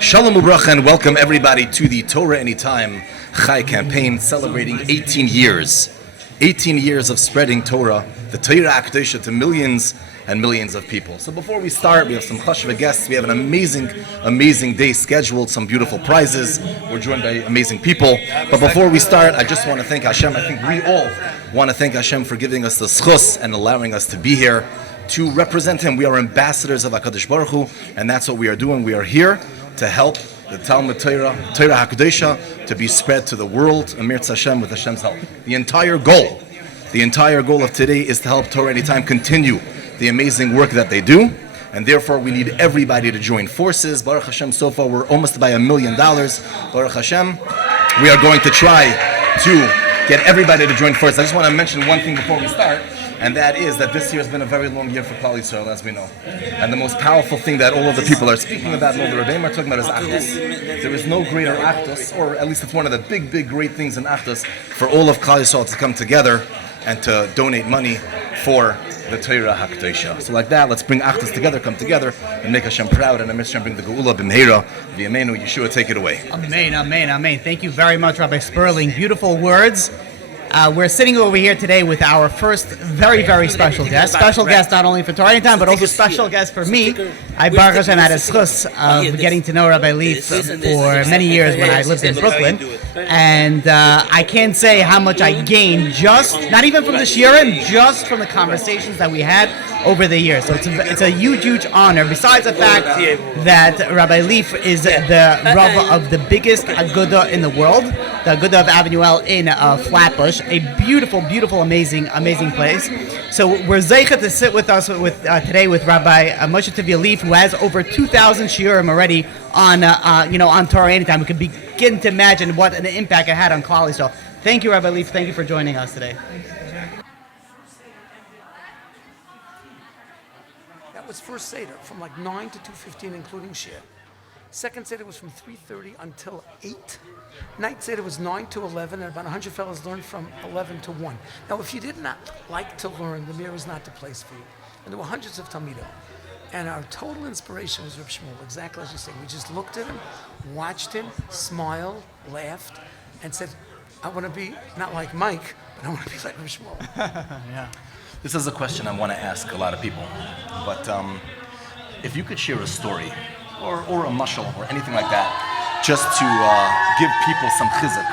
Shalom Ubracha and welcome everybody to the Torah Anytime Chai campaign celebrating 18 years. 18 years of spreading Torah, the Torah Akdosha to millions and millions of people. So before we start, we have some chashuva guests. We have an amazing day scheduled, some beautiful prizes. We're joined by amazing people. But before we start, I just want to thank Hashem. I think we all want to thank Hashem for giving us the schus and allowing us to be here to represent Him. We are ambassadors of HaKadosh Baruch Hu, and that's what we are doing. We are here to help the Talmud Torah HaKadosha to be spread to the world, Amir Hashem, with Hashem's help. The entire goal of today is to help TorahAnytime continue the amazing work that they do, and therefore we need everybody to join forces. Baruch Hashem, so far we're almost by $1 million. Baruch Hashem, we are going to try to get everybody to join forces. I just want to mention one thing before we start, and that is that this year has been a very long year for Klal Yisrael, as we know. And the most powerful thing that all of the people are speaking about, and all the Rebbeim are talking about, is Achdus. There is no greater Achdus, or at least it's one of the big, great things in Achdus, for all of Klal Yisrael to come together and to donate money for the Torah HaKadosha. So like that, let's bring Achdus together, come together, and make Hashem proud, and Hashem bring the Geula b'Meira, v'Yameinu. Yeshua, take it away. Amen. Thank you very much, Rabbi Sperling. Beautiful words. We're sitting over here today with our first very special guest. Special guest not only for TorahAnytime, but also special guest for me. I, Baruch Hashem, had a schus of getting to know Rabbi Leaf for many years when I lived in Brooklyn. And I can't say how much I gained just, not even from the shiurim, just from the conversations that we had over the years. So it's a huge honor. Besides the fact that Rabbi Leaf is the Rav of the biggest Agudah in the world, the Agudah of Avenue L in Flatbush, a beautiful, amazing place. So we're zeicha to sit with us today with Rabbi Moshe Tivia Leaf, who has over 2,000 shiurim already on TorahAnytime. We can begin to imagine what an impact it had on Klal Yisrael. Thank you, Rabbi Leaf. Thank you for joining us today. That was first Seder, from like 9 to 2:15, including Shir. Second Seder was from 3:30 until 8. Night Seder was 9 to 11, and about 100 fellows learned from 11 to 1. Now, if you did not like to learn, the Mir is not the place for you. And there were hundreds of Talmidim. And our total inspiration was Reb Shmuel, exactly as you say. We just looked at him, watched him, smiled, laughed, and said, I want to be not like Mike, but I want to be like Reb Shmuel. Yeah. This is a question I want to ask a lot of people, but if you could share a story or a mashal or anything like that, just to give people some chizuk.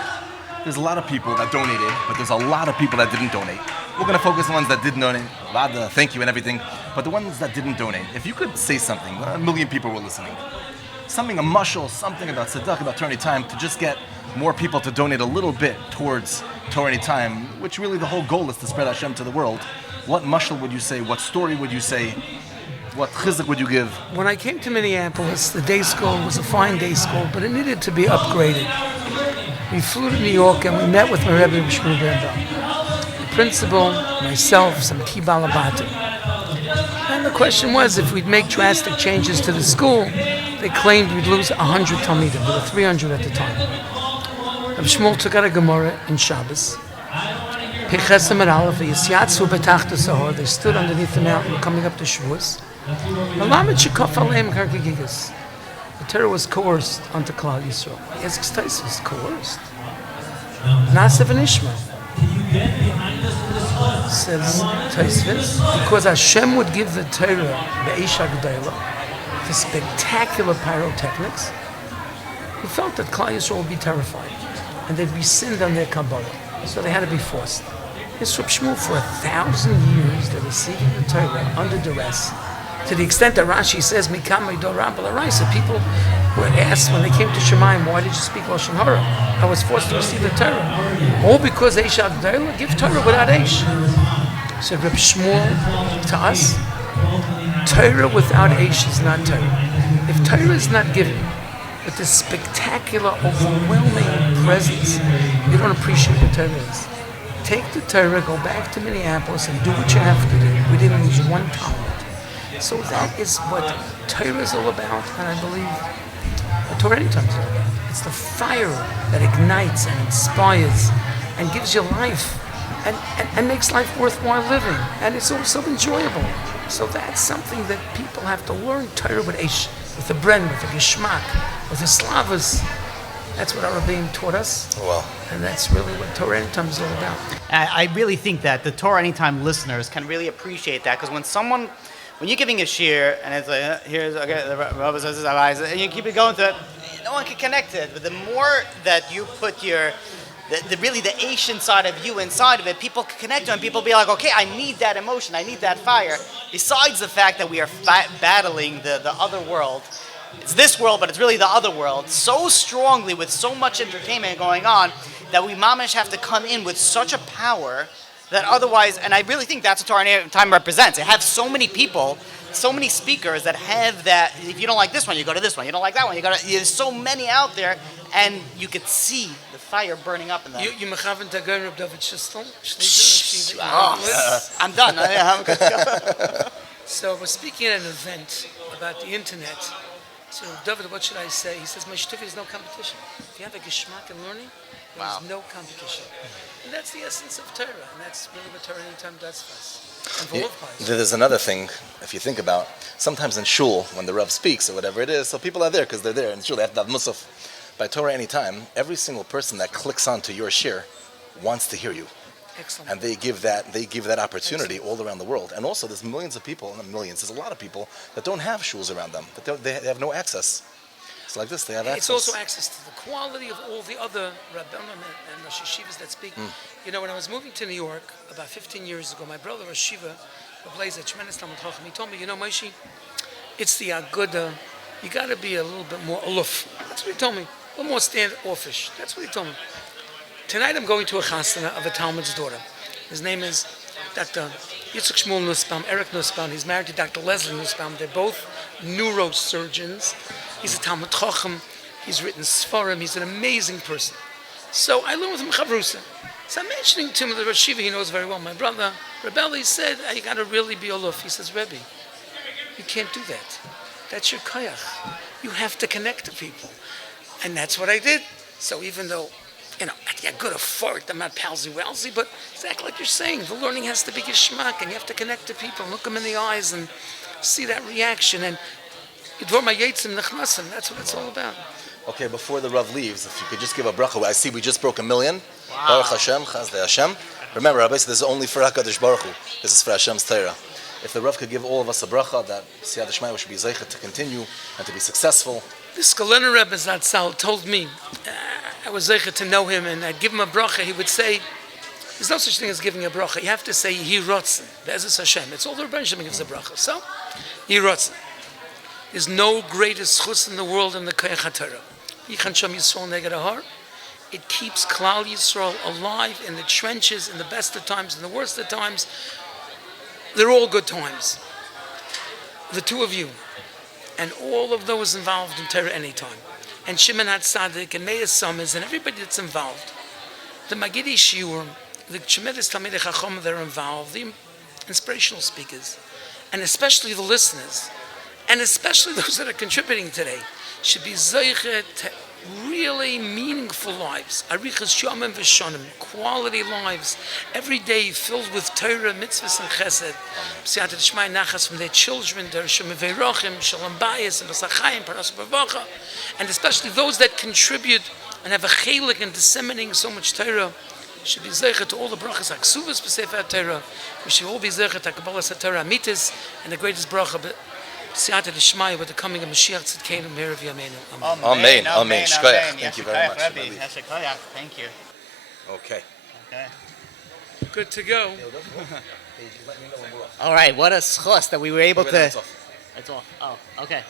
There's a lot of people that donated, but there's a lot of people that didn't donate. We're going to focus on the ones that didn't donate, thank you and everything, but the ones that didn't donate, if you could say something, 1 million people were listening, something, a mashal, something about tzedakah, about TorahAnytime, to just get more people to donate a little bit towards TorahAnytime, which really the whole goal is to spread Hashem to the world. What mashal would you say? What story would you say? What chizuk would you give? When I came to Minneapolis, the day school was a fine day school, but it needed to be upgraded. We flew to New York and we met with my Rebbe Shmuel Bernbaum, the principal, myself, some key balabatim. And the question was, if we'd make drastic changes to the school, they claimed we'd lose 100 Talmidim. There were 300 at the time. Rebbe Shmuel took out a Gemara in Shabbos. They stood underneath the mountain coming up to Shavuos. The Torah was coerced onto Klal Yisrael. He asks Taisus, coerced? Nasav and Ishmael. Says Taisus, because Hashem would give the Torah, Be'esh HaGedayla, the spectacular pyrotechnics, he felt that Klal Yisrael would be terrified and they'd be sinned on their Kabbalah. So they had to be forced. This Reb Shmuel, for 1,000 years, they're receiving the Torah under duress, to the extent that Rashi says, Mikam Meidorah B'Laraisa, people were asked when they came to Shemayim, why did you speak Lashon Hara? I was forced to receive the Torah. All because Eish HaGedayla, give Torah without Eish. Said Reb Shmuel to us, Torah without Eish is not Torah. If Torah is not given with this spectacular, overwhelming presence, you don't appreciate what Torah is. Take the Torah, go back to Minneapolis and do what you have to do. We didn't lose one Talmud. So that is what Torah is all about, and I believe what TorahAnytime is all about. It's the fire that ignites and inspires and gives you life and makes life worthwhile living. And it's also enjoyable. So that's something that people have to learn Torah with Eish. with the bren, with the geschmack, with the slavas. That's what our Rebbeim taught us. Well, And that's really what Torah Anytime is all about. I really think that the Torah Anytime listeners can really appreciate that, because when you're giving a shir and it's like, here's, okay, the Rabbi says this, and you keep it going to it, no one can connect it. But the more that you put really the Asian side of you inside of it, people can connect to it, and people be like, okay, I need that emotion, I need that fire. Besides the fact that we are battling the other world, it's this world, but it's really the other world, so strongly with so much entertainment going on, that we mamish have to come in with such a power that otherwise, and I really think that's what Torah Time represents. It has so many people, so many speakers that have that. If you don't like this one, you go to this one. You don't like that one, there's so many out there, and you could see the fire burning up in them. You mechaven to go, Reb David Shistel? I'm done. I'm good to go. So we're speaking at an event about the internet. So David, what should I say? He says, my shtufi is no competition. If you have a geschmack in learning, there's no competition. And that's the essence of Torah, and that's really what Torah Anytime does for us. And for all of us. there's another thing, if you think about, sometimes in shul, when the Rav speaks or whatever it is, so people are there because they're there in shul, they have to have musaf. By Torah Anytime, every single person that clicks onto your shir wants to hear you. Excellent. And they give that opportunity all around the world. And also, there's millions of people, not millions, there's a lot of people that don't have shuls around them, that they have no access. It's like this, they have access. It's also access to the quality of all the other Rabbanim and Rosh Yeshivas that speak. You know, when I was moving to New York about 15 years ago, my brother Rosh Yeshiva, who plays a tremendous Talmud Chacham, he told me, Moshe, it's the Aguda, you got to be a little bit more aloof. That's what he told me. A little more standoffish. That's what he told me. Tonight I'm going to a chasana of a Talmud's daughter. His name is Dr. Yitzchak Shmuel Nussbaum, Eric Nussbaum. He's married to Dr. Leslie Nussbaum. They're both neurosurgeons. He's a Talmud Chacham. He's written Sfarim. He's an amazing person. So I learned with him Chavrusa. So I'm mentioning to him the Rosh Yeshiva he knows very well. My brother, Rebbe, said, you got to really be aloof. He says, Rebbe, you can't do that. That's your koyach. You have to connect to people. And that's what I did. So even though, I get good for it, I'm not palsy-walsy, but exactly like you're saying, the learning has to be geschmack, and you have to connect to people, look them in the eyes, and see that reaction. And Yidvor Mayetzim Nechnasim, that's what it's all about. Okay, before the Rav leaves, if you could just give a bracha. I see we just broke 1 million. Wow. Baruch Hashem, Chazdei Hashem. Remember, Rabbi, this is only for HaKadosh Baruch Hu. This is for Hashem's Torah. If the Rav could give all of us a bracha, that Siyad Shmai should be zeichet to continue and to be successful. The Skolena Rebbe Zatzal told me, I was zeichet to know him, and I'd give him a bracha. He would say, there's no such thing as giving a bracha. You have to say, Yehi Rotzen, Be'ezus Hashem. It's all the Rebbe Shem gives a bracha. So, Yehi Rotzen. There's no greatest chutz in the world than the Koyach HaTorah. Yichan Sham Yisrael Neged Ahar. It keeps Klal Yisrael alive in the trenches, in the best of times, in the worst of times. They're all good times. The two of you, and all of those involved in Torah Anytime, and Shimon HaTzadik, and Meir Summers, and everybody that's involved, the Magidi Shiur, the tremendous Talmidei Chacham that are involved, the inspirational speakers, and especially the listeners, and especially those that are contributing today, should be zeichet to really meaningful lives, arichas yomim v'shonim, quality lives, every day filled with Torah, mitzvahs, and chesed. Siyata d'shmai nachas from their children, their shemiveirochim, shalom bayis, and basachayim, paras b'vacha, and especially those that contribute and have a chelik in disseminating so much Torah, should be zeichet to all the brachas haksuvas b'sefer Torah. We should all be zeichet to Kabbalas Torah Amitis, and the greatest bracha, Siyata d'shmai, with the coming of Mashiach Tzidkeinu Meir V'yameinu. Amen. Amen. Shkoyach. Thank you very much. Thank you. Okay. Good to go. All right, what a schus that we were able to... It's off. Oh, okay.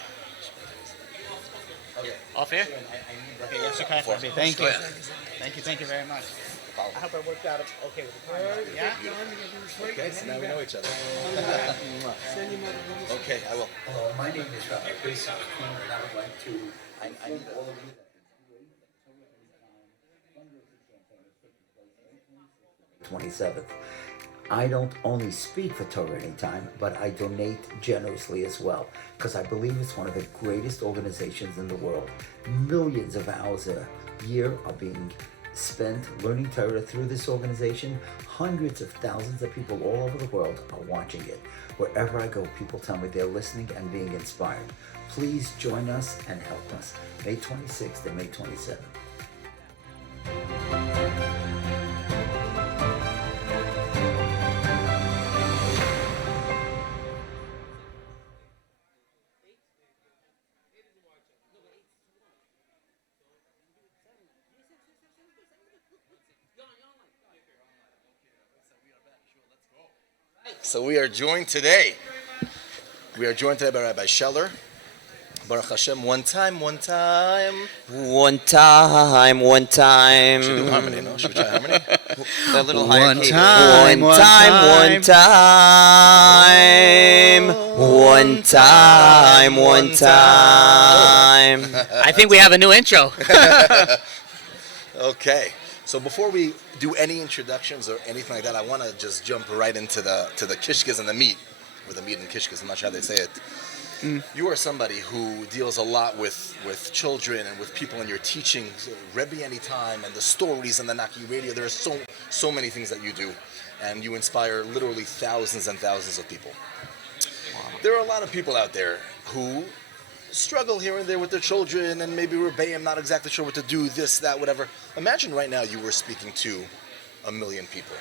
Off here? Okay, yes, Rabbi. Thank you. Thank you very much. I hope I worked out okay with the time. Yeah? Okay, so now we know each other. Okay, I will. My name is Rabbi Chris, and I would like to inform all of you that 27th. I don't only speak for Torah Anytime, but I donate generously as well, because I believe it's one of the greatest organizations in the world. Millions of hours a year are being spent learning Torah through this organization. Hundreds of thousands of people all over the world are watching it. Wherever I go, people tell me they're listening and being inspired. Please join us and help us. May 26th and May 27th. So we are joined today by Rabbi Scheller. Baruch Hashem, one time. One time. Should we do harmony, no? Should we try harmony? A little higher One key. time, One time. I think we have a new intro. Okay. So before we do any introductions or anything like that, I want to just jump right into the kishkas and the meat, or the meat and kishkas. I'm not sure how they say it. You are somebody who deals a lot with children and with people in your teaching, Rebbe Anytime, and the stories and the Naki Radio. There are so many things that you do, and you inspire literally thousands and thousands of people. Wow. There are a lot of people out there who struggle here and there with their children, and maybe Rebbeim not exactly sure what to do, this, that, whatever. Imagine right now you were speaking to 1 million people.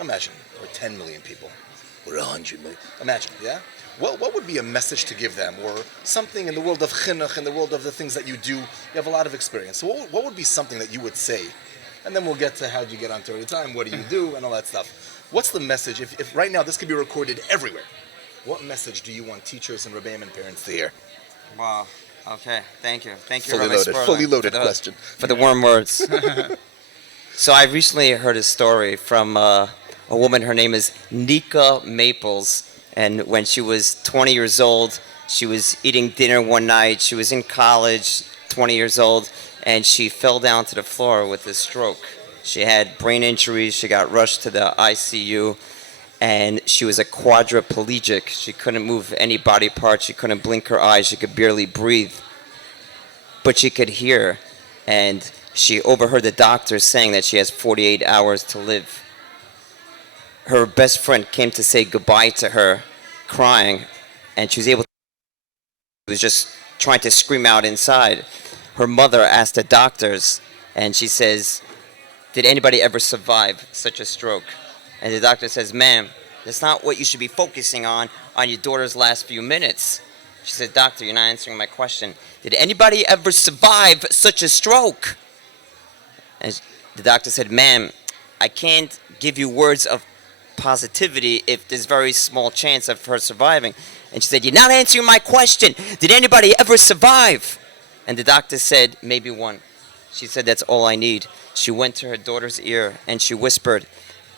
Imagine, or 10 million people, or 100 million. Imagine, yeah? What would be a message to give them, or something in the world of chinuch, in the world of the things that you do? You have a lot of experience. So what would be something that you would say? And then we'll get to how do you get on TorahAnytime, what do you do, and all that stuff. What's the message? If right now this could be recorded everywhere, what message do you want teachers and Rebbeim and parents to hear? Wow. Okay. Thank you. Thank you, Fully Rabbi loaded. Sperling, Fully loaded for the, question. for the warm words. So I recently heard a story from a woman. Her name is Nika Maples. And when she was 20 years old, she was eating dinner one night. She was in college, 20 years old, and she fell down to the floor with a stroke. She had brain injuries. She got rushed to the ICU, and she was a quadriplegic. She couldn't move any body parts. She couldn't blink her eyes. She could barely breathe. But she could hear, and she overheard the doctor saying that she has 48 hours to live. Her best friend came to say goodbye to her, crying, and she was able to. She was just trying to scream out inside. Her mother asked the doctors, and she says, "Did anybody ever survive such a stroke?" And the doctor says, "Ma'am, that's not what you should be focusing on your daughter's last few minutes." She said, "Doctor, you're not answering my question. Did anybody ever survive such a stroke?" And the doctor said, "Ma'am, I can't give you words of positivity if there's very small chance of her surviving." And she said, "You're not answering my question. Did anybody ever survive?" And the doctor said, "Maybe one." She said, "That's all I need." She went to her daughter's ear and she whispered,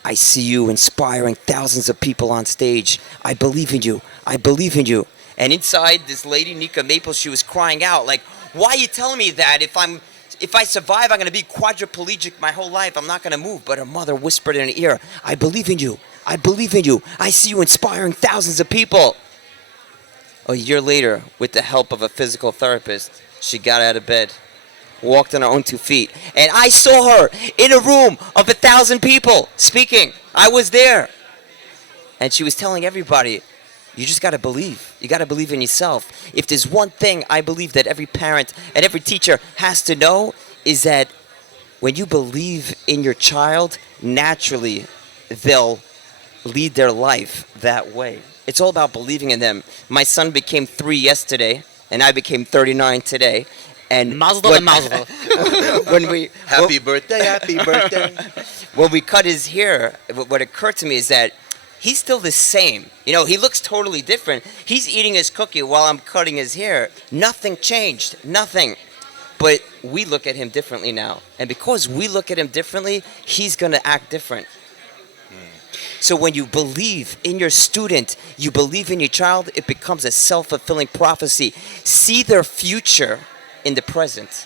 "I see you inspiring thousands of people on stage. I believe in you. I believe in you." And inside, this lady, Nika Maples, she was crying out like, "Why are you telling me that? If I survive, I'm going to be quadriplegic my whole life. I'm not going to move." But her mother whispered in her ear, "I believe in you. I believe in you. I see you inspiring thousands of people." A year later, with the help of a physical therapist, she got out of bed, walked on her own 2 feet, and I saw her in a room of 1,000 people speaking. I was there. And she was telling everybody, you just got to believe. You got to believe in yourself. If there's one thing I believe that every parent and every teacher has to know, is that when you believe in your child, naturally they'll lead their life that way. It's all about believing in them. My son became 3 yesterday, and I became 39 today. And Mazel tov and mazel tov. when we Happy birthday. when we cut his hair, what occurred to me is that he's still the same. You know, he looks totally different. He's eating his cookie while I'm cutting his hair. Nothing changed. Nothing. But we look at him differently now. And because we look at him differently, he's going to act different. So when you believe in your student, you believe in your child, it becomes a self-fulfilling prophecy. See their future in the present.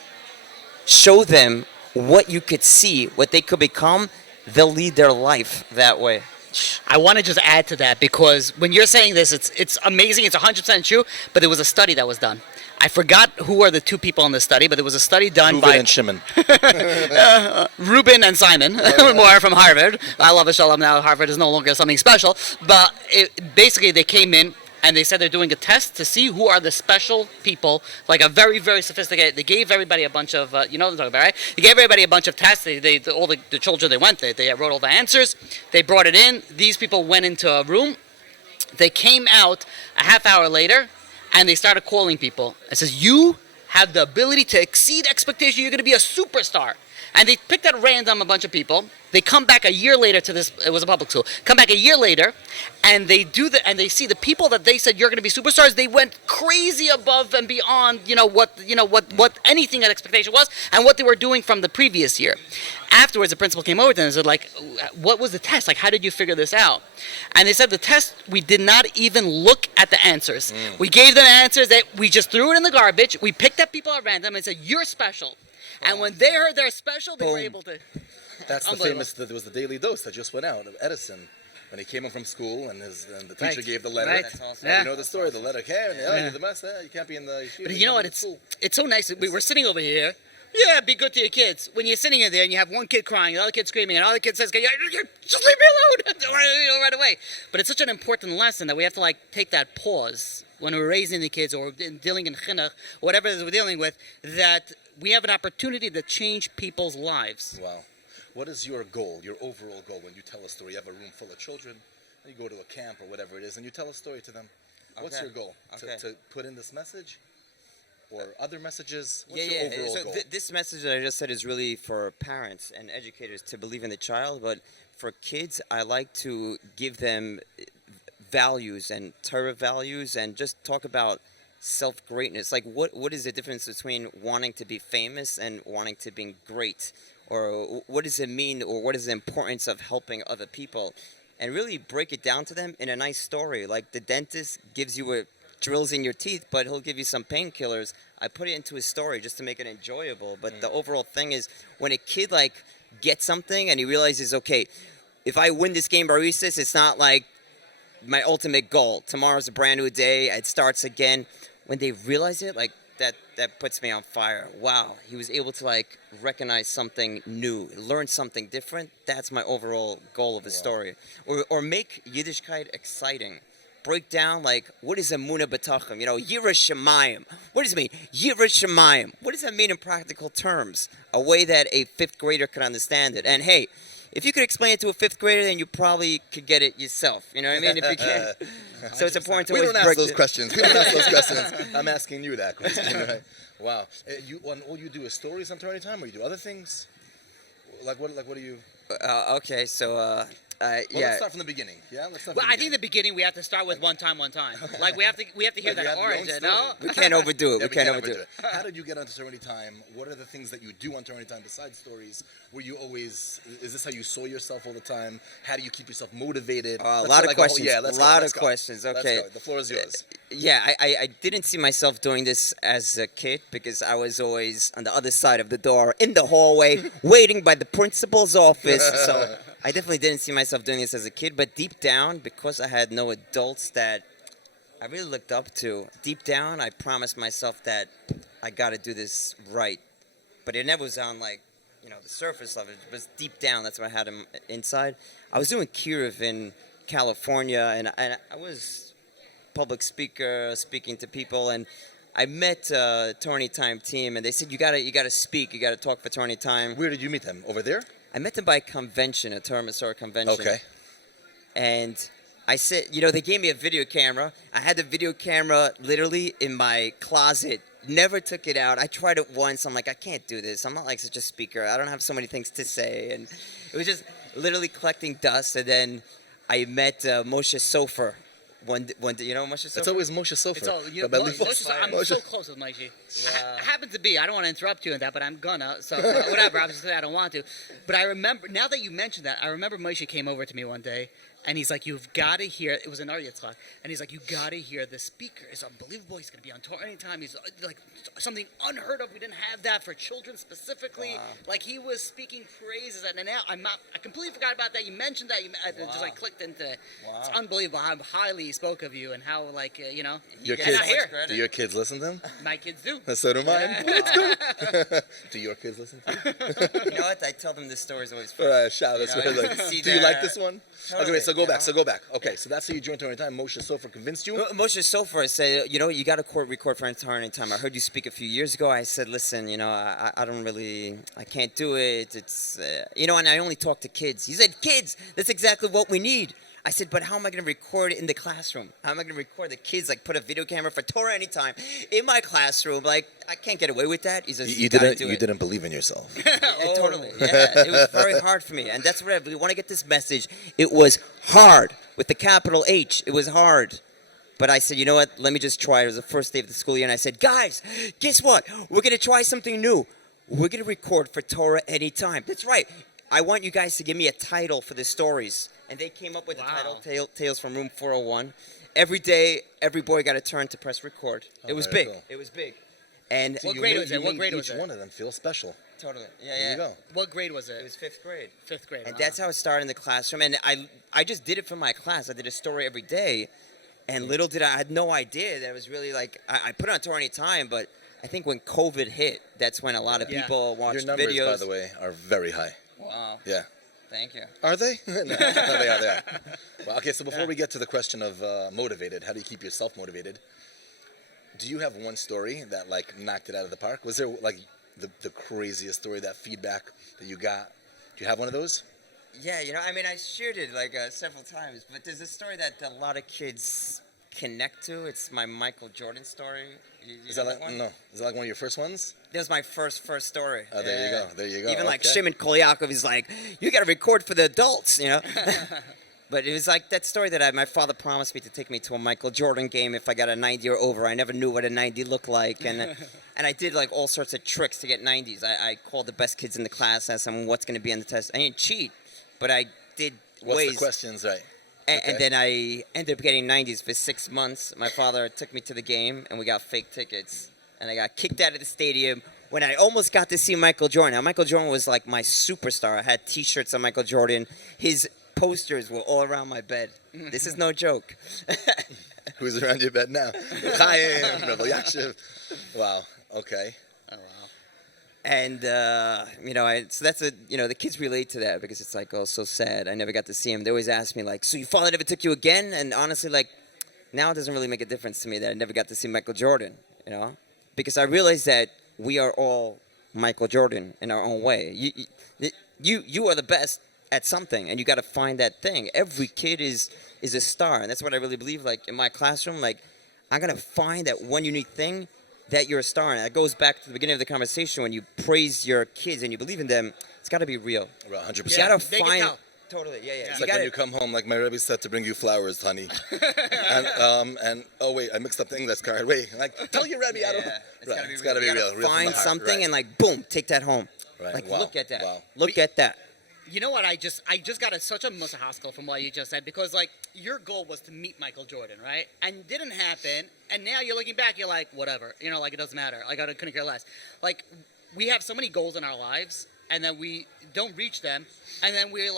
Show them what you could see, what they could become. They'll lead their life that way. I want to just add to that, because when you're saying this, it's amazing. It's 100% true. But there was a study that was done. I forgot who are the two people in the study, but there was a study done Reuben by and Shimon. Reuben and Simon, more from Harvard. I love a shalom now. Harvard is no longer something special. But basically, they came in and they said they're doing a test to see who are the special people, like a very, very sophisticated. They gave everybody a bunch of, you know what I'm talking about, right? They gave everybody a bunch of tests. All the children they went, they wrote all the answers. They brought it in. These people went into a room. They came out a half hour later, and they started calling people. It says, you have the ability to exceed expectation. You're going to be a superstar. And they picked at random a bunch of people. They come back a year later to this. It was a public school. Come back a year later, and they and they see the people that they said you're going to be superstars. They went crazy above and beyond. What anything that expectation was, and what they were doing from the previous year. Afterwards, the principal came over to them and said, like, what was the test? Like, how did you figure this out? And they said the test, we did not even look at the answers. We gave them answers that we just threw it in the garbage. We picked up people at random and said, you're special. And when they heard they're special, they were able to. That's the famous. There was the Daily Dose that just went out of Edison when he came home from school, and the teacher gave the letter. Right. That's awesome. Yeah. You know the story. The letter came, and you're the best. You can't be in the. But you know what? It's so nice. We were sitting over here. Yeah, be good to your kids. When you're sitting in there and you have one kid crying, another kid screaming, and another kid says, just leave me alone right away. But it's such an important lesson that we have to like take that pause when we're raising the kids or dealing in chinuch, whatever it is we're dealing with, that we have an opportunity to change people's lives. Wow. What is your goal, your overall goal when you tell a story? You have a room full of children, and you go to a camp or whatever it is, and you tell a story to them. What's your goal? To put in this message? Or other messages? What's your overall goal? This message that I just said is really for parents and educators to believe in the child, but for kids, I like to give them values and Torah values and just talk about self-greatness. Like, what is the difference between wanting to be famous and wanting to be great? Or what does it mean, or what is the importance of helping other people? And really break it down to them in a nice story. Like the dentist gives you drills in your teeth, but he'll give you some painkillers. I put it into a story just to make it enjoyable. But the overall thing is, when a kid like gets something and he realizes, okay, if I win this game Barisis, it's not like my ultimate goal. Tomorrow's a brand new day. It starts again. When they realize it, like that puts me on fire. Wow, he was able to like recognize something new, learn something different. That's my overall goal of the story. Or make Yiddishkeit exciting. Break down like, what is Emunah B'tachim? Yirah Shemayim. What does it mean? Yirah Shemayim. What does that mean in practical terms? A way that a fifth grader could understand it. And hey, if you could explain it to a fifth grader, then you probably could get it yourself. You know what I mean? If you can. So it's important to We always don't ask break those questions. We don't ask those questions. I'm asking you that question. Right? Wow. All you do is stories on TorahAnytime, or you do other things? Like what do you? Okay, so Let's start from the beginning. Yeah, let's start. Well, I think the beginning we have to start with one time. Like we have to hear that origin. No, we can't overdo it. Yeah, we can't overdo it. How did you get onto TorahAnytime? What are the things that you do on TorahAnytime besides stories? Were you always? Is this how you saw yourself all the time? How do you keep yourself motivated? A lot of questions. Let's go. Questions. Okay, let's go. The floor is yours. Yeah, I didn't see myself doing this as a kid because I was always on the other side of the door in the hallway waiting by the principal's office. So I definitely didn't see myself doing this as a kid, but deep down, because I had no adults that I really looked up to, deep down I promised myself that I got to do this right. But it never was on like, the surface of it. It was deep down. That's what I had inside. I was doing Kiruv in California, and I was public speaker, speaking to people, and I met TorahAnytime team, and they said, you gotta speak, you gotta talk for TorahAnytime. Where did you meet them? Over there? I met them by convention, a Torah Masorah convention. Okay. And I said, they gave me a video camera. I had the video camera literally in my closet. Never took it out. I tried it once. I'm like, I can't do this. I'm not like such a speaker. I don't have so many things to say. And it was just literally collecting dust. And then I met Moshe Sofer. You know Moshe Sofer? It's always Moshe Sofer. It's all, I'm so close with Moshe. I happen to be. I don't want to interrupt you in that, but I'm gonna. So whatever. Obviously, I don't want to. But I remember, now that you mentioned that, I remember Moshe came over to me one day, and he's like, "You've got to hear." It was in Ar Yitzchak, and he's like, "You got to hear the speaker. It's unbelievable. He's going to be on TorahAnytime. He's like something unheard of. We didn't have that for children specifically. Wow. Like he was speaking praises, and now I completely forgot about that. You mentioned that. It just like clicked into. Wow. It's unbelievable how highly he spoke of you and how Your kids. Do your kids listen to him? My kids do. So do mine. Let's go. Do your kids listen to him? You know what? I tell them this story is always fun. Shout us. Do you like this one? Totally. Okay, so go back. So go back. Okay, so that's how you joined Torah Anytime. Moshe Sofer convinced you. Moshe Sofer said, you got to record for TorahAnytime. I heard you speak a few years ago. I said, listen, I don't really, I can't do it. It's, and I only talk to kids. He said, kids, that's exactly what we need. I said, but how am I going to record it in the classroom? How am I going to record the kids, like put a video camera for TorahAnytime in my classroom? Like, I can't get away with that. He says, You didn't believe in yourself. Totally. Yeah, it was very hard for me. And that's what I really want to get this message. It was hard with the capital H. It was hard. But I said, you know what? Let me just try it. It was the first day of the school year. And I said, guys, guess what? We're going to try something new. We're going to record for TorahAnytime. That's right. I want you guys to give me a title for the stories. And they came up with the title, Tales from Room 401. Every day, every boy got a turn to press record. It was big. Cool. It was big. And What grade was it? What grade was Each it? one of them feels special. Totally. Yeah, There you go. What grade was It it? was 5th grade. 5th grade. And wow. that's how it started in the classroom. And I just did it for my class. I did a story every day. And little did I had no idea that it was really like, I put it on TorahAnytime, but I think when COVID hit, that's when a lot of people watched Your numbers, videos. by the way, are very high. Wow. Yeah. Thank you. Are they? No, they are. Well, okay, so before we get to the question of motivated, how do you keep yourself motivated? Do you have one story that like knocked it out of the park? Was there like the craziest story, that feedback that you got? Do you have one of those? Yeah, I shared it like several times, but there's a story that a lot of kids connect to. It's my Michael Jordan story. You Is that know like one? no? Is that like one of your first ones? That was my first story. Oh, there you go. There you go. Even like Okay. Shimon Kolyakov is like, you got to record for the adults, But it was like that story that my father promised me to take me to a Michael Jordan game if I got a 90 or over. I never knew what a 90 looked like, and I did like all sorts of tricks to get 90s. I called the best kids in the class, asked them what's going to be on the test. I didn't cheat, but I did What's ways. the questions, right? And then I ended up getting 90s for 6 months. My father took me to the game, and we got fake tickets. And I got kicked out of the stadium when I almost got to see Michael Jordan. Now, Michael Jordan was like my superstar. I had T-shirts on Michael Jordan. His posters were all around my bed. This is no joke. Who's around your bed now? Chaim, Rebel Yashiv. Wow. Okay. Oh, wow. And, so that's the kids relate to that because it's like, oh, so sad. I never got to see him. They always ask me, like, so your father never took you again? And honestly, like, now it doesn't really make a difference to me that I never got to see Michael Jordan, Because I realize that we are all Michael Jordan in our own way. You are the best at something, and you got to find that thing. Every kid is a star, and that's what I really believe. Like, in my classroom, like, I'm going to find that one unique thing that you're a star. And that goes back to the beginning of the conversation when you praise your kids and you believe in them. It's got to be real. Right, 100%. You got to They can find... tell. Totally, yeah. It's You like when you come home, like my Rebbe said to bring you flowers, honey. and oh wait, I mixed up the English card. Wait, like tell your Rebbe I don't. Right, it's gotta be You real. gotta Real from find the heart, something right. and like boom, take that home. Right. Like Wow. look at that. Wow. Look at that. You know what? I just got such a haskell from what you just said because like your goal was to meet Michael Jordan, right? And it didn't happen. And now you're looking back, you're like, whatever. Like it doesn't matter. Like I couldn't care less. Like we have so many goals in our lives, and then we don't reach them, and then we're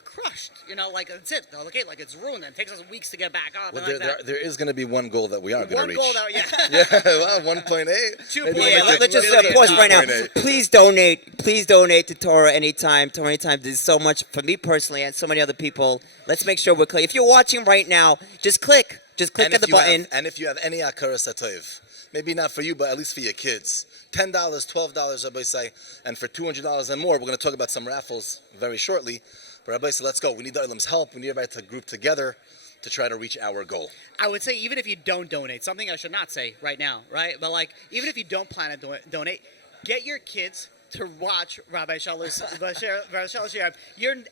crushed. Like that's it. Okay, like it's ruined. And it takes us weeks to get back up. Well, and there is going to be one goal that we are going to one reach. goal that Yeah, well, 1.8. 2. Maybe Yeah, we'll let's make just it pause right now. 2.8. Please donate. Please donate to TorahAnytime. TorahAnytime does so much for me personally and so many other people. Let's make sure we're clear. If you're watching right now, just click. Just click at the button. And if you have any akara satov, maybe not for you, but at least for your kids, $10, $12, Rabbi say, and for $200 and more, we're going to talk about some raffles very shortly. But Rabbi say, let's go. We need the Olam's help. We need everybody to group together to try to reach our goal. I would say even if you don't donate, something I should not say right now, right? But like even if you don't plan to donate, get your kids to watch Rabbi Shalosh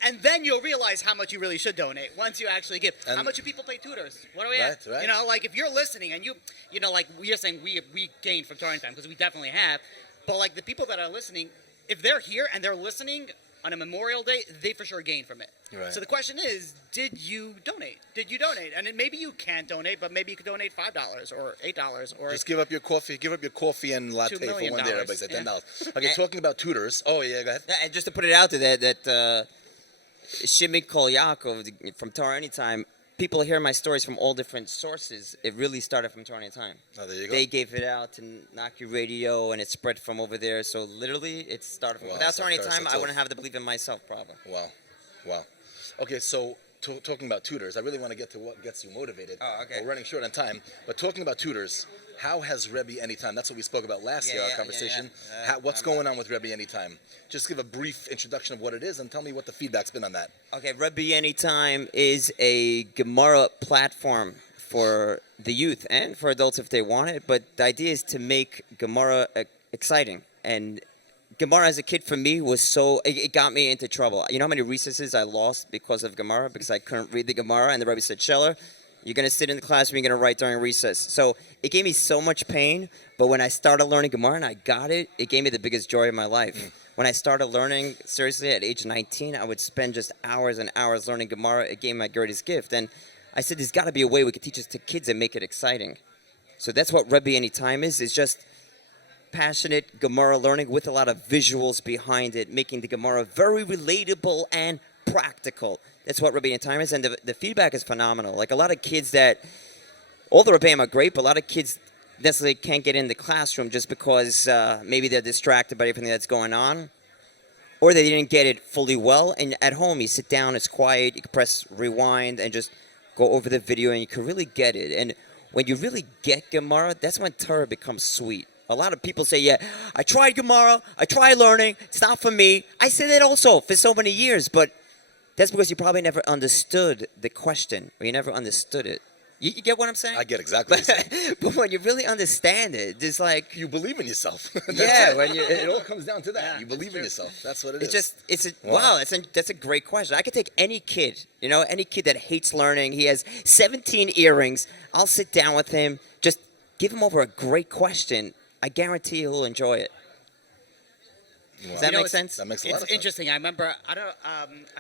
and then you'll realize how much you really should donate once you actually give. And how much do people pay tutors? What are we at? Right. Like if you're listening and like we're saying we gained from TorahAnytime because we definitely have, but like the people that are listening, if they're here and they're listening on a Memorial Day, they for sure gain from it. Right. So the question is, did you donate? And maybe you can't donate, but maybe you could donate $5 or $8 or Just give up your coffee. Give up your coffee and latte $2 for million. one day. Everybody said $10. Yeah. Okay, talking about tutors. Oh yeah, go ahead. And just to put it out there, that Shimon Kolyakov from TorahAnytime, people hear my stories from all different sources. It really started from TorahAnytime. Oh, there you go. They gave it out to Naki Radio, and it spread from over there. So literally, it started from. Wow, Without so TorahAnytime, I versatile. wouldn't have to believe in myself, probably. Wow. Okay, so talking about tutors, I really want to get to what gets you motivated. Oh, okay. We're running short on time, but talking about tutors, how has Rebbe Anytime? That's what we spoke about last year, our conversation. What's going on with Rebbe Anytime? Just give a brief introduction of what it is and tell me what the feedback's been on that. Okay, Rebbe Anytime is a Gemara platform for the youth and for adults if they want it, but the idea is to make Gemara exciting. And Gemara as a kid for me was it got me into trouble. You know how many recesses I lost because of Gemara? Because I couldn't read the Gemara, and the Rebbe said, Scheller, you're going to sit in the classroom, you're going to write during recess. So it gave me so much pain, but when I started learning Gemara and I got it, it gave me the biggest joy of my life. When I started learning, seriously, at age 19, I would spend just hours and hours learning Gemara. It gave me my greatest gift. And I said, there's got to be a way we could teach this to kids and make it exciting. So that's what Rebbe Anytime is. It's just passionate Gemara learning with a lot of visuals behind it, making the Gemara very relatable and practical. That's what Rebbe Anytime is, and the feedback is phenomenal. Like a lot of kids all the Rebbeim are great, but a lot of kids necessarily can't get in the classroom just because maybe they're distracted by everything that's going on, or they didn't get it fully well. And at home, you sit down, it's quiet, you can press rewind and just go over the video, and you can really get it. And when you really get Gemara, that's when Torah becomes sweet. A lot of people say, yeah, I tried Gemara, I tried learning, it's not for me. I said that also for so many years, but that's because you probably never understood the question, or you never understood it. You get what I'm saying? I get exactly what you're saying. But when you really understand it, it's like... You believe in yourself. Yeah. It all comes down to that. You believe in yourself. That's what it is. That's a great question. I could take any kid, any kid that hates learning. He has 17 earrings. I'll sit down with him, just give him over a great question. I guarantee he'll enjoy it. Does that make sense? That makes a lot of sense. It's interesting. I remember, I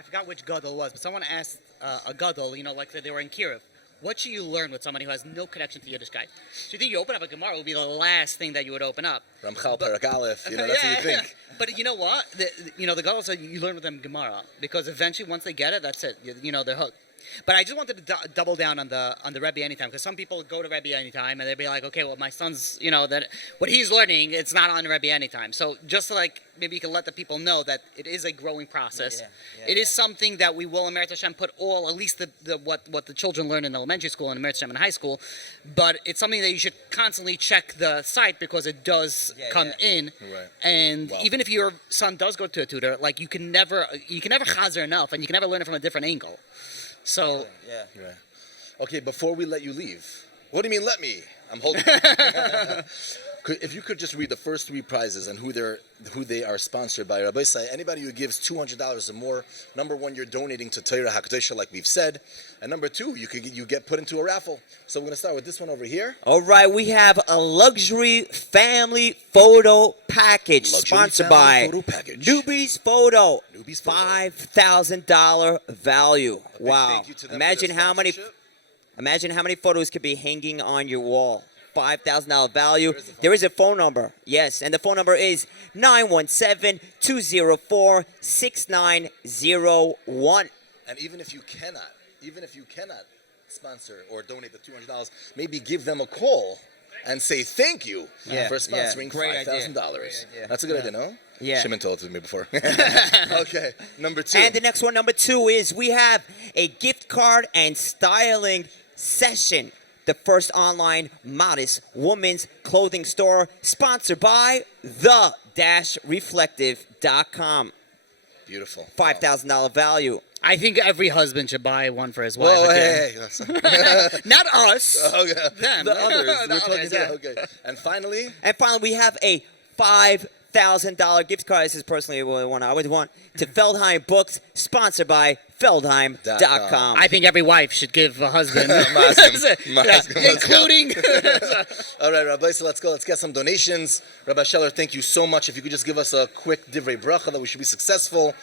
forgot which gadol it was, but someone asked a gadol, like they were in Kiev, what should you learn with somebody who has no connection to Yiddishkeit? So you think you open up a Gemara, it would be the last thing that you would open up. Ramchal Perak Aleph, that's what you think. But you know what? The gadol said you learn with them Gemara, because eventually once they get it, that's it. They're hooked. But I just wanted to double down on the Rebbe Anytime, because some people go to Rebbe Anytime and they'd be like, okay, well, my son's, that what he's learning, it's not on Rebbe Anytime. So just maybe you can let the people know that it is a growing process. It is something that we will in Meretz Hashem put at least what the children learn in elementary school and Meretz Hashem in high school. But it's something that you should constantly check the site, because it does come in. Right. And even if your son does go to a tutor, you can never chazer enough, and you can never learn it from a different angle. So Right. Okay, before we let you leave, what do you mean let me? I'm holding. If you could just read the first three prizes and who they are sponsored by. Rabbi Say, anybody who gives $200 or more, number one, you're donating to Torah HaKadosh, like we've said, and number two, you get put into a raffle. So we're going to start with this one over here. All right, we have a luxury family photo package sponsored by Newbie's Photo. $5,000 value. Wow! Thank you to them Imagine for their how many. sponsorship. Imagine how many photos could be hanging on your wall. $5,000 value. There is a phone number. Yes, and the phone number is 917-204-6901. And even if you cannot sponsor or donate the $200, maybe give them a call and say thank you for sponsoring $5,000. That's a good idea, no? Yeah. Shimon told it to me before. Okay, number two. And the next one, number two, is we have a gift card and styling session. The first online modest women's clothing store, sponsored by the-reflective.com. Beautiful. $5,000 value. I think every husband should buy one for his wife. Whoa, hey. Not us. Okay. Them. The others. The We're talking others, to yeah. Okay. And finally, we have a $5,000 gift card. This is personally one I would want to Feldheim Books, sponsored by Feldheim.com. I think every wife should give a husband, including. all right, Rabbi, so let's go. Let's get some donations. Rabbi Scheller, thank you so much. If you could just give us a quick divrei bracha that we should be successful.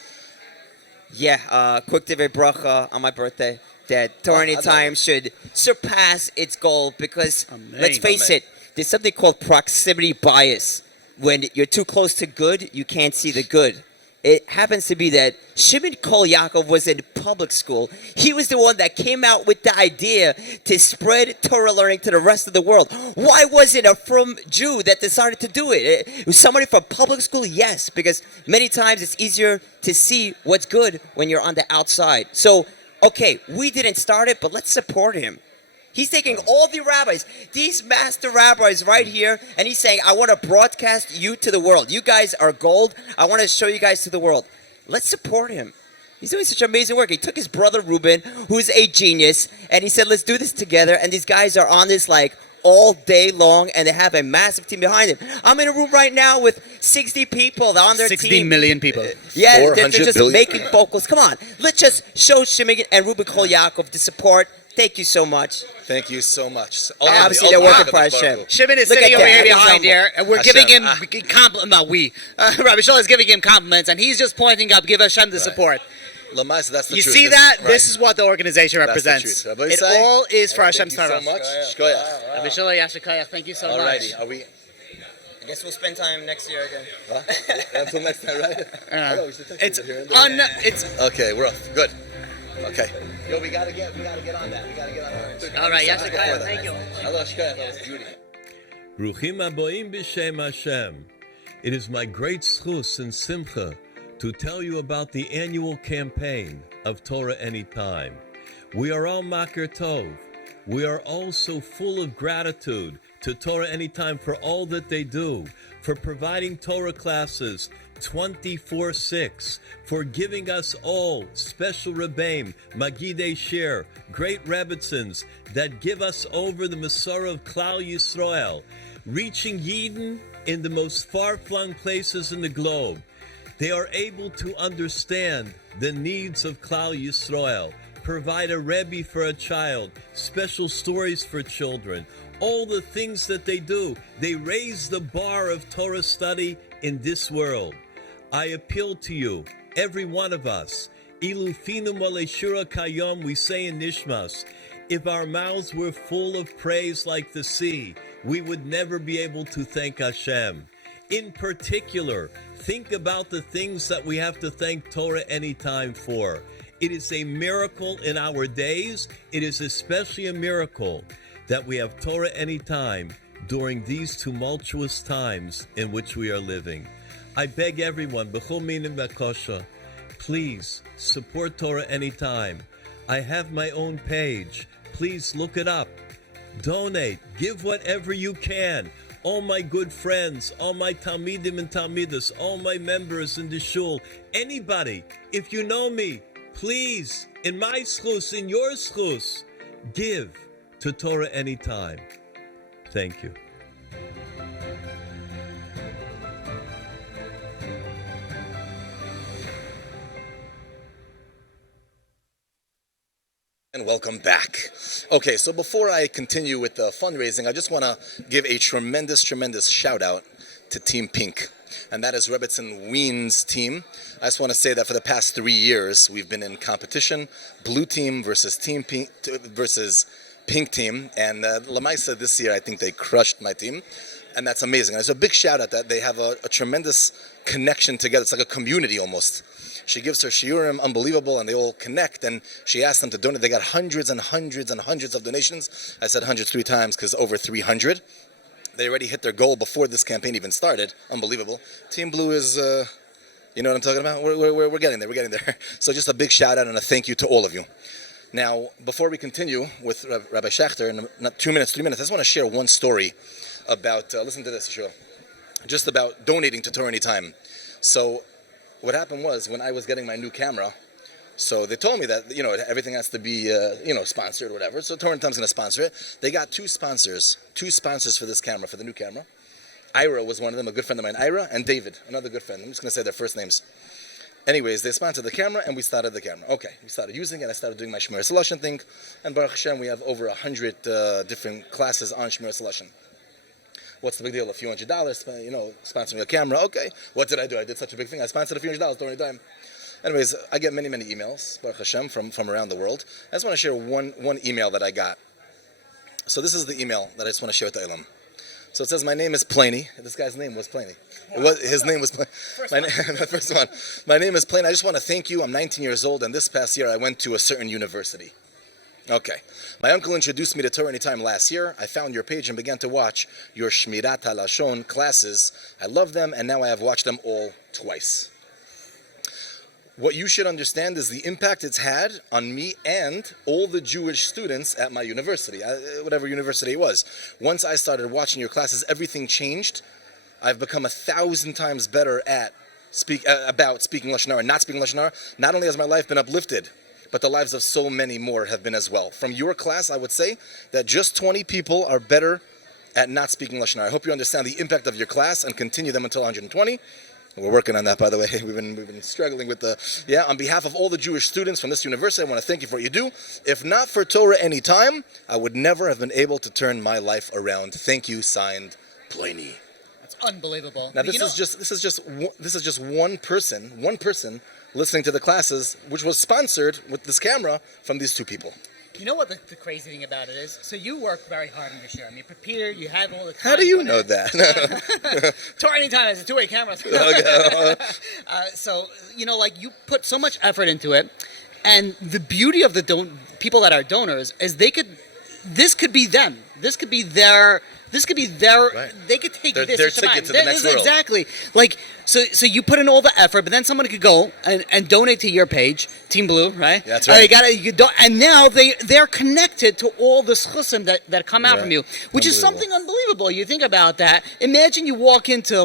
Yeah, quick divrei bracha on my birthday. That TorahAnytime should surpass its goal, because let's face it, there's something called proximity bias. When you're too close to good, you can't see the good. It happens to be that Shimon Kol Yaakov was in public school. He was the one that came out with the idea to spread Torah learning to the rest of the world. Why was it a frum Jew that decided to do it? It was somebody from public school? Yes, because many times it's easier to see what's good when you're on the outside. So okay, we didn't start it, but let's support him. He's taking all the rabbis, these master rabbis right here, and he's saying, I want to broadcast you to the world. You guys are gold. I want to show you guys to the world. Let's support him. He's doing such amazing work. He took his brother Ruben, who's a genius, and he said, let's do this together. And these guys are on this like all day long, and they have a massive team behind them. I'm in a room right now with 60 people on their 60 team. million people. Yeah, they're 400 just billion. making vocals. Come on, let's just show Shimon and Ruben Kol Yaakov the support. Thank you so much. Thank you so much. Obviously, they're working for Hashem. Shimon is Look sitting at over that. here He's behind humble. here, and we're Hashem. giving him compliments. No, Rabbi Shlomo is giving him compliments, and he's just pointing up, give Hashem the support. Lamaisa, that's the You truth. see that? This is what the organization That's the represents. truth. Rabbi It Isai, all is for thank Hashem's you so Torah. much. Shkoyach. Rabbi Shlomo Yashikayach, thank you so much. Alrighty, are we? I guess we'll spend time next year again. Until next time, right? We should text It's each other here and there. it's Okay, we're off. Good. Okay. Yo, we gotta get on that. We gotta get on that. all right. Yashikayach, thank you. Hello, Shkoyach. That was Judy. Bruchim aboim b'shem Hashem. It is my great schus and simcha to tell you about the annual campaign of Torah Anytime. We are all Maker Tov. We are all so full of gratitude to Torah Anytime for all that they do, for providing Torah classes 24/6, for giving us all special Rebbeim, Magidei Shir, great Rebbitzins that give us over the Masorah of Klal Yisrael, reaching Yidden in the most far-flung places in the globe. They are able to understand the needs of Klal Yisrael, provide a Rebbe for a child, special stories for children, all the things that they do. They raise the bar of Torah study in this world. I appeal to you, every one of us, Ilufinu Maleshura Kayom, we say in Nishmas, if our mouths were full of praise like the sea, we would never be able to thank Hashem. In particular, think about the things that we have to thank Torah Anytime for. It is a miracle in our days. It is especially a miracle that we have Torah Anytime during these tumultuous times in which we are living. I beg everyone, b'chol minim b'kosha, please support Torah Anytime. I have my own page. Please look it up. Donate. Give whatever you can. All my good friends, all my Talmidim and Talmidas, all my members in the shul, anybody, if you know me, please, in my schus, in your schus, give to Torah Anytime. Thank you. And welcome back. Okay, so before I continue with the fundraising, I just want to give a tremendous shout out to Team Pink. And that is Rebbitzin Ween's team. I just want to say that for the past 3 years, we've been in competition, blue team versus Team Pink versus Pink team. And Lamaisa this year, I think they crushed my team. And that's amazing. And it's a big shout out that they have a tremendous connection together. It's like a community almost. She gives her shiurim, unbelievable, and they all connect. And she asked them to donate. They got hundreds and hundreds and hundreds of donations. I said hundreds 3 times because over 300. They already hit their goal before this campaign even started. Unbelievable. Team Blue is, you know what I'm talking about? We're getting there. We're getting there. So just a big shout out and a thank you to all of you. Now, before we continue with Rabbi Schachter, in not 2 minutes, 3 minutes, I just want to share one story about, listen to this, Yeshua, just about donating to Torah Anytime. So what happened was when I was getting my new camera, so they told me that, you know, everything has to be, sponsored or whatever. So Torah Anytime's going to sponsor it. They got two sponsors for this camera, for the new camera. Ira was one of them, a good friend of mine. Ira and David, another good friend. I'm just going to say their first names. Anyways, they sponsored the camera and we started the camera. Okay, we started using it. I started doing my Shmir Solution thing. And Baruch Hashem, we have over 100 different classes on Shmir Solution. What's the big deal? A few $100, sponsoring a camera. Okay, what did I do? I did such a big thing. I sponsored a few $100 during the time. Anyways, I get many emails, Baruch Hashem, from around the world. I just want to share one email that I got. So this is the email that I just want to share with the Ilam. So it says, my name is Planey. This guy's name was Planey. His name was Planey. First one. My name is Planey. I just want to thank you. I'm 19 years old, and this past year I went to a certain university. Okay. My uncle introduced me to Torah Anytime last year. I found your page and began to watch your Shmirat HaLashon classes. I love them, and now I have watched them all twice. what you should understand is the impact it's had on me and all the Jewish students at my university, whatever university it was. Once I started watching your classes, everything changed. I've become 1,000 times better at about speaking Lashon Hara and not speaking Lashon Hara. Not only has my life been uplifted, but the lives of so many more have been as well. From your class, I would say that just 20 people are better at not speaking Lashon Hara. I hope you understand the impact of your class and continue them until 120. We're working on that, by the way. We've been struggling with on behalf of all the Jewish students from this university, I want to thank you for what you do. If not for TorahAnytime, I would never have been able to turn my life around. Thank you, signed, Pliny. That's unbelievable. Now this is just one person listening to the classes, which was sponsored with this camera from these two people. You know what the crazy thing about it is? So you work very hard on your show. I mean, prepare, you have all the time. How do you know that? TorahAnytime has a two-way camera. So, you put so much effort into it. And the beauty of the people that are donors is this could be them. This could be their, right. They could take their this ticket to the next world. Exactly. So you put in all the effort, but then someone could go and donate to your page, Team Blue, right? That's right. And now they're connected to all the schusim that come out from you, which is something unbelievable. You think about that. Imagine you walk into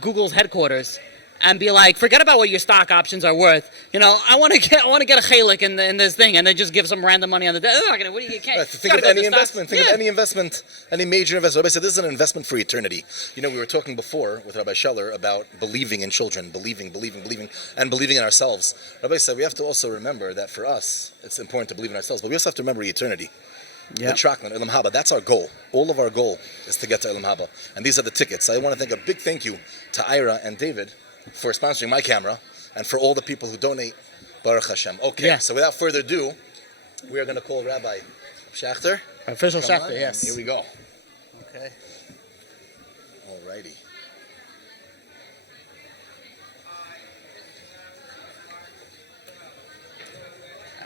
Google's headquarters and be like, forget about what your stock options are worth. I want to get a chalik in this thing, and they just give some random money on the desk. What do you get? Right, think of any investment. Think of any investment, any major investment. Rabbi said this is an investment for eternity. We were talking before with Rabbi Scheller about believing in children, believing, and believing in ourselves. Rabbi said we have to also remember that for us, it's important to believe in ourselves, but we also have to remember eternity. The Trakman, Olam Haba, that's our goal. All of our goal is to get to Olam Haba. And these are the tickets. I want to thank a big thank you to Ira and David for sponsoring my camera, and for all the people who donate, Baruch Hashem. Okay, So without further ado, we are going to call Rabbi Schachter. Official Schachter, yes. Here we go. Okay. Alrighty.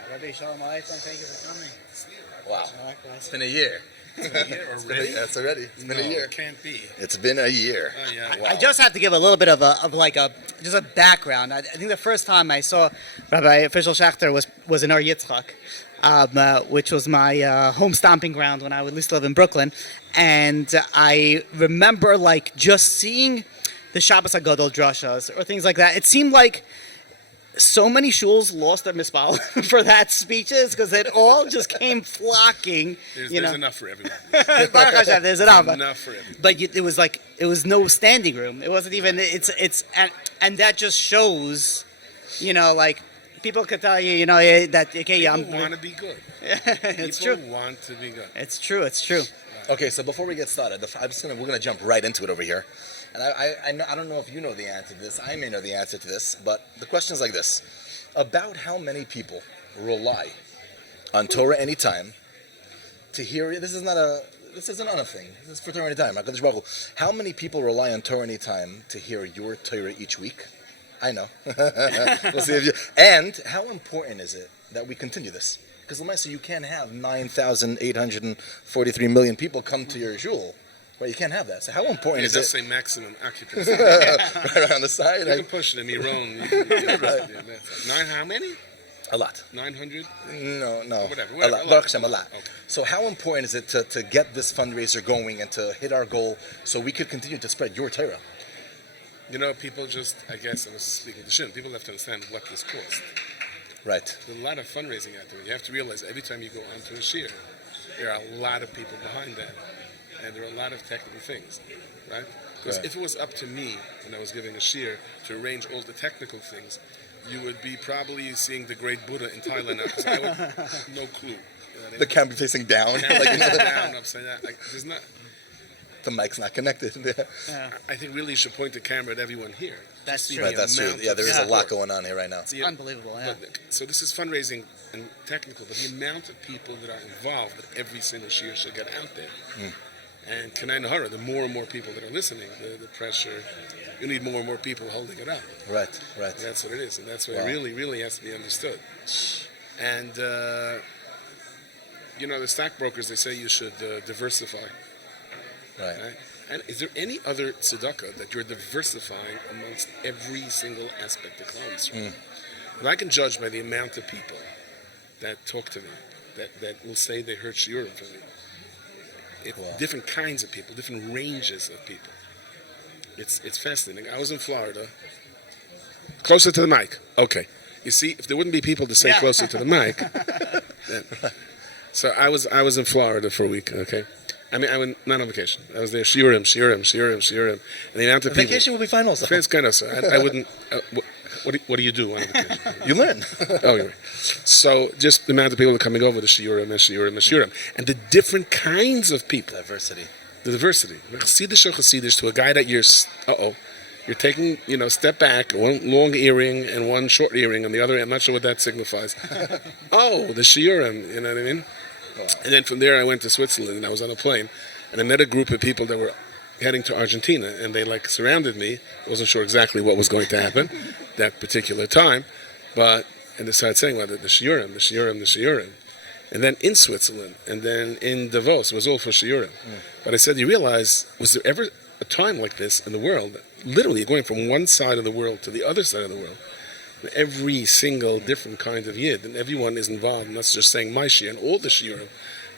Rabbi Shalom Aleichem, thank you for coming. Wow, it's been a year. That's already. It's been a year. It can't be. It's been a year. Oh, yeah. I just have to give a little bit of a background. I think the first time I saw Rabbi Official Schachter was in Or Yitzchak, which was my home stomping ground when I would at least live in Brooklyn, and I remember just seeing the Shabbos HaGadol drashas or things like that. It seemed like so many shuls lost their mispal for that speeches because it all just came flocking. There's enough for everyone. Baruch Hashem, there's enough. Enough for everyone. But it was no standing room. It wasn't even. And that just shows, people could tell you, that okay, people want to be good. It's people true. Want to be good. It's true. It's true. Okay, so before we get started, we're gonna jump right into it over here. And I don't know if you know the answer to this. I may know the answer to this, but the question is like this: about how many people rely on TorahAnytime to hear? This isn't on a thing. This is for TorahAnytime. HaKadosh Baruch Hu. How many people rely on TorahAnytime to hear your Torah each week? I know. We'll see if you. And how important is it that we continue this? Because Lamaisa, you can't have 9,843 million people come to your shul. Well, you can't have that. So how important is it? It does say maximum occupancy. Right on the side. You can push it in Iran. Nine, how many? A lot. 900? No. Whatever. A lot. Baruch Hashem, a lot. Okay. So how important is it to get this fundraiser going and to hit our goal so we could continue to spread your Torah? People just, I guess, I was speaking to Shin, people have to understand what this costs. Right. There's a lot of fundraising out there. You have to realize every time you go onto a shir, there are a lot of people behind that. And there are a lot of technical things, right? Because if it was up to me when I was giving a shir to arrange all the technical things, you would be probably seeing the great Buddha in Thailand now, because I would no clue. The camera facing down. Down, upside down. There's not. The mic's not connected. I think really you should point the camera at everyone here. That's true. Right, that's true. Yeah, there is a lot going on here right now. Unbelievable, yeah. So this is fundraising and technical, but the amount of people that are involved that every single shir should get out there. And Kanai Nahara, the more and more people that are listening, the pressure, you need more and more people holding it up. Right. And that's what it is, and that's what it really, really has to be understood. And, the stockbrokers, they say you should diversify. Right? And is there any other tzedakah that you're diversifying amongst every single aspect of Klal Yisrael? And I can judge by the amount of people that talk to me, that will say they heard shiurim from me. Different kinds of people, different ranges of people. It's fascinating. I was in Florida. Closer to the mic. Okay. You see, if there wouldn't be people to say closer to the mic, then. So I was in Florida for a week. Okay. I mean, I went not on vacation. I was there. Shiurim. And the amount of people. Vacation will be fine also. It's kind of so. I wouldn't. What do you do on a vacation? You learn. Oh, you're right. So just the amount of people that are coming over to shiurim, and the different kinds of people. Diversity. The diversity. Chassidish to a guy that you're taking, step back, one long earring and one short earring on the other. I'm not sure what that signifies. The shiurim, you know what I mean? Wow. And then from there I went to Switzerland and I was on a plane and I met a group of people that were heading to Argentina and they surrounded me. I wasn't sure exactly what was going to happen that particular time, and they started saying, the shiurim. And then in Switzerland and then in Davos, it was all for shiurim. But I said, you realize, was there ever a time like this in the world? Literally, you're going from one side of the world to the other side of the world. Every single different kind of yid, and everyone is involved, and that's just saying my shir and all the shiurim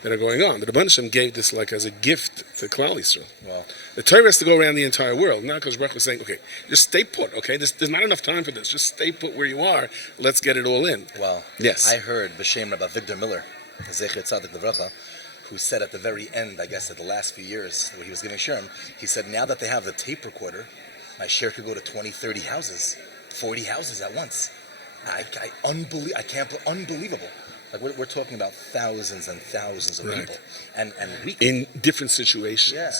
that are going on. The Rebbeinu Shem gave this as a gift to Klal Yisrael. Wow. The Torah has to go around the entire world, not because Baruch was saying, okay, just stay put, okay? There's not enough time for this. Just stay put where you are. Let's get it all in. Wow. Yes. I heard B'Shem Rabbi Victor Miller, Zecher Tzadik Levracha, who said at the very end, I guess at the last few years, where he was giving Sherm, he said, now that they have the tape recorder, my share could go to 20, 30 houses, 40 houses at once. Unbelievable. We're talking about thousands and thousands of people, and weekly. In different situations. Yeah.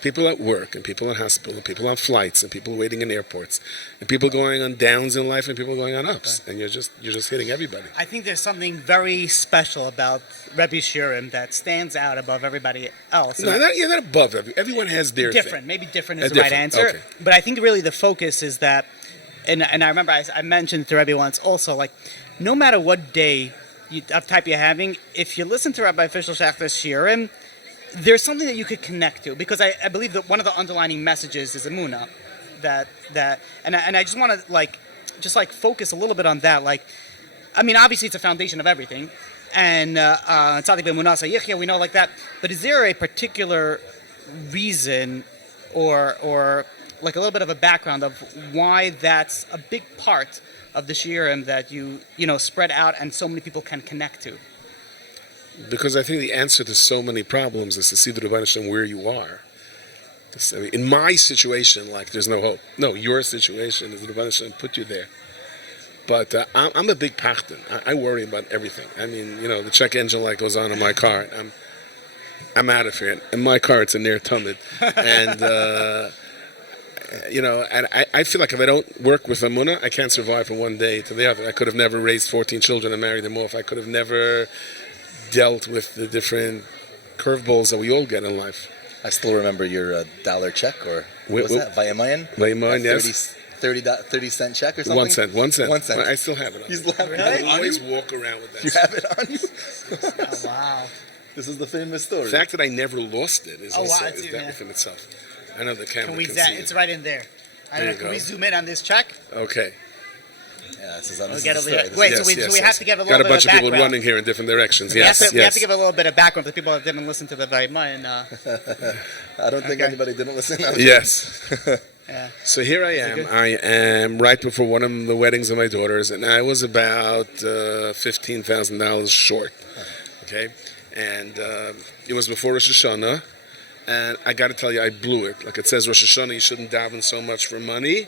People at work, and people in hospital, and people on flights, and people waiting in airports, and people going on downs in life, and people going on ups, and you're just hitting everybody. I think there's something very special about Rebbe Shiurim that stands out above everybody else. No, not above everyone. Everyone has their different. thing. Maybe different is the right answer. Okay. But I think really the focus is that, and I remember I mentioned to Rebbe once also, no matter what day of type you're having, if you listen to Rabbi Fishel Schachter's Shiurim, there's something that you could connect to, because I believe that one of the underlining messages is Emunah, and I just want to focus a little bit on that. Obviously it's a foundation of everything, and Tzadik B'Emunah Sayichya, we know that. But is there a particular reason, or a little bit of a background of why that's a big part of the shiurim that you spread out and so many people can connect to? Because I think the answer to so many problems is to see the Rebbeinu Shem where you are. In my situation, there's no hope. No, your situation is the Rebbeinu Shem put you there. But I'm a big pachtin. I worry about everything. I mean, the check engine light goes on in my car. And I'm out of here. In my car, it's a near tumid. And... and I feel like if I don't work with Amunah, I can't survive from one day to the other. I could have never raised 14 children and married them off. I could have never dealt with the different curveballs that we all get in life. I still remember your dollar check, or what was that? Vayamayan? Vayamayan, yes. 30 cent check or something? 1 cent. 1 cent. 1 cent. I still have it on. You still have it on? on? I always walk around with that. You have it on you? Oh, wow. This is the famous story. The fact that I never lost it is that within itself. I know the camera can see it's right in there. I don't know. Can we zoom in on this check? Okay. Yeah, this is on Wait, yes, so we have to give a little bit of background. Got a bunch of people running here in different directions. We have to give a little bit of background to the people that didn't listen to the Vayman. I don't think anybody didn't listen. Yes. Yeah. So here I am. I am right before one of the weddings of my daughters, and I was about $15,000 short. Okay, and it was before Rosh Hashanah. And I got to tell you, I blew it. Like it says, Rosh Hashanah, you shouldn't daven so much for money.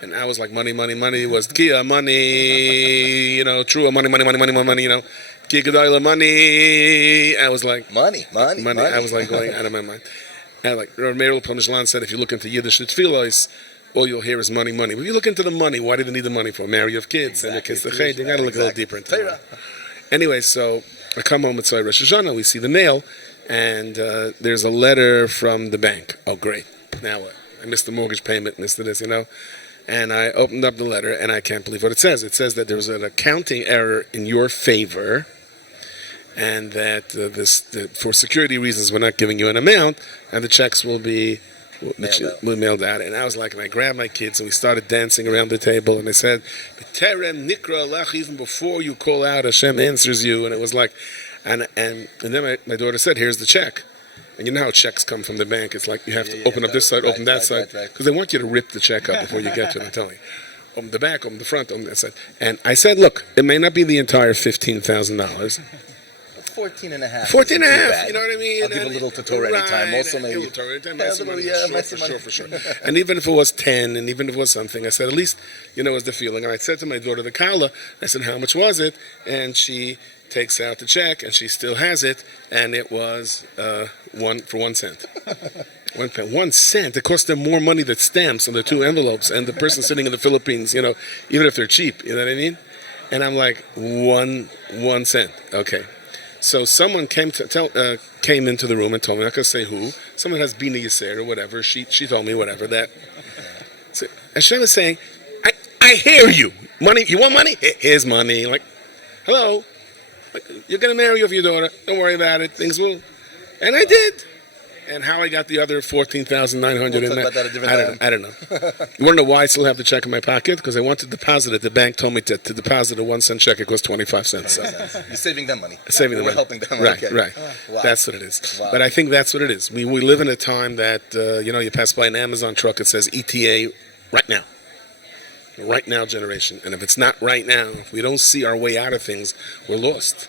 And I was like, money was Kia, money, true, money, Kia Gedola, money. I was like, money. I was like going out of my mind. And Rav Meir Pamishlan said, if you look into Yiddish tefillos, all you'll hear is money. But if you look into the money, why do they need the money for? Marry, you have kids, and your kids the chay. You got to look a little deeper into it. Anyway, so I come home at Rosh Hashanah, we see the mail. And there's a letter from the bank. Oh, great. Now what? I missed the mortgage payment, missed this, And I opened up the letter, and I can't believe what it says. It says that there was an accounting error in your favor, and that for security reasons, we're not giving you an amount, and the checks will be We mailed out, and I was like, and I grabbed my kids, and we started dancing around the table, and I said, "B'terem nikra lech," even before you call out, Hashem answers you, and it was like, and then my daughter said, "Here's the check." And you know how checks come from the bank. It's like you have to open up this side, open that side, because they want you to rip the check up before you get to it. I'm telling you. Open the back, open the front, open that side. And I said, look, it may not be the entire $15,000. 14 and a half. 14 and a half, you know what I mean? I'll give a little to Torah anytime. Also, maybe. A little Torah anytime. For sure. And even if it was 10, and even if it was something, I said, at least, it was the feeling. And I said to my daughter, the Kala, I said, how much was it? And she takes out the check, and she still has it, and it was 1 cent. 1 cent. It cost them more money than stamps and the 2 envelopes, and the person sitting in the Philippines, even if they're cheap, you know what I mean? And I'm like, 1 cent. Okay. So someone came into the room and told me, I'm not going to say who, someone has Bina Yisser or whatever, she told me whatever, that. So Hashem is saying, I hear you. Money, you want money? Here's money. Like, hello. You're going to marry your daughter. Don't worry about it. Things will. And I did. And how I got the other 14,900 in that, I don't know. You want to know why I still have the check in my pocket? Because I want to deposit it. The bank told me to deposit a 1 cent check. It costs 25 cents. So. You're saving them money. Saving them We're money. helping them. Right, okay. right. Wow. That's what it is. Wow. But I think that's what it is. We live in a time that, you pass by an Amazon truck, it says ETA right now. Right now generation. And if it's not right now, if we don't see our way out of things, we're lost.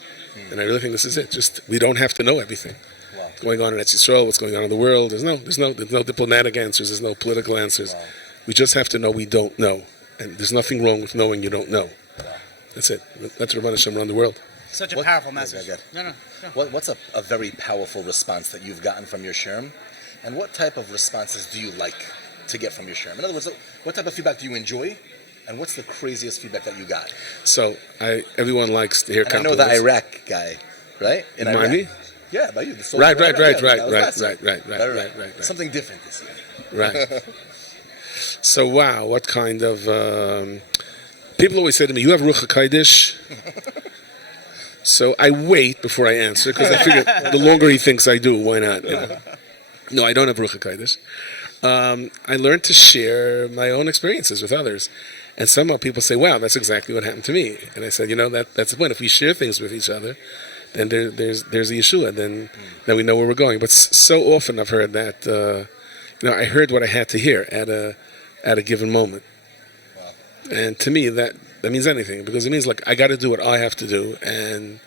And I really think this is it. Just, we don't have to know everything. What's going on in Eretz Yisrael, what's going on in the world. There's no diplomatic answers. There's no political answers. Wow. We just have to know we don't know. And there's nothing wrong with knowing you don't know. Wow. That's it. That's Rabban Hashem around the world. Such a powerful message. No. What's a very powerful response that you've gotten from your sherm? And what type of responses do you like to get from your sherm? In other words, what type of feedback do you enjoy? And what's the craziest feedback that you got? So, everyone likes to hear compliments. I know the Iraq guy, right? In Iraq. Yeah, by you. Right. Something different this year. Right. So, wow, what kind of... people always say to me, you have Ruach HaKodesh? So I wait before I answer, because I figure the longer he thinks I do, why not? No, I don't have Ruach HaKodesh. I learned to share my own experiences with others. And somehow people say, wow, that's exactly what happened to me. And I said, that's the point. If we share things with each other, then there's a Yeshua. Then we know where we're going. But so often I've heard that, I heard what I had to hear at a given moment. Wow. And to me, that means anything. Because it means, I got to do what I have to do. And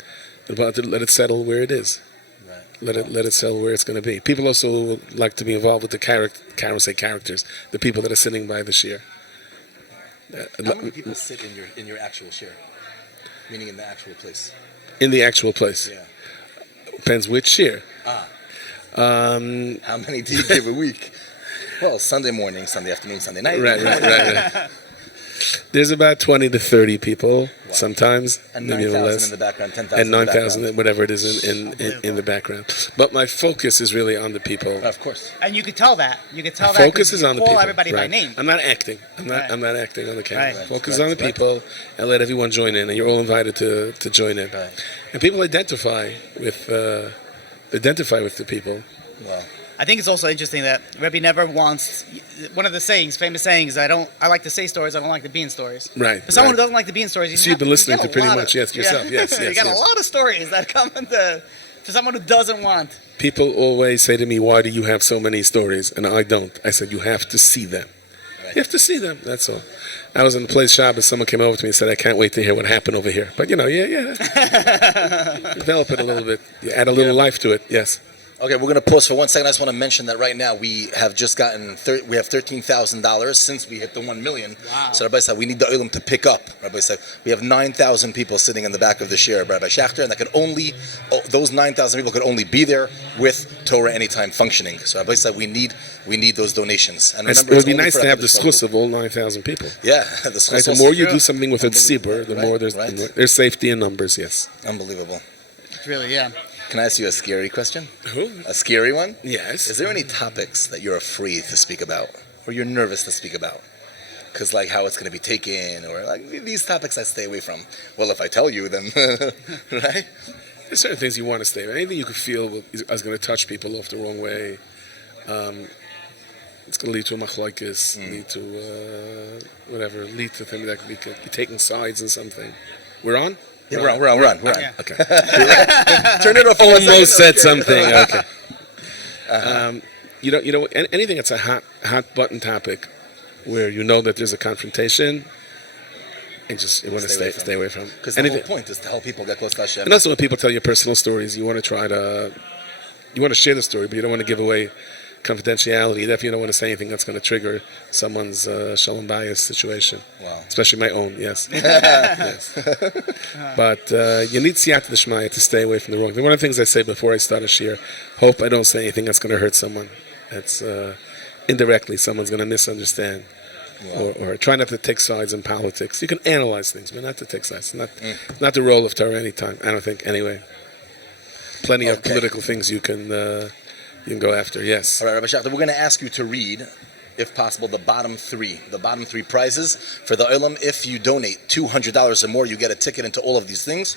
let it settle where it is. Right. Let it settle where it's going to be. People also like to be involved with the characters, the people that are sitting by the shir. How many people sit in your actual shir? Meaning in the actual place? In the actual place. Yeah. Depends which shir. How many do you give a week? Well, Sunday morning, Sunday afternoon, Sunday night. Right. There's about 20 to 30 people sometimes. And 9,000 in the background, 10,000 and 9,000, whatever it is in the background. But my focus is really on the people. Of course. And you could tell that. Focus is on the people. Call everybody by name. I'm not acting. I'm not acting on the camera. Right. Focus is on the people, and let everyone join in. And you're all invited to join in. Right. And people identify with the people. Wow. I think it's also interesting that Rebbe never wants, one of the famous sayings, I like to say stories, I don't like to be in stories. Right. For someone who doesn't like to be in stories, you've been listening to pretty much, yourself. Yes. You got a lot of stories that come for someone who doesn't want. People always say to me, why do you have so many stories? And I don't. I said, you have to see them. Right. You have to see them, that's all. I was in the place Shabbos, someone came over to me and said, I can't wait to hear what happened over here. But, Develop it a little bit. You add a little life to it, yes. Okay, we're going to pause for 1 second. I just want to mention that right now we have just gotten we have $13,000 since we hit the 1 million. Wow. So Rabbi said we need the Olam to pick up. Rabbi said we have 9,000 people sitting in the back of the shir, Rabbi Schachter, and those 9,000 people could only be there with Torah Anytime functioning. So Rabbi said we need those donations. And remember, it would be nice to have the schus of all 9,000 people. Yeah, the schus. The more you do something with a tzibur, the more there's safety in numbers. Yes. Unbelievable. Really, yeah. Can I ask you a scary question? Who? A scary one? Yes. Is there any topics that you're afraid to speak about, or you're nervous to speak about? Because how it's going to be taken, or these topics I stay away from. Well, if I tell you, then right? There's certain things you want to stay away. Anything you could feel is going to touch people off the wrong way. It's going to lead to a machlokes, lead to whatever, lead to things that we could be taking sides in something. We're on? Yeah, we're on. Yeah. Okay. Turn it off. Almost said something. Okay. Anything that's a hot button topic, where you know that there's a confrontation, and just you want to stay away from. Because the whole point is to help people get close to Hashem. And also, when people tell you personal stories, you want to share the story, but you don't want to give away confidentiality. If you don't want to say anything that's going to trigger someone's shalom bayis situation. Wow. Especially my own, yes. Yes. But you need siyata d'shmaya to stay away from the wrong thing. One of the things I say before I start a shir, hope I don't say anything that's going to hurt someone. That's indirectly someone's going to misunderstand. Wow. Or try not to take sides in politics. You can analyze things, but not to take sides. It's not the role of TorahAnytime, I don't think, anyway. Plenty of political things you can go after, yes. All right, Rabbi Shachter, we're going to ask you to read, if possible, the bottom three prizes for the Olam. If you donate $200 or more, you get a ticket into all of these things.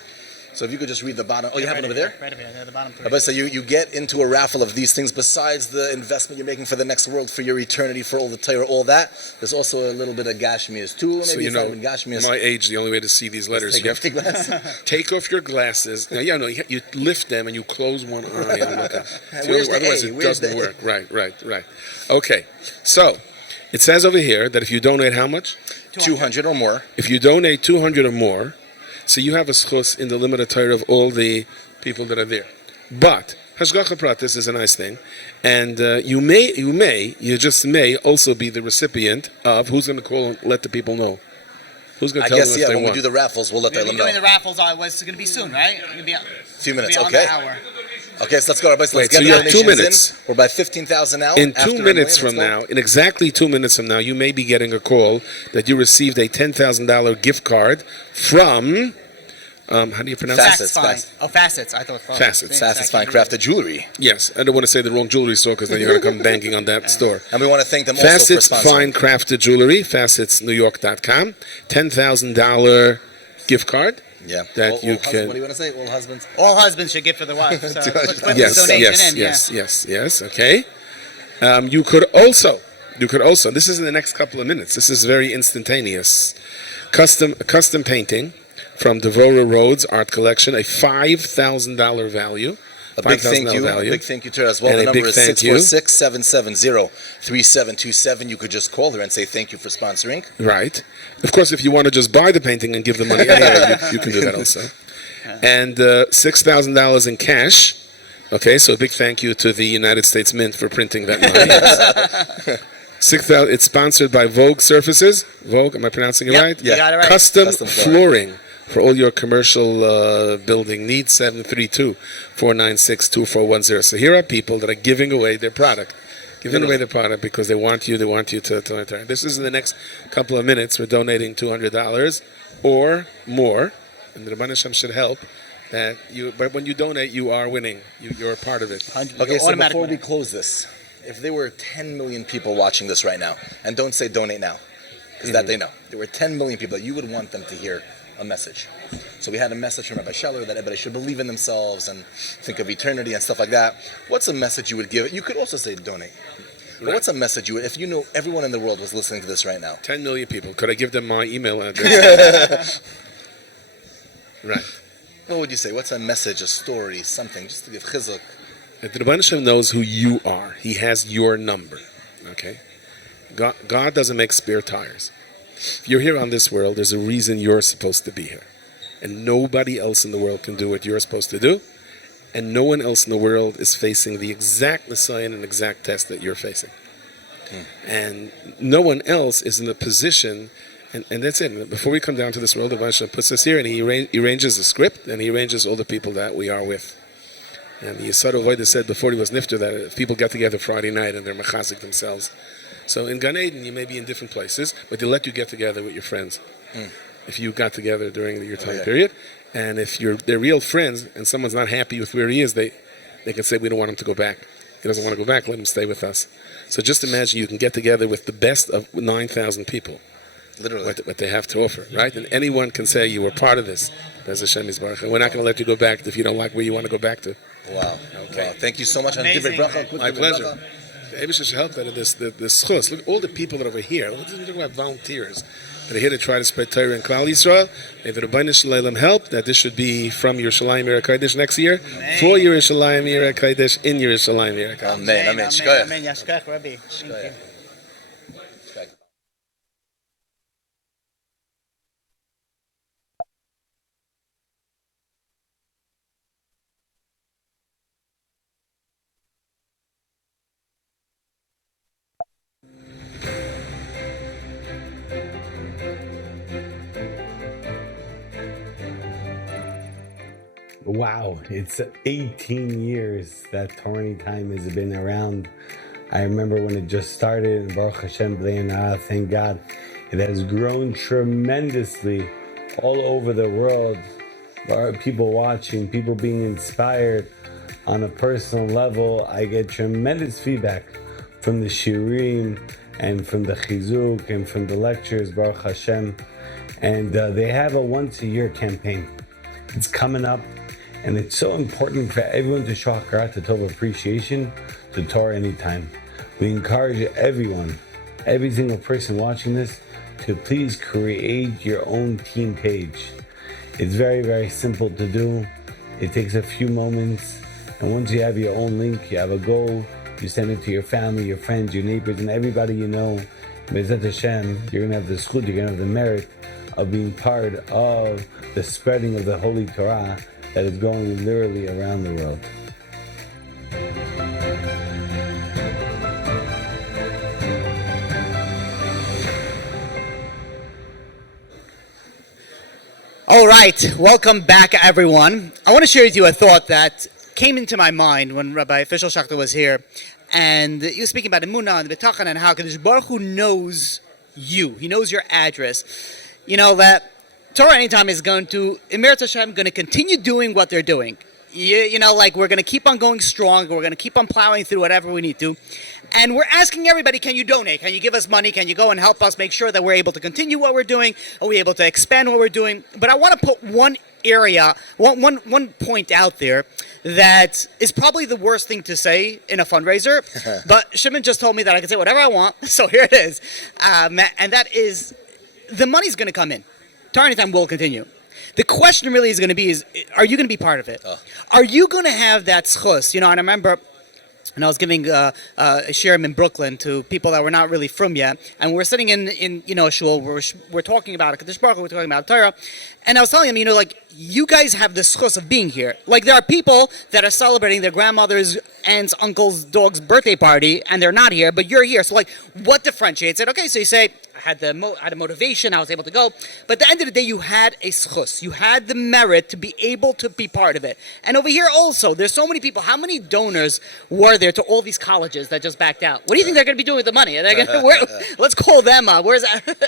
So if you could just read the bottom. Oh, you have it over there? Right over here, the bottom three. Rabbi, so you get into a raffle of these things besides the investment you're making for the next world, for your eternity, for all the Torah, all that. There's also a little bit of Gashmias too. Maybe So Gashmias. My age, the only way to see these letters, you have to take off your glasses. Now, you lift them and you close one eye and look up. Otherwise, it doesn't work. Right. Okay, so it says over here that if you donate how much? 200 or more. If you donate 200 or more, so you have a schus in the limit of Torah of all the people that are there. But hashgacha pratis is a nice thing, and you just may also be the recipient of who's going to call and let the people know. Who's going to tell them if they when want? we do the raffles, we'll let them know. Doing the raffles was going to be soon, right? It's going to be a few minutes, on okay. The hour. Okay, so let's go. Let's Wait, get so the you have 2 donations minutes. in. We're by 15,000 now. In 2 minutes from now, in exactly 2 minutes from now, you may be getting a call that you received a $10,000 gift card from, how do you pronounce Facets. Facets. I thought Facets. Facets Fine Crafted Jewelry. Yes, I don't want to say the wrong jewelry store because then you're going to come banging on that store. And we want to thank them also for Facets sponsoring. Fine Crafted Jewelry, facetsnewyork.com, $10,000 gift card. Yeah. That you can. What do you want to say? All husbands? All husbands should give for the wife. So let's put Yes, this donation in. yes. Okay. You could also. This is in the next couple of minutes. This is very instantaneous. Custom painting from Devorah Rhodes Art Collection, a $5,000 value. A big thank you to her as well. And the number is 646-770-3727. You could just call her and say thank you for sponsoring. Right. Of course, if you want to just buy the painting and give the money anyway, you can do that also. And $6,000 in cash. Okay, so a big thank you to the United States Mint for printing that money. It's sponsored by Vogue Surfaces. Vogue, am I pronouncing it right? Yeah, you got it right. Custom flooring for all your commercial building needs. 732-496-2410. So here are people that are giving away their product. Away their product because they want you to learn. This is in the next couple of minutes. We're donating $200 or more, and the Rebbeinu Hashem should help. But when you donate, you are winning. You're a part of it. Okay, so before we close this, if there were 10 million people watching this right now, and don't say donate now, because that they know, there were 10 million people that you would want them to hear a message. So we had a message from Rabbi Scheller that everybody should believe in themselves and think of eternity and stuff like that. What's a message you would give? You could also say donate. But what's a message you would, if you know everyone in the world was listening to this right now? 10 million people. Could I give them my email address? Right. What would you say? What's a message, a story, something, just to give chizuk? The Rebbeinu Hashem knows who you are. He has your number. Okay? God doesn't make spare tires. If you're here on this world, there's a reason you're supposed to be here. And nobody else in the world can do what you're supposed to do. And no one else in the world is facing the exact nisayon and exact test that you're facing. And no one else is in the position, and that's it. Before we come down to this world, the Rebbeinu Hashem puts us here, and he arranges the script, and he arranges all the people that we are with. And the Yisad Ovaida said before he was nifter that if people get together Friday night and they're mechazik themselves. So in Gan Eden, you may be in different places, but they let you get together with your friends. If you got together during your time period. And if they're real friends and someone's not happy with where he is, they can say, we don't want him to go back. He doesn't want to go back, let him stay with us. So just imagine you can get together with the best of 9,000 people. Literally. What they have to offer, right? And anyone can say you were part of this. Bez Hashem Yisbarach. We're not going to let you go back if you don't like where you want to go back to. Wow. Okay. Wow. Thank you so much. Amazing. My pleasure. Maybe should help that this schus. Look, all the people that are over here. We're talking about volunteers that are here to try to spread Torah in Klal Yisrael. May the Rebbeinu Shalom help that this should be from Yerushalayim Yer HaKodesh next year, for Yerushalayim Yer HaKodesh, in Yerushalayim Yer HaKodesh. Amen. Amen. Shkoyach. Amen. Yashkach, Rabbi. Thank you. Wow, it's 18 years that TorahAnytime has been around. I remember when it just started, and Baruch Hashem, thank God, it has grown tremendously all over the world. People watching, people being inspired on a personal level. I get tremendous feedback from the shiurim and from the chizuk and from the lectures, Baruch Hashem. And they have a once-a-year campaign. It's coming up. And it's so important for everyone to show hakarat tov appreciation to TorahAnytime. We encourage everyone, every single person watching this, to please create your own team page. It's very, very simple to do. It takes a few moments. And once you have your own link, you have a goal, you send it to your family, your friends, your neighbors, and everybody you know. B'ezrat Hashem, you're going to have the schut, you're going to have the merit of being part of the spreading of the Holy Torah that is going literally around the world. All right, welcome back, everyone. I want to share with you a thought that came into my mind when Rabbi Fishel Schachter was here, and he was speaking about Emunah and B'tachon and how Kadosh Baruch Hu knows you. He knows your address. You know that TorahAnytime is going to, Emeretz Hashem, going to continue doing what they're doing. You know, like we're going to keep on going strong. We're going to keep on plowing through whatever we need to. And we're asking everybody, can you donate? Can you give us money? Can you go and help us make sure that we're able to continue what we're doing? Are we able to expand what we're doing? But I want to put one area, one point out there that is probably the worst thing to say in a fundraiser. But Shimon just told me that I can say whatever I want. So here it is. And that is, the money's going to come in. TorahAnytime will continue. The question really is going to be are you going to be part of it? Are you going to have that schus? You know, and I remember when I was giving a shiurim in Brooklyn to people that were not really from yet, and we're sitting in you know, a shul, we're talking about Kadosh Baruch Hu, we're talking about Torah, and I was telling them, you know, like, you guys have the schus of being here. Like, there are people that are celebrating their grandmother's, aunt's, uncle's, dog's birthday party, and they're not here, but you're here. So, like, what differentiates it? Okay, so you say, I had a motivation, I was able to go, but at the end of the day, you had a schus. You had the merit to be able to be part of it. And over here also, there's so many people. How many donors were there to all these colleges that just backed out? What do you think they're going to be doing with the money? Are they let's call them up. Where's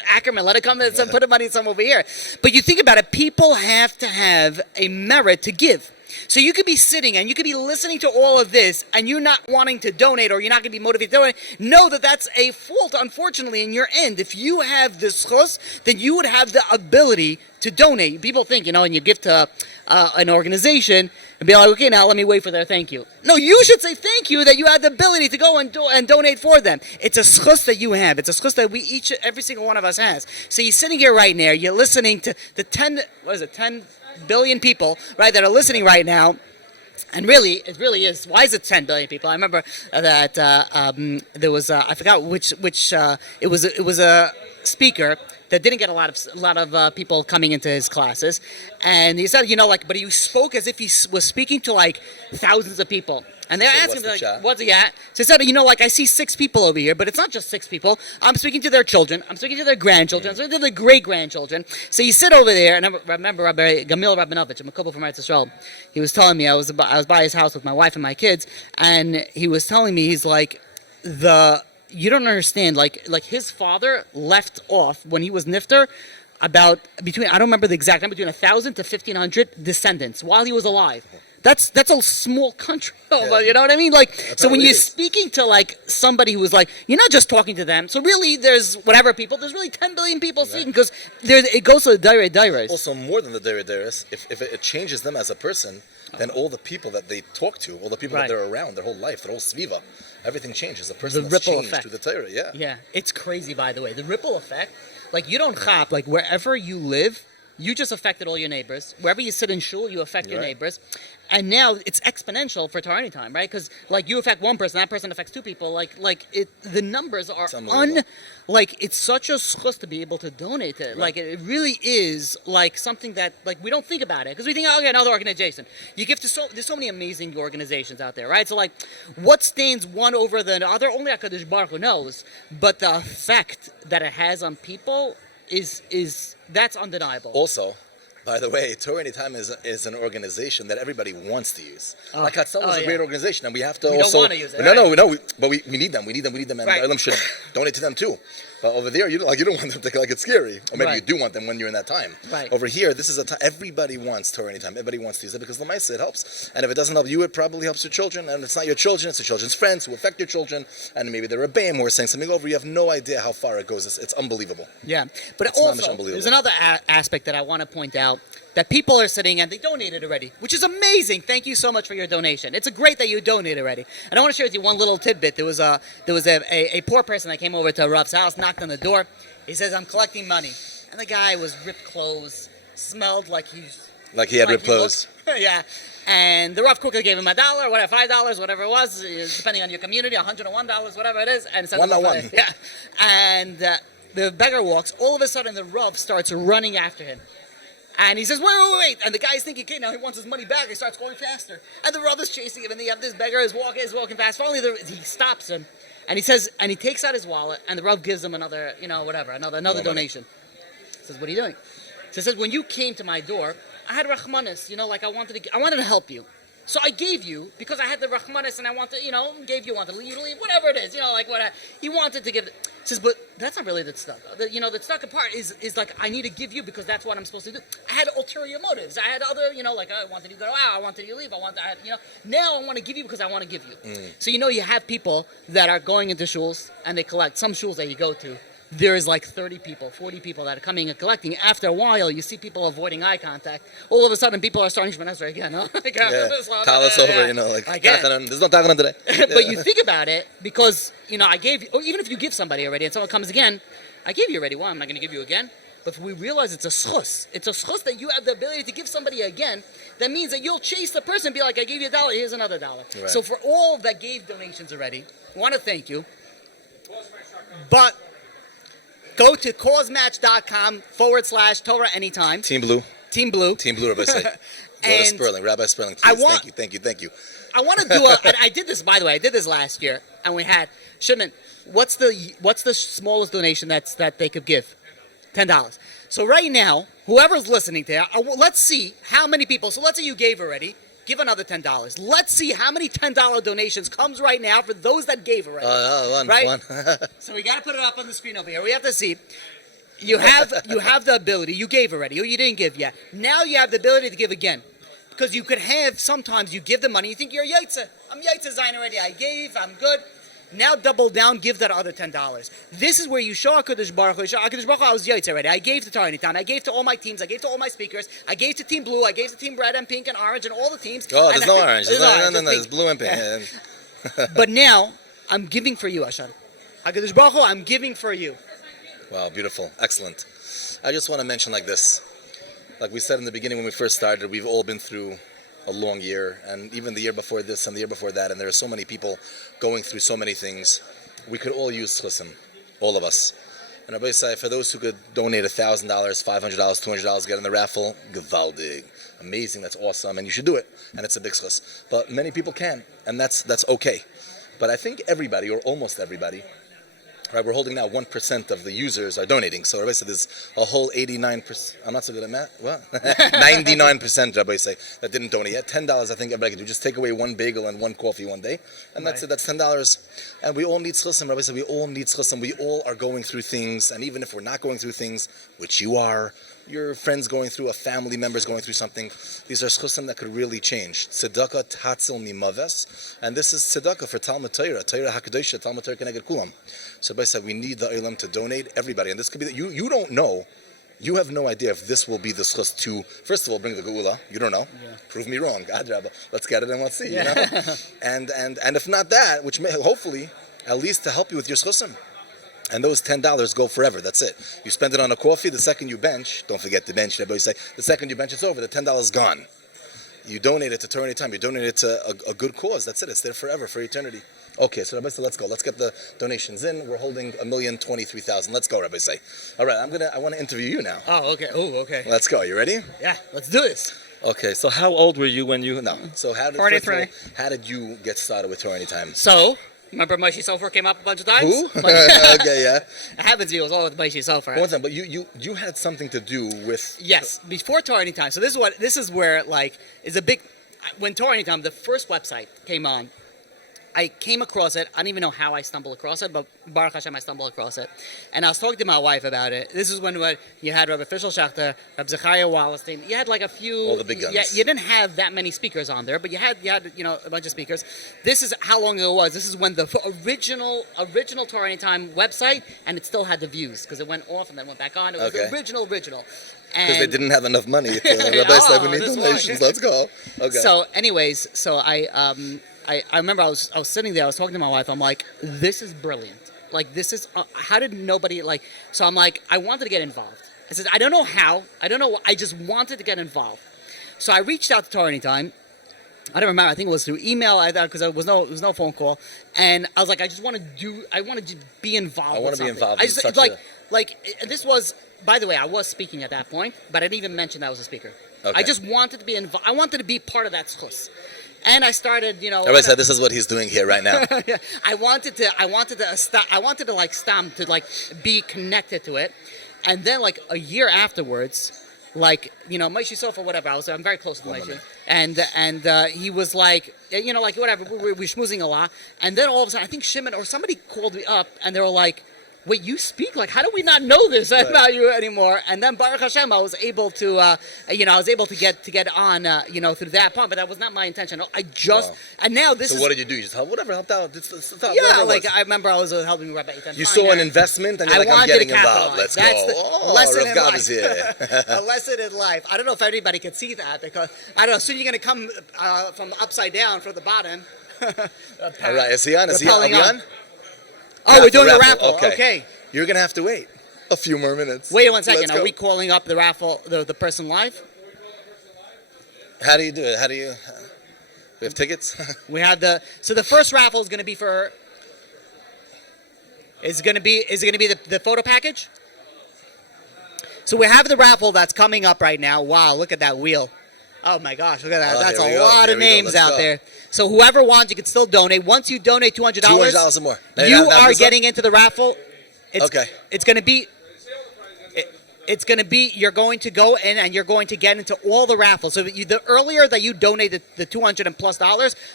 Ackerman? Let it come and put the money some over here. But you think about it, people have to have a merit to give. So you could be sitting and you could be listening to all of this and you're not wanting to donate, or you're not going to be motivated to donate. Know that that's a fault, unfortunately, in your end. If you have the schus, then you would have the ability to donate. People think, you know, and you give to an organization and be like, okay, now let me wait for their thank you. No, you should say thank you that you had the ability to go and donate for them. It's a schus that you have. It's a schus that every single one of us has. So you're sitting here right now, you're listening to the 10 billion people, right, that are listening right now. And really, it really is. Why is it 10 billion people? I remember that there was I forgot which it was a speaker that didn't get a lot of people coming into his classes, and he said, you know, like, but he spoke as if he was speaking to like thousands of people. And they're asking me, like, what's he at? So he said, you know, like, I see 6 people over here, but it's not just 6 people. I'm speaking to their children. I'm speaking to their grandchildren. I'm speaking to their great-grandchildren. So you sit over there, and I remember Rabbi Gamil Rabinovich, I'm a couple from Eretz Yisrael. He was telling me, I was by his house with my wife and my kids, and he was telling me, he's like, you don't understand, like his father left off when he was nifter about between, I don't remember the exact number, between 1,000 to 1,500 descendants while he was alive. That's a small country, you know what I mean? Like, so when you're speaking to like somebody who was like, you're not just talking to them. So really, there's whatever people. There's really 10 billion people speaking, because it goes to the direct. Also, more than the direct. If it changes them as a person, then all the people that they talk to, all the people Right. that they're around, their whole life, their whole sviva, everything changes. The person The that's ripple changed effect. through the Torah, yeah. Yeah, it's crazy, by the way. The ripple effect, like you don't chop, like wherever you live, you just affected all your neighbors. Wherever you sit in shul, you affect your Right. neighbors. And now it's exponential for TorahAnytime, right? Because like you affect one person, that person affects two people. Like it, the numbers are unbelievable. like it's such a schus to be able to donate it. Like it really is like something that like we don't think about it because we think, oh yeah, another organization. You give to there's so many amazing organizations out there, right? So like, what stands one over the other? Only HaKadosh Baruch Hu knows. But the effect that it has on people is that's undeniable. Also, by the way, TorahAnytime is an organization that everybody wants to use. Like Hatzalah is a great organization, and we have to We don't also... wanna use it, but we need them, and Right. Ilam should donate to them too. But over there, you don't want them to like it's scary. Or maybe Right. you do want them when you're in that time. Right. Over here, this is a time, everybody wants TorahAnytime, everybody wants to use it because Lamaisa, it helps. And if it doesn't help you, it probably helps your children, and if it's not your children, it's your children's friends who affect your children, and maybe they're a BAM who are saying something over. You have no idea how far it goes. It's unbelievable. Yeah, but It's mamish also unbelievable. there's another aspect that I want to point out that people are sitting and they donated already, which is amazing. Thank you so much for your donation. It's great that you donated already. And I want to share with you one little tidbit. There was a poor person that came over to Rav's house, knocked on the door. He says, "I'm collecting money," and the guy was ripped clothes, smelled like Like he had ripped clothes. yeah. And the Rav quickly gave him $1, whatever, $5, whatever it was, depending on your community, $101, whatever it is, and sent him over 101. there. Yeah. And the beggar walks. All of a sudden, the Rav starts running after him. And he says, wait. And the guy's thinking, okay, now he wants his money back. He starts going faster. And the Rav is chasing him. And you have this beggar is walking fast. Finally, he stops him. And he says, and he takes out his wallet. And the Rav gives him another, another donation. He says, what are you doing? So he says, when you came to my door, I had Rahmanis, I wanted to help you. So I gave you, because I had the Rahmanis and I wanted, gave you, wanted you to leave, whatever it is, he wanted to give it. He says, but that's not really the tzedakah. The tzedakah part is like, I need to give you because that's what I'm supposed to do. I had ulterior motives. I had other, I wanted you to go out, I wanted you to leave, now I want to give you because I want to give you. So, you have people that are going into shuls and they collect. Some shuls that you go to, there is like 30 people, 40 people that are coming and collecting. After a while, you see people avoiding eye contact. All of a sudden, people are starting Shemana Esrei again. Huh? Tell us over, there's no Tachanan today. But you think about it, because, I gave you, or even if you give somebody already and someone comes again, I gave you already. Well, I'm not going to give you again. But if we realize it's a schus, that you have the ability to give somebody again, that means that you'll chase the person and be like, I gave you $1, here's another $1. Right. So for all that gave donations already, I want to thank you. But go to causematch.com /TorahAnytime. Team Blue. Team Blue. Team Blue, Rabbi Say. Rabbi Sperling, please. Thank you. I want to do and I did this, by the way, last year, and we had, Shimon, what's the smallest donation that they could give? $10. So right now, whoever's listening to it, let's see how many people, so let's say you gave already, give another $10. Let's see how many $10 donations comes right now for those that gave already. One. So we got to put it up on the screen over here. We have to see. You have the ability. You gave already, or you didn't give yet. Now you have the ability to give again. Because you could have, sometimes you give the money, you think you're Yaitza. I'm Yaitza Zayin already. I gave, I'm good. Now double down, give that other $10. This is where you show HaKadosh Baruch Hu. HaKadosh Baruch Hu, I was Yaitza already. I gave to TorahAnytime. I gave to all my teams. I gave to all my speakers. I gave to Team Blue. I gave to Team Red and Pink and Orange and all the teams. Oh, there's no orange. No, There's blue and pink. But now, I'm giving for you, Hashan. HaKadosh Baruch Hu, I'm giving for you. Wow, beautiful. Excellent. I just want to mention like this. Like we said in the beginning when we first started, we've all been through a long year, and even the year before this and the year before that, and there are so many people going through so many things. We could all use chesed, all of us. And Rabbi say, for those who could donate $1,000, $500, $200, get in the raffle, gewaldig, amazing, that's awesome, and you should do it, and it's a big chesed. But many people can, and that's okay. But I think everybody, or almost everybody, right, we're holding now 1% of the users are donating. So Rabbi said there's a whole 89%, I'm not so good at math, well, 99% Rabbi say that didn't donate yet. $10 I think everybody can do. Just take away one bagel and one coffee one day. And that's it, that's $10. And we all need tzchussim. Rabbi said we all need tzchussim. We all are going through things. And even if we're not going through things, which you are, your friends going through, a family member's going through something, these are tzchussim that could really change. Tzedakah tatzil mimaves. And this is tzedakah for Talmud Torah. Torah HaKadosh, Talmud Torah Keneged Kulam. So Rabbi said we need the Olam to donate, everybody. And this could be that you don't know You have no idea if this will be the schus to, first of all, bring the geula. You don't know. Yeah. Prove me wrong. God, Rabbi. Let's get it and let's see. Yeah. You know? and if not that, which may hopefully at least to help you with your schusim. And those $10 go forever. That's it. You spend it on a coffee. The second you bench, don't forget to bench. Everybody say the second you bench, it's over. The $10 is gone. You donate it to TorahAnytime. You donate it to a good cause. That's it. It's there forever, for eternity. Okay, so Rabbi say, let's go. Let's get the donations in. We're holding 1,023,000. Let's go, Rabbi say. All right, I want to interview you now. Oh, okay. Oh, okay. Let's go. You ready? Yeah, let's do this. Okay, so how old were you when you? No. So how did 43. How did you get started with TorahAnytime? So, remember Moshe Sofer came up a bunch of times? Who? Okay, yeah. It happens to you. It was all with Moshe Sofer. One time, but you had something to do with. Yes, before TorahAnytime. So this is where like is a big. When TorahAnytime, the first website came on, I came across it. I don't even know how I stumbled across it, but Baruch Hashem, I stumbled across it. And I was talking to my wife about it. This is when you had Rabbi Fishel Schachter, Rabbi Zechariah Wallerstein. You had like a few. All the big guns. Yeah, you didn't have that many speakers on there, but you had a bunch of speakers. This is how long ago it was. This is when the original TorahAnytime website, and it still had the views because it went off and then went back on. It was the original. Because they didn't have enough money. Rabbi said we need donations. Let's go. Okay. So, anyways, I remember I was sitting there. I was talking to my wife. I'm like, this is brilliant. Like, this is how did nobody like? So I'm like, I wanted to get involved. I said, I don't know how. I don't know. I just wanted to get involved. So I reached out to TorahAnytime. I don't remember. I think it was through email. I thought because there was no phone call, and I was like, I want to be involved. I want to be involved. I just and this was. By the way, I was speaking at that point, but I didn't even mention that I was a speaker. Okay. I just wanted to be involved. I wanted to be part of that schus. And I started, Everybody said this is what he's doing here right now. Yeah, I wanted to like stamp to like be connected to it, and then like a year afterwards, like Moshe Sofer, whatever. I'm very close to Moshe, and he was like, like whatever. We're schmoozing a lot, and then all of a sudden, I think Shimon or somebody called me up, and they were like, wait, you speak? Like, how do we not know this about you anymore? And then Baruch Hashem, I was able to, get on, through that point. But that was not my intention. I just, and now this. So is, what did you do? You just helped out. Yeah, like I remember I was helping Rabbi Ethan. You saw an investment, and you're like, I'm getting involved. Let's go. Lesson in Rav life. is here. A lesson in life. I don't know if everybody can see that because I don't know. Soon you're going to come from the upside down from the bottom. All right, is he on? Are we on? Oh, we're doing the raffle. Okay. You're going to have to wait a few more minutes. Wait 1 second. Are we calling up the raffle, the person live? How do you do it? We have tickets? We have the first raffle is going to be for. Is it going to be the photo package? So we have the raffle that's coming up right now. Wow, look at that wheel. Oh my gosh, look at that. That's a lot of names out there. So whoever wants, you can still donate. Once you donate $200, $200 or more. You are getting into the raffle. Okay. It's going to be. It's going to be. You're going to go in and you're going to get into all the raffles. So the earlier that you donate the $200 and plus,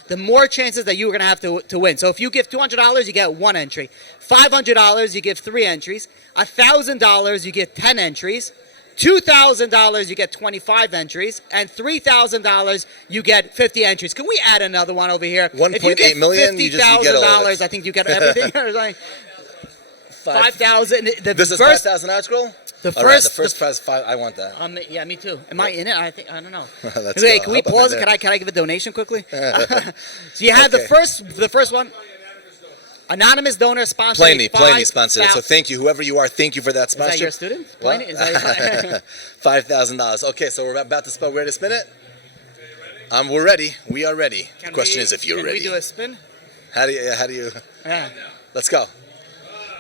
the more chances that you're going to have to win. So if you give $200, you get 1 entry. $500, you give 3 entries. $1,000, you get 10 entries. $2,000, you get 25 entries, and $3,000, you get 50 entries. Can we add another one over here? 1.8 million. You get all of it. I think you get everything. 5,000. This is 5,000 art scroll. The first prize 5. I want that. Yeah, me too. Am I in it? I don't know. Let's can we pause it? Can I give a donation quickly? So you have the first one. Anonymous donor sponsor. Pliny sponsored it. So thank you, whoever you are. Thank you for that sponsorship. Is that your student? Pliny? $5,000. Okay, so we're about to spin. Ready to spin it? We're ready. We are ready. The question is if you're ready. Can we do a spin? How do you? Yeah. Let's go.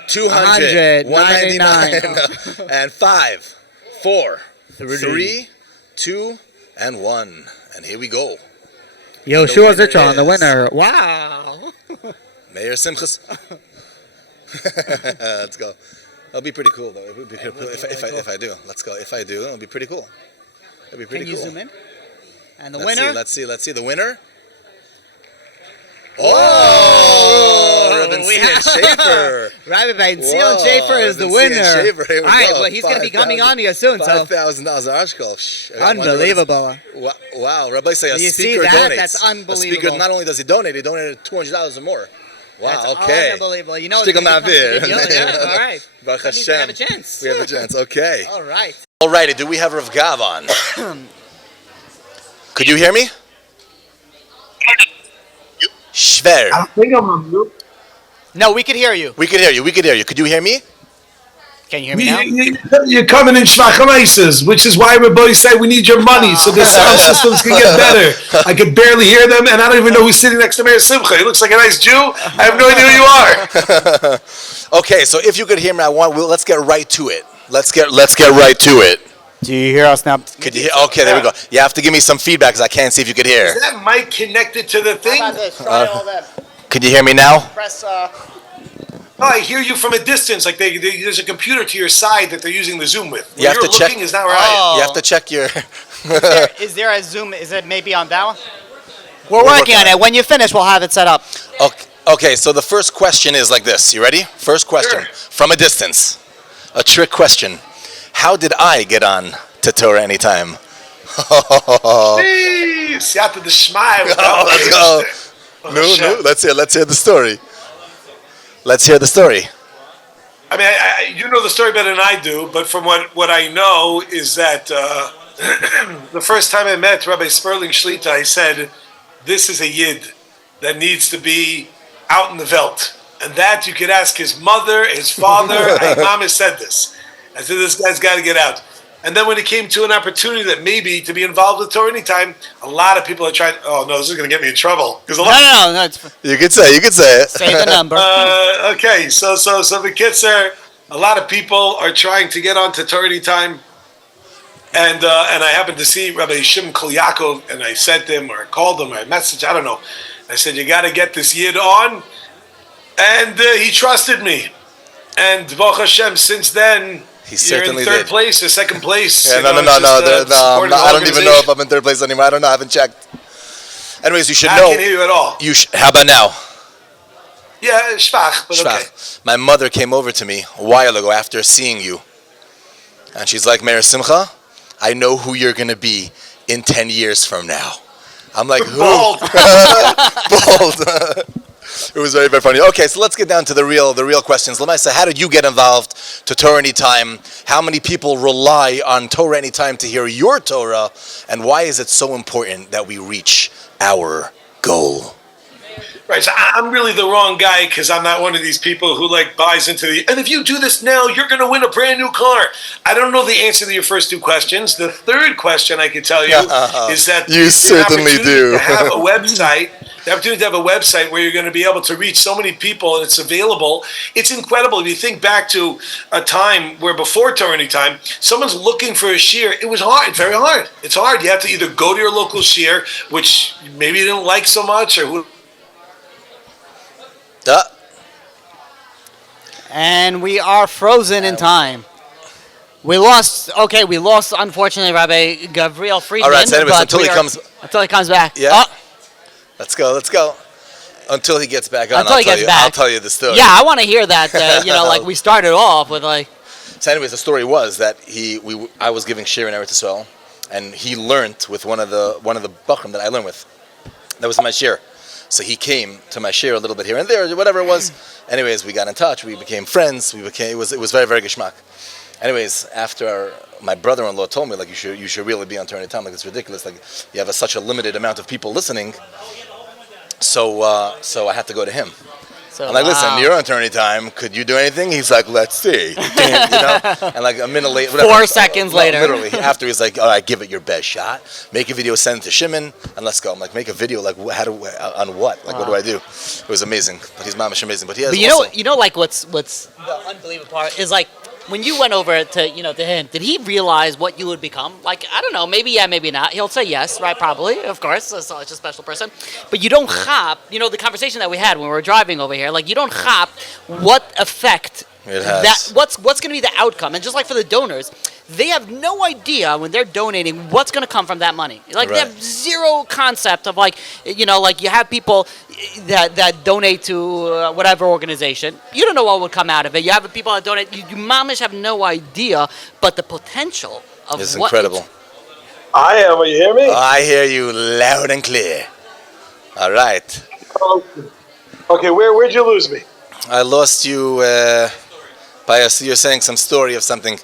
200, 199, and 5, 4, 3, 2, and 1. And here we go. Yoshua Zichron, the winner. Wow. Mayor Simchas. Let's go. That'll be pretty cool, though. It would be cool if I do. Let's go. If I do, it'll be pretty cool. It'll be pretty cool. Can you zoom in? And the winner? Let's see. The winner. Oh! Rabbi Schaefer. Rabbi Schaefer is the winner. All right, well, he's going to be coming on here soon. $5,000 Ashkol. Unbelievable. Wow, Rabbi say a speaker donates. That's unbelievable. A speaker, not only does he donate, he donated $200 or more. Wow, that's okay. Unbelievable. You know, Stick him out there. Yeah, all right. Baruch Hashem. We have a chance. Okay. All right. Alrighty, do we have Rav Gav on? Could you hear me? Schwer. I think I'm on mute. No, we could hear you. We could hear you. We could hear you. Could you hear me? Can you hear me now? You're coming in Shvachamaisas, which is why everybody say we need your money so the sound systems can get better. I could barely hear them, and I don't even know who's sitting next to Meir Simcha. He looks like a nice Jew. I have no idea who you are. Okay, so if you could hear me, let's get right to it. Let's get right to it. Do you hear us now? Could you hear? Okay, there we go. You have to give me some feedback because I can't see if you could hear. Is that mic connected to the thing? Could you hear me now? Press. Oh, I hear you from a distance. Like there's a computer to your side that they're using the Zoom with. You have to check. Is not right. You have to check your. Is there a Zoom? Is it maybe on that one? We're working on it. When you finish, we'll have it set up. Okay, so the first question is like this. You ready? First question from a distance. A trick question. How did I get on to Torah Anytime? Siyata the Shmai. Let's go. No, let's hear the story. Let's hear the story. I mean, you know the story better than I do, but from what I know is that the first time I met Rabbi Sperling Shlita, I said, this is a Yid that needs to be out in the Welt. And that you could ask his mother, his father. Mom has said this. I said, this guy's got to get out. And then when it came to an opportunity that maybe to be involved with Torah Anytime, a lot of people are trying, oh no, this is going to get me in trouble. No, it's You could say it. say the number. Okay, so the kids are, a lot of people are trying to get on to Torah Anytime. And I happened to see Rabbi Shimon Kol Yaakov, and I sent him or I called him or I messaged, I don't know. I said, you got to get this Yid on. And he trusted me. And Baruch Hashem, since then, He certainly you're in third did. place or second place. Yeah, no. I don't even know if I'm in third place anymore. I don't know. I haven't checked. Anyways, you should know. I can't hear you at all. How about now? Yeah, shvach, but okay. My mother came over to me a while ago after seeing you. And she's like, Meir Simcha, I know who you're going to be in 10 years from now. I'm like, who? Bold. Bold. It was very, very funny. Okay, so let's get down to the real questions. Lamaisa, how did you get involved to Torah Anytime? How many people rely on Torah Anytime to hear your Torah? And why is it so important that we reach our goal? Right, so I'm really the wrong guy because I'm not one of these people who like buys into the, and if you do this now, you're going to win a brand new car. I don't know the answer to your first two questions. The third question I can tell you is that you certainly do. To have a website, the opportunity to have a website where you're going to be able to reach so many people and it's available. It's incredible. If you think back to a time where before Torah Anytime, someone's looking for a shiur, it was hard. It's very hard. It's hard. You have to either go to your local shiur, which maybe you didn't like so much, or who. And we are frozen in time. We lost, unfortunately, Rabbi Gavriel Friedman. All right, so anyways, until he comes back. Yeah. Oh. Let's go. Until he gets back on, I'll tell you the story. Yeah, I want to hear that, like we started off with like. So anyways, the story was that I was giving shir in Eretz Yisrael, and he learned with one of the bachrim that I learned with. That was my shir. So he came to my shir a little bit here and there, whatever it was. Anyways, we got in touch. We became friends. It was very, very geschmack. Anyways, after my brother-in-law told me, like, you should really be on Torah Anytime. Like, it's ridiculous. Like, you have such a limited amount of people listening. So I had to go to him. So, I'm like, listen, you're on Torah Anytime. Could you do anything? He's like, let's see. And like a minute later, 4 seconds later, literally after, he's like, all right, give it your best shot. Make a video, send it to Shimon, and let's go. I'm like, make a video, like, on what? Like, what do I do? It was amazing. But he's mamash amazing. But he has. But you know, like what's the unbelievable part is like. When you went over to him, did he realize what you would become? Like, I don't know, maybe yeah, maybe not. He'll say yes, right? Probably, of course. So such a special person. But you don't chop, the conversation that we had when we were driving over here, like you don't chop what effect it has. What's going to be the outcome. And just like for the donors, they have no idea when they're donating what's going to come from that money. Like They have zero concept of like you have people that donate to whatever organization. You don't know what would come out of it. You have people that donate. You mamish have no idea, but the potential of it's incredible. I am. You hear me? I hear you loud and clear. All right. Okay, where'd you lose me? I lost you by you're saying some story of something.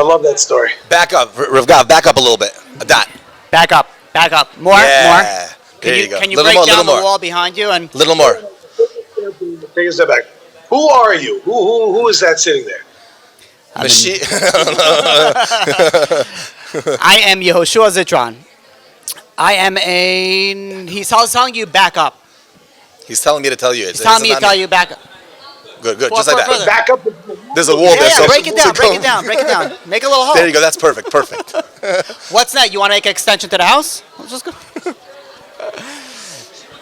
I love that story. Back up, Rivgav. Back up a little bit. A dot. Back up. More. Yeah. Can There you, you go. can you Little break more, down little the more. wall behind you? And Little more. Take a step back. Who are you? Who is that sitting there? I am Yehoshua Zitron. I am He's telling you back up. He's telling me to tell you. He's telling me to tell you back up. Good. Just like that. Further. Back up. There's a wall there. Yeah, So break it down. Make a little hole. There you go. That's perfect. What's that? You want to make an extension to the house? Let's just go.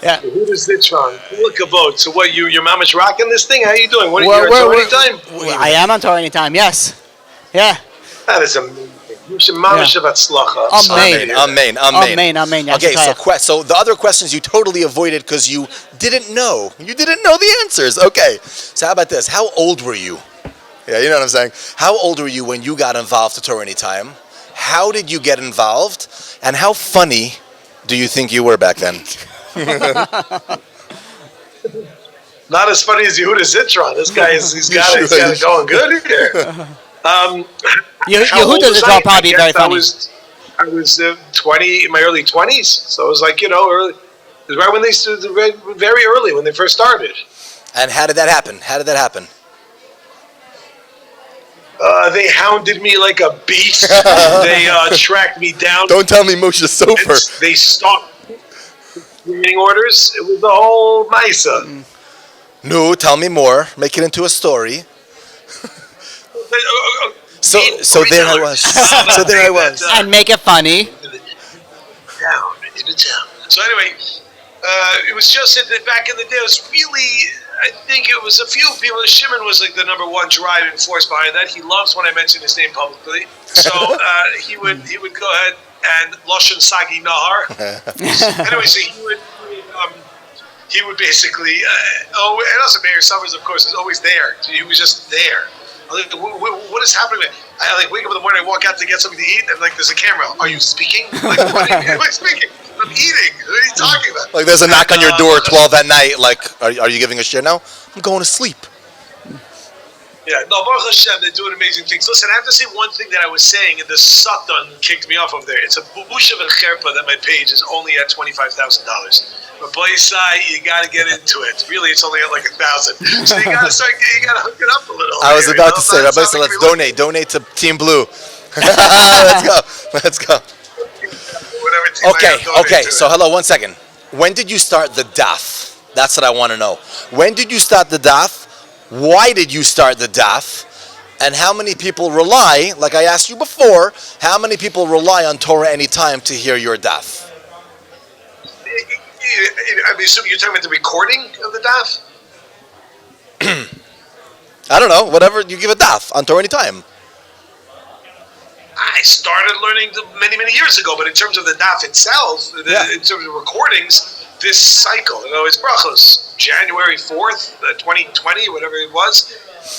Yeah. Who is this on? Look about. So what? Your mama's rocking this thing? How you doing? What are Where- you where- on where- anytime? I am on TorahAnytime. Yes. Yeah. That is amazing. You should mama shavatzlacha. Amen. Okay, so the other questions you totally avoided because you didn't know. You didn't know the answers. Okay. So how about this? How old were you? Yeah, you know what I'm saying? How old were you when you got involved to TorahAnytime? How did you get involved? And how funny do you think you were back then? Not as funny as Yehuda Zitron. This guy he's got it going good here. Yehuda Zitron probably very funny. I was 20, in my early 20s. So it was like, early. It was right when they started, very early when they first started. And how did that happen? They hounded me like a beast. They tracked me down. Don't tell me Moshe Sofer. They stopped reading orders. It was the whole Misa. No, tell me more. Make it into a story. So there I was. And make it funny. In the town. So anyway, it was just that back in the day, it was really, I think it was a few people. Shimon was like the number one driving force behind that. He loves when I mention his name publicly. So he would go ahead and Loshen Sagi Nahar. Anyway, so he would basically, and also Mayor Summers, of course, is always there. So he was just there. I was like, what is happening? I wake up in the morning, I walk out to get something to eat, and there's a camera. Are you speaking? What am I speaking? I'm eating. What are you talking about? Like there's a knock on your door 12 at night. Like, are you giving a shit now? I'm going to sleep. Yeah, no, Baruch Hashem, they're doing amazing things. Listen, I have to say one thing that I was saying, and the Satan kicked me off over there. It's a busha v'cherpa that my page is only at $25,000. But boy, you got to get into it. Really, it's only at like 1,000. So you got to hook it up a little. I was about to say, Rabbi, so let's donate to Team Blue. Let's go. Okay. So hello, 1 second. When did you start the daf? That's what I want to know. When did you start the daf? Why did you start the daf? And how many people rely, like I asked you before, how many people rely on TorahAnytime to hear your daf? I'm assuming you're talking about the recording of the daf? I don't know, whatever, you give a daf on TorahAnytime. I started learning many, many years ago, but in terms of the daf itself, in terms of recordings, this cycle, it's brachos, January 4th, 2020, whatever it was,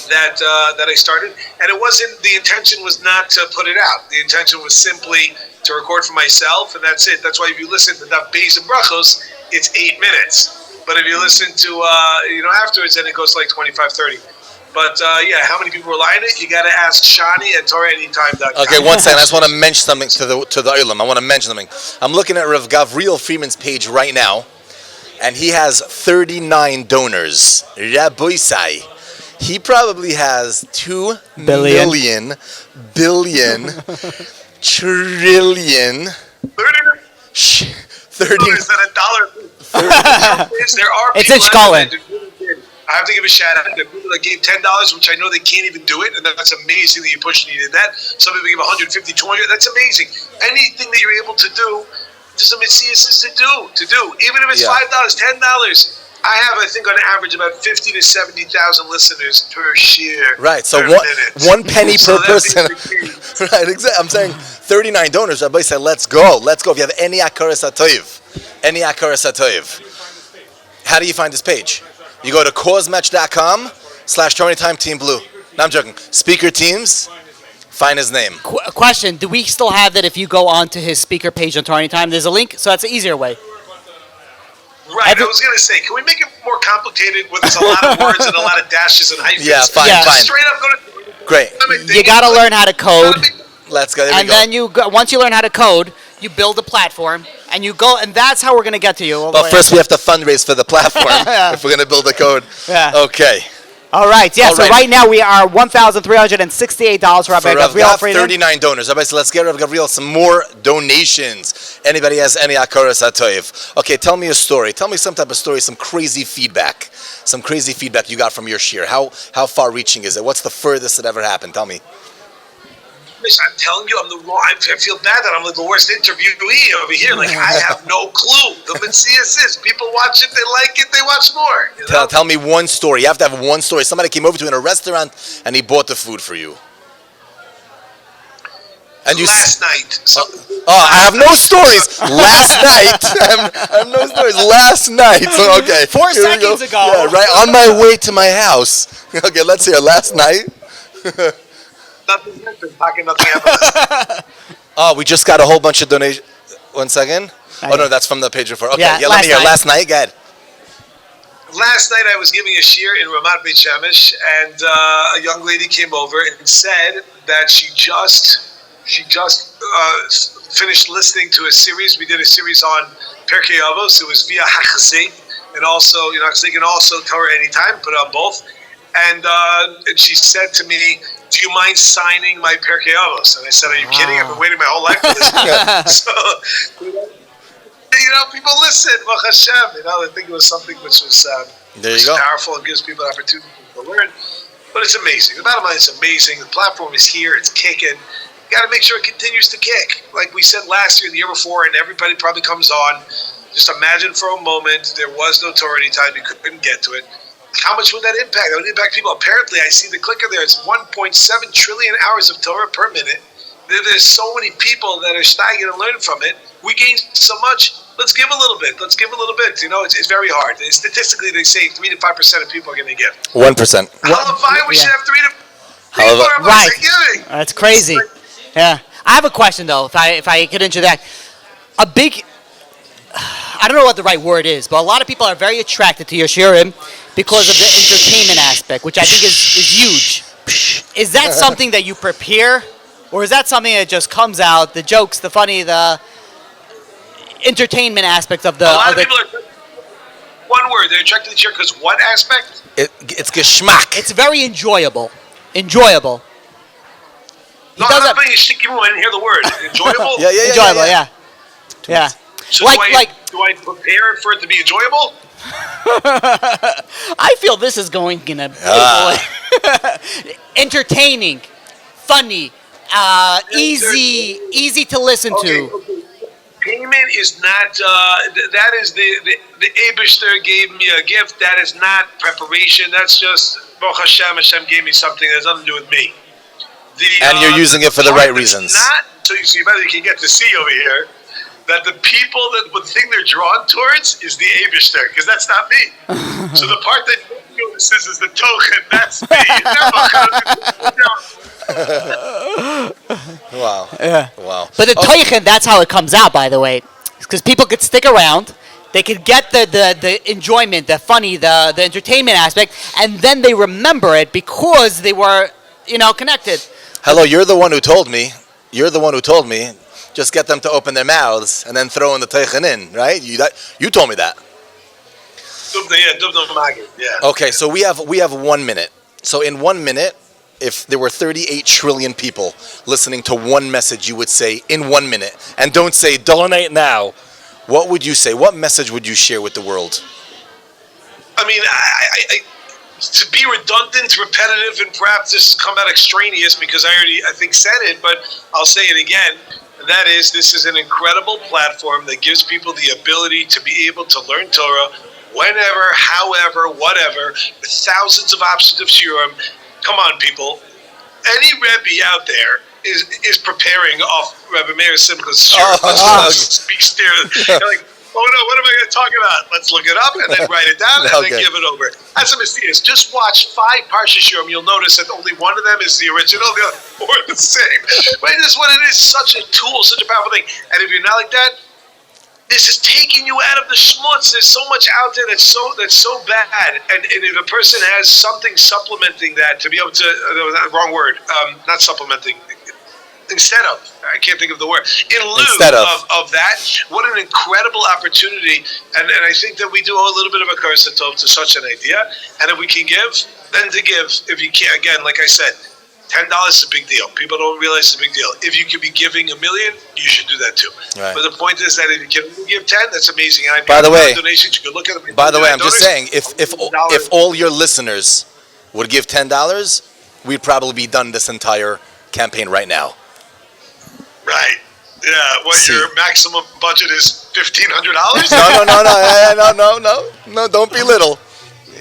that I started. And it wasn't, the intention was not to put it out. The intention was simply to record for myself, and that's it. That's why if you listen to Daf Beis and Brachos, it's 8 minutes. But if you listen to, afterwards, then it goes like 25, 30. But how many people rely on it? You got to ask Shani at TorahAnytime.com. Okay, 1 second. I just want to mention something to the Olam. I want to mention something. I'm looking at Rav Gavriel Freeman's page right now, and he has 39 donors. Raboisai. He probably has 2 billion, trillion. 30. Is that $1? There are it's people in Scotland. I have to give a shout out. There are people that gave $10, which I know they can't even do it, and that's amazing that you pushed and you did that. Some people give 150, 200. That's amazing. Anything that you're able to do, just a mitzvah is to do. Even if it's $5, $10. I have, I think, on average, about 50 to 70,000 listeners per share. Right, so one penny per person. Right, exactly. I'm saying 39 donors. Everybody said, let's go. If you have any akaras atoiv. How do you find this page? You go to causematch.com/TorahAnytime Team Blue. No, I'm joking. Speaker teams, find his name. Question, do we still have that if you go onto his speaker page on TorahAnytime? There's a link, so that's an easier way. Right, I was going to say, can we make it more complicated where there's a lot of words and a lot of dashes and hyphens? Yeah, fine. Straight up go to Great. You got to learn how to code. Let's go. There we And go. then once you learn how to code, you build a platform, and you go, and that's how we're going to get to you. all the But way first, up. we have to fundraise for the platform if we're going to build a code. Yeah. Okay. All right. Yeah. So Alrighty. right now we are $1,368 for Rabbi For Rav Gabriel Gav, Friedman. 39 donors. Rabbi, so let's get Rav Gabriel some more donations. Anybody has any Akaras HaToiv? Okay, tell me a story. Tell me some type of story, some crazy feedback. Some crazy feedback you got from your shir. How far-reaching is it? What's the furthest that ever happened? Tell me. I'm telling you, I'm the wrong. I feel bad that I'm like the worst interviewee over here. Like I have no clue. The Matthias is. People watch it, they like it, they watch more. You know? Tell me one story. You have to have one story. Somebody came over to you in a restaurant and he bought the food for you. And you last night. I have no stories. Last night. I have no stories. Last night. So, okay. 4 Here we go. seconds ago. Yeah, right on my way to my house. Okay, let's hear. Last night. Nothing happened. Talking nothing happened. Oh, we just got a whole bunch of donations. 1 second. Oh no, that's from the page before. Okay, yeah, let me hear. Last night, go ahead. Last night I was giving a shir in Ramat Beit Shemesh, and a young lady came over and said that she just finished listening to a series. We did a series on Perkei Avos. It was via Hachzik, and also TorahAnytime. Put on both, and she said to me, "Do you mind signing my Perkei Avos?" And I said, "Are you kidding? I've been waiting my whole life for this." So, people listen. Baruch Hashem. I think it was something which was powerful and gives people an opportunity to learn. But it's amazing. The bottom line is amazing. The platform is here. It's kicking. You got to make sure it continues to kick. Like we said last year, the year before, and everybody probably comes on. Just imagine for a moment there was no TorahAnytime. You couldn't get to it. How much would that impact? That would impact people. Apparently, I see the clicker there. It's 1.7 trillion hours of Torah per minute. There's so many people that are staggering and learning from it. We gain so much. Let's give a little bit. Let's give a little bit. It's very hard. Statistically, they say 3 to 5% of people are going to give. 1%. Halavai, we should have 3 to 5% Right. giving. That's crazy. Yeah. I have a question though. If I could interject, I don't know what the right word is, but a lot of people are very attracted to your shirim because of the entertainment aspect, which I think is huge. Is that something that you prepare, or is that something that just comes out? The jokes, the funny, the entertainment aspect of the. A lot of people are. One word, they're attracted to the shir because what aspect? It's geschmack. It's very enjoyable. Enjoyable. No, I'm not putting a sticky room. I didn't hear the word. Enjoyable? Yeah. Enjoyable, yeah. So do I prepare for it to be enjoyable? I feel this is going in a beautiful way. Entertaining, funny, easy to listen to. Okay. Payment is not, that is the Eibishter gave me a gift. That is not preparation. That's just, Baruch Hashem, Hashem gave me something that has nothing to do with me. And you're using it for the right reasons. So you can get to see over here that the people the thing they're drawn towards is the Eibishter, because that's not me. So the part that notices is the token. That's me. Wow. Yeah. Wow. But the toichen, that's how it comes out, by the way. Because people could stick around, they could get the enjoyment, the funny, the entertainment aspect, and then they remember it because they were, connected. Hello, you're the one who told me. Just get them to open their mouths and then throw in the teichen in, right? You told me that. Yeah. Okay, so we have 1 minute. So in 1 minute, if there were 38 trillion people listening to one message, you would say in 1 minute, and don't say donate now. What would you say? What message would you share with the world? I mean, I to be redundant, repetitive, and perhaps this has come out extraneous because I think said it, but I'll say it again. And that is, this is an incredible platform that gives people the ability to be able to learn Torah whenever, however, whatever, with thousands of options of shiurim. Come on, people. Any Rebbe out there is preparing off Rebbe Meir Simcha's shiur. Speaks there. Like, oh no, what am I going to talk about? Let's look it up and then write it down and then give it over. That's a mistake. Just watch 5 Parsha Shiurim. You'll notice that only one of them is the original, the other 4 are the same. Right? This is what it is. Such a tool, such a powerful thing. And if you're not like that, this is taking you out of the schmutz. There's so much out there that's so bad. And if a person has something supplementing that to be able to, wrong word, not supplementing, instead of, I can't think of the word, in lieu of that, what an incredible opportunity. And I think that we do owe a little bit of a curse to such an idea. And if we can give, then to give. If you can't, again, like I said, $10 is a big deal. People don't realize it's a big deal. If you could be giving $1 million, you should do that too. Right. But the point is that if you can give 10, that's amazing. And I mean, By the way, donations, you can look at them. By the way, I'm just saying, if all your listeners would give $10, we'd probably be done this entire campaign right now. Right. Yeah. What your maximum budget is $1,500? No. Don't be little.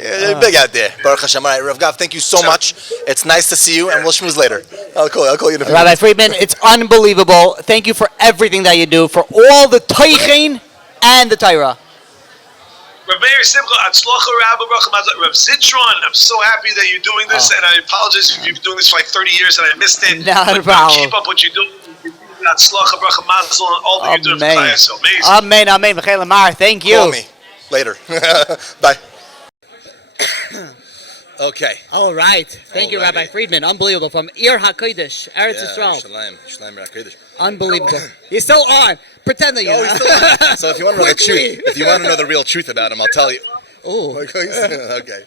You're big out there. Baruch Hashem. All right, Rav Gav, thank you so much. It's nice to see you, and we'll schmooze later. I'll call you in a few Rabbi minutes. Friedman, it's unbelievable. Thank you for everything that you do, for all the Teichen and the Torah. Rav Meir Simcha, Atzlocha Rabba Baruch Hamazon. Rav Zitron, I'm so happy that you're doing this, and I apologize if you've been doing this for like 30 years and I missed it. Not a problem. Keep up what you're doing. Atzlocha Baruch Hamazon, all that you're doing for Klai Yisrael. Amazing. Amen. Michael Amar, thank you. Call me later. Bye. Okay. All right. Thank you, Rabbi Friedman. Unbelievable. From Ir HaKodesh, Eretz Yisrael. Unbelievable. He's still on. Pretend that you're not. So if you want to know the truth, if you want to know the real truth about him, I'll tell you. Oh. Okay.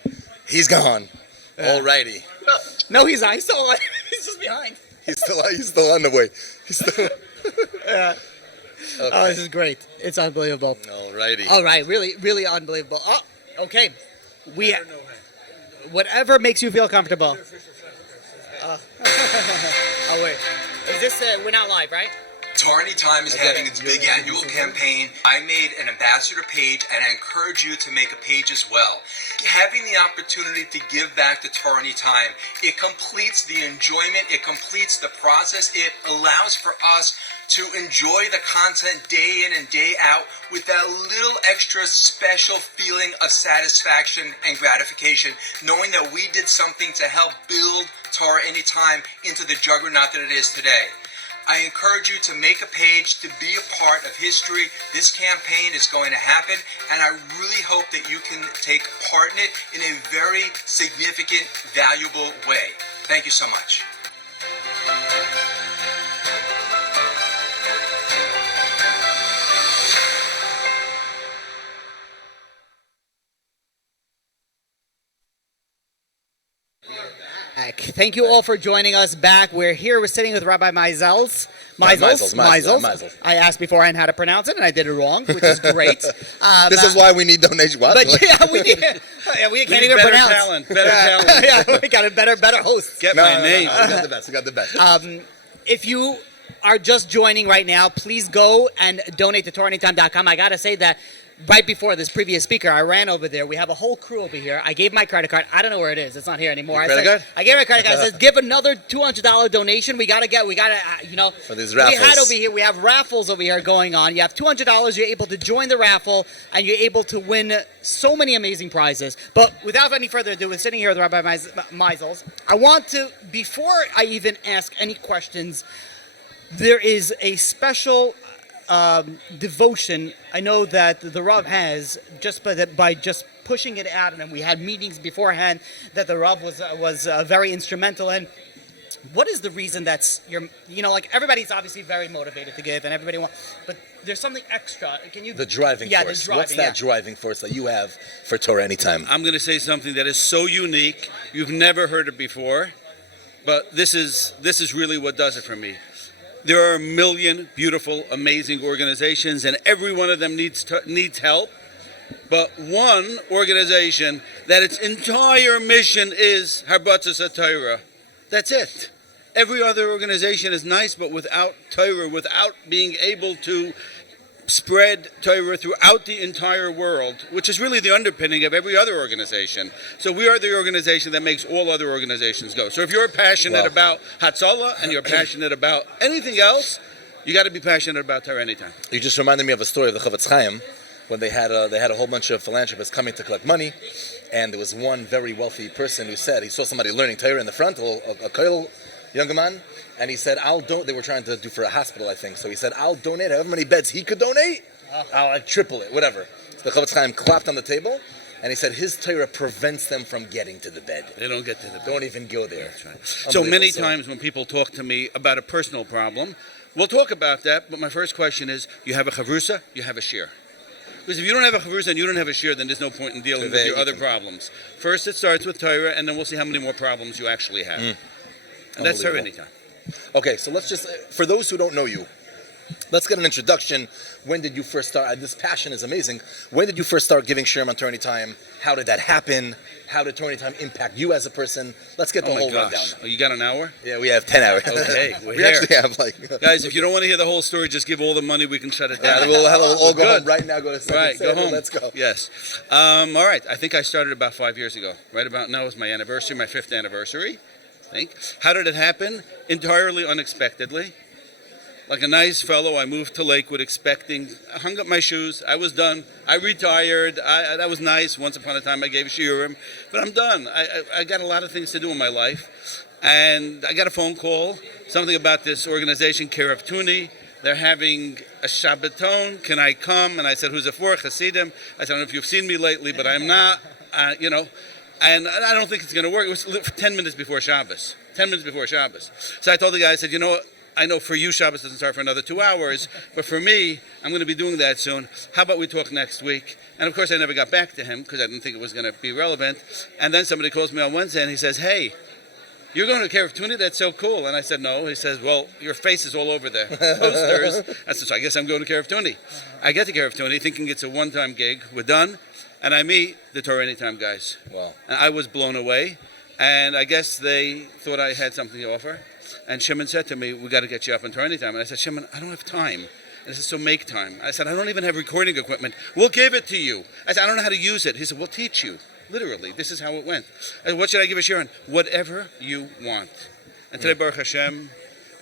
He's gone. Alrighty. No, he's not. He's still on. He's just behind. He's still on the way. He's still. Yeah. Okay. Oh, this is great. It's unbelievable. Alrighty. All right. Really, really unbelievable. Oh, okay. Whatever makes you feel comfortable. Oh, wait. Is this, we're not live, right? TorahAnytime is having its big annual campaign. I made an ambassador page, and I encourage you to make a page as well. Having the opportunity to give back to TorahAnytime, it completes the enjoyment, it completes the process, it allows for us to enjoy the content day in and day out with that little extra special feeling of satisfaction and gratification, knowing that we did something to help build TorahAnytime into the juggernaut that it is today. I encourage you to make a page, to be a part of history. This campaign is going to happen, and I really hope that you can take part in it in a very significant, valuable way. Thank you so much. Thank you all for joining us back. We're here. We're sitting with Rabbi Meisels. I asked beforehand how to pronounce it, and I did it wrong, which is great. This is why we need donations. What? But yeah, we need. We can't even pronounce. Better talent. Yeah, we got a better host. Get my name. We got the best. If you are just joining right now, please go and donate to TorahAnytime.com. I gotta say that. Right before this previous speaker, I ran over there. We have a whole crew over here. I gave my credit card. I don't know where it is. It's not here anymore. I gave my credit card. I said, give another $200 donation. We gotta, for these raffles. We had over here. We have raffles over here going on. You have $200. You're able to join the raffle, and you're able to win so many amazing prizes. But without any further ado, we're sitting here with Rabbi Meisels. I want to, before I even ask any questions, there is a special devotion I know that the Rav has just by just pushing it out, and then we had meetings beforehand that the Rav was very instrumental in. What is the reason that's like everybody's obviously very motivated to give and everybody wants, but there's something extra. Can you? The driving force. What's that driving force that you have for TorahAnytime? I'm going to say something that is so unique. You've never heard it before, but this is really what does it for me. There are a million beautiful, amazing organizations, and every one of them needs help. But one organization that its entire mission is Harbatzas HaTorah. That's it. Every other organization is nice, but without Torah, without being able to spread Torah throughout the entire world, which is really the underpinning of every other organization. So we are the organization that makes all other organizations go. So if you're passionate about Hatzalah and you're passionate about anything else, you got to be passionate about TorahAnytime. You just reminded me of a story of the Chavetz Chaim when they had a whole bunch of philanthropists coming to collect money, and there was one very wealthy person who said he saw somebody learning Torah in the front, a koil young man. And he said, I'll donate. They were trying to do for a hospital, I think. So he said, I'll donate however many beds he could donate. I'll like triple it, whatever. So the Chofetz Chaim clapped on the table, and he said his Torah prevents them from getting to the bed. They don't get to the bed. Don't even go there. That's right. So many times when people talk to me about a personal problem, we'll talk about that, but my first question is, you have a chavrusa, you have a shir. Because if you don't have a chavrusa and you don't have a shir, then there's no point in dealing with your other problems. First it starts with Torah, and then we'll see how many more problems you actually have. And that's TorahAnytime. Okay, so let's just, for those who don't know you, let's get an introduction. When did you first start? This passion is amazing. When did you first start giving shirim on TorahAnytime? How did that happen? How did TorahAnytime impact you as a person? Let's get the whole rundown. Oh, you got an hour? Yeah, we have 10 hours. Okay, we actually have Guys, if you don't want to hear the whole story, just give all the money. We can shut it down. Yeah, we'll all go home right now. Go to Right, go home. Let's go. Yes. All right. I think I started about 5 years ago. Right about now is my anniversary, my 5th anniversary. I think. How did it happen? Entirely unexpectedly. Like a nice fellow, I moved to Lakewood expecting, I hung up my shoes, I was done, I retired, that was nice, once upon a time I gave shiurim, but I'm done. I got a lot of things to do in my life, and I got a phone call, something about this organization, Kerev Tuni, they're having a Shabbaton, can I come? And I said, who's it for? Hasidim. I said, I don't know if you've seen me lately, but I'm not, and I don't think it's going to work. It was 10 minutes before Shabbos, 10 minutes before Shabbos. So I told the guy, I said, you know what? I know for you Shabbos doesn't start for another 2 hours, but for me, I'm going to be doing that soon. How about we talk next week? And of course, I never got back to him because I didn't think it was going to be relevant. And then somebody calls me on Wednesday and he says, hey, you're going to Kerev Tuni? That's so cool. And I said, no. He says, well, your face is all over the posters. I said, so I guess I'm going to Kerev Tuni. I get to Kerev Tuni thinking it's a one-time gig. We're done. And I meet the TorahAnytime guys. Wow. And I was blown away. And I guess they thought I had something to offer. And Shimon said to me, we got to get you up on TorahAnytime. And I said, Shimon, I don't have time. And he said, so make time. I said, I don't even have recording equipment. We'll give it to you. I said, I don't know how to use it. He said, we'll teach you. Literally, this is how it went. I said, what should I give a shir on? Whatever you want. And today, Baruch Hashem,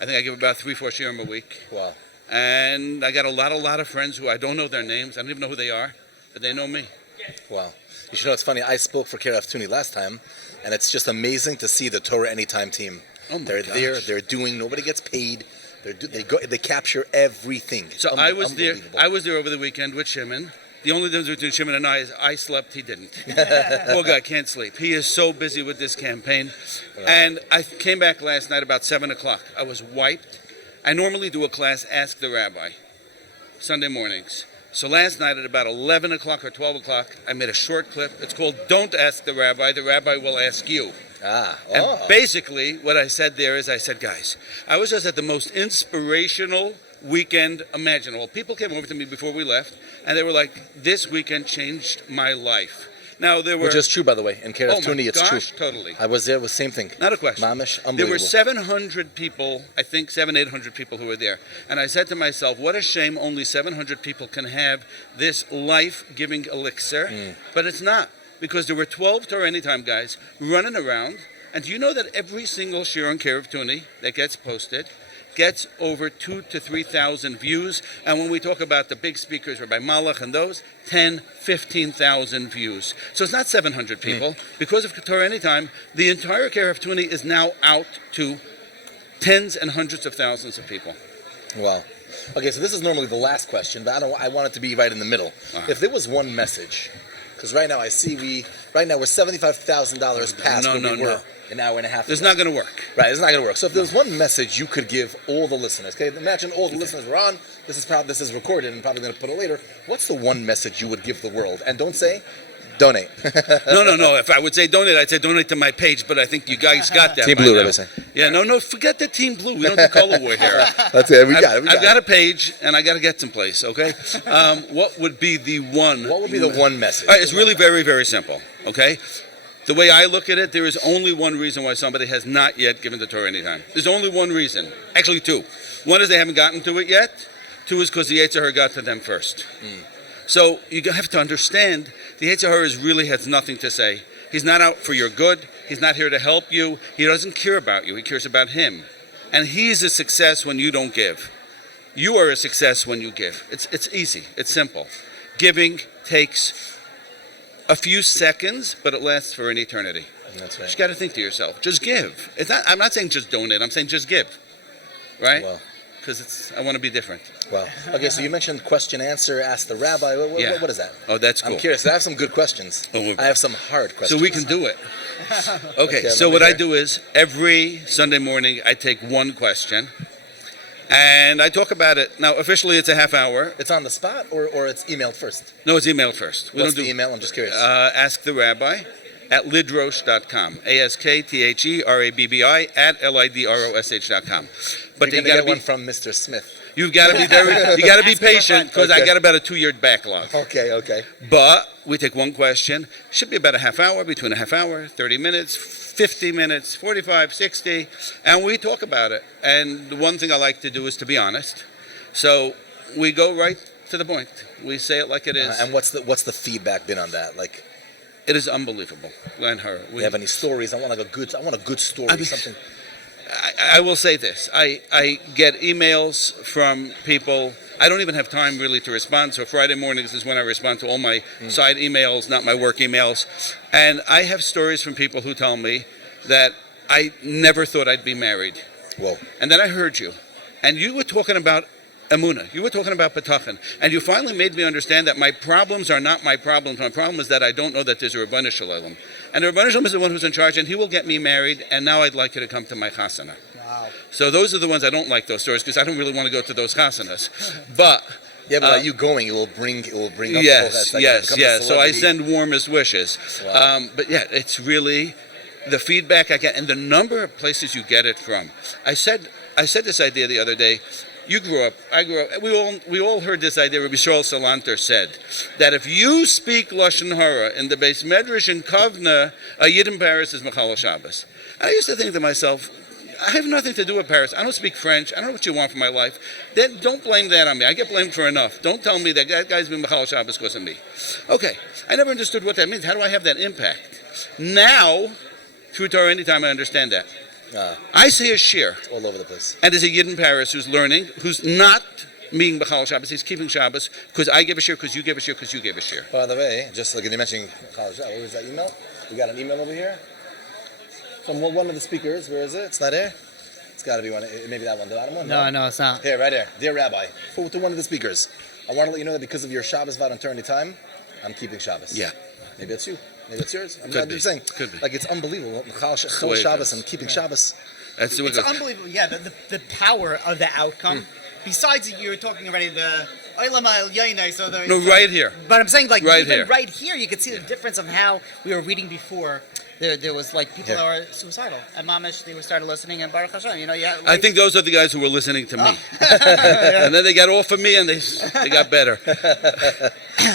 I think I give about 3-4 shirim a week. Wow. And I got a lot of friends who I don't know their names. I don't even know who they are, but they know me. Wow. You should know, it's funny, I spoke for Kerev Tuni last time, and it's just amazing to see the TorahAnytime team. Oh my they're gosh. there, they're doing, nobody gets paid. They capture everything. So I was there over the weekend with Shimon. The only difference between Shimon and I is I slept, he didn't. Poor guy can't sleep. He is so busy with this campaign. And I came back last night about 7 o'clock. I was wiped. I normally do a class, Ask the Rabbi, Sunday mornings. So last night at about 11 o'clock or 12 o'clock, I made a short clip. It's called Don't Ask the Rabbi will ask you. And basically what I said there is, I said, guys, I was just at the most inspirational weekend imaginable. People came over to me before we left, and they were like, this weekend changed my life. Now there were, which is true, by the way. In Kerev Tuni, it's true. Totally. I was there. It was the same thing. Not a question. Mamish, unbelievable. There were 700 people, I think 800 people who were there. And I said to myself, what a shame only 700 people can have this life-giving elixir. But it's not, because there were 12 TorahAnytime guys running around. And do you know that every single shir on Kerev Tuni that gets posted gets over 2,000 to 3,000 views, and when we talk about the big speakers, Rabbi Malach and those, 10, 15,000 views. So it's not 700 people. Because of TorahAnytime, the entire Kerev Tuni is now out to tens and hundreds of thousands of people. Wow. Okay, so this is normally the last question, but I want it to be right in the middle. If there was one message, because right now we're $75,000 past where we were an hour and a half ago. It's not going to work. Right, it's not going to work. So if there was one message you could give all the listeners, okay, imagine all the listeners were on, this is recorded and probably going to put it later, what's the one message you would give the world? And don't say, donate. No. If I would say donate, I'd say donate to my page, but I think you guys got that. Team Blue, Rabbi say. Yeah, no, forget the Team Blue. We don't do color war here. That's it, we got it. I've got a page, and I got to get someplace, okay? What would be the one? What would be the one message? All right, it's really very, very simple, okay? The way I look at it, there is only one reason why somebody has not yet given the TorahAnytime. There's only one reason. Actually, two. One is they haven't gotten to it yet. Two is because the Yetzer Hara got to them first. So you have to understand, the Yetzer Hara really has nothing to say. He's not out for your good. He's not here to help you. He doesn't care about you. He cares about him. And he's a success when you don't give. You are a success when you give. It's easy. It's simple. Giving takes a few seconds, but it lasts for an eternity. That's right. You just got to think to yourself, just give. I'm not saying just donate. I'm saying just give. Right? Well, because I want to be different. Well, okay, so you mentioned question answer, ask the rabbi. Yeah. What is that? Oh, that's cool. I'm curious. I have some good questions. Oh, I have some hard questions. So we can do it. Okay, Okay, so let me what I hear. do is every Sunday morning I take one question and I talk about it. Now, officially it's a half hour. It's on the spot or it's emailed first? No, it's emailed first. We What's don't the do email? I'm just curious. Ask the Rabbi at lidrosh.com. ASKTHERABBI at LIDROSH.com. But You're you going to got get to be one from Mr. Smith. You've got to be patient because I Okay. got about a 2-year backlog. Okay. But we take one question. Should be about a half hour, between a half hour, 30 minutes, 50 minutes, 45, 60, and we talk about it. And the one thing I like to do is to be honest. So we go right to the point. We say it like it is. And what's the feedback been on that? Like, It is unbelievable. Glenn Hur. do you have any stories? I want a good story. Something. I will say this. I get emails from people. I don't even have time really to respond. So Friday mornings is when I respond to all my side emails, not my work emails. And I have stories from people who tell me that I never thought I'd be married. Whoa. And then I heard you. And you were talking about Emunah. You were talking about Petachin. And you finally made me understand that my problems are not my problems. My problem is that I don't know that there's a Rabbanu Shalom. And the Rabbanu Shalom is the one who's in charge, and he will get me married, and now I'd like you to come to my chasana. Wow. So those are the ones I don't like, those stories, because I don't really want to go to those chasanas. But Yeah, but you going, it will bring up yes, the whole, that's like yes. become a So I celebrity. send warmest wishes. Wow. But yeah, it's really the feedback I get and the number of places you get it from. I said this idea the other day. You grew up, I grew up, we all heard this idea. Rabbi Shaul Salanter said that if you speak Lashon Hara in the Beis Medrash in Kovna, a Yid in Paris is Mechal Shabbos. I used to think to myself, I have nothing to do with Paris. I don't speak French. I don't know what you want from my life. Then don't blame that on me. I get blamed for enough. Don't tell me that guy's been Mechal Shabbos because of me. Okay, I never understood what that means. How do I have that impact? Now, through TorahAnytime, I understand that. I say a shir. It's all over the place. And there's a Yid in Paris who's learning, who's not being B'chal Shabbos, he's keeping Shabbos, because I give a shir, because you give a shir, because you gave a shir. By the way, just like you mentioned, what was that email? We got an email over here from one of the speakers. Where is it? It's not here. It's got to be one. Maybe that one. The bottom one. No, it's not. Here, right here. Dear Rabbi, to one of the speakers, I want to let you know that because of your Shabbos vow on TorahAnytime, I'm keeping Shabbos. Yeah. Maybe it's you. Maybe it's yours. I'm Could just saying. Could be. Like, it's unbelievable. the way it Shabbos goes. and keeping Shabbos. That's the way it It's goes. unbelievable. Yeah, the power of the outcome. Besides, you were talking already the Olam Yainai, so the No, right here. But I'm saying, like, Right even here. right here, you could see the difference of how we were reading before. There was like people that were suicidal, and Mamish they started listening, and Baruch Hashem, yeah. I think those are the guys who were listening to me. And then they got off of me and they got better.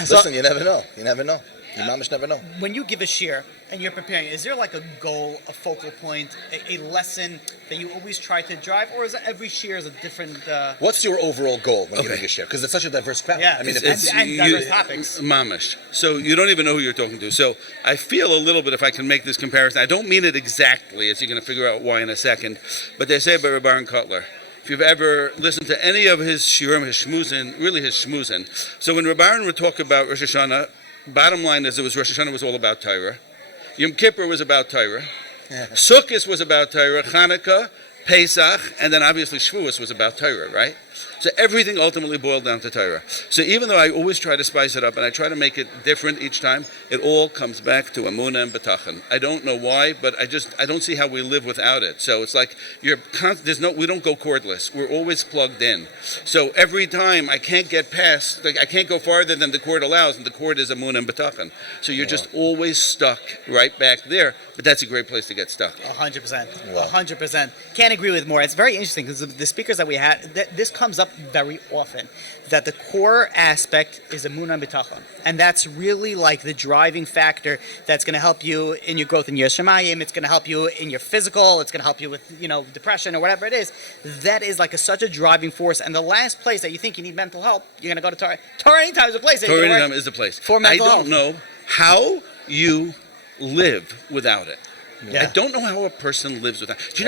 Listen, you never know. You never know. You mamish never know. When you give a shir and you're preparing, is there like a goal, a focal point, a lesson that you always try to drive, or is it every shir is a different? What's your overall goal when giving a share? Because it's such a diverse crowd. Yeah, I mean, it's- and diverse topics. Mamish. So you don't even know who you're talking to. So I feel a little bit, if I can make this comparison, I don't mean it exactly, as you're going to figure out why in a second, but they say about Rabbi Aaron Kotler, if you've ever listened to any of his shiurim, his shmuzin, really his shmuzin. So when Rabbi Aaron would talk about Rosh Hashanah, bottom line is Rosh Hashanah was all about Torah. Yom Kippur was about Torah. Sukkot was about Torah. Hanukkah, Pesach, and then obviously Shavuos was about Torah, right? So everything ultimately boiled down to Torah. So even though I always try to spice it up and I try to make it different each time, it all comes back to Emunah and Betachin. I don't know why, but I don't see how we live without it. So it's like we don't go cordless. We're always plugged in. So every time I can't get past, like I can't go farther than the cord allows, and the cord is Emunah and Betachin. So you're just always stuck right back there. But that's a great place to get stuck. 100%. 100%. Can't agree with more. It's very interesting because the speakers that we had, this comes up very often, that the core aspect is Emunah and Bitachon. And that's really like the driving factor that's going to help you in your growth in your Shemayim. It's going to help you in your physical. It's going to help you with, depression or whatever it is. That is like such a driving force. And the last place that you think you need mental help, you're going to go to Torah. TorahAnytime is the place. TorahAnytime is the place. For mental I don't health. know how you live without it. Yeah. I don't know how a person lives without. Do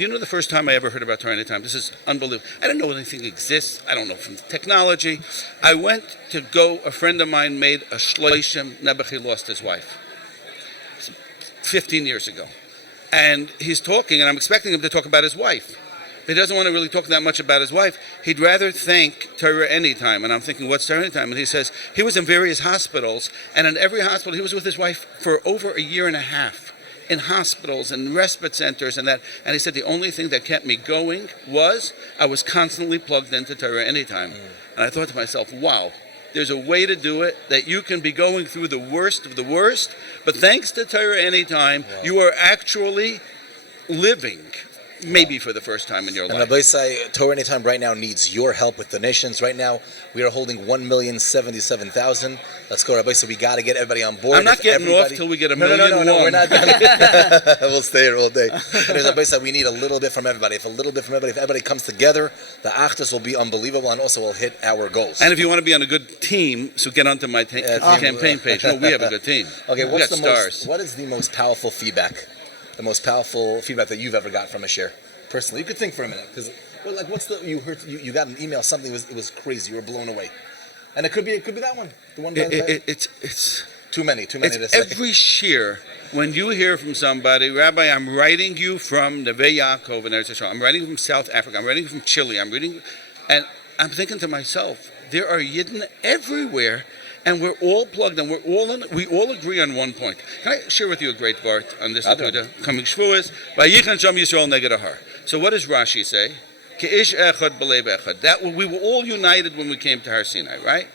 you know the first time I ever heard about TorahAnytime? This is unbelievable. I didn't know anything exists. I don't know from technology. I went to go. A friend of mine made a shloshim. Nebuchadnezzar lost his wife 15 years ago, and he's talking, and I'm expecting him to talk about his wife. He doesn't want to really talk that much about his wife. He'd rather thank TorahAnytime. And I'm thinking, what's TorahAnytime? And he says he was in various hospitals, and in every hospital, he was with his wife for over a year and a half in hospitals and respite centers and that. And he said the only thing that kept me going was I was constantly plugged into TorahAnytime. And I thought to myself, wow, there's a way to do it that you can be going through the worst of the worst, but thanks to TorahAnytime, you are actually living. Maybe for the first time in your life. And Rabbi say, TorahAnytime right now needs your help with donations. Right now, we are holding 1,077,000. Let's go, Rabbi. So we got to get everybody on board. I'm not getting off till we get a million. No, we're not done. We'll stay here all day. But Rabbi said we need a little bit from everybody. If everybody comes together, the Achdus will be unbelievable, and also will hit our goals. And if you want to be on a good team, so get onto my campaign page. No, we have a good team. Okay, we got stars. What is the most powerful feedback? The most powerful feedback that you've ever got from a share, personally? You could think for a minute, because what's the you got an email, something it was crazy, you were blown away, and it could be that one, the one. It's too many to say. Every share when you hear from somebody, Rabbi, I'm writing you from Neve Yaakov and Eretz Yisrael. I'm writing from South Africa. I'm writing from Chile. I'm reading, and I'm thinking to myself, there are Yidden everywhere. And we're all plugged in. We all agree on one point. Can I share with you a great vart on this coming Shavuos? Vayichan Sham Yisrael neged Ahar. So what does Rashi say? Ke'ish echad b'lev echad. That we were all united when we came to Har Sinai, right?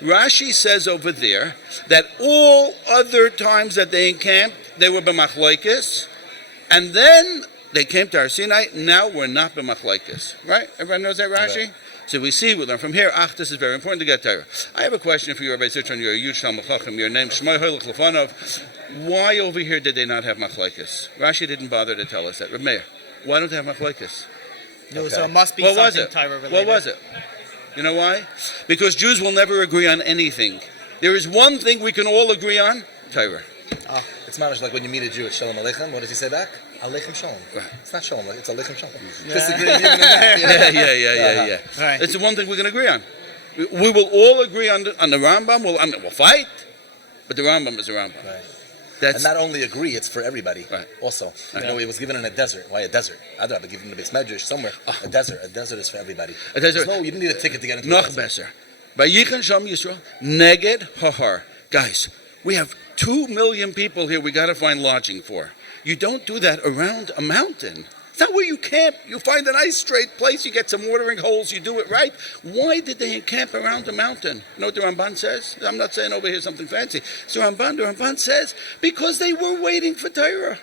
Rashi says over there that all other times that they encamped, they were b'machloikis, and then they came to Har Sinai. Now we're not b'machloikis, right? Everyone knows that Rashi. Right. So we learn from here, this is very important to get Torah. I have a question for you, Rabbi Zitron. You're a huge Talmud Chacham. Your name, Shmai Hoylech Lefanov. Why over here did they not have machlekes? Rashi didn't bother to tell us that. Reb Meir, why don't they have machlekes? No, so it must be something Torah related. What was it? You know why? Because Jews will never agree on anything. There is one thing we can all agree on, Torah. It's not like when you meet a Jew, Shalom Aleichem. What does he say back? Aleichem Shalom. Right. It's not Shalom, it's Aleichem Shalom. Yeah. Right. It's the one thing we can agree on. We will all agree on the Rambam. We'll fight, but the Rambam is a Rambam. Right. And not only agree, it's for everybody. Right. Also, you know, it was given in a desert. Why a desert? I'd rather give it in a base medrash somewhere. A desert. A desert is for everybody. A desert. No, you didn't need a ticket to get into Noch a desert. besser. Vayichan Sham Yisrael neged Hahar. Guys, we have 2 million people here we got to find lodging for. You don't do that around a mountain. It's not where you camp. You find a nice straight place, you get some watering holes, you do it right. Why did they encamp around a mountain? You know what the Ramban says? I'm not saying over here something fancy. So the Ramban says, because they were waiting for Torah.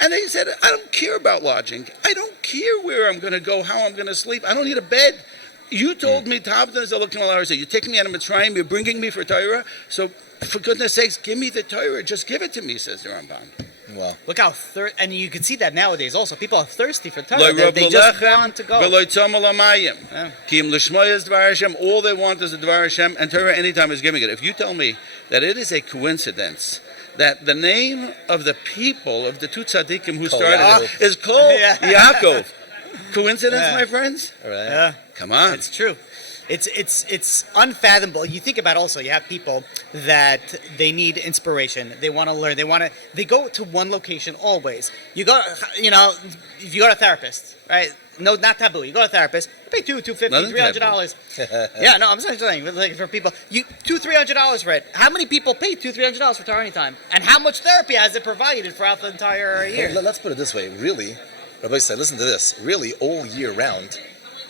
And they said, I don't care about lodging. I don't care where I'm going to go, how I'm going to sleep. I don't need a bed. You told me, you're taking me out of Mitzrayim, you're bringing me for Torah, so for goodness sakes, give me the Torah. Just give it to me, says the Ramban. Well, look how and you can see that nowadays also. People are thirsty for Torah. They just want to go. All they want is the Dvar Hashem, and TorahAnytime is giving it. If you tell me that it is a coincidence that the name of the people of the two tzaddikim who started it is called Yaakov. Coincidence, my friends? All right. Yeah. Come on. It's true. It's unfathomable. You think about also, you have people that they need inspiration. They want to learn. They go to one location always. You go, if you go to a therapist, right? No, not taboo. You go to a therapist, you pay $250, $300. Yeah, no, I'm saying, like for people, $200-$300 for it. How many people pay $200-$300 for TorahAnytime? And how much therapy has it provided throughout the entire year? Let's put it this way. Really, Rabbi said, listen to this. Really, all year round,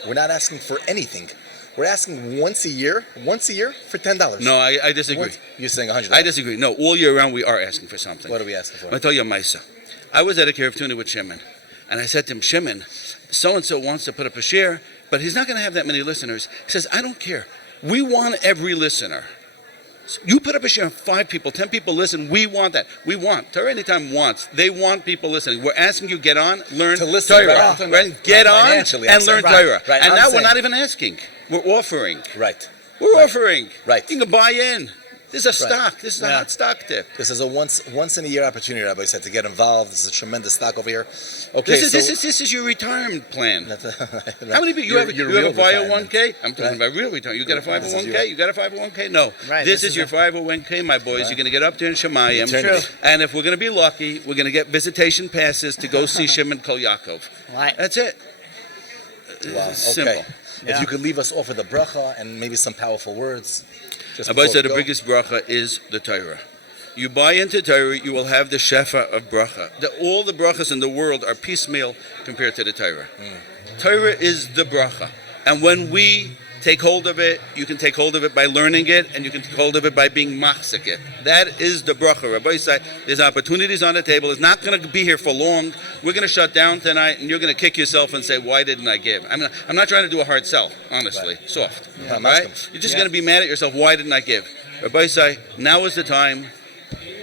we're not asking for anything. We're asking once a year for $10. No, I disagree. You're saying $100. I disagree. No, all year round we are asking for something. What are we asking for? I'll tell you a Maisa. I was at a Kiruv Tuna with Shimon, and I said to him, Shimon, so-and-so wants to put up a share, but he's not going to have that many listeners. He says, I don't care. We want every listener. So you put up a share of 5 people, 10 people listen. We want that. We want. TorahAnytime wants. They want people listening. We're asking you get on, learn to listen, Torah. Right? Get on and learn Torah. Right. And now we're not even asking. We're offering. Right. We're offering. Right. You can buy in. This is a stock. This is a hot stock tip. This is a once in a year opportunity, Rabbi said, to get involved. This is a tremendous stock over here. Okay, this is your retirement plan. How many people you have a 501k? I'm talking about real retirement. You got a 501k? You got a 501k? No. Right, this is your 501k, my boys. You're going to get up there in Shemayim. And if we're going to be lucky, we're going to get visitation passes to go see Shimon Kol Yaakov. Right. That's it. Wow, Simple. okay. If you could leave us off with a bracha and maybe some powerful words. Just Abba before said we the go. biggest bracha is the Torah. You buy into Torah, you will have the shefa of bracha. All the brachas in the world are piecemeal compared to the Torah. Torah is the bracha. And when we take hold of it, you can take hold of it by learning it, and you can take hold of it by being machzik it. That is the bracha. Rabbi said, there's opportunities on the table. It's not going to be here for long. We're going to shut down tonight, and you're going to kick yourself and say, why didn't I give? I'm not trying to do a hard sell, honestly. Right. Soft. Yeah. Right? You're just going to be mad at yourself, why didn't I give? Rabbi say, now is the time.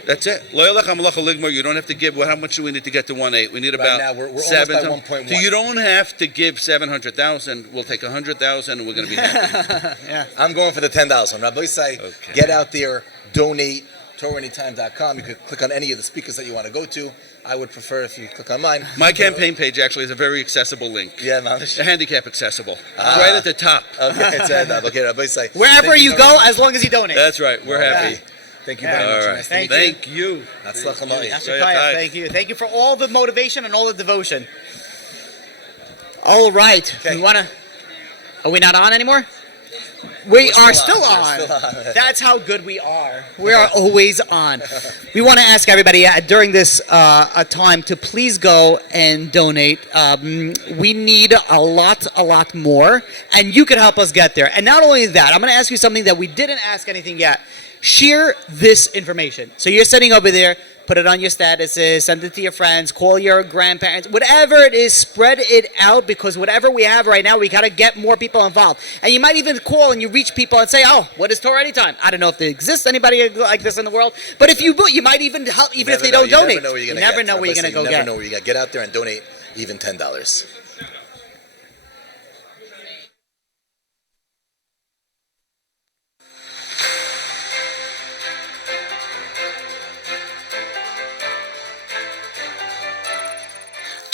That's it. You don't have to give. How much do we need to get to 1.8? We need about now we're almost 7. by 1.1. So you don't have to give 700,000. We'll take 100,000, and we're going to be happy. Yeah. I'm going for the 10,000. Rabbi say, get out there, donate. TorahAnytime.com. You could click on any of the speakers that you want to go to. I would prefer if you click on mine. My campaign page actually is a very accessible link. Yeah, mamish. The handicap accessible. Right at the top. Okay, it's okay. Rabbi say, Wherever you go, as long as you donate. That's right. We're happy. Thank you very much. All right. Nice to meet Thank you. That's Lachamai. Thank you. Thank you for all the motivation and all the devotion. All right. Okay. We want to... Are we not on anymore? We We're are still still on. on. We're still on. That's how good we are. We are always on. We want to ask everybody during this time to please go and donate. We need a lot more, and you could help us get there. And not only that, I'm going to ask you something that we didn't ask anything yet. Share this information. So you're sitting over there, put it on your statuses, send it to your friends, call your grandparents, whatever it is, spread it out, because whatever we have right now, we got to get more people involved. And you might even call and you reach people and say, oh, what is TorahAnytime? I don't know if there exists anybody like this in the world, but if you might even help, even if they don't donate. You never know where you're going to go get. You never know where you're going to get out there and donate even $10.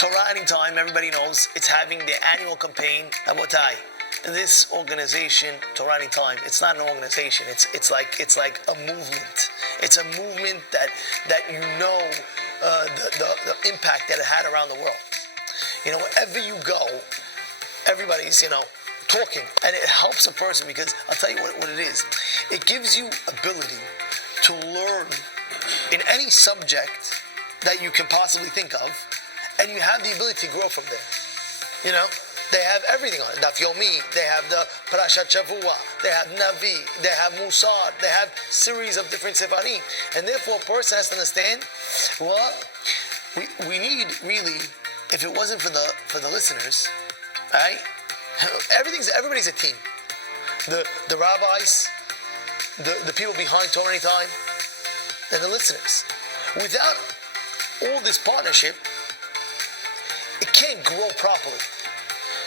TorahAnytime, everybody knows, it's having their annual campaign. Rabotai, this organization, TorahAnytime, it's not an organization. It's like a movement. It's a movement that you know the impact that it had around the world. You know, wherever you go, everybody's talking, and it helps a person because I'll tell you what it is. It gives you ability to learn in any subject that you can possibly think of. And you have the ability to grow from there. You know, they have everything on it. Daf Yomi, they have the Parashat Shavua, they have Navi, they have Musar, they have series of different sefarim. And therefore, a person has to understand, well, we need really, if it wasn't for the listeners, right? Everybody's a team. The rabbis, the people behind TorahAnytime, and the listeners. Without all this partnership, it can't grow properly.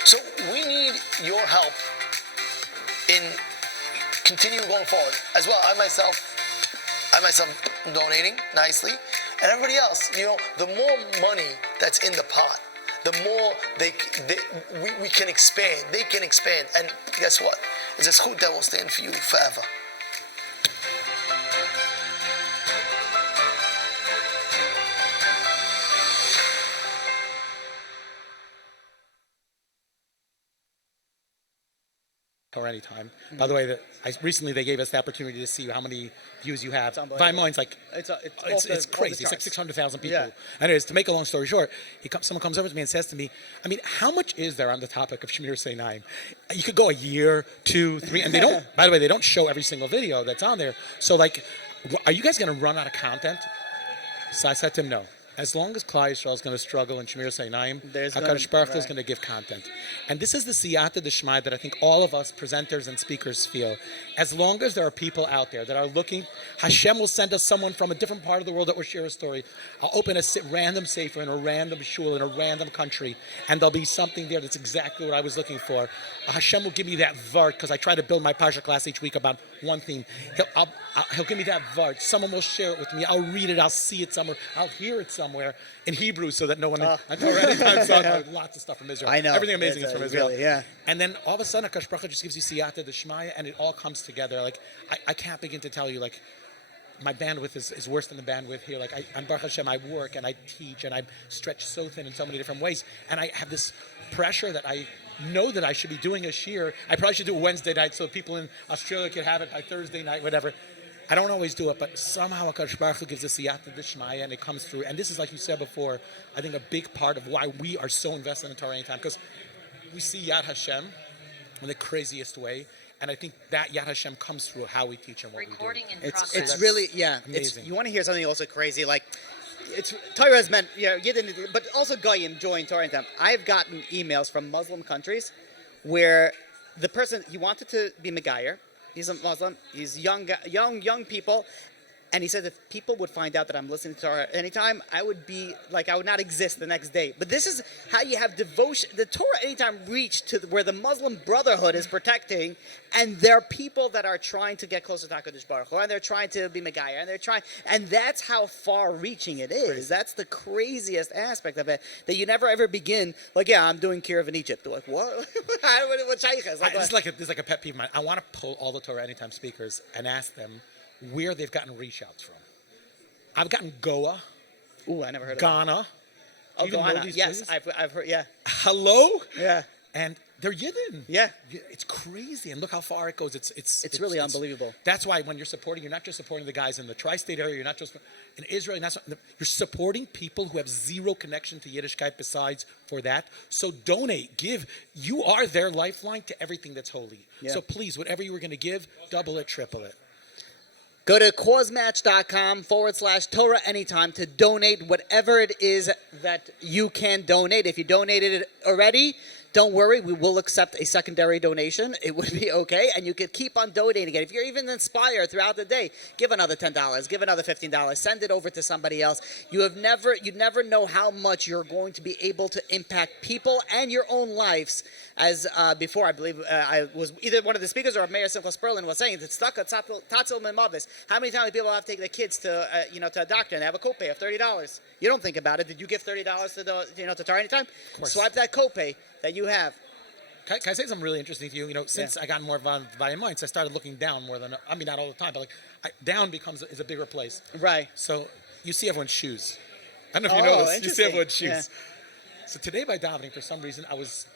So we need your help in continuing going forward. As well, I myself donating nicely, and everybody else. The more money that's in the pot, the more we can expand. They can expand, and guess what? It's a zchut that will stand for you forever. TorahAnytime. By the way, recently they gave us the opportunity to see how many views you have. 5 million, it's crazy. It's like 600,000 people. Yeah. Anyways, to make a long story short, someone comes over to me and says to me, I mean, how much is there on the topic of Shemir Seinaim? You could go a year, 2, 3, and they don't, by the way, they don't show every single video that's on there. So are you guys going to run out of content? So I said to him, no. As long as Klal Yisrael is going to struggle in Shemir Seinaim, HaKadosh Baruch Hu is going to give content. And this is the siyata d'shmai that I think all of us presenters and speakers feel. As long as there are people out there that are looking, Hashem will send us someone from a different part of the world that will share a story. I'll open a random sefer in a random shul in a random country, and there'll be something there that's exactly what I was looking for. Hashem will give me that vart, because I try to build my Parsha class each week about one theme. He'll give me that vart. Someone will share it with me. I'll read it. I'll see it somewhere. I'll hear it somewhere in Hebrew so that no one... lots of stuff from Israel. I know. Everything amazing is from Israel. Really, yeah. And then all of a sudden, HaKadosh Baruch Hu just gives you siyata d'shmaya, and it all comes together. Like, I can't begin to tell you, like, my bandwidth is worse than the bandwidth here. Like, I'm Baruch Hashem, I work and I teach and I stretch so thin in so many different ways. And I have this pressure that I know that I should be doing a shir. I probably should do it Wednesday night so people in Australia could have it by Thursday night, whatever. I don't always do it, but somehow HaKadosh Baruch Hu gives us siyata d'shmaya, and it comes through. And this is, like you said before, I think a big part of why we are so invested in Torah Anytime, because we see Yad Hashem in the craziest way, and I think that Yad Hashem comes through how we teach and what we do. It's really, yeah. Amazing. You want to hear something also crazy, like, Torah has meant, Yidden, but also Goyim join Torah Anytime. I've gotten emails from Muslim countries where the person, he wanted to be Megayer. He's a Muslim. He's young people. And he said if people would find out that I'm listening to Torah Anytime, I would not exist the next day. But this is how you have devotion. The Torah Anytime reached to where the Muslim Brotherhood is protecting, and there are people that are trying to get closer to HaKadosh Baruch Hu, and they're trying to be Megaya, and that's how far-reaching it is. Crazy. That's the craziest aspect of it, that you never ever begin, I'm doing Kirov in Egypt. They're like, what? What shaykhs? This is like a pet peeve of mine. I want to pull all the Torah Anytime speakers and ask them where they've gotten reach-outs from. I've gotten Goa. Ooh, I never heard of Ghana. Oh, Ghana. Yes, I've heard, yeah. Hello? Yeah. And they're Yidden. Yeah. It's crazy. And look how far it goes. It's really unbelievable. That's why when you're supporting, you're not just supporting the guys in the tri-state area, you're not just in Israel, you're supporting people who have zero connection to Yiddishkeit besides for that. So donate, give. You are their lifeline to everything that's holy. Yeah. So please, whatever you were going to give, double it, triple it. Go to causematch.com/Torah Anytime to donate whatever it is that you can donate. If you donated it already, don't worry, we will accept a secondary donation. It would be okay, and you could keep on donating it. If you're even inspired throughout the day, give another $10, give another $15, send it over to somebody else. You'd never know how much you're going to be able to impact people and your own lives. As before, I believe I was either one of the speakers or Mayor Simcha Sperlin was saying, it's tatzil memavis. How many times people have to take their kids to to a doctor and they have a copay of $30? You don't think about it. Did you give $30 to to Torah Anytime? Swipe that copay that you have. Can I say something really interesting to you? Since I got more involved in mine, so I started looking down more than, not all the time, but down is a bigger place. Right. So you see everyone's shoes. I don't know if you know this. You see everyone's shoes. Yeah. So today by davening, for some reason, I was,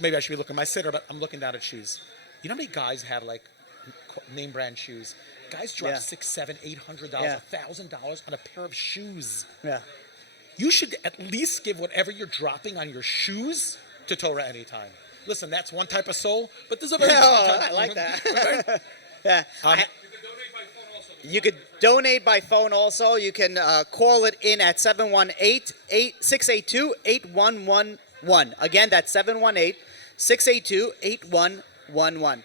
maybe I should be looking at my sitter, but I'm looking down at shoes. You know how many guys have name brand shoes? Guys drop $600, $700, $800, $1,000 on a pair of shoes. Yeah. You should at least give whatever you're dropping on your shoes to Torah Anytime. Listen, that's one type of soul, but there's a very different type. I like that. Yeah. You could donate by phone also. You can call it in at 718-682-8111. Again, that's 718-682-8111.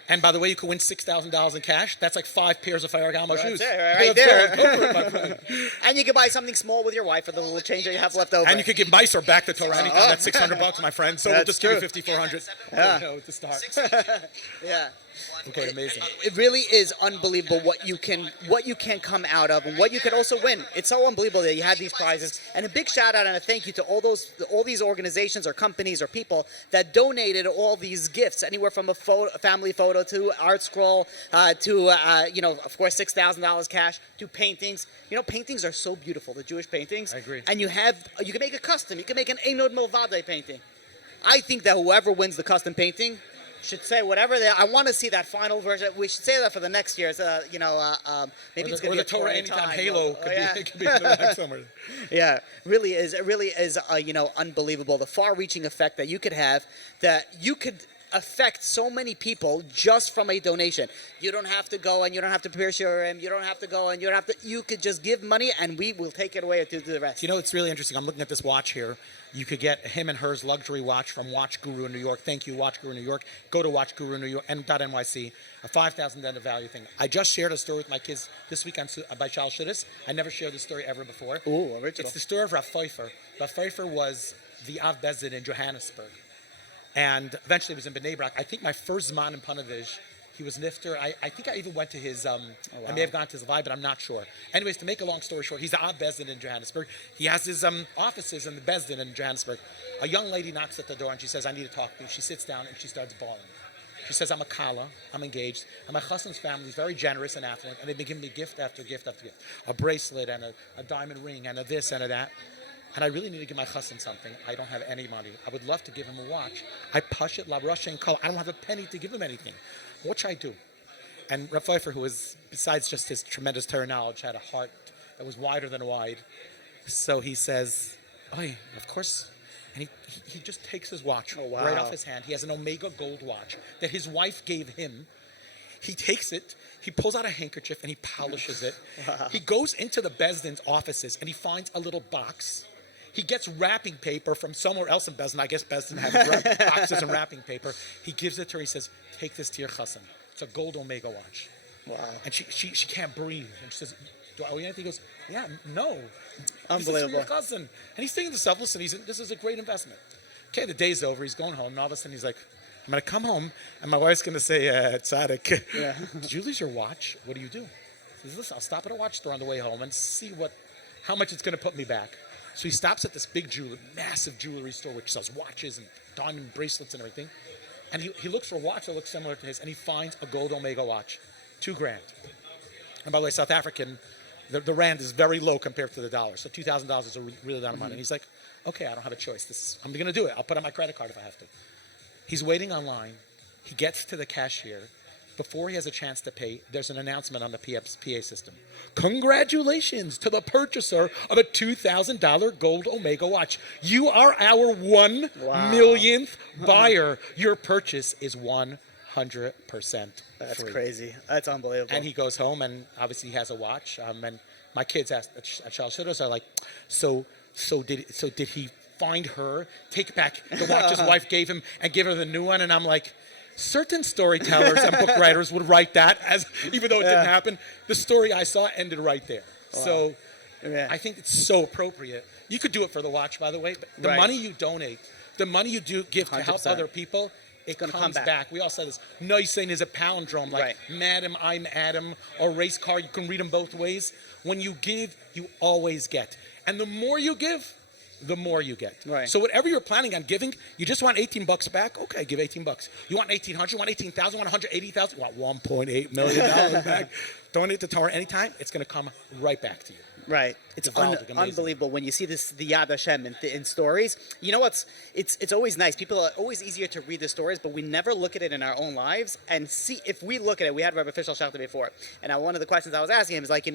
And by the way, you could win $6,000 in cash. That's like 5 pairs of Fire Galma shoes. Right there. Go for it, my friend. And you can buy something small with your wife for the little change that you have left over. And you could give Meiser back to Torah Anytime. That's $600, my friend. So we'll just give you $5,400 to start. Yeah. Okay, amazing. It really is unbelievable what you can come out of and what you can also win. It's so unbelievable that you had these prizes. And a big shout out and a thank you to all these organizations or companies or people that donated all these gifts, anywhere from a family photo to art scroll to of course $6,000 cash to paintings. Paintings are so beautiful. The Jewish paintings. I agree. And you can make a custom. You can make an Einod Milvade painting. I think that whoever wins the custom painting should say whatever I want to see that final version. We should say that for the next year. Maybe it's going to be the Torah Anytime Halo could be in the back somewhere. Yeah, it really is unbelievable. The far-reaching effect that you could have, that you could affect so many people just from a donation. You don't have to go and you don't have to prepare shiurim. You don't have to go and you could just give money and we will take it away and do the rest. It's really interesting. I'm looking at this watch here. You could get him and hers luxury watch from Watch Guru in New York. Thank you, Watch Guru in New York. Go to Watch Guru in New York, .nyc, a $5,000 value thing. I just shared a story with my kids this week by Shal Shidduch. I never shared this story ever before. Ooh, original. It's the story of Rav Pfeiffer. Rav Pfeiffer was the Av Bezdin in Johannesburg. And eventually he was in Bnei Brak. I think my first Zman in Panovich, he was nifter. I think I even went to his, I may have gone to his vibe, but I'm not sure. Anyways, to make a long story short, he's the Ab Bezdin in Johannesburg. He has his offices in the Bezdin in Johannesburg. A young lady knocks at the door and she says, I need to talk to you. She sits down and she starts bawling. She says, I'm a kala, I'm engaged, and my chassan's family is very generous and affluent, and they've been giving me gift after gift after gift. A bracelet and a diamond ring and a this and a that. and I really need to give my chassan something. I don't have any money. I would love to give him a watch. I push it, la Russia and color. I don't have a penny to give him anything. What should I do? And Rav Pfeiffer, who was, besides just his tremendous Torah knowledge, had a heart that was wider than wide. So he says, "Oh, of course." And he just takes his watch right off his hand. He has an Omega gold watch that his wife gave him. He takes it, he pulls out a handkerchief, and he polishes it. He goes into the Bezdin's offices, and he finds a little box. He gets wrapping paper from somewhere else in Bezdin. I guess Bezdin has boxes and wrapping paper. He gives it to her. He says, "Take this to your chassan. It's a gold Omega watch." Wow. And she can't breathe. And she says, "Do I owe you anything?" He goes, "Yeah, no." Unbelievable. He says, "For your cousin." And he's thinking to himself, listen, this is a great investment. Okay, the day's over. He's going home. And all of a sudden, he's like, I'm going to come home, and my wife's going to say, Tzaddik, did you lose your watch? What do you do? He says, listen, I'll stop at a watch store on the way home and see how much it's going to put me back. So he stops at this big massive jewelry store, which sells watches and diamond bracelets and everything. And he looks for a watch that looks similar to his, and he finds a gold Omega watch, $2,000. And by the way, South African, the rand is very low compared to the dollar. So $2,000 is a really lot of money. And he's like, okay, I don't have a choice. I'm going to do it. I'll put on my credit card if I have to. He's waiting online. He gets to the cashier. Before he has a chance to pay, there's an announcement on the PA system. Congratulations to the purchaser of a $2,000 gold Omega watch. You are our 1 millionth buyer. Your purchase is 100% That's free. crazy. That's unbelievable. And he goes home, and obviously he has a watch. And my kids asked at Shal Shidduch, are like, so did he find her, take back the watch his wife gave him, and give her the new one? And I'm like, certain storytellers and book writers would write that, as even though it didn't happen. The story I saw ended right there. Wow. So I think it's so appropriate. You could do it for the watch, by the way, but the money you donate, the money you do give to help other people, it comes back. We all said this. Noising is a palindrome, like Madam, I'm Adam, or race car. You can read them both ways. When you give, you always get. And the more you give, the more you get. Right. So whatever you're planning on giving, you just want $18 back? Okay, give $18. You want $1,800, you want $18,000, you want $180,000, you want $1.8 million back. Donate to Torah anytime, it's going to come right back to you. Right. It's unbelievable when you see the Yad Hashem in stories. You know what's, it's always nice. People are always easier to read the stories, but we never look at it in our own lives and see, if we look at it, we had Rabbi Fischel Schachter before, and one of the questions I was asking him is like,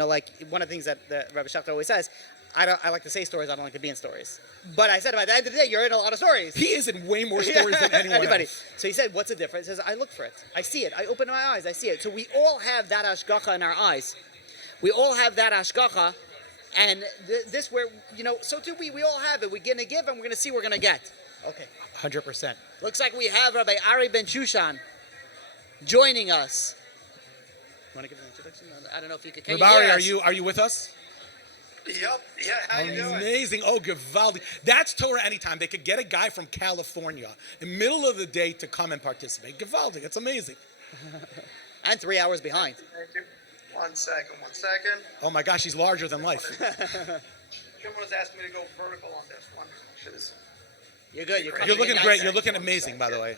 one of the things that Rabbi Schachter always says, I like to say stories, I don't like to be in stories. But I said, at the end of the day, you're in a lot of stories. He is in way more stories than anyone else. So he said, what's the difference? He says, I look for it. I see it. I open my eyes. I see it. So we all have that hashgacha in our eyes. We all have that hashgacha. And this where, so do we. We all have it. We're going to give and we're going to see what we're going to get. Okay. 100%. Looks like we have Rabbi Ari Ben Shushan joining us. You want to give an introduction? I don't know if you could. Rabbi Ari, are you with us? Yep. Yeah. How you doing? Amazing. Oh, Givaldi. That's Torah Anytime. They could get a guy from California in the middle of the day to come and participate. Givaldi. It's amazing. And 3 hours behind. Thank you. One second. Oh my gosh, he's larger than life. Jim was asking me to go vertical on this one. You're good. You're looking great. You're looking amazing, by the way.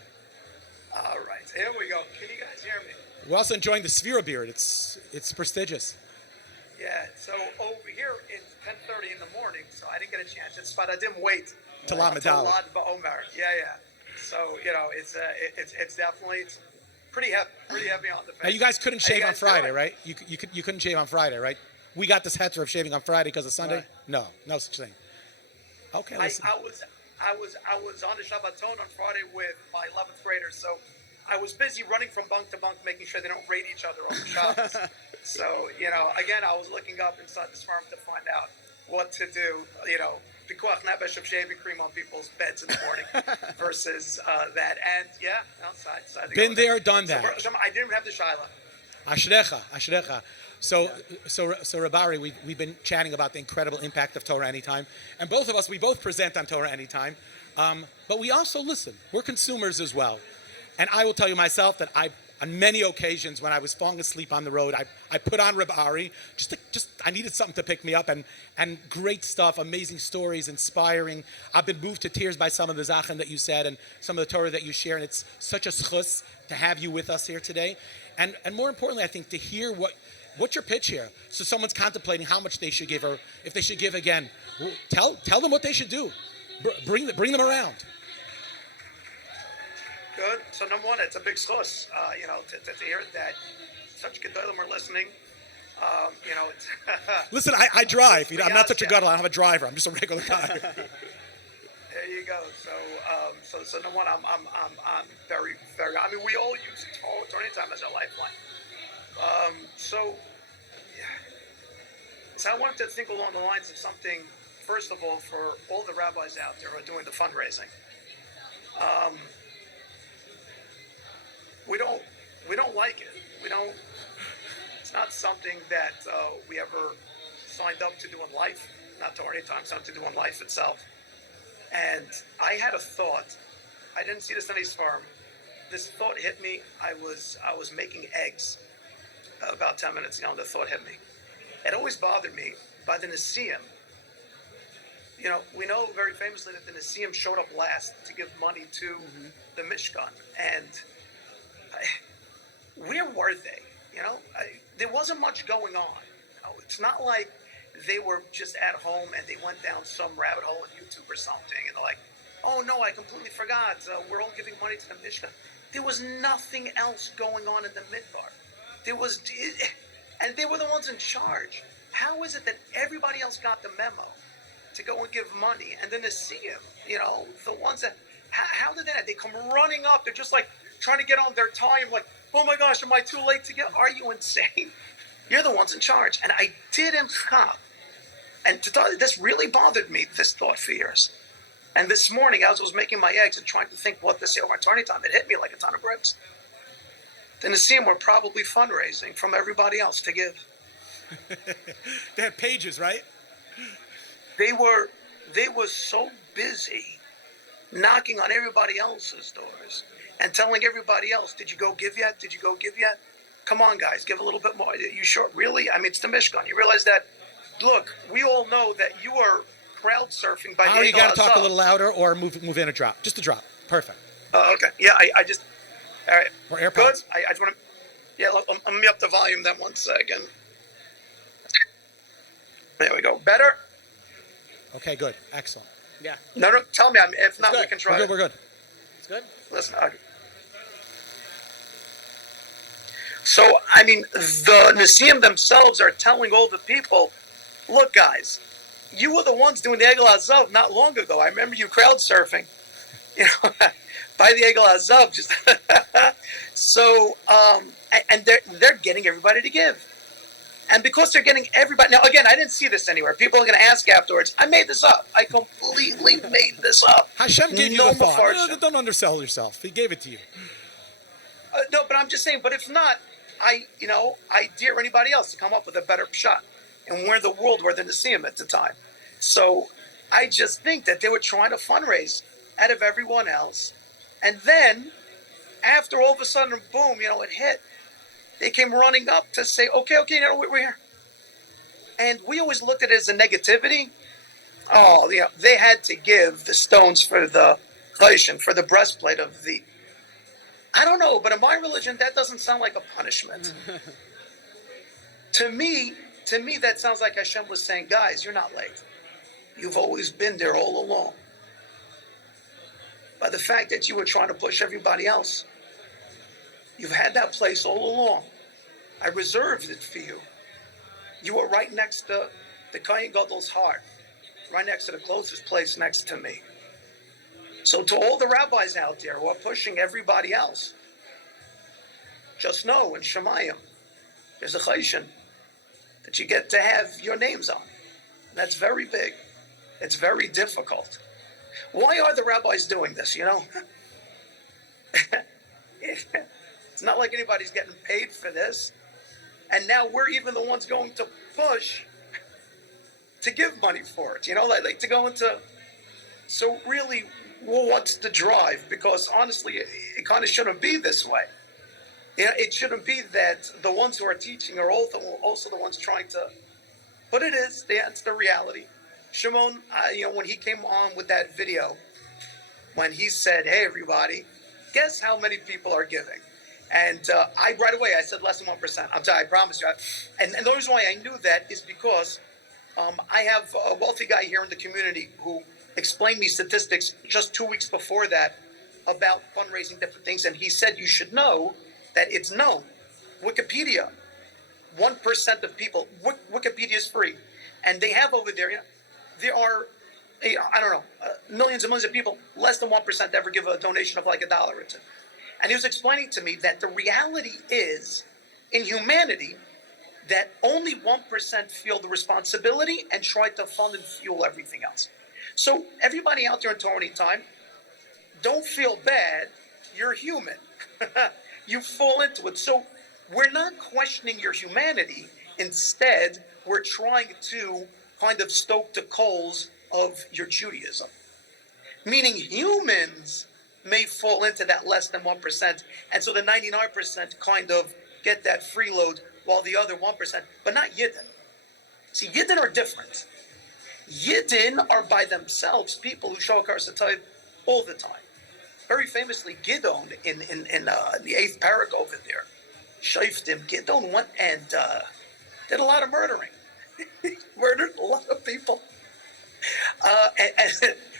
All right. Here we go. Can you guys hear me? We're also enjoying the Sphera beard. It's prestigious. Yeah. So over here it's 10:30 in the morning, so I didn't get a chance. It's but I didn't wait Till Lag BaOmer. Yeah. So it's definitely pretty heavy on the face. Now you guys couldn't shave on Friday, right? You couldn't shave on Friday, right? We got this heter of shaving on Friday because of Sunday. Right. No such thing. Okay, listen. I was on the Shabbaton on Friday with my 11th graders, so I was busy running from bunk to bunk, making sure they don't raid each other on the Shabbos. So again, I was looking up inside this firm to find out what to do. Pikuach Nebesh of shaving cream on people's beds in the morning versus that. And outside. Been there, done that. So I didn't have the Shaila. Ashrecha. So Rabari, we've been chatting about the incredible impact of Torah Anytime. And both of us, we both present on Torah Anytime. But we also listen. We're consumers as well. And I will tell you myself that on many occasions when I was falling asleep on the road, I put on Reb Ari. I needed something to pick me up, and great stuff, amazing stories, inspiring. I've been moved to tears by some of the Zachen that you said and some of the Torah that you share, and it's such a schus to have you with us here today. And more importantly, I think to hear what what's your pitch here? So someone's contemplating how much they should give, or if they should give again. Well, tell them what they should do. Bring them around. Good. So number one, it's a big schos. To hear that such gedolim are listening. It's Listen, I drive. I'm not such a gadol. I don't have a driver. I'm just a regular guy. There you go. So number one, I'm very, very. I mean, we all use TorahAnytime as our lifeline. So I wanted to think along the lines of something. First of all, for all the rabbis out there who are doing the fundraising, we don't like it. It's not something that we ever signed up to do in life. Not TorahAnytime, something to do in life itself. And I had a thought. I didn't see this in any farm. This thought hit me. I was making eggs about 10 minutes ago, and the thought hit me. It always bothered me by the Nesiim. We know very famously that the Nesiim showed up last to give money to the Mishkan. And where were they? There wasn't much going on. It's not like they were just at home and they went down some rabbit hole on YouTube or something, and they're like, oh no, I completely forgot. We're all giving money to the Mishkan. There was nothing else going on in the Midbar. And they were the ones in charge. How is it that everybody else got the memo to go and give money, and then to see him, the ones that, how did that? They come running up. They're just like trying to get on their time, like, oh my gosh, am I too late to get? Are you insane? You're the ones in charge. And I didn't stop. And this really bothered me, this thought for years. And this morning, as I was making my eggs and trying to think what to say over TorahAnytime, it hit me like a ton of bricks. The Nesiim were probably fundraising from everybody else to give. They had pages, right? They were so busy knocking on everybody else's doors and telling everybody else, did you go give yet? Did you go give yet? Come on, guys, give a little bit more. You sure? Really? I mean, it's the Mishkan. You realize that, look, we all know that you are crowd surfing by the You got to talk a little louder or move in a drop. Just a drop. Perfect. Okay. Yeah, I just, all right. Or AirPods. Good. I just want to, yeah, let me up the volume then 1 second. There we go. Better? Okay, good. Excellent. Yeah. No, tell me. If not, we can try We're good. It's good? Listen, so, I mean, the Nesiim themselves are telling all the people, look, guys, you were the ones doing the Egel Hazav not long ago. I remember you crowd surfing, by the Egel Hazav. Just so, and they're getting everybody to give. And because they're getting everybody... Now, again, I didn't see this anywhere. People are going to ask afterwards. I made this up. I completely made this up. Hashem gave you the thought. Don't undersell yourself. He gave it to you. No, but I'm just saying, but if not, I dare anybody else to come up with a better shot. And we're in the world where they're Nesiim at the time. So I just think that they were trying to fundraise out of everyone else. And then, after all of a sudden, boom, it hit. They came running up to say, okay, we're here. And we always looked at it as a negativity. Oh, they had to give the stones for the choshen, for the breastplate of the... I don't know, but in my religion, that doesn't sound like a punishment. To me, that sounds like Hashem was saying, guys, you're not late. You've always been there all along. By the fact that you were trying to push everybody else, you've had that place all along. I reserved it for you. You were right next to the Kohen Gadol's heart, right next to the closest place next to me. So to all the rabbis out there who are pushing everybody else, just know in Shemayim, there's a choshen that you get to have your names on. That's very big. It's very difficult. Why are the rabbis doing this, It's not like anybody's getting paid for this. And now we're even the ones going to push to give money for it, like to go into... So really, what's the drive? Because honestly, it kind of shouldn't be this way. It shouldn't be that the ones who are teaching are also the ones trying to... But it is. It's the reality. Shimon, when he came on with that video, when he said, hey, everybody, guess how many people are giving? And right away I said less than 1%. I'm telling you, I promise you. And the reason why I knew that is because I have a wealthy guy here in the community who explained me statistics just 2 weeks before that about fundraising different things, and he said you should know that it's known. Wikipedia, 1% of people. Wikipedia is free, and they have over there. There are, I don't know, millions and millions of people. Less than 1% ever give a donation of like $1 or two. And he was explaining to me that the reality is, in humanity, that only 1% feel the responsibility and try to fund and fuel everything else. So everybody out there in TorahAnytime, don't feel bad. You're human. You fall into it. So we're not questioning your humanity. Instead, we're trying to kind of stoke the coals of your Judaism. Meaning humans may fall into that less than 1%. And so the 99% kind of get that freeload while the other 1%, but not Yidden. See, Yidden are different. Yidden are by themselves people who show a karsatayv all the time. Very famously, Gidon in the 8th parak over there, Shaftim, Gidon went and did a lot of murdering. He murdered a lot of people. And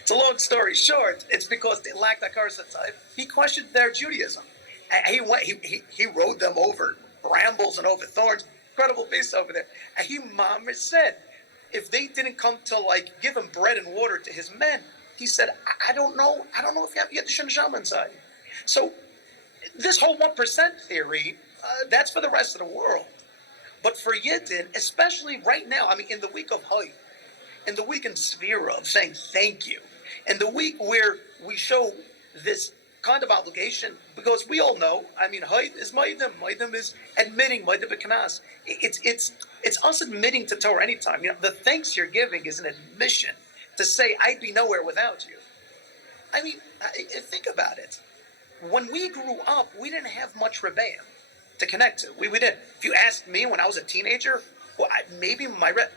it's a long story short. It's because they lacked a karsatayv. He questioned their Judaism. And he rode them over brambles and over thorns. Incredible beast over there. And he said, if they didn't come to like give him bread and water to his men, he said, I don't know if you have Yiddish and Neshama inside. So this whole 1% theory, that's for the rest of the world. But for Yidden, especially right now, I mean, in the week of Hoy, in the week in Svira of saying thank you, in the week where we show this kind of obligation, because we all know, I mean, Hoy is Maidim. Maidim is admitting, Maidim b'kanas. It's us admitting to TorahAnytime. You know, the thanks you're giving is an admission to say, I'd be nowhere without you. I mean, think about it. When we grew up, we didn't have much Rebbeim to connect to. We didn't. If you asked me when I was a teenager, well, maybe my Rebbe.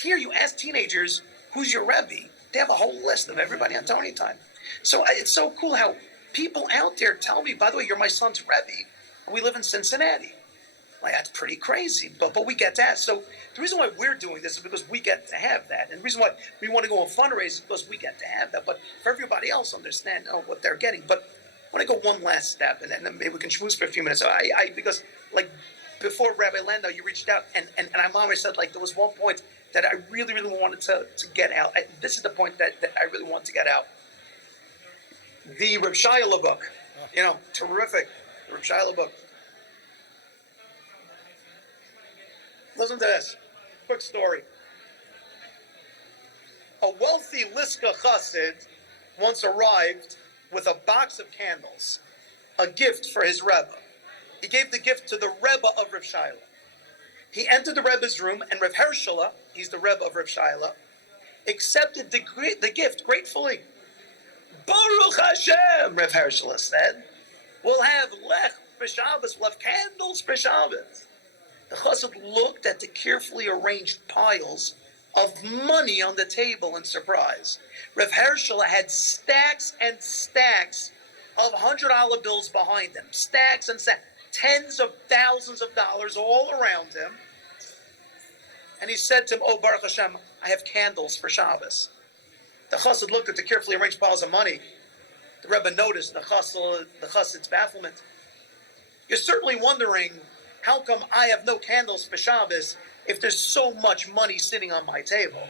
Here you ask teenagers, who's your Rebbe? They have a whole list of everybody on TorahAnytime. So it's so cool how people out there tell me, by the way, you're my son's Rebbe. We live in Cincinnati. Like, that's pretty crazy, but we get that. So the reason why we're doing this is because we get to have that. And the reason why we want to go on fundraising is because we get to have that. But for everybody else, understand what they're getting. But I want to go one last step, and then maybe we can schmooze for a few minutes. So because, like, before Rabbi Landau, you reached out, and I always said, like, there was one point that I really, really wanted to get out. This is the point that I really want to get out. The Reb Shiloh book, terrific. The Reb Shiloh book. Listen to this. Quick story. A wealthy Liska Chassid once arrived with a box of candles, a gift for his Rebbe. He gave the gift to the Rebbe of Reb Shiloh. He entered the Rebbe's room, and Reb Hershela, he's the Rebbe of Reb Shiloh, accepted the gift gratefully. Baruch Hashem, Reb Hershela said. We'll have lech for Shabbos, we'll have candles for Shabbos. The chassid looked at the carefully arranged piles of money on the table in surprise. Rav Hershela had stacks and stacks of $100 bills behind him. Stacks and stacks. Tens of thousands of dollars all around him. And he said to him, oh, Baruch Hashem, I have candles for Shabbos. The chassid looked at the carefully arranged piles of money. The Rebbe noticed the chassid's bafflement. You're certainly wondering, how come I have no candles for Shabbos if there's so much money sitting on my table?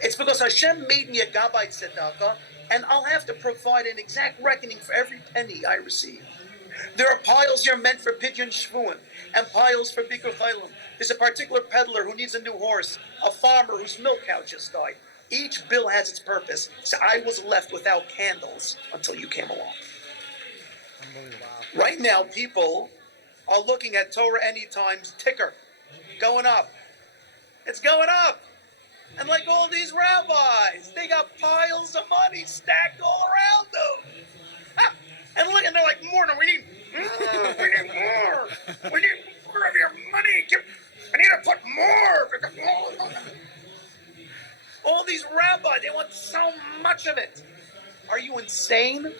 It's because Hashem made me a Gabbai Tzedakah, and I'll have to provide an exact reckoning for every penny I receive. There are piles here meant for Pidyon Shvuim, and piles for Bikur Chaylim. There's a particular peddler who needs a new horse, a farmer whose milk cow just died. Each bill has its purpose, so I was left without candles until you came along. Right now, people are looking at TorahAnytime's ticker going up. It's going up. And like all these rabbis, they got piles of money stacked all around them. And look, and they're like, more, no, we need more. We need more of your money. I need to put more. All these rabbis, they want so much of it. Are you insane?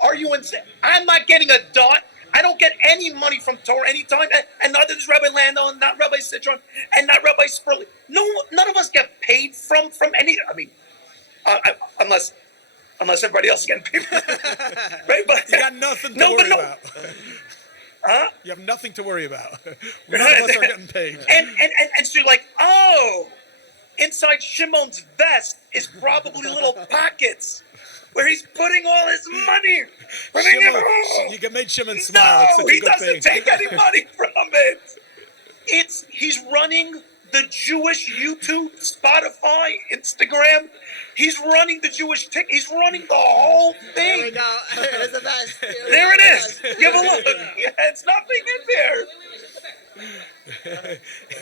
Are you insane? I'm not getting a dot. I don't get somebody else is getting paid. Right? But You got nothing to worry about. Huh? You have nothing to worry about. None of us are getting paid. And so you're like, oh, inside Shimon's vest is probably little pockets where he's putting all his money. You can make Shimon smile. It's No, such a he good doesn't thing. take any money from it. He's running the Jewish YouTube, Spotify, Instagram. He's running the Jewish tick. He's running the whole thing. There we go. It's the best. There it is. Give a look. Yeah, it's nothing in there.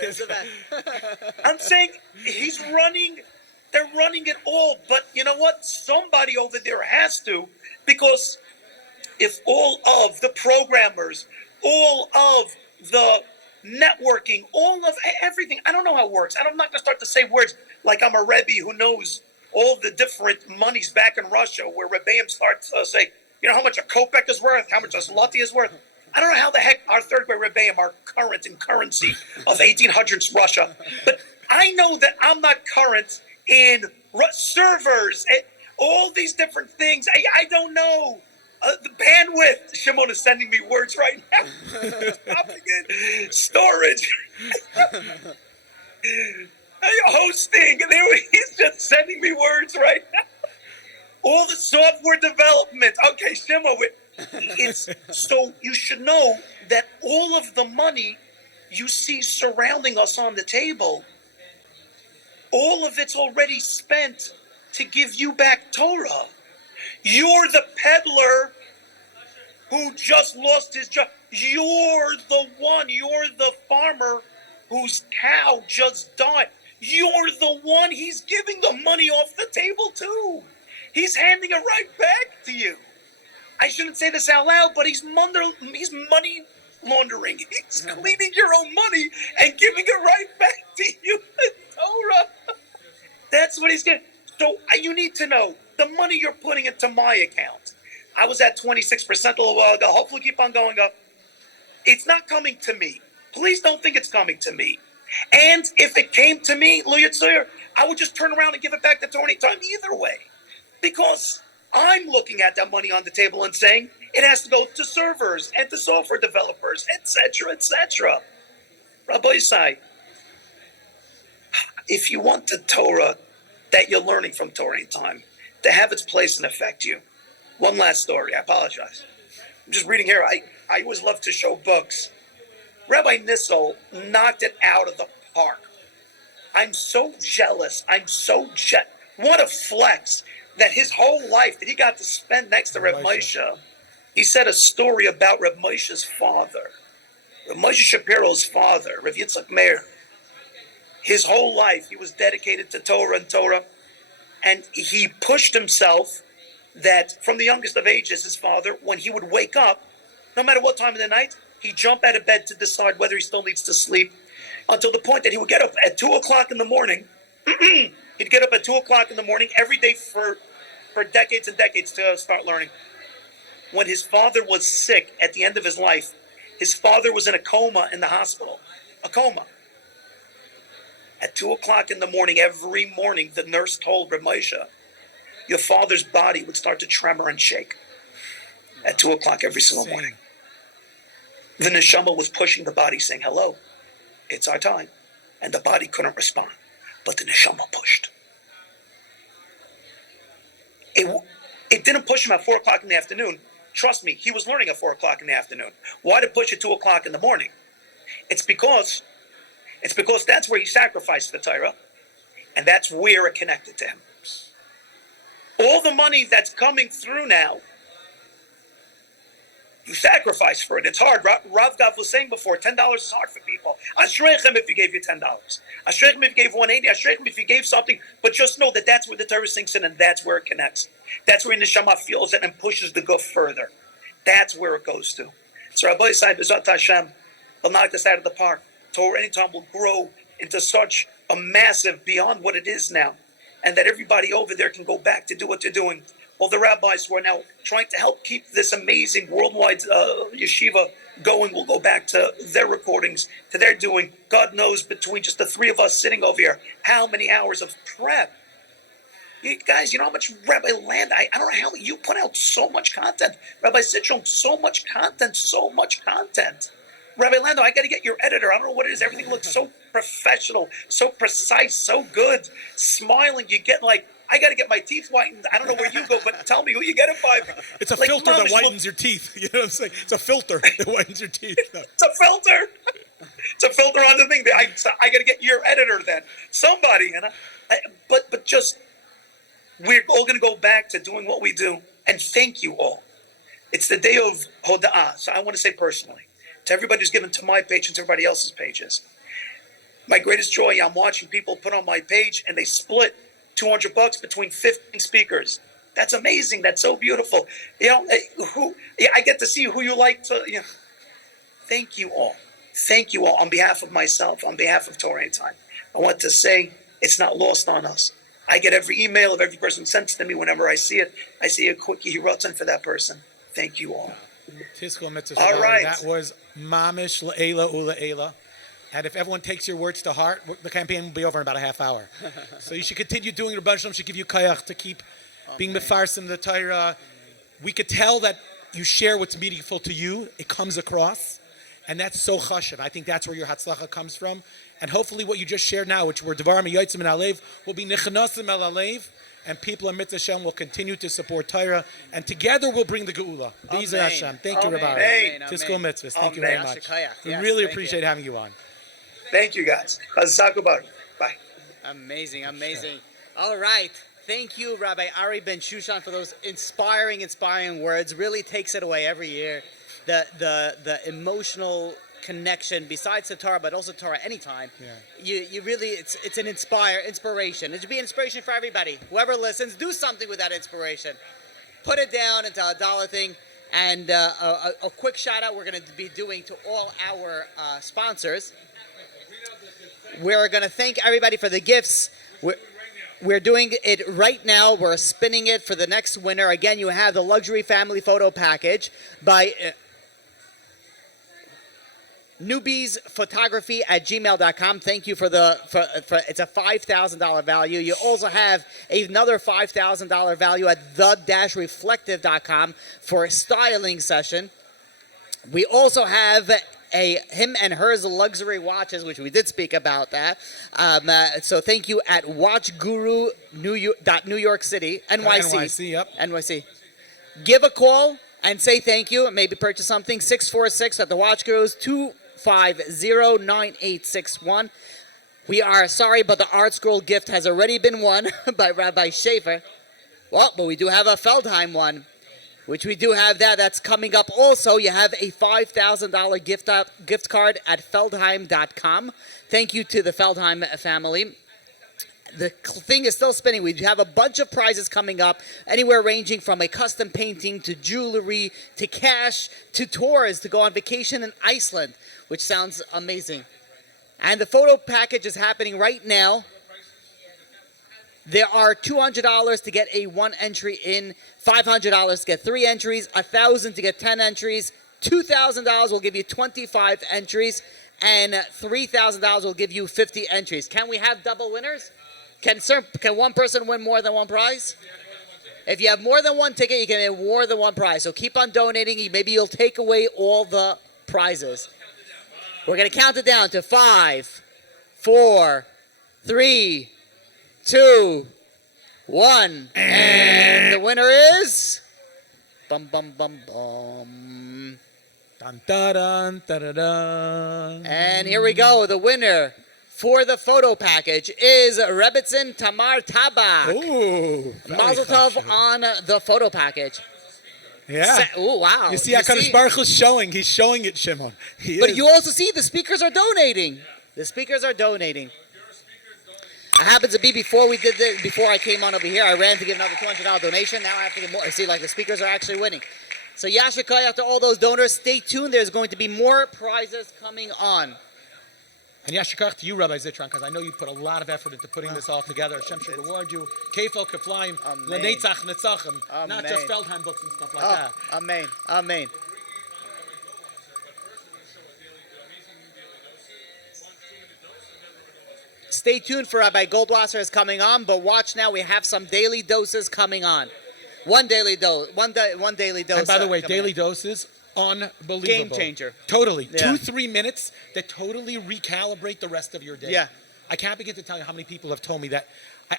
It's the best. I'm saying they're running it all. But you know what? Somebody over there has to, because if all of the programmers, all of the networking, all of everything, I don't know how it works. I'm not going to start to say words like I'm a Rebbe who knows all the different monies back in Russia, where Rebbeim starts to say, you know how much a kopek is worth, how much a zloty is worth. I don't know how the heck our third grade Rebbeim are current in currency of 1800s Russia, but I know that I'm not current in servers, all these different things. I don't know. The bandwidth. Shimon is sending me words right now. Stopping it. Storage. Hosting. He's just sending me words right now. All the software development. Okay, Shimon. So you should know that all of the money you see surrounding us on the table, all of it's already spent to give you back Torah. You're the peddler who just lost his job. You're the farmer whose cow just died. You're the one he's giving the money off the table to. He's handing it right back to you. I shouldn't say this out loud, but he's money laundering. He's cleaning your own money and giving it right back to you in Torah. That's what he's getting. So you need to know the money you're putting into my account. I was at 26% a little while ago. Hopefully keep on going up. It's not coming to me. Please don't think it's coming to me. And if it came to me, Lo Yitzhar, I would just turn around and give it back to TorahAnytime either way. Because I'm looking at that money on the table and saying it has to go to servers and to software developers, etc., etc. Rabbi Yisai, if you want the Torah that you're learning from TorahAnytime to have its place and affect you. One last story. I apologize. I'm just reading here. I always love to show books. Rabbi Nissel knocked it out of the park. I'm so jealous. What a flex that his whole life that he got to spend next to Reb Moshe. He said a story about Reb Moshe's father. Reb Moshe Shapiro's father, Reb Yitzchak Meir. His whole life he was dedicated to Torah and Torah. And he pushed himself that from the youngest of ages, his father, when he would wake up, no matter what time of the night, he'd jump out of bed to decide whether he still needs to sleep, until the point that he would get up at 2 o'clock in the morning. He'd get up at 2 o'clock in the morning every day for decades and decades to start learning. When his father was sick at the end of his life, his father was in a coma in the hospital. A coma. At 2 o'clock in the morning, every morning, the nurse told Reb Moshe, your father's body would start to tremor and shake. At 2 o'clock every single morning. The neshama was pushing the body, saying, hello, it's our time. And the body couldn't respond. But the neshama pushed. It didn't push him at 4 o'clock in the afternoon. Trust me, he was learning at 4 o'clock in the afternoon. Why to push at 2 o'clock in the morning? It's because that's where he sacrificed for Torah, and that's where it connected to him. All the money that's coming through now, you sacrifice for it. It's hard. Rav Gav was saying before, $10 is hard for people. Ashreichem if you gave you $10. Ashreichem if you gave $180. Ashreichem if you gave something. But just know that that's where the Torah sinks in, and that's where it connects. That's where Neshama feels it and pushes the goof further. That's where it goes to. So Rabbi Yisai, B'ezrat Hashem, will knock this out of the park. TorahAnytime will grow into such a massive beyond what it is now, and that everybody over there can go back to do what they're doing. All the rabbis who are now trying to help keep this amazing worldwide yeshiva going will go back to their recordings, to their doing. God knows between just the three of us sitting over here, how many hours of prep. You guys, you know how much Rabbi Land, I don't know how you put out so much content. Rabbi Sitchel, so much content. Rabbi Lando, I got to get your editor. I don't know what it is. Everything looks so professional, so precise, so good. Smiling, you get like, I got to get my teeth whitened. I don't know where you go, but tell me who you get it by. It's a Like, filter Mom, that it's whitens your teeth. You know what I'm saying? It's a filter that whitens your teeth. It's a filter. It's a filter on the thing. I got to get your editor then. Somebody, but just, we're all going to go back to doing what we do. And thank you all. It's the day of Hoda'ah. So I want to say personally, to everybody who's given to my page and to everybody else's pages, my greatest joy, I'm watching people put on my page and they split $200 between 15 speakers. That's amazing. That's so beautiful. You know, I get to see who you like to, you know. Thank you all. Thank you all on behalf of myself, on behalf of Torah Anytime. I want to say it's not lost on us. I get every email of every person sent to me whenever I see it. I see a quick hirotzen for that person. Thank you all. All right. That was mamish la'ela ula'ela. And if everyone takes your words to heart, the campaign will be over in about a half hour. So you should continue doing your Rebbe Shalom should give you kayach to keep being mefarsim the Torah. We could tell that you share what's meaningful to you. It comes across. And that's so chashuv. I think that's where your hatzlacha comes from. And hopefully what you just shared now, which were devarim yotzim and alev, will be nichanasim el alev. And people in Mitzvah Hashem will continue to support Torah, and together we'll bring the Geula. These are Hashem. Thank you, Rabbi. Tiskel Mitzvahs. Thank you very much. We really appreciate having you on. Thank you, guys. Bye. Amazing. All right. Thank you, Rabbi Ari Ben Shushan, for those inspiring words. Really takes it away every year. The emotional connection, besides the Torah, but also Torah Anytime. Yeah. You really, it's an inspiration. It should be inspiration for everybody. Whoever listens, do something with that inspiration. Put it down into a dollar thing. And a quick shout out we're going to be doing to all our sponsors. We're going to thank everybody for the gifts. We're doing it right now. We're spinning it for the next winner. Again, you have the luxury family photo package by newbiesphotography@gmail.com. Thank you for it's a $5,000 value. You also have another $5,000 value at the-reflective.com for a styling session. We also have him and hers luxury watches, which we did speak about that. So thank you at WatchGuru New York City, NYC. NYC, yep. NYC. Give a call and say thank you and maybe purchase something. 646 at the Watch Gurus, 250-9861. We are sorry, but the Art Scroll gift has already been won by Rabbi Schaefer. Well, but we do have a Feldheim one, which we do have that's coming up also. You have a $5,000 gift card at Feldheim.com. Thank you to the Feldheim family. The thing is still spinning. We have a bunch of prizes coming up, anywhere ranging from a custom painting to jewelry to cash to tours to go on vacation in Iceland, which sounds amazing. And the photo package is happening right now. There are $200 to get a 1 entry in, $500 to get 3 entries, $1,000 to get 10 entries, $2,000 will give you 25 entries, and $3,000 will give you 50 entries. Can we have double winners? Can one person win more than one prize? If you have more than one ticket, you can win more than one prize. So keep on donating. Maybe you'll take away all the prizes. We're going to count it down to 5, 4, 3, 2, 1. And the winner is... Bum, bum, bum, bum. Dun, dun, dun, dun, dun, dun. And here we go. The winner for the photo package is Rebbitzin Tamar Tabak. Ooh. Mazel tov on the photo package. Yeah. Oh, wow. You see, HaKadosh Baruch Hu is showing. He's showing it, Shimon. But you also see the speakers are donating. The speakers are donating. It happens to be before I came on over here, I ran to give another $200 donation. Now I have to give more. I see, like, the speakers are actually winning. So Yasher Koyach to all those donors. Stay tuned. There's going to be more prizes coming on. And Yasher Koyach to you, Rabbi Zitron, because I know you put a lot of effort into putting this all together. Hashem should reward you. Kefo Keflaim, Lenetzach Netzachim, not just Feldheim books and stuff like that. Amen. Amen. stay tuned for Rabbi Goldwasser is coming on, but watch now, we have some daily doses coming on. One daily dose. One daily dose. And by the way, coming daily in. doses, unbelievable. Game changer. Totally. Yeah. 2-3 minutes that totally recalibrate the rest of your day. Yeah. I can't begin to tell you how many people have told me that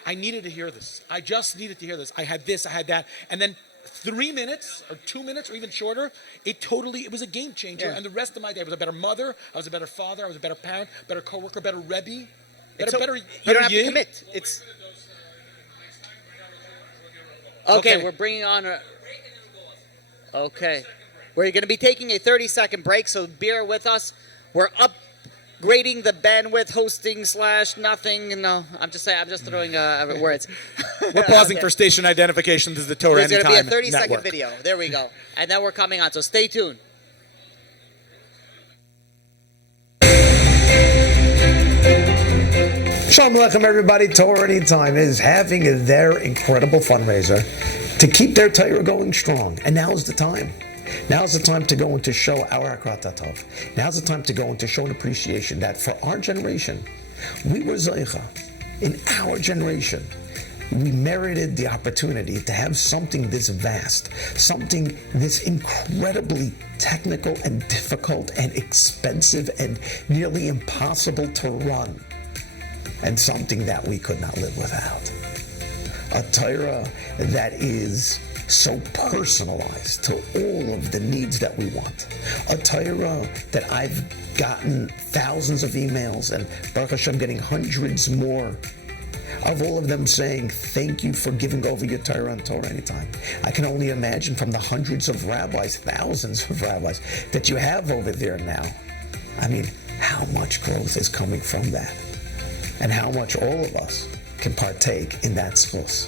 I needed to hear this. I just needed to hear this. I had this, I had that. And then 3 minutes or 2 minutes or even shorter, it was a game changer. Yeah. And the rest of my day, I was a better mother, I was a better father, I was a better parent, better coworker, better Rebbe, better you don't have to Yid. commit. It's okay. We're bringing on. Okay, we're going to be taking a 30-second break, so bear with us. We're upgrading the bandwidth, hosting / nothing. No, I'm just saying. I'm just throwing words. We're pausing for station identification. This is the Torah There's Anytime going to be a 30-second network. video. There we go, and then we're coming on. So stay tuned. Shalom Aleichem, everybody. Torah Anytime is having their incredible fundraiser to keep their Torah going strong. And now's the time. Now's the time to go and to show our Hakrat Tov. Now's the time to go and to show an appreciation that for our generation, we were Zeicha. In our generation, we merited the opportunity to have something this vast, something this incredibly technical and difficult and expensive and nearly impossible to run, and something that we could not live without. A Torah that is so personalized to all of the needs that we want. A Torah that I've gotten thousands of emails, and Baruch Hashem getting hundreds more, of all of them saying, thank you for giving over your Torah on Torah Anytime. I can only imagine from the hundreds of rabbis, thousands of rabbis that you have over there now. I mean, how much growth is coming from that? And how much all of us can partake in that schus.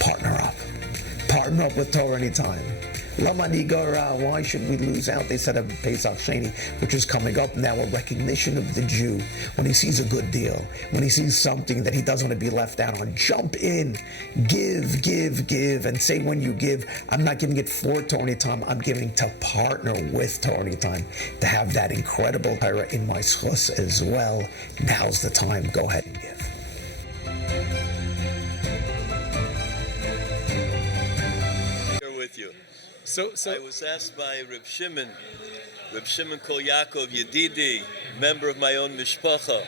Partner up. Partner up with Torah Anytime. Lama Nigara, why should we lose out? They said of Pesach Sheni, which is coming up now, a recognition of the Jew. When he sees a good deal, when he sees something that he doesn't want to be left out on, jump in, give, and say when you give, I'm not giving it for Torah Anytime, I'm giving to partner with Torah Anytime, to have that incredible Torah in my schus as well. Now's the time, go ahead and give. With you. So I was asked by Reb Shimon Kol Yaakov Yedidi, member of my own mishpacha,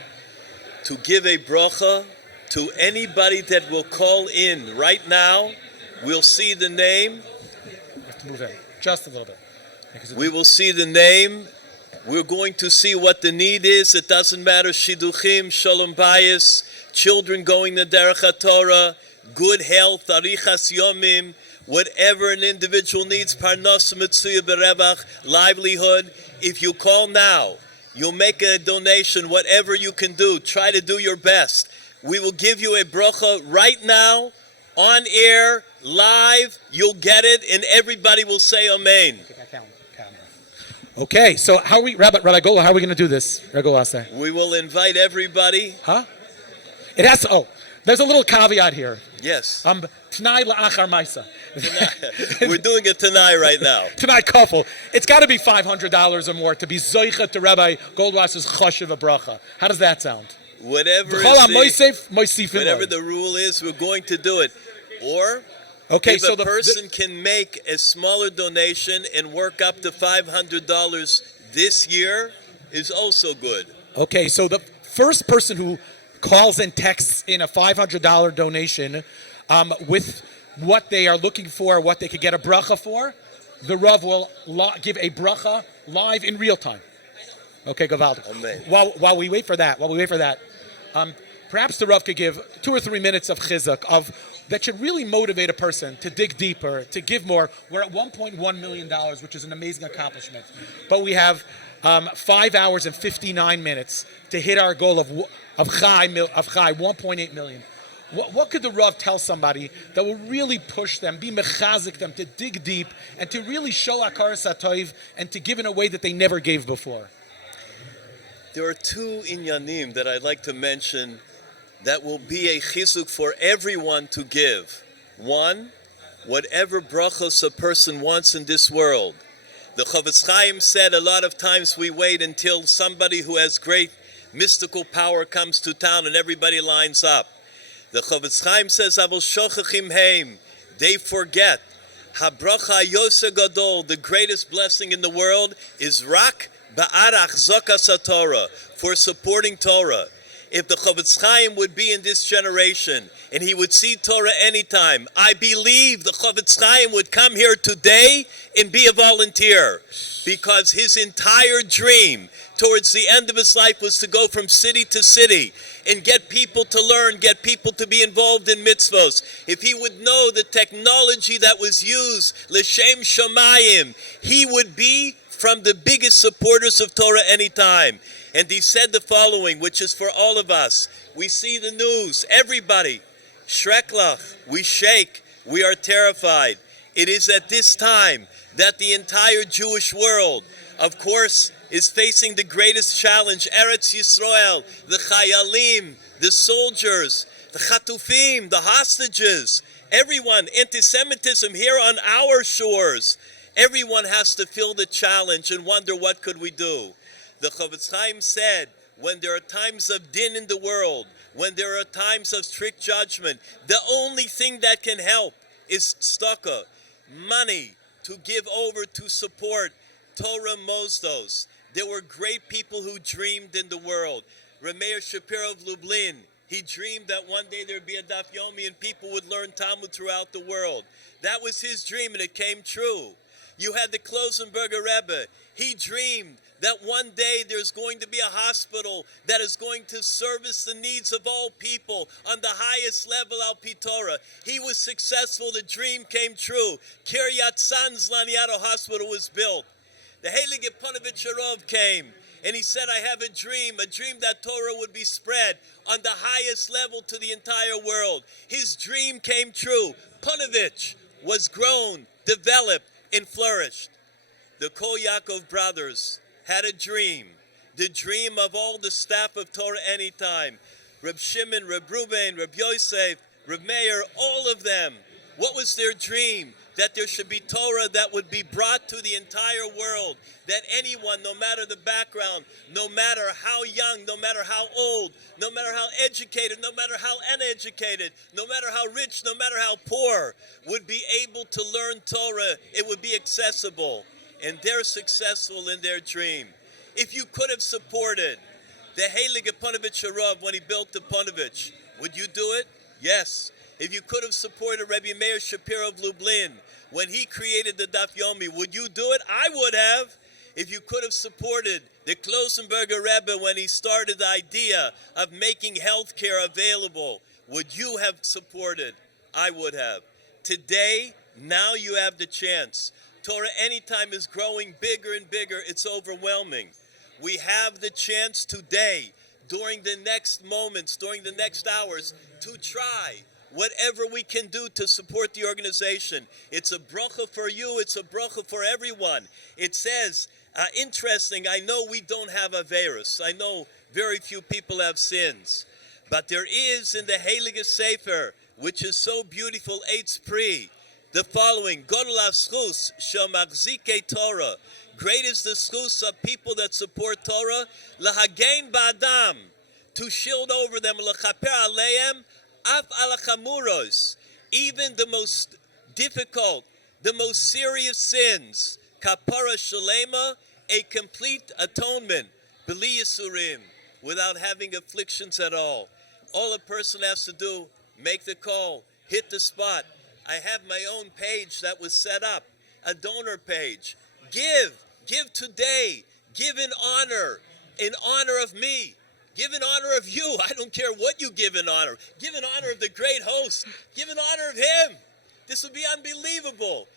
to give a bracha to anybody that will call in right now. We'll see the name. You have to move in just a little bit. We will see the name. We're going to see what the need is. It doesn't matter. Shidduchim, Shalom Bayis, children going to Derech HaTorah, good health, Arichas Yomim, whatever an individual needs, Parnas Mitzuya Berevach, livelihood. If you call now, you'll make a donation, whatever you can do. Try to do your best. We will give you a bracha right now, on air, live. You'll get it, and everybody will say Amen. Okay, so how are we, Rabbi Gola, how are we going to do this? Rabbi Gola, say. We will invite everybody. Huh? It has to, there's a little caveat here. Yes. Tonight la'achar maisa. We're doing it tonight right now. Tonight couple. It's got to be $500 or more to be zoicha to Rabbi Goldwasser's choshev bracha. How does that sound? Whatever the rule is, we're going to do it. Or if a person can make a smaller donation and work up to $500 this year is also good. Okay, so the first person who calls and texts in a $500 donation with what they are looking for, what they could get a bracha for, the Rav will give a bracha live in real time. Okay, Gavaldik. While we wait for that, perhaps the Rav could give 2 or 3 minutes of chizuk that should really motivate a person to dig deeper, to give more. We're at $1.1 million, which is an amazing accomplishment. But we have 5 hours and 59 minutes to hit our goal of Chai, 1.8 million. What could the Rav tell somebody that will really push them, be mechazik them, to dig deep, and to really show Hakaras HaTov and to give in a way that they never gave before? There are 2 inyanim that I'd like to mention that will be a chizuk for everyone to give. One, whatever brachos a person wants in this world. The Chavetz Chaim said a lot of times we wait until somebody who has great mystical power comes to town and everybody lines up. The Chavetz Chaim says, Avol shochachim heim. They forget. Habracha Yoseh Gadol, the greatest blessing in the world, is rak ba'arach zokas Torah, for supporting Torah. If the Chavetz Chaim would be in this generation and he would see Torah anytime, I believe the Chavetz Chaim would come here today and be a volunteer, because his entire dream towards the end of his life was to go from city to city and get people to learn, get people to be involved in mitzvos. If he would know the technology that was used, l'shem shamayim, he would be from the biggest supporters of Torah anytime. And he said the following, which is for all of us. We see the news, everybody, shreklach, we shake, we are terrified. It is at this time that the entire Jewish world, of course, is facing the greatest challenge. Eretz Yisrael, the chayalim, the soldiers, the chatufim, the hostages, everyone, anti-Semitism here on our shores. Everyone has to feel the challenge and wonder, what could we do? The Chavetz Chaim said, when there are times of din in the world, when there are times of strict judgment, the only thing that can help is tzedakah, money to give over to support Torah Mosdos. There were great people who dreamed in the world. Rameir Shapiro of Lublin, he dreamed that one day there'd be a Daf Yomi and people would learn Talmud throughout the world. That was his dream, and it came true. You had the Klosenberger Rebbe. He dreamed that one day there's going to be a hospital that is going to service the needs of all people on the highest level al pi Torah. He was successful. The dream came true. Kiryat Sanz Laniado Hospital was built. The Heilige Panovich Arov came, and he said, I have a dream that Torah would be spread on the highest level to the entire world. His dream came true. Panovich was grown, developed, and flourished. The Kol Yaakov brothers had a dream, the dream of all the staff of Torah Anytime. Reb Shimon, Reb Ruben, Reb Yosef, Reb Meir, all of them. What was their dream? That there should be Torah that would be brought to the entire world, that anyone, no matter the background, no matter how young, no matter how old, no matter how educated, no matter how uneducated, no matter how rich, no matter how poor, would be able to learn Torah. It would be accessible, and they're successful in their dream. If you could have supported the Heilige Panovich Arav when he built the Panovich, would you do it? Yes. If you could have supported Rebbe Meir Shapiro of Lublin when he created the Daf Yomi, would you do it? I would have. If you could have supported the Klosenberger Rebbe when he started the idea of making health care available, would you have supported? I would have. Today, now you have the chance. Torah Anytime is growing bigger and bigger. It's overwhelming. We have the chance today, during the next moments, during the next hours, to try whatever we can do to support the organization. It's a bracha for you, it's a bracha for everyone. It says, interesting, I know we don't have Averis. I know very few people have sins. But there is in the Heilige Sefer, which is so beautiful, Eitz Pri, the following, Godel HaSchus Shel Machzikei Torah. Great is the schus of people that support Torah, Lahagein Ba'adam, to shield over them, Lachaper Aleim, Af alachamuros, even the most difficult, the most serious sins, kapara shalema, a complete atonement, b'li yisurim, without having afflictions at all. All a person has to do, make the call, hit the spot. I have my own page that was set up, a donor page. Give today, give in honor of me. Give in honor of you. I don't care what you give in honor. Give in honor of the great host. Give in honor of him. This would be unbelievable.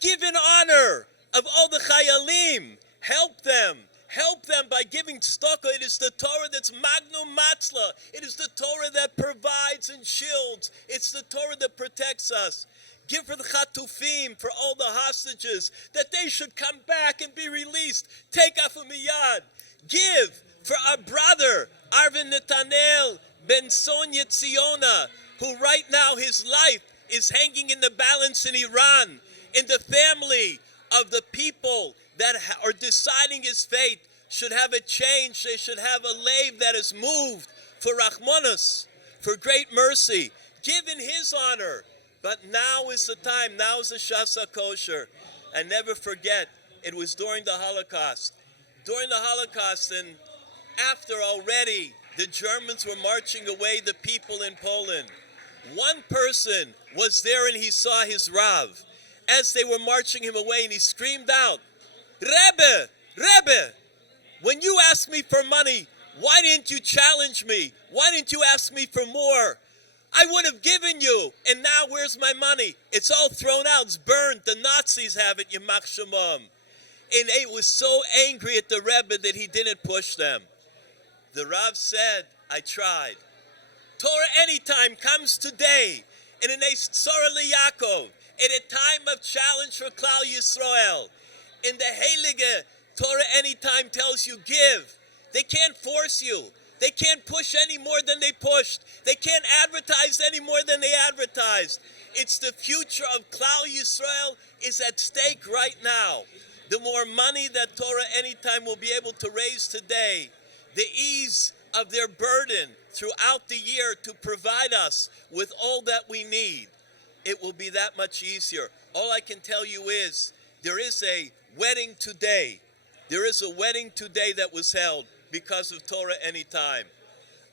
Give in honor of all the chayalim. Help them. Help them by giving tzedakah. It is the Torah that's magnum matzla. It is the Torah that provides and shields. It's the Torah that protects us. Give for the chatufim, for all the hostages, that they should come back and be released. Take off a miyad. Give for our brother, Arvin Netanel Ben Sonia Tziona, who right now his life is hanging in the balance in Iran, in the family of the people that are deciding his fate. should have a change. They should have a lave that is moved for Rachmanos, for great mercy. Give in his honor. But now is the time. Now is the Shasa Kosher. And never forget, it was during the Holocaust. During the Holocaust, and after already the Germans were marching away the people in Poland, one person was there and he saw his Rav as they were marching him away, and he screamed out, Rebbe, Rebbe, when you asked me for money, why didn't you challenge me? Why didn't you ask me for more? I would have given you, and now where's my money? It's all thrown out, it's burned. The Nazis have it, Yimach Shemam. And he was so angry at the Rebbe that he didn't push them. The Rav said, I tried. TorahAnytime comes today in a Tzara Yaakov, in a time of challenge for Klal Yisrael. In the Heilige, TorahAnytime tells you give. They can't force you. They can't push any more than they pushed. They can't advertise any more than they advertised. It's the future of Klal Yisrael is at stake right now. The more money that TorahAnytime will be able to raise today, the ease of their burden throughout the year to provide us with all that we need, it will be that much easier. All I can tell you is there is a wedding today. There is a wedding today that was held because of TorahAnytime.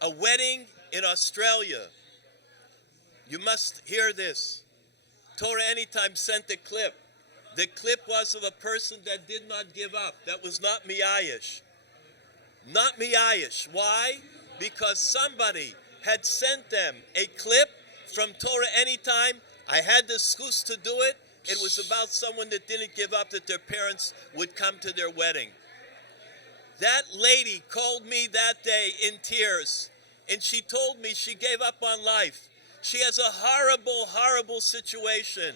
A wedding in Australia. You must hear this. TorahAnytime sent a clip. The clip was of a person that did not give up. That was not Miyayish. Not Miyayish. Why? Because somebody had sent them a clip from TorahAnytime. I had the schus to do it. It was about someone that didn't give up, that their parents would come to their wedding. That lady called me that day in tears, and she told me she gave up on life. She has a horrible, horrible situation.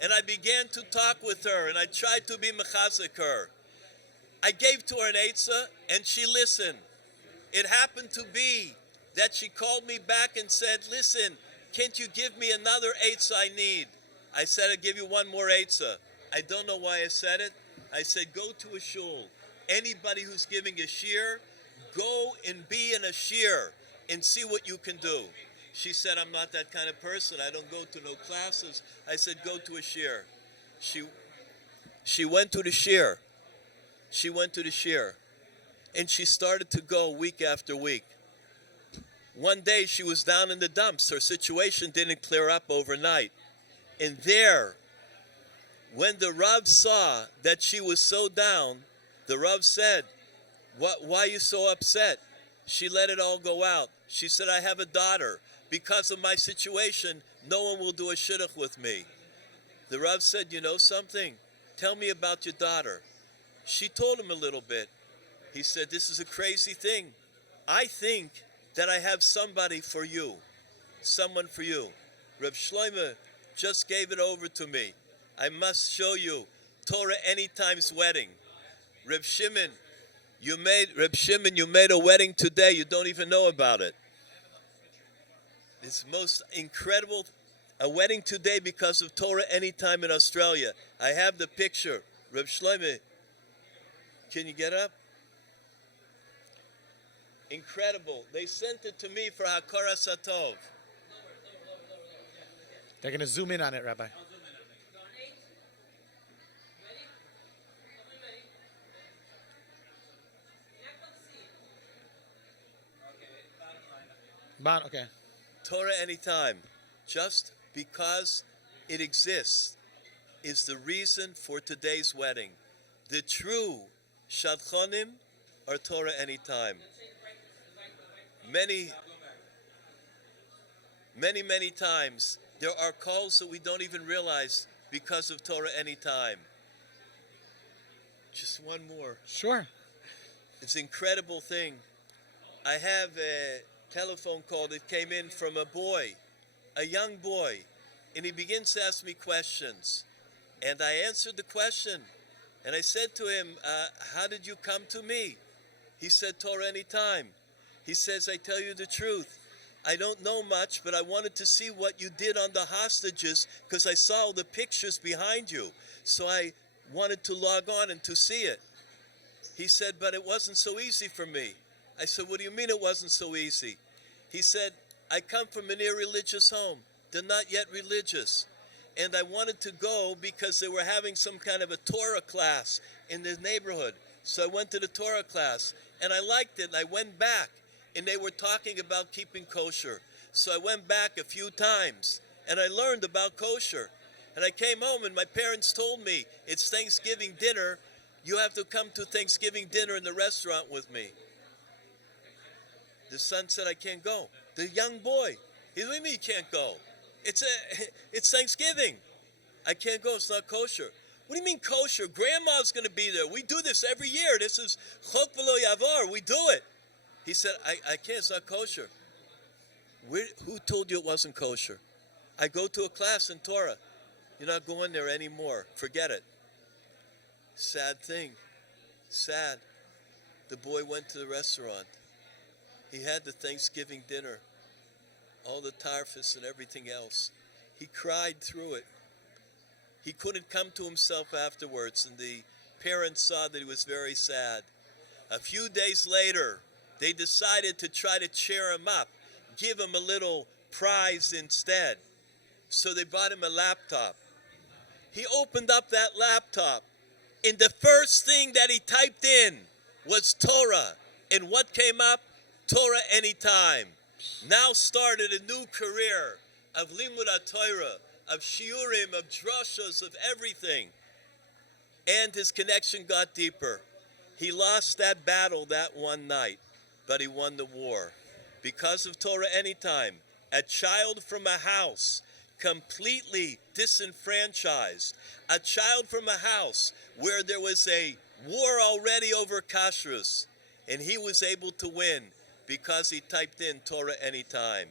And I began to talk with her, and I tried to be mechazik her. I gave to her an eitzah, and she listened. It happened to be that she called me back and said, listen, can't you give me another eitzah I need? I said, I'll give you one more eitzah. I don't know why I said it. I said, go to a shul. Anybody who's giving a shir, go and be in a shir and see what you can do. She said, I'm not that kind of person. I don't go to no classes. I said, go to a shir. She went to the shir. She went to the shir. And she started to go week after week. One day she was down in the dumps. Her situation didn't clear up overnight. And there, when the Rav saw that she was so down, the Rav said, why are you so upset? She let it all go out. She said, I have a daughter. Because of my situation, no one will do a shidduch with me. The Rav said, you know something? Tell me about your daughter. She told him a little bit. He said, this is a crazy thing. I think that I have somebody for you. Someone for you. Reb Shloimeh just gave it over to me. I must show you TorahAnytime's wedding. Reb Shimon, you made a wedding today. You don't even know about it. It's most incredible, a wedding today because of TorahAnytime in Australia. I have the picture. Reb Shloimeh, can you get up? Incredible. They sent it to me for Hakara Satov. They're going to zoom in on it, Rabbi. Okay. TorahAnytime, just because it exists, is the reason for today's wedding. The true Shadchanim are TorahAnytime. Many times there are calls that we don't even realize because of TorahAnytime. Just one more. Sure. It's an incredible thing. I have a telephone call that came in from a boy, a young boy, and he begins to ask me questions. And I answered the question, and I said to him, how did you come to me? He said, TorahAnytime. He says, I tell you the truth. I don't know much, but I wanted to see what you did on the hostages because I saw the pictures behind you. So I wanted to log on and to see it. He said, but it wasn't so easy for me. I said, what do you mean it wasn't so easy? He said, I come from an irreligious home. They're not yet religious. And I wanted to go because they were having some kind of a Torah class in the neighborhood. So I went to the Torah class, and I liked it, and I went back, and they were talking about keeping kosher. So I went back a few times, and I learned about kosher. And I came home, and my parents told me, it's Thanksgiving dinner, you have to come to Thanksgiving dinner in the restaurant with me. The son said, I can't go. The young boy, he said, what do you mean you can't go? It's Thanksgiving. I can't go, it's not kosher. What do you mean kosher? Grandma's going to be there. We do this every year. This is chok v'lo yavar. We do it. He said, I can't, it's not kosher. Who told you it wasn't kosher? I go to a class in Torah. You're not going there anymore. Forget it. Sad thing. Sad. The boy went to the restaurant. He had the Thanksgiving dinner. All the tarfus and everything else. He cried through it. He couldn't come to himself afterwards, and the parents saw that he was very sad. A few days later, they decided to try to cheer him up, give him a little prize instead. So they bought him a laptop. He opened up that laptop, and the first thing that he typed in was Torah. And what came up? TorahAnytime. Now started a new career of Limud HaTorah, of shiurim, of drashos, of everything. And his connection got deeper. He lost that battle that one night, but he won the war. Because of TorahAnytime, a child from a house completely disenfranchised, a child from a house where there was a war already over kashrus, and he was able to win because he typed in TorahAnytime.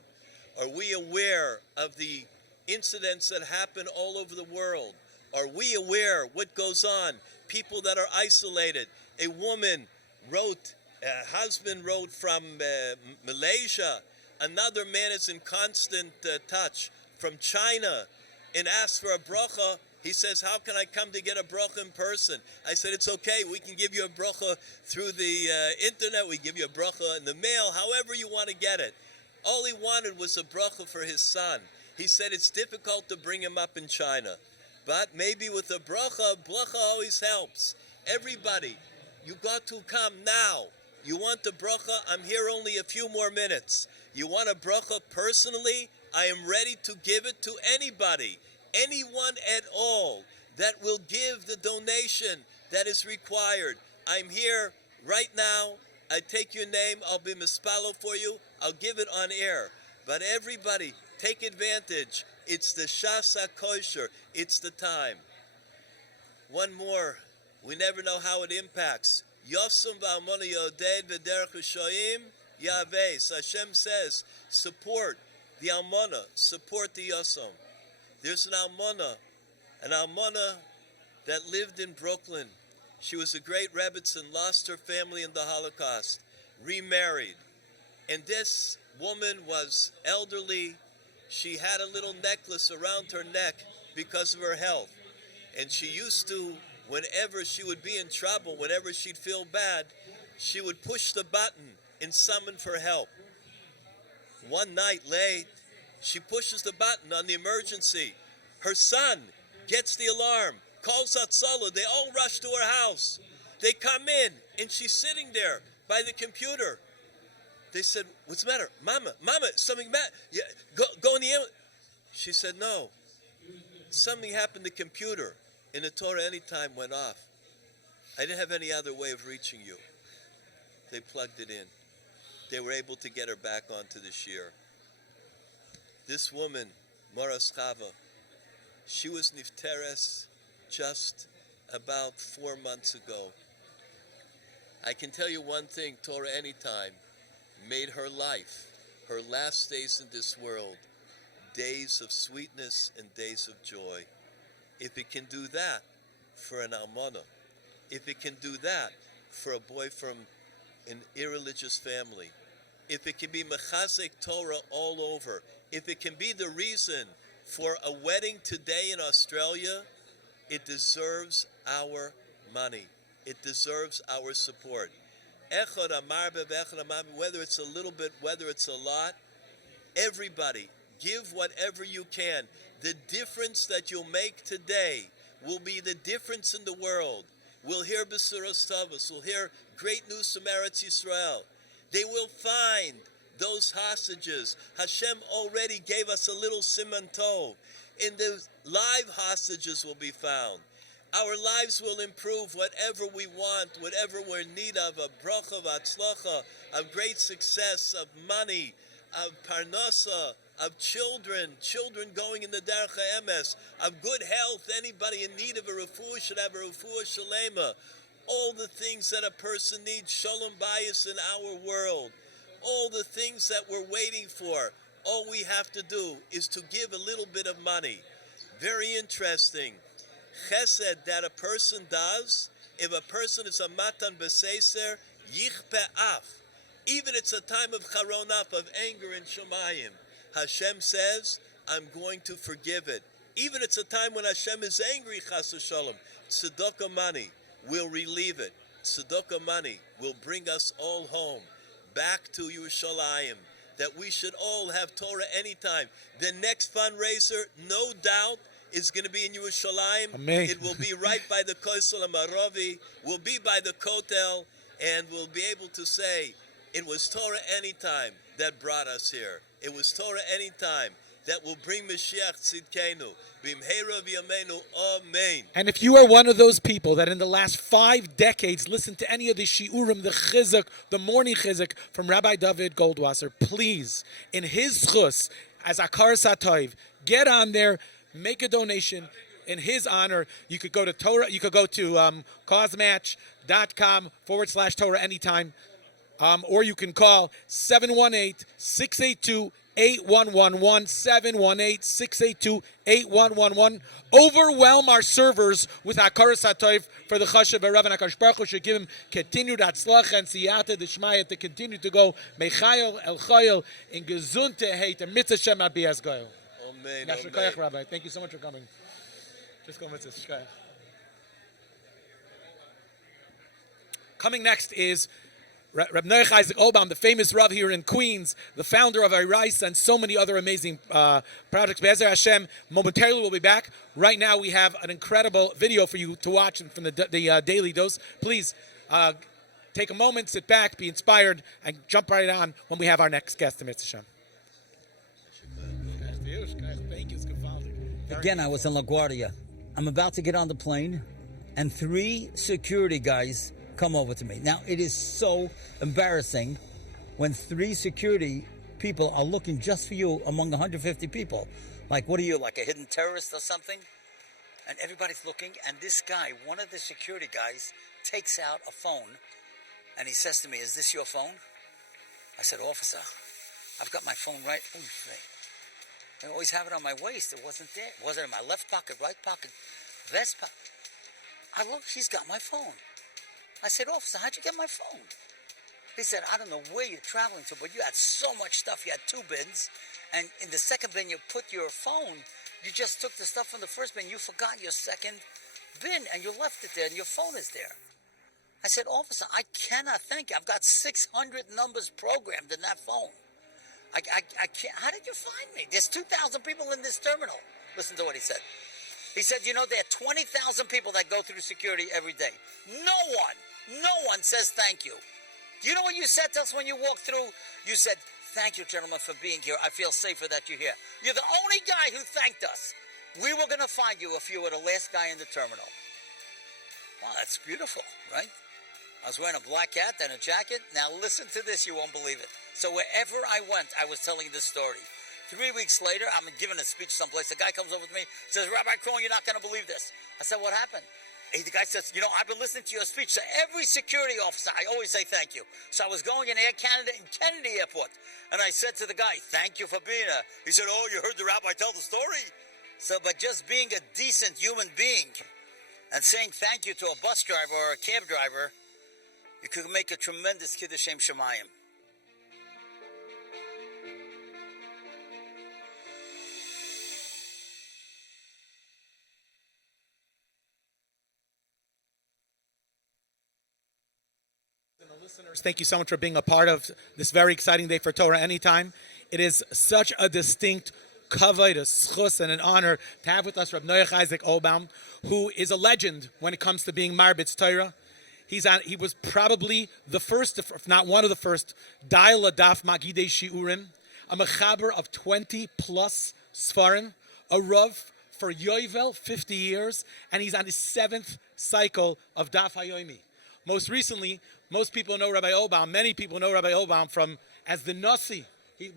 Are we aware of the incidents that happen all over the world? Are we aware what goes on? People that are isolated. A woman wrote, a husband wrote from Malaysia. Another man is in constant touch from China and asked for a bracha. He says, how can I come to get a bracha in person? I said, it's okay. We can give you a bracha through the internet. We give you a bracha in the mail, however you want to get it. All he wanted was a bracha for his son. He said it's difficult to bring him up in China. But maybe with a bracha always helps. Everybody, you got to come now. You want the bracha? I'm here only a few more minutes. You want a bracha personally? I am ready to give it to anybody. Anyone at all that will give the donation that is required. I'm here right now. I take your name. I'll be mispalo for you. I'll give it on air. But everybody, take advantage. It's the Shas HaKosher. It's the time. One more. We never know how it impacts. Yosum v'almona yoded v'derech hushoyim yaves. Hashem says, support the almona. Support the yosum. There's an almona that lived in Brooklyn. She was a great Rebbitzin, lost her family in the Holocaust, remarried. And this woman was elderly. She had a little necklace around her neck because of her health. And she used to, whenever she would be in trouble, whenever she'd feel bad, she would push the button and summon for help. One night late, she pushes the button on the emergency. Her son gets the alarm, calls Hatzalah. They all rush to her house. They come in, and she's sitting there by the computer. They said, what's the matter? Mama, something bad. Yeah, go in the ambulance. She said, no. Something happened to the computer, and the TorahAnytime went off. I didn't have any other way of reaching you. They plugged it in. They were able to get her back onto the shear. This woman, Moras Chava, she was nifteres just about 4 months ago. I can tell you one thing, TorahAnytime made her life, her last days in this world, days of sweetness and days of joy. If it can do that for an almana, if it can do that for a boy from an irreligious family, if it can be mechazek Torah all over, if it can be the reason for a wedding today in Australia, it deserves our money. It deserves our support. Echad amar v'echad amar, whether it's a little bit, whether it's a lot, everybody, give whatever you can. The difference that you'll make today will be the difference in the world. We'll hear Besuros Tavos, we'll hear great news from Eretz Yisrael. They will find those hostages. Hashem already gave us a little siman tov. In the live hostages will be found. Our lives will improve, whatever we want, whatever we're in need of bracha, of atzlacha, of great success, of money, of parnasa, of children going in the derech ha'emes, of good health. Anybody in need of a refuah should have a refuah shalema. All the things that a person needs, shalom bayis in our world, all the things that we're waiting for, all we have to do is to give a little bit of money. Very interesting. Chesed that a person does, if a person is a matan b'seiser, yichpe af. Even it's a time of charonaf, of anger in Shemayim. Hashem says, I'm going to forgive it. Even it's a time when Hashem is angry, chas v'shalom. Tzedakah money will relieve it. Tzedakah money will bring us all home, back to Yerushalayim, that we should all have Torah anytime. The next fundraiser, no doubt, is going to be in Yerushalayim. Amen. It will be right by the Kosel Amaravi, will be by the Kotel, and we'll be able to say, it was Torah Anytime that brought us here. It was Torah Anytime that will bring Mashiach Tzidkenu. Bimheira v'yameinu. Amen. And if you are one of those people that in the last 5 decades listened to any of the shiurim, the chizuk, the morning chizuk from Rabbi David Goldwasser, please, in his chus, as Akar Satayv, get on there, make a donation in his honor. You could go to Torah, you could go to causematch.com/Torah anytime. Or you can call 718-682-8111, 718-682-8111. Overwhelm our servers with Hakaras HaTov for the Chashav Rav, and HaKadosh Baruch Hu should give him continued Atzlacha and Siyata D'Shmaya to continue to go Mechayel El Chayel in Gesundte Heit and Mitzvah Shem Abiyas Goyel. Amen. Yashar Koyach, Rabbi. Thank you so much for coming. Just go Mitzvah Shkoyach. Coming next is Reb Noach Isaac Olbaum, the famous Rav here in Queens, the founder of Irais and so many other amazing projects. Be'ezer Hashem, momentarily we'll be back. Right now we have an incredible video for you to watch from the Daily Dose. Please take a moment, sit back, be inspired, and jump right on when we have our next guest, Mitzvah Hashem. Again, I was in LaGuardia. I'm about to get on the plane, and 3 security guys come over to me. Now, it is so embarrassing when 3 security people are looking just for you among 150 people. Like, what are you, like a hidden terrorist or something? And everybody's looking, and this guy, one of the security guys, takes out a phone, and he says to me, "Is this your phone?" I said, "Officer, I've got my phone right." I always have it on my waist. It wasn't there. Was it in my left pocket, right pocket, vest pocket? I looked, he's got my phone. I said, "Officer, how'd you get my phone?" He said, "I don't know where you're traveling to, but you had so much stuff. You had 2 bins, and in the second bin you put your phone. You just took the stuff from the first bin. You forgot your second bin, and you left it there, and your phone is there." I said, "Officer, I cannot thank you. I've got 600 numbers programmed in that phone. I can't. How did you find me? There's 2,000 people in this terminal." Listen to what he said. He said, "You know, there are 20,000 people that go through security every day. No one says thank you. Do you know what you said to us when you walked through? You said, 'Thank you, gentlemen, for being here. I feel safer that you're here.' You're the only guy who thanked us. We were going to find you if you were the last guy in the terminal." Wow, that's beautiful, right? I was wearing a black hat and a jacket. Now listen to this, you won't believe it. So wherever I went, I was telling this story. 3 weeks later, I'm giving a speech someplace. A guy comes over to me, says, "Rabbi Krohn, you're not going to believe this." I said, "What happened?" The guy says, "You know, I've been listening to your speech. So every security officer, I always say thank you." So I was going in Air Canada in Kennedy Airport. And I said to the guy, "Thank you for being here." He said, "Oh, you heard the rabbi tell the story?" So, but just being a decent human being and saying thank you to a bus driver or a cab driver, you could make a tremendous Kiddush Shem Shemayim. listeners, thank you so much for being a part of this very exciting day for Torah Anytime. It is such a distinct kavod, a schus, and an honor to have with us Reb Noach Isaac Obaum, who is a legend when it comes to being Marbitz Torah. He was probably the first, if not one of the first, Dial Adaf Magidei Shiurim, a mechaber of 20 plus Sfarim, a Rav for Yovel, 50 years, and he's on his 7th cycle of Daf HaYomi. Most recently, most people know Rabbi Obaum, many people know Rabbi Obaum as the Nasi.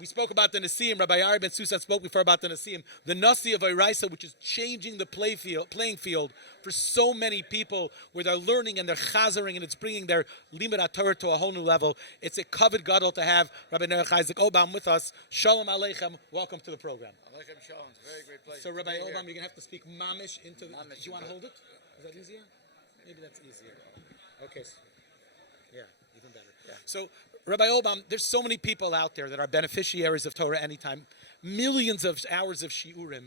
We spoke about the Nasiim. Rabbi Ari Ben Susan spoke before about the Nasiim. The Nasi of Eraisa, which is changing the playing field for so many people where they're learning and they're chazering and it's bringing their limud HaTorah to a whole new level. It's a kavod gadol to have Rabbi Noach Isaac Obaum with us. Shalom Aleichem. Welcome to the program. Aleichem Shalom. It's a very great pleasure. So Rabbi Obaum, you're going to have to speak mamish into the... Do you want to hold it? Is that easier? Maybe that's easier. Okay. Yeah, even better. Yeah. So, Rabbi Obaum, there's so many people out there that are beneficiaries of Torah Anytime, millions of hours of shiurim.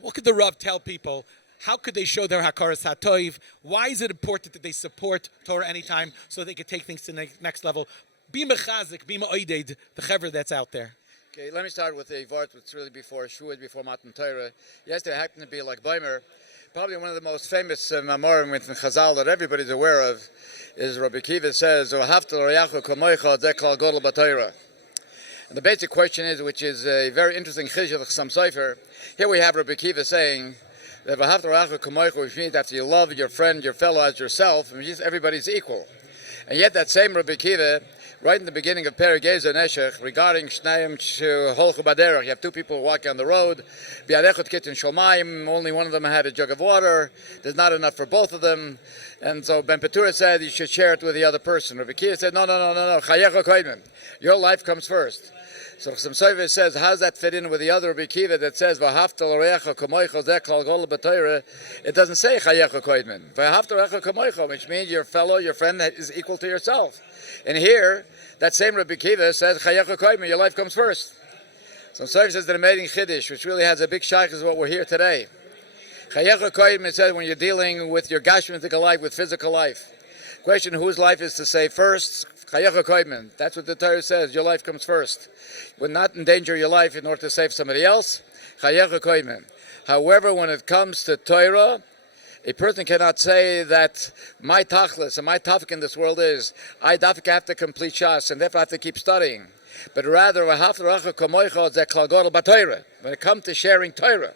What could the Rav tell people? How could they show their hakaras hatoiv? Why is it important that they support Torah Anytime so they could take things to the next level? Be mechazik, be ma'oided, the chevra that's out there. Okay, let me start with a vart that's really before Shuad, before Matan Torah. Yesterday happened to be like Baimer. Probably one of the most famous mamorim in Chazal that everybody's aware of is Rabbi Kiva says, and the basic question is, which is a very interesting chizul of some cipher. Here we have Rabbi Kiva saying that which means that you love your friend, your fellow as yourself, and everybody's equal. And yet that same Rabbi Kiva, right in the beginning of Perek Gezer Neshech, regarding Shneim Holchu Baderech, you have two people walking on the road, Bi'arechot Kitin Shomayim, only one of them had a jug of water, there's not enough for both of them, and so Ben Petura said you should share it with the other person. Rabbi Kiva said, no, Chayecha Koidem, your life comes first. So some Sofer says, how does that fit in with the other Rabbi Kiva that says, V'hafta l'recha kamoicha zeh klal gol b'Torah? It doesn't say Chayecha Koidem. V'hafta l'recha kamoicha, which means your fellow, your friend is equal to yourself. And here, that same Rabbi Kiva says, Chayecha Koidem, your life comes first. So Sofer says that amazing chiddush, which really has a big shaykh, is what we're here today. Chayecha Koidem, it says when you're dealing with your gashmitic life, with physical life. Question, whose life is to say first? Chayecha Koidem. That's what the Torah says, your life comes first. You will not endanger your life in order to save somebody else. Chayecha Koidem. However, when it comes to Torah, a person cannot say that my tachlis and my tafik in this world is I have to complete shas and therefore I have to keep studying. But rather, when it comes to sharing Torah,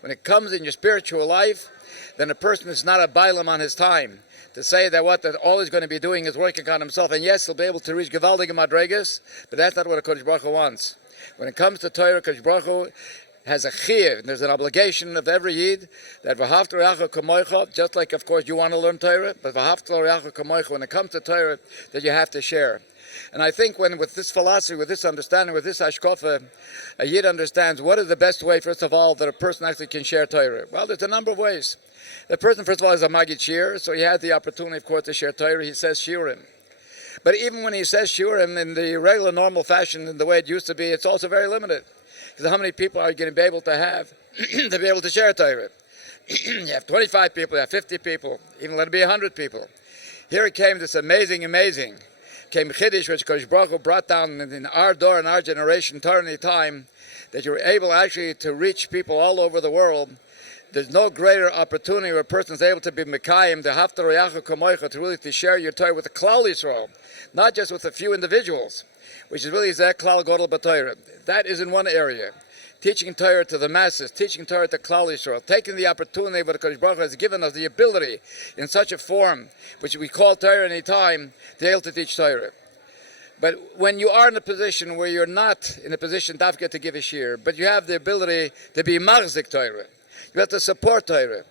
when it comes in your spiritual life, then a person is not a bailam on his time. To say that all he's going to be doing is working on himself, and yes, he'll be able to reach Gevaldig and Madregas, but that's not what a Kodesh Baruch Hu wants. When it comes to Torah, Kodesh Baruch Hu has a chiyuv, and there's an obligation of every yid that v'hafta l'reacha kamoicha, just like of course you want to learn Torah, but v'hafta l'reacha kamoicha, when it comes to Torah, that you have to share. And I think with this philosophy, with this understanding, with this hashkafa, a yid understands what is the best way, first of all, that a person actually can share Torah. Well, there's a number of ways. The person, first of all, is a Magid Shir, so he has the opportunity, of course, to share Torah. He says Shiurim. But even when he says Shiurim in the regular, normal fashion, in the way it used to be, it's also very limited. Because how many people are you going to be able to have to be able to share Torah? You have 25 people, you have 50 people, even let it be 100 people. Here it came this amazing came Chiddush, which Kodesh Baruch Hu brought down in our door, in our generation, TorahAnytime, that you were able actually to reach people all over the world. There's no greater opportunity where a person is able to be Mekayim, the Haftar Yacha Kamoicha, to really to share your Torah with the Klal Yisrael, not just with a few individuals, which is really Zeh Klal Godel B'Torah. That is in one area. Teaching Torah to the masses, teaching Torah to Klal Yisrael, taking the opportunity what Kodesh Baruch Hu has given us, the ability in such a form, which we call TorahAnytime, to be able to teach Torah. But when you are in a position where you're not in a position dafka to give a shir, but you have the ability to be machzik Torah, you have to support Torah.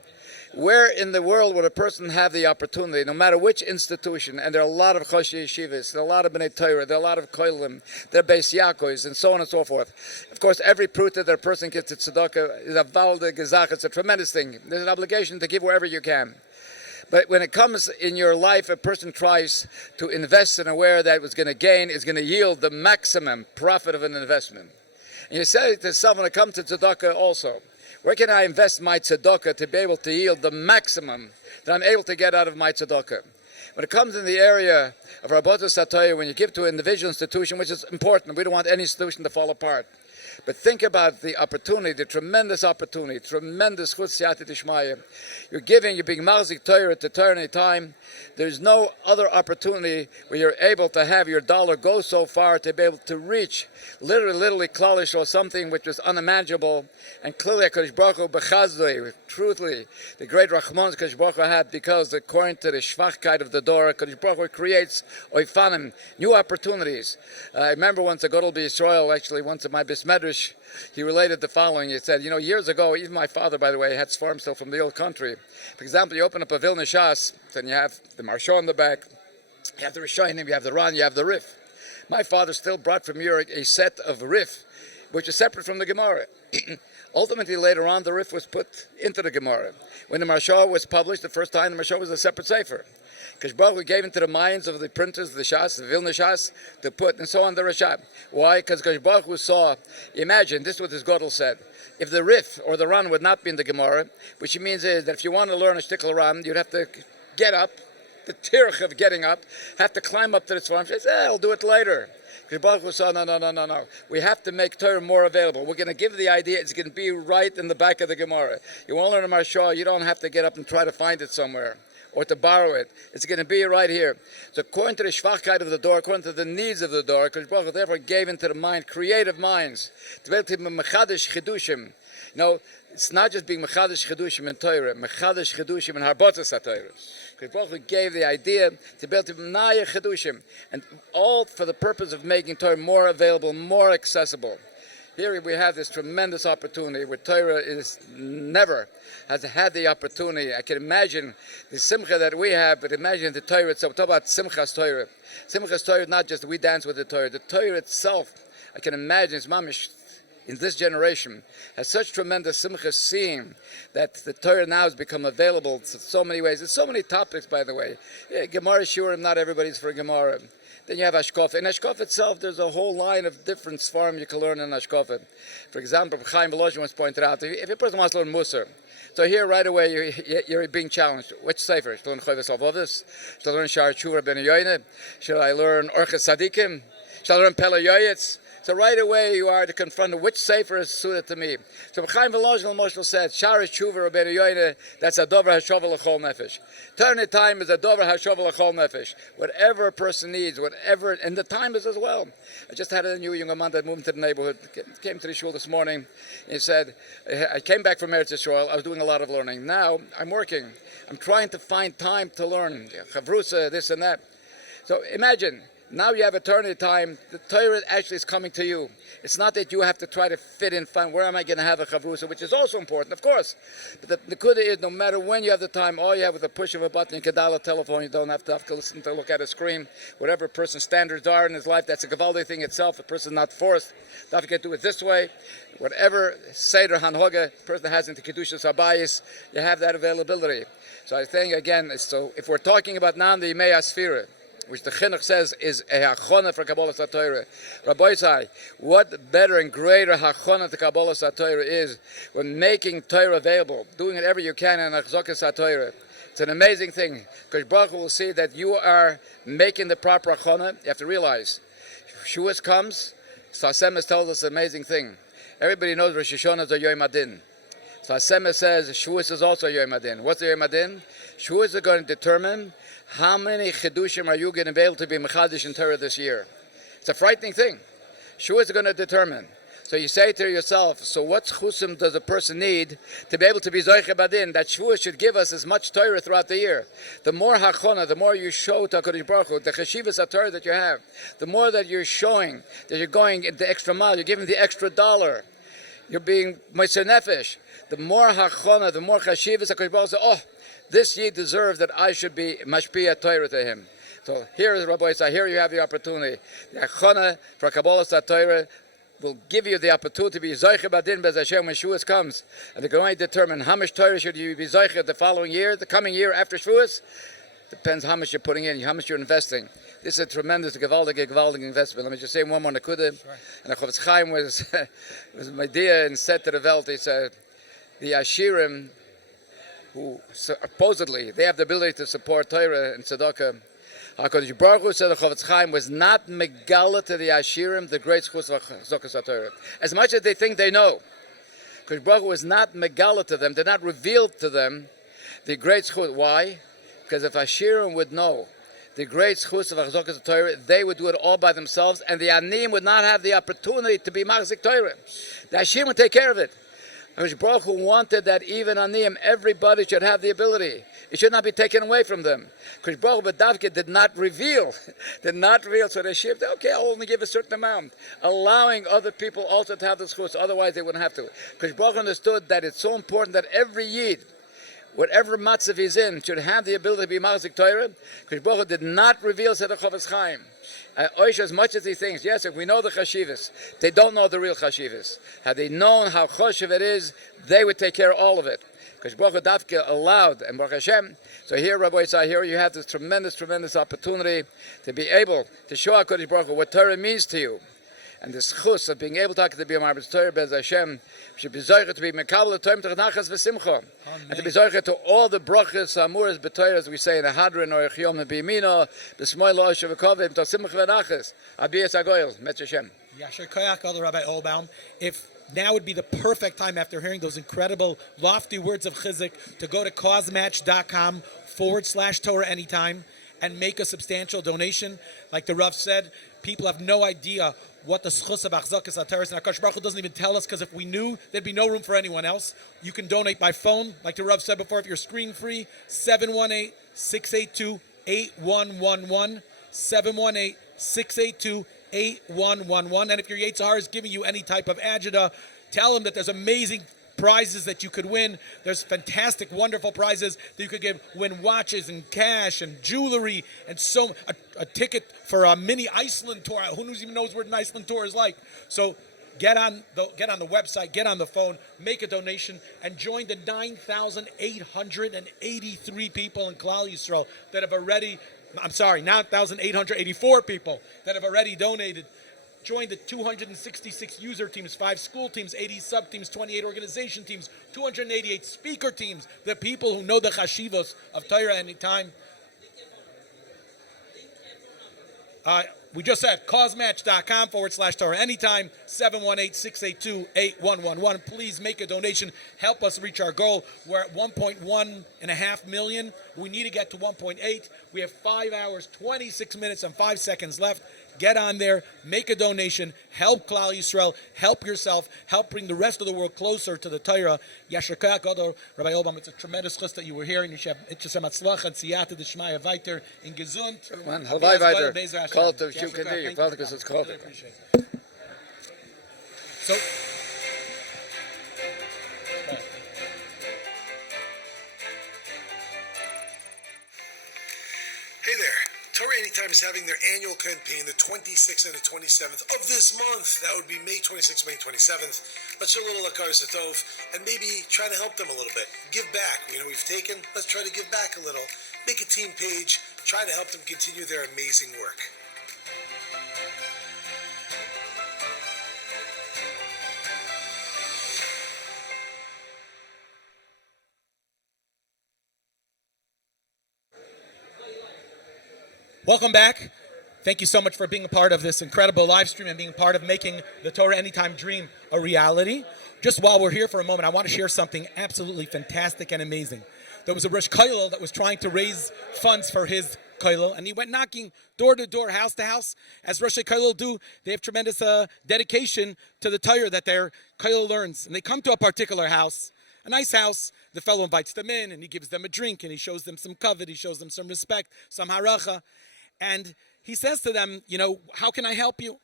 Where in the world would a person have the opportunity, no matter which institution, and there are a lot of Choshi Yeshivas, there are a lot of B'nai Torah, there are a lot of Koilim, there are Beis Yaakos, and so on and so forth. Of course, every pruta that a person gets to tzedakah is a valde gezach, it's a tremendous thing. There's an obligation to give wherever you can. But when it comes in your life, a person tries to invest in a way that was going to gain, is going to yield the maximum profit of an investment. And you say to someone, when it comes to tzedakah also, where can I invest my tzedakah to be able to yield the maximum that I'm able to get out of my tzedakah? When it comes in the area of Rabbatas Sataya, when you give to an individual institution, which is important, we don't want any institution to fall apart. But think about the opportunity, the tremendous opportunity, tremendous chutz siyata d'shmaya. You're being marzik Torah to TorahAnytime. There's no other opportunity where you're able to have your dollar go so far to be able to reach literally klalish or something which was unimaginable. And clearly, HaKadosh Baruch Hu b'chazdoi, truthfully, the great Rachmon HaKadosh Baruch Hu had, because according to the Shvachkeit of the Dor, HaKadosh Baruch Hu creates oifanim, new opportunities. I remember once a Godel B'Yisrael, actually once at my Bismedrash, he related the following. He said, years ago, even my father, by the way, had farms still from the old country. For example, you open up a Vilna Shas, then you have the Marsha in the back, you have the Rishonim, you have the Ran, you have the Rif. My father still brought from Europe a set of Rif, which is separate from the Gemara. Ultimately, later on, the Rif was put into the Gemara. When the Marsha was published, the first time, the Marsha was a separate sefer. Because Baruch Hu gave into the minds of the printers, the Shas, the Vilna Shas, to put, and so on, the Rashab. Why? Because Baruch Hu saw, imagine, this is what this Godel said, if the Rif or the Ran would not be in the Gemara, which means is that if you want to learn a shtickle Ran, you'd have to get up, the tirch of getting up, have to climb up to the Tzvarim. She says, I'll do it later. Because Baruch Hu said, no. We have to make Torah more available. We're going to give the idea, it's going to be right in the back of the Gemara. You want to learn a Marsha, you don't have to get up and try to find it somewhere or to borrow it. It's going to be right here. So according to the Shvachkeit of the door, according to the needs of the door, because Baruch Hu therefore gave into the mind, creative minds, to be able to be Mechadish Chidushim. It's not just being Mechadish Chidushim in Torah, Mechadish Chidushim in Harbotas HaTorah. Because Baruch Hu gave the idea to be able to be Naya Chidushim, and all for the purpose of making Torah more available, more accessible. Here we have this tremendous opportunity where Torah has had the opportunity. I can imagine the simcha that we have, but imagine the Torah itself. Talk about simchas Torah. Simchas Torah is not just we dance with the Torah. The Torah itself, I can imagine, is mamish in this generation, has such tremendous simcha, seeing that the Torah now has become available in so many ways. There's so many topics, by the way. Gemara Shurim, not everybody's for Gemara. Then you have Ashkofa. In Ashkofa itself, there's a whole line of different svarim you can learn in Ashkofa. For example, Chaim Volozhin once pointed out, if a person wants to learn Musar, so here right away you're being challenged. Which sefer? Should I learn Chovos Halvavos? Should I learn Shar Tshuva Ben Yoyne? Should I learn Orches Tzadikim? Should I learn Pele Yoyetz? So right away you are to confront which sefer is suited to me. So Chaim Volozhin Moshe said, Shar Tshuva Ben Yoyne, that's a dover hashovel l'chol nefesh. TorahAnytime is a dover hashovel l'chol nefesh. Whatever a person needs, whatever, and the time is as well. I just had a new young man that moved into the neighborhood, came to the shul this morning. He said, I came back from Eretz Yisrael, I was doing a lot of learning. Now I'm working. I'm trying to find time to learn. Chavrusa, this and that. So imagine, now you have a TorahAnytime. The Torah actually is coming to you. It's not that you have to try to fit in, find where am I going to have a chavrusa, which is also important, of course. But the kuda is, no matter when you have the time, all you have with a push of a button, you can dial a telephone, you don't have to listen to look at a screen. Whatever a person's standards are in his life, that's a gavaldi thing itself. A person is not forced. Not to do it this way. Whatever Seder Hanhoga a person has into Kedushas Habayis, you have that availability. So I think, again, so if we're talking about Nan the Yimei Asfira, which the Chinuch says is a hachona for Kabbalas HaTorah. Rabbi Yisai, what better and greater hachona to Kabbalas HaTorah is when making Torah available, doing whatever you can in Achzokas HaTorah. It's an amazing thing, because Baruch Hu will see that you are making the proper hachona. You have to realize, Shavuos comes, Sasemes tells us an amazing thing. Everybody knows Rosh Hashanah is a Yom Adin. Sasemes says Shavuos is also a Yom Adin. What's the Yom Adin? Shavuos are going to determine how many chidushim are you going to be able to be mechadish in Torah this year? It's a frightening thing. Shavuos are going to determine. So you say to yourself, so what chusim does a person need to be able to be zoiche badin? That Shavuos should give us as much Torah throughout the year. The more hachona, the more you show to HaKadosh Baruch Hu, the cheshivas HaTorah that you have, the more that you're showing that you're going the extra mile, you're giving the extra $1. You're being moser nefesh. The more hachona, the more cheshivas HaKadosh Baruch Hu says, oh, this ye deserve that I should be mashpia Torah to him. So here is Rabbi Yisai, here you have the opportunity. The Achona for Kabbalas HaTorah will give you the opportunity to be Zoiche Badin Bez Hashem when Shavuos comes. And they're going to determine how much Torah should you be Zoiche the following year, the coming year after Shavuos. Depends how much you're putting in, how much you're investing. This is a tremendous, gewaldige investment. Let me just say one more nekuda. Sure. And the Chofetz Chaim was my idea and said to the Welt, he said, the Ashirim who supposedly they have the ability to support Torah and tzedakah. HaKadosh Baruch Hu said the Chavetz Chaim was not megala to the Ashirim the great schus of Zokas HaTorah. As much as they think they know, HaKadosh Baruch Hu was not megala to them, did not reveal to them the great schus. Why? Because if Ashirim would know the great schus of Zokas Torah, they would do it all by themselves, and the Anim would not have the opportunity to be Machzik Torah. The Ashirim would take care of it. HaKadosh Baruch Hu wanted that even Anim, everybody should have the ability. It should not be taken away from them. HaKadosh Baruch Hu B'davke did not reveal. So the Ashirim, okay, I'll only give a certain amount, allowing other people also to have the schus, otherwise they wouldn't have to. HaKadosh Baruch Hu understood that it's so important that every Yid, whatever matzav he's in, should have the ability to be Machzik Torah. HaKadosh Baruch Hu did not reveal to the Chavetz Chaim. Oish, as much as he thinks, yes, if we know the chashivas, they don't know the real chashivas. Had they known how choshev it is, they would take care of all of it. Because Baruch Hu Dafke allowed, and Baruch Hashem, so here, Rabbi Yisai, here you have this tremendous, tremendous opportunity to be able to show HaKadosh Baruch Hu what Torah means to you. And the schus of being able to be a Marbetz Torah, Bez Hashem, should be zoicha to be mekabel the Torah to nachas v'simcha, and to be zoicha to all the brachas, amuras, b'Torah, as we say in the Hadron, or Yom B'Yimino, b'Smoy Lo Oshev V'Kovim, to simcha v'nachas, abiyas agoyel, Metz Hashem. Yasher Koyach, Elder Rabbi Olbaum. If now would be the perfect time after hearing those incredible, lofty words of chizuk to go to causematch.com/TorahAnytime and make a substantial donation. Like the Rav said, people have no idea what the schus of achzakas HaTorah, and HaKadosh Baruch Hu doesn't even tell us, because if we knew, there'd be no room for anyone else. You can donate by phone, like the Rav said before, if you're screen free, 718-682-8111, 718-682-8111. And if your Yetzirah is giving you any type of agita, tell them that there's amazing prizes that you could win. There's fantastic, wonderful prizes that you could win watches and cash and jewelry and a ticket for a mini Iceland tour. Who even knows what an Iceland tour is like? So get on the website, get on the phone, make a donation, and join the 9,883 people in Klal Yisrael that have already, 9,884 people that have already donated. Join the 266 user teams, 5 school teams, 80 sub teams, 28 organization teams, 288 speaker teams, the people who know the chashivos of TorahAnytime. We just said causematch.com/TorahAnytime, 718-682-8111. Please make a donation. Help us reach our goal. We're at 1.1.5 million. We need to get to 1.8. We have 5 hours, 26 minutes, and 5 seconds left. Get on there, make a donation, help Klal Yisrael, help yourself, help bring the rest of the world closer to the Torah. Yasher Koyach, Rabbi Olbaum, it's a tremendous chus that you were here, and you should have Itchasem Hatzlacha and Siyata D'Shmaya Weiter in Gesund. Halvai Weiter, call it to Shukadi, because it's called it. So, Hey there. TorahAnytime is having their annual campaign the 26th and the 27th of this month. That would be May 26th, May 27th. Let's show a little Lakar Satov and maybe try to help them a little bit. Give back. We've taken. Let's try to give back a little. Make a team page. Try to help them continue their amazing work. welcome back. Thank you so much for being a part of this incredible live stream and being a part of making the TorahAnytime dream a reality. Just while we're here for a moment, I want to share something absolutely fantastic and amazing. There was a Rosh Kollel that was trying to raise funds for his Kollel, and he went knocking door to door, house to house. As Rosh Kollel do, they have tremendous dedication to the Torah that their Kollel learns. And they come to a particular house, a nice house. The fellow invites them in, and he gives them a drink, and he shows them some kavod, he shows them some respect, some haracha. And he says to them, how can I help you?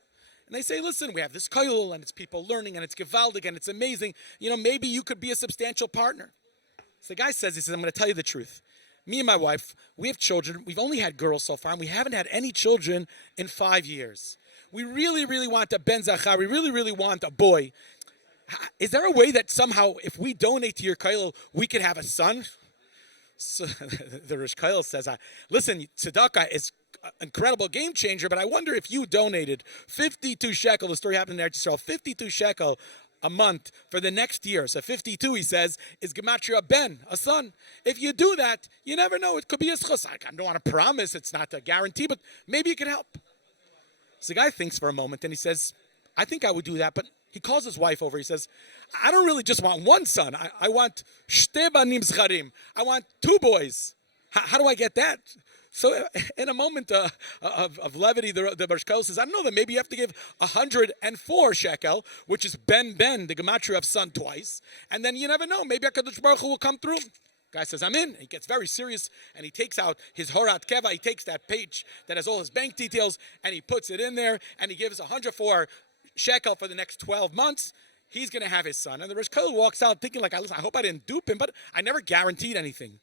And they say, listen, we have this kollel, and it's people learning, and it's gewaldig, and it's amazing. Maybe you could be a substantial partner. So the guy says, I'm going to tell you the truth. Me and my wife, we have children. We've only had girls so far, and we haven't had any children in 5 years. We really, really want a ben zachar. We really, really want a boy. Is there a way that somehow, if we donate to your kollel, we could have a son? So the Rosh Kollel says, listen, tzedakah is an incredible game changer, but I wonder if you donated 52 shekel, the story happened in Eretz Yisrael, 52 shekel a month for the next year. So 52, he says, is gematria ben, a son. If you do that, you never know. It could be a schus. I don't want to promise. It's not a guarantee, but maybe it could help. So the guy thinks for a moment, and he says, I think I would do that, but he calls his wife over. He says, I don't really just want one son. I want shte banim zcharim. I want two boys. How do I get that? So in a moment of levity, the Barshkel says, I don't know, that maybe you have to give 104 shekel, which is ben, the gematria of son twice. And then you never know, maybe HaKadosh Baruch Hu will come through. Guy says, I'm in. He gets very serious, and he takes out his Horat Keva. He takes that page that has all his bank details, and he puts it in there, and he gives 104 shekel for the next 12 months. He's going to have his son. And the Rosh Kollel walks out thinking, like, listen, I hope I didn't dupe him, but I never guaranteed anything.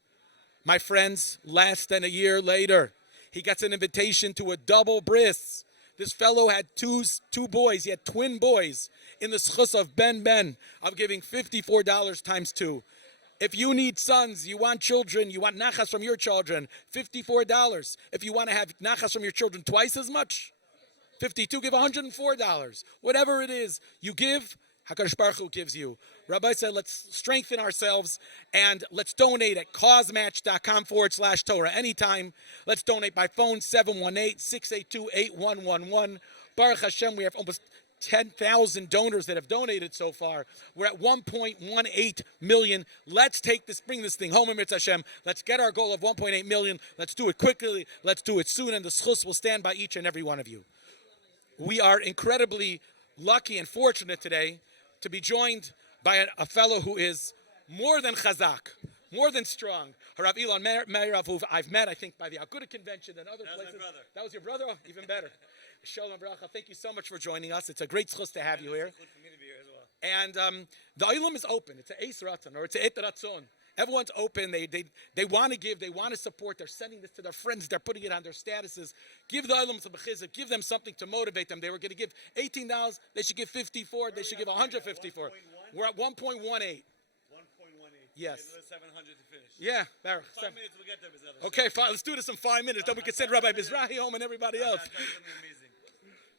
My friends, less than a year later, he gets an invitation to a double bris. This fellow had two boys. He had twin boys in the schus of ben, of giving $54 times 2. If you need sons, you want children, you want nachas from your children, $54. If you want to have nachas from your children twice as much, 52, give $104. Whatever it is, you give, HaKadosh Baruch Hu gives you. Rabbi said, let's strengthen ourselves and let's donate at causematch.com/Torah anytime. Let's donate by phone, 718-682-8111. Baruch Hashem, we have almost 10,000 donors that have donated so far. We're at 1.18 million. Let's bring this thing home, Emetz Hashem. Let's get our goal of 1.8 million. Let's do it quickly. Let's do it soon, and the schus will stand by each and every one of you. We are incredibly lucky and fortunate today to be joined by a fellow who is more than chazak, more than strong. Harav Ilan Meirav, who I've met, I think, by the Aguda convention and other places. My brother. That was your brother? Oh, even better. Shalom Bracha, thank you so much for joining us. It's a great schus to have you here. It's good for me to be here as well. And the Olam is open. It's a Eis Ratzon, or it's a Et Ratzon. Everyone's open. They want to give. They want to support. They're sending this to their friends. They're putting it on their statuses. Give the Olam some bechizuk. Give them something to motivate them. They were going to give $18. They should give 54. They should give 154. We're at 1.18. 1.18. Yes. Another 700 to finish. Yeah, Baruch. 5 minutes we'll get there, Bezrat. Okay, fine. Let's do this in 5 minutes. Then we can send Rabbi Mizrahi home and everybody else. Amazing.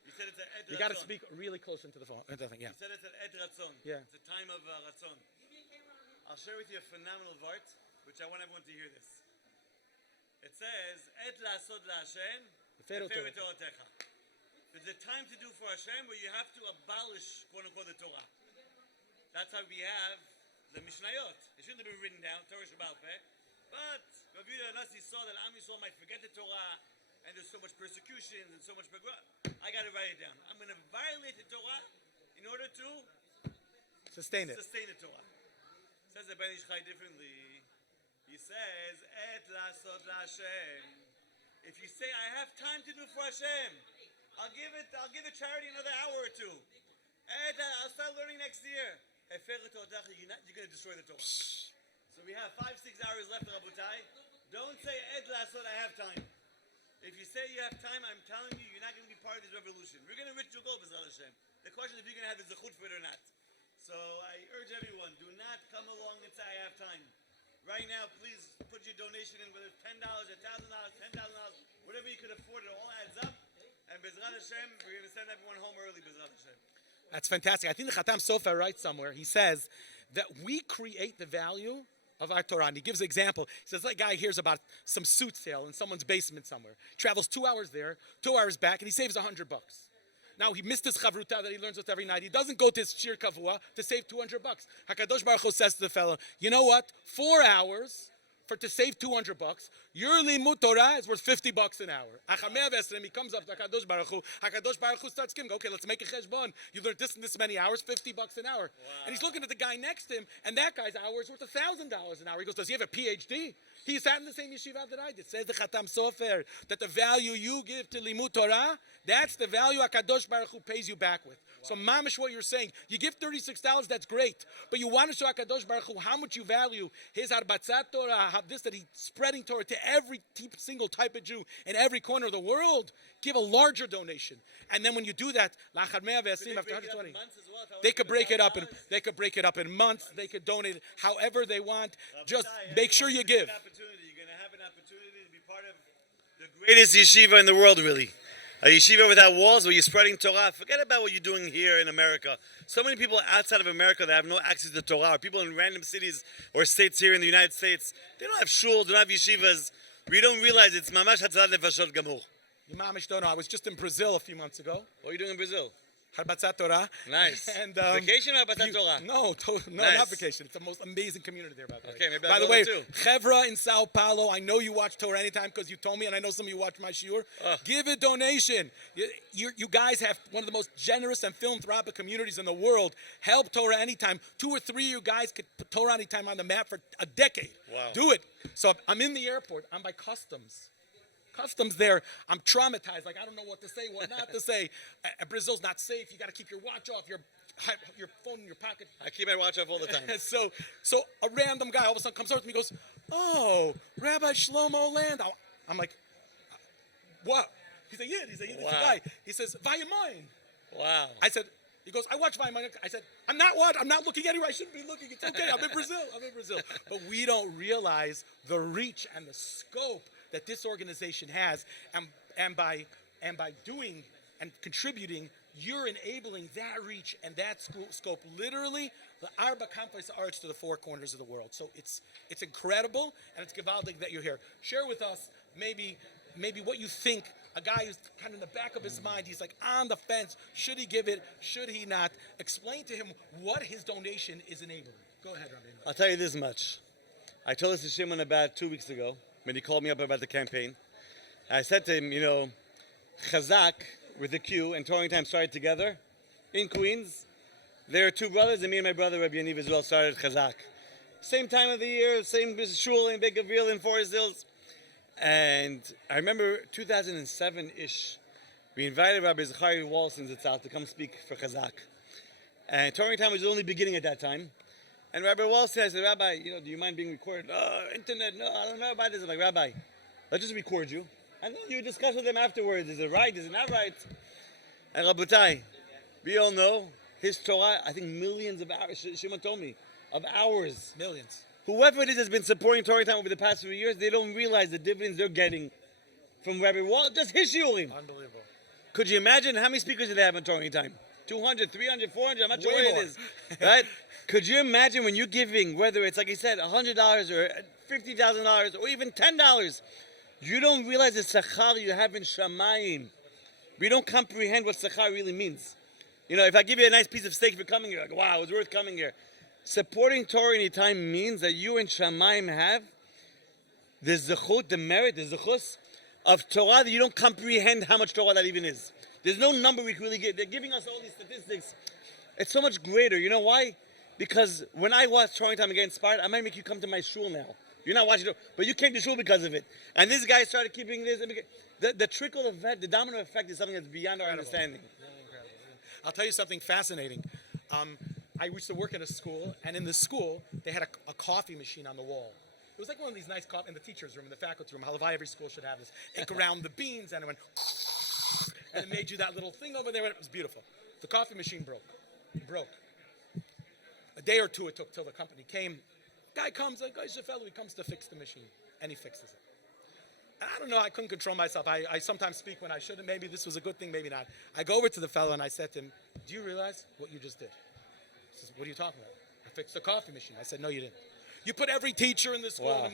You said it's an Et Ratzon. You got to speak really close into the phone. Yeah. You said it's an Et Ratzon. Yeah. It's a time of Ratzon. I'll share with you a phenomenal vart, which I want everyone to hear this. It says, Et Lasod LaHashem, Tefer Toratecha. It's a time to do for Hashem where you have to abolish, quote unquote, the Torah. That's how we have the Mishnayot. It shouldn't have been written down, Torah Shabbat Peh. But Rabbi Yehuda Nasi saw that Am Yisrael might forget the Torah, and there's so much persecution and so much pogrom. I got to write it down. I'm going to violate the Torah in order to sustain the Torah. Says the Ben Ish Chai differently. He says, Et Lasod LaHashem. If you say, I have time to do for Hashem, I'll give the charity another hour or two. I'll start learning next year. You're going to destroy the Torah. So we have 5-6 hours left, Rabotai. Don't say, Ed Lasod, I have time. If you say you have time, I'm telling you, you're not going to be part of this revolution. We're going to reach your goal, B'ezrat Hashem. The question is if you're going to have the zechut for it or not. So I urge everyone, do not come along and say, I have time. Right now, please put your donation in, whether it's $10, $1,000, $10,000, whatever you could afford, it all adds up. And B'ezrat Hashem, we're going to send everyone home early, B'ezrat Hashem. That's fantastic. I think the Khatam Sofer writes somewhere, he says that we create the value of our Torah. And he gives an example. He says, that guy hears about some suit sale in someone's basement somewhere. Travels 2 hours there, 2 hours back, and he saves $100. Now, he missed his chavruta that he learns with every night. He doesn't go to his shir kavua to save $200. HaKadosh Baruch Hu says to the fellow, you know what? 4 hours to save $200. Your limud Torah is worth $50 an hour. He comes up to HaKadosh Baruch Hu. HaKadosh Baruch Hu starts giving, okay, let's make a cheshbon. You learned this and this many hours, $50 an hour. Wow. And he's looking at the guy next to him, and that guy's hour is worth $1,000 an hour. He goes, does he have a PhD? He sat in the same yeshiva that I did. Says the Khatam Sofer that the value you give to limud Torah, that's the value HaKadosh Baruch Hu pays you back with. So mamish, what you're saying, you give $36, that's great, but you want to show HaKadosh Baruch Hu how much you value his harbatzat Torah, this that he's spreading Torah to every single type of Jew in every corner of the world. Give a larger donation, and then when you do that, after 120, they could break it up in months. They could donate it however they want. Just make sure you give. You're going to have an opportunity to be part of the greatest yeshiva in the world, really. A yeshiva without walls where you're spreading Torah. Forget about what you're doing here in America. So many people outside of America that have no access to Torah, or people in random cities or states here in the United States, they don't have shul, they don't have yeshivas. We don't realize it's mamash hatzalat nefashot gamur. You mamish don't know. I was just in Brazil a few months ago. What are you doing in Brazil? Harbatzat Torah. Nice. And, vacation or Harbatzat Torah? No, Nice. not vacation. It's the most amazing community there, by the way. Okay, maybe by I'll the go way, there too. Chevra in Sao Paulo, I know you watch Torah Anytime because you told me, and I know some of you watch my shiur. Give a donation. You guys have one of the most generous and philanthropic communities in the world. Help Torah Anytime. 2 or 3 of you guys could put Torah Anytime on the map for a decade. Wow. Do it. So I'm in the airport. I'm by customs there. I'm traumatized. Like, I don't know what to say, what not to say. Brazil's not safe. You got to keep your watch off, your phone in your pocket. I keep my watch off all the time. so a random guy all of a sudden comes over to me and goes, "Oh, Rabbi Shlomo Landau." I'm like, "What?" He's a Yid. He's a guy. He says, "Vayamoin." Wow. I said, he goes, "I watch Vayamoin." I said, I'm not looking anywhere. I shouldn't be looking. It's okay. I'm in Brazil. But we don't realize the reach and the scope that this organization has, and by doing and contributing, you're enabling that reach and that scope, literally the Arba Campus Arts to the 4 corners of the world. So it's incredible, and it's gewaldig that you're here. Share with us maybe what you think. A guy who's kind of in the back of his mind, he's like on the fence. Should he give it? Should he not? Explain to him what his donation is enabling. Go ahead, Rabbi. I'll tell you this much. I told this to Shimon about 2 weeks ago when he called me up about the campaign. I said to him, Chazak with the Q and TorahAnytime started together in Queens. There are 2 brothers, and me and my brother Rabbi Yaniv as well started Chazak. Same time of the year, same shul in Beit Gavriel in Forest Hills. And I remember 2007-ish, we invited Rabbi Zachari Walson Zitzal to come speak for Chazak. And TorahAnytime was only beginning at that time. And Rabbi Walson, I said, "Rabbi, do you mind being recorded?" Internet, no, I don't know about this. I'm like, "Rabbi, let's just record you. And then you discuss with them afterwards. Is it right? Is it not right?" And Rabotai, we all know his Torah, I think millions of hours, Shimon told me, of hours. Millions. Whoever it is has been supporting TorahAnytime over the past few years, they don't realize the dividends they're getting from Rabbi Walson, just his shiurim. Unbelievable. Could you imagine how many speakers do they have on TorahAnytime? 200, 300, 400, I'm not sure Way what more. it is, right? Could you imagine when you're giving, whether it's, like he said, $100 or $50,000 or even $10, you don't realize the sachar you have in Shamayim. We don't comprehend what sachar really means. If I give you a nice piece of steak for coming here, like, wow, it was worth coming here. Supporting TorahAnytime means that you and Shamayim have the zechut, the merit, the zechus of Torah that you don't comprehend how much Torah that even is. There's no number we can really get. They're giving us all these statistics. It's so much greater. You know why? Because when I watch TorahAnytime Get Inspired, I might make you come to my shul now. You're not watching it, but you came to shul because of it. And this guy started keeping this. The trickle effect, the domino effect is something that's beyond our understanding. I'll tell you something fascinating. I used to work in a school, and in the school, they had a coffee machine on the wall. It was like one of these nice coffee in the teacher's room, in the faculty room. Halavai, every school should have this. It ground the beans, and it went, and it made you that little thing over there, and it was beautiful. The coffee machine broke. It broke. A day or two it took till the company came. Guy comes, a guy's a fellow, he comes to fix the machine, and he fixes it. And I don't know, I couldn't control myself. I sometimes speak when I shouldn't. Maybe this was a good thing, maybe not. I go over to the fellow and I said to him, "Do you realize what you just did?" He says, "What are you talking about?" "I fixed the coffee machine." I said, "No, you didn't. You put every teacher in the school, Wow.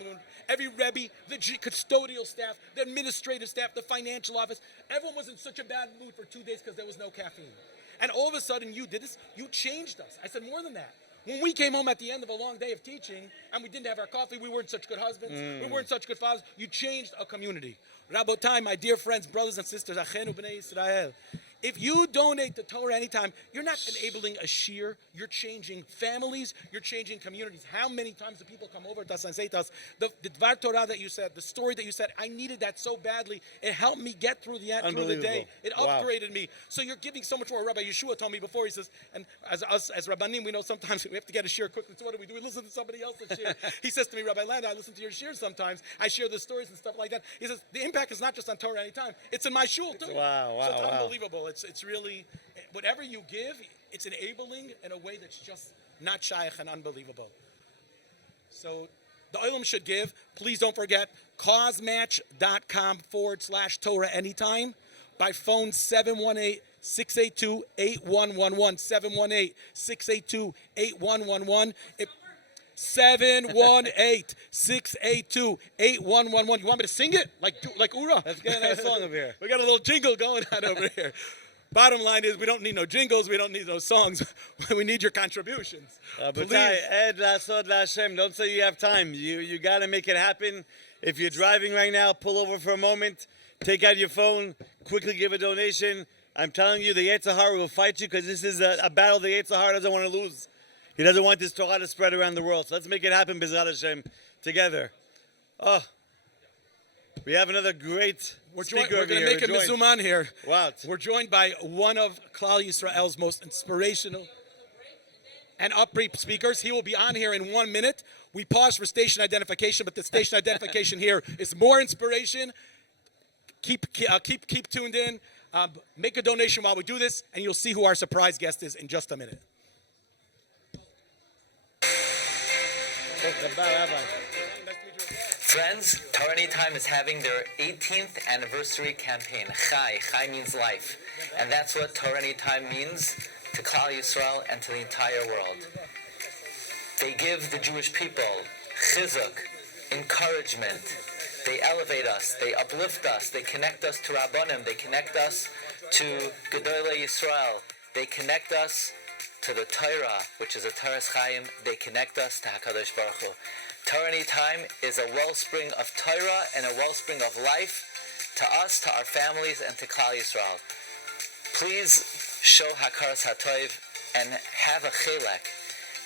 every Rebbe, the custodial staff, the administrative staff, the financial office. Everyone was in such a bad mood for 2 days because there was no caffeine. And all of a sudden you did this, you changed us." I said, "More than that. When we came home at the end of a long day of teaching and we didn't have our coffee, we weren't such good husbands, we weren't such good fathers. You changed a community." Rabotai, my dear friends, brothers and sisters, Achenu B'nai Yisrael, if you donate to TorahAnytime, you're not enabling a shear, you're changing families, you're changing communities. How many times do people come over to us and say to us, the Dvar Torah that you said, the story that you said, I needed that so badly, it helped me get through the day, it Wow. upgraded me. So you're giving so much more. Rabbi Yeshua told me before, he says, and as us, as Rabbanim, we know sometimes we have to get a shear quickly, so what do? We listen to somebody else's shear. He says to me, "Rabbi Land, I listen to your shears sometimes, I share the stories and stuff like that." He says, the impact is not just on TorahAnytime, it's in my shul too. Wow, So it's wow. unbelievable. It's really, whatever you give, it's enabling in a way that's just not shaykh and unbelievable. So the Olam should give. Please don't forget, causematch.com/TorahAnytime. by phone 718-682-8111. 718-682-8111. 718-682-8111. You want me to sing it? Like Ura? Let's get a nice song over here. We got a little jingle going on over here. Bottom line is, we don't need no jingles, we don't need those songs. We need your contributions. But Please. Ed Lasod Lashem, don't say you have time. You got to make it happen. If you're driving right now, pull over for a moment, take out your phone, quickly give a donation. I'm telling you, the Yetzer Hara will fight you, because this is a battle the Yetzer Hara doesn't want to lose. He doesn't want this Torah to spread around the world. So let's make it happen, B'ezrat Hashem, together. Oh, we have another great speaker We're going to make a mizuman here. Wow. We're joined by one of Klal Yisrael's most inspirational and upbeat speakers. He will be on here in 1 minute. We pause for station identification, but the station identification here is more inspiration. Keep tuned in. Make a donation while we do this, and you'll see who our surprise guest is in just a minute. Friends, TorahAnytime is having their 18th anniversary campaign. Chai. Chai means life. And that's what TorahAnytime means to Klal Yisrael and to the entire world. They give the Jewish people chizuk, encouragement. They elevate us, they uplift us, they connect us to Rabbanim, they connect us to Gedolei Yisrael, they connect us to the Torah, which is a Torah's Chaim, they connect us to HaKadosh Baruch Hu. TorahAnytime is a wellspring of Torah and a wellspring of life to us, to our families, and to Klal Yisrael. Please show Hakaras HaTov and have a chelek.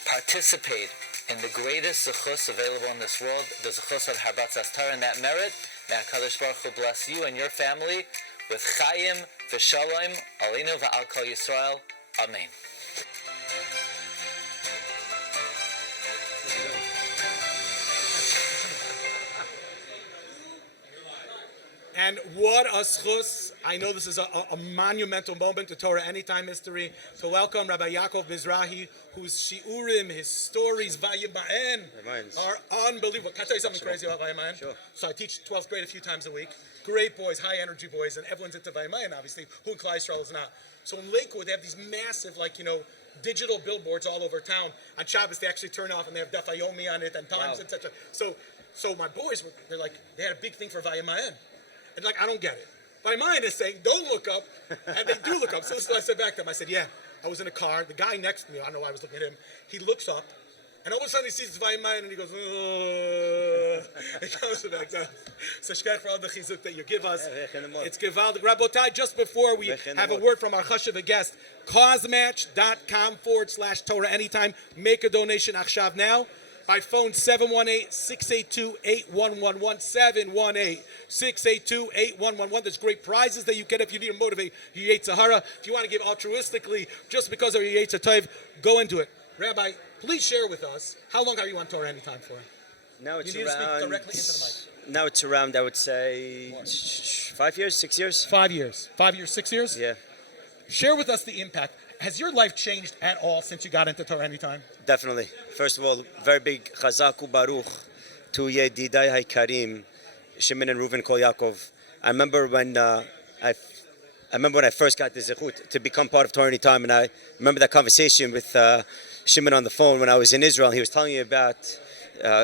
Participate in the greatest zechus available in this world, the zechus of Harbatzas Torah, and that merit. May HaKadosh Baruch Hu bless you and your family with Chaim v'Shalom Aleinu v'Al Kol Yisrael. Amen. And what a schus. I know this is a monumental moment to TorahAnytime history. To welcome Rabbi Yaakov Mizrahi, whose shiurim, his stories, Vayima'en, are unbelievable. Can I tell you something crazy about Vayima'en? Sure. So I teach 12th grade a few times a week. Great boys, high energy boys, and everyone's into Vayima'en, obviously. Who in Klal Yisrael is not? So in Lakewood, they have these massive, digital billboards all over town. On Shabbos, they actually turn off and they have Daf Yomi on it and times, etc. So my boys, they had a big thing for Vayima'en. And I don't get it. My mind is saying, don't look up, and they do look up. So this is what I said back to them. I said, yeah, I was in a car. The guy next to me, I don't know why I was looking at him, he looks up, and all of a sudden he sees the Vayima'en, and he goes, he comes back down. So shkach for all the chizuk that you give us. It's Givaldik. Rabotai, just before we have a word from our chashuv guest, causematch.com/TorahAnytime. Make a donation achshav now. By phone 718-682-8111, 718-682-8111. There's great prizes that you get if you need to motivate your Yetzer Hara. If you want to give altruistically just because of your Yetzer Tov, go into it. Rabbi, please share with us, how long are you on TorahAnytime for? Now it's you need around, to speak directly into the mic. Now it's around, I would say, 5 years, 6 years? 5 years. 5 years, 6 years? Yeah. Share with us the impact. Has your life changed at all since you got into TorahAnytime? Definitely. First of all, very big chazak u'baruch to Yedidai Haikarim, Shimon and Reuven Kol Yaakov. I remember when I first got the zechut to become part of TorahAnytime, and I remember that conversation with Shimon on the phone when I was in Israel. He was telling me about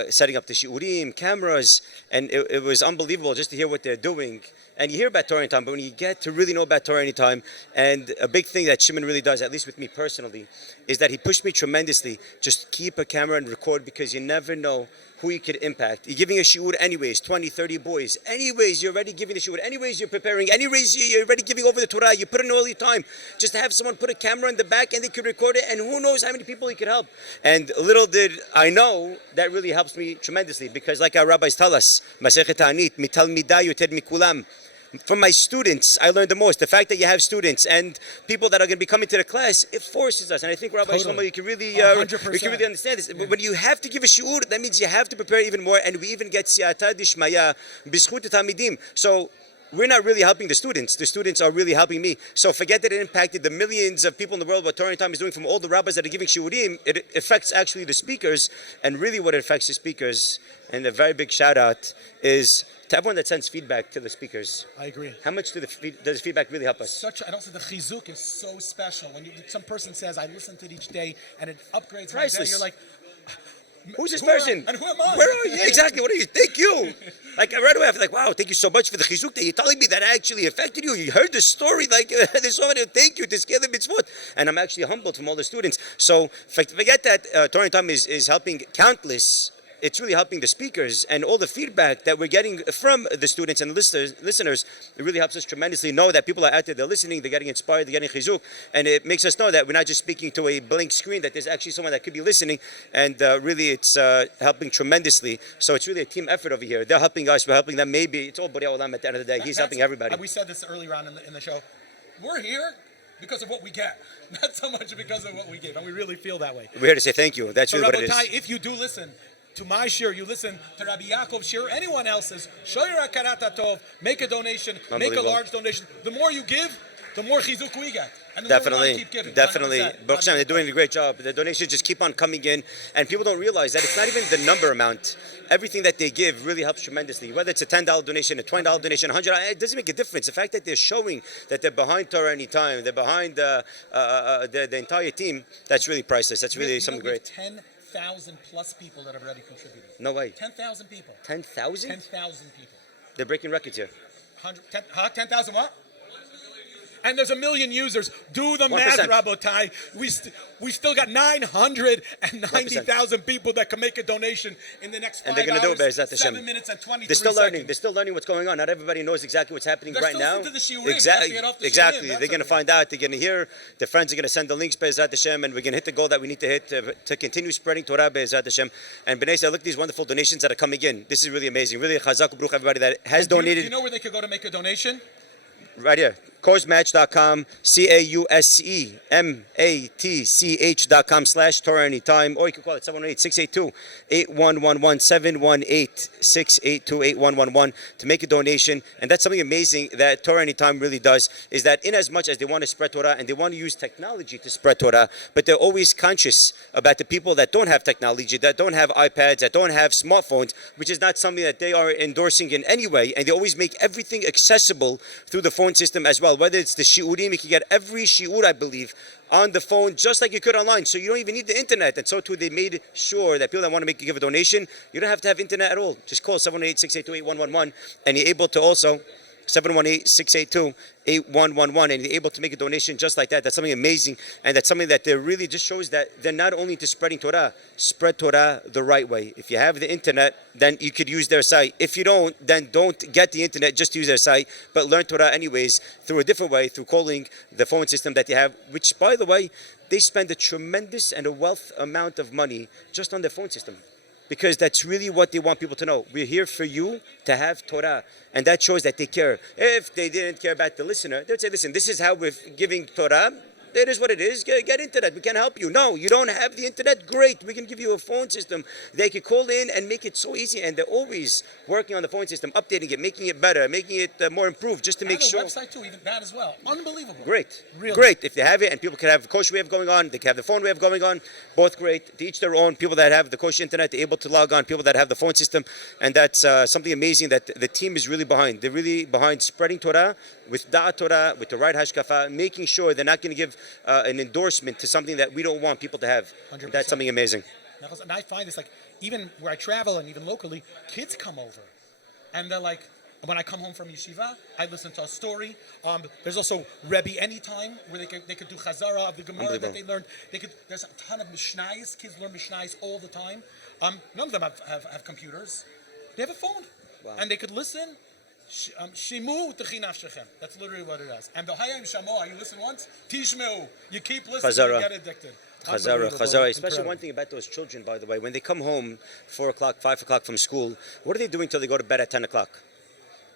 setting up the shiurim, cameras, and it was unbelievable just to hear what they're doing. And you hear about TorahAnytime, but when you get to really know about TorahAnytime, and a big thing that Shimon really does, at least with me personally, is that he pushed me tremendously. Just keep a camera and record, because you never know who you could impact. You're giving a shiur anyways, 20, 30 boys. Anyways, you're already giving the shiur. Anyways, you're preparing. Anyways, you're already giving over the Torah. You put in all your time. Just to have someone put a camera in the back and they could record it, and who knows how many people he could help. And little did I know, that really helps me tremendously, because like our rabbis tell us, Masechet Ta'anit, mitalmidai yoter mikulam. From my students, I learned the most. The fact that you have students and people that are going to be coming to the class, it forces us. And I think, Rabbi Shlomo, you can really understand this. But when you have to give a shiur, that means you have to prepare even more. And we even get siyata dishmaya b'zchut tamidim. So we're not really helping the students. The students are really helping me. So forget that it impacted the millions of people in the world. What TorahAnytime is doing, from all the rabbis that are giving shiurim, it affects actually the speakers. And really what it affects the speakers, and a very big shout out, is to everyone that sends feedback to the speakers. I agree. How much does the feedback really help us? And also the chizuk is so special. When some person says, I listen to it each day, and it upgrades Priceless. my day, you're like, who's this person? And who am I? Where are you? Yeah, exactly. What are you? Thank you. Like right away, I feel like, wow, thank you so much for the chizuk that you're telling me that actually affected you. You heard the story. Like there's so many thank you to scare the mitzvot, and I'm actually humbled from all the students. So forget that TorahAnytime is helping countless. It's really helping the speakers, and all the feedback that we're getting from the students and listeners, it really helps us tremendously know that people are out there, they're listening, they're getting inspired, they're getting chizuk, and it makes us know that we're not just speaking to a blank screen, that there's actually someone that could be listening, and really it's helping tremendously. So it's really a team effort over here. They're helping us, we're helping them. Maybe it's all Borei Olam at the end of the day. He's helping everybody. We said this earlier on in the show. We're here because of what we get, not so much because of what we give, and we really feel that way. We're here to say thank you. That's really what it is. If you do listen to my shir, you listen to Rabbi Yaakov's shir, anyone else's, show your akarat tov, make a donation, make a large donation. The more you give, the more chizuk we get. And the more we want to keep giving. Definitely. 100%. Baruch Hashem, they're doing a great job. The donations just keep on coming in, and people don't realize that it's not even the number amount. Everything that they give really helps tremendously. Whether it's a $10 donation, a $20 donation, $100, it doesn't make a difference. The fact that they're showing that they're behind TorahAnytime, they're behind the entire team, that's really priceless. That's really something great. 10,000 plus people that have already contributed. No way. 10,000 people. 10,000? 10,000 people. They're breaking records here. 10,000 what? And there's 1 million users. Do the 1%. math, Rabotai. We still got 990,000 people that can make a donation in the next 5 And they're going to do it, Be'ezrat Hashem. 7 minutes and 23 They're still learning. seconds. They're still learning what's going on. Not everybody knows exactly what's happening They're right still now. listening to the shiurim. They have to get off the Exactly. shiurim. They're going to find out. They're going to hear. Their friends are going to send the links, Be'ezrat Hashem, and we're going to hit the goal that we need to hit to continue spreading Torah, Be'ezrat Hashem. And B'nai Yisrael, look at these wonderful donations that are coming in. This is really amazing. Really, chazak u'bruch everybody that has donated. Do you know where they could go to make a donation? Right here. Causematch.com, CAUSEMATCH.com/TorahAnytime, or you can call it 718-682-8111, 718-682-8111 to make a donation. And that's something amazing that TorahAnytime really does, is that in as much as they want to spread Torah and they want to use technology to spread Torah, but they're always conscious about the people that don't have technology, that don't have iPads, that don't have smartphones, which is not something that they are endorsing in any way. And they always make everything accessible through the phone system as well. Whether it's the shiurim, you can get every shiur, I believe, on the phone just like you could online. So you don't even need the internet. And so too, they made sure that people that want to give a donation, you don't have to have internet at all. Just call 718-682-8111, and you're able to also 718-682-8111, and you're able to make a donation just like that. That's something amazing, and that's something that they really just shows that they're not only into spreading Torah, spread Torah the right way. If you have the internet, then you could use their site. If you don't, then don't get the internet, just use their site, but learn Torah anyways through a different way, through calling the phone system that they have, which, by the way, they spend a tremendous and a wealth amount of money just on their phone system. Because that's really what they want people to know. We're here for you to have Torah. And that shows that they care. If they didn't care about the listener, they'd say, listen, this is how we're giving Torah. It is what it is. Get internet. We can help you. No, you don't have the internet? Great. We can give you a phone system. They can call in and make it so easy. And they're always working on the phone system, updating it, making it better, making it more improved, just to make sure. And the website too, even that as well. Unbelievable. Great. Really. Great. If they have it and people can have the kosher way of going on, they can have the phone way of going on, both great. To each their own. People that have the kosher internet, they're able to log on. People that have the phone system. And that's something amazing that the team is really behind. They're really behind spreading Torah with Da'at Torah, with the right hashkafa, making sure they're not going to give an endorsement to something that we don't want people to have. 100%. That's something amazing. And I find this, like, even where I travel and even locally, kids come over. And they're like, when I come home from yeshiva, I listen to a story. There's also Rebbe Anytime, where they could do Chazara of the Gemara that they learned. There's a ton of Mishnayos. Kids learn Mishnayos all the time. None of them have computers. They have a phone. Wow. And they could listen. Shimu techin nafshechem. That's literally what it is. And the Hayam Shamoah, you listen once, Tishmeu. You keep listening, Chazara. you get addicted. Chazara. Especially one thing about those children, by the way, when they come home 4 o'clock, 5 o'clock from school, what are they doing till they go to bed at 10 o'clock?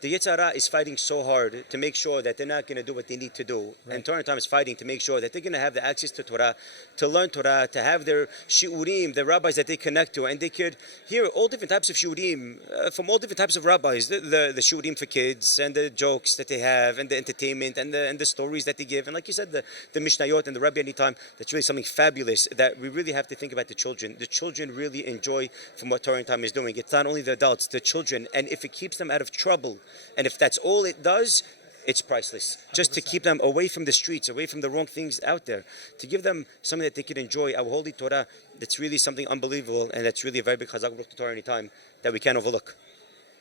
The Yetzer Hara is fighting so hard to make sure that they're not going to do what they need to do. Right. And Torah Time is fighting to make sure that they're going to have the access to Torah, to learn Torah, to have their shiurim, the rabbis that they connect to, and they could hear all different types of shiurim from all different types of rabbis. The shiurim for kids, and the jokes that they have, and the entertainment, and the stories that they give. And like you said, the Mishnayot and the Rabbi Anytime, that's really something fabulous that we really have to think about the children. The children really enjoy from what Torah Time is doing. It's not only the adults, the children. And if it keeps them out of trouble, and if that's all it does, it's priceless. Just to keep them away from the streets, away from the wrong things out there, to give them something that they can enjoy, our holy Torah, that's really something unbelievable, and that's really a very big chazak baruch to Torah Anytime that we can't overlook.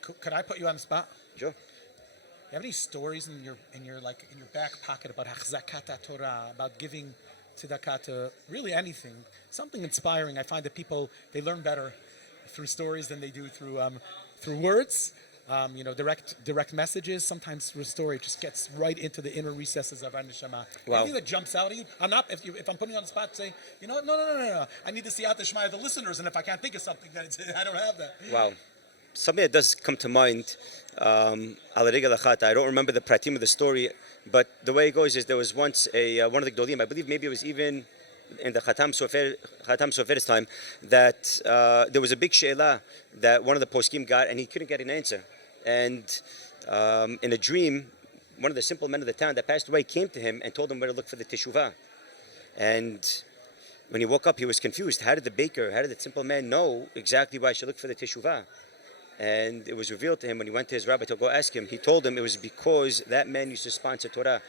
Could I put you on the spot? Sure. You have any stories in your back pocket about Hachzakat Torah, about giving tzedakah to really anything? Something inspiring. I find that people, they learn better through stories than they do through words. Direct messages. Sometimes through a story just gets right into the inner recesses of our neshama. Wow. Anything that jumps out at you. I'm not. If I'm putting you on the spot, say, no. I need to see out the shema of the listeners, and if I can't think of something, then I don't have that. Wow. Something that does come to mind, I don't remember the pratim of the story, but the way it goes is there was once one of the Gdolim, I believe maybe it was even in the Khatam Sofer's time, that there was a big she'elah that one of the poskim got, and he couldn't get an answer. And in a dream, one of the simple men of the town that passed away came to him and told him where to look for the teshuvah. And when he woke up, he was confused. How did the simple man know exactly why I should look for the teshuvah? And it was revealed to him when he went to his rabbi to go ask him. He told him it was because that man used to sponsor Torah.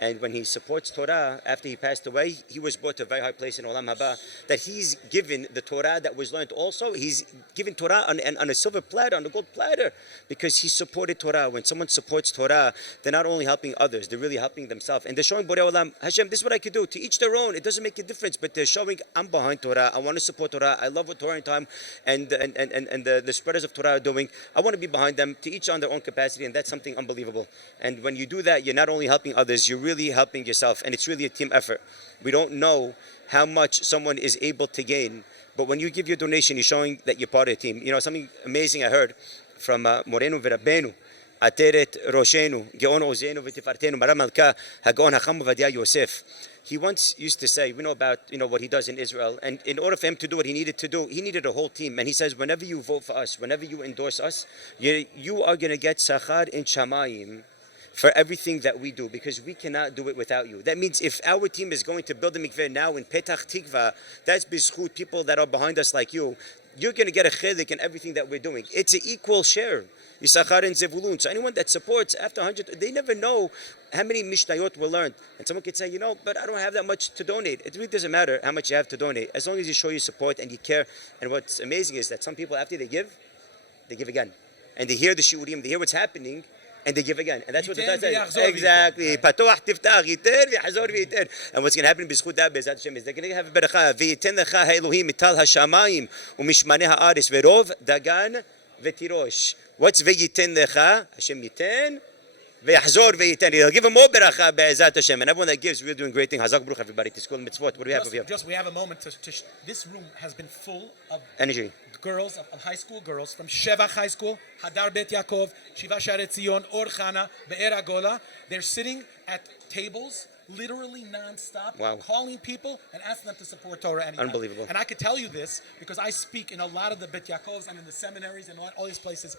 And when he supports Torah, after he passed away, he was brought to a very high place in Olam Haba, that he's given the Torah that was learned also. He's given Torah on a silver platter, on a gold platter, because he supported Torah. When someone supports Torah, they're not only helping others, they're really helping themselves. And they're showing Borei Olam, Hashem, this is what I could do. To each their own. It doesn't make a difference, but they're showing, I'm behind Torah. I want to support Torah. I love what Torah Anytime and the spreaders of Torah are doing. I want to be behind them, to each on their own capacity, and that's something unbelievable. And when you do that, you're not only helping others, you're really helping yourself, and it's really a team effort. We don't know how much someone is able to gain, but when you give your donation, you're showing that you're part of a team. You know, something amazing I heard from Morenu V'Rabbeinu, Ateret Roshenu, Geon Ozenu V'Tifartenu, Mara Malka, Hagon Hacham Ovadia Yosef. He once used to say, we know about what he does in Israel, and in order for him to do what he needed to do, he needed a whole team. And he says, whenever you vote for us, whenever you endorse us, you are going to get Sachar in Shamayim for everything that we do, because we cannot do it without you. That means if our team is going to build a mikveh now in Petach Tikva, that's bizchut people that are behind us like you. You're going to get a chelik in everything that we're doing. It's an equal share. Yisachar and Zevulun. So anyone that supports after 100, they never know how many mishnayot were learned. And someone could say, but I don't have that much to donate. It really doesn't matter how much you have to donate, as long as you show your support and you care. And what's amazing is that some people, after they give again. And they hear the shiurim, they hear what's happening, and they give again. And that's what the Torah says. Exactly. Patoach tiftach yiter v'yachzor v'yiter. And what's going to happen b'zchut that Be'ezrat Hashem is they're going to have a beracha. V'yiten lecha ha'elohim mital ha'shamayim u'mishmanei ha'aretz v'rov dagan v'tirosh. What's v'yiten lecha? Hashem yiten v'yachzor v'yiten. He'll give them more beracha Be'ezrat Hashem. And everyone that gives, we're doing great things. Hazak baruch everybody. Tiskol mitzvot. What do we have over here? We have a moment to this room has been full of energy. Girls, of high school girls from Shevach High School, Hadar Bet Yaakov, Shiva Sharet Zion, Or Chana, Be'er Agola. They're sitting at tables, literally non-stop, calling people and asking them to support Torah Anytime. Unbelievable. And I could tell you this because I speak in a lot of the Bet Yaakovs and in the seminaries and all these places.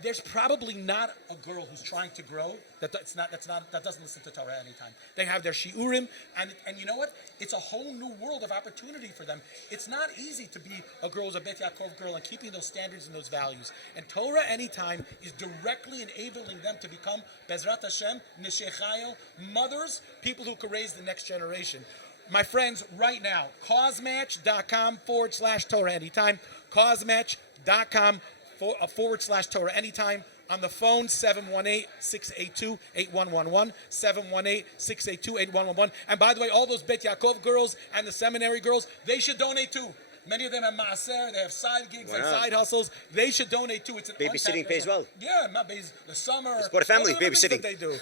There's probably not a girl who's trying to grow that doesn't listen to Torah Anytime. They have their shiurim, and you know what? It's a whole new world of opportunity for them. It's not easy to be a girl who's a Bet Yaakov girl and keeping those standards and those values. And Torah Anytime is directly enabling them to become Bezrat Hashem, Neshechayo, mothers, people who could raise the next generation. My friends, right now, causematch.com/Torah Anytime, causematch.com /Torah Anytime. On the phone, 718-682-8111, 718-682-8111. And by the way, all those Bet Yaakov girls and the seminary girls, they should donate too. Many of them have maaser, they have side gigs and side hustles. They should donate too. It's an babysitting pays well. Yeah, the summer. It's for a family, babysitting. They do.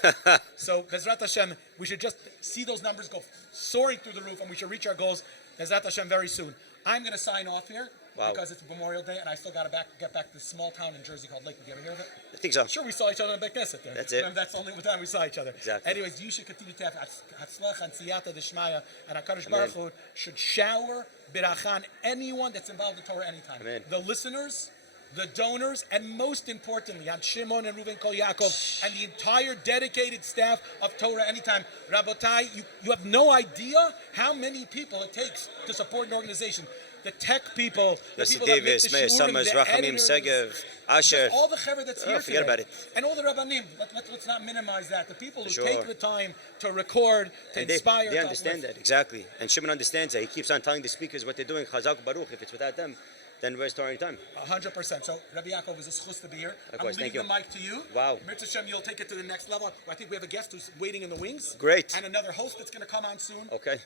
So, Bezrat Hashem, we should just see those numbers go soaring through the roof, and we should reach our goals, Bezrat Hashem, very soon. I'm going to sign off here. Wow. because it's Memorial Day, and I still got to get back to this small town in Jersey called Lakewood. You ever hear of it? I think so. Sure, we saw each other in Knesset there. That's it. And that's the only time we saw each other. Exactly. Anyways, you should continue to have Hatzlach and Siyata Deshmaya, and HaKadosh Baruch Hu should shower Birachan anyone that's involved in Torah Anytime. Amen. The listeners, the donors, and most importantly, Yad Shimon and Reuven Kol Yaakov, and the entire dedicated staff of Torah Anytime. Rabotai, you have no idea how many people it takes to support an organization. The tech people, the Yossi people that make the Davis, Meir shiurim, Summers, the Rachamim editors, Segev, Asher. all the chaver that's here Forget today. about it. And all the rabbanim. Let's not minimize that. The people who Sure. take the time to record, to And inspire. they to understand uplift. that, exactly. And Shimon understands that. He keeps on telling the speakers what they're doing. Chazak Baruch. If it's without them, then where's Torah Anytime? 100%. So, Rabbi Yaakov, is a schus to be here. I'm Likewise, leaving thank the you. mic to you. Wow. Mitzvah Shem, you'll take it to the next level. I think we have a guest who's waiting in the wings. Great. And another host that's going to come on soon. Okay.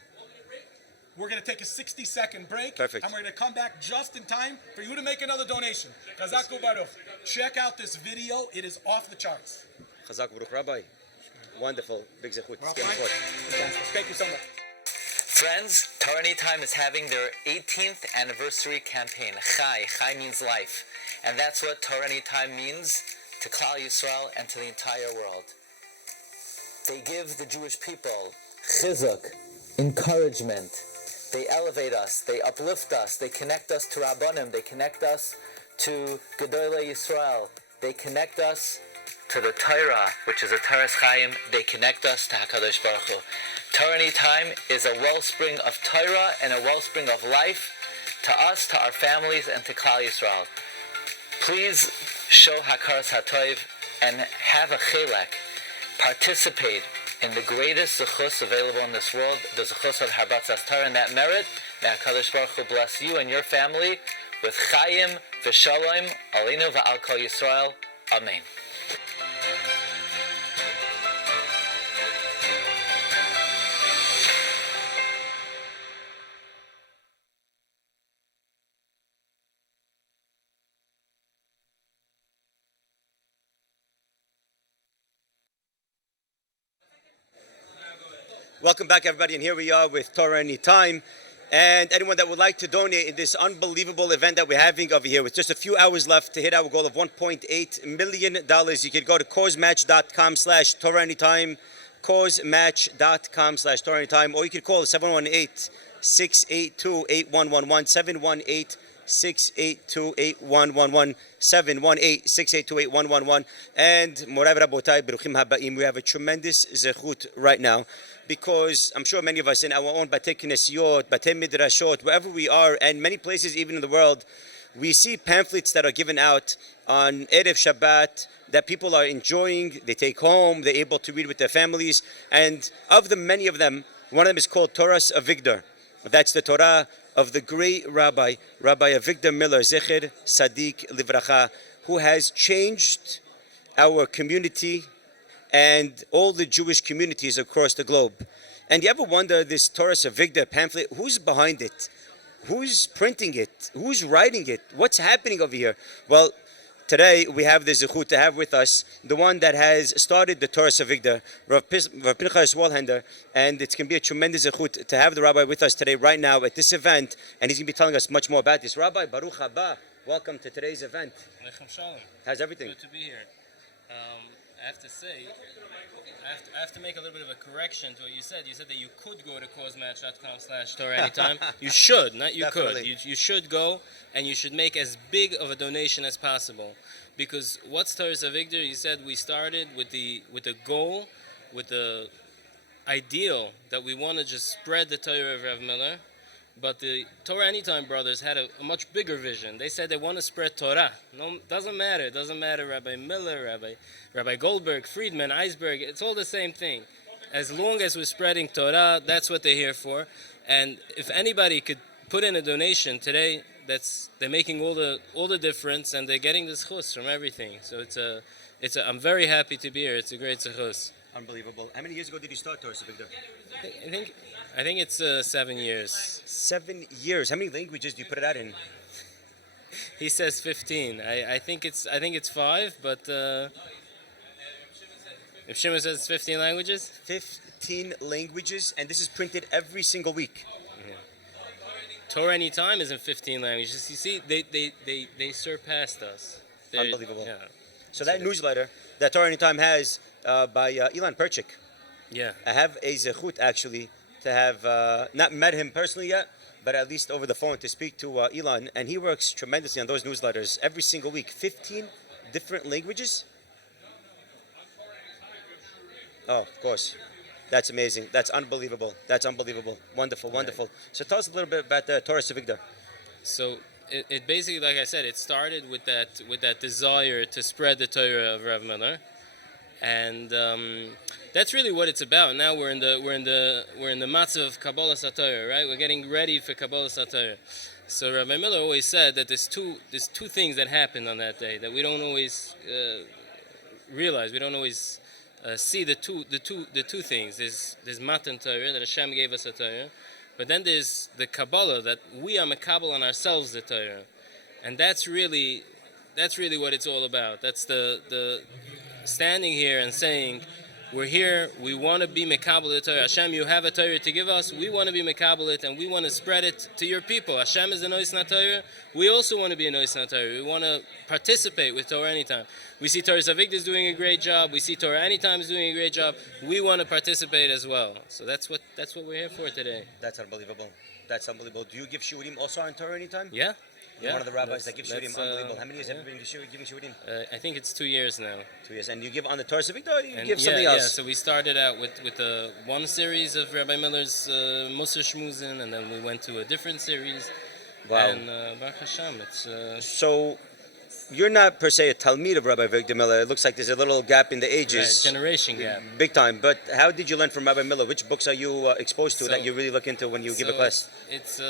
We're going to take a 60-second break. Perfect. And we're going to come back just in time for you to make another donation. Chazaku Baruch. Check out this video. It is off the charts. Chazak Baruch Rabbi. Wonderful. Big zechut. Thank you so much. Friends, Torah Anytime is having their 18th anniversary campaign. Chai. Chai means life. And that's what Torah Anytime means to Klal Yisrael and to the entire world. They give the Jewish people chizuk, encouragement. They elevate us, they uplift us, they connect us to Rabbanim, they connect us to Gedolei Yisrael, they connect us to the Torah, which is a Teres Chaim, they connect us to HaKadosh Baruch Hu. Torah Anytime is a wellspring of Torah and a wellspring of life to us, to our families, and to Klal Yisrael. Please show Hakaras HaTov and have a chilek. Participate in the greatest zechus available in this world, the zechus of Harbatzas Torah, and that merit. May HaKadosh Baruch Hu bless you and your family with Chaim v'Shalom Aleinu v'Al Kol Yisrael. Amen. Welcome back, everybody, and here we are with Torah Anytime. And anyone that would like to donate in this unbelievable event that we're having over here, with just a few hours left to hit our goal of $1.8 million, you can go to causematch.com/Torah Anytime, causematch.com/Torah Anytime, or you can call 718-682-8111, 718-682-8111, 718-682-8111. And Moray Rabotai, Beruchim Habaim, we have a tremendous zechut right now, because I'm sure many of us in our own Batei Knesiot, Batei Midrashot, wherever we are, and many places even in the world, we see pamphlets that are given out on Erev Shabbat that people are enjoying, they take home, they're able to read with their families, and of them, many of them, one of them is called Torah's Avigdor. That's the Torah of the great Rabbi Avigdor Miller, Zecher Sadiq Livracha, who has changed our community and all the Jewish communities across the globe. And you ever wonder, this Torah's Avigdor pamphlet, who's behind it? Who's printing it? Who's writing it? What's happening over here? Well, today we have the zechut to have with us the one that has started the Torah's Avigdor, Rav Pinchas Walhender, and it's going to be a tremendous zechut to have the rabbi with us today, right now, at this event, and he's going to be telling us much more about this. Rabbi, Baruch haba, welcome to today's event. How's everything? Good to be here. I have to say, I have to make a little bit of a correction to what you said. You said that you could go to causematch.com/Torah Anytime. You should, not you Definitely. could. You should go, and you should make as big of a donation as possible. Because what's Torah's Avigdor? You said we started with the goal, with the ideal that we want to just spread the Torah of Rav Miller. But the Torah Anytime brothers had a much bigger vision. They said they want to spread Torah. No, doesn't matter. It doesn't matter Rabbi Miller, Rabbi Goldberg, Friedman, Eisberg. It's all the same thing. As long as we're spreading Torah, that's what they're here for. And if anybody could put in a donation today, they're making all the difference, and they're getting this chus from everything. So I'm very happy to be here. It's a great chus. Unbelievable. How many years ago did you start Torah's Avigdor? I think it's 7 years. 7 years. How many languages do you put it out in? He says 15. I think it's 5, but if Shimon says it's 15 languages? 15 languages, and this is printed every single week. TorahAnytime is in 15 languages. You see, they surpassed us. Unbelievable. Yeah. So that newsletter that TorahAnytime has by Ilan Perchik. Yeah. I have a zechut actually to have not met him personally yet, but at least over the phone to speak to Ilan, and he works tremendously on those newsletters every single week. 15 different languages. Oh, of course. That's amazing. That's unbelievable. That's unbelievable. Wonderful, wonderful. So tell us a little bit about the Torah Savigdar. So it basically, like I said, it started with that desire to spread the Torah of Rav Miller, and that's really what it's about. Now we're in the matzah of Kabbalah Satorah, right? We're getting ready for Kabbalah Satorah. So Rabbi Miller always said that there's two things that happen on that day that we don't always realize. We don't always see the two things. There's Matan Torah, that Hashem gave us a Torah, but then there's the Kabbalah, that we are Makabal on ourselves the Torah, and that's really what it's all about. That's the standing here and saying, we're here, we want to be Makabal the Torah. Hashem, you have a Torah to give us, we want to be Makabal it, and we want to spread it to your people. Hashem is a Noisna Torah, we also want to be a Noisna Torah. We want to participate with TorahAnytime. We see Torah Savigdar is doing a great job, we see TorahAnytime is doing a great job, we want to participate as well. So that's what we're here for today. That's unbelievable. That's unbelievable. Do you give shiurim also on TorahAnytime? Yeah. You're one of the rabbis that give shiurim. That's, Unbelievable. How many years have you been giving shiurim? I think it's 2 years now. 2 years. And you give on the Torah Savigdar, or you And give something else? Yeah, so we started out with one series of Rabbi Miller's Musar Shmuzin, and then we went to a different series. Wow. And Baruch Hashem, it's... So, you're not per se a Talmid of Rabbi Victor Miller. It looks like there's a little gap in the ages. Right, generation gap. Big time. But how did you learn from Rabbi Miller? Which books are you exposed to So- that you really look into when you give a class? It's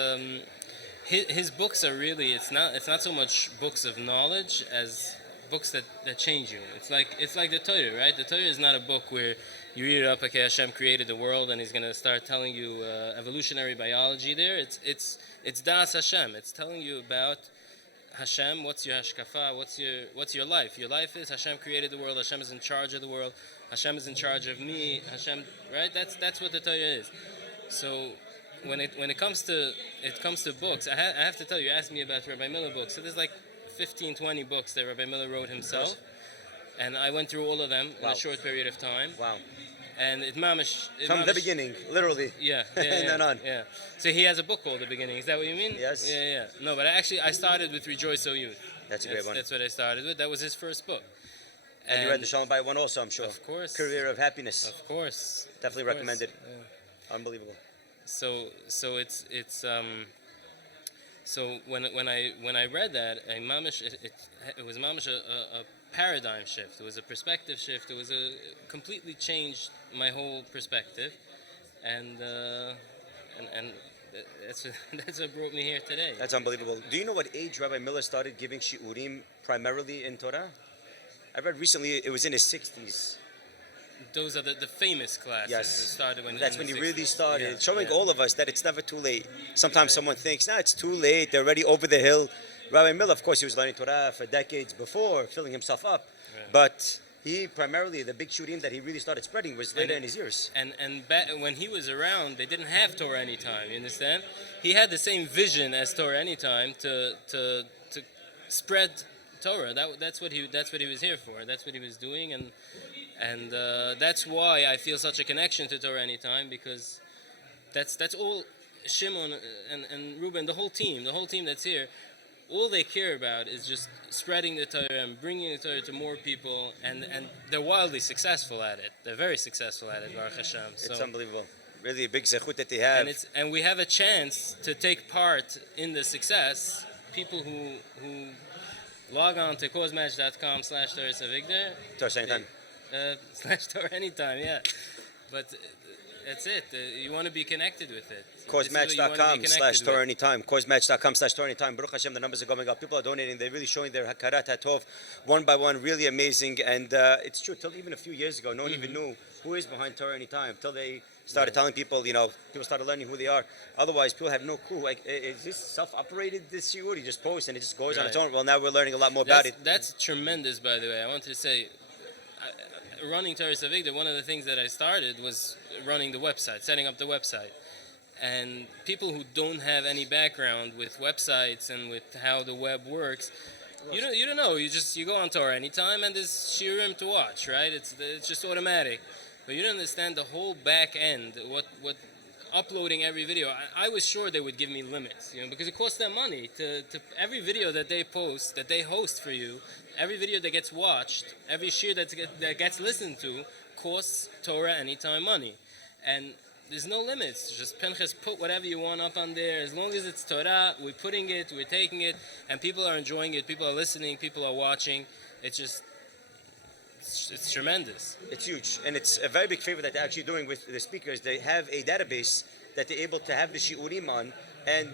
his books are really, it's not so much books of knowledge as books that change you. It's like the Torah, right? The Torah is not a book where you read it up, okay, Hashem created the world and he's going to start telling you evolutionary biology there. It's Das Hashem. It's telling you about Hashem, what's your hashkafa, what's your life? Your life is Hashem created the world, Hashem is in charge of the world, Hashem is in charge of me, Hashem, right? That's what the Torah is. So when it comes to books, I have to tell you, asked me about Rabbi Miller books. So there's like 15, 20 books that Rabbi Miller wrote himself, and I went through all of them in a short period of time. Wow. And From the beginning, literally. Yeah. And then on. Yeah. So he has a book called The Beginning. Is that what you mean? Yes. Yeah. No, but I started with Rejoice, O Youth. That's a great one. That's what I started with. That was his first book. And you read the Shalom Bayit one also, I'm sure. Of course. Career of Happiness. Of course. Definitely Of course. recommended. Yeah. Unbelievable. So when I read that, it was mamish a paradigm shift. It was a perspective shift. It was completely changed my whole perspective, and that's what brought me here today. That's unbelievable. Do you know what age Rabbi Miller started giving shiurim primarily in Torah? I read recently it was in his 60s. Those are the famous classes. Yes. That started when That's when he really 60s. started, Yeah, showing yeah. all of us that it's never too late. Sometimes someone thinks, it's too late, they're already over the hill. Rabbi Miller, of course, he was learning Torah for decades before, filling himself up. Right. But he primarily, the big shurim that he really started spreading was later in his years. And when he was around, they didn't have TorahAnytime. You understand? He had the same vision as TorahAnytime to spread Torah. That's what he was here for. That's what he was doing, and that's why I feel such a connection to TorahAnytime, because that's all Shimon and Reuben, the whole team that's here. All they care about is just spreading the Torah and bringing the Torah to more people, and they're wildly successful at it. They're very successful at it, Baruch Hashem. It's unbelievable. Really a big zechut that they have. And we have a chance to take part in the success. People who log on to causmatch.com/TorahAnytime. TorahAnytime. /TorahAnytime, yeah. But that's it. You want to be connected with it. Causematch.com/TorahAnytime. Causematch.com/TorahAnytime. Baruch Hashem, the numbers are going up. People are donating. They're really showing their hakarat hatov one by one. Really amazing. And it's true. Till even a few years ago, no one even knew who is behind TorahAnytime. Till they started telling people, people started learning who they are. Otherwise, people have no clue. Like, is this self-operated, this shiur? You just post and it just goes on its own. Well, now we're learning a lot more about it. That's tremendous, by the way. I wanted to say, running Torah Savigdar, one of the things that I started was running the website, setting up the website. And people who don't have any background with websites and with how the web works, you don't know. You go on Torah Anytime and there's shiurim to watch, right? It's just automatic, but you don't understand the whole back end. What uploading every video. I was sure they would give me limits, because it costs them money to every video that they post, that they host for you, every video that gets watched, every shir that gets listened to costs Torah Anytime money, and there's no limits. Just Pinchas, put whatever you want up on there. As long as it's Torah, we're putting it, we're taking it, and people are enjoying it, people are listening, people are watching. It's tremendous. It's huge, and it's a very big favor that they're actually doing with the speakers. They have a database that they're able to have the shiurim on, and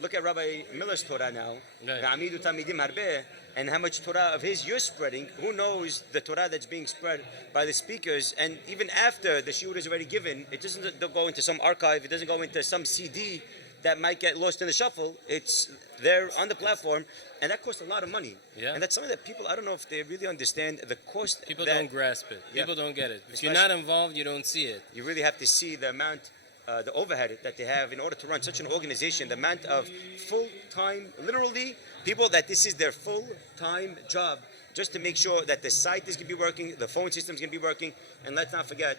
look at Rabbi Miller's Torah now, Ve'amidu Tamidim Harbeh, and how much Torah of his you're spreading. Who knows the Torah that's being spread by the speakers? And even after the shiur is already given, it doesn't go into some archive, it doesn't go into some CD that might get lost in the shuffle. It's there on the platform, and that costs a lot of money. Yeah. And that's something that people, I don't know if they really understand the cost. People don't grasp it. Yeah. People don't get it. If you're not involved, you don't see it. You really have to see the amount, the overhead that they have in order to run such an organization, the amount of full-time, literally, people that this is their full-time job, just to make sure that the site is going to be working, the phone system is going to be working, and let's not forget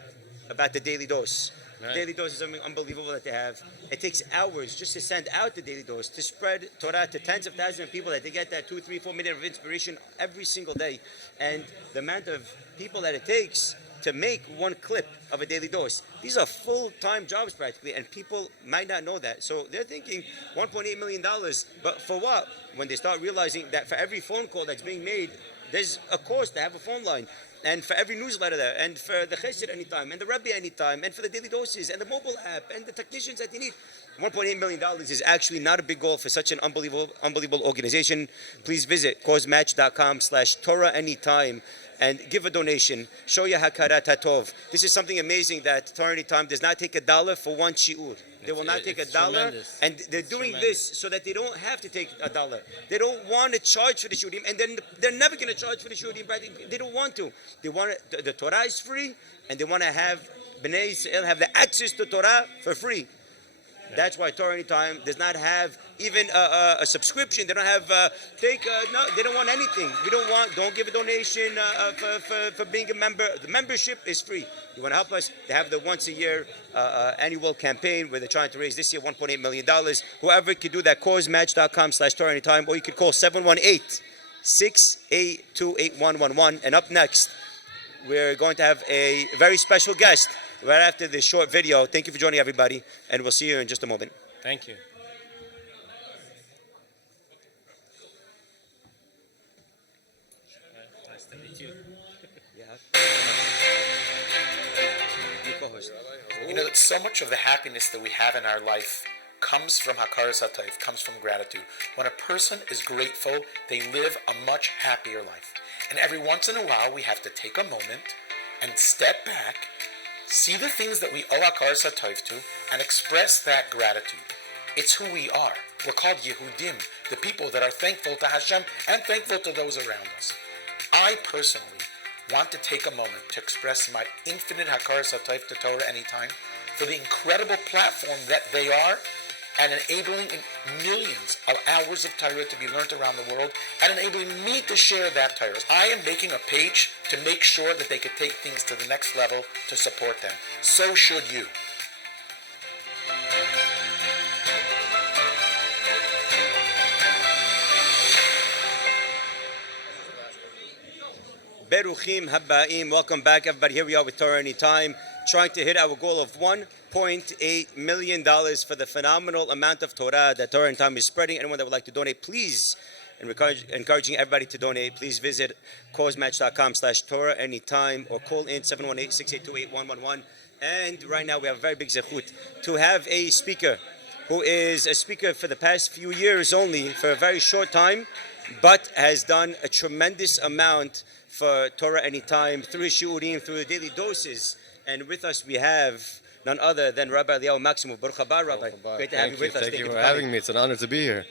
about the daily dose. Right. Daily dose is something unbelievable that they have. It takes hours just to send out the daily dose, to spread Torah to tens of thousands of people, that they get that 2, 3, 4 minutes of inspiration every single day. And the amount of people that it takes to make one clip of a daily dose. These are full-time jobs practically, and people might not know that. So they're thinking $1.8 million, but for what? When they start realizing that for every phone call that's being made, there's a cost to have a phone line. And for every newsletter there, and for the Chesed Anytime, and the Rabbi Anytime, and for the daily doses, and the mobile app, and the technicians that you need. $1.8 million is actually not a big goal for such an unbelievable organization. Please visit causmatch.com/TorahAnytime and give a donation. Show your hakarat hatov. This is something amazing that Torah Anytime does not take $1 for one shiur. They will not take $1, tremendous. and they're doing this so that they don't have to take $1. They don't want to charge for the shurim, and then they're never going to charge for the shurim. They don't want to. They want the Torah is free, and they want to have Bnei Yisrael have the access to Torah for free. That's why Torah Anytime does not have even a subscription. They don't have no. They don't want anything. Don't give a donation for being a member. The membership is free. You want to help us? They have the once a year annual campaign where they're trying to raise this year $1.8 million. Whoever could do that, causmatch.com/TorahAnytime, or you could call 718-682-8111. And up next, we're going to have a very special guest right after this short video. Thank you for joining, everybody, and we'll see you in just a moment. Thank you. Nice to meet you. You know, so much of the happiness that we have in our life comes from hakaras hatov, comes from gratitude. When a person is grateful, they live a much happier life. And every once in a while, we have to take a moment and step back, see the things that we owe hakaras hatov to, and express that gratitude. It's who we are. We're called Yehudim, the people that are thankful to Hashem and thankful to those around us. I personally want to take a moment to express my infinite hakaras hatov to Torah Anytime for the incredible platform that they are, and enabling millions of hours of Torah to be learned around the world, and enabling me to share that Torah. I am making a page to make sure that they could take things to the next level to support them. So should you. Beruchim Haba'im. Welcome back, everybody. Here we are with Torah Anytime, trying to hit our goal of $1.8 million for the phenomenal amount of Torah that Torah Anytime is spreading. Anyone that would like to donate, please, and encouraging everybody to donate, please visit causmatch.com/TorahAnytime or call in 718-682-8111. And right now we have a very big zechut to have a speaker who is a speaker for the past few years only, for a very short time, but has done a tremendous amount for Torah Anytime through his shiurim, through the daily doses. And with us we have none other than Rabbi Eliyahu Maximov. Baruch haba, Rabbi. Great to have you with us. Thank you for having me. It's an honor to be here.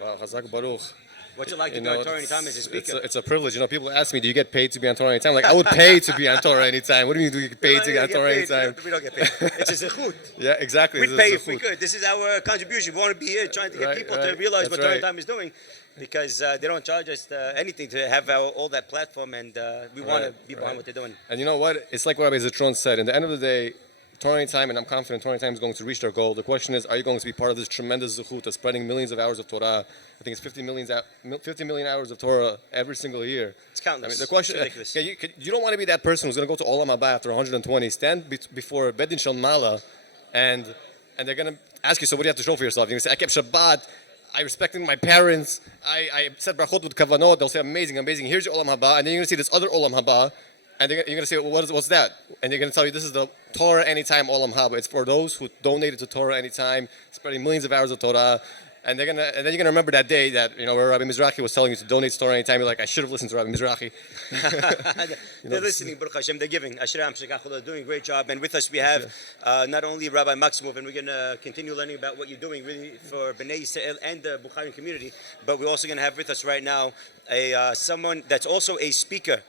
Wow, Chazak Baruch. What's it like to You be know, on Torah Anytime as a speaker? it's a privilege. You know, people ask me, do you get paid to be on Torah Anytime? Like, I would pay to be on Torah Anytime. What do you mean, do you get paid to be on Torah Anytime? We don't get paid. It's a zechut. Yeah, exactly. We'd This pay is if we could. This is our contribution. We want to be here trying to get Right, people to right. realize That's what Torah right. Time is doing, because they don't charge us anything to have all that platform, and we want to be behind what they're doing. And you know what? It's like what Rabbi Zitron said. In the end of the day, Torah Anytime, and I'm confident Torah Anytime is going to reach their goal. The question is, are you going to be part of this tremendous zechut of spreading millions of hours of Torah? I think it's 50 million hours of Torah every single year. It's countless. I mean, the question, It's ridiculous. you don't want to be that person who's going to go to Olam Haba after 120, stand before Bedin Shel Mala, and they're going to ask you, so what do you have to show for yourself? You're going to say, I kept Shabbat, I respected my parents, I said brachot with kavanot. They'll say, amazing, amazing. Here's your Olam Haba, and then you're going to see this other Olam Haba, and you're going to say, well, what's that? And they're going to tell you, this is the Torah Anytime Olam Haba. It's for those who donated to Torah Anytime, spreading millions of hours of Torah. And then you're gonna remember that day that where Rabbi Mizrahi was telling you to donate to Torah Anytime. You're like, I should have listened to Rabbi Mizrahi. They're listening, Baruch Hashem. They're giving. Ashrei Shekachol, they're doing a great job. And with us we have not only Rabbi Maximov, and we're going to continue learning about what you're doing really for Bnei Yisrael and the Bukharian community, but we're also going to have with us right now someone that's also a speaker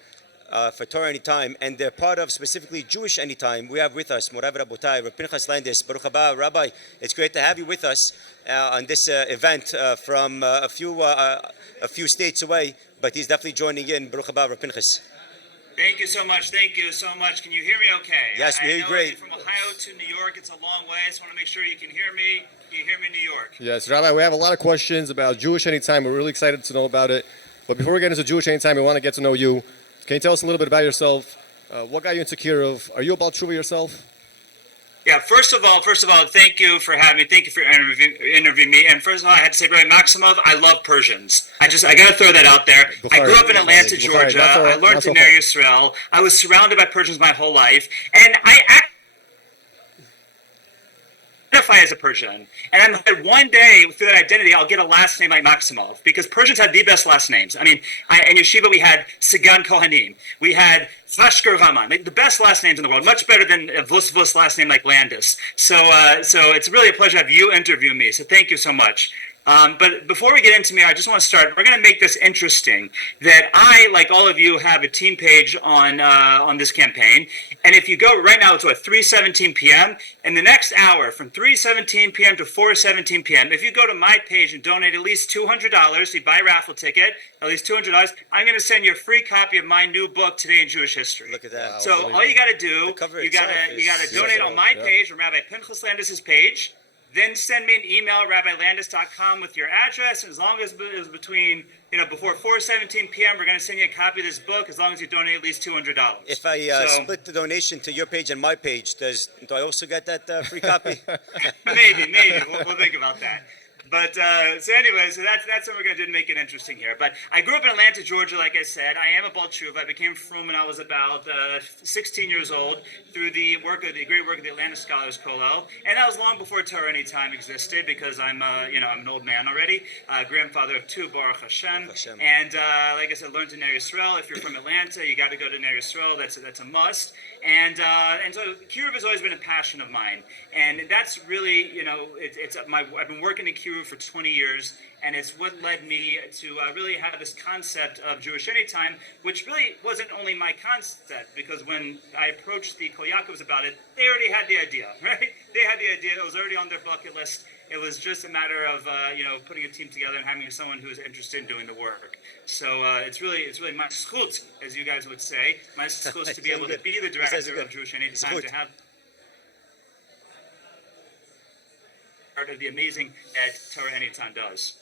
for Torah Anytime, and they're part of specifically Jewish Anytime. We have with us Morav Rabotai, Rav Pinchas Landis. Baruch haba, Rabbi. It's great to have you with us on this event from a few states away, but he's definitely joining in. Baruch haba, Rav Pinchas. Thank you so much. Thank you so much. Can you hear me okay? Yes, we hear you great. From Ohio to New York, it's a long way. I just want to make sure you can hear me. Can you hear me in New York? Yes, Rabbi, we have a lot of questions about Jewish Anytime. We're really excited to know about it. But before we get into Jewish Anytime, we want to get to know you. Can you tell us a little bit about yourself? What got you into Kirov? Are you about Tshuva yourself? Yeah, first of all, thank you for having me. Thank you for interviewing me. And first of all, I had to say, Rabbi Maximov, I love Persians. I got to throw that out there. I grew up in Atlanta, Georgia. I learned in Ner Yisrael. I was surrounded by Persians my whole life. And I identify as a Persian, and I'm one day through that identity I'll get a last name like Maximov, because Persians have the best last names. I mean, in Yeshiva we had Sigan Kohanim, we had Fashker Haman, the best last names in the world, much better than a Vus last name like Landis. So it's really a pleasure to have you interview me. So thank you so much. But before we get into me, I just want to start. We're going to make this interesting. That I, like all of you, have a team page on this campaign. And if you go right now, it's 3:17 p.m. In the next hour, from 3:17 p.m. to 4:17 p.m., if you go to my page and donate at least $200, you buy a raffle ticket, at least $200, I'm going to send you a free copy of my new book, Today in Jewish History. Look at that. Wow, so all you got to do, you got to donate on my page, on Rabbi Pinchas Landis' page. Then send me an email at rabbilandis.com with your address. And as long as it was between, before 4:17 p.m., we're going to send you a copy of this book as long as you donate at least $200. If I split the donation to your page and my page, do I also get that free copy? Maybe. We'll think about that. But so that's what we're going to do to make it interesting here. But I grew up in Atlanta, Georgia, like I said. I am a Baal Tshuva. I became frum when I was about 16 years old through the great work of the Atlanta Scholars Kollel. And that was long before Torah Anytime existed, because I'm an old man already, grandfather of two, Baruch Hashem. And like I said, learned in Ner Yisrael. If you're from Atlanta, you got to go to Ner Yisrael. That's a must. And so Kiruv has always been a passion of mine. And that's really, I've been working in Kiruv for 20 years, and it's what led me to really have this concept of Jewish Anytime, which really wasn't only my concept, because when I approached the Kol Yaakovs about it, they already had the idea, right? They had the idea. It was already on their bucket list. It was just a matter of putting a team together and having someone who's interested in doing the work. So it's really my schut, as you guys would say, my schut to be able to be the director of Jewish Anytime, to have part of the amazing that Torah Anytime does.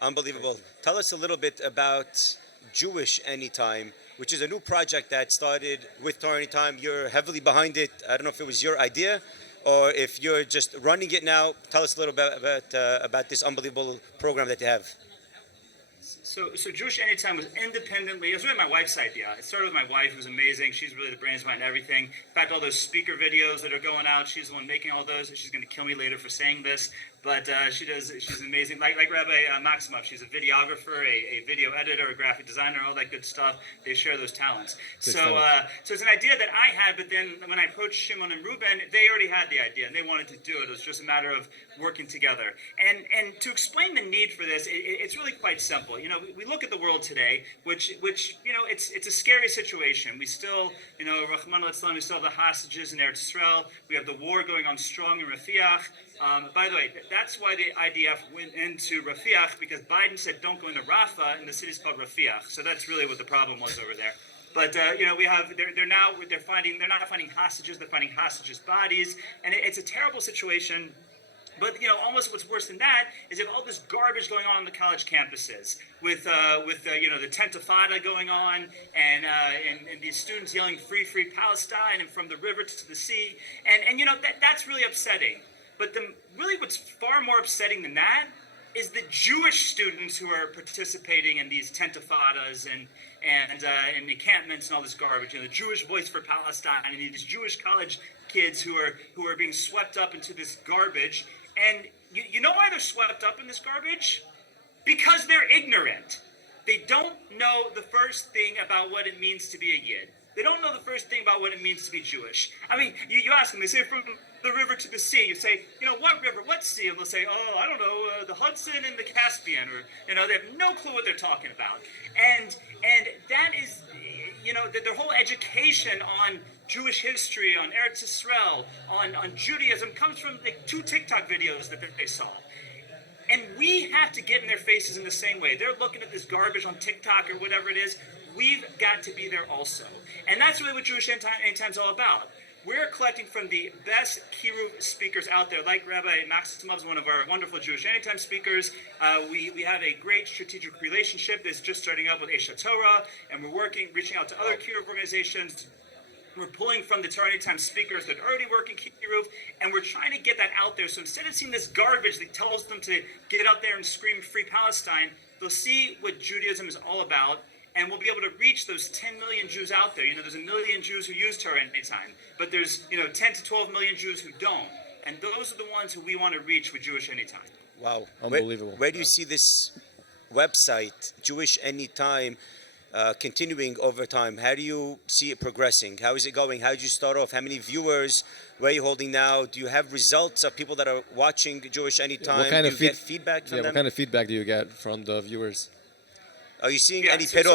Unbelievable. Tell us a little bit about Jewish Anytime, which is a new project that started with Torah Anytime. You're heavily behind it. I don't know if it was your idea or if you're just running it now. Tell us a little bit about this unbelievable program that you have. So So Jewish Anytime was independently. It was really my wife's idea. It started with my wife, who's amazing. She's really the brains behind everything. In fact, all those speaker videos that are going out, she's the one making all those. She's going to kill me later for saying this, but she's amazing. Like Rabbi Maximov, she's a videographer, a video editor, a graphic designer, all that good stuff. They share those talents. So it's an idea that I had, but then when I approached Shimon and Reuben, they already had the idea and they wanted to do it. It was just a matter of working together. And to explain the need for this, it's really quite simple. You know, we look at the world today, which you know, it's a scary situation. We still, you know, Rahman al-Islam, we still have the hostages in Eretz Israel. We have the war going on strong in Rafiach. By the way, that's why the IDF went into Rafiach, because Biden said don't go into Rafah, and the city's called Rafiach. So that's really what the problem was over there. But you know, they're not finding hostages. They're finding hostages' bodies, and it's a terrible situation. But you know, almost what's worse than that is you have all this garbage going on the college campuses with you know, the Tentifada going on, and these students yelling "Free, free Palestine" and from the river to the sea, and you know, that's really upsetting. But what's far more upsetting than that is the Jewish students who are participating in these Tentifadas and encampments and all this garbage. You know, the Jewish Voice for Palestine and these Jewish college kids who are being swept up into this garbage. And you know why they're swept up in this garbage? Because they're ignorant. They don't know the first thing about what it means to be a Yid. They don't know the first thing about what it means to be Jewish. I mean, you ask them, they say from the river to the sea. You say, you know, what river, what sea? And they'll say, oh, I don't know, the Hudson and the Caspian, or, you know, they have no clue what they're talking about. And that is, you know, their whole education on Jewish history, on Eretz Yisrael, on Judaism comes from like 2 TikTok videos that they saw. And we have to get in their faces in the same way. They're looking at this garbage on TikTok or whatever it is. We've got to be there also. And that's really what Jewish Anytime is all about. We're collecting from the best Kiruv speakers out there, like Rabbi Maximov is one of our wonderful Jewish Anytime speakers. We have a great strategic relationship that's just starting up with Esha Torah, and we're reaching out to other Kiruv organizations. We're pulling from the TorahAnytime speakers that already work in Kiruv, and we're trying to get that out there. So instead of seeing this garbage that tells them to get out there and scream Free Palestine, they'll see what Judaism is all about, and we'll be able to reach those 10 million Jews out there. You know, there's 1 million Jews who use TorahAnytime, but there's, you know, 10 to 12 million Jews who don't. And those are the ones who we want to reach with Jewish Anytime. Wow. Unbelievable. Where do you see this website, Jewish Anytime, continuing over time? How do you see it progressing? How is it going? How did you start off? How many viewers? Where are you holding now? Do you have results of people that are watching Jewish Anytime? What kind do of you get feedback from them? What kind of feedback do you get from the viewers? Are you seeing any so perot?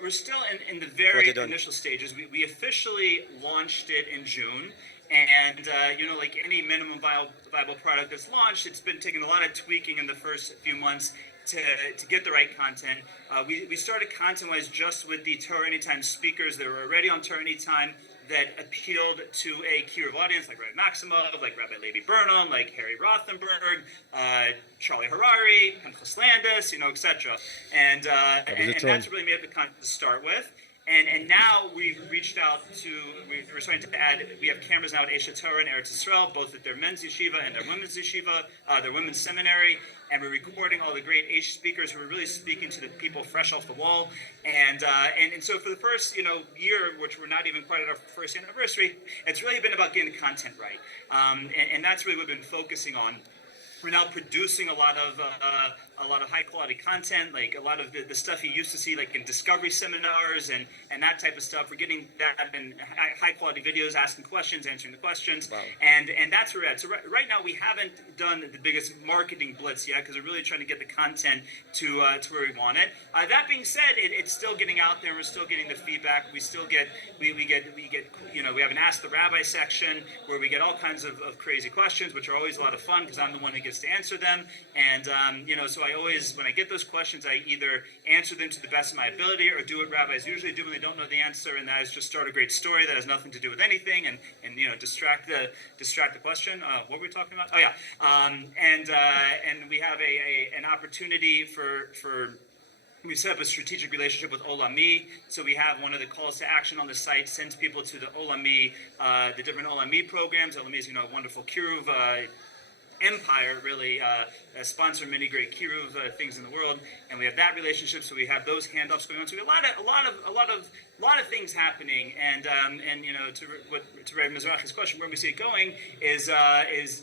we're still in the very initial stages. We officially launched it in June. And, you know, like any minimum viable product that's launched, it's been taking a lot of tweaking in the first few months to get the right content. We started content-wise just with the TorahAnytime speakers that were already on TorahAnytime that appealed to a Kiruv audience, like Rabbi Maximov, like Rabbi Levi Burnham, like Harry Rothenberg, Charlie Harari, Pinchas Landis, you know, etc. And that's really made the content to start with. And now we've reached out to, we're starting to add, we have cameras now at Esha Torah and Eretz Yisrael, both at their men's yeshiva and their women's yeshiva, their women's seminary, and we're recording all the great Aish speakers who are really speaking to the people fresh off the wall. And so for the first, you know, year, which we're not even quite at our first anniversary, it's really been about getting the content right. And that's really what we've been focusing on. We're now producing a lot of high quality content, like a lot of the stuff you used to see like in discovery seminars and that type of stuff. We're getting that in high quality videos, asking questions, answering the questions, wow. and that's where we're at. So right now we haven't done the biggest marketing blitz yet because we're really trying to get the content to where we want it. That being said, it's still getting out there. And we're still getting the feedback. We still get we get you know, we have an Ask the Rabbi section where we get all kinds of crazy questions, which are always a lot of fun because I'm the one who gets to answer them. And you know, so I always, when I get those questions, I either answer them to the best of my ability or do what rabbis usually do when they don't know the answer, and that is just start a great story that has nothing to do with anything and you know, distract the question. What were we talking about? Oh yeah, and we have an opportunity for we set up a strategic relationship with Olami. So we have one of the calls to action on the site sends people to the Olami, the different Olami programs. Olami is, you know, a wonderful Kiruv empire, really, sponsor many great kiruv things in the world, and we have that relationship. So we have those handoffs going on. So we have a lot of things happening. And to Rabbi Mizrahi's question, where we see it going is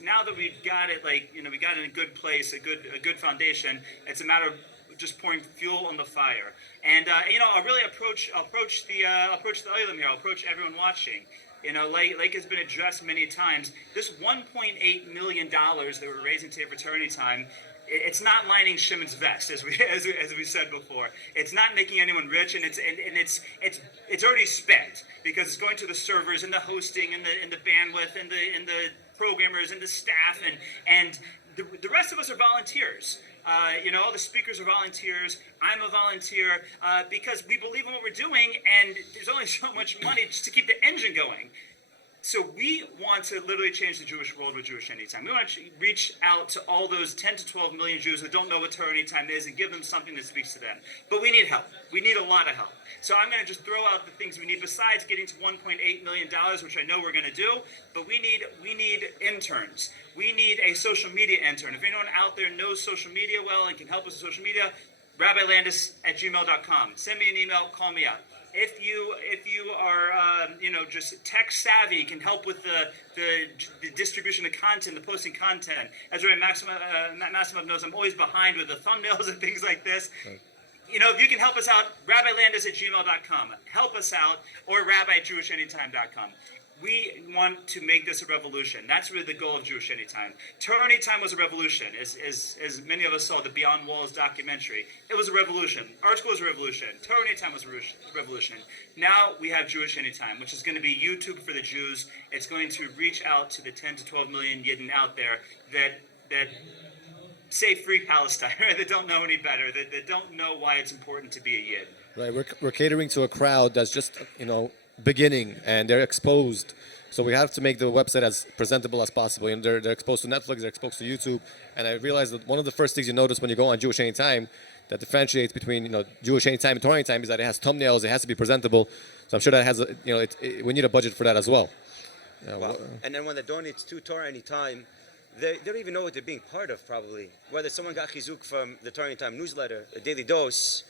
now that we've got it, we got it in a good place, a good foundation. It's a matter of just pouring fuel on the fire. And I'll really approach the Olam here. I'll approach everyone watching. Like has been addressed many times. This $1.8 million that we're raising today for TorahAnytime, it's not lining Shimon's vest, as we said before. It's not making anyone rich, and it's already spent because it's going to the servers and the hosting and the bandwidth and the programmers and the staff and the rest of us are volunteers. All the speakers are volunteers. I'm a volunteer because we believe in what we're doing, and there's only so much money just to keep the engine going. So we want to literally change the Jewish world with TorahAnytime. We want to reach out to all those 10 to 12 million Jews who don't know what TorahAnytime is and give them something that speaks to them. But we need help. We need a lot of help. So I'm going to just throw out the things we need besides getting to $1.8 million, which I know we're going to do. But we need interns. We need a social media intern. If anyone out there knows social media well and can help us with social media, rabbilandis@gmail.com. Send me an email, call me up. If you are just tech savvy, can help with the distribution of content, the posting content. As Rabbi Maximov knows, I'm always behind with the thumbnails and things like this. If you can help us out, rabbilandis@gmail.com. Help us out, or rabbi@jewishanytime.com. We want to make this a revolution. That's really the goal of Jewish Anytime. TorahAnytime was a revolution. As many of us saw the Beyond Walls documentary, it was a revolution. Our school was a revolution. TorahAnytime was a revolution. Now we have Jewish Anytime, which is going to be YouTube for the Jews. It's going to reach out to the 10 to 12 million Yidden out there that say free Palestine, right? That don't know any better, that don't know why it's important to be a Yid. Right, we're catering to a crowd that's just, beginning, and they're exposed. So we have to make the website as presentable as possible. They're exposed to Netflix, they're exposed to YouTube, and I realized that one of the first things you notice when you go on Jewish Anytime that differentiates between Jewish Anytime and TorahAnytime is that it has thumbnails, it has to be presentable. So I'm sure that has we need a budget for that as well. Wow. And then when they donate to TorahAnytime, they don't even know what they're being part of, probably. Whether someone got chizuk from the TorahAnytime newsletter, a daily dose,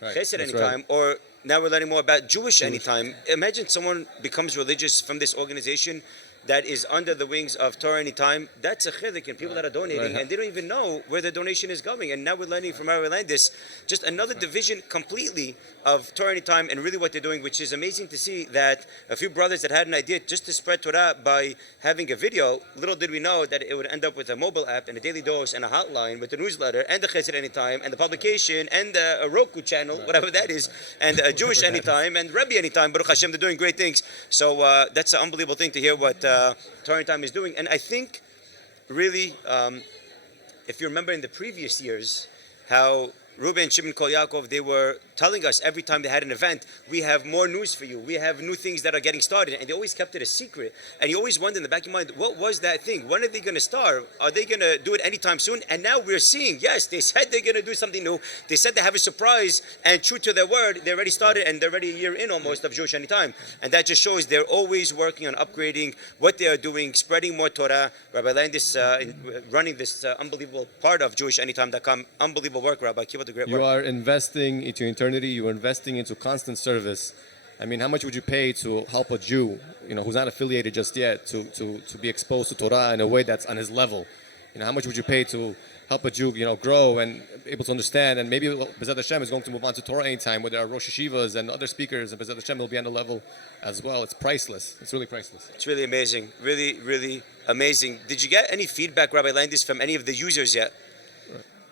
Chesed Anytime, or now we're learning more about Jewish Anytime. Imagine someone becomes religious from this organization that is under the wings of TorahAnytime. That's a chiddush, and people that are donating, and they don't even know where the donation is going. And now we're learning from our Landis, just another division completely of TorahAnytime and really what they're doing, which is amazing to see that a few brothers that had an idea just to spread Torah by having a video, little did we know that it would end up with a mobile app and a daily dose and a hotline with a newsletter and the Chesed Anytime and the publication and a Roku channel, whatever that is, and Jewish Anytime and Rebbe Anytime. Baruch Hashem, they're doing great things. So that's an unbelievable thing to hear what TorahAnytime is doing. And I think really, if you remember in the previous years, how Ruben and Shimon Kol Yaakov, they were telling us every time they had an event, we have more news for you. We have new things that are getting started. And they always kept it a secret. And you always wonder in the back of your mind, what was that thing? When are they going to start? Are they going to do it anytime soon? And now we're seeing, yes, they said they're going to do something new. They said they have a surprise. And true to their word, they already started and they're already a year in almost of Jewish Anytime. And that just shows they're always working on upgrading what they are doing, spreading more Torah. Rabbi Landis running this unbelievable part of JewishAnytime.com. Unbelievable work, Rabbi. Keep up the great work. You are investing into eternity. You are investing into constant service. I mean, how much would you pay to help a Jew, who's not affiliated just yet, to be exposed to Torah in a way that's on his level? How much would you pay to help a Jew, grow and able to understand? And maybe B'ezrat Hashem is going to move on to TorahAnytime, where there are Rosh Yeshivas and other speakers, and B'ezrat Hashem will be on the level as well. It's priceless. It's really priceless. It's really amazing. Really, really amazing. Did you get any feedback, Rabbi Landis, from any of the users yet?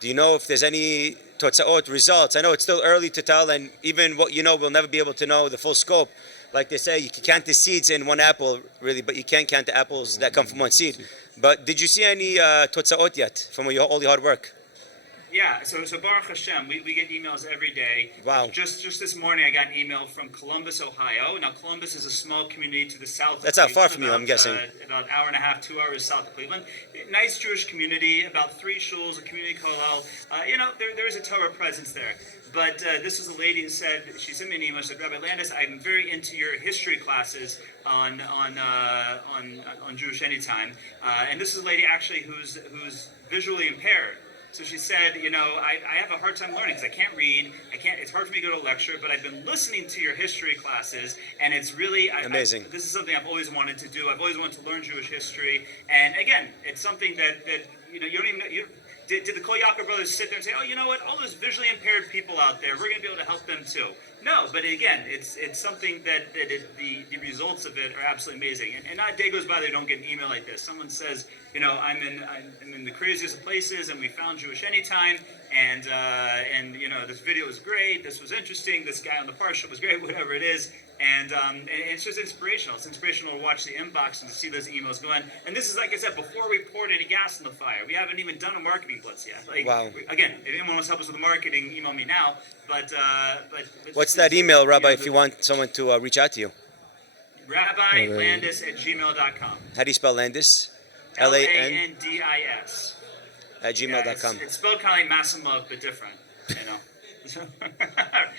Do you know if there's any totzaot results? I know it's still early to tell, and even what we'll never be able to know the full scope. Like they say, you can count the seeds in one apple, really, but you can't count the apples that come from one seed. But did you see any totzaot yet from all your hard work? Yeah, so Baruch Hashem, we get emails every day. Wow. Just this morning, I got an email from Columbus, Ohio. Now, Columbus is a small community to the south. That's of not far Cleveland, from you, I'm guessing. About an hour and a half, 2 hours south of Cleveland. Nice Jewish community, about 3 shuls, a community kollel. There's a Torah presence there. But this was a lady who said, she sent me an email. She said, Rabbi Landis, I'm very into your history classes on Jewish Anytime. And this is a lady actually who's visually impaired. So she said, I have a hard time learning because I can't read. It's hard for me to go to a lecture, but I've been listening to your history classes, and it's really amazing. This is something I've always wanted to do. I've always wanted to learn Jewish history, and again, it's something that you don't even know. Did the Kol Yaakov brothers sit there and say, oh, you know what, all those visually impaired people out there, we're going to be able to help them too? No, but again, it's something that the results of it are absolutely amazing. And not a day goes by that I don't get an email like this. Someone says, I'm in the craziest of places, and we found Jewish Anytime, and this video was great, this was interesting, this guy on the parsha was great, whatever it is. And it's just inspirational. It's inspirational to watch the inbox and to see those emails go in. And this is, like I said, before we poured any gas in the fire. We haven't even done a marketing blitz yet. Wow. Again, if anyone wants to help us with the marketing, email me now. But What's that email, Rabbi, if you want someone to reach out to you? RabbiLandis@gmail.com. How do you spell Landis? Landis. @gmail.com. It's spelled kind of like Masimov, but different,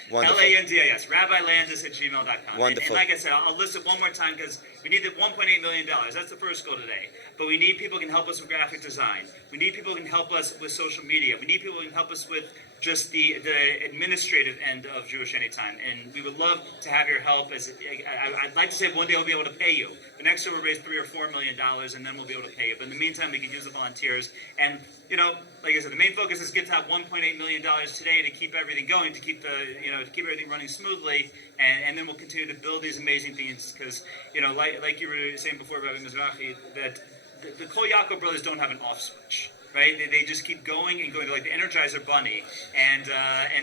Wonderful. Landis, RabbiLandis@gmail.com. Wonderful. And like I said, I'll list it one more time because we need the $1.8 million. That's the first goal today. But we need people who can help us with graphic design. We need people who can help us with social media. We need people who can help us with just the administrative end of Jewish Anytime. And we would love to have your help. I'd like to say one day we'll be able to pay you. The next year we'll raise $3 or $4 million, and then we'll be able to pay you. But in the meantime, we can use the volunteers. And like I said, the main focus is get to that $1.8 million today to keep everything going, to keep everything running smoothly, and then we'll continue to build these amazing things. Because like you were saying before, Rabbi Mizrahi, that the Kol Yaakov brothers don't have an off switch. Right? They just keep going and going. They're like the Energizer Bunny. And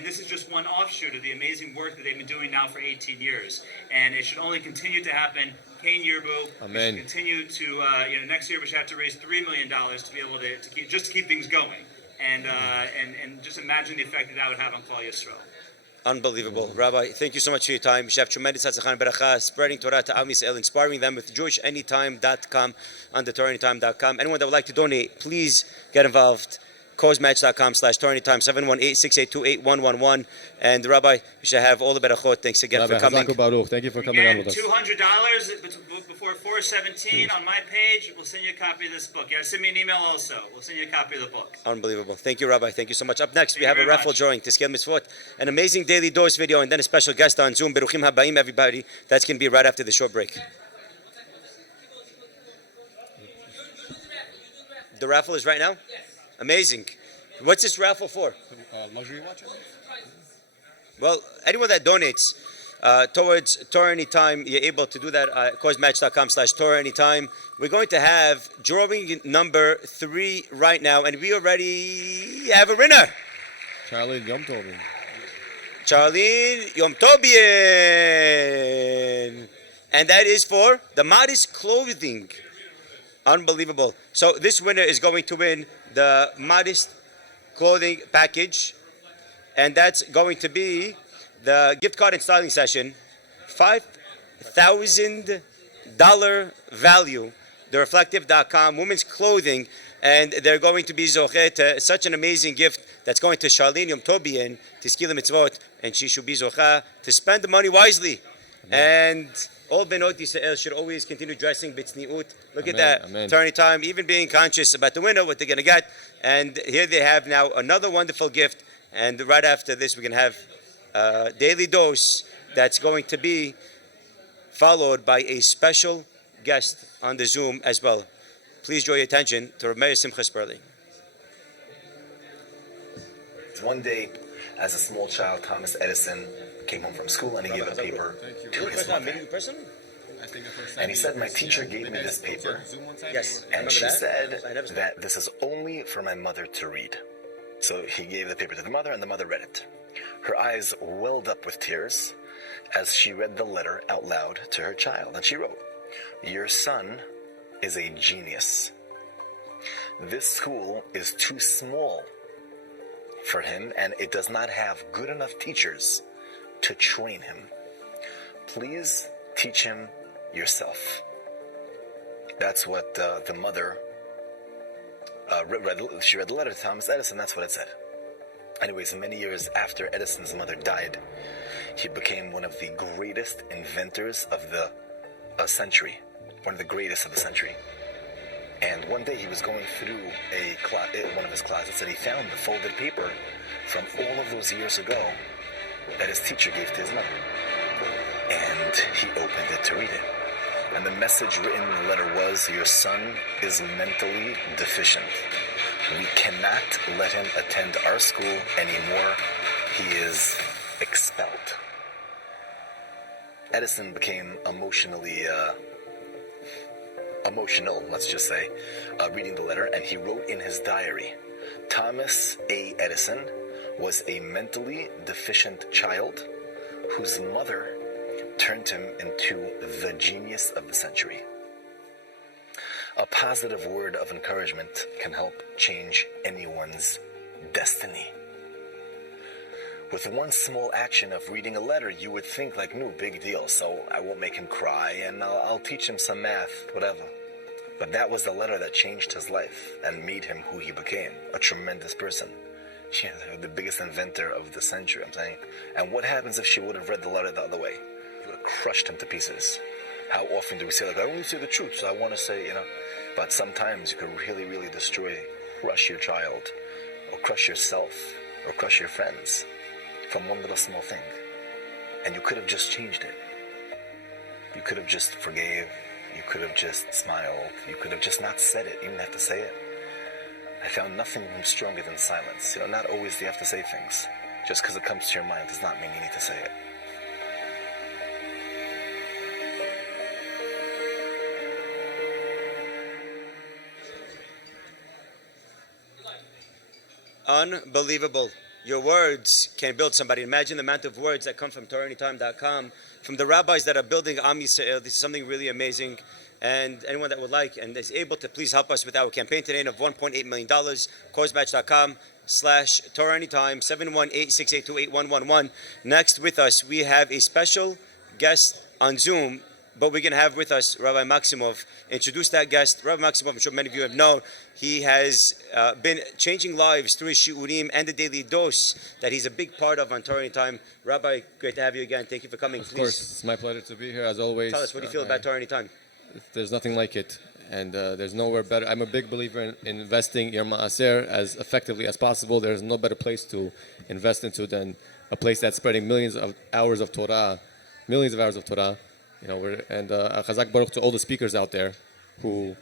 this is just one offshoot of the amazing work that they've been doing now for 18 years. And it should only continue to happen. Kain Yirbu. Amen. We should continue to, next year we should have to raise $3 million to be able to keep things going. And just imagine the effect that would have on Klal Yisrael. Unbelievable. Rabbi, thank you so much for your time. You should have tremendous hatzlacha and beracha, spreading Torah to Am Yisrael, inspiring them with JewishAnytime.com on the TorahAnytime.com. Anyone that would like to donate, please get involved. Causematch.com/TorahAnytime, 718-682-8111. And Rabbi, you should have all the berachot. Thanks again Rabbi, for coming. Baruch. Thank you for coming on with us. $200 before 4/17 on my page. We'll send you a copy of this book. Yeah, send me an email also. We'll send you a copy of the book. Unbelievable. Thank you, Rabbi. Thank you so much. Up next, we Thank have you a very raffle much. drawing to Scale Mitzvot, an amazing daily dose video, and then a special guest on Zoom. Beruchim habayim, everybody. That's going to be right after the short break. The raffle is right now? Yes. Amazing. What's this raffle for? Luxury watch. Well, anyone that donates towards Torah Anytime, you're able to do that at causematch.com/TorahAnytime. We're going to have drawing number 3 right now, and we already have a winner. Charlene Yom Tovin. Charlene Yom Tovin. And that is for the modest clothing. Unbelievable. So this winner is going to win the modest clothing package, and that's going to be the gift card and styling session, $5,000 value, thereflective.com, women's clothing, and they're going to be zocheh to such an amazing gift that's going to Charlene Yom Tovin, to Skila Mitzvot, and she should be zocheh to spend the money wisely. And all Benot Yisrael should always continue dressing b'tzniut. Look at that. Turning time, even being conscious about the winner, what they're going to get. And here they have now another wonderful gift. And right after this, we're going to have a daily dose that's going to be followed by a special guest on the Zoom as well. Please draw your attention to Rav Meir Simcha Sperling. One day, as a small child, Thomas Edison came home from school and he gave a paper to his mother. And he said, my teacher gave me this paper, and she said that this is only for my mother to read. So he gave the paper to the mother, and the mother read it. Her eyes welled up with tears as she read the letter out loud to her child. And she wrote, your son is a genius. This school is too small for him, and it does not have good enough teachers to train him. Please teach him yourself. That's what the mother read. She read the letter to Thomas Edison. That's what it said. Anyways, many years after Edison's mother died, he became one of the greatest inventors of the century. One of the greatest of the century. And one day he was going through one of his closets, and he found the folded paper from all of those years ago that his teacher gave to his mother. And he opened it to read it. And the message written in the letter was, your son is mentally deficient. We cannot let him attend our school anymore. He is expelled. Edison became emotional, let's just say, reading the letter, and he wrote in his diary, Thomas A. Edison was a mentally deficient child whose mother turned him into the genius of the century. A positive word of encouragement can help change anyone's destiny. With one small action of reading a letter, you would think like, no big deal, so I won't make him cry, and I'll teach him some math, whatever. But that was the letter that changed his life and made him who he became, a tremendous person. She is the biggest inventor of the century, I'm saying. And what happens if she would have read the letter the other way? She would have crushed him to pieces. How often do we say, like, I only say the truth, so I want to say, But sometimes you could really, really crush your child, or crush yourself, or crush your friends from one little small thing. And you could have just changed it. You could have just forgave. You could have just smiled. You could have just not said it. You didn't have to say it. I found nothing stronger than silence. Not always do you have to say things. Just because it comes to your mind does not mean you need to say it. Unbelievable. Your words can build somebody. Imagine the amount of words that come from TorahAnytime.com, from the rabbis that are building Am Yisrael. This is something really amazing. And anyone that would like and is able to, please help us with our campaign today of $1.8 million. CauseMatch.com/TorahAnytime, 718-682-8111. Next with us, we have a special guest on Zoom, but we're going to have with us Rabbi Maximov. Introduce that guest. Rabbi Maximov, I'm sure many of you have known, he has been changing lives through his shiurim and the daily dose that he's a big part of on TorahAnytime. Rabbi, great to have you again. Thank you for coming. Of course, it's my pleasure to be here as always. Tell us, what do you feel about TorahAnytime? There's nothing like it, and there's nowhere better. I'm a big believer in investing your maaser as effectively as possible. There's no better place to invest into than a place that's spreading millions of hours of Torah. And Chazak Baruch to all the speakers out there who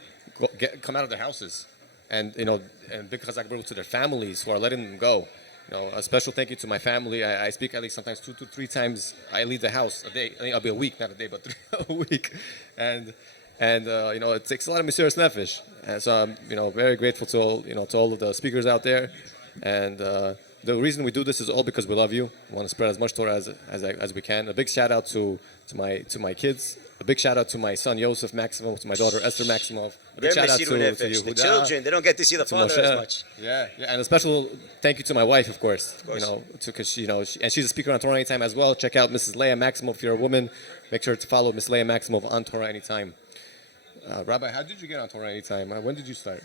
come out of their houses, and big Chazak Baruch to their families who are letting them go. A special thank you to my family. I speak at least sometimes 2 to 3 times. I leave the house a day. I think I'll be a week, not a day, but a week, and it takes a lot of Mesiras Nefesh. And so I'm very grateful to all of the speakers out there, and the reason we do this is all because we love you. We want to spread as much Torah as we can. A big shout out to my kids. A big shout out to my son Yosef Maximov, to my daughter Esther Maximov. A big shout out to you, the children. They don't get to see the father as much. Yeah, and a special thank you to my wife, of course. Because and she's a speaker on TorahAnytime as well. Check out Mrs. Leah Maximov if you're a woman. Make sure to follow Miss Leah Maximov on TorahAnytime. Rabbi, how did you get on TorahAnytime? When did you start?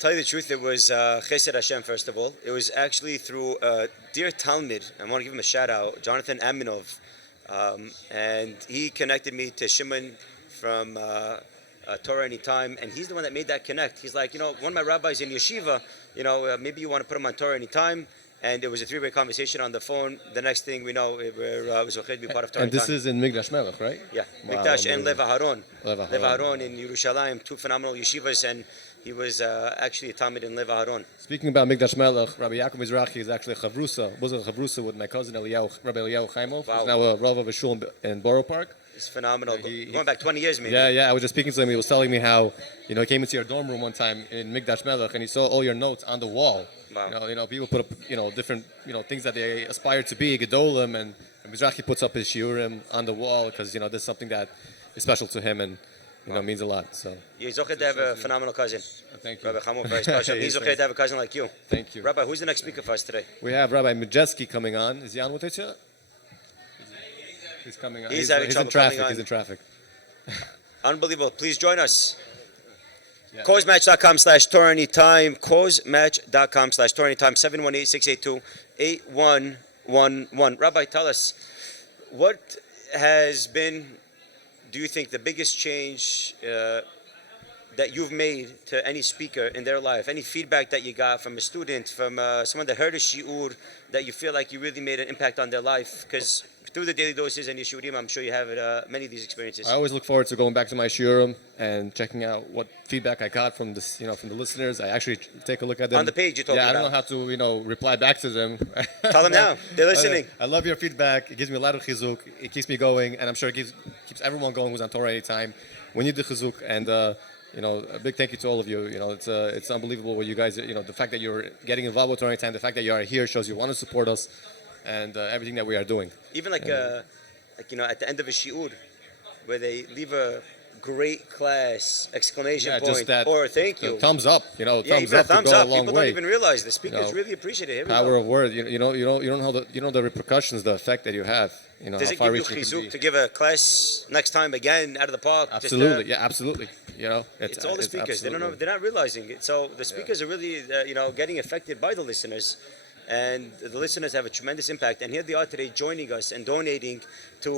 Tell you the truth, it was Chesed Hashem, first of all. It was actually through a dear Talmud. I want to give him a shout out, Jonathan Aminov. And he connected me to Shimon from TorahAnytime, and he's the one that made that connect. He's like, one of my rabbis in yeshiva, maybe you want to put him on TorahAnytime. And it was a 3-way conversation on the phone. The next thing we know, it was okay to be part of TorahAnytime. And this is in Migdash Melech, right? Yeah, wow, Migdash and Lev Aharon. Lev Aharon in Yerushalayim, 2 phenomenal yeshivas, and he was actually a Talmud in Lev Aharon. Speaking about Migdash Melech, Rabbi Yaakov Mizrahi is actually was a chavrusa with my cousin Rabbi Eliyahu Chaimov. Wow. He's now a Rav of a shul in Borough Park. It's phenomenal. Going back 20 years, maybe. Yeah. I was just speaking to him. He was telling me how, he came into your dorm room one time in Migdash Melech, and he saw all your notes on the wall. Wow. People put up, different, things that they aspire to be, Gedolim, and Mizrahi puts up his shiurim on the wall because, this is something that is special to him. And means a lot. So You're Zocher to have a phenomenal cousin. Thank you. Rabbi Chamo, very special. He's Zocher to have a cousin like you. Thank you. Rabbi, who's the next speaker for us today? We have Rabbi Majeski coming on. Is he on with us yet? He's coming on. He's having trouble in traffic. coming on. He's in traffic. Unbelievable. Please join us. Causematch.com/TorahAnytime. Causematch.com/TorahAnytime. 718-682-8111. Rabbi, tell us, what has been, do you think, the biggest change that you've made to any speaker in their life? Any feedback that you got from a student, from someone that heard a shiur, that you feel like you really made an impact on their life? Because through the daily doses and Yeshurim, I'm sure you have many of these experiences. I always look forward to going back to my shiurim and checking out what feedback I got from this, from the listeners. I actually take a look at them On the page you're talking I about. don't know how to, reply back to them. Tell them now. They're listening. I love your feedback. It gives me a lot of chizuk. It keeps me going, and I'm sure it keeps everyone going who's on Torah Anytime. We need the chizuk, and a big thank you to all of you. It's unbelievable what you guys. The fact that you're getting involved with Torah Anytime, the fact that you are here shows you want to support us, and everything that we are doing. Even at the end of a shiur, where they leave a great class exclamation point just that, or thank you. Thumbs up, thumbs even up. a thumbs to go up. a long People way. don't even realize the speakers really appreciate it. Here we Power go. of word. You don't know the repercussions, the effect that you have. Does it give you chizuk to give a class next time again out of the park? Absolutely, absolutely. It's all the speakers. They don't know. They're not realizing it. So the speakers are really, getting affected by the listeners, and the listeners have a tremendous impact. And here they are today, joining us and donating to.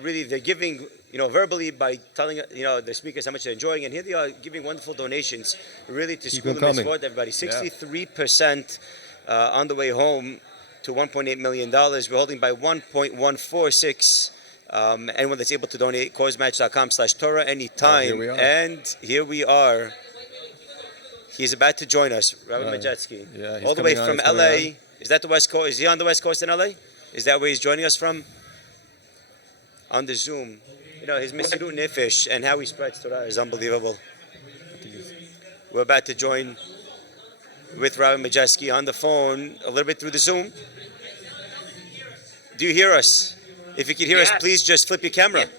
Really, they're giving, verbally by telling the speakers how much they're enjoying. And here they are giving wonderful donations, really to school and mitzvot. Everybody, 63% on the way home to $1.8 million. We're holding by 1.146. Anyone that's able to donate, causematch.com/TorahAnytime. And here we are. He's about to join us, Rabbi Majeski. Yeah, all the way from LA. Is that the West Coast? Is he on the West Coast in LA? Is that where he's joining us from? On the Zoom. His Mesirut Nefesh and how he spreads Torah is unbelievable. We're about to join with Rabbi Majeski on the phone a little bit through the Zoom. Do you hear us? If you can hear us, please just flip your camera.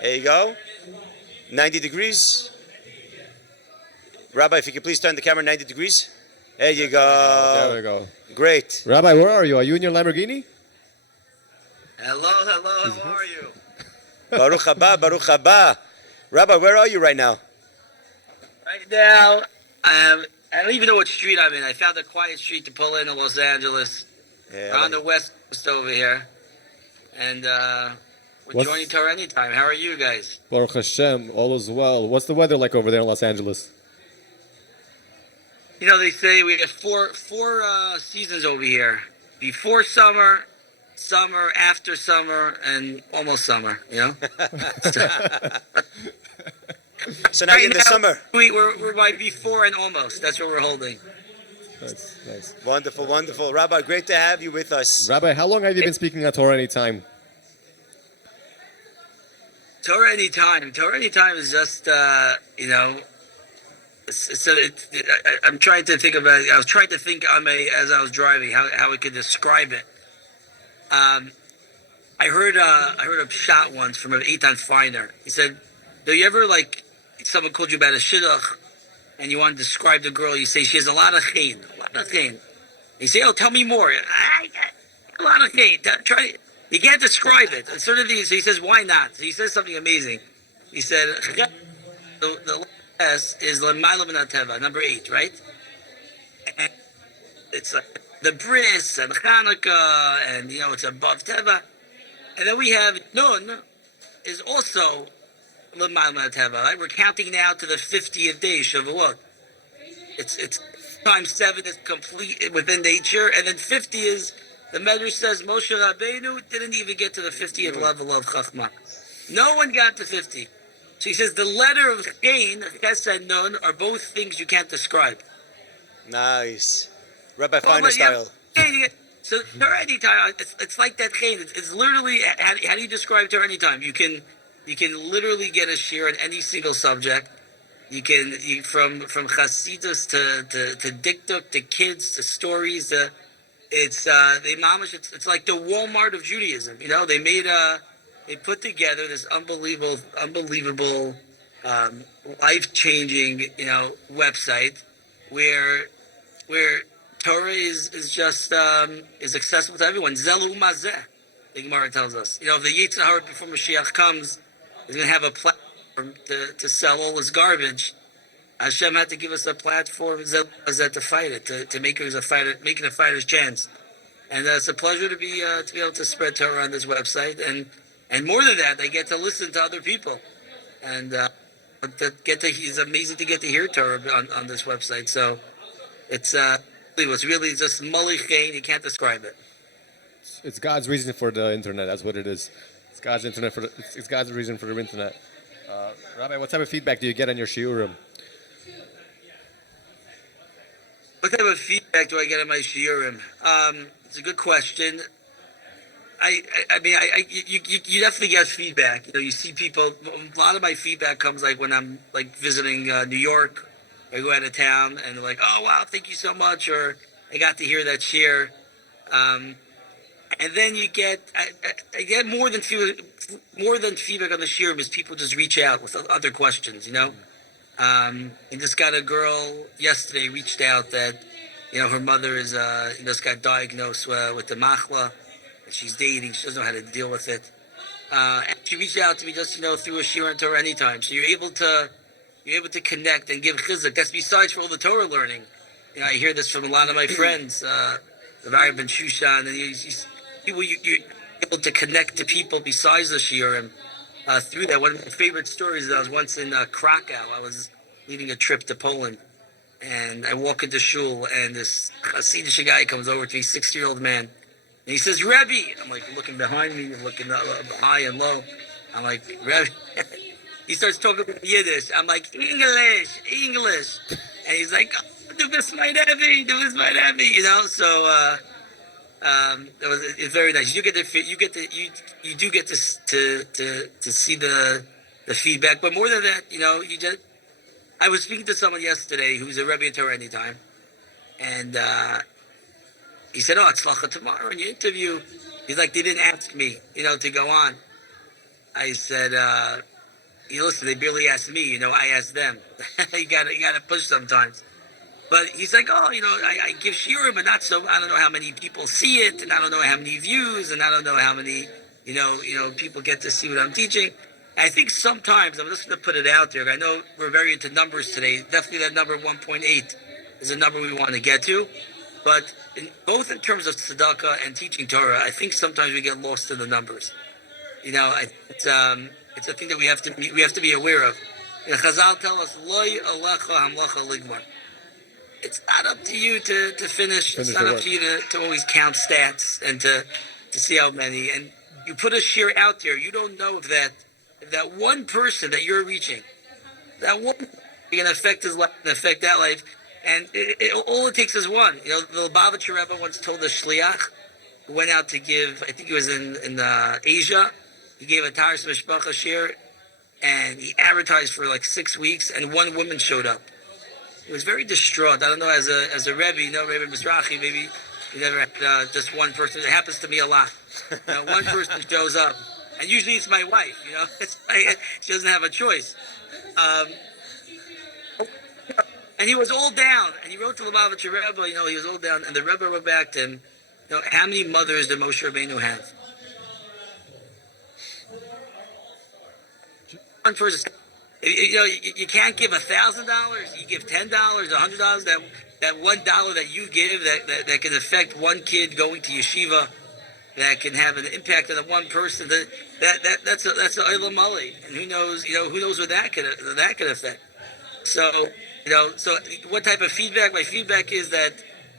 There you go. 90 degrees. Rabbi, if you could please turn the camera 90 degrees. There you go. There we go. Great. Rabbi, where are you? Are you in your Lamborghini? Hello, how are you? Baruch haba, Baruch haba. Rabbi, where are you right now? Right now, I don't even know what street I'm in. I found a quiet street to pull in Los Angeles. Yeah, We're on the West Coast over here. And we're joining Torah Anytime. How are you guys? Baruch Hashem, all is well. What's the weather like over there in Los Angeles? They say we have four seasons over here. Before summer, summer, after summer, and almost summer, So now you're in the summer. We're by before and almost. That's what we're holding. Nice. Wonderful, wonderful. Rabbi, great to have you with us. Rabbi, how long have you been speaking at Torah Anytime? Torah Anytime. Torah Anytime is just, I'm trying to think about it. I was trying to think as I was driving how I could describe it. I heard a shot once from an Eitan Feiner. He said, "Do you ever someone called you about a shidduch, and you want to describe the girl? You say she has a lot of chen, You say, oh, tell me more. A lot of chen. Try. You can't describe it. It's sort of these. So he says, why not? So he says something amazing. He said, the S is L'mayla min hateva, number 8, right? And it's like the bris and Hanukkah, and it's above teva. And then we have Nun is also L'mayla min hateva. Right? We're counting now to the 50th day Shavuot. It's times 7 is complete within nature, and then 50 is the Medrash says Moshe Rabbeinu didn't even get to the 50th level of Chachma. No one got to 50. So he says the letter of Cain, Ches and Nun, are both things you can't describe. Nice. Rabbi Feiner style. So Torah Anytime, it's like that Cain. It's literally, how do you describe Torah Anytime? You can literally get a share on any single subject. From Chasidus to Dikduk to kids to stories. It's like the Walmart of Judaism. They made they put together this unbelievable, life-changing, website where Torah is just is accessible to everyone. Zelu Mazeh, the Gemara tells us. If the Yetzer Hara before Mashiach comes is going to have a platform to sell all this garbage, Hashem had to give us a platform Zelu Mazeh to fight it, to make it a fighter's chance. And it's a pleasure to be able to spread Torah on this website, and more than that, they get to listen to other people, and it's amazing to get to hear Torah on this website. So it's really just malichein. You can't describe it. It's God's reason for the internet. That's what it is. It's God's internet it's God's reason for the internet. Rabbi, what type of feedback do you get on your shiurim? What type of feedback do I get on my shiurim? It's a good question. You definitely get feedback. You see people. A lot of my feedback comes like when I'm like visiting New York, or I go out of town, and they're like, "Oh wow, thank you so much," or "I got to hear that shir." And then I get more than feedback on the shiurim is people just reach out with other questions. And just got a girl yesterday reached out that her mother is just got diagnosed with the machla. She's dating. She doesn't know how to deal with it. And she reached out to me just through a shir on TorahAnytime. So you're able to connect and give chizuk. That's besides for all the Torah learning. I hear this from a lot of my friends, the Rabbi Ben Shushan, and you're able to connect to people besides the shiurim through that. One of my favorite stories is I was once in Krakow. I was leading a trip to Poland, and I walk into shul, and this Hasidic guy comes over to me, 60-year-old man. And he says, "Rebbe." I'm like looking behind me, looking up high and low. I'm like, "Rebbe." He starts talking Yiddish. I'm like, English. And he's like, "Oh, du bist mein Rebbe. So it's very nice. You do get to see the feedback. But more than that, I was speaking to someone yesterday who's a Rebbe in TorahAnytime, and he said, "Oh, it's Tzlacha tomorrow in your interview." He's like, "They didn't ask me, to go on." I said, "Listen, they barely asked me. I asked them. you gotta push sometimes." But he's like, "Oh, I give shiurim, but not so. I don't know how many people see it, and I don't know how many views, and I don't know how many, people get to see what I'm teaching." I think sometimes I'm just going to put it out there. I know we're very into numbers today. Definitely that number 1.8 is a number we want to get to. But both in terms of tzedakah and teaching Torah, I think sometimes we get lost in the numbers. It's a thing that we have to be aware of. Chazal tell us, "Loi alecha hamlacha ligmar." It's not up to you to finish. It's not up to you to always count stats and to see how many. And you put a shir out there. You don't know if that one person that you're reaching, that one, you're going to affect his life and affect that life. And all it takes is one. The Lubavitcher Rebbe once told a shliach who went out to give, I think he was in Asia, he gave a Taras Mishpacha shir, and he advertised for like 6 weeks, and one woman showed up. He was very distraught. I don't know, as a Rebbe, Rebbe Mizrahi, maybe you never had just one person. It happens to me a lot. One person shows up, and usually it's my wife. She doesn't have a choice. And he was all down, and he wrote to the Lubavitcher Rebbe. He was all down, and the Rebbe wrote back to him, how many mothers did Moshe Rabbeinu have? One person. You can't give $1,000. You give $10, $100. That $1 that you give that can affect one kid going to yeshiva, that can have an impact on the one person. That's the olam mali, and who knows what that could affect. So what type of feedback? My feedback is that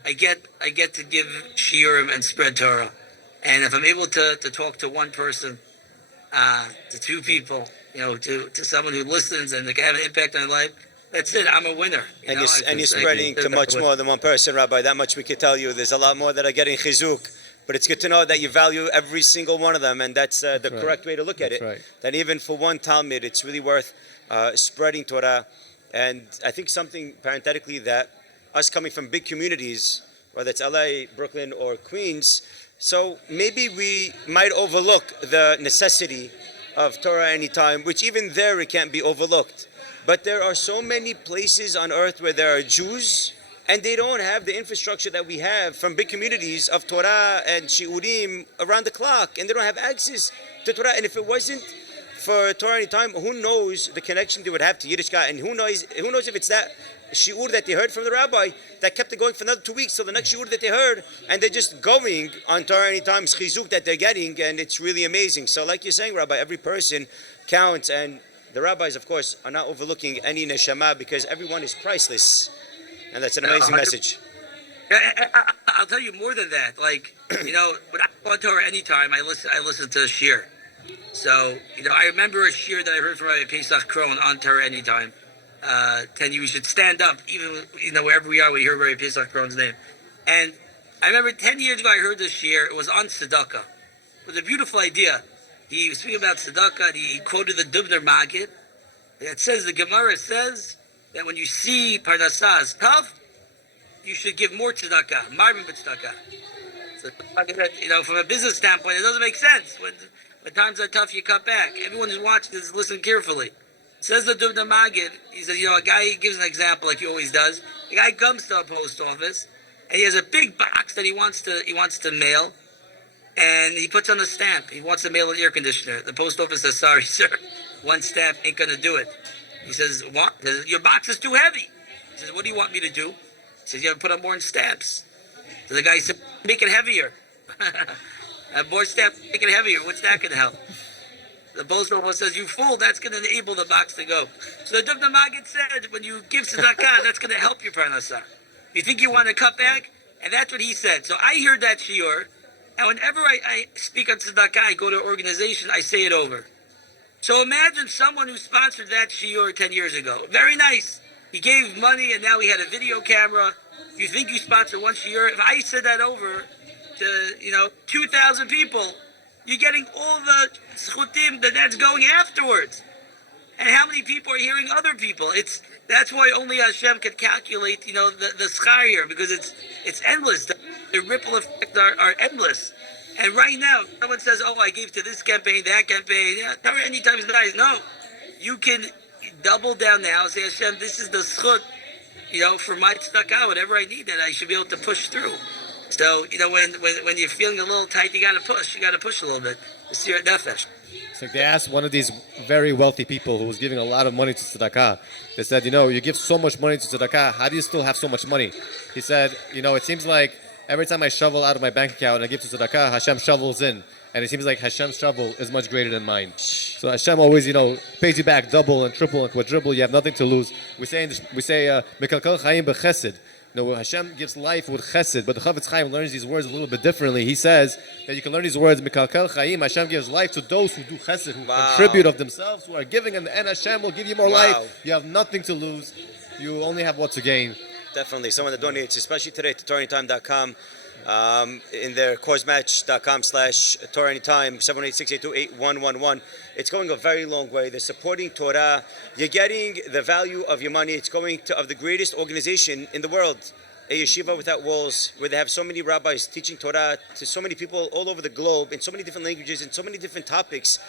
I get to give shiurim and spread Torah, and if I'm able to talk to one person, to two people, to someone who listens and they can have an impact on their life, that's it. I'm a winner. And you're spreading to much more than one person, Rabbi. That much we could tell you. There's a lot more that are getting chizuk. But it's good to know that you value every single one of them, and that's the correct way to look at it. Right. That even for one Talmud, it's really worth spreading Torah. And I think something parenthetically that us coming from big communities, whether it's LA, Brooklyn, or Queens, So maybe we might overlook the necessity of Torah Anytime, which even there it can't be overlooked. But there are so many places on earth where there are Jews and they don't have the infrastructure that we have from big communities of Torah and Shiurim around the clock, and they don't have access to Torah. And if it wasn't for Torah Anytime, who knows the connection they would have to Yiddishkeit, and who knows if it's that shiur that they heard from the rabbi that kept it going for another 2 weeks till the next shiur that they heard, and they're just going on Torah Anytime's chizuk that they're getting, and it's really amazing. So like you're saying, Rabbi, every person counts, and the rabbis, of course, are not overlooking any neshama because everyone is priceless, and that's an amazing message. I'll tell you more than that. Like, when I go on Torah Anytime, I listen to a shir. So, I remember a shir that I heard from Rabbi Pesach Krohn on Torah Anytime. Telling you we should stand up, even wherever we are, we hear Rabbi Pesach Krohn's name. And I remember 10 years ago I heard this shir. It was on tzedakah. It was a beautiful idea. He was speaking about tzedakah, and he quoted the Dubner Maggid. It says, the Gemara says that when you see parnassah is tough, you should give more tzedakah, marvin b'tzedakah. So, from a business standpoint, it doesn't make sense. When times are tough, you cut back. Everyone who's watching this, listen carefully. Says the Dubner Maggid, he says, a guy, he gives an example like he always does. A guy comes to a post office, and he has a big box that he wants to mail, and he puts on a stamp. He wants to mail an air conditioner. The post office says, sorry, sir, one stamp ain't going to do it. He says, what? He says, your box is too heavy. He says, what do you want me to do? He says, you have to put on more stamps. So the guy said, make it heavier. More stamps, make it heavier. What's that going to help? The post office says, you fool, that's going to enable the box to go. So the Dubner Maggid said, when you give tzedakah, that's going to help your parnassah. You think you want to cut back? And that's what he said. So I heard that shiur, and whenever I speak on tzedakah, I go to an organization, I say it over. So imagine someone who sponsored that shiur 10 years ago. Very nice. He gave money, and now he had a video camera. You think you sponsor one shiur? If I said that over to, 2,000 people, you're getting all the zchutim that's going afterwards. And how many people are hearing other people? That's why only Hashem can calculate, the schar here, because it's endless. The ripple effects are endless. And right now, someone says, oh, I gave to this campaign, that campaign. Yeah, Torah Anytime is nice. No. You can double down now, say, Hashem, this is the zchut, for my tzedakah, whatever I need, that I should be able to push through. So, when you're feeling a little tight, you got to push. You got to push a little bit. It's your nefesh. So they asked one of these very wealthy people who was giving a lot of money to tzedakah. They said, you give so much money to tzedakah, how do you still have so much money? He said, it seems like every time I shovel out of my bank account and I give to tzedakah, Hashem shovels in. And it seems like Hashem's shovel is much greater than mine. So Hashem always, pays you back double and triple and quadruple. You have nothing to lose. We say, Mekalkal Chaim b'chesed. Hashem gives life with chesed, but the Chavetz Chaim learns these words a little bit differently. He says that you can learn these words, Mekalkal Chaim, Hashem gives life to those who do chesed, who contribute of themselves, who are giving, and Hashem will give you more life. You have nothing to lose. You only have what to gain. Definitely. Someone that donates, especially today, to TorahAnytime.com, in their causematch.com/TorahAnytime, 718-682-8111. It's going a very long way. They're supporting Torah. You're getting the value of your money. It's going to of the greatest organization in the world, a yeshiva without walls, where they have so many rabbis teaching Torah to so many people all over the globe in so many different languages and so many different topics.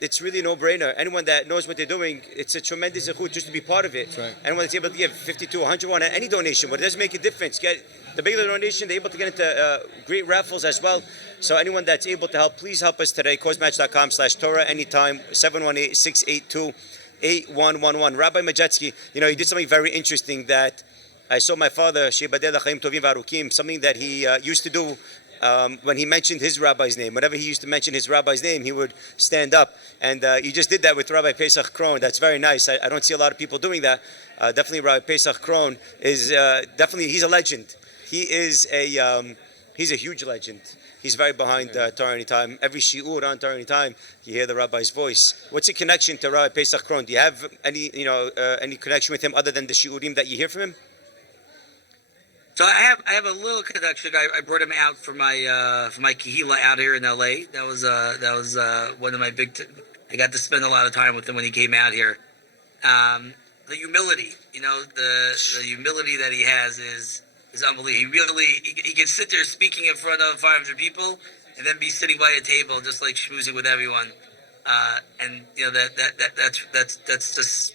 It's really a no-brainer. Anyone that knows what they're doing, it's a tremendous zechut just to be part of it. Right. Anyone that's able to give 50 to 100 any donation, but it does make a difference. Get the bigger the donation, they're able to get into great raffles as well. So anyone that's able to help, please help us today. causematch.com/TorahAnytime, 718-682-8111. Rabbi Majetsky, he did something very interesting that I saw my father, Shebadeh L'chaim Tovim V'Arukim, something that he used to do. When he mentioned his rabbi's name, whenever he used to mention his rabbi's name, he would stand up. And you just did that with Rabbi Pesach Krohn. That's very nice. I don't see a lot of people doing that. Definitely Rabbi Pesach Krohn is he's a legend. He's a huge legend. He's very behind Torah Anytime. Every shiur on Torah Anytime, you hear the rabbi's voice. What's your connection to Rabbi Pesach Krohn? Do you have any connection with him other than the shiurim that you hear from him? So I have a little connection. I brought him out for my kehila out here in LA. That was one of my big. I got to spend a lot of time with him when he came out here. The humility, the humility that he has is unbelievable. He can sit there speaking in front of 500 people, and then be sitting by a table just like schmoozing with everyone. And you know that's just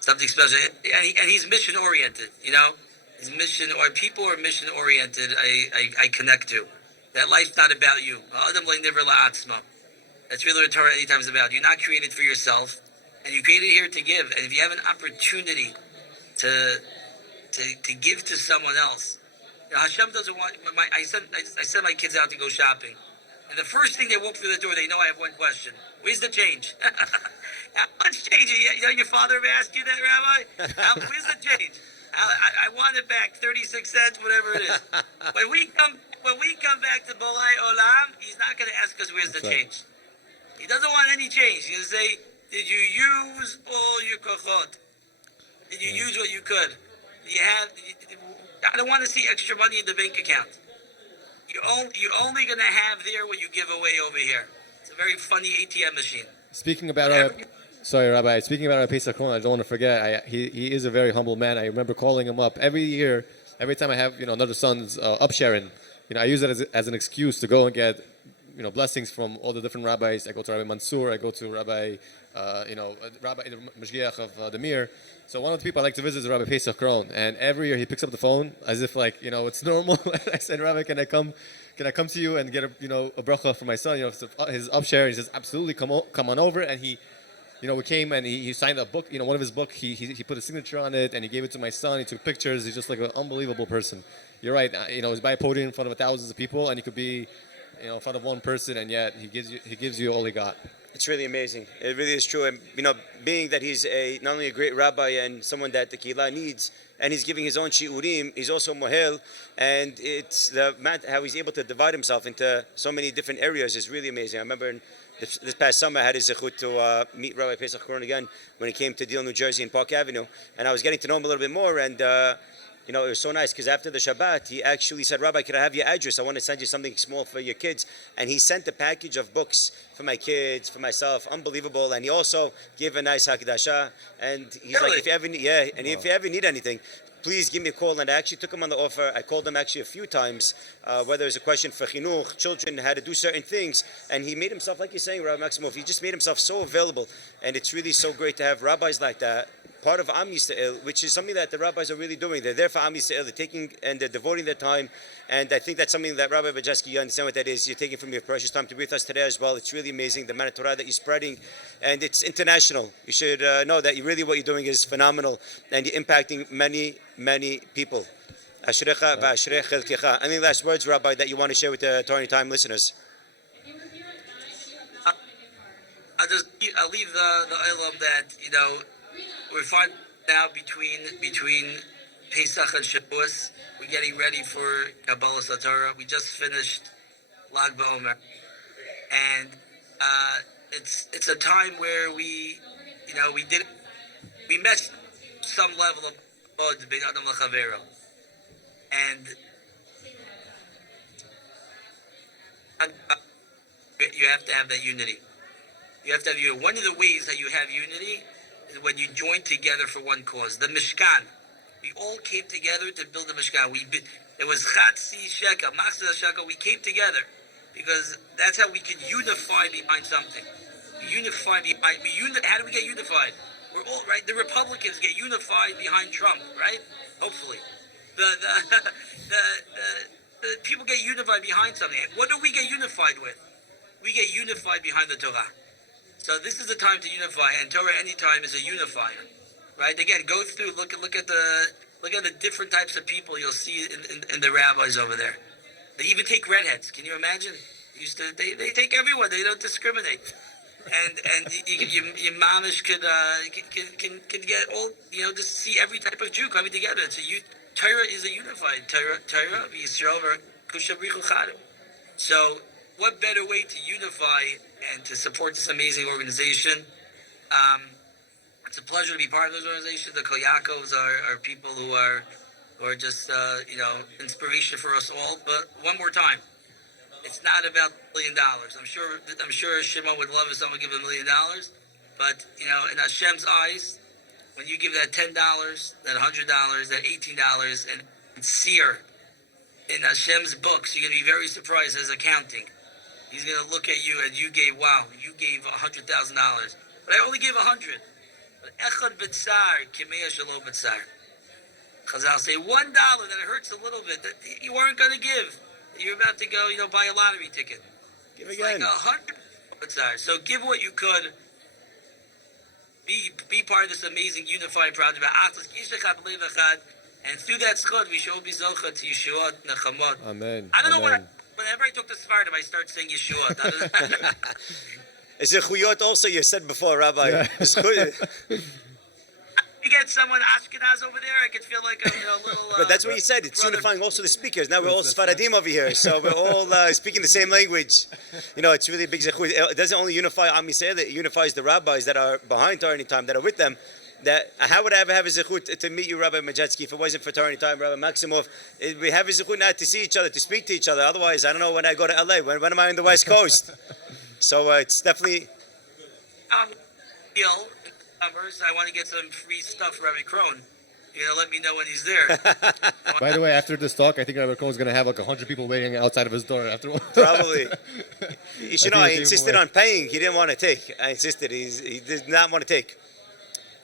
something special. And he's mission oriented. You know, his mission or people are mission oriented. I connect to that. Life's not about you. Adam never la'atzma. That's really what Torah Anytime is about. You're not created for yourself, and you created here to give. And if you have an opportunity to give to someone else, you know, Hashem doesn't want. I send my kids out to go shopping, and the first thing they walk through the door, they know I have one question: where's the change? How much change? You know, your father ever asked you that, Rabbi? Where's the change? I want it back, 36 cents, whatever it is. When we come back to Bolai Olam, he's not going to ask us where's the change. He doesn't want any change. He's going to say, did you use all your kochot? Did you use what you could? I don't want to see extra money in the bank account. You're only going to have there what you give away over here. It's a very funny ATM machine. Speaking about Rabbi, speaking about our Pesach Chron, I don't want to forget, he is a very humble man. I remember calling him up every year, every time I have, another son's upsharing. I use it as an excuse to go and get, blessings from all the different rabbis. I go to Rabbi Mansour, I go to Rabbi, Rabbi Mashgiach of the Mir. So one of the people I like to visit is Rabbi Pesach Chron, and every year he picks up the phone as if it's normal. I said, Rabbi, can I come to you and get a bracha for my son? His upshare. He says, absolutely, come on over. And he, we came and he signed a book. One of his book. He put a signature on it and he gave it to my son. He took pictures. He's just like an unbelievable person. You're right. He's by a podium in front of thousands of people, and he could be, in front of one person, and yet he gives you all he got. It's really amazing. It really is true. And, being that he's not only a great rabbi and someone that the Kehillah needs, and he's giving his own shiurim, he's also mohel, and it's how he's able to divide himself into so many different areas is really amazing. I remember this past summer I had his zechut to meet Rabbi Pesach Chron again when he came to Deal, New Jersey in Park Avenue, and I was getting to know him a little bit more, and it was so nice because after the Shabbat, he actually said, Rabbi, could I have your address? I want to send you something small for your kids. And he sent a package of books for my kids, for myself. Unbelievable. And he also gave a nice Hakdasha. And he's like, if you ever need anything, please give me a call. And I actually took him on the offer. I called him actually a few times, whether it's a question for chinuch, children, how to do certain things. And he made himself, like you're saying, Rabbi Maximov, he just made himself so available. And it's really so great to have rabbis like that, part of Am Yisrael, which is something that the rabbis are really doing. They're there for Am Yisrael. They're taking and they're devoting their time. And I think that's something that Rabbi Bajeski, you understand what that is. You're taking from your precious time to be with us today as well. It's really amazing, the amount of Torah that you're spreading. And it's international. You should know that what you're doing is phenomenal. And you're impacting many, many people. Ashrecha v'ashrech chelkecha. Any last words, Rabbi, that you want to share with the TorahAnytime listeners? I'll leave the ilam that, we're finding now between Pesach and Shavuos, we're getting ready for Kabbalah Satorah. We just finished Lag BaOmer, and it's a time where we met some level of bod bein adam lechavero, and you have to have that unity. You have to have unity. One of the ways that you have unity is when you join together for one cause. The Mishkan. We all came together to build the Mishkan. It was Chatzi Shekel, Machzeh Shekel. We came together because that's how we can unify behind something. How do we get unified? We're all right. The Republicans get unified behind Trump, right? Hopefully, the people get unified behind something. What do we get unified with? We get unified behind the Torah. So this is the time to unify, and TorahAnytime is a unifier, right? Again, go through, look at the different types of people you'll see in the rabbis over there. They even take redheads. Can you imagine? They take everyone. They don't discriminate, and your mamish could get all to see every type of Jew coming together. Torah is a unified Torah. Yisrael kushabrichu chadu. So what better way to unify and to support this amazing organization? It's a pleasure to be part of this organization. The Kol Yaakovs are people who are just inspiration for us all. But one more time, it's not about $1 million. I'm sure Shimon would love if someone give $1 million. But in Hashem's eyes, when you give that $10, that $100, that $18, and seer in Hashem's books, you're going to be very surprised as accounting. He's gonna look at you and you gave $100,000, but I only gave 100. Echad b'tzar kimei shelo b'tzar. Chazal say $1 that it hurts a little bit that you weren't gonna give. You're about to go, buy a lottery ticket. Give It's again. like 100 b'tzar. So give what you could. Be part of this amazing unified project. And through that schod, we shall be zocha to Yeshuot Nechamot. Amen. I don't know Amen. whenever I talk to Sephardim, I start saying Yeshuot. Zechuyot also, you said before, Rabbi. Yeah. You get someone Ashkenaz over there, I could feel like I'm a little. But that's what you said. It's unifying also the speakers. Now we're all Sfaradim over here, so we're all speaking the same language. It's really a big zechut. It doesn't only unify Am Yisrael, it unifies the rabbis that are behind TorahAnytime, that are with them. That how would I ever have a zechut to meet you, Rabbi Majetsky, if it wasn't for TorahAnytime, Rabbi Maximov? We have a zechut now to see each other, to speak to each other. Otherwise, I don't know when I go to LA. When am I on the West Coast? So it's definitely. I want to get some free stuff for Rabbi Krohn. Let me know when he's there. By the way, after this talk, I think Rabbi Cohen's going to have like 100 people waiting outside of his door afterwards. Probably. You should know, I insisted on paying. He didn't want to take. I insisted. He did not want to take.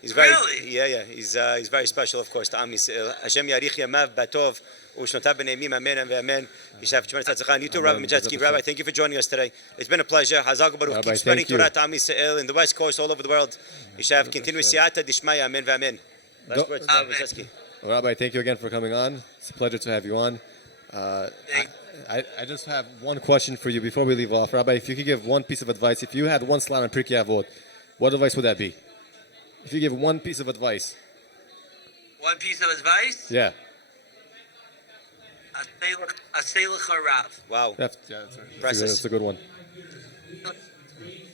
He's very, really? Yeah. He's very special, of course, to Am Yisrael. Hashem yarich yamav batov u'shnotav b'neimim amen and amen. Yishav Shemar Tzadzacha. You too, Rabbi Majetsky. Rabbi, thank you for joining us today. It's been a pleasure. Hazak Baruch. Keep spreading Torah to Am Yisrael in the West Coast, all over the world. Yishav continuous siyata dishmaya amen v'amen. Last words, Rabbi Majetsky. Rabbi, thank you again for coming on. It's a pleasure to have you on. I just have one question for you before we leave off. Rabbi, if you could give one piece of advice, if you had one slot on Pirkei Avot, what advice would that be? If you give one piece of advice. One piece of advice? Yeah. Aselach harav. Wow. That's right. That's a good one.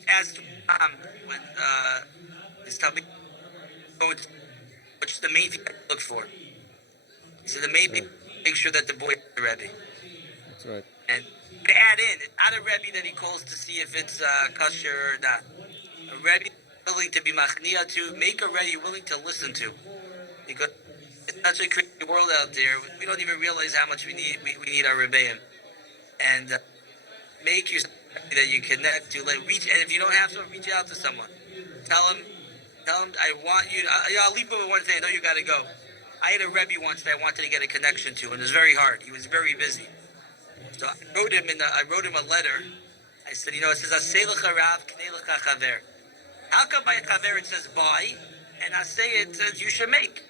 Asked when his tummy, what's the main thing I look for? He said the main thing, make sure that the boy is a Rebbe. That's right. And to add in, it's not a Rebbe that he calls to see if it's kosher or not. A Rebbe willing to be machnia to, make a Rebbe willing to listen to. Because it's such a crazy world out there, we don't even realize how much we need our Rebbeim. And make yourself that you connect to, reach, and if you don't have someone, reach out to someone. Tell them, I want you. I'll leave with one thing. I know you got to go. I had a Rebbe once that I wanted to get a connection to, and it was very hard. He was very busy. So I wrote him a letter. I said, it says Aselach harav knei lecha chaver. How come by chaver it says buy, and I say it says you should make?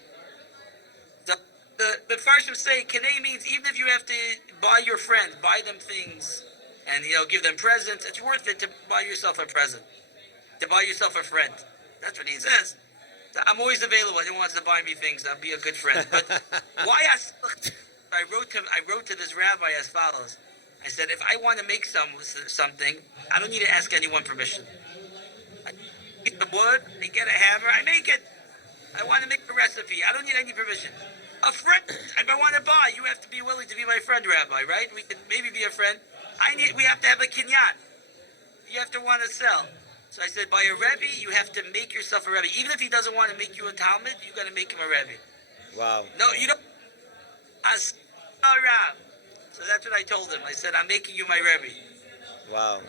So the Farshim say knei means even if you have to buy your friend, buy them things, and give them presents. It's worth it to buy yourself a present, to buy yourself a friend. That's what he says. So I'm always available. Anyone wants to buy me things, I'll be a good friend. But why I wrote to this rabbi as follows. I said, if I want to make something, I don't need to ask anyone permission. I get the wood, I get a hammer, I make it. I want to make a recipe. I don't need any permission. A friend, if I want to buy, you have to be willing to be my friend, Rabbi, right? We can maybe be a friend. We have to have a kinyan. You have to want to sell. So I said, by a Rebbe, you have to make yourself a Rebbe. Even if he doesn't want to make you a Talmud, you got to make him a Rebbe. Wow. No, you don't. Rab. So that's what I told him. I said, I'm making you my Rebbe. Wow.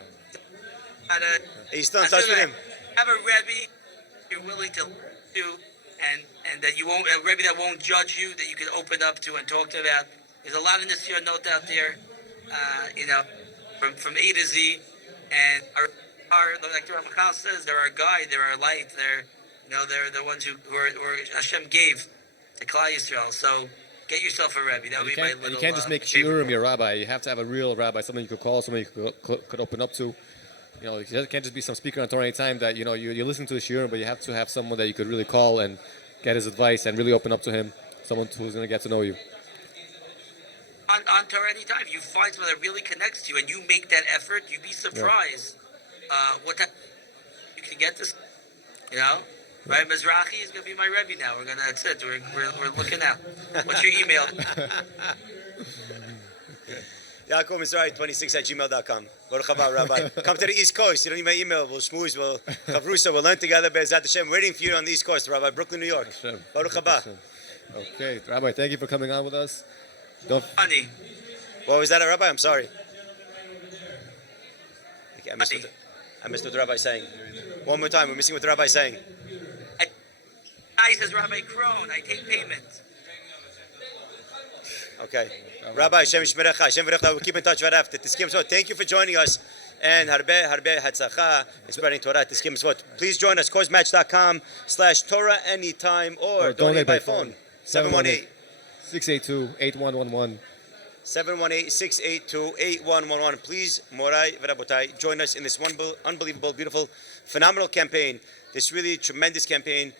Are you still in touch with him? Have a Rebbe you're willing to do, and that you won't, a Rebbe that won't judge you, that you can open up to and talk to about. There's a lot of Nisiyah note out there, from A to Z, and like the Ramachal says, they're our guide, they're our light, they're the ones who Hashem gave to Klal Yisrael. So get yourself a Rebbe. That would be my little. You can't just make Shiurim your rabbi. You have to have a real rabbi, someone you could call, someone you could open up to. It can't just be some speaker on TorahAnytime that you listen to the Shiurim, but you have to have someone that you could really call and get his advice and really open up to him. Someone who's going to get to know you. On TorahAnytime, you find someone that really connects to you, and you make that effort. You'd be surprised what time you can get this. Right, Mizrahi is going to be my Rebbe now. That's it. We're looking out. What's your email? Yaakov Mizrahi 26@gmail.com. Baruch haba, Rabbi. Come to the East Coast. You don't need my email. We'll schmooze. We'll chavrusa. We'll learn together. Be'ezat Hashem. Waiting for you on the East Coast, Rabbi. Brooklyn, New York. Baruch haba. Okay, Rabbi. Thank you for coming on with us. Funny. What was that, Rabbi? I'm sorry. I missed what the rabbi is saying. One more time, we're missing what the rabbi is saying. I says Rabbi Krohn, I take payment. Okay. Rabbi, Shem Shmerecha, Shem Verecha, we'll keep in touch right after. Tiskim Mitzvot, thank you for joining us. And harbe hatzacha in spreading Torah, Tiskim Mitzvot. Please join us, causematch.com/TorahAnytime or donate by phone. 718-682-8111. 718-682-8111. Please, Morai Verabotai, join us in this unbelievable, beautiful, phenomenal campaign. This really tremendous campaign,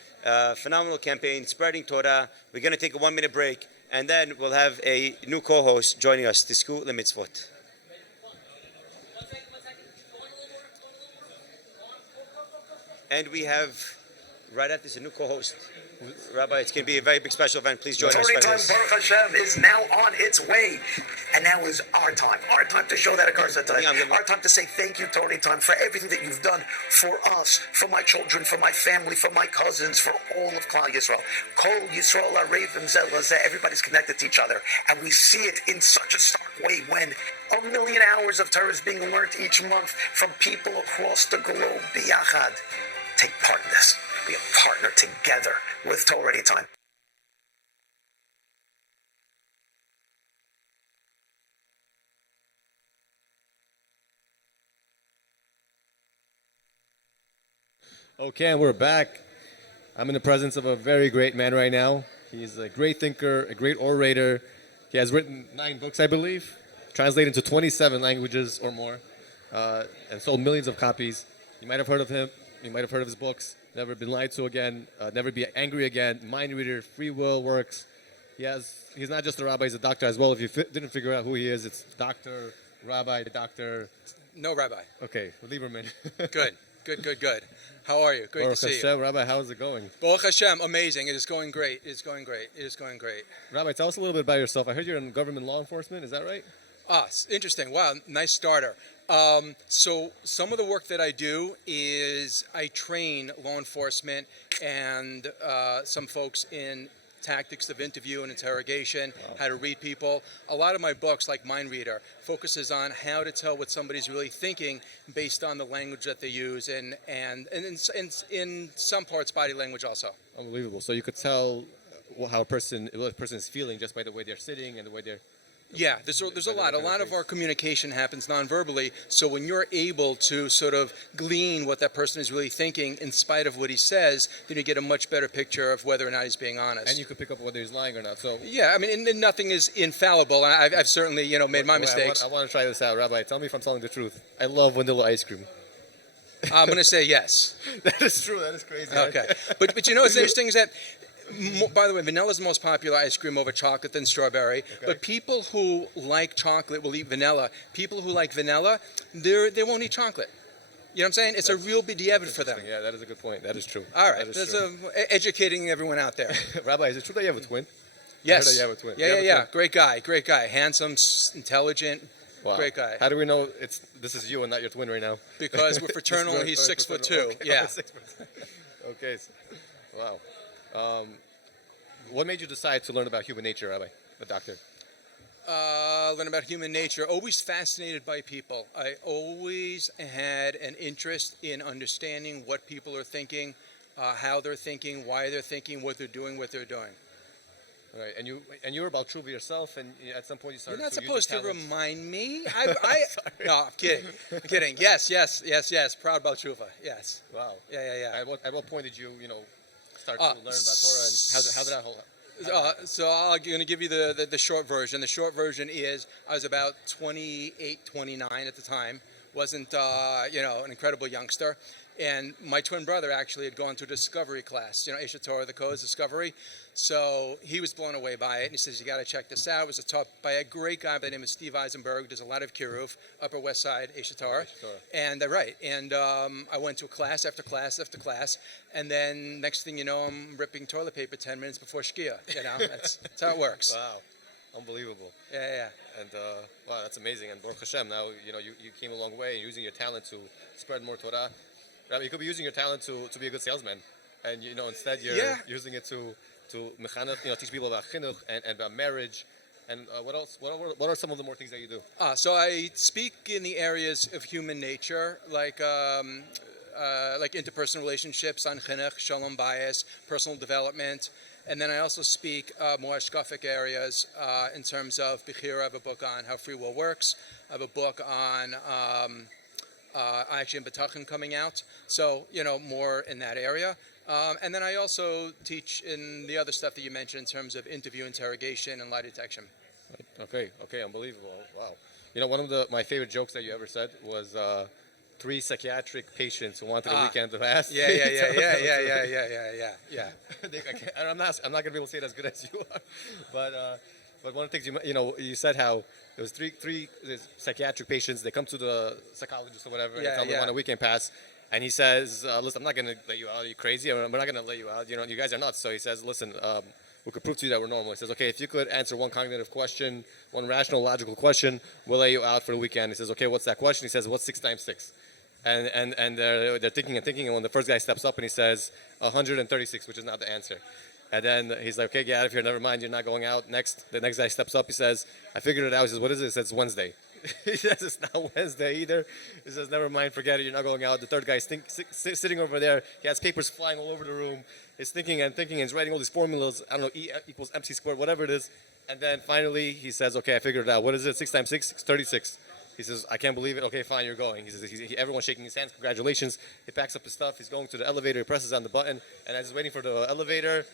phenomenal campaign, spreading Torah. We're going to take a 1-minute break, and then we'll have a new co-host joining us, Tisku Lemitzvot. And we have, right after this, a new co-host. Rabbi, it's going to be a very big special event. Please join us. Torah Time, Baruch Hashem, is now on its way. And now is our time to show that occurs at time. Our time to say thank you, Torah Time, for everything that you've done for us, for my children, for my family, for my cousins, for all of Klal Yisrael. Kol Yisrael Arevim Zelazeh, everybody's connected to each other. And we see it in such a stark way when 1 million hours of Torah is being learned each month from people across the globe. Biyachad. Take part in this. Be a partner together with TorahAnytime. Okay, and we're back. I'm in the presence of a very great man right now. He's a great thinker, a great orator. He has written 9 books, I believe, translated into 27 languages or more, and sold millions of copies. You might have heard of him. You might have heard of his books. Never Been Lied to Again, Never Be Angry Again, Mind Reader, Free Will Works. He's not just a rabbi, he's a doctor as well. If you didn't figure out who he is, it's Dr. Rabbi, Dr. No rabbi. Okay, Lieberman. Good. How are you? Great Baruch to see Hashem, you. Rabbi, how is it going? Baruch Hashem, amazing. It is going great. Rabbi, tell us a little bit about yourself. I heard you're in government law enforcement, is that right? Interesting. Wow, nice starter. So some of the work that I do is I train law enforcement and some folks in tactics of interview and interrogation, how to read people. A lot of my books, like Mind Reader, focuses on how to tell what somebody's really thinking based on the language that they use and in some parts body language also. Unbelievable. So you could tell what a person is feeling just by the way they're sitting and the way they're... Yeah, there's a lot. A lot of our communication happens non-verbally, so when you're able to sort of glean what that person is really thinking in spite of what he says, then you get a much better picture of whether or not he's being honest. And you could pick up whether he's lying or not. So yeah, I mean, and nothing is infallible. I've certainly, made my mistakes. I want to try this out. Rabbi, tell me if I'm telling the truth. I love vanilla ice cream. I'm going to say yes. That is true. That is crazy. Okay. But what's interesting is that, by the way, vanilla is the most popular ice cream over chocolate than strawberry. Okay. But people who like chocolate will eat vanilla. People who like vanilla, they won't eat chocolate. You know what I'm saying? It's a real b'diavad for them. Yeah, that is a good point. That is true. All right. That's educating everyone out there. Rabbi, is it true that you have a twin? Yes. I heard that you have a twin. Yeah. Great guy. Handsome, intelligent. Wow. Great guy. How do we know this is you and not your twin right now? Because we're fraternal and he's 6'2". Okay. Yeah. Okay. Wow. What made you decide to learn about human nature, Rabbi, the doctor? Learn about human nature. Always fascinated by people. I always had an interest in understanding what people are thinking, how they're thinking, why they're thinking, what they're doing. Right, and you were about tshuva yourself, and at some point you started. You're not to supposed use to your talents. remind me. No, I'm kidding. Yes. Proud about tshuva. Yes. Wow. Yeah. At what point did you start to learn about Torah, and how did that whole? So I'm going to give you the short version. The short version is I was about 28, 29 at the time. Wasn't an incredible youngster. And my twin brother actually had gone to a discovery class, Eshet Torah, the Code's discovery. So he was blown away by it. And he says, you got to check this out. It was taught by a great guy by the name of Steve Eisenberg. Does a lot of Kiruv, Upper West Side, Eshet Torah. And I went to class after class after class. And then next thing you know, I'm ripping toilet paper 10 minutes before Shkia. That's how it works. Wow. Unbelievable. Yeah. And wow, that's amazing. And Baruch Hashem, now you came a long way using your talent to spread more Torah. Rabbi, you could be using your talent to be a good salesman, and instead you're using it to mechanech, teach people about chinuch and about marriage. And what else? What are some of the more things that you do? So I speak in the areas of human nature, like interpersonal relationships, on chinuch, shalom bayis, personal development. And then I also speak more hashkafic areas in terms of Bechira. I have a book on how free will works. I have a book on actually in B'tachon coming out. So, more in that area. And then I also teach in the other stuff that you mentioned in terms of interview, interrogation, and lie detection. Okay, unbelievable. Wow. One of my favorite jokes that you ever said was 3 psychiatric patients who wanted a weekend to pass. Yeah. I'm not going to be able to say it as good as you are, but one of the things you said how there was three psychiatric patients. They come to the psychologist or whatever, and they tell them they want a weekend pass, and he says, "Listen, I'm not going to let you out. Are you crazy? We're not going to let you out. You guys are nuts." So he says, "Listen, we could prove to you that we're normal." He says, "Okay, if you could answer one cognitive question, one rational, logical question, we'll let you out for the weekend." He says, "Okay, what's that question?" He says, "What's 6 times 6?" And they're thinking, and when the first guy steps up and he says 136, which is not the answer. And then he's like, "Okay, get out of here. Never mind. You're not going out." The next guy steps up. He says, "I figured it out." He says, "What is it?" He says, "It's Wednesday." He says, "It's not Wednesday either." He says, "Never mind. Forget it. You're not going out." The third guy's sitting over there. He has papers flying all over the room. He's thinking and he's writing all these formulas. I don't know, E equals MC squared, whatever it is. And then finally he says, "Okay, I figured it out. What is it? 6 times 6? 36. He says, "I can't believe it." "Okay, fine, you're going." He says, everyone's shaking his hands. "Congratulations." He packs up his stuff. He's going to the elevator. He presses on the button. And as he's waiting for the elevator,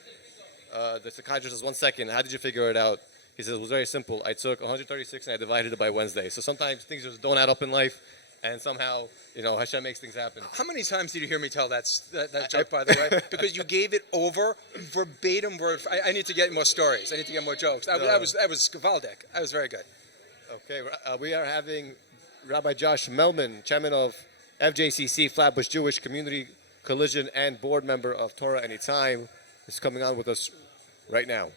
the psychiatrist says, "1 second. How did you figure it out?" He says, "It was very simple. I took 136 and I divided it by Wednesday." So sometimes things just don't add up in life. And somehow, Hashem makes things happen. How many times did you hear me tell that joke, by the way? Because you gave it over verbatim. I need to get more stories. I need to get more jokes. That was Gavaldic. That was very good. Okay, we are having Rabbi Josh Melman, chairman of FJCC, Flatbush Jewish Community Collision, and board member of TorahAnytime, is coming on with us right now.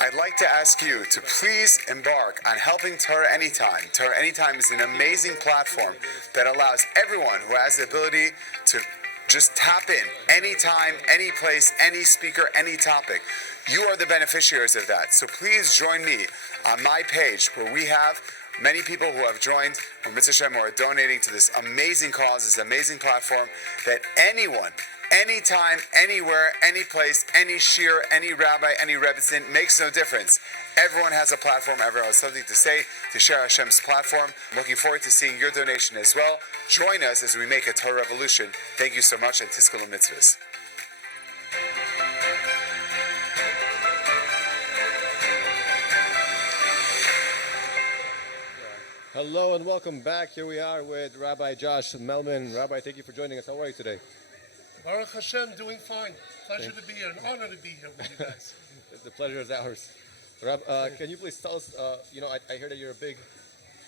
I'd like to ask you to please embark on helping TorahAnytime. TorahAnytime is an amazing platform that allows everyone who has the ability to just tap in anytime, any place, any speaker, any topic. You are the beneficiaries of that. So please join me on my page where we have many people who have joined and Mitzvah Shem who are donating to this amazing cause, this amazing platform that anyone, anytime, anywhere, any place, any shir, any rabbi, any rebbitzin, makes no difference. Everyone has a platform. Everyone has something to say, to share Hashem's platform. I'm looking forward to seeing your donation as well. Join us as we make a Torah revolution. Thank you so much, and Tiskul Mitzvahs. Hello and welcome back. Here we are with Rabbi Josh Melman. Rabbi, thank you for joining us. How are you today? Baruch Hashem, doing fine. Pleasure to be here. An honor to be here with you guys. The pleasure is ours. Can you please tell us, I hear that you're a big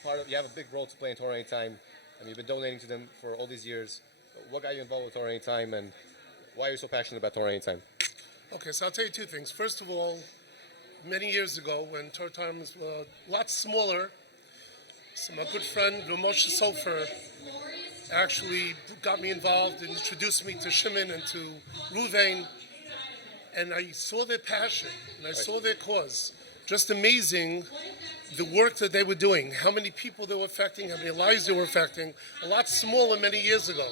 part of, you have a big role to play in TorahAnytime, and you've been donating to them for all these years. What got you involved with TorahAnytime, and why are you so passionate about TorahAnytime? Okay, so I'll tell you two things. First of all, many years ago, when TorahAnytime was a lot smaller, so my good friend Moshe Sofer actually got me involved and introduced me to Shimon and to Ruvain, and I saw their passion and I saw their cause. Just amazing, the work that they were doing, how many people they were affecting, how many lives they were affecting, a lot smaller many years ago.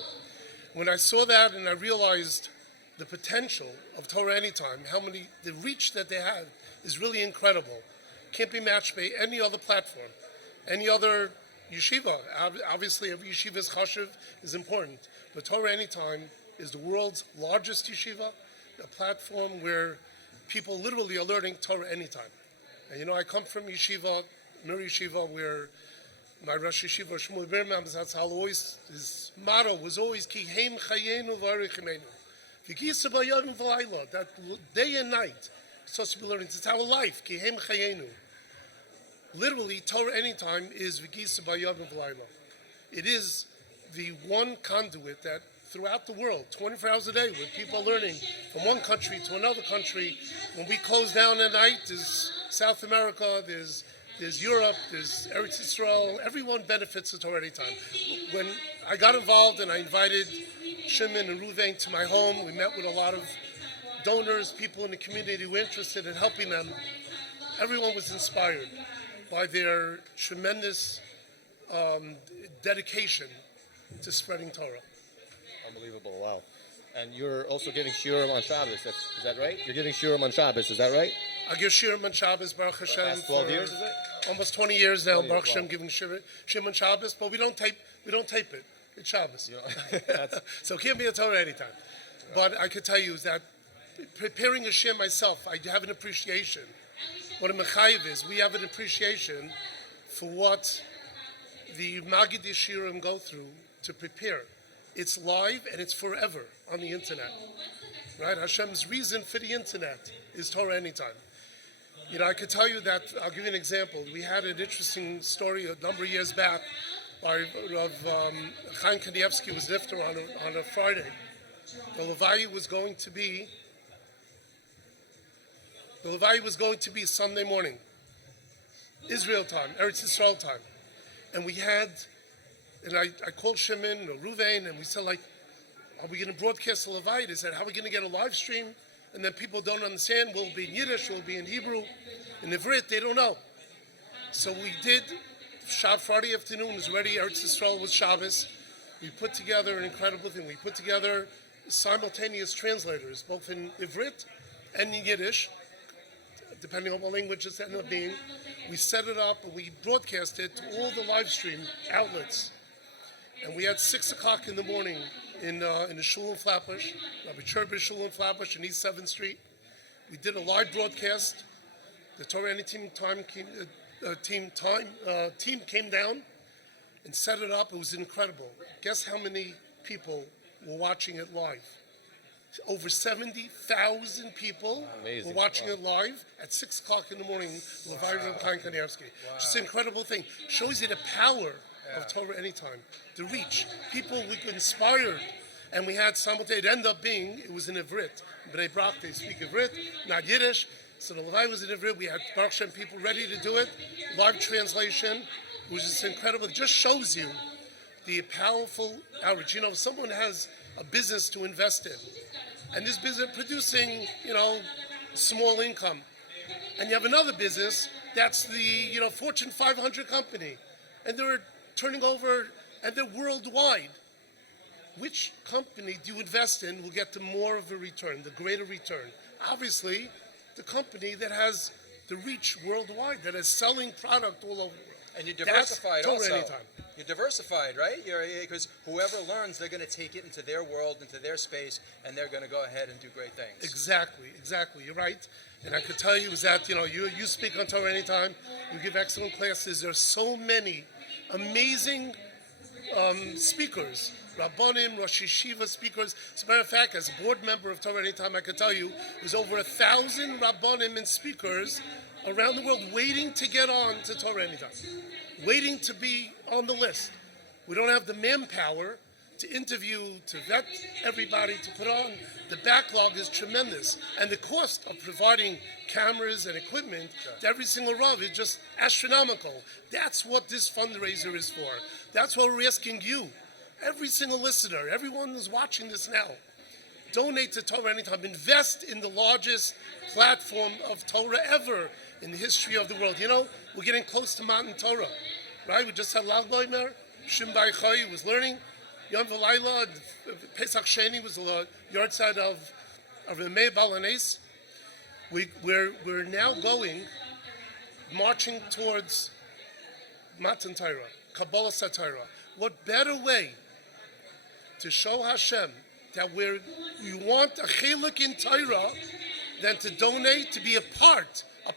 When I saw that and I realized the potential of TorahAnytime, the reach that they have is really incredible. Can't be matched by any other platform, any other yeshiva. Obviously, every yeshiva's chashuv is important, but TorahAnytime is the world's largest yeshiva, a platform where people literally are learning TorahAnytime. And I come from yeshiva, Mir Yeshiva, where my Rosh Yeshiva, Shmuel Birman, his motto was always, Ki heim chayenu v'arichimenu. V'gisa b'yadin v'layla, that day and night, it's supposed to be learning. It's our life, Ki heim chayenu. Literally, TorahAnytime is V'gisa b'yadin v'layla. It is the one conduit that throughout the world, 24 hours a day, with people learning from one country to another country. When we close down at night, there's South America, there's there's Europe, there's Eretz Yisrael. Everyone benefits from Torah Anytime. When I got involved and I invited Shimon and Ruvain to my home, we met with a lot of donors, people in the community who were interested in helping them. Everyone was inspired by their tremendous dedication to spreading Torah. Unbelievable, wow. And you're also giving shiurim on Shabbos, is that right? You're giving shiurim on Shabbos, is that right? I give shiurim on Shabbos, Baruch Hashem. Past 12 years, is it? Almost 20 years now, 20 years, Baruch Hashem, wow. giving shiurim on Shabbos, but we don't tape it. It's Shabbos. So it can't be a Torah anytime. But I could tell you is that preparing a shiur myself, I have an appreciation. What a mechayiv is, we have an appreciation for what the Magid Yeshirim go through to prepare. It's live and it's forever on the internet. Right? Hashem's reason for the internet is Torah Anytime. You know, I could tell you that, I'll give you an example. We had an interesting story a number of years back by Chaim Kanievsky was nifter on a Friday. The Levi was going to be Sunday morning, Israel time, Eretz Yisrael time. And we had, and I called Shimon or Ruvain, and we said, like, are we going to broadcast the Levi? They said, how are we going to get a live stream? And then people don't understand, will it be in Yiddish, will it be in Hebrew, in Ivrit, they don't know. So we did, Friday afternoon was ready, Eretz Yisrael was Shabbos. We put together an incredible thing. We put together simultaneous translators, both in Ivrit and in Yiddish, depending on what languages it ended up being. We set it up and we broadcast it to all the live stream outlets. And we had 6 o'clock in the morning in the shul in Flatbush, Rabbi Cherber's shul in Flatbush in East 7th Street. We did a live broadcast. The TorahAnytime team came down and set it up. It was incredible. Guess how many people were watching it live? Over 70,000 people were watching it live at 6 o'clock in the morning. Levi Reb Chaim Kanievsky. Just an incredible thing. Shows you the power of Torah Anytime. The reach. People we could inspire. And we had simultaneous, it ended up being, it was in Ivrit. Bnei Brak, they speak Ivrit, not Yiddish. So the Levi was in Ivrit. We had Baruch Shem people ready to do it. Live translation. It was just incredible. It just shows you the powerful outreach. You know, if someone has a business to invest in, and this business producing, you know, small income, and you have another business that's the, you know, Fortune 500 company, and they're turning over, and they're worldwide. Which company do you invest in will get the more of a return, the greater return? Obviously, the company that has the reach worldwide, that is selling product all over the world. And you're diversified That's also. Torah Anytime. You're diversified, right? Because whoever learns, they're going to take it into their world, into their space, and they're going to go ahead and do great things. Exactly. You're right. And I could tell you is that, you know, you speak on Torah Anytime, you give excellent classes. There's so many amazing speakers, Rabbonim, Rosh Yeshiva speakers. As a matter of fact, as a board member of Torah Anytime, I could tell you there's over 1,000 Rabbonim and speakers around the world waiting to get on to Torah Anytime, waiting to be on the list. We don't have the manpower to interview, to vet everybody, to put on. The backlog is tremendous. And the cost of providing cameras and equipment to every single Rav is just astronomical. That's what this fundraiser is for. That's what we're asking you, every single listener, everyone who's watching this now. Donate to Torah Anytime. Invest in the largest platform of Torah ever in the history of the world. You know, we're getting close to Matan Torah, right? We just had Lag Baimer. Shim Bai Chai was learning. Yom V'Layla, Pesach Sheni was the yard side of the Meir Balanes. We're now marching towards Matan Torah, Kabbalah Satira. What better way to show Hashem that we want a chiluk in Torah than to donate, to be a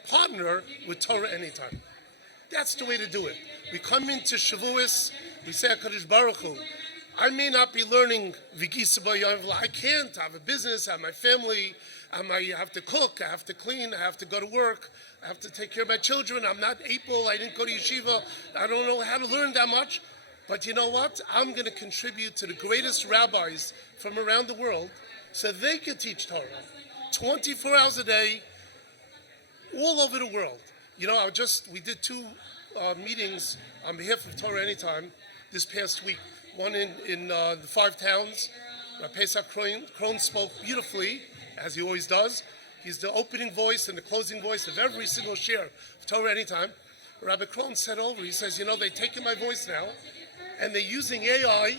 partner with Torah Anytime. That's the way to do it. We come into Shavuos, we say HaKadosh Baruch Hu, I may not be learning V'gisa B'Yom, I can't, I have a business, I have my family, I have to cook, I have to clean, I have to go to work, I have to take care of my children, I'm not able, I didn't go to yeshiva, I don't know how to learn that much. But you know what? I'm going to contribute to the greatest rabbis from around the world so they can teach Torah 24 hours a day, all over the world. we did two meetings on behalf of Torah Anytime this past week. One in the Five Towns. Pesach Krohn spoke beautifully, as he always does. He's the opening voice and the closing voice of every single share of Torah Anytime. Rabbi Krohn said over, he says, they're taking my voice now, and they're using AI.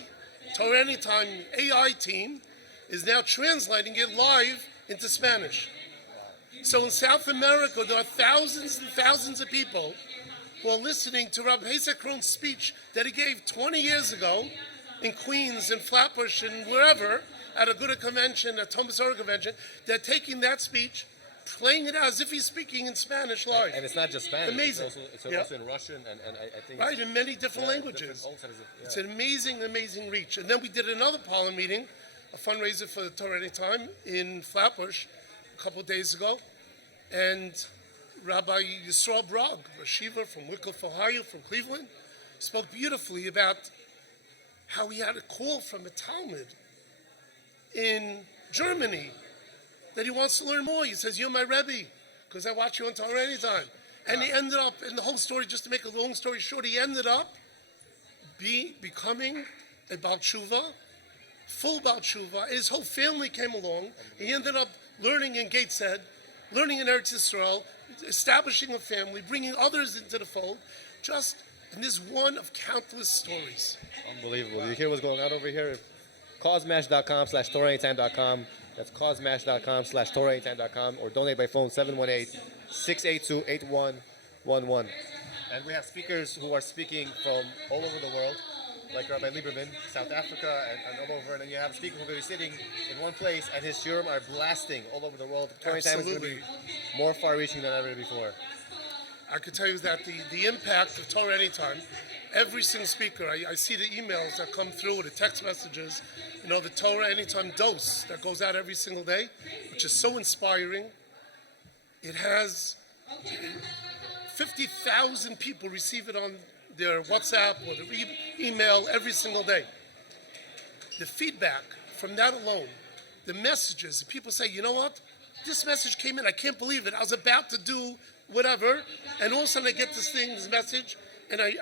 Torah Anytime AI team is now translating it live into Spanish. So in South America, there are thousands and thousands of people who are listening to Rabbi Pesach Krohn's speech that he gave 20 years ago in Queens and Flatbush and wherever, at a Gouda convention, a Thomas Torah convention. They're taking that speech, playing it as if he's speaking in Spanish live. And it's not just Spanish. Amazing. It's also in Russian and I think... Right, in many different languages. It's an amazing, amazing reach. And then we did another Parliament meeting, a fundraiser for the Torah Anytime in Flatbush a couple of days ago. And Rabbi Yisrael Brog, a Shiva from Wycliffe, Ohio, from Cleveland, spoke beautifully about how he had a call from a Talmud in Germany that he wants to learn more. He says, "You're my Rebbe, because I watch you on Torah Anytime." And he ended up, in the whole story, just to make a long story short, he ended up becoming a Baal Tshuva, full Baal Tshuva. His whole family came along. He ended up learning in Gateshead, learning in Eretz Yisrael, establishing a family, bringing others into the fold. And this is one of countless stories. Unbelievable. You hear what's going on over here? Causemash.com/TorahAnytime.com. That's causemash.com/TorahAnytime.com, or donate by phone 718-682-8111. And we have speakers who are speaking from all over the world, like Rabbi Lieberman, South Africa, and all over. And then you have a speaker who's going to be sitting in one place, and his shiurim are blasting all over the world. Torah Anytime is going to be more far-reaching than ever before. I could tell you that the impact of Torah Anytime, every single speaker, I see the emails that come through, the text messages, the Torah Anytime dose that goes out every single day, which is so inspiring. It has 50,000 people receive it on their WhatsApp or their email every single day. The feedback from that alone, the messages, people say, you know what? This message came in, I can't believe it. I was about to do whatever, and all of a sudden I get this message, and I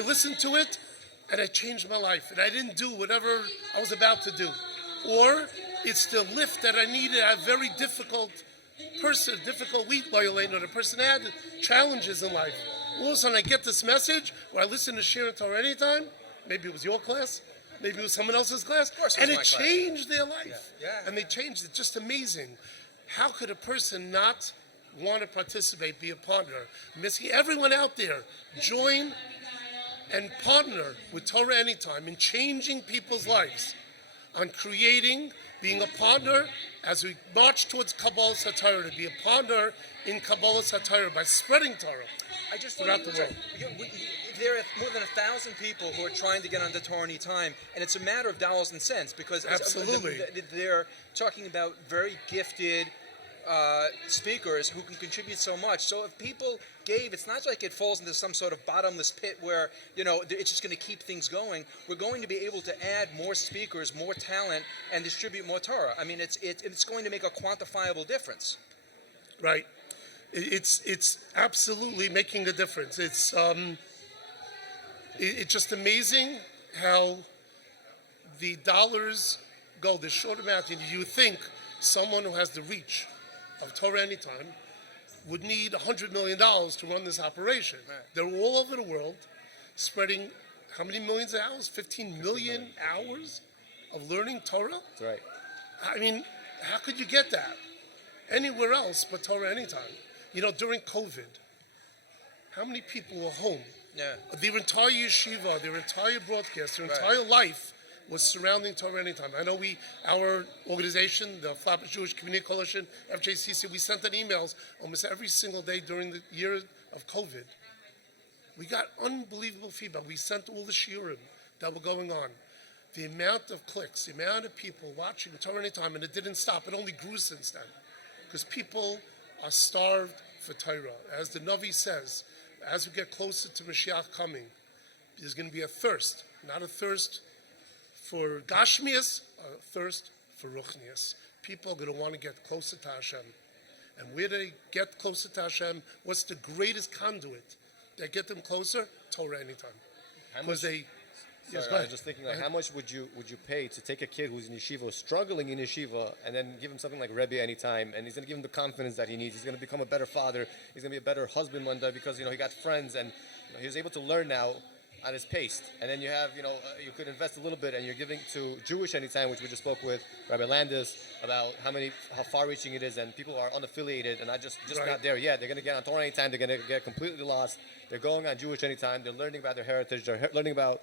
listened to it, and I changed my life, and I didn't do whatever I was about to do. Or it's the lift that I needed. A very difficult wheat violin, or the person had challenges in life. All of a sudden I get this message, or I listen to Shir Torah Anytime, maybe it was your class, maybe it was someone else's class, and it changed their life. Yeah. And they changed it. Just amazing. How could a person not want to participate, be a partner? Everyone out there, join and partner with Torah Anytime in changing people's lives, on being a partner as we march towards Kabbalah Torah, to be a partner in Kabbalah Torah by spreading Torah throughout the world. There are more than 1,000 people who are trying to get onto Torah Anytime, and it's a matter of dollars and cents, because Absolutely. They're talking about very gifted speakers who can contribute so much. So if people gave, it's not like it falls into some sort of bottomless pit where it's just going to keep things going. We're going to be able to add more speakers, more talent, and distribute more Torah. I mean, it's going to make a quantifiable difference. Right. It's absolutely making a difference. It's just amazing how the dollars go. The short amount. You think someone who has the reach of Torah Anytime would need $100 million to run this operation. Right. They're all over the world, spreading how many millions of hours? 15 million hours of learning Torah? That's right. I mean, how could you get that anywhere else but Torah Anytime? During COVID, how many people were home? Yeah. Their entire yeshiva, their entire broadcast, their entire life was surrounding Torah Anytime. I know our organization, the Flatbush Jewish Community Coalition, FJCC, we sent out emails almost every single day during the year of COVID. We got unbelievable feedback. We sent all the shiurim that were going on. The amount of clicks, the amount of people watching Torah Anytime, and it didn't stop. It only grew since then. Because people are starved for Torah. As the Navi says, as we get closer to Mashiach coming, there's going to be a thirst, not a thirst for Gashmias, a thirst for Ruchnias. People are going to want to get closer to Hashem. And where do they get closer to Hashem? What's the greatest conduit that get them closer? Torah Anytime. Because they. Yes, Sorry, I was just thinking, like, how much would you pay to take a kid who's in yeshiva, struggling in yeshiva, and then give him something like Rebbe Anytime, and he's going to give him the confidence that he needs. He's going to become a better father. He's going to be a better husband one day because he got friends, and he's able to learn now at his pace. And then you have you could invest a little bit, and you're giving to Jewish Anytime, which we just spoke with Rabbi Landis about how far-reaching it is, and people are unaffiliated and not just Right. not there yet. They're going to get on Torah Anytime. They're going to get completely lost. They're going on Jewish Anytime. They're learning about their heritage. They're learning about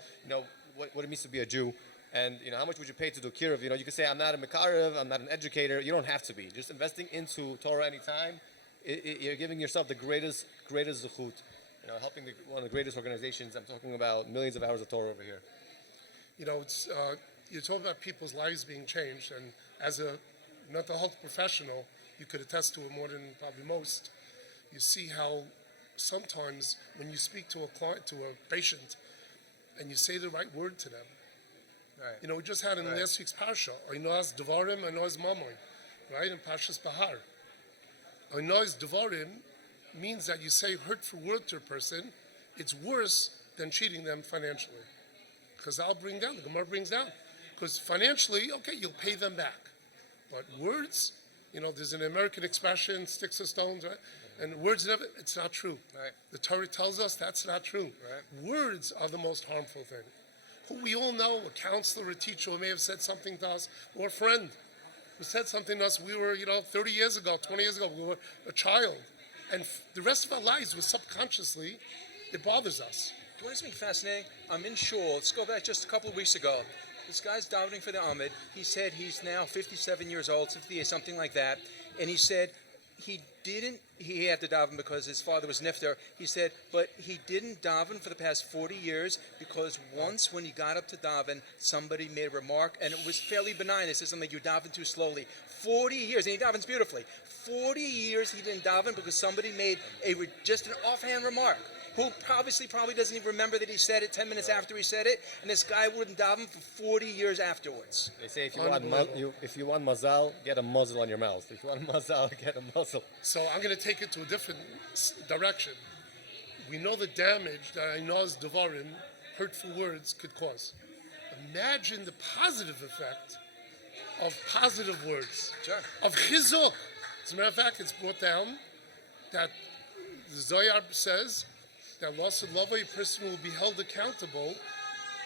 what it means to be a Jew. And how much would you pay to do kiruv? You could say, I'm not a mekarev, I'm not an educator. You don't have to be. Just investing into Torah Anytime, you're giving yourself the greatest zechut. Helping one of the greatest organizations. I'm talking about millions of hours of Torah over here. It's you're talking about people's lives being changed, and as a mental health professional, you could attest to it more than probably most. You see how sometimes when you speak to a client, to a patient, and you say the right word to them. Right. We just had in last week's parsha, Oinoaz Devarim, Oinoaz Mamoy, right, in Parshas Bahar. Oinoaz Devarim means that you say hurtful word to a person, it's worse than cheating them financially. Because the Gemara brings down. Because financially, okay, you'll pay them back. But words, there's an American expression, sticks or stones, right? And words never, it's not true. Right. The Torah tells us that's not true. Right. Words are the most harmful thing. Who we all know, a counselor, a teacher who may have said something to us, or a friend who said something to us, we were, 30 years ago, 20 years ago, we were a child. And the rest of our lives was subconsciously, it bothers us. Do you want to something fascinating? I'm in shul. Let's go back just a couple of weeks ago. This guy's davening for the Amid. He said he's now 57 years old, 58, something like that. And he said he had to daven because his father was nifter. He said, but he didn't daven for the past 40 years because once when he got up to daven, somebody made a remark, and it was fairly benign. It said something, you daven too slowly. 40 years, and he davens beautifully. 40 years he didn't daven because somebody made just an offhand remark. Who probably doesn't even remember that he said it 10 minutes after he said it, and this guy wouldn't daven for 40 years afterwards. They say if you want mazal, get a muzzle on your mouth. If you want mazal, get a muzzle. So I'm going to take it to a different direction. We know the damage that Oinoaz Devarim, hurtful words, could cause. Imagine the positive effect of positive words, of chizuk. As a matter of fact, it's brought down that the Zohar says that loss of love, a person will be held accountable,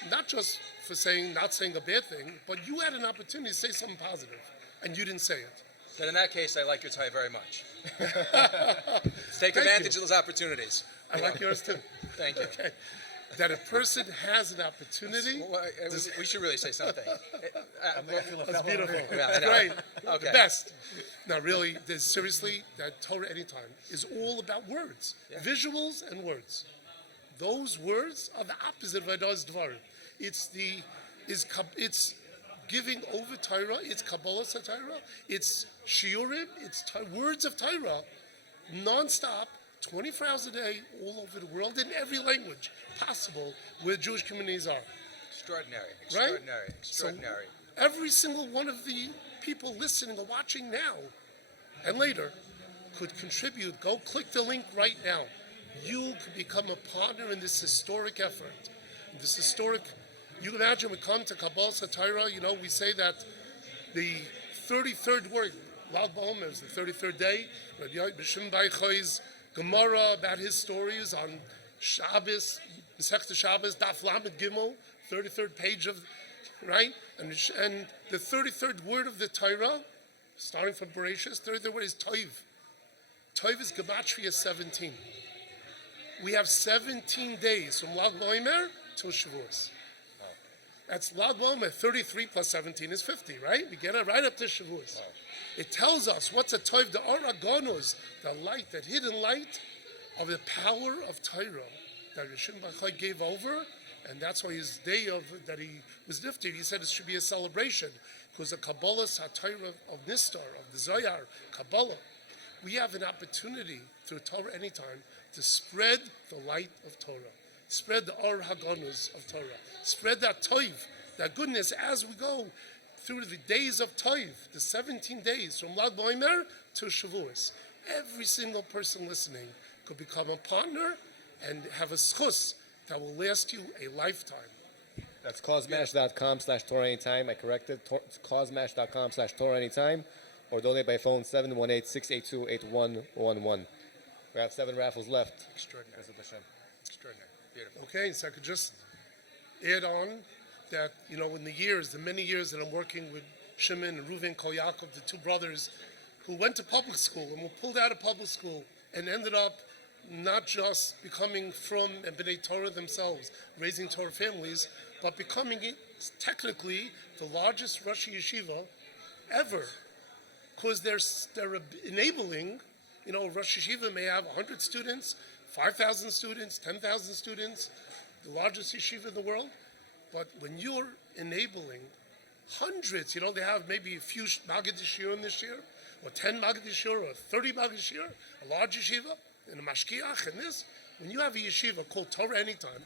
not just for not saying a bad thing, but you had an opportunity to say something positive, and you didn't say it. Then in that case, I like your tie very much. Take advantage of those opportunities. I like yours too. Thank you. Okay. That a person has an opportunity. We should really say something. That's beautiful. Yeah, Great. Okay. The best. Now, really, seriously, that Torah Anytime is all about words, visuals and words. Those words are the opposite of Oinoaz Devarim. It's giving over Torah. It's Kabbalah Torah. It's shiurim. It's words of Torah, nonstop. 24 hours a day, all over the world, in every language possible where Jewish communities are. Extraordinary. So every single one of the people listening or watching now and later could contribute. Go click the link right now. You could become a partner in this historic effort. You imagine we come to Kabbalah Torah, we say that the 33rd word, Lag BaOmer, is the 33rd day. Rabbi B'Shim Baichoi's Gemara about his stories on Shabbos, Masechta Shabbos, Daf Lamed Gimel, 33rd page of, right? And the 33rd word of the Torah, starting from Bereshis, 33rd word is Toiv. Toiv is Gematria 17. We have 17 days from Lag BaOmer till Shavuos. That's Lag BaOmer. 33 plus 17 is 50, right? We get it right up to Shavuos. It tells us what's a Toiv, the Aragonos, the light, that hidden light of the power of Torah that Rishon Bachai gave over, and that's why his day that he was nifted, he said it should be a celebration, because the Kabbalah Torah of Nistar, of the Zohar, Kabbalah, we have an opportunity through Torah Anytime to spread the light of Torah, spread the Ar Hagonos of Torah, spread that Toiv, that goodness as we go through the days of Toiv, the 17 days from Lag BaOmer to Shavuos. every single person listening could become a partner and have a schus that will last you a lifetime. That's causemash.com/TorahAnytime. I corrected. It's causemash.com/TorahAnytime. Or donate by phone 718-682-8111. We have 7 raffles left. Extraordinary. Extraordinary. Beautiful. Okay, so I could just add on that, in the many years that I'm working with Shimon and Reuven Kol Yaakov, the two brothers who went to public school and were pulled out of public school and ended up not just becoming from and B'nai Torah themselves, raising Torah families, but becoming technically the largest Rosh Yeshiva ever. Because they're enabling, Rosh Yeshiva may have 100 students, 5,000 students, 10,000 students, the largest yeshiva in the world. But when you're enabling hundreds, they have maybe a few Magid Yeshirim this year, or 10 Magid Yeshirim, or 30 Magid Yeshirim, a large yeshiva, and a Mashkiach, and this. When you have a yeshiva called TorahAnytime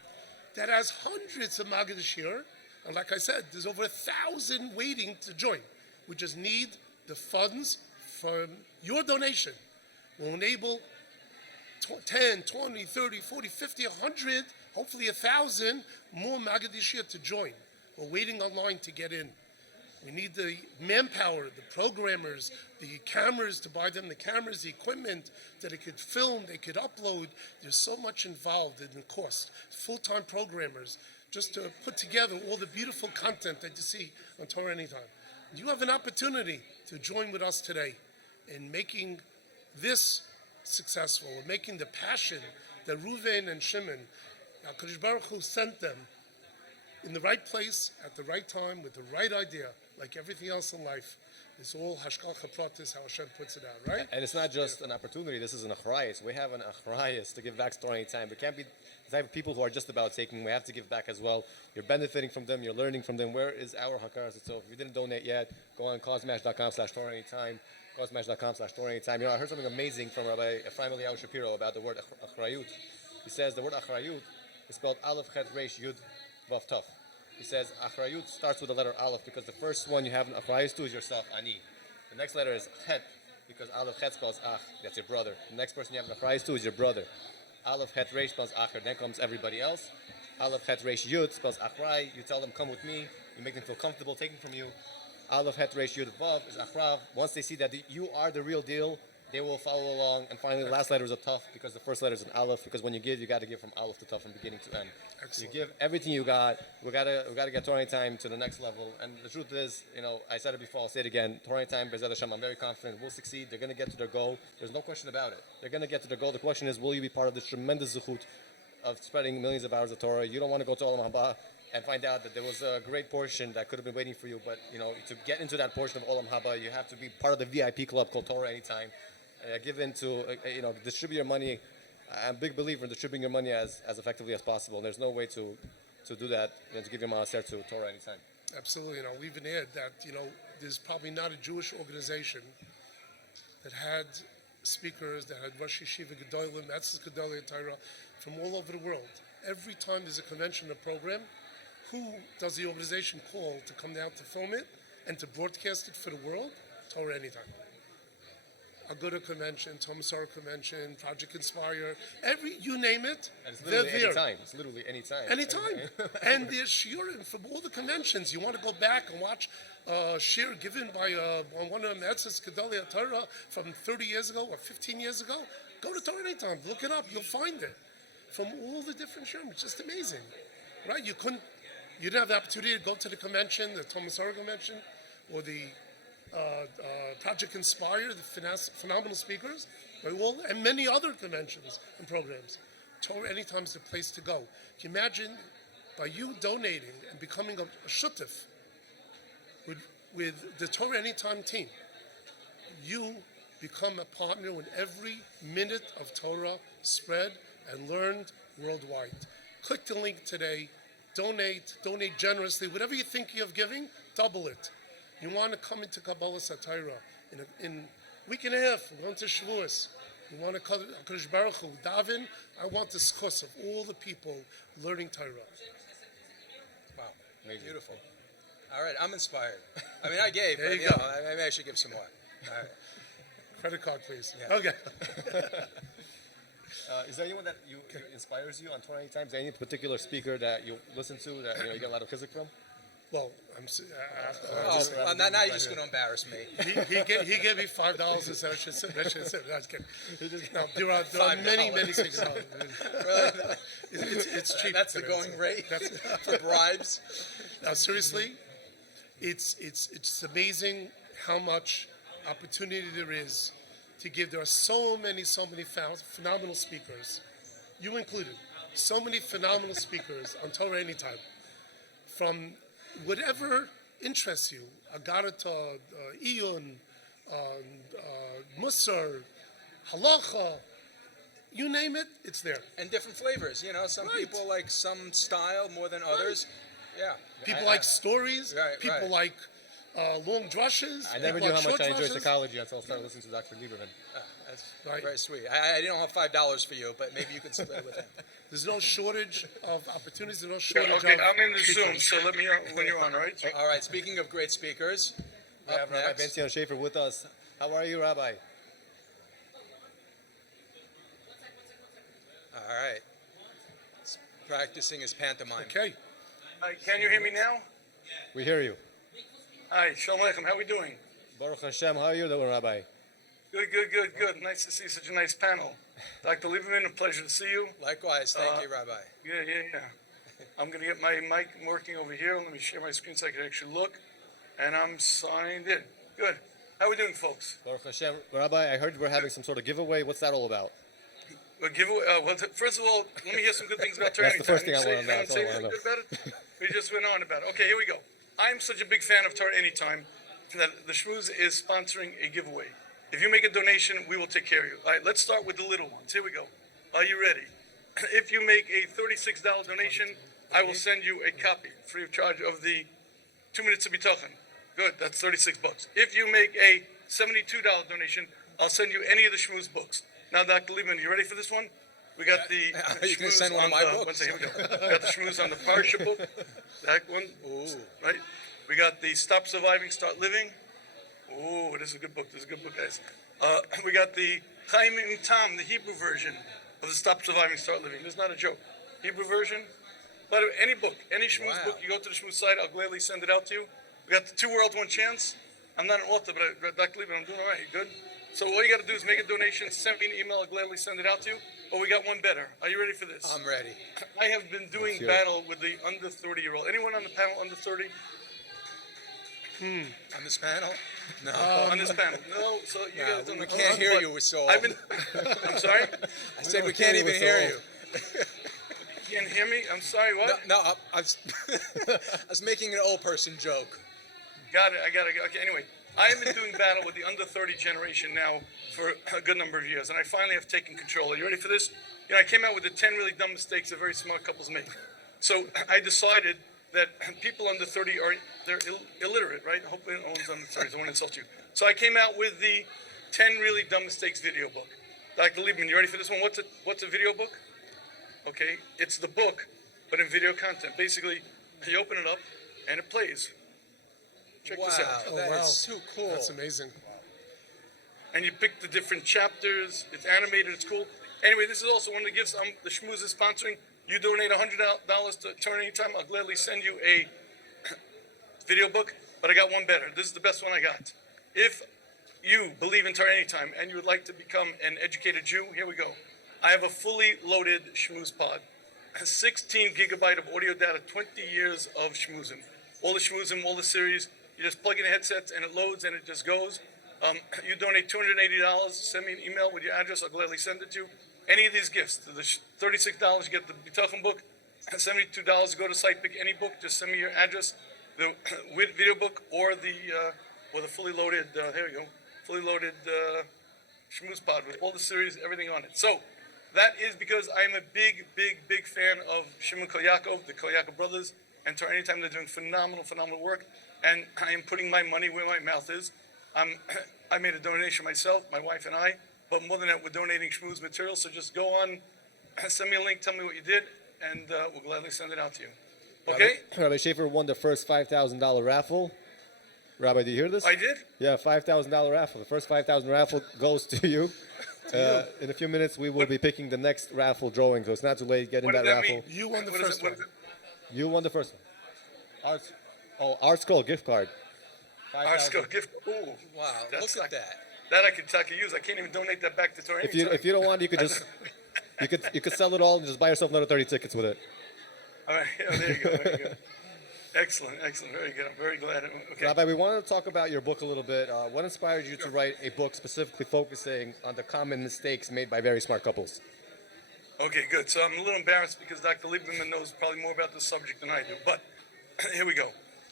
that has hundreds of Magid Yeshirim, and like I said, there's over 1,000 waiting to join. We just need the funds from your donation. Will enable 10, 20, 30, 40, 50, 100, hopefully 1,000 more Magid Yeshia to join. We're waiting online to get in. We need the manpower, the programmers, the cameras to buy them the cameras, the equipment that they could film, they could upload. There's so much involved in the cost. Full-time programmers, just to put together all the beautiful content that you see on TorahAnytime. You have an opportunity to join with us today in making this successful, in making the passion that Reuven and Shimon, HaKadosh Baruch Hu sent them in the right place at the right time with the right idea, like everything else in life. It's all hashgacha pratis, how Hashem puts it out, right? And it's not just an opportunity, this is an achrayus. We have an achrayus to give back to TorahAnytime. We can't be the type of people who are just about taking. We have to give back as well. You're benefiting from them, you're learning from them. Where is our hakaras? So if you didn't donate yet, go on causemash.com/TorahAnytime, causemash.com/TorahAnytime. I heard something amazing from Rabbi Ephraim Eliyahu Shapiro about the word achrayut. He says the word achrayut is spelled Aleph Chet Reish Yud Vav Tov. He says achrayut starts with the letter Aleph because the first one you have an achrayus to is yourself, ani. The next letter is Chet because Aleph Chet spells Ach, that's your brother. The next person you have an achrayus to is your brother. Aleph Chet Reish spells Acher, then comes everybody else. Aleph Chet Reish Yud spells Achray. You tell them, come with me. You make them feel comfortable taking from you. Aleph Het Reish Yud Vav is Achrav. Once they see that you are the real deal, they will follow along. And finally, the last letter is a Taf because the first letter is an Aleph. Because when you give, you got to give from Aleph to Taf from beginning to end. Excellent. You give everything you got. We gotta get TorahAnytime to the next level. And the truth is, I said it before, I'll say it again. TorahAnytime, B'ezrat Hashem, I'm very confident will succeed. They're gonna get to their goal. There's no question about it. They're gonna get to their goal. The question is, will you be part of this tremendous zechut of spreading millions of hours of Torah? You don't want to go to Olam Haba and find out that there was a great portion that could have been waiting for you. But to get into that portion of Olam Haba, you have to be part of the VIP club called TorahAnytime. Give in to distribute your money. I'm a big believer in distributing your money as effectively as possible. And there's no way to do that than to give your maaser to TorahAnytime. Absolutely, and I'll even add that there's probably not a Jewish organization that had speakers, that had Rosh Yeshiva Gedolim, Metzes Gedolei Torah from all over the world. Every time there's a convention or program, who does the organization call to come down to film it and to broadcast it for the world? TorahAnytime. Aguda Convention, Thomas Sora Convention, Project Inspire, you name it, And it's they're literally there. any time. It's literally any time. Anytime. And there's shiurim from all the conventions. You want to go back and watch shir given by one of the Metzes Gedolei Torah from 30 years ago or 15 years ago? Go to TorahAnytime. Look it up. You'll find it. From all the different shiurim. It's just amazing. Right? You didn't have the opportunity to go to the convention, the Thomas Sora Convention, or the Project Inspire, the phenomenal speakers, and many other conventions and programs. TorahAnytime is the place to go. Can you imagine, by you donating and becoming a shutef with the TorahAnytime team, you become a partner in every minute of Torah spread and learned worldwide. Click the link today, donate generously. Whatever you're thinking of giving, double it. You want to come into Kabbalah Satira in a week and a half, we're going to Shavuos. You want to HaKadosh Baruch Hu, daven, I want the schus of all the people learning Torah. Wow, beautiful. All right, I'm inspired. I mean, I gave, There but you go. maybe I should give some more. All right. Credit card, please. Yeah. Okay. Is there anyone that inspires you on Torah Anytime? Is there any particular speaker that you listen to that you get a lot of chizik from? Well, now you're just going to embarrass me. He gave me $5 and said I should sit. I should sit. No, I was kidding. No, there are many things. It's cheap. That's the going rate for bribes. Now, seriously, it's amazing how much opportunity there is to give. There are so many phenomenal speakers, you included. So many phenomenal speakers on Torah Anytime, from whatever interests you, Agarata, Iyun, Musar, Halacha, you name it, it's there. And different flavors, some people like some style more than others. Yeah. People like stories, people like long drushes. I never knew how much I enjoy psychology until I started listening to Dr. Lieberman. That's very sweet. I didn't have $5 for you, but maybe you could split it with him. There's no shortage of opportunities. There's no shortage Okay, of I'm in the speakers. Zoom, so let me know when you're on, all right? All right, speaking of great speakers, We have Rabbi Ben-Zion Schaefer with us. How are you, Rabbi? All right. He's practicing his pantomime. Okay. Can you hear me now? We hear you. Hi, Shalom Aleichem. How are we doing? Baruch Hashem, how are you doing, Rabbi? Good. Nice to see such a nice panel. Dr. Lieberman, a pleasure to see you. Likewise. Thank you, Rabbi. Yeah. I'm going to get my mic working over here. Let me share my screen so I can actually look. And I'm signed in. Good. How are we doing, folks? Baruch Hashem. Rabbi, I heard we're having some sort of giveaway. What's that all about? A giveaway. First of all, let me hear some good things about Torah That's the first Anytime. thing I want to know. That's all I Say want to know. good about it. We just went on about it. Okay, here we go. I'm such a big fan of Torah Anytime that the Shmooze is sponsoring a giveaway. If you make a donation, we will take care of you. All right, let's start with the little ones. Here we go. Are you ready? If you make a $36 donation, I will send you a copy, free of charge, of the 2 Minutes of Bitachon. Good, that's $36. If you make a $72 donation, I'll send you any of the Shmooze books. Now, Dr. Liebman, you ready for this one? We got the You can send one of my books. One second, here we go. We got the Shmooze on the Parsha book. That one. Ooh. Right? We got the Stop Surviving, Start Living. Ooh, this is a good book. This is a good book, guys. We got the TorahAnytime, the Hebrew version of the Stop Surviving, Start Living. This is not a joke. Hebrew version. By the way, any book, any Shmooze book, you go to the Shmooze site, I'll gladly send it out to you. We got the 2 Worlds, 1 Chance. I'm not an author, but Dr. Lieberman, I'm doing all right. You good? So all you got to do is make a donation, send me an email, I'll gladly send it out to you. Or we got one better. Are you ready for this? I'm ready. I have been doing battle with the under 30-year-old. Anyone on the panel under 30? On this panel? No. On this panel. No, so you guys don't we know. can't hear you. So I've been. I'm sorry. I said we can't even hear you. You can't hear me? I'm sorry. What? No, I was making an old person joke. Got it. I got it. Okay. Anyway, I have been doing battle with the under 30 generation now for a good number of years, and I finally have taken control. Are you ready for this? I came out with the 10 really dumb mistakes that very smart couples make. So I decided that people under 30 they're illiterate, right? Hopefully no one's under 30, so I won't insult you. So I came out with the 10 really dumb mistakes video book. Dr. Liebman, you ready for this one? What's a video book? Okay, it's the book, but in video content. Basically, you open it up and it plays. Check this out. That is too cool. That's amazing. And you pick the different chapters. It's animated. It's cool. Anyway, this is also one of the gifts the Shmooze is sponsoring. You donate $100 to Torah Anytime, I'll gladly send you a video book. But I got one better. This is the best one I got. If you believe in Torah Anytime and you would like to become an educated Jew, here we go. I have a fully loaded Shmooze pod. 16 gigabyte of audio data, 20 years of schmoozing. All the schmoozing, all the series. You just plug in the headsets and it loads and it just goes. You donate $280. Send me an email with your address. I'll gladly send it to you. Any of these gifts. The $36, you get the Bitachon book. $72, go to site, pick any book. Just send me your address. The with video book or the fully loaded. Here we go. Fully loaded schmooze pod with all the series, everything on it. So that is because I'm a big fan of Shimon Kol Yaakov, the Kol Yaakov brothers, and Torah Anytime. They're doing phenomenal work, and I am putting my money where my mouth is. I made a donation myself, my wife and I, but more than that, we're donating schmooze material. So just go on, send me a link, tell me what you did, and we'll gladly send it out to you. Okay? Rabbi Schaefer won the first $5,000 raffle. Rabbi, do you hear this? I did? Yeah, $5,000 raffle. The first 5,000 raffle goes to you. In a few minutes, we will be picking the next raffle drawing, so it's not too late. Get in What that does that raffle. mean? You won the first one. You won the first one. Art Scroll gift card. Our school gift. Ooh, Wow, look at that. That I could use. I can't even donate that back to Torah If you don't want, you could just you could sell it all and just buy yourself another 30 tickets with it. All right, yeah, there you go. Very good. Excellent, very good. I'm very glad. Okay. Rabbi, we wanted to talk about your book a little bit. What inspired you to write a book specifically focusing on the common mistakes made by very smart couples? Okay, good. So I'm a little embarrassed because Dr. Lieberman knows probably more about the subject than I do. But here we go.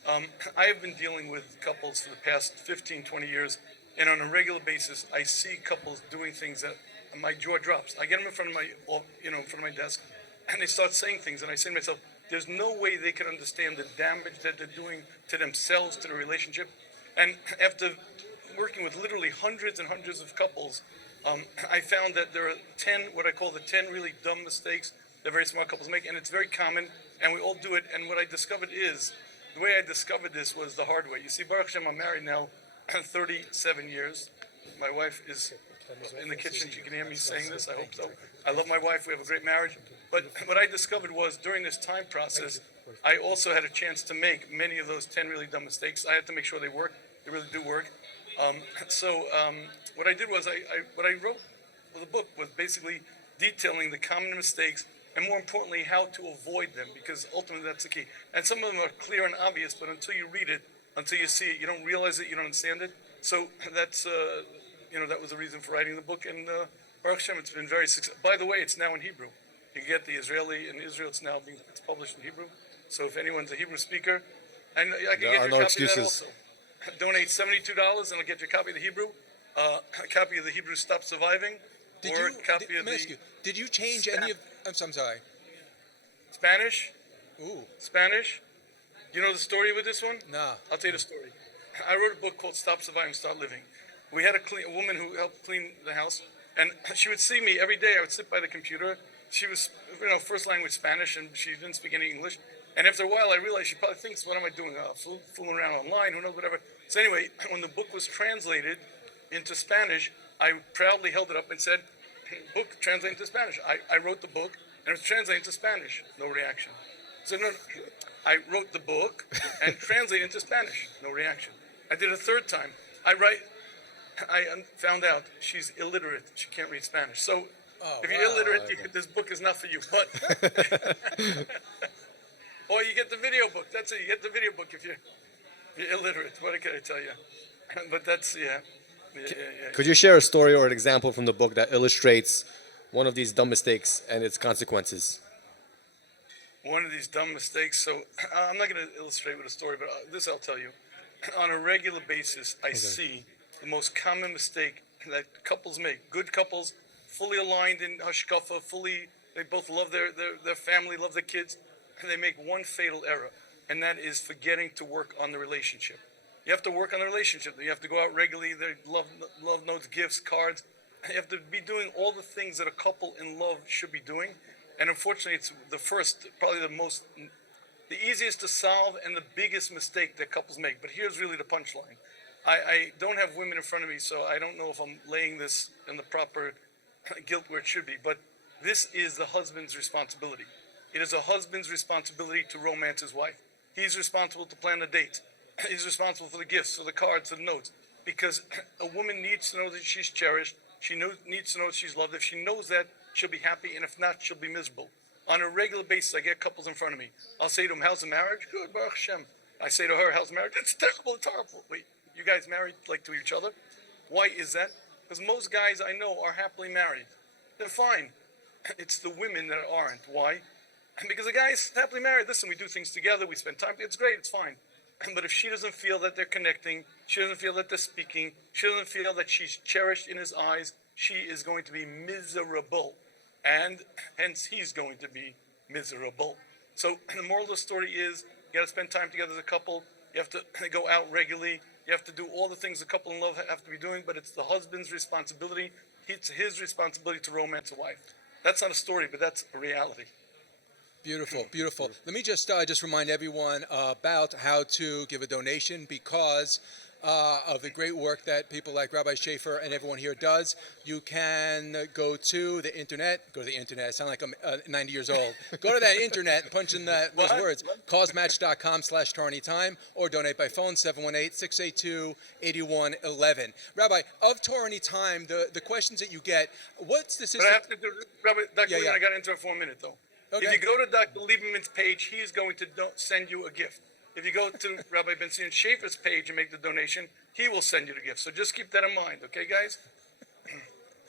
I have been dealing with couples for the past 15, 20 years, and on a regular basis, I see couples doing things that my jaw drops. I get them in front of my desk, and they start saying things, and I say to myself, there's no way they can understand the damage that they're doing to themselves, to the relationship. And after working with literally hundreds and hundreds of couples, I found that there are 10, what I call the 10 really dumb mistakes that very smart couples make, and it's very common, and we all do it. And what I discovered is, the way I discovered this was the hard way. You see, Baruch Hashem, I'm married now 37 years. My wife is in the kitchen. She can hear me saying this. I hope so. I love my wife. We have a great marriage. But what I discovered was during this time process, I also had a chance to make many of those 10 really dumb mistakes. I had to make sure they work. They really do work. What I did was what I wrote for the book was basically detailing the common mistakes and more importantly, how to avoid them, because ultimately that's the key. And some of them are clear and obvious, but until you read it, until you see it, you don't realize it, you don't understand it. So that's, that was the reason for writing the book. And Baruch Hashem, it's been very successful. By the way, it's now in Hebrew. You can get the Israeli in Israel. It's published in Hebrew. So if anyone's a Hebrew speaker, and I can get you a copy of that also. Donate $72 and I'll get you a copy of the Hebrew, a copy of the Hebrew Stop Surviving, Did you change any of? I'm sorry. Spanish. Ooh. Spanish. You know the story with this one? No. I'll tell you the story. I wrote a book called Stop Surviving, Start Living. We had a woman who helped clean the house, and she would see me every day. I would sit by the computer. She was, first language Spanish, and she didn't speak any English. And after a while, I realized she probably thinks, what am I doing? Fooling around online, who knows, whatever. So anyway, when the book was translated into Spanish, I proudly held it up and said, book translated into Spanish. I wrote the book, and it was translated into Spanish. No reaction. So no, I wrote the book and translated into Spanish. No reaction. I did a third time. I found out she's illiterate. She can't read Spanish. So if you're illiterate, this book is not for you. But or you get the video book. That's it. You get the video book if you're illiterate. What can I tell you? But that's Could you share a story or an example from the book that illustrates one of these dumb mistakes and its consequences? One of these dumb mistakes. So I'm not going to illustrate with a story, but this I'll tell you. On a regular basis, I see the most common mistake that couples make. Good couples, fully aligned in hashkafa, they both love their family, love their kids, and they make one fatal error, and that is forgetting to work on the relationship. You have to work on the relationship. You have to go out regularly. Love notes, gifts, cards. You have to be doing all the things that a couple in love should be doing. And unfortunately, it's probably the easiest to solve and the biggest mistake that couples make. But here's really the punchline. I don't have women in front of me, so I don't know if I'm laying this in the proper guilt where it should be. But this is the husband's responsibility. It is a husband's responsibility to romance his wife. He's responsible to plan the dates. He's responsible for the gifts, for the cards, for the notes. Because a woman needs to know that she's cherished. She needs to know that she's loved. If she knows that, she'll be happy. And if not, she'll be miserable. On a regular basis, I get couples in front of me. I'll say to them, how's the marriage? Good, Baruch Hashem. I say to her, how's the marriage? It's terrible, it's horrible. Wait, you guys married to each other? Why is that? Because most guys I know are happily married. They're fine. It's the women that aren't. Why? Because the guy's happily married. Listen, we do things together. We spend time. It's great. It's fine. But if she doesn't feel that they're connecting, she doesn't feel that they're speaking, she doesn't feel that she's cherished in his eyes, she is going to be miserable. And hence he's going to be miserable. So the moral of the story is you got to spend time together as a couple. You have to go out regularly. You have to do all the things a couple in love have to be doing, but it's the husband's responsibility. It's his responsibility to romance a wife. That's not a story, but that's a reality. Beautiful, beautiful. Let me just remind everyone about how to give a donation because of the great work that people like Rabbi Schaefer and everyone here does. You can go to the internet. I sound like I'm 90 years old. Go to that internet and punch in those words, causematch.com/TorahAnytime, or donate by phone, 718-682-8111. Rabbi, of TorahAnytime, the questions that you get, what's the system? But I have to do, Rabbi, Dr. Lieberman, I got to interrupt for a minute, though. Okay. If you go to Dr. Lieberman's page, he's going to send you a gift. If you go to Rabbi Ben Zion Schaefer's page and make the donation, he will send you the gift. So just keep that in mind, okay, guys?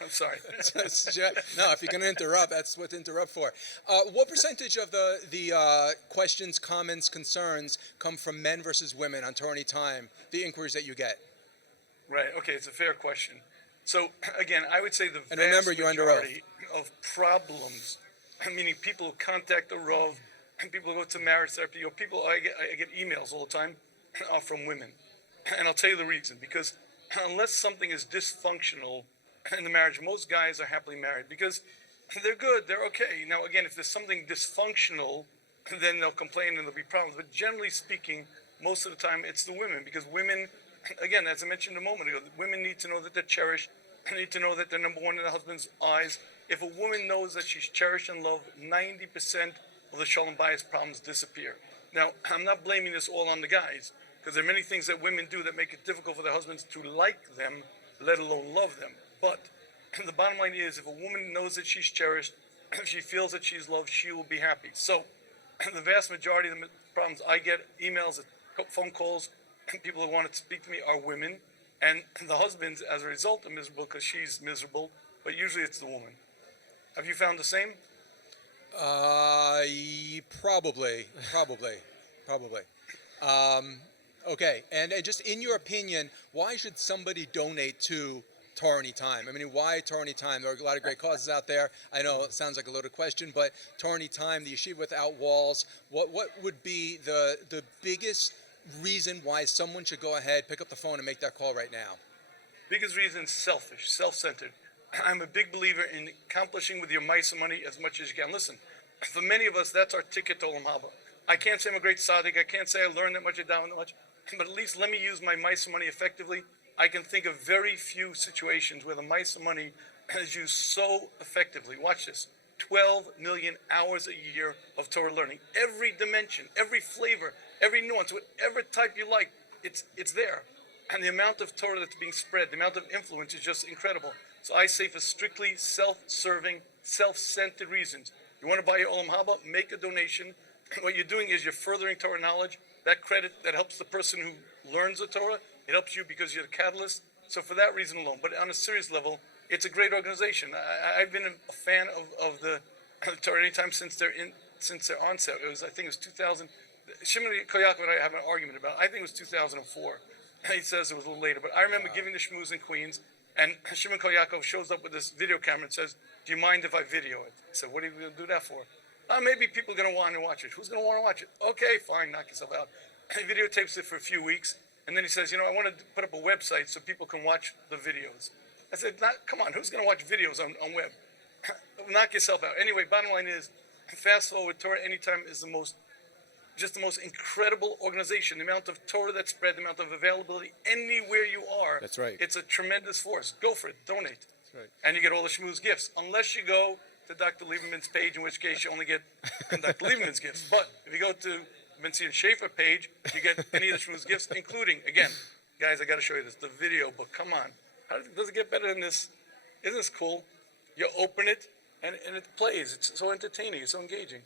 I'm sorry. No, if you're going to interrupt, that's what to interrupt for. What percentage of the questions, comments, concerns come from men versus women on TorahAnytime, the inquiries that you get? Right, okay, it's a fair question. So, again, I would say the And vast remember, you're under oath. majority of problems, meaning people who contact the Rav, people who go to marriage therapy, or people, I get emails all the time, are from women. And I'll tell you the reason, because unless something is dysfunctional in the marriage, most guys are happily married because they're good, they're okay. Now, again, if there's something dysfunctional, then they'll complain and there'll be problems. But generally speaking, most of the time it's the women, because women, again, as I mentioned a moment ago, women need to know that they're cherished, need to know that they're number one in the husband's eyes. If a woman knows that she's cherished and loved, 90% of the shalom bias problems disappear. Now, I'm not blaming this all on the guys, because there are many things that women do that make it difficult for their husbands to like them, let alone love them. But the bottom line is, if a woman knows that she's cherished, if she feels that she's loved, she will be happy. So, the vast majority of the problems I get, emails, phone calls, people who want to speak to me are women, and the husbands, as a result, are miserable because she's miserable, but usually it's the woman. Have you found the same? Probably. Okay, and just in your opinion, why should somebody donate to TorahAnytime? I mean, why TorahAnytime? There are a lot of great causes out there. I know it sounds like a loaded question, but TorahAnytime, the Yeshiva Without Walls, what would be the biggest reason why someone should go ahead, pick up the phone, and make that call right now? Biggest reason is selfish, self-centered. I'm a big believer in accomplishing with your mice money as much as you can. Listen, for many of us, that's our ticket to Olam Haba. I can't say I'm a great tzaddik. I can't say I learned that much, I down that much. But at least let me use my mice money effectively. I can think of very few situations where the mice money is used so effectively. Watch this. 12 million hours a year of Torah learning. Every dimension, every flavor, every nuance, whatever type you like, it's there. And the amount of Torah that's being spread, the amount of influence is just incredible. So I say for strictly self-serving, self-centered reasons. You want to buy your Olam Haba, make a donation. What you're doing is you're furthering Torah knowledge. That credit, that helps the person who learns the Torah. It helps you because you're the catalyst. So for that reason alone, but on a serious level, it's a great organization. I've been a fan of the TorahAnytime since their onset. I think it was 2000. Shimon Koyakov and I have an argument about it. I think it was 2004. He says it was a little later, but I remember giving the shmooze in Queens, and Shimon Koyakov shows up with this video camera and says, "Do you mind if I video it?" I said, "What are you going to do that for?" Maybe people are going to want to watch it. Who's going to want to watch it? Okay, fine, knock yourself out. He videotapes it for a few weeks, and then he says, I want to put up a website so people can watch the videos. I said, come on, who's going to watch videos on web? Knock yourself out. Anyway, bottom line is, fast forward, TorahAnytime is the most incredible organization. The amount of Torah that's spread, the amount of availability anywhere you are. That's right. It's a tremendous force. Go for it. Donate. That's right. And you get all the shmooze gifts. Unless you go to Dr. Lieberman's page, in which case you only get Dr. Lieberman's gifts. But if you go to Ben Zion Schaefer page, you get any of the shmooze gifts, including, again, guys, I got to show you this, the video book. Come on. Does it get better than this? Isn't this cool? You open it, and it plays. It's so entertaining. It's so engaging.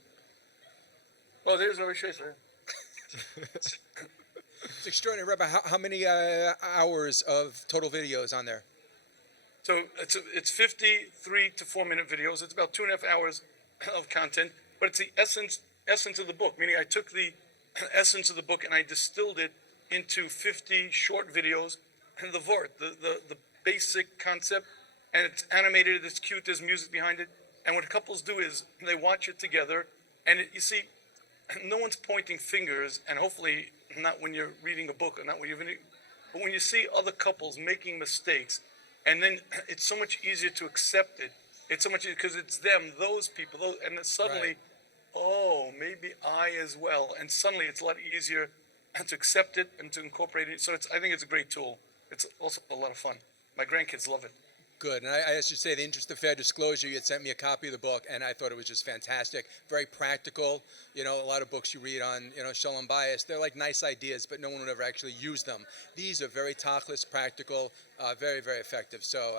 Oh, there's Rabbi Schaefer. It's extraordinary. Rabbi, how many hours of total videos on there? So it's 53 to 4 minute videos. It's about 2.5 hours of content, but it's the essence of the book. Meaning, I took the essence of the book and I distilled it into 50 short videos. And the vort, the basic concept, and it's animated. It's cute. There's music behind it. And what couples do is they watch it together, and you see, no one's pointing fingers, and hopefully not when you're reading a book, or not when you're reading, but when you see other couples making mistakes. And then it's so much easier to accept it. It's so much easier because it's them, those people, and then suddenly oh, maybe I as well. And suddenly it's a lot easier to accept it and to incorporate it. So I think it's a great tool. It's also a lot of fun. My grandkids love it. Good, and I should say, in the interest of fair disclosure, you had sent me a copy of the book, and I thought it was just fantastic, very practical. You know, a lot of books you read on, Shalom Bayis, they're like nice ideas, but no one would ever actually use them. These are very tachlis, practical, very, very effective. So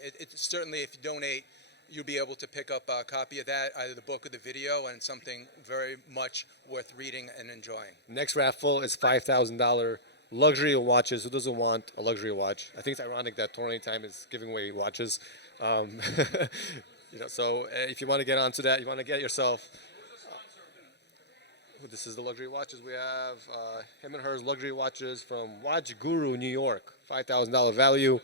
it certainly, if you donate, you'll be able to pick up a copy of that, either the book or the video, and something very much worth reading and enjoying. Next raffle is $5,000 luxury watches. Who doesn't want a luxury watch? I think it's ironic that TorahAnytime is giving away watches. So if you want to get onto that, you want to get yourself. This is the luxury watches. We have him and hers luxury watches from Watch Guru, New York. $5,000 value.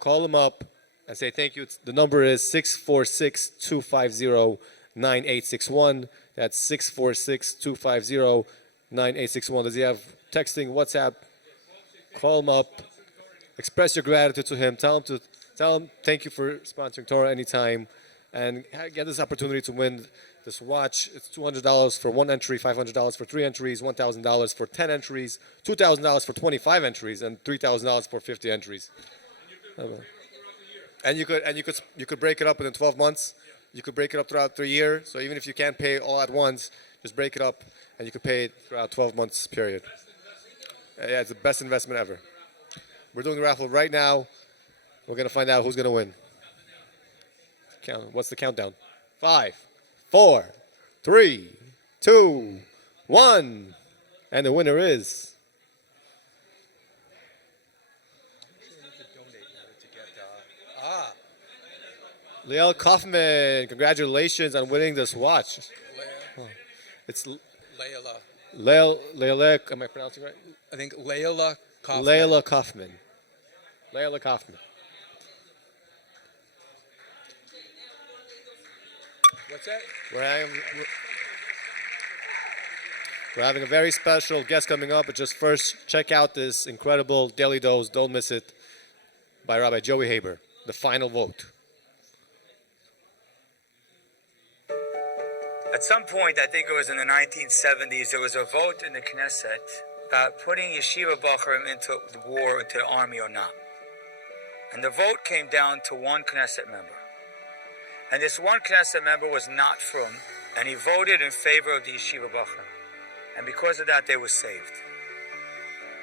Call them up and say thank you. The number is 646-250-9861. That's 646-250-9861. Does he have texting, WhatsApp? Call him up. Express your gratitude to him. Tell him thank you for sponsoring Torah Anytime, and get this opportunity to win this watch. It's $200 for one entry, $500 for 3 entries, $1,000 for 10 entries, $2,000 for 25 entries, and $3,000 for 50 entries. And you could break it up within 12 months. You could break it up throughout the year. So even if you can't pay all at once, just break it up, and you could pay it throughout 12 months period. Yeah, it's the best investment ever. We're doing a raffle right now. We're gonna find out who's gonna win. What's the countdown? 5, 4, 3, 2, 1, and the winner is. Liel Kaufman, congratulations on winning this watch. It's Leila, am I pronouncing it right? I think Leila Kaufman. Leila Kaufman. Leila Kaufman. What's that? We're having a very special guest coming up, but just first, check out this incredible Daily Dose, don't miss it, by Rabbi Joey Haber, the final vote. At some point, I think it was in the 1970s, there was a vote in the Knesset about putting yeshiva bachurim into the war, into the army or not. And the vote came down to one Knesset member. And this one Knesset member was not from, and he voted in favor of the yeshiva bachurim. And because of that, they were saved.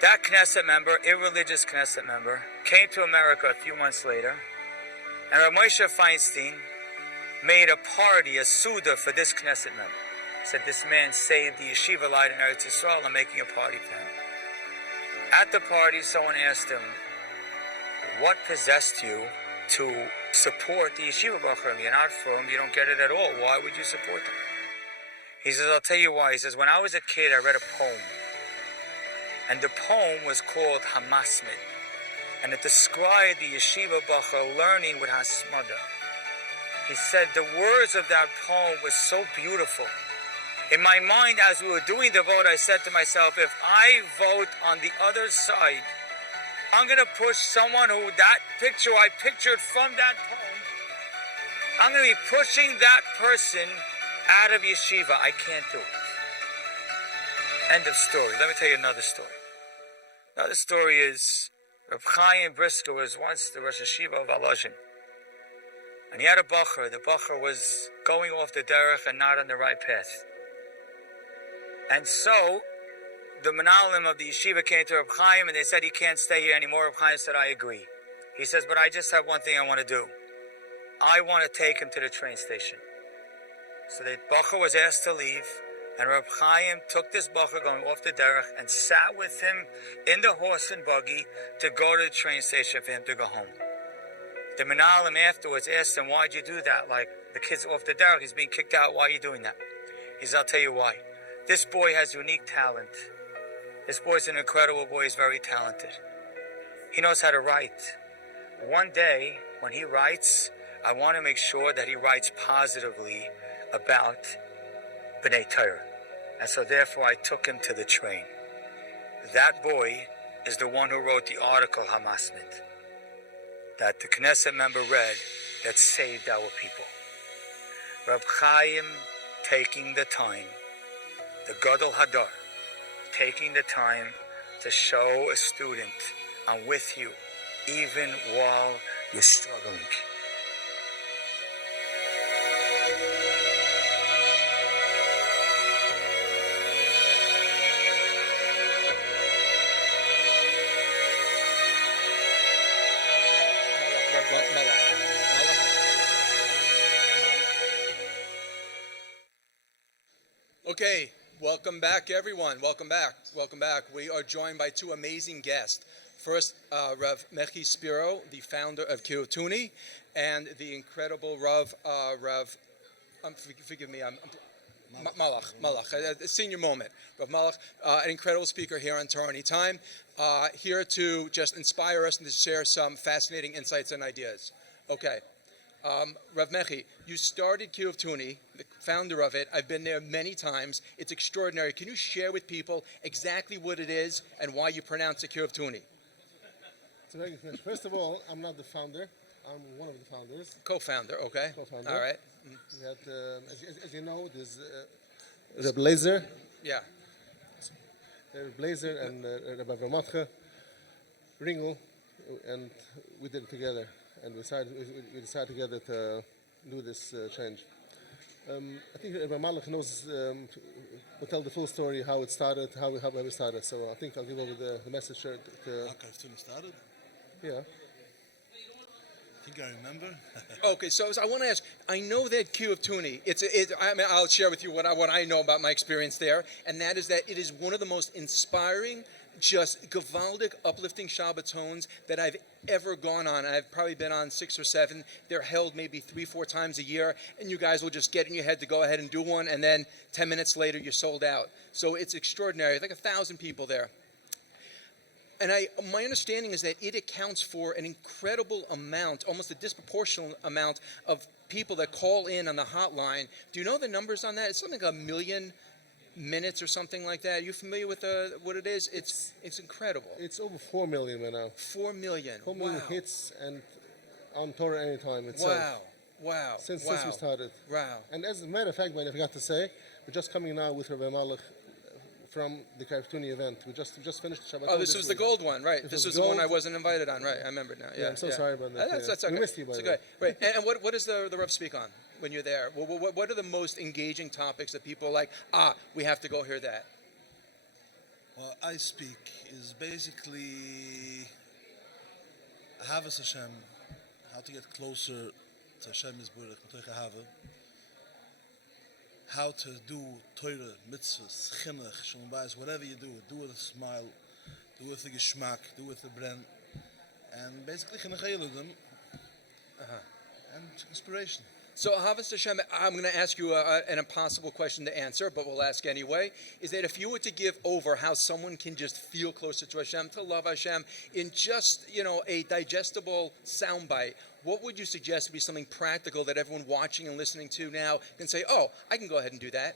That Knesset member, irreligious Knesset member, came to America a few months later, and Rav Moshe Feinstein made a party, a Suda, for this Knesset member. Said this man saved the yeshiva light in Eretz Yisrael, and making a party for him. At the party, someone asked him, what possessed you to support the yeshiva bachurim? You're not from, you don't get it at all. Why would you support them? He says, I'll tell you why. He says, when I was a kid, I read a poem. And the poem was called Hamasmid. And it described the yeshiva bachur learning with Hasmada. He said the words of that poem was so beautiful. In my mind, as we were doing the vote, I said to myself, if I vote on the other side, I'm going to push someone who that picture I pictured from that poem, I'm going to be pushing that person out of yeshiva. I can't do it. End of story. Let me tell you another story. Another story is Reb Chaim Brisker was once the Rosh Yeshiva of Alazhin. And he had a bacher. The bacher was going off the derech and not on the right path. And so, the Menalim of the yeshiva came to Reb Chaim and they said he can't stay here anymore. Reb Chaim said, I agree. He says, but I just have one thing I want to do. I want to take him to the train station. So the bacher was asked to leave, and Reb Chaim took this bacher going off the derech and sat with him in the horse and buggy to go to the train station for him to go home. The Menalim afterwards asked him, why'd you do that? Like, the kid's off the derech, he's being kicked out, why are you doing that? He says, I'll tell you why. This boy has unique talent. This boy's an incredible boy, he's very talented. He knows how to write. One day, when he writes, I want to make sure that he writes positively about B'nai Torah. And so therefore I took him to the train. That boy is the one who wrote the article Hamasmid. that the Knesset member read that saved our people. Reb Chaim taking the time, the Gadol Hadar, taking the time to show a student, I'm with you, even while you're struggling. Okay, welcome back, everyone. Welcome back. Welcome back. We are joined by two amazing guests. First, Rav Mechi Spiro, the founder of Kiotuni, and the incredible Rav, forgive me, Malach, a senior moment. Rav Malach, an incredible speaker here on TorahAnytime, here to just inspire us and to share some fascinating insights and ideas. Okay. Rav Mechi, you started Kiotuni, the founder of it. I've been there many times. It's extraordinary. Can you share with people exactly what it is and why you pronounce it Kiotuni? It's a very good question. First of all, I'm not the founder. I'm one of the founders. Co-founder, okay. Co-founder. All right. We had, as you know, there's Reb Blazer. Yeah. Reb Blazer and Rabbi Vermatche, Ringel, and we did it together. And we decided together to do this change. I think Rabbi Malach knows, will tell the full story, how it started, how we started. So I think I'll give over the message to... How Kiotuni started? Yeah. I think I remember. Okay, so I want to ask. I know that Kiotuni. I'll share with you what I know about my experience there, and that is that it is one of the most inspiring, just gewaldic, uplifting Shabbatons that I've ever gone on. I've probably been on 6 or 7. They're held maybe 3-4 times a year, and you guys will just get in your head to go ahead and do one, and then 10 minutes later you're sold out. So it's extraordinary. It's like 1,000 people there. And my understanding is that it accounts for an incredible amount, almost a disproportionate amount of people that call in on the hotline. Do you know the numbers on that? It's something like 1 million minutes or something like that. Are you familiar with what it is? It's incredible. It's over 4 million right now. 4 million. 4 million Wow. hits and on TorahAnytime itself. Wow. Since we started. Wow. And as a matter of fact, I forgot to say, we're just coming now with Rabbi Malach from the Kiotuni event. We just finished Shabbat. Oh, this was the gold one, right? This was the one I wasn't invited on, right? I remember now. Yeah, I'm so sorry about that. That's okay. We missed you, by the way. Right. And what does the Rev speak on when you're there? What are the most engaging topics that people are like, we have to go hear that? What I speak is basically Havas Hashem, how to get closer to Hashem Yisborach, Metoich Ahava, how to do Torah, mitzvahs, chinuch, shalom bayis, whatever you do it with a smile, do it with a geschmack, do it with a bren, and basically chinuch hayeludim, and inspiration. So, Havas Hashem, I'm going to ask you an impossible question to answer, but we'll ask anyway. Is that if you were to give over how someone can just feel closer to Hashem, to love Hashem, in just, a digestible soundbite, what would you suggest would be something practical that everyone watching and listening to now can say, I can go ahead and do that?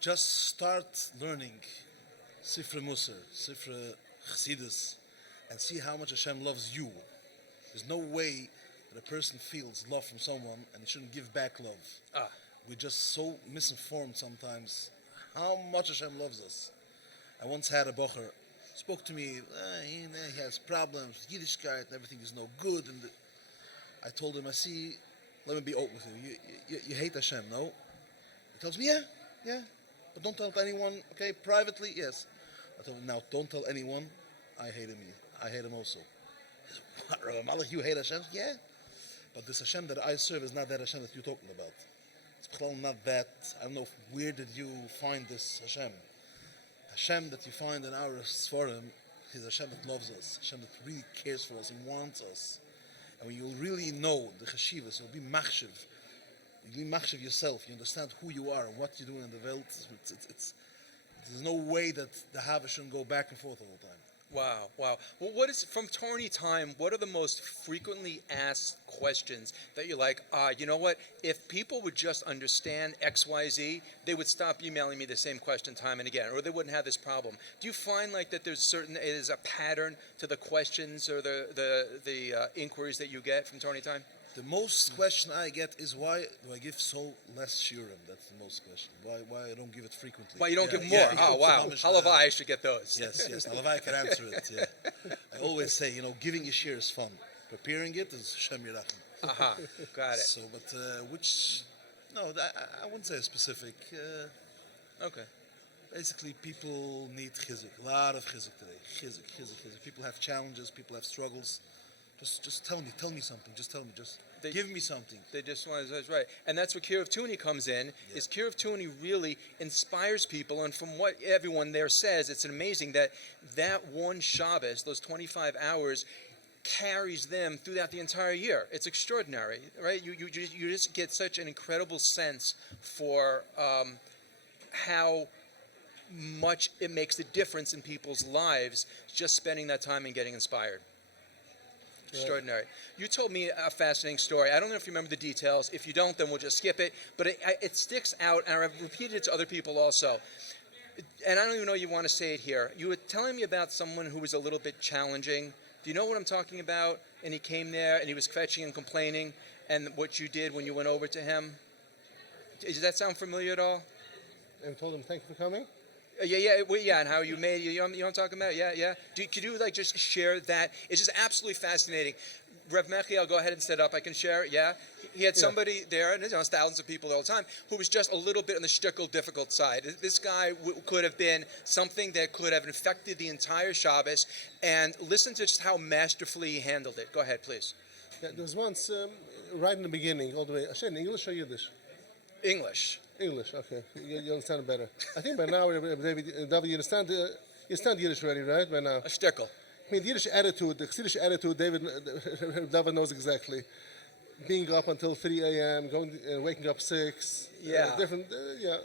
Just start learning Sifra Musar, Sifra Chassidus, and see how much Hashem loves you. There's no way that a person feels love from someone and shouldn't give back love. We're just so misinformed sometimes how much Hashem loves us. I once had a bocher spoke to me, he has problems with Yiddishkeit and everything is no good. And I told him, let me be open with you. You hate Hashem, no? He tells me, yeah, but don't tell anyone, okay, privately, yes. I told him, now don't tell anyone I hate him. I hate him also. He says, what, Rabbi Malach, you hate Hashem? Yeah. But this Hashem that I serve is not that Hashem that you're talking about. It's not that. I don't know, where did you find this Hashem? Hashem that you find in our Sforim is Hashem that loves us, Hashem that really cares for us and wants us. And when you really know the Chashivas, you'll be machshiv. You'll be machshiv yourself. You understand who you are and what you're doing in the world. There's no way that the Hava shouldn't go back and forth all the time. Wow, wow. Well, what is, from TorahAnytime, what are the most frequently asked questions that you're like, you know what, if people would just understand XYZ, they would stop emailing me the same question time and again, or they wouldn't have this problem. Do you find like that there's a pattern to the questions or the inquiries that you get from TorahAnytime? The most question I get is why do I give so less shiurim? That's the most question. Why I don't give it frequently? Why you don't give more? Oh, wow. Halavai should get those. Yes, Halavai can answer it, yeah. I always say, giving a shir is fun. Preparing it is Shem Yerachim. Aha, got it. So, but I wouldn't say a specific. Okay. Basically, people need chizuk. A lot of chizuk today. Chizuk. People have challenges. People have struggles. Just tell me something. Just tell me. Give me something. They just want to, that's right. And that's where Kiruv Tuni comes in, is Kiruv Tuni really inspires people, and from what everyone there says, it's amazing that one Shabbos, those 25 hours, carries them throughout the entire year. It's extraordinary, right? You just get such an incredible sense for how much it makes a difference in people's lives just spending that time and getting inspired. Extraordinary. You told me a fascinating story. I don't know if you remember the details. If you don't, then we'll just skip it. But it sticks out, and I've repeated it to other people also. And I don't even know you want to say it here. You were telling me about someone who was a little bit challenging. Do you know what I'm talking about? And he came there, and he was fetching and complaining, and what you did when you went over to him. Does that sound familiar at all? And told him, thank you for coming? Yeah, and how you made, you know what I'm talking about? Yeah. Could you like just share that? It's just absolutely fascinating. Rev Mechi, I'll go ahead and set up. I can share it, yeah? He had somebody there, and there's thousands of people all the time, who was just a little bit on the shtickle difficult side. This guy could have been something that could have infected the entire Shabbos, and listen to just how masterfully he handled it. Go ahead, please. Yeah, there was once, right in the beginning, all the way, in English or Yiddish? English, okay. You understand it better. I think by now, David, you understand Yiddish already, right? By now. A shtickle. I mean, the Yiddish attitude, the Chassidish attitude, David knows exactly. Being up until 3 a.m., waking up 6. Different, Yeah.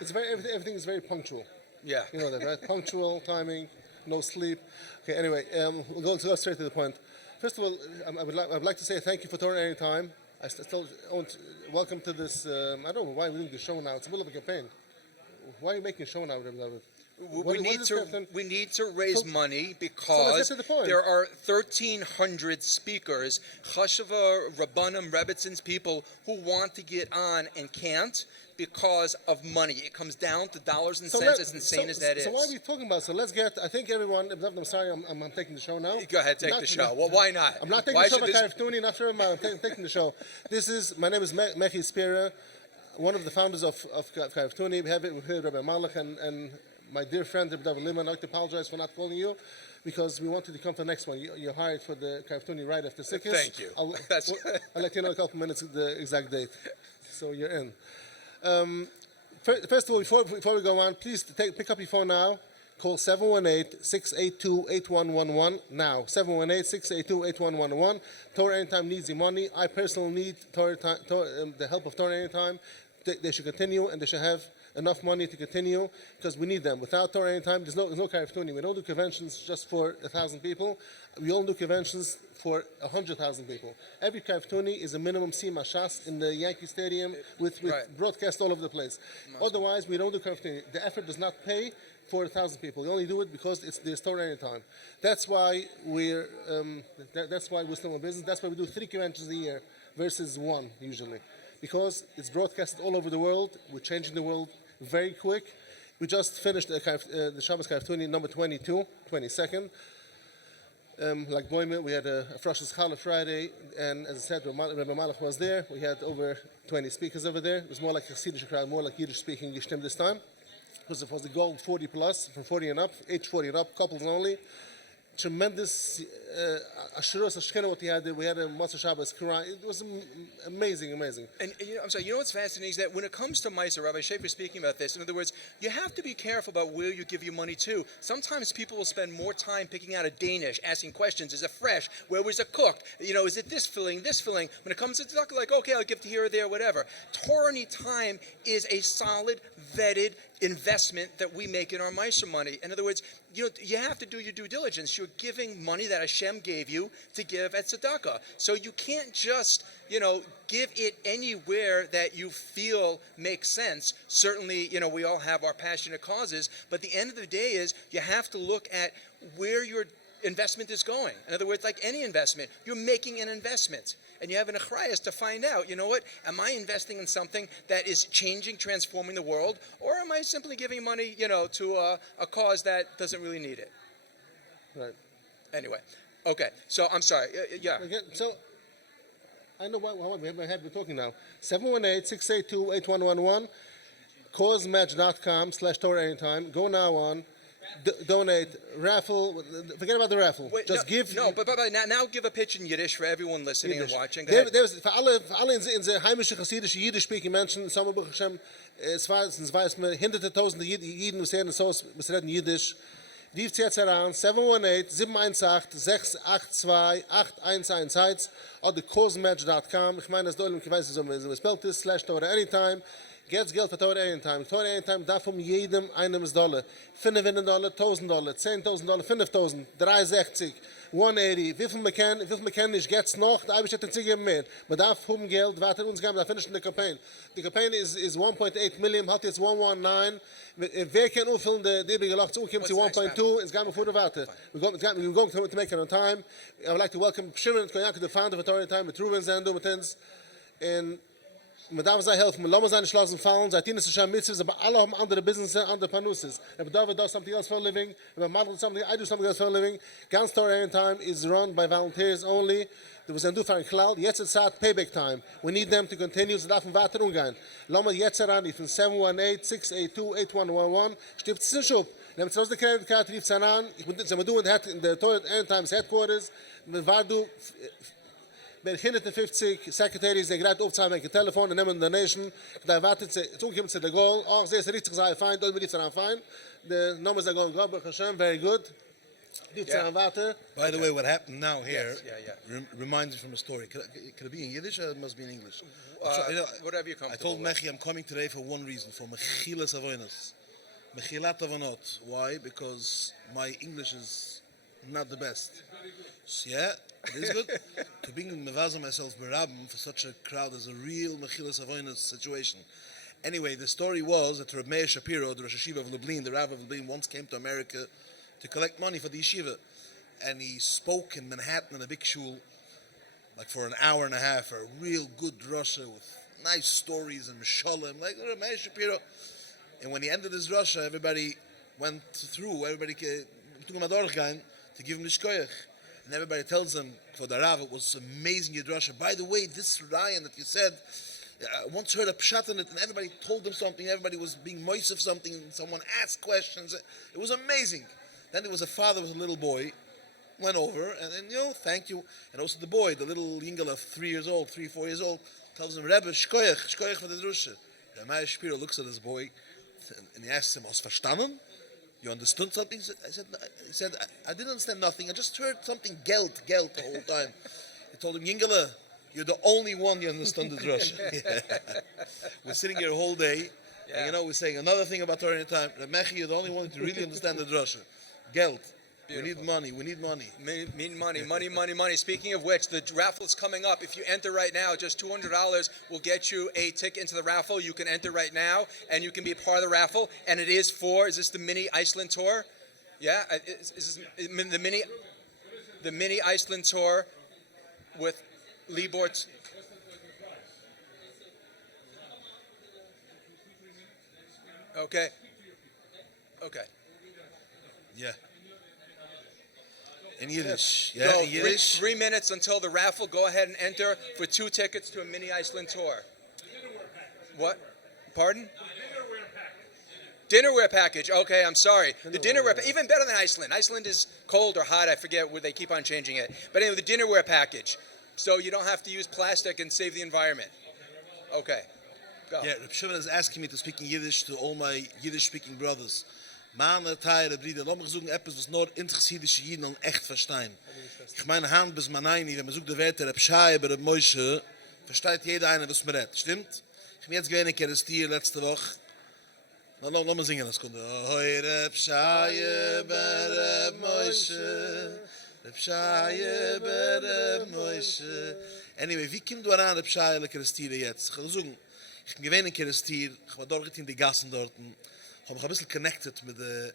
It's everything is very punctual. Yeah. You know that, right? Punctual, timing, no sleep. Okay, anyway, we'll go straight to the point. First of all, I would like to say thank you for TorahAnytime. I still want welcome to this. I don't know why we're doing the show now. It's the middle of a campaign. Why are you making a show now, David? We need to raise money because there are 1,300 speakers, Chashava, Rabbanim, Rebbitzins, people who want to get on and can't because of money. It comes down to dollars and cents, as insane as that is. So why are we talking about? So let's get, I think everyone, I'm sorry, I'm taking the show now. Go ahead, take the show. Well, why not? I'm not taking the show by Karev not sure, I'm taking the show. My name is Mechi Spira, one of the founders of Karev Tuni. We have it with Rabbi Malach and my dear friend, Rabbi David Lima. I'd like to apologize for not calling you because we wanted to come to the next one. You're hired for the Karev Tuni right after Sikkis. Thank you. I'll let you know in a couple minutes the exact date. So you're in. First of all, before we go on, please pick up your phone now. Call 718-682-8111 now. 718-682-8111. TorahAnytime needs your money. I personally need the help of TorahAnytime. They should continue, and they should have enough money to continue because we need them. Without TorahAnytime, there's no Karev Tuni. We don't do conventions just for 1,000 people. We only do conventions for 100,000 people. Every Karev Tuni is a minimum Sima Shas in the Yankee Stadium with broadcast all over the place. Otherwise, we don't do Karev Tuni. The effort does not pay for 1,000 people. We only do it because there's TorahAnytime. That's why we're still in business. That's why we do 3 conventions a year versus 1 usually. Because it's broadcasted all over the world. We're changing the world very quick. We just finished the Shabbos Karev Tuni number 22nd. Like Boime, we had a Froshes Challah Friday, and as I said, Rabbi Malach was there. We had over 20 speakers over there. It was more like a Chassidish crowd, more like Yiddish speaking Yishtim this time. Because it was the goal 40 plus, from 40 and up, age 40 and up, couples only. Tremendous Asheros Ashkena what he had. We had a Matzah Shabbos Quran. It was amazing. And I'm sorry, you know what's fascinating is that when it comes to Meiser, Rabbi Schaefer speaking about this, in other words, you have to be careful about where you give your money to. Sometimes people will spend more time picking out a Danish, asking questions, is it fresh? Where was it cooked? Is it this filling? When it comes to tzedakah, like, okay, I'll give to here or there, whatever. TorahAnytime is a solid, vetted, investment that we make in our Meiser money. In other words, you have to do your due diligence. You're giving money that Hashem gave you to give at tzedakah. So you can't just, give it anywhere that you feel makes sense. Certainly, we all have our passionate causes, but the end of the day is you have to look at where your investment is going. In other words, like any investment, you're making an investment. And you have an achrayas to find out, am I investing in something that is changing, transforming the world, or am I simply giving money, to a cause that doesn't really need it? Right. Anyway, okay. So I'm sorry. Yeah. Okay, so I know what we have been talking now. 718-682-8111, causematch.com/TorahAnytime. Go now on. Donate, raffle, forget about the raffle. Wait, give. No, but now give a pitch in Yiddish for everyone listening and watching. There's for alle in the heimische chasidische Yiddish speaking Menschen, some of Hashem, es weiß mir hunderte tausende Jiden, was reden so, was reden Yiddish. Rieft jetzt heran, 718-718-682-8111 oder causematch.com. Ich meine, das Dollar, ich weiß nicht, so man spellt ist, /TorahAnytime. Gets Geld für TorahAnytime. TorahAnytime darf jedem einem $. $500, $1,000, $10,000, $5,000, 360, 180. Wie viel man kann nicht, geht's noch, da habe ich jetzt ein mehr. Man darf Geld, warte uns geben, da finishen the campaign. Die campaign is 1.8 million, hat jetzt 119. Wer kann auffüllen, die übrige Loch zu, kommt sie 1.2, it's going before the water. We're going to make it on time. I would like to welcome Shimon Koyanka, the founder of TorahAnytime, with Ruben Zando, with uns. And man darf sich helfen, man lassen seine Schlossen fallen, seit ihnen ist es schon Mitzvahs, aber alle haben andere Businesses, andere Panusses. If David does something else for a living, if Madel something, I do something else for a living. Ganz TorahAnytime is run by volunteers only. There was ein Dufer in Klal, jetzt ist Zeit Payback Time. We need them to continue, sie dürfen weiter umgehen. Lassen wir jetzt heran, von 718-682-8111, stirbt es in Schub. Nehmt es aus der Kreditkarte, rief es heran, ich bin in der TorahAnytime's headquarters, wir waren du, bei 150 secretaries, die gerade aufzahlen mit dem Telefon und nehmen Donation. Da wartet sie, jetzt kommt zu der Goal. Oh, sie ist richtig, sei fein, dort wird es fein. The numbers are going good, Baruch Hashem, very good. By the way, what happened now here reminds me from a story. Could it be in Yiddish or it must be in English? Whatever you're comfortable I told Mechi I'm coming today for one reason, for Mechilas Avonos. Mechilat Avonot. Why? Because my English is not the best. So, yeah, it is good. To be mevazah myself berabim for such a crowd is a real Mechilas Avonos situation. Anyway, the story was that Reb Meir Shapiro, the Rosh Hashiva of Lublin, the Rav of Lublin, once came to America to collect money for the yeshiva. And he spoke in Manhattan in a big shul, like for an hour and a half, a real good drasha with nice stories and mishalim, like Reb Meir Shapiro. And when he ended his drasha, everybody went through, everybody took him a dorchgein to give him the shkoyach. And everybody tells him, for the Rav, it was amazing drasha. By the way, this Ryan that you said, I once heard a pshat in it, and everybody told him something, everybody was being moist of something, and someone asked questions. It was amazing. Then there was a father with a little boy, went over, and then, thank you. And also the boy, the little yingel of 3 years old, 4 years old, tells him, Rebbe, shkoyach for the drusha. And Meir Shapiro looks at his boy, and he asks him, "Hast verstanden? You understood something?" He said, I didn't understand nothing. I just heard something geld the whole time. He told him, Yingele, you're the only one you understand the drusha. We're sitting here a whole day, and we're saying another thing about TorahAnytime. Mechi, you're the only one to really understand the drusha. Geld. Beautiful. We need money. Speaking of which, the raffle is coming up. If you enter right now, just $200 will get you a ticket into the raffle. You can enter right now, and you can be a part of the raffle. And it is is this the mini Iceland tour? Yeah, is this the mini Iceland tour with Libort's. Okay. Yeah. In Yiddish. Yeah, in Yiddish. 3 minutes until the raffle. Go ahead and enter for 2 tickets to a mini Iceland tour. What? Pardon? Dinnerware package. Okay, I'm sorry. The dinnerware, even better than Iceland. Iceland is cold or hot. I forget where they keep on changing it. But anyway, the dinnerware package. So you don't have to use plastic and save the environment. Okay. Go. Yeah, Reb Shimon is asking me to speak in Yiddish to all my Yiddish-speaking brothers. Meine Teile, Brüder, lass mich sagen etwas, was nur interchsidische Jiden echt verstehen. Ich meine, Hand bis Manayni, wenn man sucht die Werte, Reb Shai, Reb Moshe, versteht jeder einer, was man redet. Stimmt? Ich bin jetzt gewähnt, letzte Woche, Lass mal singen, das kommt. Hoi Reb Shaye Bereb Moshe, Reb Shaye Bereb Moshe. Anyway, wie kommt du an Reb Shaye le Kerestiere jetzt? Ich will sagen, ich bin gewähnt in Kerestier, ich war dort in die Gassen dort, ich habe mich ein bisschen connected mit der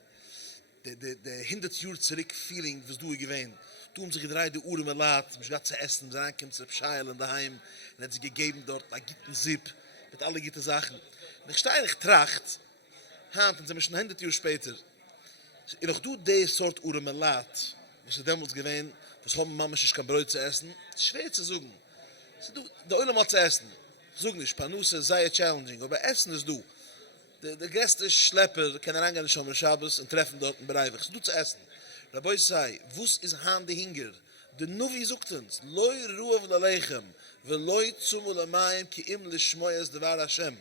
100 Jahre zurück Feeling, was du gewähnt. Du sich gedreht die Uhren mit Laat, mich gerade zu essen, dann kommt zu Reb Shaye in daheim, und hat sie gegeben dort, ein gitten Zip, mit alle guten Sachen. Und ich stehe eigentlich tracht, Hand, und sie müssen 100 Jahre später. Ich noch du die Sort Uhren mit Laat, was sie damals gewähnt, was haben Mama sich kein Brot zu essen, es ist schwer zu sagen. Sie du, der Öl mal zu essen. Ich sage nicht, Panusse sei challenging, aber Essen ist du. Der größte Schlepper kann reingehen schon am Shabbos und treffen dort einen Bereich. Du zu essen. Rabbi sei, wuss ist Hand die Hinger? Der Nuvi sucht uns, loi ruav lalechem, ve loi zumul amayim ki im lishmoyes devar Hashem.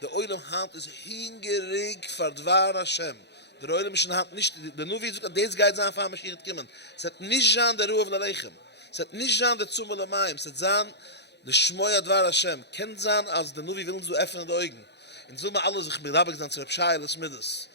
Der Oilem Hand ist hingerig für Dvar Hashem. Der Oilem ist in Hand nicht, der Nuvi sucht, des geht sein, fahren Mashiach kommen. Es hat nicht an der Ruav lalechem. Es hat nicht an der Zumul amayim. Es hat sein, der Shmoya Dvar Hashem. Kennt sein, als der Nuvi will uns so öffnen die Augen. Und so mal alle sich mit Rabbi gesagt, zu Rebschai, das Middes.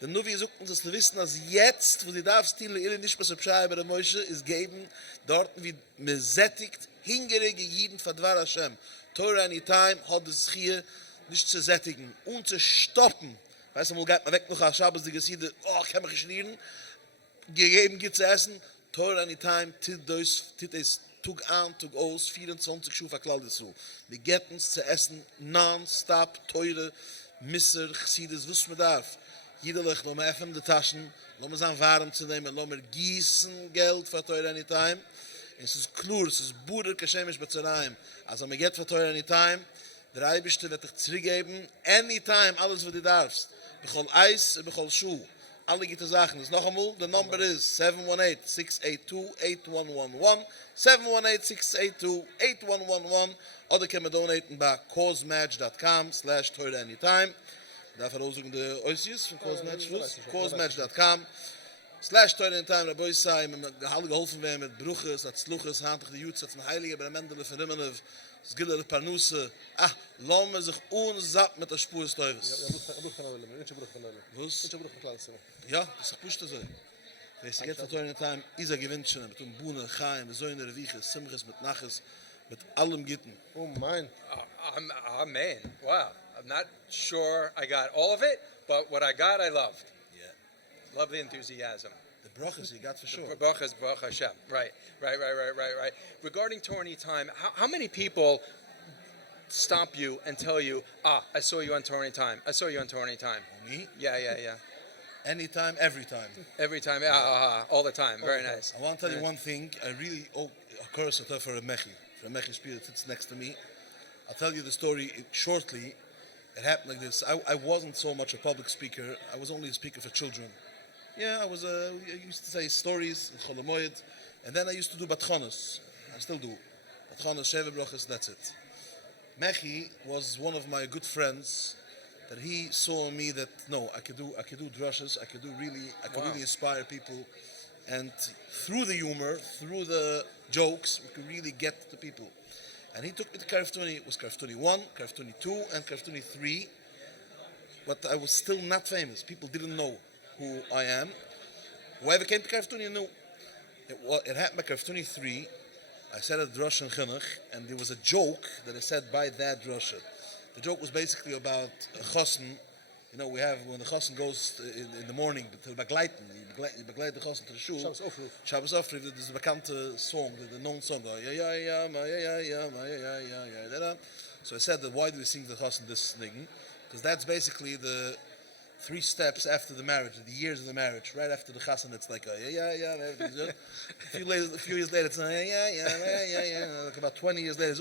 Der Nuvi sucht uns, dass wir wissen, dass jetzt, wo die darfst, die Lehren nicht bei Rebschai, bei der Moshe, ist geben, dort wie man sättigt, hingerege Jiden von Dvar Hashem. TorahAnytime hat es hier nicht zu sättigen und zu stoppen. Weißt du, mal geht man weg noch als Shabbos, die Geside, oh, ich kann mich nicht lieren, gegeben gibt zu essen. TorahAnytime, tit es Tug an, Tug aus, 24 Schuhe verkleidet zu. Wir getten es zu essen, non-stop, teure, Misser, Chsides, was man darf. Jederlich, lassen wir öffnen die Taschen, lassen wir es an warm zu nehmen, lassen wir gießen Geld für TorahAnytime. Es ist klar, es ist Bruder, Kashemisch, Bezerayim. Also, wir geht für TorahAnytime, der Eibischte wird dich zurückgeben, anytime, alles, was du darfst. Bechol Eis, bechol Schuh. Alle gute Sachen. Das noch einmal, the number is 718-682-8111, 718-682-8111, oder kann man donaten bei causematch.com/TorahAnytime. Dafür aussuchen die Oisius von Causematch, causematch.com/TorahAnytime. Der Boy sei, mit alle geholfen werden mit Bruches, als Sluches, handlich die Jutz, als ein Heiliger, bei der Mendele, von Rimmenev, das Giller, der Parnusse. Lassen wir sich unsatt mit der Spur des Teufels. Was? Ja, das ist Pushta so. Weißt du, jetzt hat TorahAnytime, Isa gewinnt schon, mit dem Buhne, Chaim, mit Säune, Wiches, Simches, mit Naches, mit allem Gitten. Oh, mein. Amen. Wow. I'm not sure I got all of it, but what I got, I loved. Yeah. Love the enthusiasm. The brachas you got for sure. The brachas, Baruch Hashem. Right. Regarding TorahAnytime, how many people stop you and tell you, I saw you on TorahAnytime. I saw you on TorahAnytime. Me? Yeah. Anytime, every time. Every time, all the time. Very nice. I want to tell you one thing. I really owe a curse for a Mechi. For a Mechi spirit sits next to me. I'll tell you the story shortly. It happened like this. I wasn't so much a public speaker. I was only a speaker for children. Yeah, I used to say stories in Chol Hamoed, and then I used to do Batchanos. I still do. Batchanos, Sheva Brachas, that's it. Mechi was one of my good friends that he saw in me that no, I could do drushes, I could really inspire people, and through the humor, through the jokes, we could really get to people. And he took me to Karaftuni. It was Karaftuni 1, Karaftuni 2, and Karaftuni 3. But I was still not famous. People didn't know who I am. Whoever came to Karaftuni knew. It happened by Karaftuni 3. I said a drush in Chinuch, and there was a joke that I said by that drusha. The joke was basically about a chassan. You know, we have, when the chassan goes in the morning to the begleiten, you begleit the chassan to the shul. Shabbos Ofri, there's a bekannte song, the known song. So I said that why do we sing the chassan this thing? Because that's basically the 3 steps after the marriage, the years of the marriage. Right after the chassan, it's like everything's good. A few years later, it's like about 20 years later, it's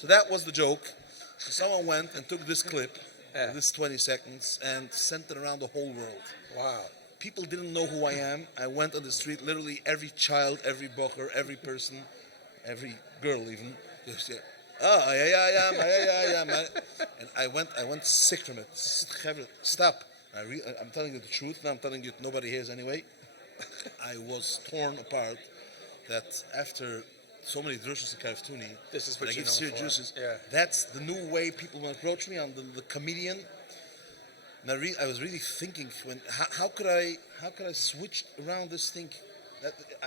So that was the joke. So someone went and took this clip, this 20 seconds, and sent it around the whole world. Wow. People didn't know who I am. I went on the street, literally every child, every bocher, every person, every girl even, just said, and I went sick from it. Stop. I'm telling you the truth. Now I'm telling you nobody hears anyway. I was torn apart. That after so many drushas in Karaftuni, this is what I you give know serious for. juices. Yeah. That's the new way people will approach me. I'm the comedian. And I was really thinking how could I switch around this thing?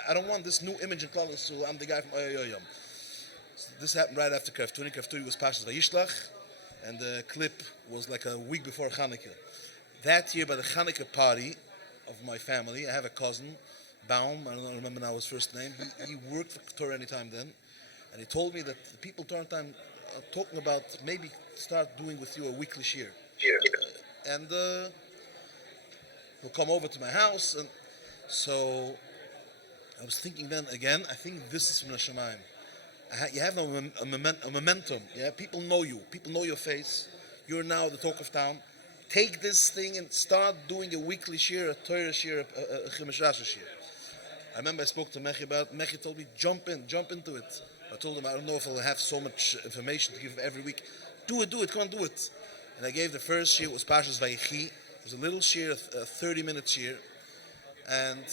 I don't want this new image in Klal, so I'm the guy from Oyoyoyom. So this happened right after Kraftuni. Kraftuni was Pashas Vayishlach, and the clip was like a week before Hanukkah. That year, by the Hanukkah party of my family, I have a cousin, Baum. I don't remember now his first name. He worked for TorahAnytime then, and he told me that the people TorahAnytime are talking about maybe start doing with you a weekly shir. And he'll come over to my house, and so I was thinking then again. I think this is from the Shemayim. You have a momentum. Yeah, people know you. People know your face. You're now the talk of town. Take this thing and start doing a weekly shir, a Torah shir, a Chumash Rashi shir. I remember I spoke to Mechi about it. Mechi told me, jump into it. I told him, I don't know if I'll have so much information to give every week. Do it, come on, do it. And I gave the first shir, it was Pashas Vayechi. It was a little shir, a 30-minute shir. And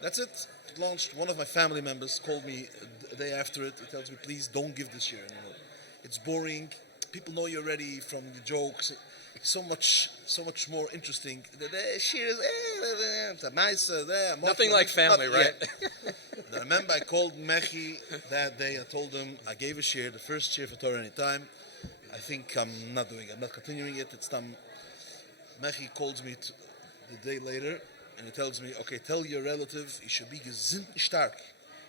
that's it. It launched. One of my family members called me a day after it. He tells me, please don't give this shir anymore. It's boring. People know you already from the jokes. So much more interesting. The shir is nice. Nothing like family, right? Yeah. And I remember I called Mechi that day. I told him I gave a shir, the first shir for TorahAnytime. I think I'm not continuing it. It's time. Mechi calls me the day later, and he tells me, okay, tell your relative he should be gesinnt stark.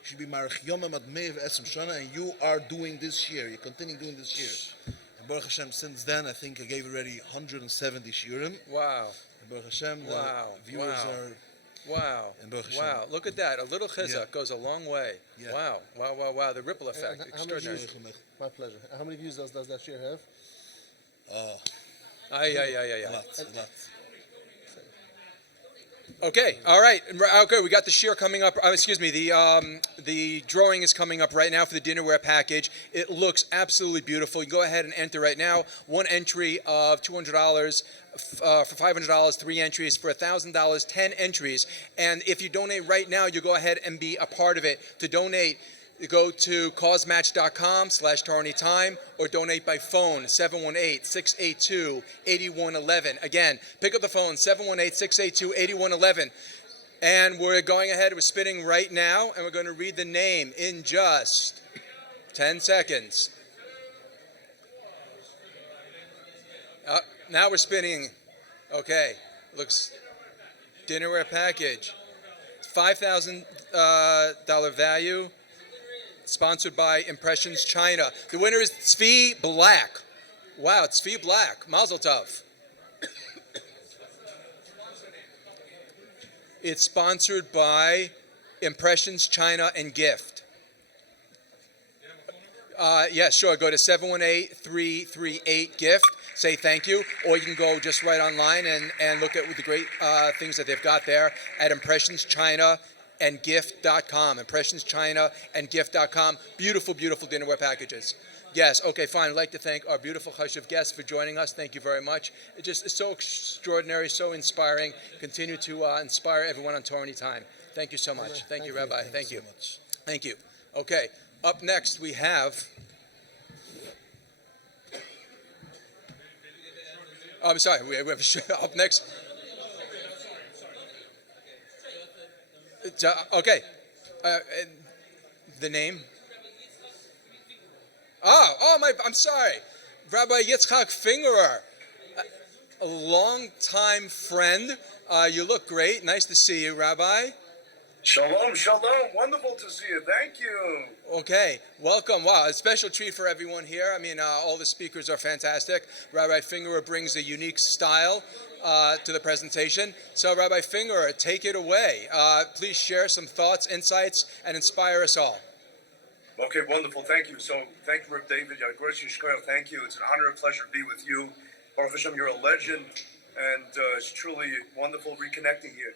He should be marach yomem ad meiv esem shana, and you are doing this year. You're continuing doing this year. And Baruch Hashem, since then, I think I gave already 170 shiurim. Wow. And Baruch Hashem, the viewers are... Wow. And Baruch Hashem. Wow. Look at that. A little chizuk goes a long way. Yeah. Wow. The ripple effect. Extraordinary. My pleasure. How many views does that share have? A lot. Okay, all right. Okay, we got the share coming up. The drawing is coming up right now for the dinnerware package. It looks absolutely beautiful. You go ahead and enter right now. One entry of $200 for $500, 3 entries for $1,000, 10 entries. And if you donate right now, you go ahead and be a part of it. To donate, you go to causematch.com/TorahAnytime or donate by phone 718-682-8111. Again, pick up the phone 718-682-8111. And we're going ahead, we're spinning right now, and we're going to read the name in just 10 seconds. Now we're spinning. Okay, looks dinnerware package. $5,000 value. Sponsored by Impressions China. The winner is Tzvi Black. Wow, Tzvi Black. Mazel tov. It's sponsored by Impressions China and Gift. Yeah, sure. Go to 718-338-GIFT. Say thank you. Or you can go just right online and look at the great things that they've got there at Impressions China and gift.com. Impressions China and gift.com. Beautiful dinnerware packages. Yes, okay, fine. I'd like to thank our beautiful Chashuv guests for joining us. Thank you very much. It's so extraordinary, so inspiring. Continue to inspire everyone on TorahAnytime. Thank you so much. Thank you, Rabbi. Thank you. Thank you. Okay, up next we have... I'm sorry, we have up next... Okay, the name? I'm sorry. Rabbi Yitzchak Fingerer, a longtime friend. You look great. Nice to see you, Rabbi. Shalom. Wonderful to see you. Thank you. Okay, welcome. Wow, a special treat for everyone here. I mean, all the speakers are fantastic. Rabbi Fingerer brings a unique style to the presentation. So, Rabbi Fingerer, take it away. Please share some thoughts, insights, and inspire us all. Okay, wonderful. Thank you. So, thank you, Reb David. Thank you. It's an honor and pleasure to be with you. Baruch Hashem, you're a legend, and it's truly wonderful reconnecting here.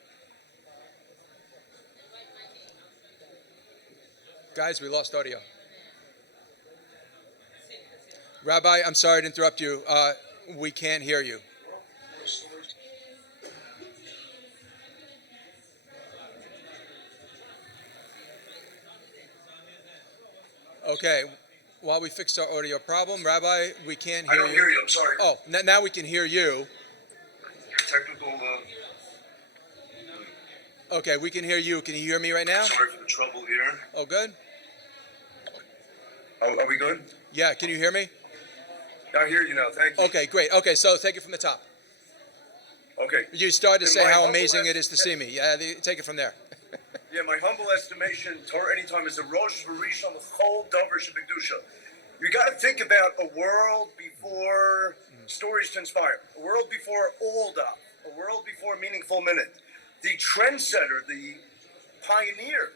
Guys, we lost audio. Rabbi, I'm sorry to interrupt you. We can't hear you. Okay, while we fix our audio problem, Rabbi, we can't hear you. I don't hear you, I'm sorry. Oh, now we can hear you. Okay, we can hear you. Can you hear me right now? Sorry for the trouble here. Oh, good. Are we good? Yeah, can you hear me? I hear you now. Thank you. Okay, great. Okay, so take it from the top. Okay. You started to In say my how humble amazing it is to see me. Yeah, take it from there. Yeah, my humble estimation, Torah Anytime is the Rosh Hashanah on the whole Dover Shebekdusha. You got to think about a world before stories to inspire, a world before all da, a world before meaningful minute. The trendsetter, the pioneer,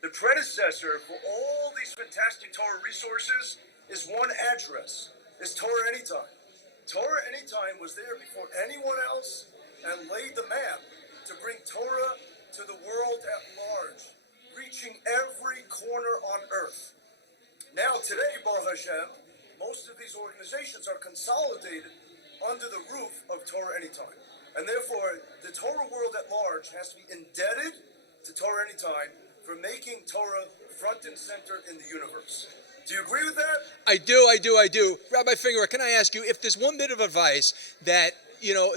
the predecessor for all these fantastic Torah resources is one address, is Torah Anytime. Torah Anytime was there before anyone else and laid the map to bring Torah to the world at large, reaching every corner on earth. Now today, Baruch Hashem, most of these organizations are consolidated under the roof of Torah Anytime. And therefore, the Torah world at large has to be indebted to Torah Anytime for making Torah front and center in the universe. Do you agree with that? I do. Rabbi Finger, can I ask you if there's one bit of advice that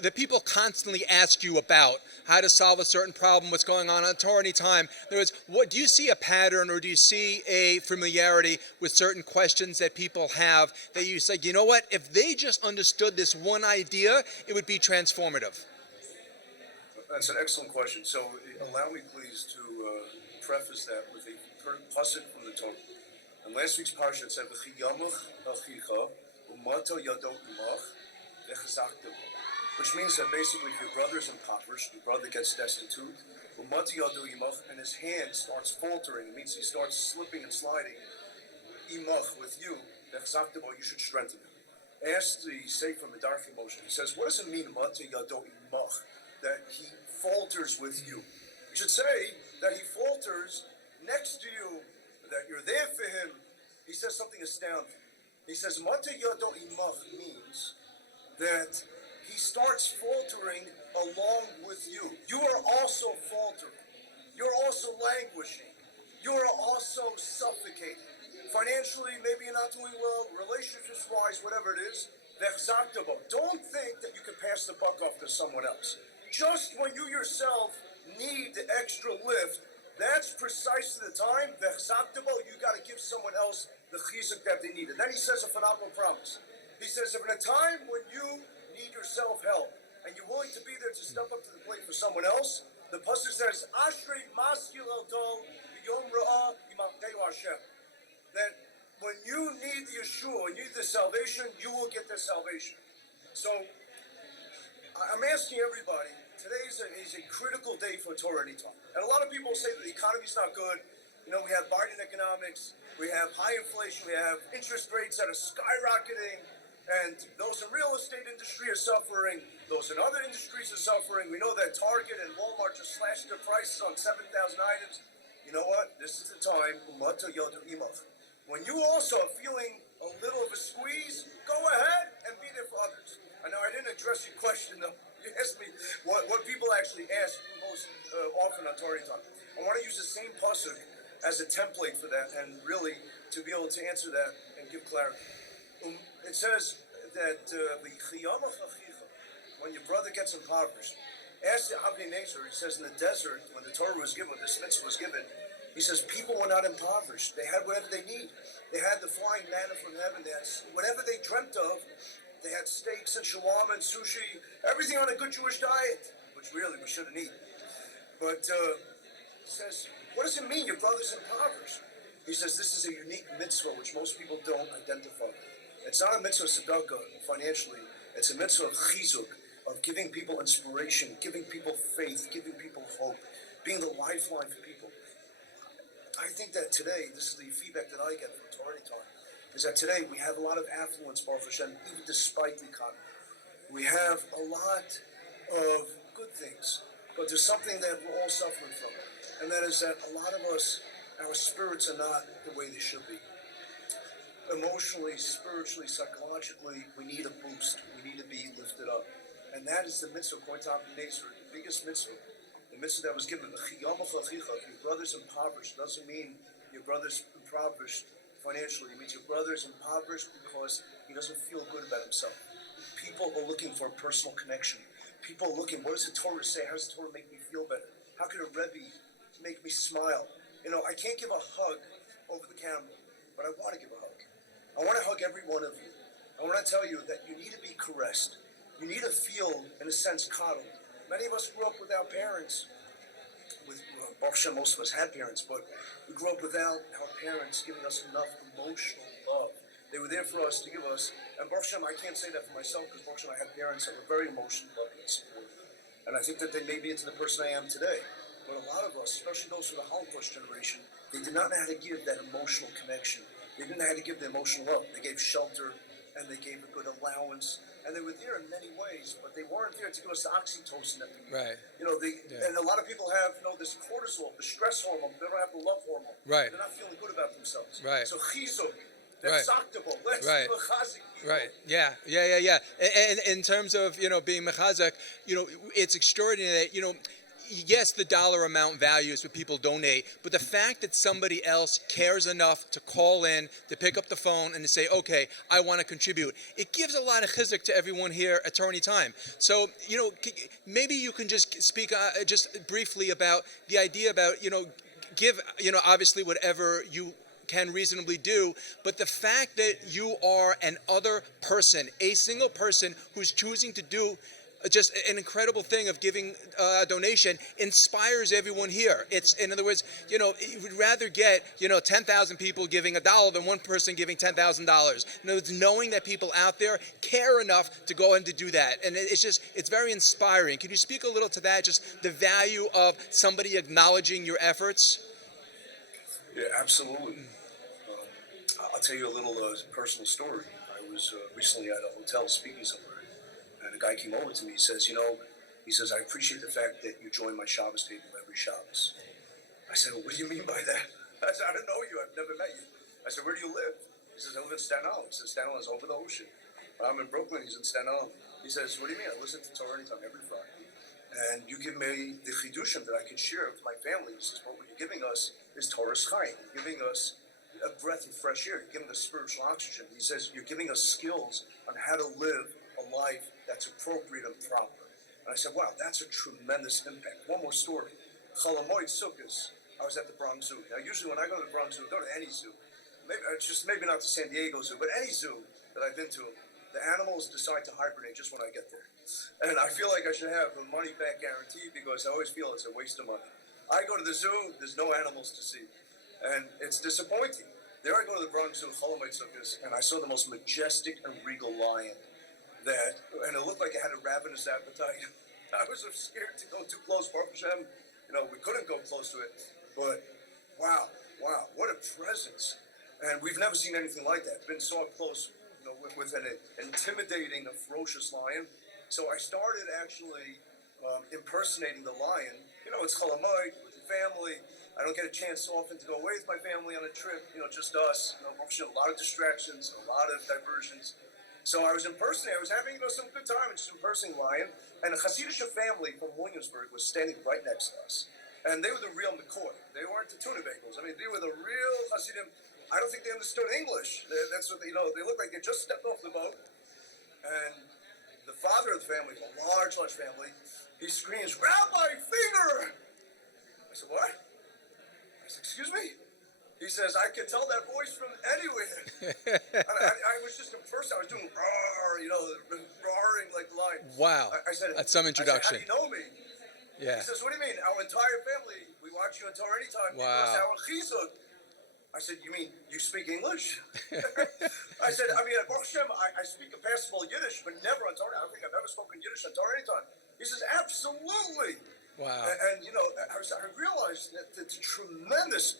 that people constantly ask you about how to solve a certain problem, what's going on Torah Anytime? In other words, what do you see a pattern or do you see a familiarity with certain questions that people have that you say, you know what, if they just understood this one idea, it would be transformative? That's an excellent question. So allow me please to preface that with a pasuk from the Torah. And last week's parsha said, "V'chiyamach achicha u'mato yado imach v'chazakta." Which means that basically if your brother's impoverished, your brother gets destitute, and his hand starts faltering, it means he starts slipping and sliding, imach, with you, you should strengthen him. Ask the Sefer Medarchi Moshe, he says, what does it mean, that he falters with you? You should say that he falters next to you, that you're there for him. He says something astounding. He says, means that he starts faltering along with you. You are also faltering. You're also languishing. You are also suffocating. Financially, maybe you're not doing well, relationships-wise, whatever it is. Don't think that you can pass the buck off to someone else. Just when you yourself need the extra lift, that's precisely the time. You got to give someone else the chizuk that they need. And then he says a phenomenal promise. He says, if in a time when you need your self-help, and you're willing to be there to step up to the plate for someone else, the pasuk says, Ashrei maskil el dol b'yom ra'ah imamteu Hashem. That when you need the Yeshua, you need the salvation, you will get the salvation. So, I'm asking everybody, today is a critical day for Torah Anytime. And a lot of people say that the economy's not good. We have Biden economics, we have high inflation, we have interest rates that are skyrocketing, and those in real estate industry are suffering. Those in other industries are suffering. We know that Target and Walmart just slashed their prices on 7,000 items. You know what? This is the time. When you also are feeling a little of a squeeze, go ahead and be there for others. I know I didn't address your question, though. You asked me what people actually ask most often on Torah Anytime. I want to use the same pasuk as a template for that, and really to be able to answer that and give clarity. It says that when your brother gets impoverished, ask the Avnei Nezer. He says in the desert, when the Torah was given, this mitzvah was given, he says people were not impoverished. They had whatever they need. They had the flying manna from heaven. They had whatever they dreamt of. They had steaks and shawarma and sushi, everything on a good Jewish diet, which really we shouldn't eat. But he says, what does it mean your brother's impoverished? He says this is a unique mitzvah which most people don't identify with. It's not a mitzvah of tzedakah financially. It's a mitzvah of chizuk, of giving people inspiration, giving people faith, giving people hope, being the lifeline for people. I think that today, this is the feedback that I get from Torah Anytime, is that today we have a lot of affluence, Baruch Hashem, even despite the economy. We have a lot of good things, but there's something that we're all suffering from, and that is that a lot of us, our spirits are not the way they should be. Emotionally, spiritually, psychologically, we need a boost. We need to be lifted up. And that is the mitzvah, according to Avnei Nezer, the biggest mitzvah. The mitzvah that was given. If your brother's impoverished, doesn't mean your brother's impoverished financially. It means your brother's impoverished because he doesn't feel good about himself. People are looking for a personal connection. People are looking, what does the Torah say? How does the Torah make me feel better? How could a Rebbe make me smile? You know, I can't give a hug over the camera, but I want to give a hug. I want to hug every one of you. I want to tell you that you need to be caressed. You need to feel, in a sense, coddled. Many of us grew up without parents. Baruch Hashem, most of us had parents, but we grew up without our parents giving us enough emotional love. They were there for us to give us, and Baruch Hashem, I can't say that for myself, because Baruch Hashem, I had parents that were very emotionally loving and supportive. And I think that they made me into the person I am today. But a lot of us, especially those from the Holocaust generation, they did not know how to give that emotional connection. They didn't know how to give the emotional love. They gave shelter, and they gave a good allowance, and they were there in many ways, but they weren't there to give us the oxytocin that we need. Right. You know, and a lot of people have, this cortisol, the stress hormone. They don't have the love hormone. Right. They're not feeling good about themselves. Right. So chizuk, that's actable. Let's Right. be chazik people. Right. Yeah. And in terms of, being mechazek, it's extraordinary that, yes, the dollar amount values what people donate, but the fact that somebody else cares enough to call in, to pick up the phone and to say, okay, I want to contribute, it gives a lot of chizuk to everyone here at TorahAnytime. So, maybe you can just speak just briefly about the idea about, give, obviously whatever you can reasonably do, but the fact that you are an other person, a single person who's choosing to do just an incredible thing of giving a donation inspires everyone here. It's, in other words, you would rather get, 10,000 people giving $1 than one person giving $10,000. In other words, knowing that people out there care enough to go and to do that. And it's very inspiring. Can you speak a little to that, just the value of somebody acknowledging your efforts? Yeah, absolutely. I'll tell you a little personal story. I was recently at a hotel speaking somewhere, and a guy came over to me. He says, I appreciate the fact that you join my Shabbos table every Shabbos. I said, well, what do you mean by that? I said, I don't know you. I've never met you. I said, where do you live? He says, I live in Staten Island. He says, Staten Island is over the ocean. I'm in Brooklyn. He's in Staten Island. He says, what do you mean? I listen to TorahAnytime every Friday. And you give me the chidushim that I can share with my family. He says, what you're giving us is Torah's Chaim. You're giving us a breath of fresh air. You're giving us spiritual oxygen. He says, you're giving us skills on how to live a life that's appropriate and proper. And I said, wow, that's a tremendous impact. One more story. Chalamoid Sukkos. I was at the Bronx Zoo. Now, usually when I go to the Bronx Zoo, I go to any zoo. Maybe not the San Diego Zoo, but any zoo that I've been to, the animals decide to hibernate just when I get there. And I feel like I should have a money-back guarantee because I always feel it's a waste of money. I go to the zoo, there's no animals to see. And it's disappointing. There I go to the Bronx Zoo, Chalamoid Sukkos, and I saw the most majestic and regal lion and it looked like it had a ravenous appetite. I was so scared to go too close. Baruch Hashem, we couldn't go close to it. But wow, what a presence. And we've never seen anything like that. Been so up close, with an intimidating, a ferocious lion. So I started actually impersonating the lion. It's Chalamoid with the family. I don't get a chance often to go away with my family on a trip, just us. A lot of distractions, a lot of diversions. So I was impersonating. I was having some good time and just impersonating lion. And a Hasidic family from Williamsburg was standing right next to us. And they were the real McCoy. They weren't the tuna bagels. I mean, they were the real Hasidim. I don't think they understood English. That's what they looked like they just stepped off the boat. And the father of the family, a large family, he screams, Rabbi Finger! I said, what? I said, excuse me? He says, I can tell that voice from anywhere. I was just impressed. I was doing roaring like the lion. Wow. I said, that's some introduction. I said, how do you know me? Yeah. He says, what do you mean? Our entire family, we watch you on TorahAnytime. Wow. Because our chizuk. I said, you mean you speak English? I said, at Baruch Hashem, I speak a passable Yiddish, but never on Torah. I don't think I've ever spoken Yiddish on TorahAnytime. He says, absolutely. Wow. And I realized that it's tremendous.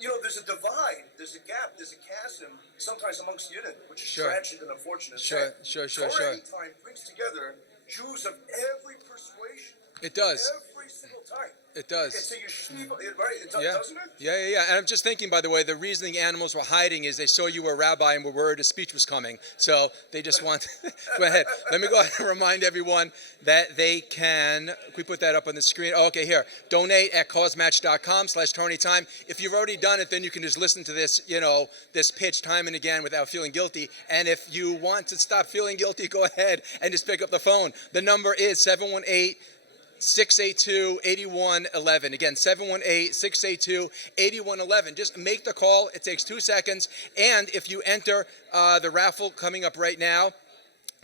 There's a divide, there's a gap, there's a chasm, sometimes amongst Yidden, which is tragic and unfortunate. Sure. TorahAnytime brings together Jews of every persuasion. It does. Every single time. It does. It's a yeshiva, right? Doesn't it? Yeah. And I'm just thinking, by the way, the reason the animals were hiding is they saw you were a rabbi and were worried a speech was coming. So they just want... Go ahead. Let me go ahead and remind everyone that they can... Can we put that up on the screen? Oh, okay, here. Donate at causematch.com/TorahAnytime. If you've already done it, then you can just listen to this, this pitch time and again without feeling guilty. And if you want to stop feeling guilty, go ahead and just pick up the phone. The number is 718- 718-682-8111. Again, 718-682-8111. Just make the call. It takes 2 seconds. And if you enter the raffle coming up right now,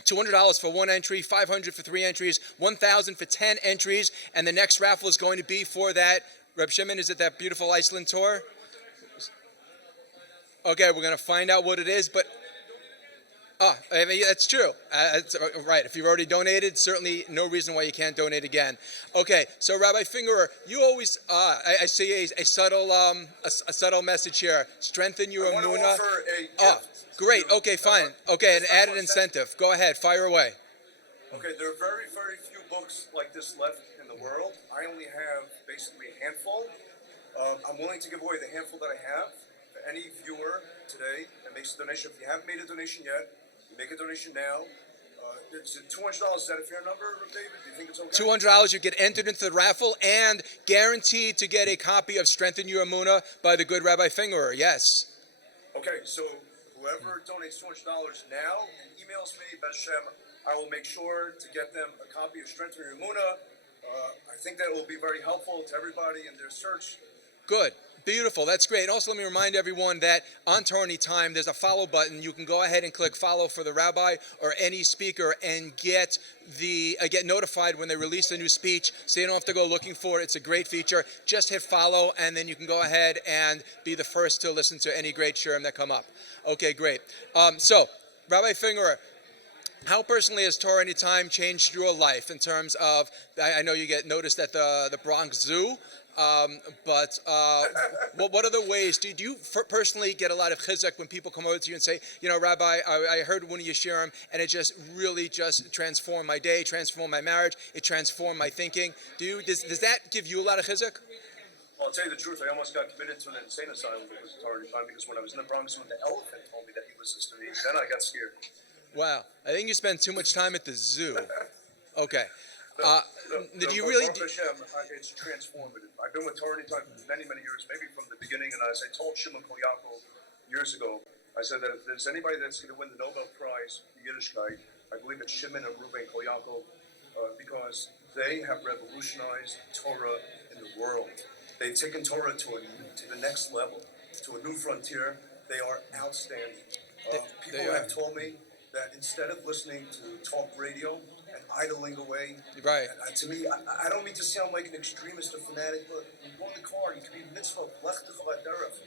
$200 for 1 entry, $500 for 3 entries, $1,000 for 10 entries. And the next raffle is going to be for that, Reb Shimon, is it that beautiful Iceland tour? Okay, we're going to find out what it is, but I mean, that's true. That's right. If you've already donated, certainly no reason why you can't donate again. Okay, so Rabbi Fingerer, you always, I see a subtle message here. Strengthen your emunah. Great. Okay, fine. Okay, an added incentive. Go ahead. Fire away. Okay, there are very, very few books like this left in the world. I only have basically a handful. I'm willing to give away the handful that I have for any viewer today that makes a donation. If you haven't made a donation yet, you make a donation now. It's $200. Is that a fair number, David? Do you think it's okay? $200, you get entered into the raffle and guaranteed to get a copy of Strengthen Your Emunah by the good Rabbi Fingerer. Yes. Okay, so whoever donates $200 now and emails me, Beshem, I will make sure to get them a copy of Strengthen Your Emunah. I think that will be very helpful to everybody in their search. Good. Beautiful. That's great. And also let me remind everyone that on TorahAnytime, there's a follow button. You can go ahead and click follow for the rabbi or any speaker and get notified when they release a new speech, so you don't have to go looking for it. It's a great feature. Just hit follow, and then you can go ahead and be the first to listen to any great shiurim that come up. Okay, great. So, Rabbi Fingerer, how personally has TorahAnytime changed your life in terms of, I know you get noticed at the Bronx Zoo, but what other ways do you personally get a lot of chizuk when people come over to you and say, you know, Rabbi, I heard one of your shiurim and it just really just transformed my day, transformed my marriage, it transformed my thinking. Does that give you a lot of chizuk? Well, I'll tell you the truth, I almost got committed to an insane asylum because of TorahAnytime, because when I was in the Bronx when the elephant told me that he listens to me, then I got scared. Wow, I think you spend too much time at the zoo. Okay. Did you really? It's transformative. I've been with TorahAnytime for many, many years, maybe from the beginning. And as I told Shimon Kol Yaakov years ago, I said that if there's anybody that's going to win the Nobel Prize for Yiddishkeit, I believe it's Shimon and Reuven Kol Yaakov, because they have revolutionized Torah in the world. They've taken Torah to the next level, to a new frontier. They are outstanding. People have told me that instead of listening to talk radio and idling away, right? And to me, I don't mean to sound like an extremist or fanatic, but you go in the car, you can be mitzvah, lech decha derech.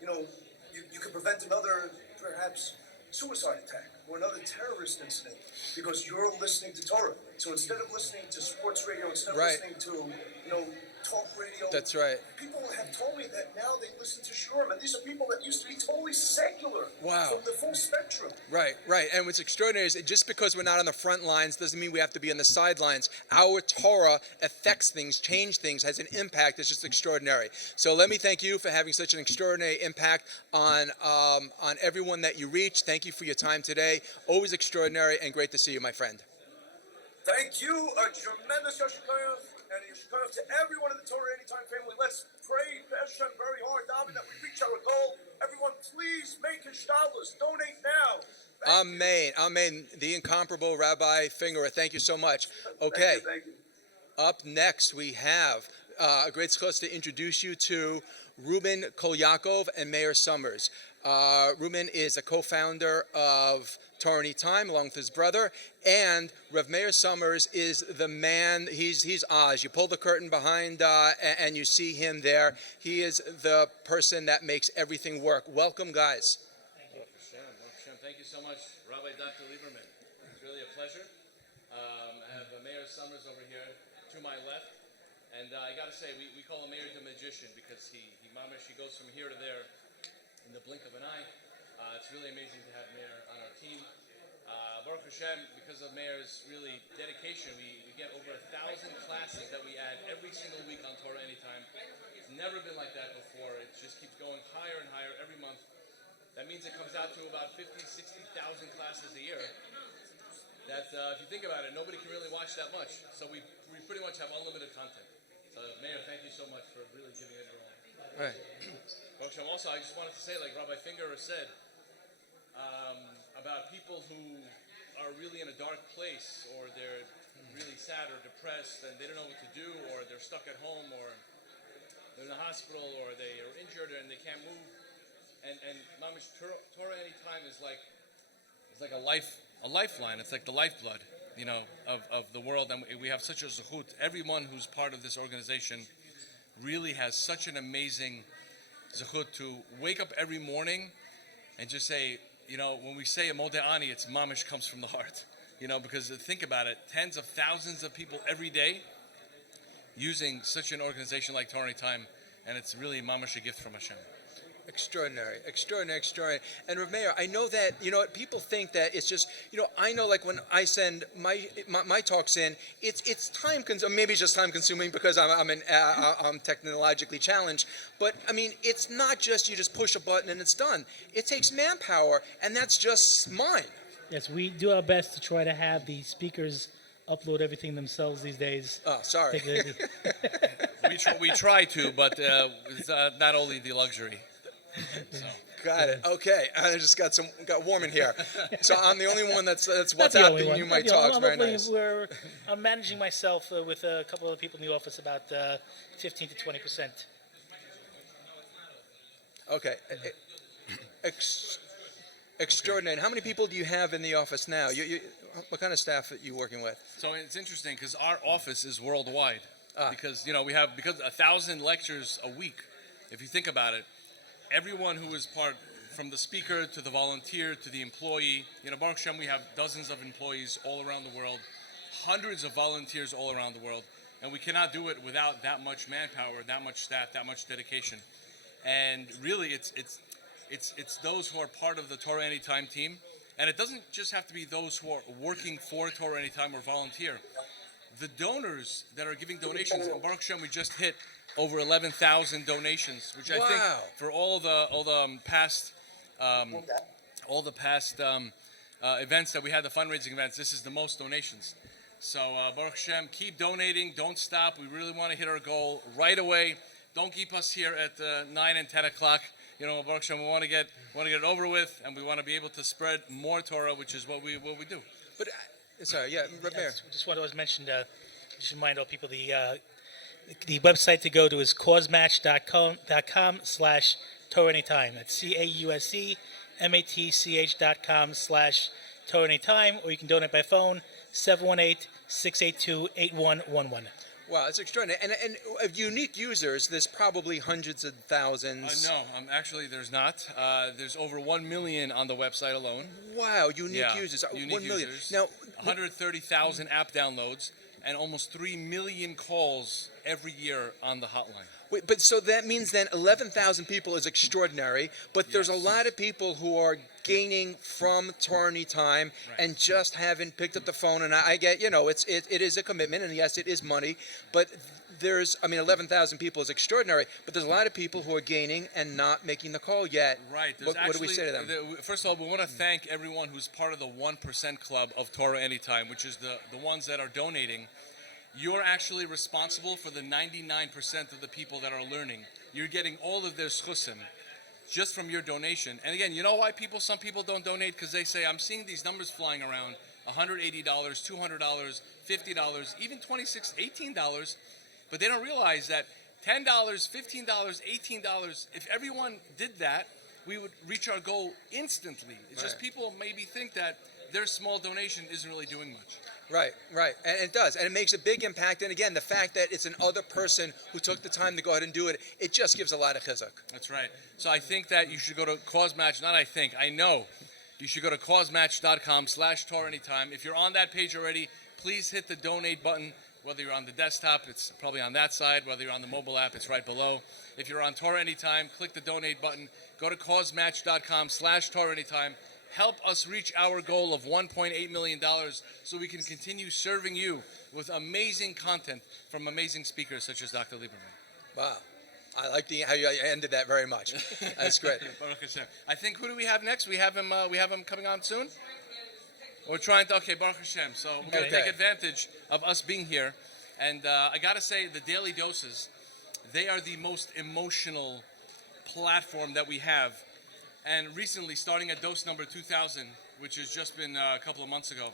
You know, you could prevent another, perhaps, suicide attack or another terrorist incident because you're listening to Torah. So instead of listening to sports radio, instead of listening to, talk radio. That's right. People have told me that now they listen to shiurim, and these are people that used to be totally secular. Wow. From the full spectrum. Right. And what's extraordinary is just because we're not on the front lines doesn't mean we have to be on the sidelines. Our Torah affects things, changes things, has an impact. It's just extraordinary. So let me thank you for having such an extraordinary impact on everyone that you reach. Thank you for your time today. Always extraordinary and great to see you, my friend. Thank you. A tremendous Yashar Koach. And Yashar to everyone in the TorahAnytime family. Let's pray, Hashem, very hard, David, that we reach our goal. Everyone, please make hishtadlus. Donate now. Amen. The incomparable Rabbi Fingerer. Thank you so much. Okay. Thank you. Up next, we have a great schos to introduce you to Reuben Kol Yaakov and Meir Summers. Reuben is a co-founder of TorahAnytime along with his brother, and Rev Meir Summers is the man. He's Oz. You pull the curtain behind and you see him there. He is the person that makes everything work. Welcome, guys. Thank you so much, Rabbi Dr. Lieberman. It's really a pleasure. I have Meir Summers over here to my left, and I got to say, we call him Meir the magician because he goes from here to there in the blink of an eye. It's really amazing to have Meir on our team. Baruch Hashem, because of Meir's really dedication, we get over 1,000 classes that we add every single week on TorahAnytime. It's never been like that before. It just keeps going higher and higher every month. That means it comes out to about 50,000, 60,000 classes a year. That, if you think about it, nobody can really watch that much. So we pretty much have unlimited content. So Meir, thank you so much for really giving it your all. Right. Also, I just wanted to say, like Rabbi Fingerer said, about people who are really in a dark place or they're really sad or depressed and they don't know what to do, or they're stuck at home, or they're in the hospital, or they are injured and they can't move. And Mamish, Torah Anytime is like a lifeline. It's like the lifeblood, of the world. And we have such a zechut. Everyone who's part of this organization really has such an amazing zechut to wake up every morning and just say, when we say a Modeh it's Mamish comes from the heart. Because think about it, tens of thousands of people every day using such an organization like Torah Anytime, and it's really Mamish a gift from Hashem. Extraordinary. And Rav Meir, I know that, people think that it's just, I know like when I send my talks in, it's time consuming, maybe it's just time consuming because I'm technologically challenged, but I mean, it's not just you just push a button and it's done. It takes manpower, and that's just mine. Yes, we do our best to try to have the speakers upload everything themselves these days. Oh, sorry. we try to, but it's not only the luxury. So. Got it. Okay, I just got warm in here. So I'm the only one that's WhatsApping you my talks. Very nice. I'm managing myself with a couple of people in the office, about 15 to 20%. Okay. Extraordinary. And how many people do you have in the office now? What kind of staff are you working with? So it's interesting because our office is worldwide. Because 1,000 lectures a week. If you think about it, everyone who is part, from the speaker to the volunteer to the employee, Baruch Hashem, we have dozens of employees all around the world, hundreds of volunteers all around the world, and we cannot do it without that much manpower, that much staff, that much dedication. And really, it's those who are part of the Torah Anytime team, and it doesn't just have to be those who are working for Torah Anytime or volunteer. The donors that are giving donations, and Baruch Hashem, we just hit over 11,000 donations, which I think for all the past events that we had, the fundraising events, this is the most donations. So Baruch Hashem, keep donating, don't stop. We really want to hit our goal right away. Don't keep us here at 9 and 10 o'clock. Baruch Hashem, we want to get it over with, and we want to be able to spread more Torah, which is what we do. But sorry, yeah, Rav Meir. Just what I was mentioned. Just remind all people the website to go to is causematch.com/TorahAnytime. That's CAUSEMATCH.com/TorahAnytime, or you can donate by phone 718-682-8111. Wow, that's extraordinary. And of unique users, there's probably hundreds of thousands. No, actually there's not. There's over 1 million on the website alone. Wow, unique users. Unique 1 million. Users, now, 130,000 app downloads, and almost 3 million calls every year on the hotline. Wait, but so that means then 11,000 people is extraordinary, but there's a lot of people who are gaining from Torah Anytime and just haven't picked up the phone. And I get, it is a commitment, and yes, it is money, but 11,000 people is extraordinary, but there's a lot of people who are gaining and not making the call yet. Right. What do we say to them? First of all, we want to thank everyone who's part of the 1% club of Torah Anytime, which is the ones that are donating. You're actually responsible for the 99% of the people that are learning. You're getting all of their schusim just from your donation. And again, you know why some people don't donate? Because they say, I'm seeing these numbers flying around, $180, $200, $50, even $26, $18, but they don't realize that $10, $15, $18, if everyone did that, we would reach our goal instantly. It's just people maybe think that their small donation isn't really doing much. Right, and it does, and it makes a big impact. And again, the fact that it's another person who took the time to go ahead and do it, it just gives a lot of chizuk. That's right. So I think that you should go to CauseMatch. I know you should go to causematch.com/TorahAnytime. If you're on that page already, please hit the donate button. Whether you're on the desktop, it's probably on that side. Whether you're on the mobile app, it's right below. If you're on Torah Anytime, click the donate button. Go to causematch.com/TorahAnytime. Help us reach our goal of $1.8 million so we can continue serving you with amazing content from amazing speakers such as Dr. Lieberman. Wow. I like how you ended that very much. That's great. I think, who do we have next? We have him coming on soon? We're trying to, Baruch Hashem. So we're going to take advantage of us being here. And I got to say, the Daily Doses, they are the most emotional platform that we have. And recently, starting at dose number 2000, which has just been a couple of months ago,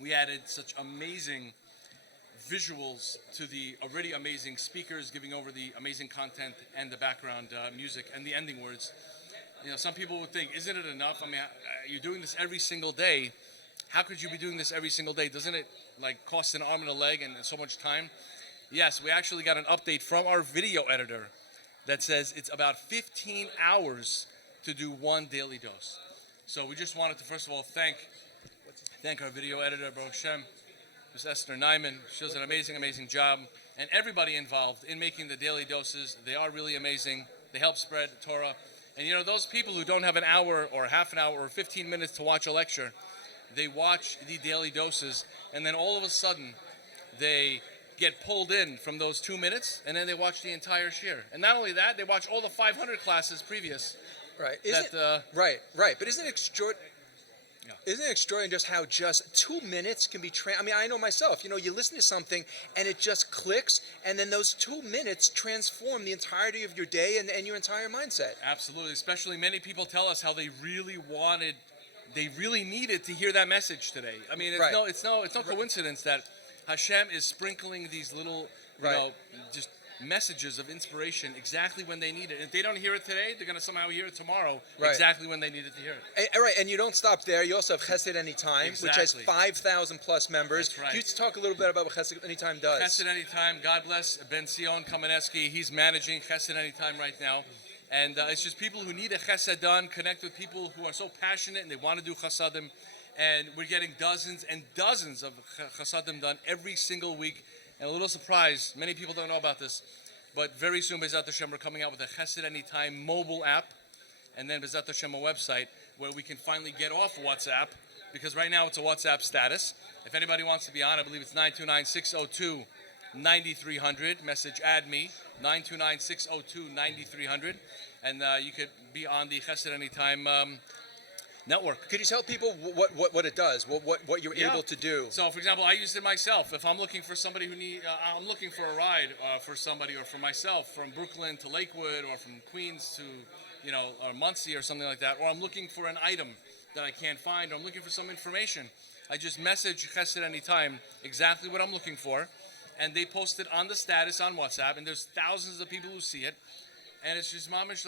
we added such amazing visuals to the already amazing speakers giving over the amazing content and the background music and the ending words. Some people would think, isn't it enough? I mean, you're doing this every single day. How could you be doing this every single day? Doesn't it cost an arm and a leg and so much time? Yes, we actually got an update from our video editor that says it's about 15 hours to do one daily dose. So we just wanted to first of all thank our video editor, Baruch Shem, Ms. Esther Nyman. She does an amazing job, and everybody involved in making the daily doses. They are really amazing. They help spread Torah. And those people who don't have an hour or half an hour or 15 minutes to watch a lecture, they watch the daily doses, and then all of a sudden they get pulled in from those 2 minutes, and then they watch the entire shir. And not only that, they watch all the 500 classes previous. Right. Right. But isn't it extraordinary just how just 2 minutes can be I mean, I know myself. You listen to something and it just clicks, and then those 2 minutes transform the entirety of your day and your entire mindset. Absolutely. Especially many people tell us how they really needed to hear that message today. I mean, it's no coincidence that Hashem is sprinkling these little, just messages of inspiration exactly when they need it. If they don't hear it today, they're going to somehow hear it tomorrow, exactly when they needed to hear it. Right, and you don't stop there. You also have Chesed Anytime, which has 5,000 plus members. That's right. Can you talk a little bit about what Chesed Anytime does? Chesed Anytime, God bless Ben Sion Kamenetsky. He's managing Chesed Anytime right now. And it's just people who need a chesed done, connect with people who are so passionate and they want to do chasadim. And we're getting dozens and dozens of chasadim done every single week. And a little surprise, many people don't know about this, but very soon, Bezat Hashem, we're coming out with a Chesed Anytime mobile app, and then Bezat Hashem a website where we can finally get off WhatsApp, because right now it's a WhatsApp status. If anybody wants to be on, I believe it's 929-602-9300. Message add me, 929-602-9300, and you could be on the Chesed Anytime network. Could you tell people what it does, what you're able to do? So, for example, I used it myself. If I'm looking for somebody I'm looking for a ride for somebody or for myself from Brooklyn to Lakewood or from Queens to, or Muncie or something like that, or I'm looking for an item that I can't find, or I'm looking for some information, I just message Chesed Anytime exactly what I'm looking for, and they post it on the status on WhatsApp, and there's thousands of people who see it, and it's just mamish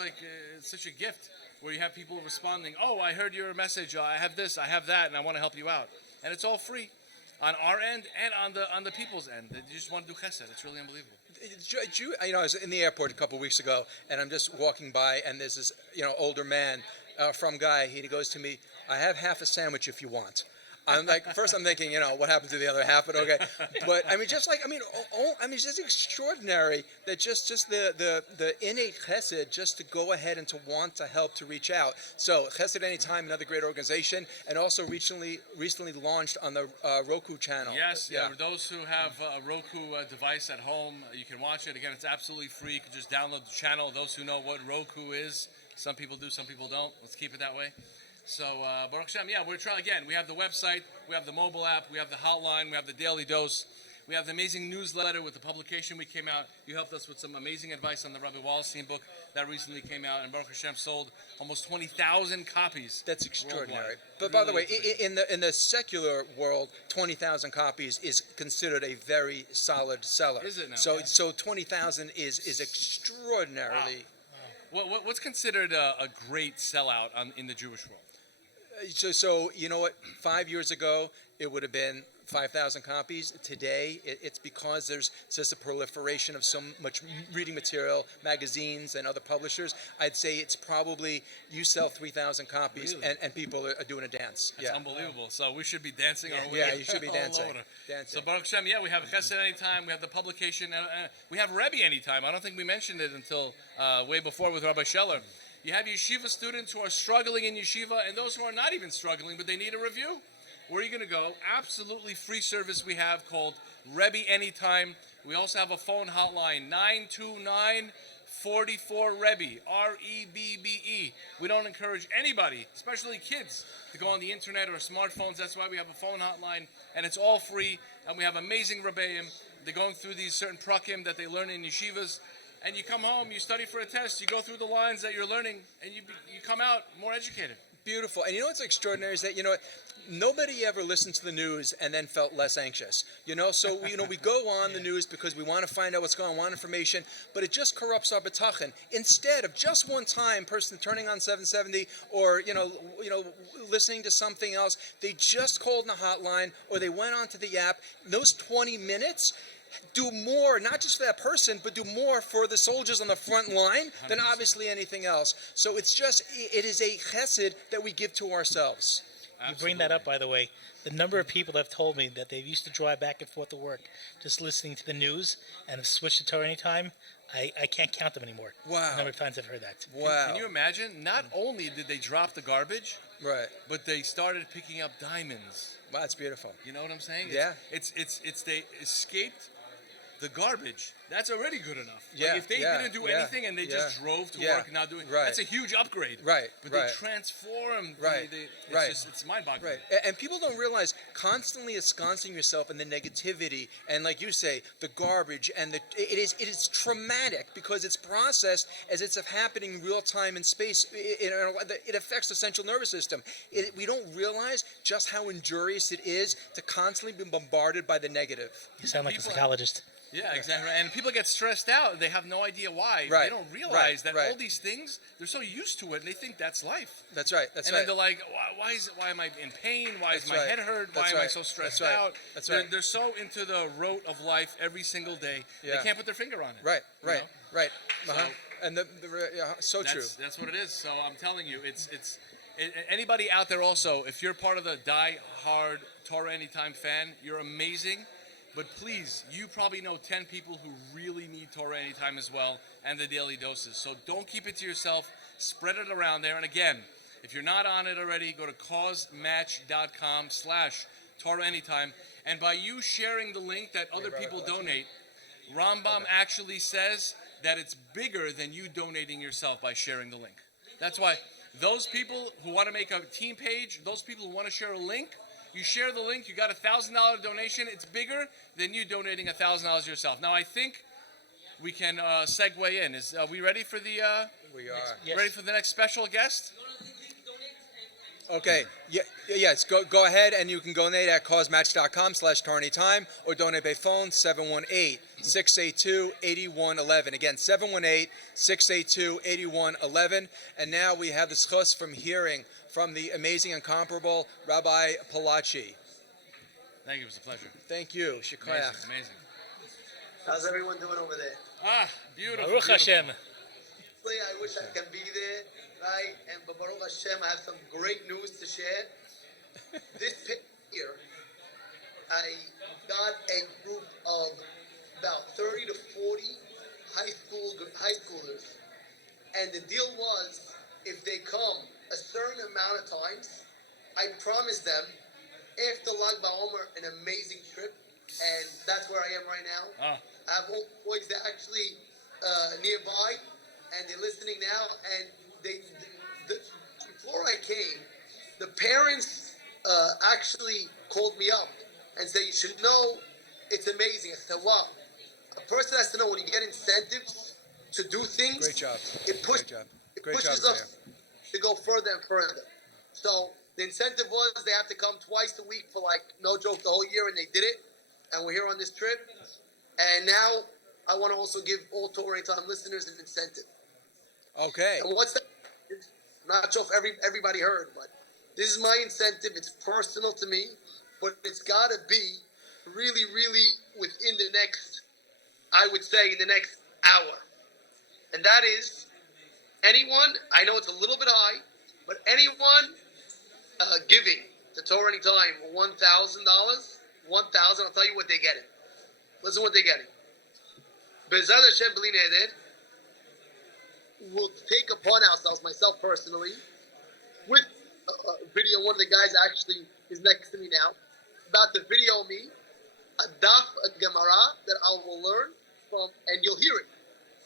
it's such a gift, where you have people responding, oh, I heard your message, I have this, I have that, and I want to help you out. And it's all free on our end and on the people's end. They just want to do chesed. It's really unbelievable. I was in the airport a couple of weeks ago, and I'm just walking by, and there's this older man from Guy. He goes to me, I have half a sandwich if you want. I'm first I'm thinking, what happened to the other half, but okay. But I mean, it's just extraordinary that just the innate chesed just to go ahead and to want to help, to reach out. So Chesed Anytime, another great organization, and also recently launched on the Roku channel. Yes, for those who have a Roku device at home, you can watch it. Again, it's absolutely free. You can just download the channel. Those who know what Roku is, some people do, some people don't. Let's keep it that way. So, Baruch Hashem, we're trying again. We have the website, we have the mobile app, we have the hotline, we have the daily dose, we have the amazing newsletter with the publication we came out. You helped us with some amazing advice on the Rabbi Wallerstein book that recently came out, and Baruch Hashem sold almost 20,000 copies. That's extraordinary. Worldwide. But by the way, in the secular world, 20,000 copies is considered a very solid seller. Is it now? So 20,000 is extraordinarily. Wow. What's considered a great sellout in the Jewish world? So you know what? 5 years ago, it would have been 5,000 copies. Today, it's because there's just a proliferation of so much reading material, magazines, and other publishers. I'd say it's probably you sell 3,000 copies, really? and people are doing a dance. That's unbelievable. So we should be dancing our way. Yeah, you should be dancing. So Baruch Hashem, we have Chesed Anytime, we have the publication, we have Rebbe Anytime. I don't think we mentioned it until way before with Rabbi Scheller. You have yeshiva students who are struggling in yeshiva, and those who are not even struggling, but they need a review. Where are you going to go? Absolutely free service we have called Rebbe Anytime. We also have a phone hotline, 929-44-REBBE, R-E-B-B-E. We don't encourage anybody, especially kids, to go on the internet or smartphones. That's why we have a phone hotline, and it's all free. And we have amazing Rebbeim. They're going through these certain prakim that they learn in yeshivas. And you come home, you study for a test, you go through the lines that you're learning, and you come out more educated. Beautiful. And you know what's extraordinary is that, nobody ever listened to the news and then felt less anxious. So we go on the news because we want to find out what's going on, want information, but it just corrupts our betachin. Instead of just one time, person turning on 770 or listening to something else, they just called in the hotline or they went onto the app. Those 20 minutes do more, not just for that person, but do more for the soldiers on the front line than obviously anything else. So it is a chesed that we give to ourselves. You bring that up, by the way. The number of people that have told me that they used to drive back and forth to work just listening to the news and have switched to Torah Anytime, I can't count them anymore. Wow. The number of times I've heard that. Wow. Can you imagine? Not only did they drop the garbage, right, but they started picking up diamonds. Wow, that's beautiful. You know what I'm saying? Yeah. It's they escaped the garbage. That's already good enough. Yeah, Like if they didn't do anything and they just drove to work and not doing, that's a huge upgrade. Right. But right. they transformed. Right. It's mind-boggling. Right. And people don't realize constantly ensconcing yourself in the negativity and, like you say, the garbage and it is traumatic because it's processed as it's happening real time in space. It affects the central nervous system. We don't realize just how injurious it is to constantly be bombarded by the negative. You sound like a psychologist. Yeah, exactly. And people get stressed out. They have no idea why. Right. They don't realize that all these things, they're so used to it, and they think that's life. That's right. And then they're like, why am I in pain? Why is my head hurt? Why am I so stressed out? That's right. They're so into the rote of life every single day. Yeah. They can't put their finger on it. Right. Right. Uh-huh. And so true. That's what it is. So I'm telling you, it's anybody out there also, if you're part of the die-hard Torah Anytime fan, you're amazing. But please, you probably know 10 people who really need Torah Anytime as well and the daily doses. So don't keep it to yourself. Spread it around there. And again, if you're not on it already, go to causematch.com/Torah Anytime. And by you sharing the link that other people donate, Rambam actually says that it's bigger than you donating yourself by sharing the link. That's why those people who want to make a team page, those people who want to share a link, you share the link, you got a $1,000 donation, it's bigger than you donating $1,000 yourself. Now I think we can segue in. Are we ready for the we are. Ready for the next special guest? Okay. Yes. Go ahead and you can donate at causematch.com/TorahAnytime or donate by phone 718-682-8111. Again, 718-682-8111. And now we have the schus from hearing from the amazing, incomparable Rabbi Palachi. Thank you. It was a pleasure. Thank you. Shikayach. Amazing. How's everyone doing over there? Beautiful. Baruch Hashem. I wish I could be there, right? But Baruch Hashem, I have some great news to share. This year, I got a group of about 30 to 40 high schoolers, and the deal was, if they come a certain amount of times, I promise them, after Lag BaOmer, an amazing trip, and that's where I am right now. I have old boys that actually nearby, and they're listening now, and before I came, the parents actually called me up and said, you should know, it's amazing. I said, wow, a person has to know when you get incentives to do things, Great job. It pushes us to go further and further. So the incentive was they have to come twice a week for, like, no joke, the whole year, and they did it. And we're here on this trip. And now I want to also give all Torah Anytime listeners an incentive. Okay. And what's that? I'm not sure if everybody heard, but this is my incentive. It's personal to me, but it's got to be really, really within the next, I would say, in the next hour. And that is anyone, I know it's a little bit high, but anyone giving to Torah Anytime $1,000, I'll tell you what they're getting. Listen what they're getting. B'ezrat Hashem b'li neder, we'll take upon ourselves, myself personally, with a video, one of the guys actually is next to me now, about the video me, a daf, a Gemara that I will learn from, and you'll hear it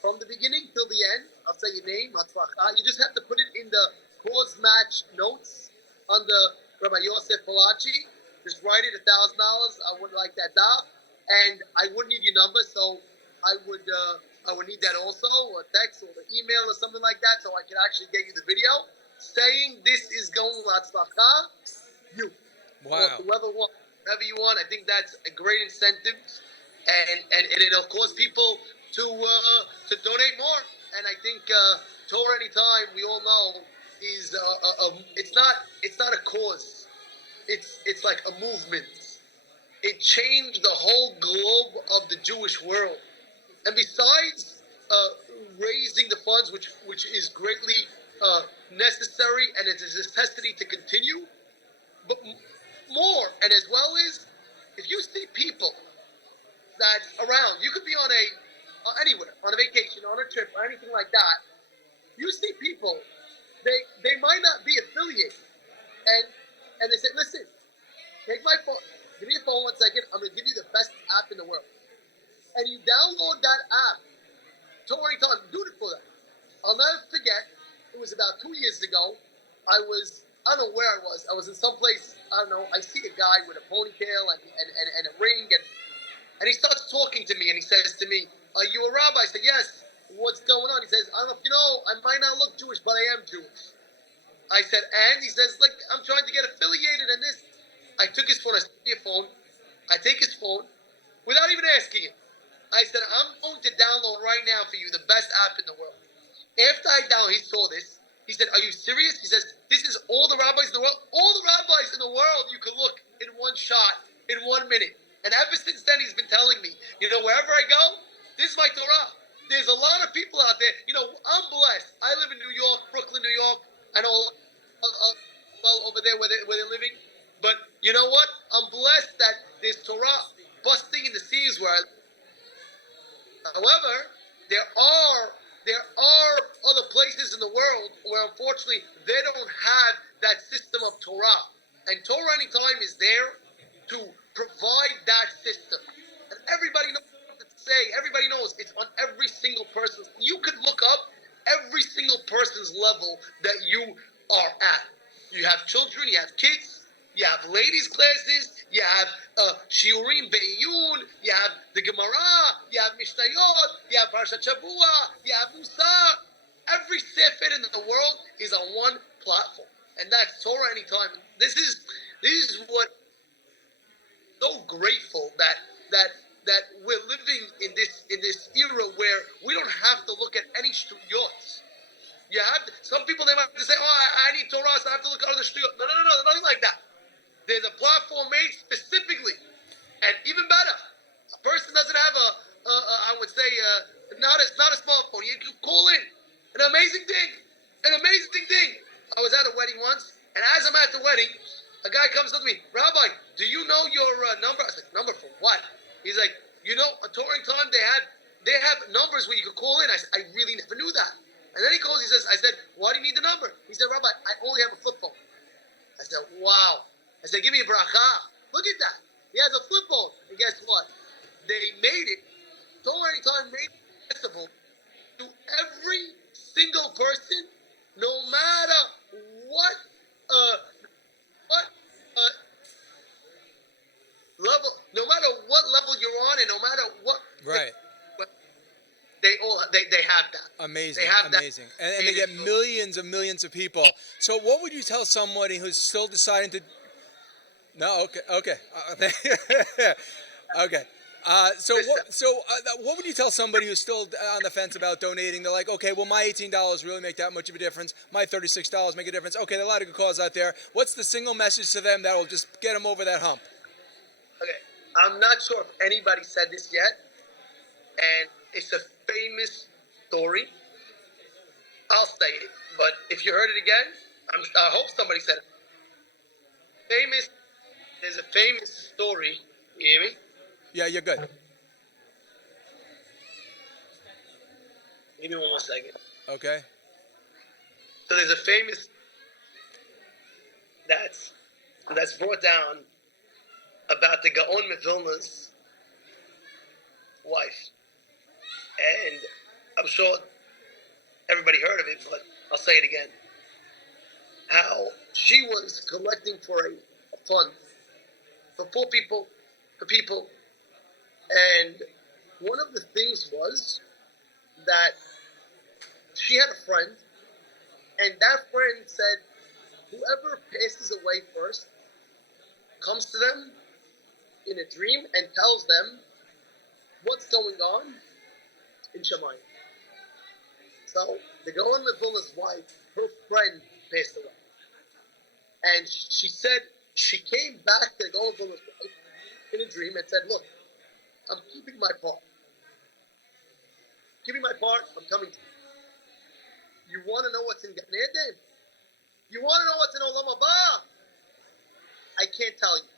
from the beginning till the end. I'll say your name, Hatzlacha. You just have to put it in the cause match notes under Rabbi Yosef Palachi. Just write it $1,000. I would like that daf, and I wouldn't need your number, so I would need that also, or a text or an email or something like that, so I can actually get you the video saying this is going Latzlacha. You. or whoever wants, whatever you want. I think that's a great incentive, and it'll cause people to donate more. And I think Torah Anytime, we all know, is it's not a cause. It's like a movement. It changed the whole globe of the Jewish world. And besides raising the funds, which is greatly necessary and it is a necessity to continue, but more, and as well as if you see people that's around, you could be on anywhere, on a vacation, on a trip, or anything like that. You see people, they might not be affiliated, and they say, listen, take my phone, give me your phone 1 second, I'm going to give you the best app in the world. And you download that app, Torah Anytime, beautiful app. I'll never forget, it was about 2 years ago, I don't know where I was in some place, I don't know, I see a guy with a ponytail and a ring, and he starts talking to me, and he says to me, are you a rabbi? I said, yes. What's going on? He says, I don't know if you know, I might not look Jewish, but I am Jewish. I said, and? He says, like, I'm trying to get affiliated in this. I took his phone, I said, your phone. I take his phone, without even asking him. I said, I'm going to download right now for you the best app in the world. After I downloaded, he saw this. He said, are you serious? He says, this is all the rabbis in the world. All the rabbis in the world you can look in one shot, in 1 minute. And ever since then, he's been telling me, wherever I go, this is my Torah. There's a lot of people out there. I'm blessed. I live in New York, Brooklyn, New York. I know well over there where they're living. But you know what? I'm blessed that there's Torah busting in the seas where I live. However, there are other places in the world where unfortunately they don't have that system of Torah. And Torah Anytime is there to provide that system. And everybody knows what to say. Everybody knows it's on every single person. You could look up every single person's level that you are at. You have children, you have kids, you have ladies' classes, you have Shiurim Be'iyun, you have the Gemara, you have Mishnayot, you have Parshat Shavua, you have Musar. Every sefer in the world is on one platform. And that's Torah Anytime. This is what so grateful that we're living in this era where we don't have to look at any shtuyot. You have some people, they might say, "Oh, I need Torah, so I have to look at other shtuyot." No, nothing like that. There's a platform made specifically, and even better, a person doesn't have I would say, not a smartphone. You can call in. An amazing thing. I was at a wedding once, and as I'm at the wedding, a guy comes up to me, Rabbi, do you know your number? I said, number for what? He's like, on Torah Anytime they have numbers where you can call in. I said, I really never knew that. And then he calls, I said, why do you need the number? He said, Rabbi, I only have a flip phone. I said, wow. I said, give me a bracha. Look at that. He has a flip phone. And guess what? They made it, Torah Anytime made it accessible to every single person, no matter what level, no matter what level you're on, and no matter what. Right. They have that. Amazing. They have amazing. And they get millions and millions of people. So what would you tell somebody who's still deciding to... No, okay. Okay. What would you tell somebody who's still on the fence about donating? They're like, okay, well, my $18 really make that much of a difference. My $36 make a difference. Okay, there are a lot of good causes out there. What's the single message to them that will just get them over that hump? Okay, I'm not sure if anybody said this yet, and it's a famous story. I'll say it, but if you heard it again, I hope somebody said it. There's a famous story. You hear me? Yeah, you're good. Give me 1 more second. Okay. So there's a famous that's brought down about the Gaon Mevilna's wife. And I'm sure everybody heard of it, but I'll say it again. How she was collecting for a fund for poor people, and one of the things was that she had a friend, and that friend said, whoever passes away first, comes to them in a dream and tells them what's going on in Shemayim. So the Gaon Levilla's wife, her friend passed away. And she said she came back to the Gaon Levilla's wife in a dream and said, look, I'm keeping my part. I'm coming to you. You want to know what's in Gan Eden? You want to know what's in Olam Haba? I can't tell you.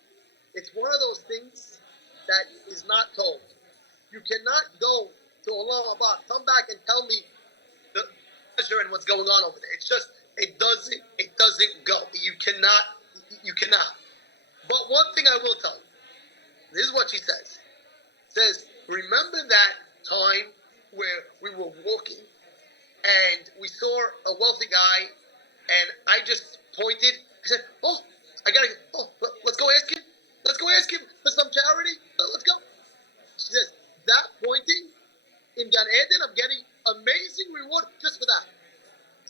It's one of those things that is not told. You cannot go to Olam Haba, come back and tell me the pleasure and what's going on over there. It's just, it doesn't go. You cannot. But one thing I will tell you, this is what she says. Says, remember that time where we were walking and we saw a wealthy guy and I just pointed. I said, let's go ask him. Let's go ask him for some charity. Let's go. She says, that pointing in Gan Eden, I'm getting amazing reward just for that.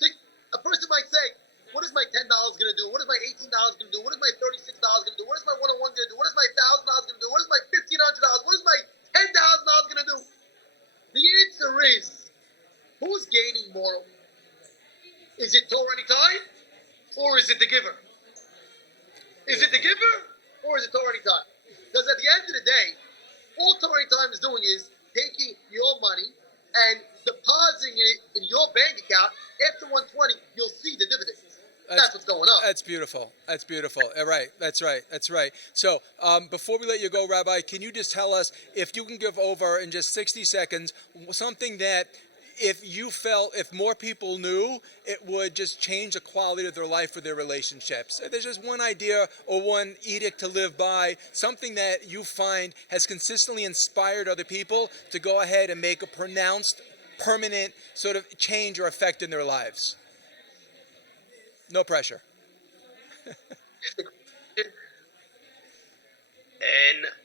See, a person might say, what is my $10 going to do? What is my $18 going to do? What is my $36 going to do? What is my one-on-one going to do? What is my $1,000 going to do? What is my $1,500? What is my $10,000 going to do? The answer is, who's gaining more? Is it TorahAnytime or is it the giver? Is it the giver or is it TorahAnytime? Because at the end of the day, all TorahAnytime is doing is taking your money and depositing it in your bank account. After 120, you'll see the dividends. That's what's going on. That's beautiful. Right. That's right. So before we let you go, Rabbi, can you just tell us, if you can give over in just 60 seconds, something that if more people knew, it would just change the quality of their life or their relationships. There's just one idea or one edict to live by, something that you find has consistently inspired other people to go ahead and make a pronounced, permanent sort of change or effect in their lives. No pressure. And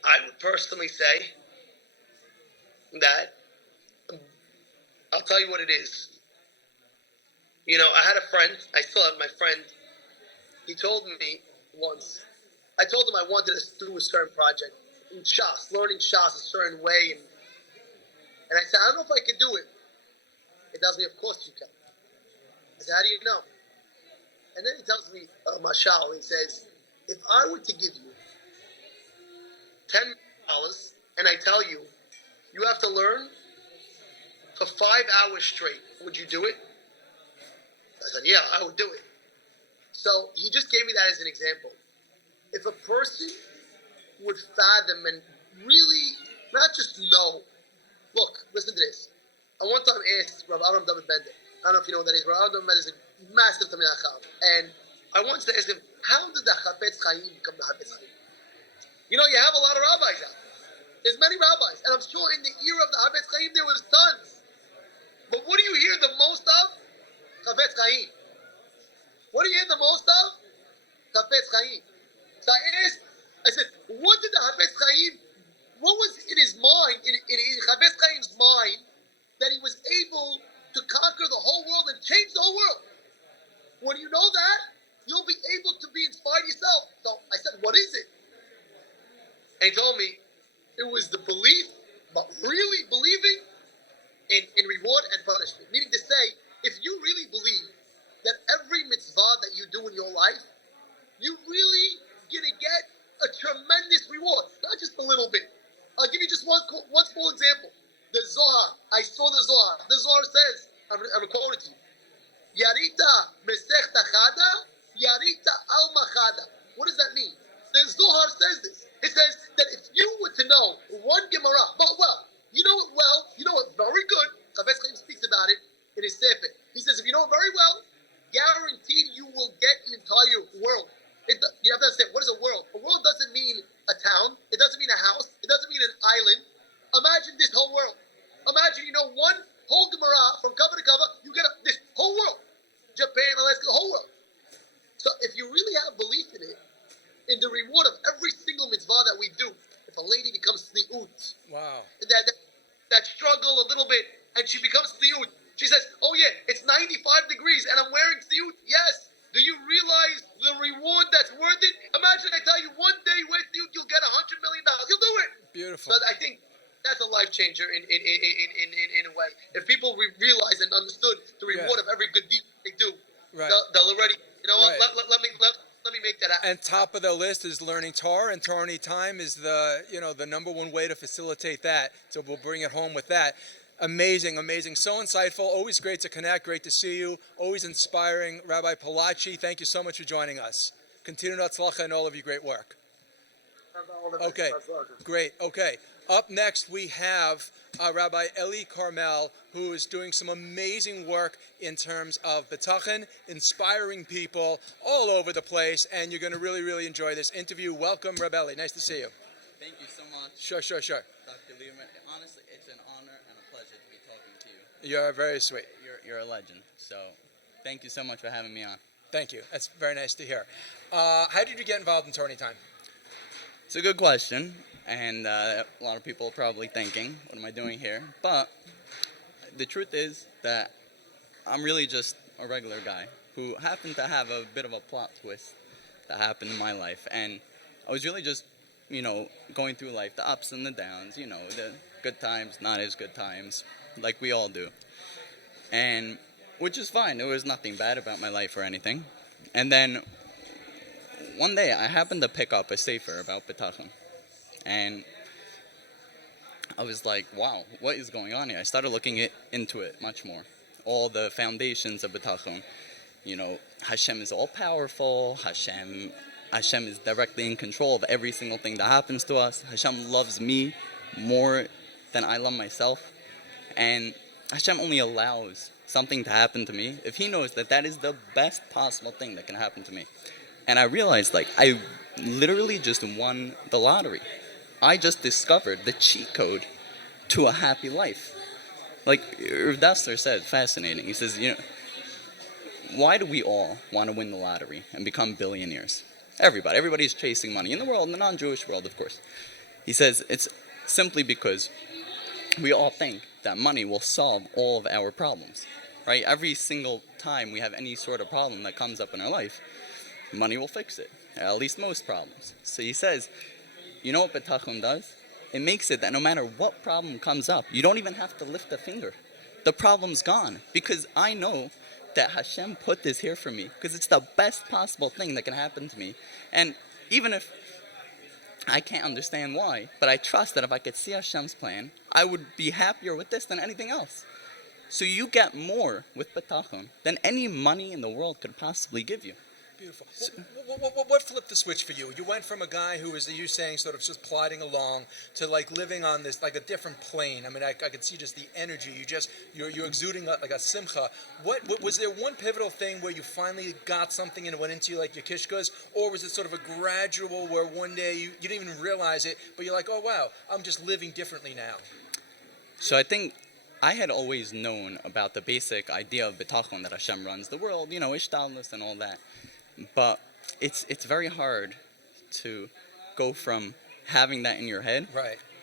I would personally say that, I'll tell you what it is. You know, I had a friend, I still have my friend, he told me once, I told him I wanted to do a certain project in Shas, learning Shas a certain way, and I said, I don't know if I could do it. He tells me, of course you can. I said, how do you know? And then he tells me, Mashal, he says, if I were to give you $10 and I tell you, you have to learn for 5 hours straight, would you do it? I said, yeah, I would do it. So he just gave me that as an example. If a person would fathom and really, not just know, look, listen to this. I one time asked Rav Avraham David Bender, I don't know if you know what that is, Rav Avraham David Bender is a massive Talmid Chacham, and I wanted to ask him, how did the Chafetz Chaim become the Chafetz Chaim? You know, you have a lot of rabbis out there. There's many rabbis, and I'm sure in the era of the Chafetz Chaim there was tons. But what do you hear the most of? Chafetz Chaim. What do you hear the most of? Chafetz Chaim. So I said, what did the Chafetz Chaim, what was in his mind, in Chafetz Chaim's mind, that he was able to conquer the whole world and change the whole world? When you know that, you'll be able to be inspired yourself. So I said, what is it? And he told me it was the belief, but really believing in reward and punishment. Meaning to say, if you really believe that every mitzvah that you do in your life, you really gonna get a tremendous reward, not just a little bit. I'll give you just one small example. The Zohar. I saw the Zohar. The Zohar says, I'm going to quote it to you. Yarita mesechta chada, yarita alma chada. What does that mean? The Zohar says this. It says that if you were to know one Gemara, but you know it very good. Chafetz Chaim speaks about it in his Sefer. He says, if you know it very well, guaranteed you will get an entire world. You have to understand, what is a world? A world doesn't mean a town. It doesn't mean a house. It doesn't mean an island. Imagine this whole world. Imagine you know one whole Gemara from cover to cover, you get this whole world. Japan, Alaska, the whole world. So if you really have belief in it, in the reward of every single mitzvah that we do, if a lady becomes tzniut, wow, that struggle a little bit, and she becomes tzniut, she says, oh yeah, it's 95 degrees and I'm wearing tzniut. Yes, Do you realize the reward that's worth it? Imagine I tell you one day with you, you'll get $100 million. You'll do it. Beautiful. So I think that's a life changer in a way. If people realize and understood the reward of every good deed they do, Right. they'll already, you know what, Right. let me make that happen. And top of the list is learning Torah, and TorahAnytime is the number one way to facilitate that. So we'll bring it home with that. Amazing, amazing, so insightful. Always great to connect. Great to see you. Always inspiring, Rabbi Palachi. Thank you so much for joining us. Continue Hatzlacha and all of your great work. Okay, great. Okay, up next we have Rabbi Eli Carmel, who is doing some amazing work in terms of bitachon, inspiring people all over the place, and you're going to really, really enjoy this interview. Welcome, Rabbi Eli. Nice to see you. Thank you so much. Sure. Dr. Lieberman, honestly, it's an honor and a pleasure to be talking to you. You're very sweet. You're a legend, so thank you so much for having me on. Thank you. That's very nice to hear. How did you get involved in TorahAnytime? It's a good question, and a lot of people are probably thinking, what am I doing here? But the truth is that I'm really just a regular guy who happened to have a bit of a plot twist that happened in my life. And I was really just, going through life, the ups and the downs, the good times, not as good times, like we all do. And which is fine. There was nothing bad about my life or anything. And then one day I happened to pick up a sefer about bitachon. And I was like, wow, what is going on here? I started looking into it much more. All the foundations of bitachon. Hashem is all powerful. Hashem is directly in control of every single thing that happens to us. Hashem loves me more than I love myself. And Hashem only allows something to happen to me if he knows that that is the best possible thing that can happen to me. And I realized, I literally just won the lottery. I just discovered the cheat code to a happy life. Like Rav Dessler said, fascinating. He says, why do we all want to win the lottery and become billionaires? Everybody's chasing money in the world, in the non-Jewish world, of course. He says it's simply because we all think that money will solve all of our problems, right? Every single time we have any sort of problem that comes up in our life, money will fix it, at least most problems. So he says, you know what bitachon does? It makes it that no matter what problem comes up, you don't even have to lift a finger. The problem's gone, because I know that Hashem put this here for me, because it's the best possible thing that can happen to me. And even if I can't understand why, but I trust that if I could see Hashem's plan, I would be happier with this than anything else. So you get more with bitachon than any money in the world could possibly give you. Beautiful. What flipped the switch for you? You went from a guy who was, you saying, sort of just plodding along to living on this, a different plane. I mean, I could see just the energy. You're exuding like a simcha. What was there one pivotal thing where you finally got something and it went into you like your kishkas? Or was it sort of a gradual where one day you didn't even realize it, but you're like, oh wow, I'm just living differently now? So I think I had always known about the basic idea of bitachon, that Hashem runs the world, ishtalus and all that. But it's very hard to go from having that in your head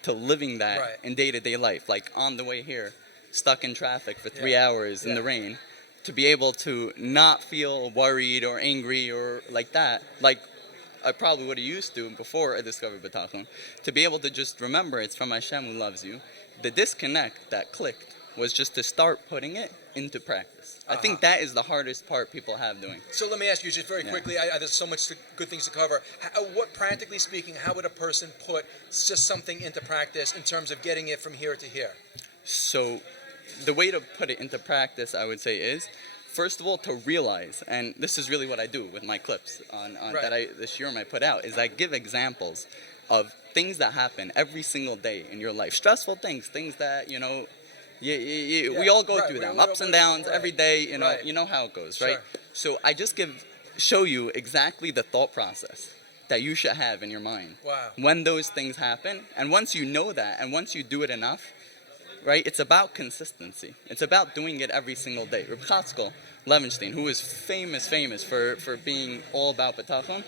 to living that in day-to-day life. Like on the way here, stuck in traffic for 3 hours in the rain, to be able to not feel worried or angry or like that, like I probably would have used to before I discovered bitachon, to be able to just remember it's from Hashem who loves you. The disconnect that clicked was just to start putting it into practice. I think that is the hardest part people have doing. So let me ask you just very quickly, there's so much good things to cover. What, practically speaking, how would a person put just something into practice in terms of getting it from here to here? So the way to put it into practice, I would say, is, first of all, to realize, and this is really what I do with my clips this year I put out, is I give examples of things that happen every single day in your life. Stressful things that, we all go through them, ups and downs every day, you know how it goes, right? So I just show you exactly the thought process that you should have in your mind when those things happen. And once you know that, and once you do it enough, right, it's about consistency. It's about doing it every single day. Reb Chatzkel Levenstein, who is famous for being all about bitachon,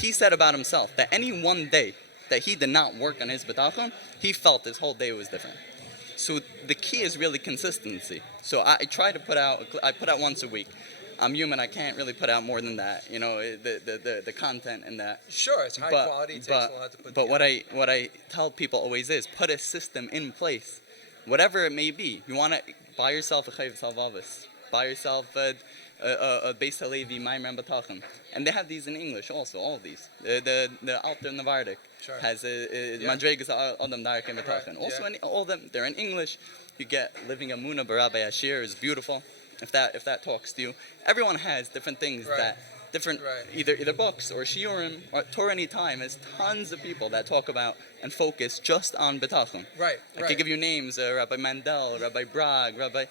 he said about himself that any one day that he did not work on his bitachon, he felt his whole day was different. So the key is really consistency. So I try to put out once a week. I'm human. I can't really put out more than that. You know, the content and that. Sure, it's high quality. It takes a lot to put But together. what I tell people always is put a system in place, whatever it may be. You want to buy yourself a chayv salvavis, buy yourself a Beis Halevi Maimer Batachim, and they have these in English also. All of these. The Alter Navardik has a Madregas Adam Darek and Batachim. Also, all of them they're in English. You get Living Amuna Barabai Ashir is beautiful. If that talks to you, everyone has different things that different either books or shiurim or TorahAnytime has tons of people that talk about and focus just on betachon. I could give you names: Rabbi Mandel, Rabbi Bragg, Rabbi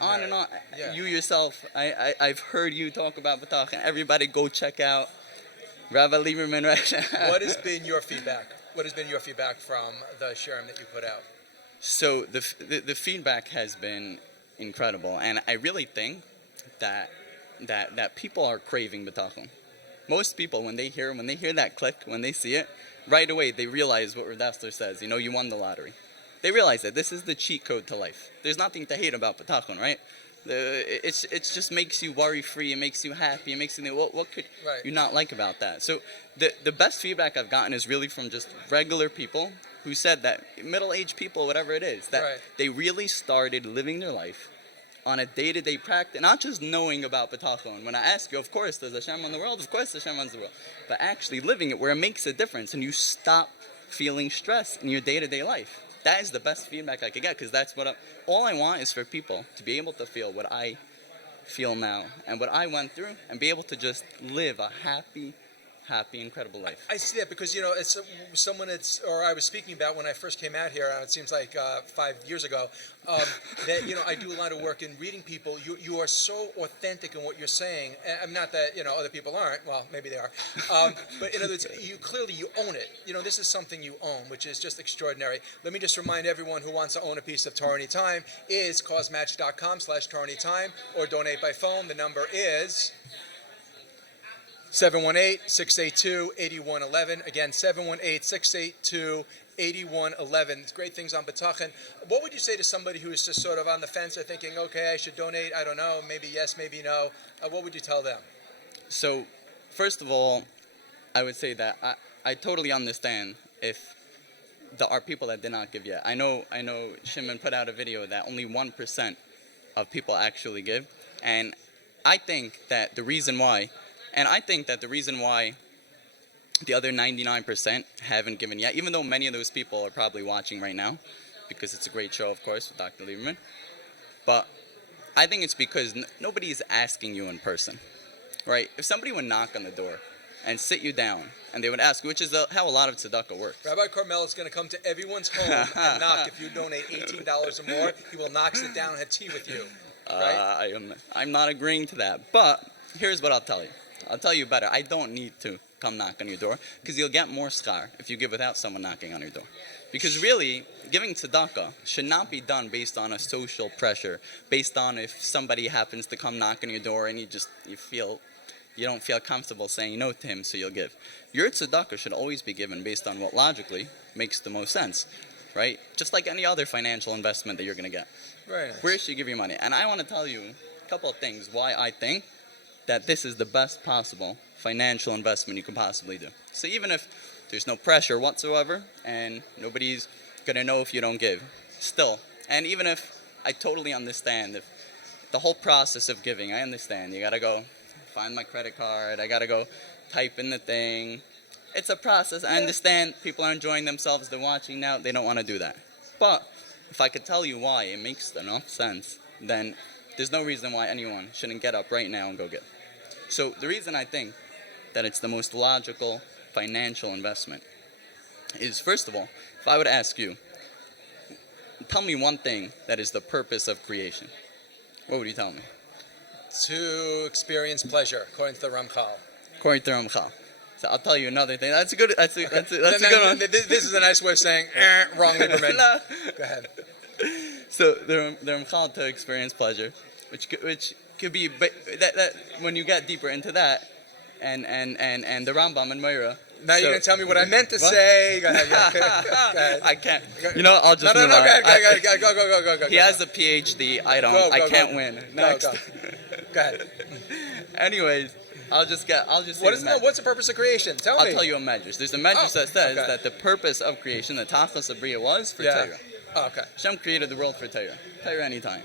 on and on. Yeah. You yourself, I've heard you talk about betachon. Everybody, go check out Rabbi Lieberman right now. What has been your feedback? What has been your feedback from the shiurim that you put out? So the feedback has been incredible, and I really think that people are craving betachon. Most people, when they hear that click, when they see it, right away they realize what Radastler says. You know, you won the lottery. They realize that this is the cheat code to life. There's nothing to hate about betachon, right? It just makes you worry free. It makes you happy. It makes you think, what could you not like about that? So the best feedback I've gotten is really from just regular people who said that middle-aged people, whatever it is, that they really started living their life on a day-to-day practice, not just knowing about betachon. When I ask you, of course, does Hashem run the world? Of course Hashem runs the world. But actually living it where it makes a difference and you stop feeling stress in your day-to-day life. That is the best feedback I could get, because that's what all I want is for people to be able to feel what I feel now and what I went through and be able to just live a happy, incredible life. I see that because, you know, it's someone I was speaking about when I first came out here, it seems like 5 years ago, that, you know, I do a lot of work in reading people. You are so authentic in what you're saying. I'm not that, you know, other people aren't. Well, maybe they are. But in other words, you own it. You know, this is something you own, which is just extraordinary. Let me just remind everyone who wants to own a piece of TorahAnytime is causematch.com/TorahAnytime or donate by phone. The number is 718-682-8111. Again, 718-682-8111. It's great things on betachon. What would you say to somebody who is just sort of on the fence or thinking, okay, I should donate, I don't know, maybe yes, maybe no. What would you tell them? So, first of all, I would say that I totally understand if there are people that did not give yet. I know Shimon put out a video that only 1% of people actually give. And I think that the reason why the other 99% haven't given yet, even though many of those people are probably watching right now, because it's a great show, of course, with Dr. Lieberman, but I think it's because nobody's asking you in person, right? If somebody would knock on the door and sit you down, and they would ask, which is how a lot of tzedakah works. Rabbi Carmel is going to come to everyone's home and knock. If you donate $18 or more, he will knock, sit down, and have tea with you. Right? I'm not agreeing to that, but here's what I'll tell you. I'll tell you better. I don't need to come knock on your door, because you'll get more schar if you give without someone knocking on your door. Because really, giving tzedakah should not be done based on a social pressure, based on if somebody happens to come knock on your door and you don't feel comfortable saying no to him, so you'll give. Your tzedakah should always be given based on what logically makes the most sense, right? Just like any other financial investment that you're going to get. Very nice. Where should you give your money? And I want to tell you a couple of things why I think that this is the best possible financial investment you can possibly do. So even if there's no pressure whatsoever and nobody's going to know if you don't give, still, and even if I totally understand if the whole process of giving, I understand, you got to go find my credit card, I got to go type in the thing. It's a process. I understand people are enjoying themselves, they're watching now, they don't want to do that. But if I could tell you why it makes enough sense, then there's no reason why anyone shouldn't get up right now and go give. So the reason I think that it's the most logical financial investment is, first of all, if I would ask you, tell me one thing that is the purpose of creation, what would you tell me? To experience pleasure, according to the Ramchal. According to the Ramchal. So I'll tell you another thing. That's a good one. This is a nice way of saying, wrong, Lieberman. No. Go ahead. So the Ramchal, to experience pleasure, which could be that when you get deeper into that, and the Rambam and Moira. Now you're going to tell me what I meant to say. Go ahead. Go ahead. I can't. You know, I'll just No, move on. go. He has a PhD. I don't. I can't win. Next. Go. Go ahead. Anyways, I'll just say What's the purpose of creation? Tell me. I'll tell you a medrash. There's a medrash that says that the purpose of creation, the tachlis of bria, was for Torah. Oh, okay. Hashem created the world for Torah. TorahAnytime.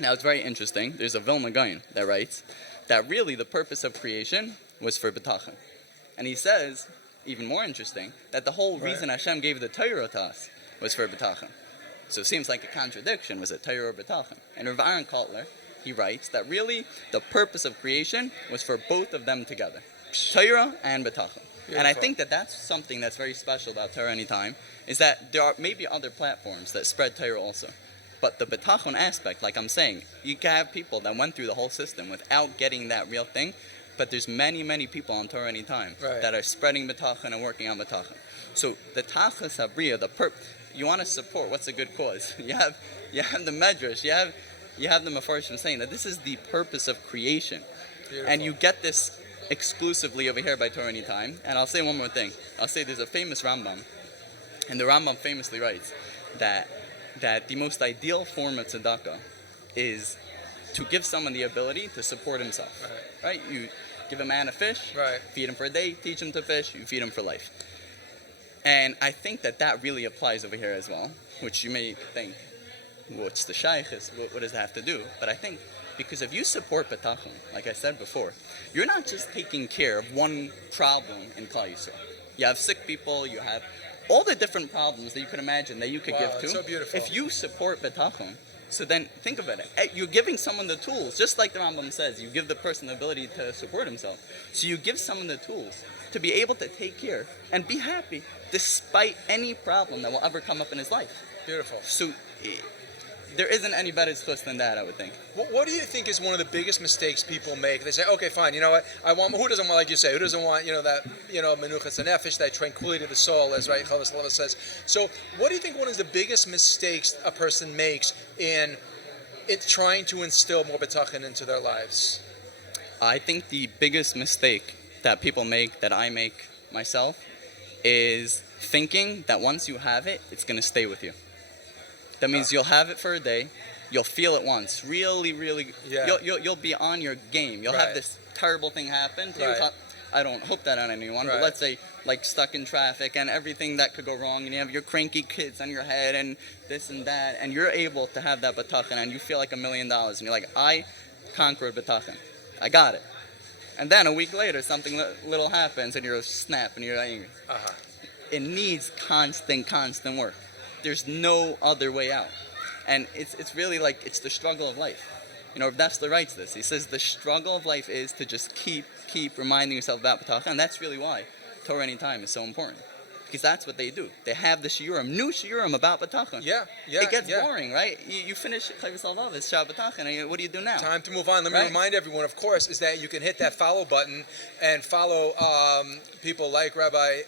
Now it's very interesting. There's a Vilna Gaon that writes that really the purpose of creation was for bitachon, and he says, even more interesting, that the whole reason Hashem gave the Torah to us was for bitachon. So it seems like a contradiction. Was it Torah or bitachon? And Rav Aaron Kotler, he writes that really the purpose of creation was for both of them together, Torah and bitachon. And I think that that's something that's very special about TorahAnytime, is that there are maybe other platforms that spread Torah also. But the bitachon aspect, like I'm saying, you can have people that went through the whole system without getting that real thing, but there's many, many people on TorahAnytime that are spreading bitachon and working on bitachon. So the tachlis habriya, you want to support, what's a good cause? You have the medrash, you have the Mefarshim saying that this is the purpose of creation. Beautiful. And you get this exclusively over here by TorahAnytime. And I'll say one more thing. I'll say there's a famous Rambam, and the Rambam famously writes that the most ideal form of tzedakah is to give someone the ability to support himself. Right? You give a man a fish, feed him for a day, teach him to fish, you feed him for life. And I think that really applies over here as well, which you may think, what's the shaykhis? What does that have to do? But I think because if you support bitachon, like I said before, you're not just taking care of one problem in Klal Yisrael. You have sick people, you have all the different problems that you can imagine that you could give to. So beautiful. If you support bitachon, so then think of it. You're giving someone the tools, just like the Rambam says, you give the person the ability to support himself. So you give someone the tools to be able to take care and be happy despite any problem that will ever come up in his life. Beautiful. So there isn't any better zchus than that, I would think. What do you think is one of the biggest mistakes people make? They say, okay, fine, you know what? Who doesn't want, like you say, who doesn't want, menuchas hanefesh, that tranquility of the soul, as Chavos Leva says. So, what do you think one of the biggest mistakes a person makes in trying to instill more bitachon into their lives? I think the biggest mistake that people make, that I make myself, is thinking that once you have it, it's going to stay with you. That means you'll have it for a day, you'll feel it once, really, you'll be on your game. You'll have this terrible thing happen to you. I don't hope that on anyone, but let's say, like, stuck in traffic and everything that could go wrong, and you have your cranky kids on your head and this and that, and you're able to have that bitachon, and you feel like $1 million, and you're like, I conquered bitachon. I got it. And then a week later, something little happens, and you're snap, and you're angry. It needs constant work. There's no other way out. And it's really like, it's the struggle of life. Rav Dessler writes this. He says the struggle of life is to just keep reminding yourself about bitachon. And that's really why TorahAnytime is so important. Because that's what they do. They have the new shiurim about bitachon. It gets boring, right? You finish Chavos Leva, it's Shabbat bitachon, and what do you do now? Time to move on. Let me remind everyone, of course, is that you can hit that follow button and follow people like Rabbi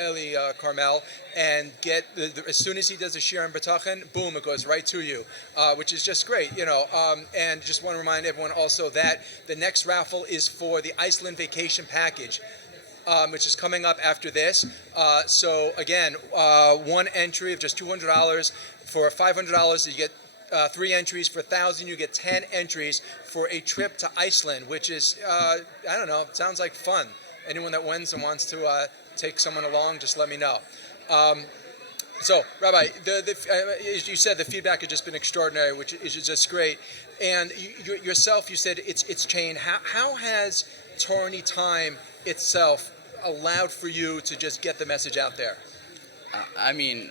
Eli Carmel, and get as soon as he does a shiur on bitachon, boom, it goes right to you, which is just great, and just want to remind everyone also that the next raffle is for the Iceland vacation package, which is coming up after this. So again, one entry of just $200. For $500, you get 3 entries. For $1,000, you get 10 entries for a trip to Iceland, which is, I don't know, it sounds like fun. Anyone that wins and wants to take someone along, just let me know. So, Rabbi, as you said, the feedback has just been extraordinary, which is just great. And yourself, you said it's changed. How has TorahAnytime itself allowed for you to just get the message out there? I mean,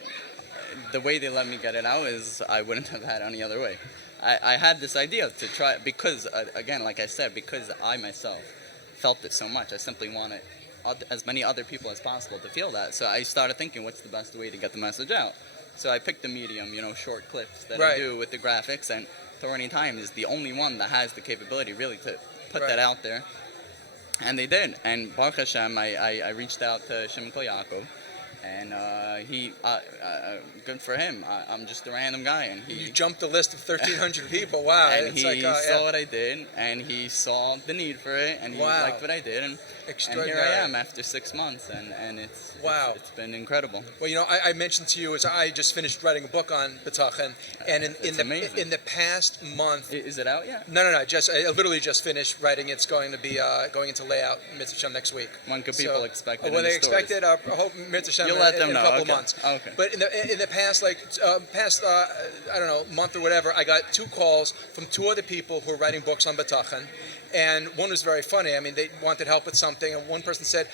the way they let me get it out is I wouldn't have had any other way. I had this idea to try, because, again, like I said, because I myself felt it so much, I simply wanted as many other people as possible to feel that. So I started thinking, what's the best way to get the message out? So I picked the medium, short clips that I do with the graphics, and TorahAnytime is the only one that has the capability really to put that out there. And they did. And Baruch Hashem, I reached out to Shimon Kol Yaakov, And good for him. I'm just a random guy, and he jumped the list of 1,300 people. Wow! And it's he like, saw what I did, and he saw the need for it, and he liked what I did, and here I am after 6 months, and it's been incredible. Well, I mentioned to you as I just finished writing a book on B'tachon, and in the past month, is it out yet? No. I literally just finished writing. It's going to be going into layout Mitzvah next week. When can people expect it? When they expect it, I hope Mitzvah You'll let them in know. a couple of Okay. months. Okay. But in the past I don't know, month or whatever, I got 2 calls from 2 other people who are writing books on B'tachon, and one was very funny. I mean, they wanted help with something, and one person said,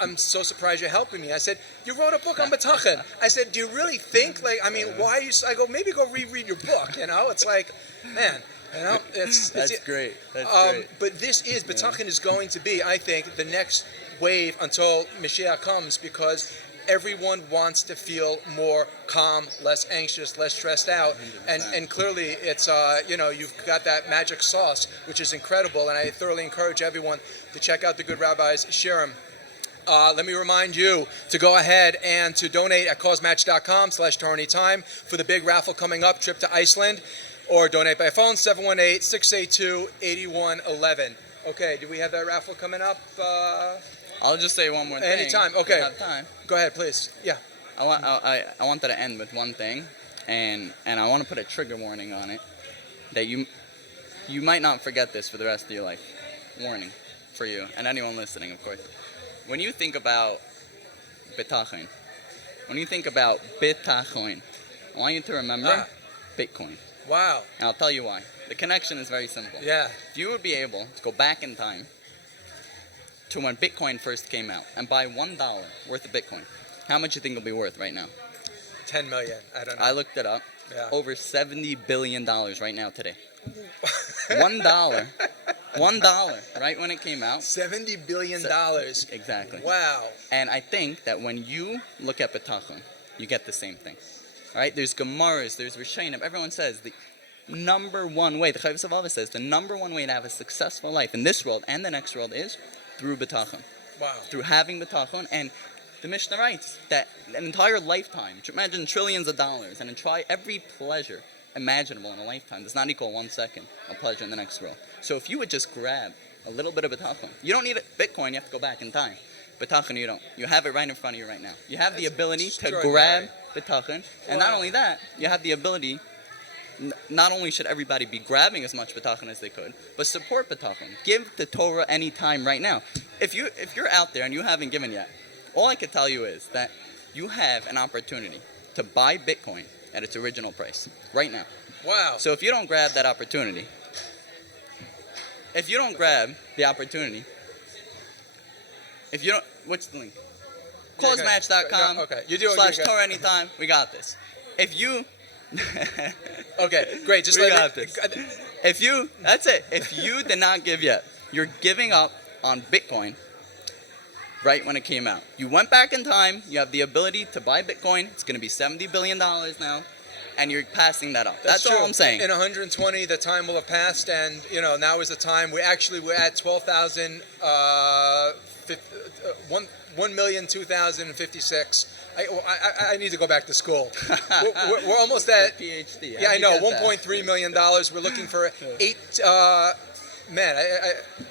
I'm so surprised you're helping me. I said, you wrote a book on B'tachon. I said, do you really think, why are you, I go, maybe go reread your book, It's like, man, That's great. That's great. But B'tachon is going to be, I think, the next wave until Mashiach comes, because everyone wants to feel more calm, less anxious, less stressed out, and clearly it's you've got that magic sauce, which is incredible, and I thoroughly encourage everyone to check out the Good Rabbi's Shirim. Let me remind you to go ahead and to donate at causematch.com/TorahAnytime for the big raffle coming up, trip to Iceland, or donate by phone 718-682-8111. Okay, do we have that raffle coming up? I'll just say one more thing. Anytime. Okay. We have time. Go ahead, please. Yeah. I wanted to end with one thing, and I want to put a trigger warning on it, that you might not forget this for the rest of your life. Warning for you and anyone listening, of course. When you think about B'tachon, I want you to remember Bitcoin. Wow. And I'll tell you why. The connection is very simple. Yeah. If you would be able to go back in time to when Bitcoin first came out and buy $1 worth of Bitcoin, how much do you think it'll be worth right now? 10 million. I don't know. I looked it up. Yeah. Over $70 billion right now today. $1, right when it came out. $70 billion. Exactly. Wow. And I think that when you look at B'tachon, you get the same thing. Right? There's Gemaras, there's Rishonim. Everyone says the number one way, the Chovos HaLevavos says, the number one way to have a successful life in this world and the next world is through B'tachon. Wow. Through having B'tachon. And the Mishnah writes that an entire lifetime, imagine trillions of dollars, and try every pleasure imaginable in a lifetime does not equal 1 second of pleasure in the next world. So if you would just grab a little bit of B'tachon, you don't need Bitcoin, you have to go back in time. B'tachon, you don't. You have it right in front of you right now. You have the ability to grab B'tachon, and not only that, you have the ability. Not only should everybody be grabbing as much B'tachon as they could, but support B'tachon. Give the Torah anytime right now. If you're out there and you haven't given yet, all I can tell you is that you have an opportunity to buy Bitcoin at its original price right now. Wow. So if you don't grab that opportunity, what's the link? Closematch.com /TorahAnytime. We got this. If you okay, great. Just got this. If you did not give yet, you're giving up on Bitcoin right when it came out. You went back in time. You have the ability to buy Bitcoin. It's going to be $70 billion now, and you're passing that up. That's all I'm saying. In 120, the time will have passed, and now is the time. We're at 12,000, 1,002,056. I need to go back to school. We're almost at PhD. Yeah, I know. $1.3 million. We're looking for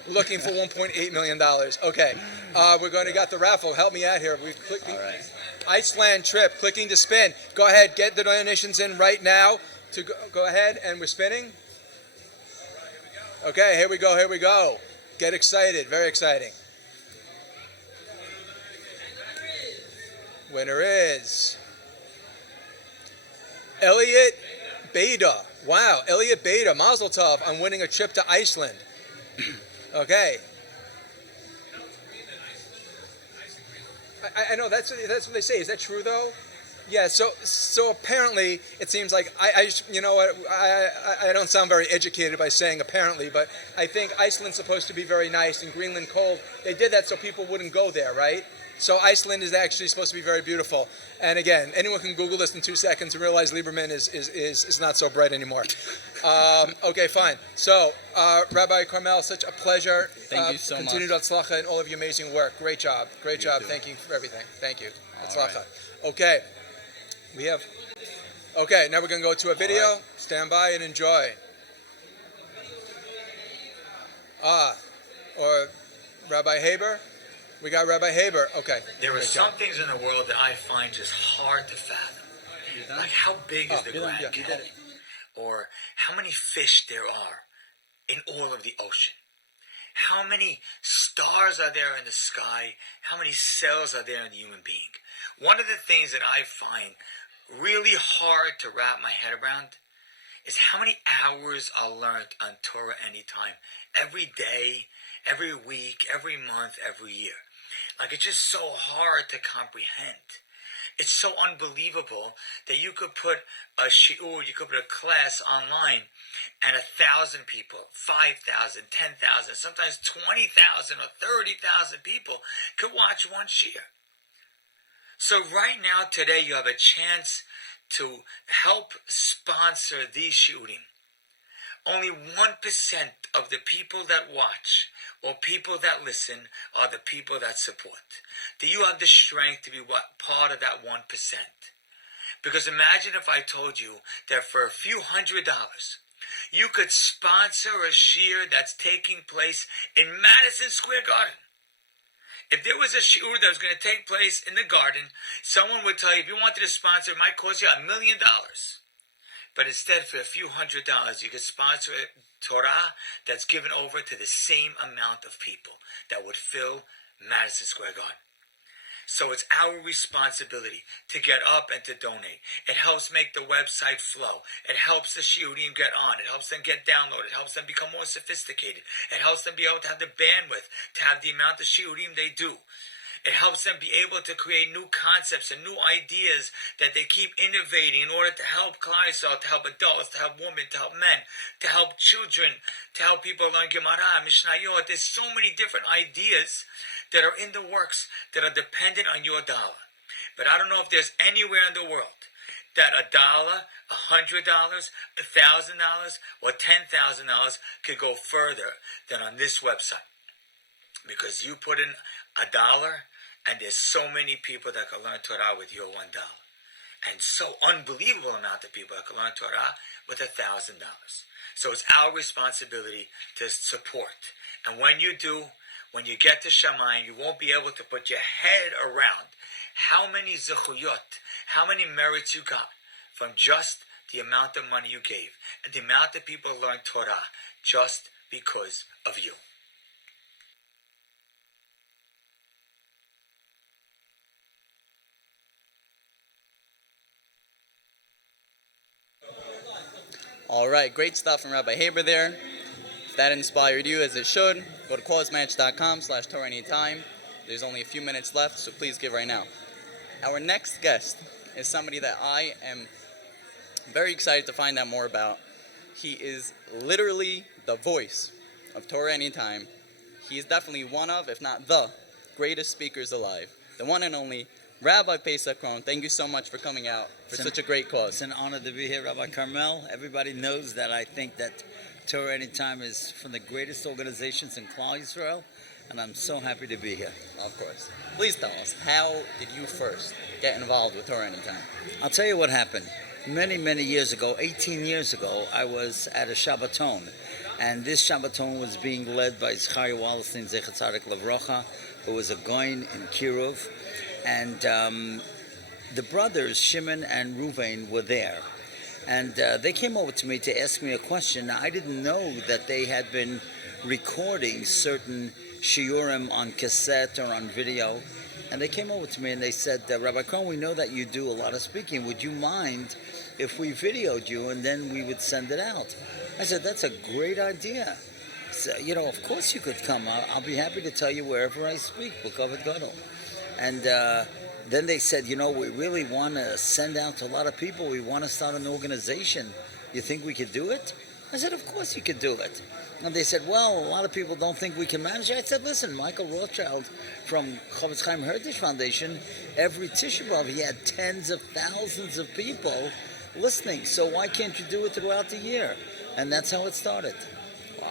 looking for $1.8 million. Okay, we're going to got the raffle. Help me out here. We're clicking. All right. Iceland trip. Clicking to spin. Go ahead. Get the donations in right now. To go ahead, and we're spinning. Okay, here we go. Here we go. Get excited. Very exciting. Winner is Elliot Beta. Wow, Elliot Beta, Mazel Tov on winning a trip to Iceland. Okay. I know that's what they say. Is that true though? Yeah. So apparently it seems like I don't sound very educated by saying apparently, but I think Iceland's supposed to be very nice and Greenland cold. They did that so people wouldn't go there, right? So Iceland is actually supposed to be very beautiful. And again, anyone can Google this in 2 seconds and realize Lieberman is not so bright anymore. Okay, fine. So, Rabbi Carmel, such a pleasure. Thank you so much. Continued Hatzlacha and all of your amazing work. Great job. Great job. Thank you for everything. Thank you. Hatzlacha. Okay, we have. Okay, now we're going to go to a video. Stand by and enjoy. Or Rabbi Haber. We got Rabbi Haber. Okay. There are some things in the world that I find just hard to fathom. Like how big is the Grand Canyon? Or how many fish there are in all of the ocean? How many stars are there in the sky? How many cells are there in the human being? One of the things that I find really hard to wrap my head around is how many hours are learned on Torah Anytime every day, every week, every month, every year. Like, it's just so hard to comprehend. It's so unbelievable that you could put a shiur, you could put a class online, and 1,000 people, 5,000, 10,000, sometimes 20,000 or 30,000 people could watch one shiur. So right now, today, you have a chance to help sponsor these shiurim. Only 1% of the people that watch or people that listen are the people that support. Do you have the strength to be part of that 1%? Because imagine if I told you that for a few $100s, you could sponsor a shiur that's taking place in Madison Square Garden. If there was a shiur that was going to take place in the garden, someone would tell you, if you wanted to sponsor, it might cost you $1 million. But instead, for a few $100s, you could sponsor a Torah that's given over to the same amount of people that would fill Madison Square Garden. So it's our responsibility to get up and to donate. It helps make the website flow. It helps the shiurim get on. It helps them get downloaded. It helps them become more sophisticated. It helps them be able to have the bandwidth to have the amount of shiurim they do. It helps them be able to create new concepts and new ideas that they keep innovating in order to help Klal Yisrael, to help adults, to help women, to help men, to help children, to help people learn Gemara, Mishnayot. There's so many different ideas that are in the works that are dependent on your dollar. But I don't know if there's anywhere in the world that $1, $100, $1,000, or $10,000 could go further than on this website. Because you put in $1, and there's so many people that can learn Torah with your $1. And so unbelievable amount of people that can learn Torah with $1,000. So it's our responsibility to support. And when you do, when you get to Shamayim, you won't be able to put your head around how many zechuyot, how many merits you got from just the amount of money you gave, and the amount of people who learned Torah just because of you. All right, great stuff from Rabbi Haber there. If that inspired you, as it should, go to causematch.com/TorahAnytime. There's only a few minutes left, so please give right now. Our next guest is somebody that I am very excited to find out more about. He is literally the voice of Torah Anytime. He is definitely one of, if not the, greatest speakers alive. The one and only Rabbi Pesach Krohn. Thank you so much for coming out for such a great cause. It's an honor to be here, Rabbi Carmel. Everybody knows that I think that Torah Anytime is from the greatest organizations in Klal Yisrael, and I'm so happy to be here. Of course. Please tell us, how did you first get involved with Torah Anytime? I'll tell you what happened. Many, many years ago, 18 years ago, I was at a Shabbaton, and this Shabbaton was being led by Zechariah Wallerstein, Zecher Tzadik Levrocha, who was a Goin in Kirov, and the brothers, Shimon and Ruvain, were there. And they came over to me to ask me a question. Now, I didn't know that they had been recording certain shiurim on cassette or on video. And they came over to me and they said, Rabbi Cohen, we know that you do a lot of speaking. Would you mind if we videoed you and then we would send it out? I said, that's a great idea. So, of course you could come. I'll be happy to tell you wherever I speak, B'kavod Gadol. And then they said, we really want to send out to a lot of people. We want to start an organization. You think we could do it? I said, of course you could do it. And they said, well, a lot of people don't think we can manage it. I said, listen, Michael Rothschild from Chavetz Chaim Heritage Foundation, every Tisha B'Av, he had tens of thousands of people listening. So why can't you do it throughout the year? And that's how it started. Wow,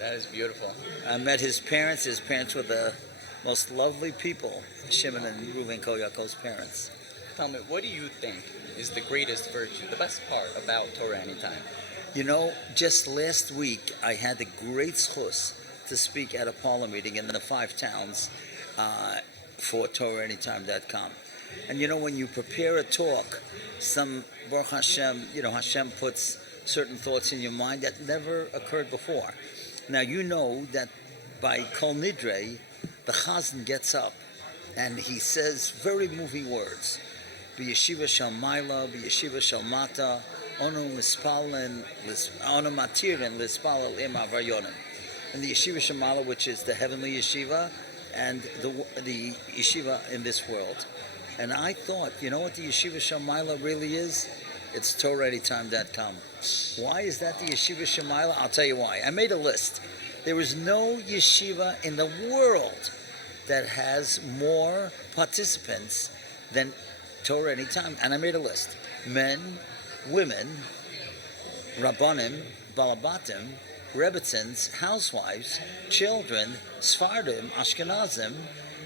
that is beautiful. I met his parents. His parents were the most lovely people, Shimon and Reuven Kol Yaakov's parents. Tell me, what do you think is the greatest virtue, the best part about Torah Anytime? You know, just last week I had the great zchus to speak at a parlor meeting in the 5 towns for TorahAnytime.com. And you know, when you prepare a talk, some Baruch Hashem, Hashem puts certain thoughts in your mind that never occurred before. Now you know that by Kol Nidre, the Chazan gets up and he says very moving words. B'yeshiva shel Maila, b'yeshiva shel Mata, Onu mispalen, Onu matirin lispalel im avaryonim. And the yeshiva shel Maila, which is the heavenly yeshiva, and the yeshiva in this world. And I thought, you know what the yeshiva shel Maila really is? It's TorahAnytime.com. Why is that the yeshiva shel Maila? I'll tell you why. I made a list. There is no yeshiva in the world that has more participants than Torah Anytime. And I made a list. Men, women, Rabbanim, Balabatim, Rebbitzins, housewives, children, Sfardim, Ashkenazim,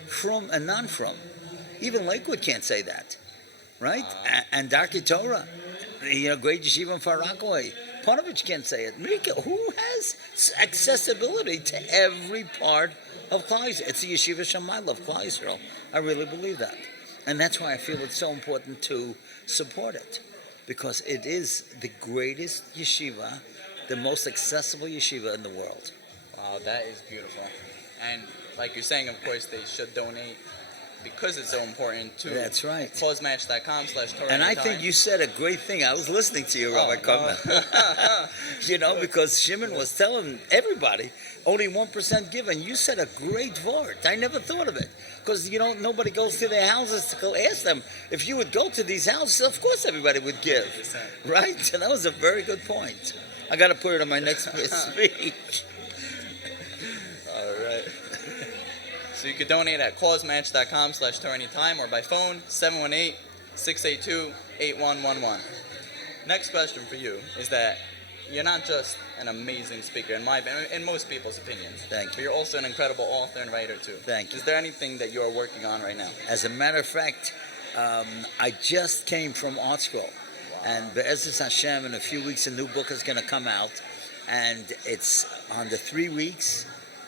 from and non-from. Even Lakewood can't say that, right? And Darkei Torah, great yeshiva in Far Rockaway. Panovich can't say it. Mika, who has accessibility to every part of Klal Yisrael? It's the yeshiva shel Maila of Klal Yisrael. I really believe that. And that's why I feel it's so important to support it. Because it is the greatest yeshiva, the most accessible yeshiva in the world. Wow, that is beautiful. And like you're saying, of course, they should donate because it's so important to That's right. causematch.com/Torah. And I think you said a great thing. I was listening to you, Rabbi Kovner. Because Shimon was telling everybody only 1% give, and you said a great word. I never thought of it. Because, nobody goes to their houses to go ask them. If you would go to these houses, of course everybody would give. Right? And that was a very good point. I got to put it on my next speech. All right. So you could donate at causematch.com/TorahAnytime or by phone 718-682-8111. Next question for you is that you're not just an amazing speaker in most people's opinions. Thank you. But you're also an incredible author and writer too. Thank you. Is there anything that you're working on right now? As a matter of fact, I just came from Art Scroll. Wow. And Be'ezus Hashem, in a few weeks, a new book is going to come out. And it's on the 3 weeks,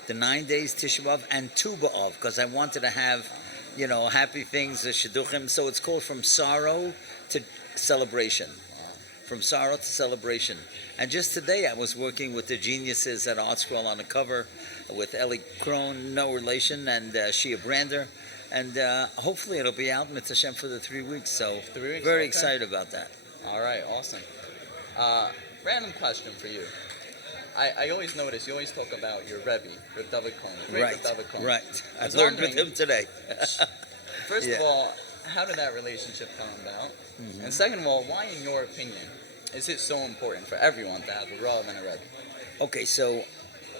the 9 days Tisha B'Av and Tu B'Av, because I wanted to have, happy things, the Shidduchim. So it's called From Sorrow to Celebration. From Sorrow to Celebration. And just today I was working with the geniuses at Art Scroll on the cover with Ellie Krohn, no relation, and Shia Brander. And hopefully it'll be out, Mitzvah Hashem, for the 3 weeks. So 3 weeks, very excited about that. All right, awesome. Random question for you. I always notice, you always talk about your Rebbe, Reb David Cohen. Right, David Cohen. right. I learned with him today. First of all, how did that relationship come about? Mm-hmm. And second of all, why, in your opinion, is it so important for everyone to have a Rav and a Rebbe? Okay, so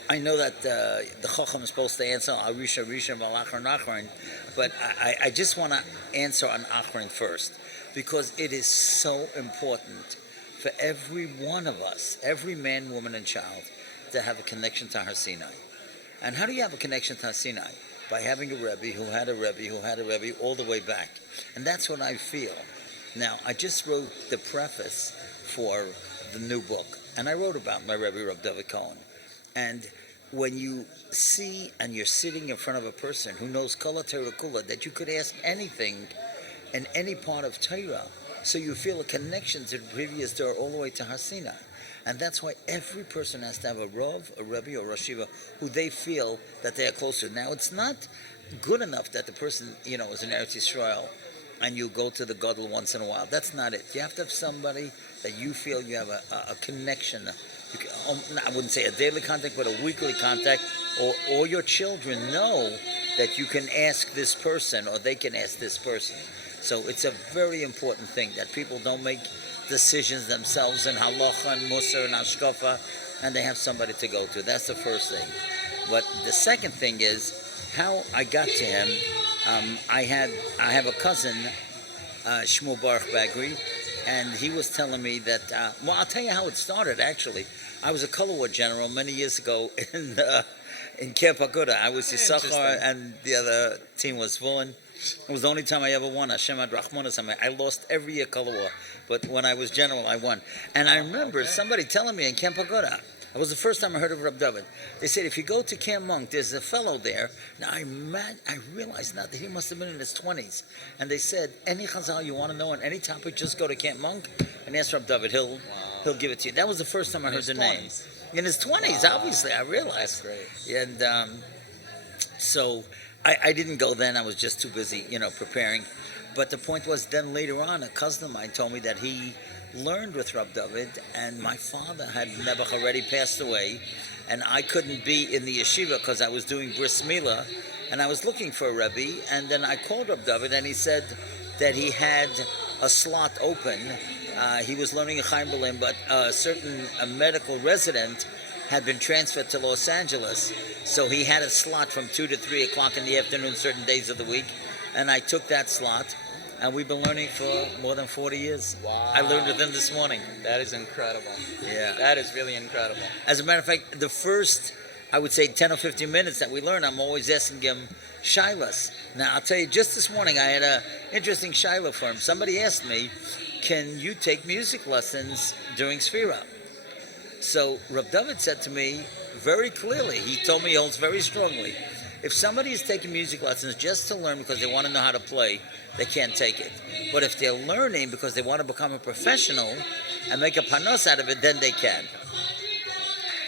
I know that the Chacham is supposed to answer Arisha, Valachar, Nachron, but I just want to answer on Achron first, because it is so important for every one of us, every man, woman, and child, to have a connection to Har Sinai. And how do you have a connection to Har Sinai? By having a Rebbe who had a Rebbe who had a Rebbe all the way back. And that's what I feel. Now, I just wrote the preface for the new book, and I wrote about my Rebbe, Reb David Cohen. And when you see and you're sitting in front of a person who knows Kol HaTorah Kula, that you could ask anything in any part of Torah, so you feel a connection to the previous door all the way to Har Sinai. And that's why every person has to have a Rav, a Rebbe, or Rosh Yeshiva who they feel that they are closer. Now, it's not good enough that the person, is in Eretz Yisrael and you go to the Gadol once in a while. That's not it. You have to have somebody that you feel you have a connection. I wouldn't say a daily contact, but a weekly contact. Or all your children know that you can ask this person or they can ask this person. So it's a very important thing that people don't make decisions themselves in halacha and musar and hashkafa, and they have somebody to go to. That's the first thing. But the second thing is how I got to him. I have a cousin, Shmuel Baruch Bagri, and he was telling me that. I'll tell you how it started. Actually, I was a color war general many years ago in in Camp Aguda. I was Yisachar, Interesting. and the other team was Vulin. It was the only time I ever won. Hashem ad Rachmanas. I lost every year Kol War, but when I was general, I won. And I remember somebody telling me in Camp Aguda, it was the first time I heard of Rab David. They said, if you go to Camp Monk, there's a fellow there. Now, I realized now that he must have been in his 20s. And they said, any chazal you want to know on any topic, just go to Camp Monk and ask Rab David. He'll give it to you. That was the first time I heard the name. In his 20s, obviously, I realized. That's great. And so I didn't go then. I was just too busy, preparing. But the point was, then later on, a cousin of mine told me that he learned with Rab David, and my father had Nebuch already passed away, and I couldn't be in the yeshiva because I was doing bris milah, and I was looking for a Rebbe, and then I called Rab David, and he said that he had a slot open. He was learning in Chaim Berlin, but a certain medical resident had been transferred to Los Angeles, so he had a slot from 2 to 3 o'clock in the afternoon, certain days of the week, and I took that slot. And we've been learning for more than 40 years. Wow. I learned with him this morning. That is incredible. Yeah. That is really incredible. As a matter of fact, the first, I would say, 10 or 15 minutes that we learn, I'm always asking him shilas. Now, I'll tell you, just this morning, I had an interesting shilah for him. Somebody asked me, can you take music lessons during Sfira? So, Rab David said to me very clearly, he told me, he holds very strongly, if somebody is taking music lessons just to learn because they want to know how to play, they can't take it. But if they're learning because they want to become a professional and make a panos out of it, then they can.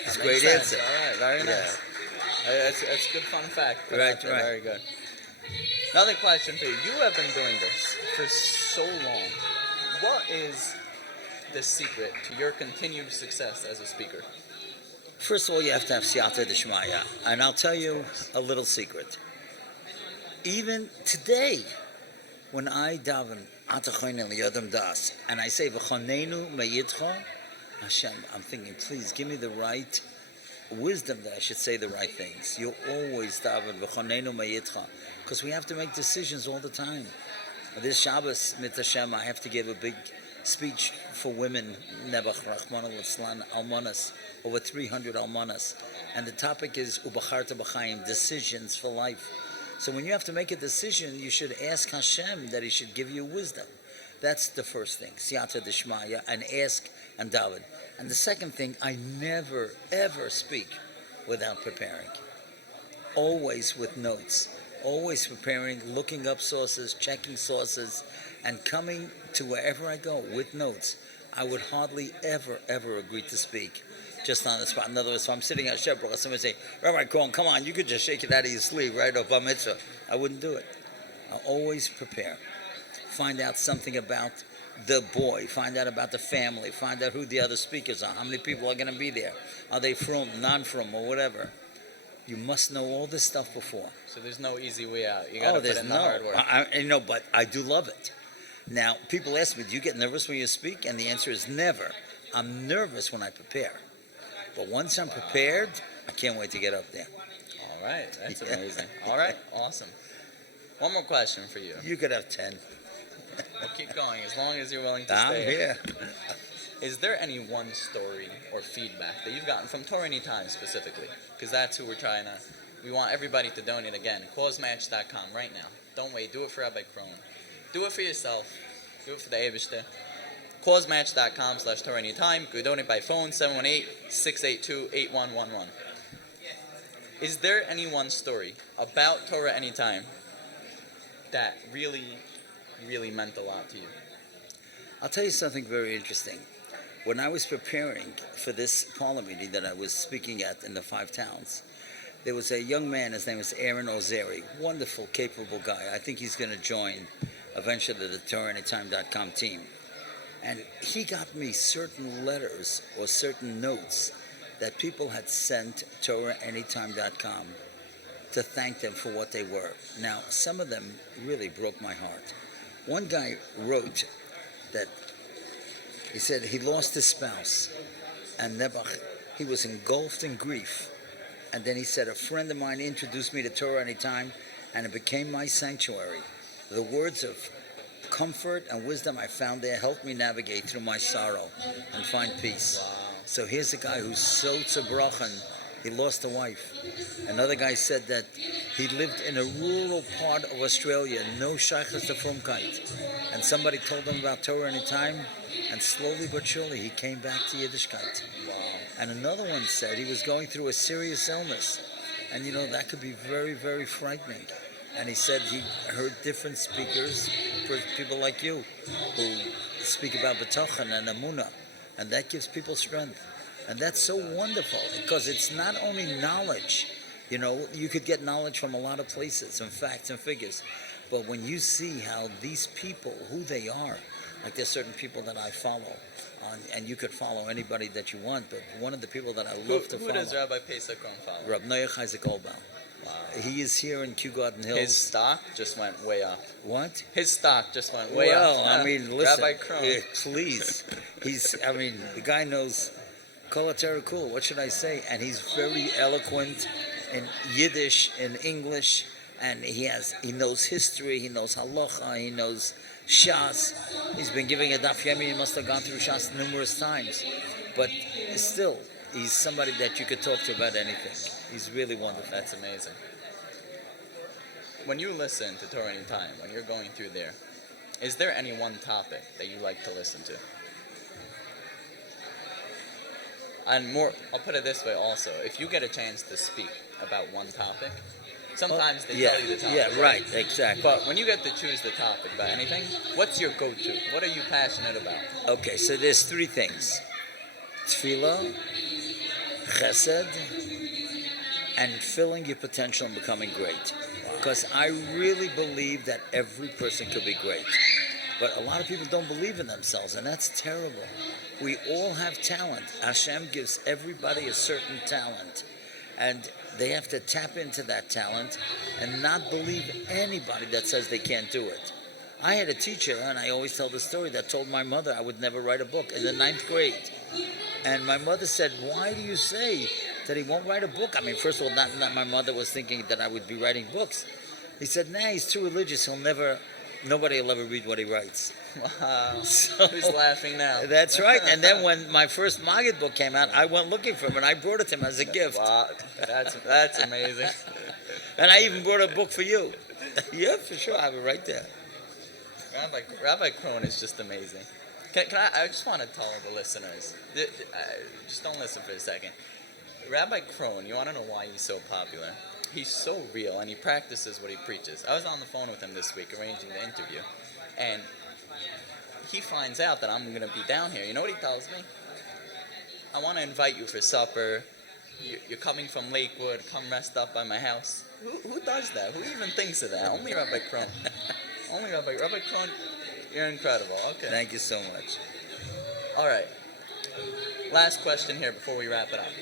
That's a great answer. All right, very nice. That's a good fun fact. Right. Very good. Another question for you. You have been doing this for so long. What is the secret to your continued success as a speaker? First of all, you have to have siyata d'shmaya. And I'll tell you a little secret. Even today, when I daven, and I say, V'chonenu me'yitcha, Hashem, I'm thinking, please give me the right wisdom that I should say the right things. You always daven, V'chonenu me'yitcha, because we have to make decisions all the time. This Shabbos, mit Hashem, I have to give a big speech for women, Nebuch, Rachmana Litzlan, Almanas, over 300 Almanas. And the topic is Ubacharta B'chaim, decisions for life. So when you have to make a decision, you should ask Hashem that He should give you wisdom. That's the first thing, siyata d'shmaya, and ask and daven. And the second thing, I never, ever speak without preparing. Always with notes. Always preparing, looking up sources, checking sources, and coming to wherever I go with notes. I would hardly ever, ever agree to speak just on the spot. In other words, if I'm sitting at Shebra, somebody say, Rabbi Cohen, come on, you could just shake it out of your sleeve, right? Or bar mitzvah. I wouldn't do it. I'll always prepare. Find out something about the boy, find out about the family, find out who the other speakers are, how many people are going to be there. Are they from, non-from, or whatever? You must know all this stuff before. So there's no easy way out. You got to put in the hard work. But I do love it. Now, people ask me, do you get nervous when you speak? And the answer is never. I'm nervous when I prepare. But once I'm prepared, I can't wait to get up there. All right. That's amazing. All right. Awesome. One more question for you. You could have 10. We'll keep going as long as you're willing to I'm stay. here. Is there any one story or feedback that you've gotten from TorahAnytime specifically? Because that's who we want everybody to donate again. CauseMatch.com right now. Don't wait. Do it for Rabbi Krohn. Do it for yourself. Do it for the Eibishter. CauseMatch.com/TorahAnytime. You can donate by phone, 718-682-8111. Is there any one story about TorahAnytime that really, really meant a lot to you? I'll tell you something very interesting. When I was preparing for this parliament meeting that I was speaking at in the 5 towns, there was a young man, his name was Aaron Ozeri, wonderful, capable guy. I think he's going to join eventually the TorahAnytime.com team. And he got me certain letters or certain notes that people had sent TorahAnytime.com to thank them for what they were. Now, some of them really broke my heart. One guy wrote that he said he lost his spouse, and Nebuch, he was engulfed in grief. And then he said, a friend of mine introduced me to TorahAnytime, and it became my sanctuary. The words of comfort and wisdom I found there helped me navigate through my sorrow and find peace. Wow. So here's a guy who's so tzabrochen, He lost a wife. Another guy said that he lived in a rural part of Australia, no shaykhs to Frumkeit. And somebody told him about Torah Anytime, and slowly but surely he came back to Yiddishkeit. Wow. And another one said he was going through a serious illness. And that could be very, very frightening. And he said he heard different speakers, people like you, who speak about B'tochen and Amunah. And that gives people strength. And that's so wonderful, because it's not only knowledge. You could get knowledge from a lot of places and facts and figures. But when you see how these people, who they are, like there's certain people that I follow, and you could follow anybody that you want, but one of the people that I love to follow... Who does Rabbi Pesach Kron follow? Rab Noach Isaac Goldbaum. Wow. He is here in Kew Garden Hills. His stock just went way up. What? His stock just went way up. Well, I mean, listen. Rabbi Kron. Please. The guy knows Kol HaTorah Kul. What should I say? And he's very eloquent in Yiddish, in English, and he knows history, he knows halacha, he knows Shas. He's been giving a daf yomi. He must have gone through Shas numerous times. But still, he's somebody that you could talk to about anything. He's really wonderful. That's amazing. When you listen to Torah Anytime, when you're going through there, is there any one topic that you like to listen to? And more, I'll put it this way also. If you get a chance to speak about one topic, sometimes they tell you the topic. Yeah, right, exactly. But when you get to choose the topic about anything, what's your go-to? What are you passionate about? Okay, so there's three things. Tefillah, chesed, and filling your potential and becoming great. Because I really believe that every person could be great. But a lot of people don't believe in themselves, and that's terrible. We all have talent. Hashem gives everybody a certain talent. And they have to tap into that talent and not believe anybody that says they can't do it. I had a teacher, and I always tell the story, that told my mother I would never write a book in the 9th grade. And my mother said, why do you say that he won't write a book? I mean, first of all, not my mother was thinking that I would be writing books. He said, nah, he's too religious. Nobody will ever read what he writes. Wow. So, who's laughing now? That's right. And then when my first Maggid book came out, I went looking for him, and I brought it to him as a gift. Wow, that's amazing. And I even brought a book for you. Yeah, for sure. I have it right there. Rabbi Kron is just amazing. Can I just want to tell the listeners, just don't listen for a second. Rabbi Kron, you want to know why he's so popular? He's so real, and he practices what he preaches. I was on the phone with him this week arranging the interview, and he finds out that I'm going to be down here. You know what he tells me? I want to invite you for supper. You're coming from Lakewood. Come rest up by my house. Who does that? Who even thinks of that? Only Rabbi Kron. Only Rabbi Kron. You're incredible. Okay. Thank you so much. All right. Last question here before we wrap it up.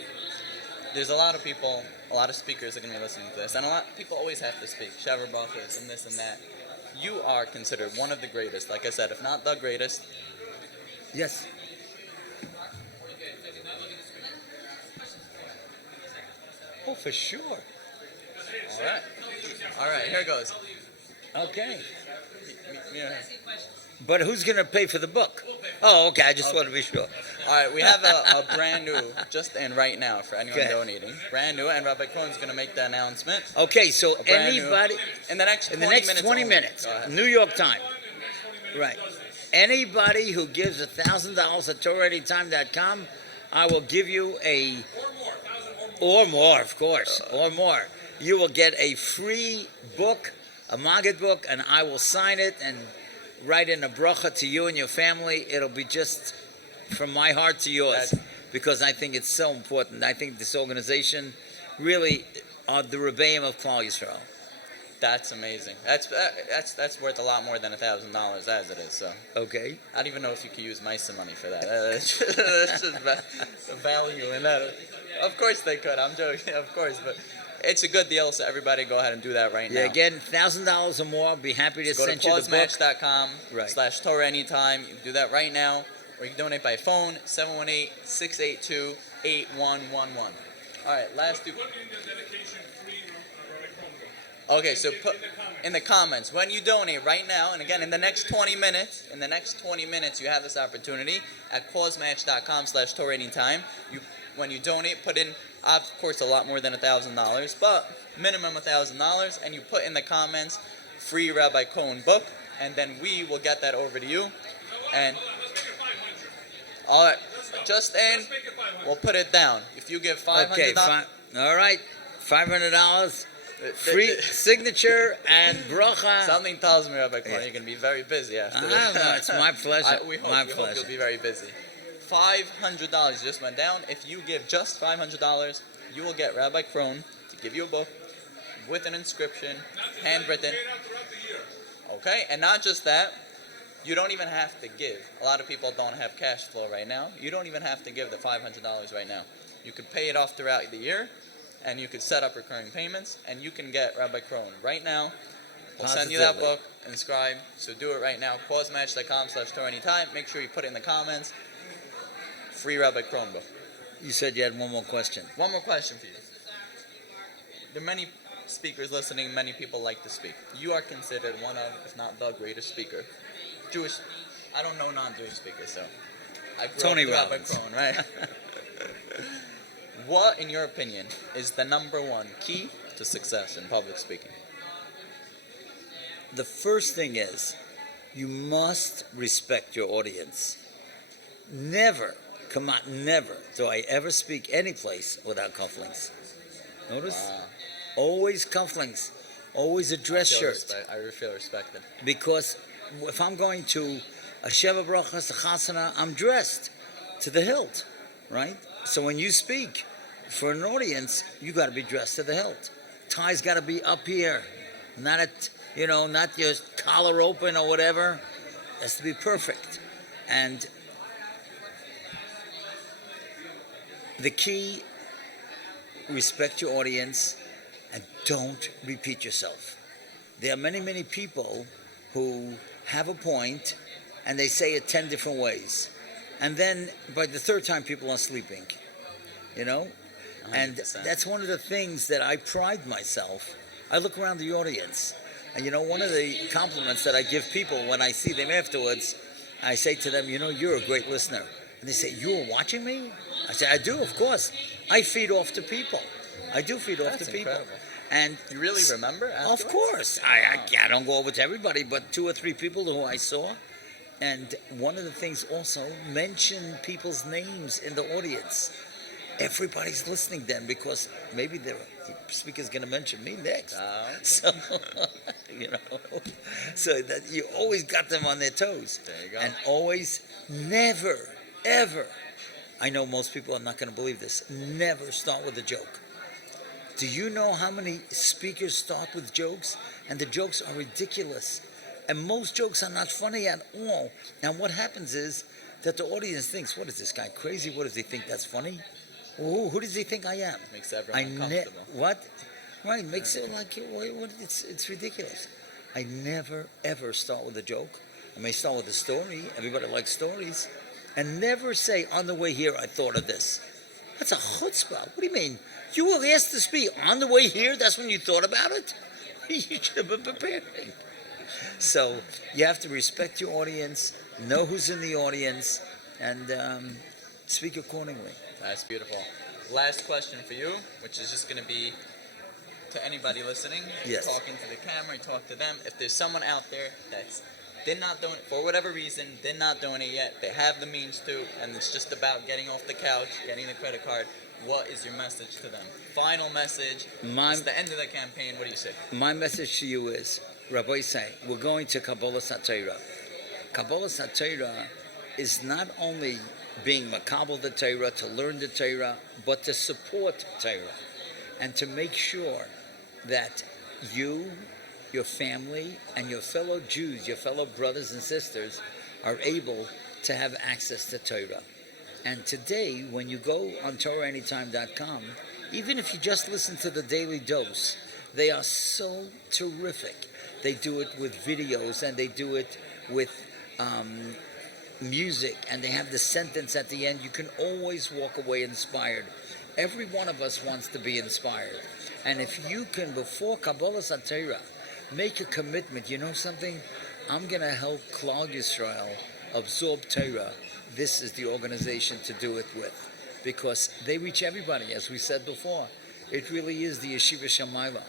There's a lot of people, a lot of speakers are going to be listening to this, and a lot of people always have to speak. Shavar brachos and this and that. You are considered one of the greatest, like I said, if not the greatest. Yes. Oh, for sure. All right, here goes. Okay. Yeah. But who's going to pay for the book? Oh, okay, I just want to be sure. All right, we have a brand new, just in right now for anyone donating. Brand new, and Rabbi Kron's going to make the announcement. Okay, so anybody... In the next 20 minutes, New York time. Right. Anybody who gives $1,000 at TorahAnytime.com, I will give you a... Or more, of course. Or more. You will get a free book, a Maggid book, and I will sign it and write in a bracha to you and your family. It'll be just from my heart to yours, because I think it's so important. I think this organization really are the Rebbeim of Klal Yisrael. That's amazing. That's worth a lot more than $1,000 as it is. So okay. I don't even know if you could use MISA money for that. That's just the value in that. Of course they could. I'm joking. Of course, but it's a good deal. So everybody, go ahead and do that right now. Yeah. Again, $1,000 or more. I'll be happy to send you the book. Go to causmatch.com/TorahAnytime. You can do that right now, or you can donate by phone 718-682-8111. All right. Last two. Okay, so put in the comments when you donate right now, and again in the next 20 minutes. In the next 20 minutes, you have this opportunity at causmatch.com/TorahAnytime. You when you donate, put in, of course, a lot more than $1,000, but minimum $1,000, and you put in the comments, free Rabbi Cohen book, and then we will get that over to you. And all right, just in, we'll put it down. If you give $500, Okay, all right, $500, free signature and bracha. Something tells me, Rabbi Cohen, you're going to be very busy after this. No, it's my pleasure. We hope pleasure. you'll be very busy. $500 just went down. If you give just $500, you will get Rabbi Krohn to give you a book with an inscription, handwritten. Okay, and not just that, you don't even have to give. A lot of people don't have cash flow right now. You don't even have to give the $500 right now. You could pay it off throughout the year, and you could set up recurring payments, and you can get Rabbi Krohn right now. We'll send you that book, inscribe. So do it right now. Pausmatch.com/TorahAnytime. Make sure you put it in the comments. Free Rabbi Krohn book. You said you had one more question. One more question for you. There are many speakers listening. Many people like to speak. You are considered one of, if not the greatest speaker. Jewish. I don't know non-Jewish speakers, so I grew Tony up with Rabbi Robbins. Krohn, right? What, in your opinion, is the number one key to success in public speaking? The first thing is, you must respect your audience. Never do I ever speak any place without cufflinks. Notice? Always cufflinks. Always a dress shirt. I feel respected. Because if I'm going to a Sheva Brachas, a Chasana, I'm dressed to the hilt, right? So when you speak for an audience, you got to be dressed to the hilt. Tie's got to be up here, not at, not your collar open or whatever. It has to be perfect. And the key, respect your audience and don't repeat yourself. There are many, many people who have a point and they say it 10 different ways. And then by the third time, people are sleeping, 100%. And that's one of the things that I pride myself. I look around the audience, and one of the compliments that I give people when I see them afterwards, I say to them, you're a great listener. And they say, you were watching me? I say, I do, of course. I feed off to people. I do feed off to people. Incredible. And you really remember afterwards? Of course. I don't go over to everybody, but 2 or 3 people who I saw. And one of the things also, mention people's names in the audience. Everybody's listening then because maybe the speaker's going to mention me next. Okay. So, so that you always got them on their toes. There you go. And always, never, ever, I know most people are not going to believe this, never start with a joke. Do you know how many speakers start with jokes? And the jokes are ridiculous. And most jokes are not funny at all. And what happens is that the audience thinks, what is this guy, crazy? What does he think that's funny? Who does he think I am? Makes everyone comfortable. What? Right, makes it like, it's ridiculous. I never, ever start with a joke. I may start with a story. Everybody likes stories. And never say, on the way here, I thought of this. That's a chutzpah. What do you mean? You were asked to speak on the way here? That's when you thought about it? You should have been preparing. So you have to respect your audience, know who's in the audience, and speak accordingly. That's beautiful. Last question for you, which is just going to be to anybody listening. Yes. Talking to the camera, talk to them. If there's someone out there that's did not donate, for whatever reason, did not donate yet, they have the means to, and it's just about getting off the couch, getting the credit card, what is your message to them? Final message. It's the end of the campaign. What do you say? My message to you is, Rabbi say, we're going to Kabbalah Satira. Kabbalah Satira is not only being makabel the Torah, to learn the Torah, but to support Torah and to make sure that you, your family, and your fellow Jews, your fellow brothers and sisters are able to have access to Torah. And today, when you go on TorahAnytime.com, even if you just listen to the Daily Dose, they are so terrific. They do it with videos and they do it with music, and they have the sentence at the end. You can always walk away inspired. Every one of us wants to be inspired. And if you can, before Kabbalah Satira, make a commitment, you know something? I'm going to help Klal Yisrael absorb Torah. This is the organization to do it with. because they reach everybody, as we said before. It really is the Yeshiva Shamayla.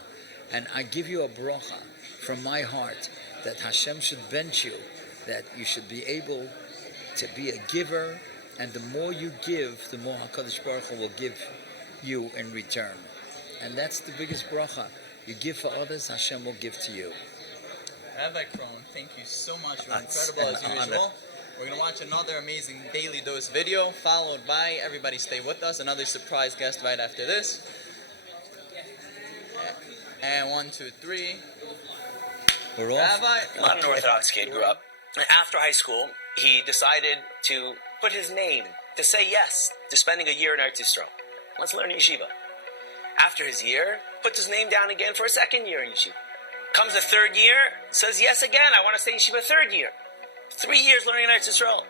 And I give you a bracha from my heart that Hashem should bench you, that you should be able to be a giver, and the more you give, the more HaKadosh Baruch Hu will give you in return. And that's the biggest bracha. You give for others, Hashem will give to you. Rabbi Kron, thank you so much. You're incredible as usual. We're going to watch another amazing Daily Dose video, followed by, everybody stay with us, another surprise guest right after this. And 1, 2, 3. We're off. Rabbi. A modern Orthodox kid grew up. And after high school, he decided to put his name, to say yes to spending a year in Eretz Yisrael. Let's learn yeshiva. After his year, puts his name down again for a second year in yeshiva. Comes the third year, says yes again, I want to stay in yeshiva third year. 3 years learning in Eretz Yisrael.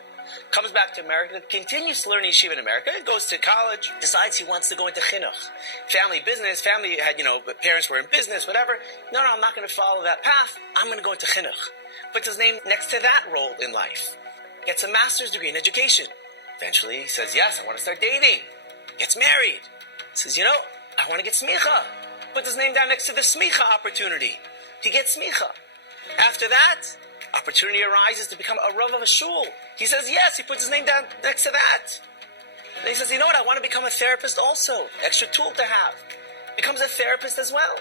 Comes back to America, continues to learn yeshiva in America, goes to college, decides he wants to go into chinuch. Family business, family had, parents were in business, whatever. No, I'm not going to follow that path. I'm going to go into chinuch. Puts his name next to that role in life. Gets a master's degree in education. Eventually he says, yes, I want to start dating. Gets married. Says, I want to get smicha. Puts his name down next to the smicha opportunity. He gets smicha. After that, opportunity arises to become a rav of a shul. He says yes, he puts his name down next to that. Then he says, I want to become a therapist also. Extra tool to have. Becomes a therapist as well.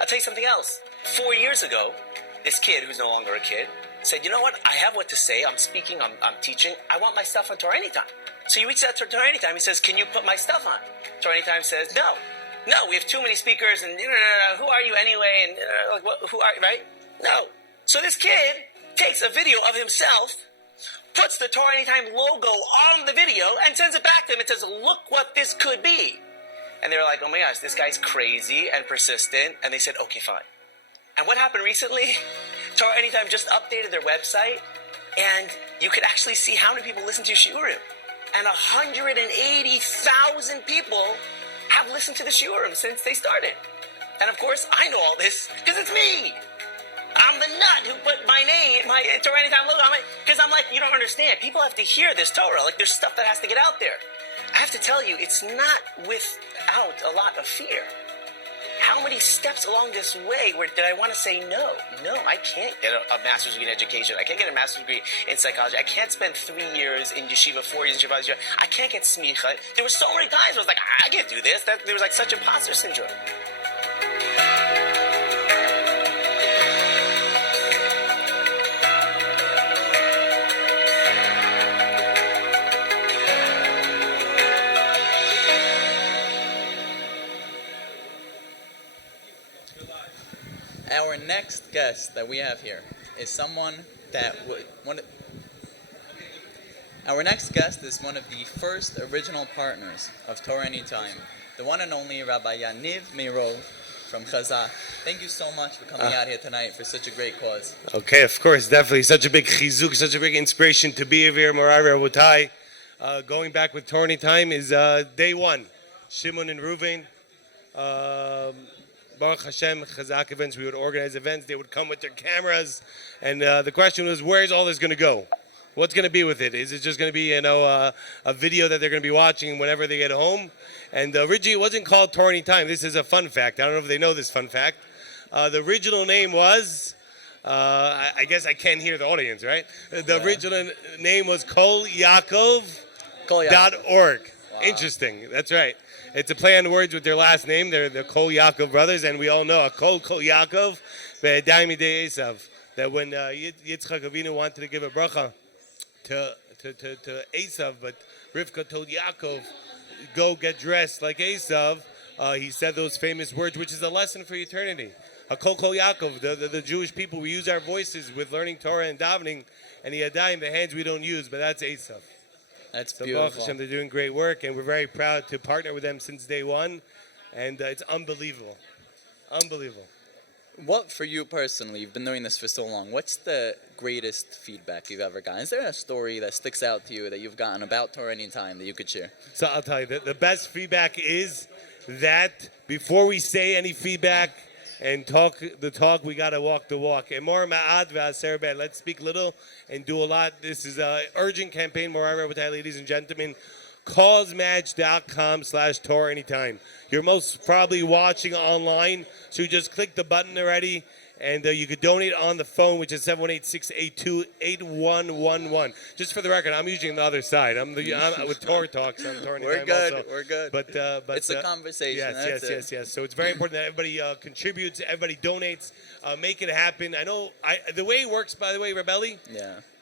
I'll tell you something else. 4 years ago, this kid, who's no longer a kid, said, I have what to say. I'm speaking, I'm teaching. I want my stuff on TorahAnytime. So he reaches out to TorahAnytime. He says, can you put my stuff on? TorahAnytime says, no, we have too many speakers, and who are you anyway? And who are you, right? No. So this kid takes a video of himself, puts the TorahAnytime logo on the video, and sends it back to him and says, look what this could be. And they were like, oh my gosh, this guy's crazy and persistent. And they said, okay, fine. And what happened recently? TorahAnytime just updated their website, and you could actually see how many people listen to Shiurim. And 180,000 people have listened to the Shiurim since they started. And of course, I know all this because it's me. I'm the nut who put my name, my TorahAnytime logo on it, because I'm like, you don't understand. People have to hear this Torah. Like, there's stuff that has to get out there. I have to tell you, it's not without a lot of fear. How many steps along this way where did I want to say no? No, I can't get a master's degree in education. I can't get a master's degree in psychology. I can't spend 3 years in yeshiva, 4 years in yeshiva. I can't get smicha. There were so many times where I was like, I can't do this. There was like such imposter syndrome. Our next guest that we have here is someone that Our next guest is one of the first original partners of TorahAnytime, the one and only Rabbi Yaniv Meirov from Chazak. Thank you so much for coming out here tonight for such a great cause. Okay, of course, definitely. Such a big chizuk, such a big inspiration to be here, Morai Rabotai. Going back with TorahAnytime is day one. Shimon and Reuven. Baruch Hashem, Chazak events, we would organize events. They would come with their cameras. And the question was, where's all this going to go? What's going to be with it? Is it just going to be, a video that they're going to be watching whenever they get home? And originally it wasn't called TorahAnytime. This is a fun fact. I don't know if they know this fun fact. The original name was, I guess I can't hear the audience, right? The original name was KolYaakov.org. Wow. Interesting. That's right. It's a play on words with their last name. They're the Kol Yaakov brothers, and we all know a Kol Yaakov, Ve'edai Midei Esav. That when Yitzchak Avinu wanted to give a bracha to Esav, but Rivka told Yaakov, go get dressed like Esav, he said those famous words, which is a lesson for eternity. A Kol Yaakov, the Jewish people, we use our voices with learning Torah and davening, and the Yadayim, the hands we don't use, but that's Esav. That's so beautiful. Baruch Hashem, they're doing great work, and we're very proud to partner with them since day one, and it's unbelievable. Unbelievable. What, for you personally, you've been doing this for so long, what's the greatest feedback you've ever gotten? Is there a story that sticks out to you that you've gotten about TorahAnytime that you could share? So I'll tell you, the best feedback is that before we say any feedback and talk the talk, we got to walk the walk. Let's speak little and do a lot. This is an urgent campaign, Morai Rabotai, ladies and gentlemen. causematch.com/TorahAnytime. You're most probably watching online, so you just click the button already, and you could donate on the phone, which is 718-682-8111. Just for the record, I'm usually on the other side. I'm with Torah Talks on Torah We're Anytime good. also. We're good. But It's a conversation. Yes. So it's very important that everybody contributes, everybody donates, make it happen. I know the way it works, by the way, Rebelli,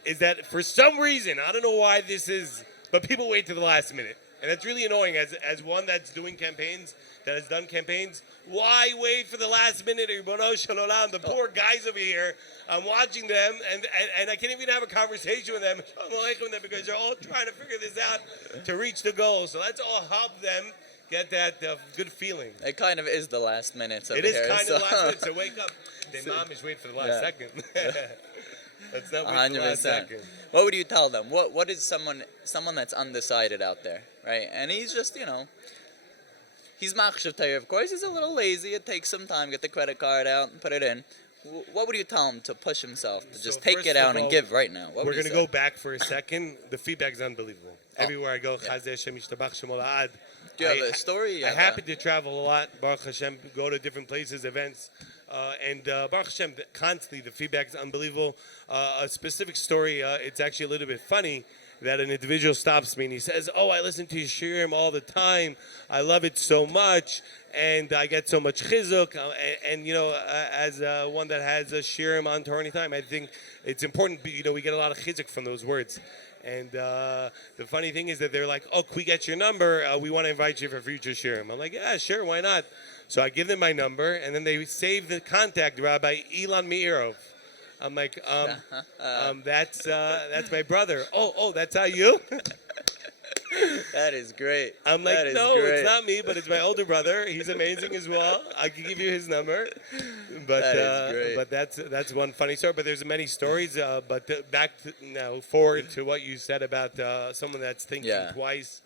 is that for some reason, I don't know why this is, but people wait to the last minute. And that's really annoying as one that's doing campaigns, that has done campaigns. Why wait for the last minute? The poor guys over here, I'm watching them, and I can't even have a conversation with them because they're all trying to figure this out to reach the goal. So let's all help them get that good feeling. It kind of is the last minutes of It is here, kind of the last minute, so wake up. The mom is waiting for the last second. Let's not wait for the last 100%. second. What would you tell them? What is someone that's undecided out there, right? And he's just, he's machshav Torah, of course. He's a little lazy. It takes some time. Get the credit card out and put it in. What would you tell him to push himself, to just take it out and give right now? What We're would you going to say? go back for a second. The feedback is unbelievable. Everywhere I go, Chazeh Hashem Yishtabach Shemo La'ad. Do you have a story? I happen to travel a lot. Baruch Hashem, go to different places, events. And Baruch Hashem, constantly, the feedback is unbelievable. A specific story, it's actually a little bit funny that an individual stops me and he says, "Oh, I listen to your shirim all the time. I love it so much, and I get so much chizuk." And as one that has a shirim on Torah Anytime, I think it's important. We get a lot of chizuk from those words. And the funny thing is that they're like, "Oh, can we get your number? We want to invite you for future shirim." I'm like, "Yeah, sure, why not?" So I give them my number, and then they save the contact, Rabbi Ilan Meirov. I'm like, that's my brother. Oh, that's how you? That is great. I'm like, That is no, great. it's not me, but it's my older brother. He's amazing as well. I can give you his number. But That is great. But that's one funny story. But there's many stories. But back to, now forward to what you said about someone that's thinking twice.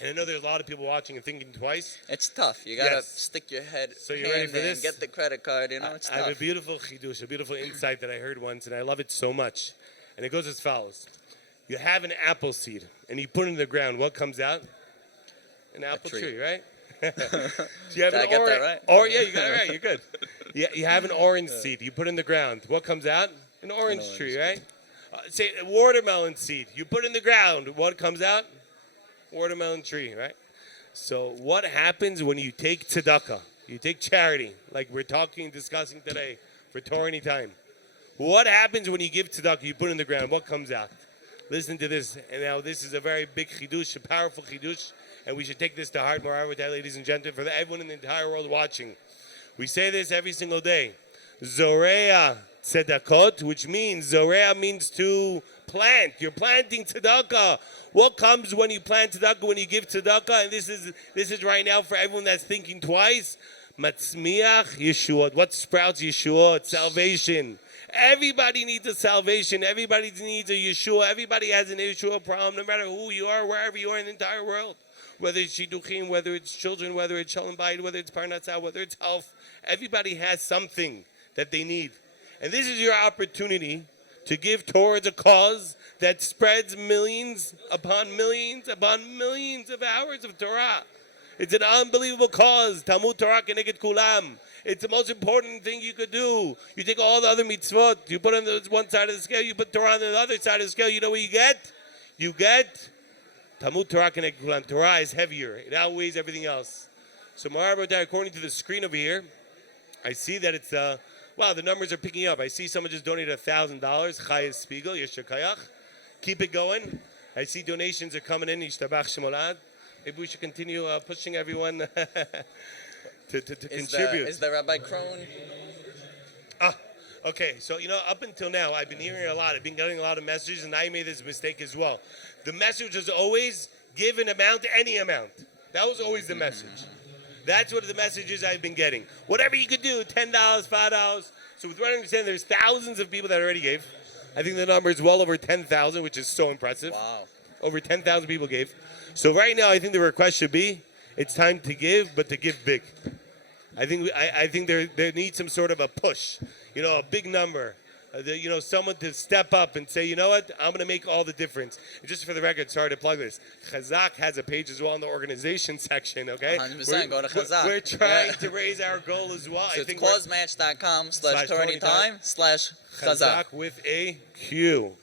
And I know there's a lot of people watching and thinking twice. It's tough. You gotta stick your head So you ready hand for in, this? get the credit card. It's I have a tough. beautiful chidush, a beautiful insight that I heard once, and I love it so much. And it goes as follows. You have an apple seed, and you put it in the ground. What comes out? An apple tree, right? So you have Did I get that right? Yeah, you got it right. You're good. You have an orange seed. You put it in the ground. What comes out? An orange tree, right? Say a watermelon seed. You put it in the ground. What comes out? Watermelon tree, right? So what happens when you take tzedakah? You take charity, like we're discussing today for Torah Anytime. What happens when you give tzedakah? You put it in the ground. What comes out? Listen to this. And now this is a very big chidush, a powerful chidush, and we should take this to heart, ladies and gentlemen, for everyone in the entire world watching. We say this every single day. Zorea tzedakot, which means, Zorea means to plant. You're planting tzedakah. What comes when you plant tzedakah, when you give tzedakah? And this is right now for everyone that's thinking twice. Matzmiach Yeshua. What sprouts Yeshua? It's salvation. Everybody needs a salvation. Everybody needs a Yeshua. Everybody has an Yeshua problem, no matter who you are, wherever you are in the entire world. Whether it's shidduchim, whether it's children, whether it's shalom bayit, whether it's parnassah, whether it's health. Everybody has something that they need. And this is your opportunity to give towards a cause that spreads millions upon millions of hours of Torah. It's an unbelievable cause. Talmud Torah keneged kulam. It's the most important thing you could do. You take all the other mitzvot, you put on the one side of the scale, you put Torah on the other side of the scale. You know what you get? You get Talmud Torah keneged kulam. Torah is heavier. It outweighs everything else. So, according to the screen over here, I see that it's wow, the numbers are picking up. I see someone just donated $1,000. Chayes Spiegel, Yeshua Kayach. Keep it going. I see donations are coming in. Yishtabach Shemolad. Maybe we should continue pushing everyone to contribute. Is the Rabbi Krohn? Okay. So, up until now, I've been hearing a lot. I've been getting a lot of messages, and I made this mistake as well. The message was always give an amount, any amount. That was always the message. That's what the messages I've been getting. Whatever you could do, $10, $5. So with what I understand, there's thousands of people that already gave. I think the number is well over 10,000, which is so impressive. Wow. Over 10,000 people gave. So right now, I think the request should be, it's time to give, but to give big. I think there needs some sort of a push. A big number. someone to step up and say, you know what, I'm going to make all the difference. And just for the record, sorry to plug this, Chazak has a page as well in the organization section, okay? 100%, go to Chazak. We're trying to raise our goal as well. So it's clausematch.com/TorahAnytime/Chazak. with a Q.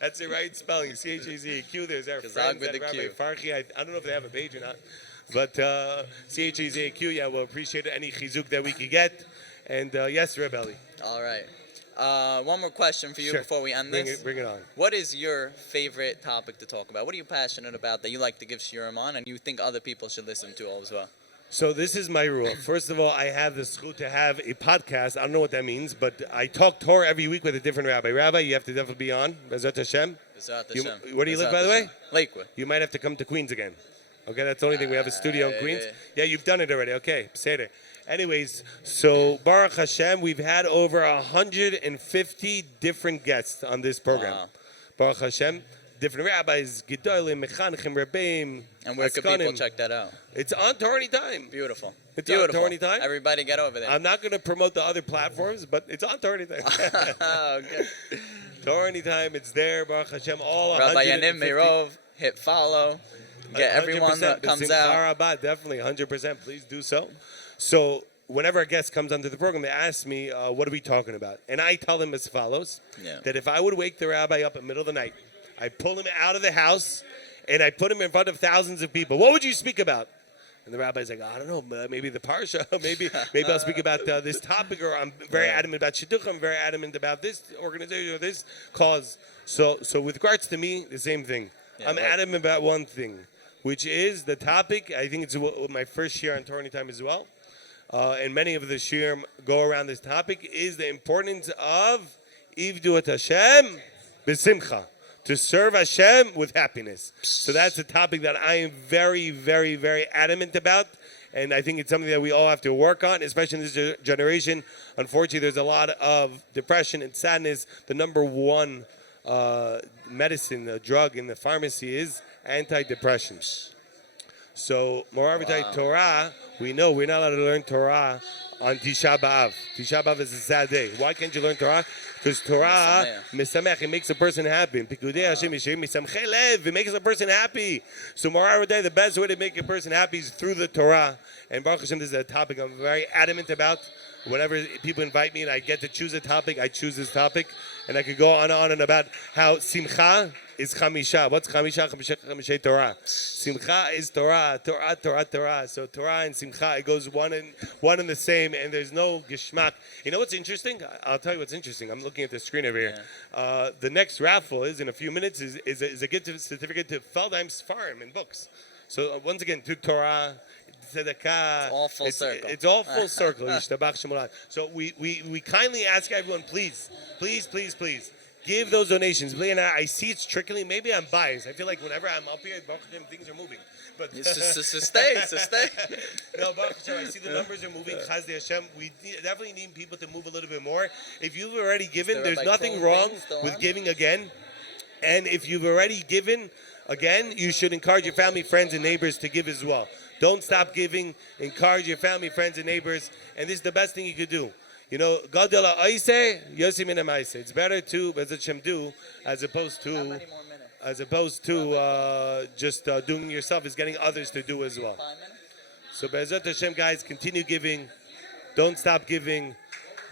That's the right spelling, C-H-A-Z-A-Q. There's our friends with at the Rabbi Q. Farchi. I don't know if they have a page or not, but C-H-A-Z-A-Q, yeah, we'll appreciate any chizuk that we could get. And yes, Rebelli. All right. One more question for you Sure. before we end Bring this. it on. What is your favorite topic to talk about? What are you passionate about that you like to give shiurim on and you think other people should listen to as well? So this is my rule. First of all, I have the schut to have a podcast. I don't know what that means, but I talk Torah every week with a different rabbi. Rabbi, you have to definitely be on. Bezrat Hashem. Bezrat Hashem. Where do you live, by the way? Lakewood. You might have to come to Queens again. Okay, that's the only thing. We have a studio in Queens. Yeah, you've done it already. Okay, say it. Anyways, so Baruch Hashem, we've had over 150 different guests on this program. Wow. Baruch Hashem. Different rabbis, Gedolim, Mechanchim, Rebbeim. And where can people check that out? It's on TorahAnytime. Beautiful. It's Beautiful. on TorahAnytime. Everybody get over there. I'm not going to promote the other platforms, but it's on TorahAnytime. Okay. TorahAnytime, it's there, Baruch Hashem, all Rabbi 150. Yanim Meirov, hit follow. Get everyone that comes out. Definitely, 100%. Please do so. So whenever a guest comes onto the program, they ask me, what are we talking about? And I tell them as follows, that if I would wake the rabbi up in the middle of the night, I pull him out of the house, and I put him in front of thousands of people. What would you speak about? And the rabbi's like, I don't know, maybe the parsha, maybe I'll speak about this topic, or I'm very adamant about shidduch, I'm very adamant about this organization or this cause. So with regards to me, the same thing. I'm adamant about one thing, which is the topic. I think it's my first year on TorahAnytime as well, and many of the shiurim go around this topic, is the importance of Ivdu et Hashem b'simcha. To serve Hashem with happiness. So that's a topic that I am very, very, very adamant about. And I think it's something that we all have to work on, especially in this generation. Unfortunately, there's a lot of depression and sadness. The number one medicine, drug in the pharmacy is antidepressants. So, Moravitite Torah, we know we're not allowed to learn Torah on Tisha B'Av. Tisha B'Av is a sad day. Why can't you learn Torah? Because Torah, Mesamech, it makes a person happy. Pikudei Hashem Yishir, Mesamchei Lev, it makes a person happy. So Moravitite, the best way to make a person happy is through the Torah. And Baruch Hashem, this is a topic I'm very adamant about. Whenever people invite me and I get to choose a topic, I choose this topic. And I could go on and about how Simcha is Chamisha. What's Chamisha? Chamisha Torah. Simcha is Torah. Torah. So Torah and Simcha, it goes one and the same, and there's no geschmack. You know what's interesting? I'll tell you what's interesting. I'm looking at the screen over here. The next raffle is, in a few minutes, is a gift certificate to Feldheim's Farm and books. So once again, to Torah, tzedakah. It's all full circle. It's all full circle. Yishtabach Shemullah. So we kindly ask everyone, please, give those donations. And I see it's trickling. Maybe I'm biased. I feel like whenever I'm up here, things are moving. But stay. No, Baruch Hashem, I see the numbers are moving. Chazdei Hashem. We definitely need people to move a little bit more. If you've already given, there's nothing wrong with giving again. And if you've already given again, you should encourage your family, friends, and neighbors to give as well. Don't stop giving. Encourage your family, friends, and neighbors. And this is the best thing you could do. You know, Gadol ha'oiseh, yosim min ha'maaseh. It's better to Bezrat Hashem do as opposed to just doing yourself. Is getting others to do as well. So Bezrat Hashem, guys, continue giving. Don't stop giving.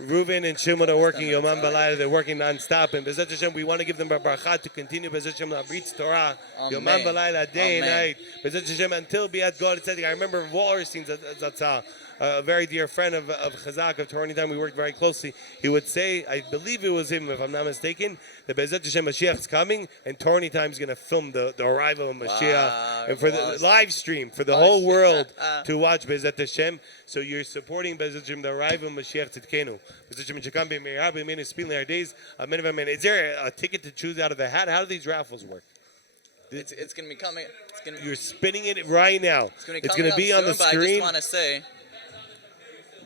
Reuven and Shimon are working Yomam Balayla. They're working non-stop. And Bezrat Hashem, we want to give them a bracha to continue Bezrat Hashem Labritz Torah. Yomam Balayla, day and night. Bezrat Hashem until Biat God. I remember Wallerstein Zatzal, a very dear friend of Chazak, of TorahAnytime. We worked very closely. He would say, I believe it was him, if I'm not mistaken, that Bezrat Hashem Mashiach is coming, and TorahAnytime is going to film the arrival of Mashiach, and for the live stream for the whole world to watch Bezrat Hashem. So you're supporting Bezrat Hashem, the arrival of Mashiach Tzidkenu. Bezrat Hashem Shekam B'meirav B'meinu Spin Le'ar Days. Is there a ticket to choose out of the hat? How do these raffles work? It's going to be coming. You're spinning it right now. It's going to be on the screen. I just want to say,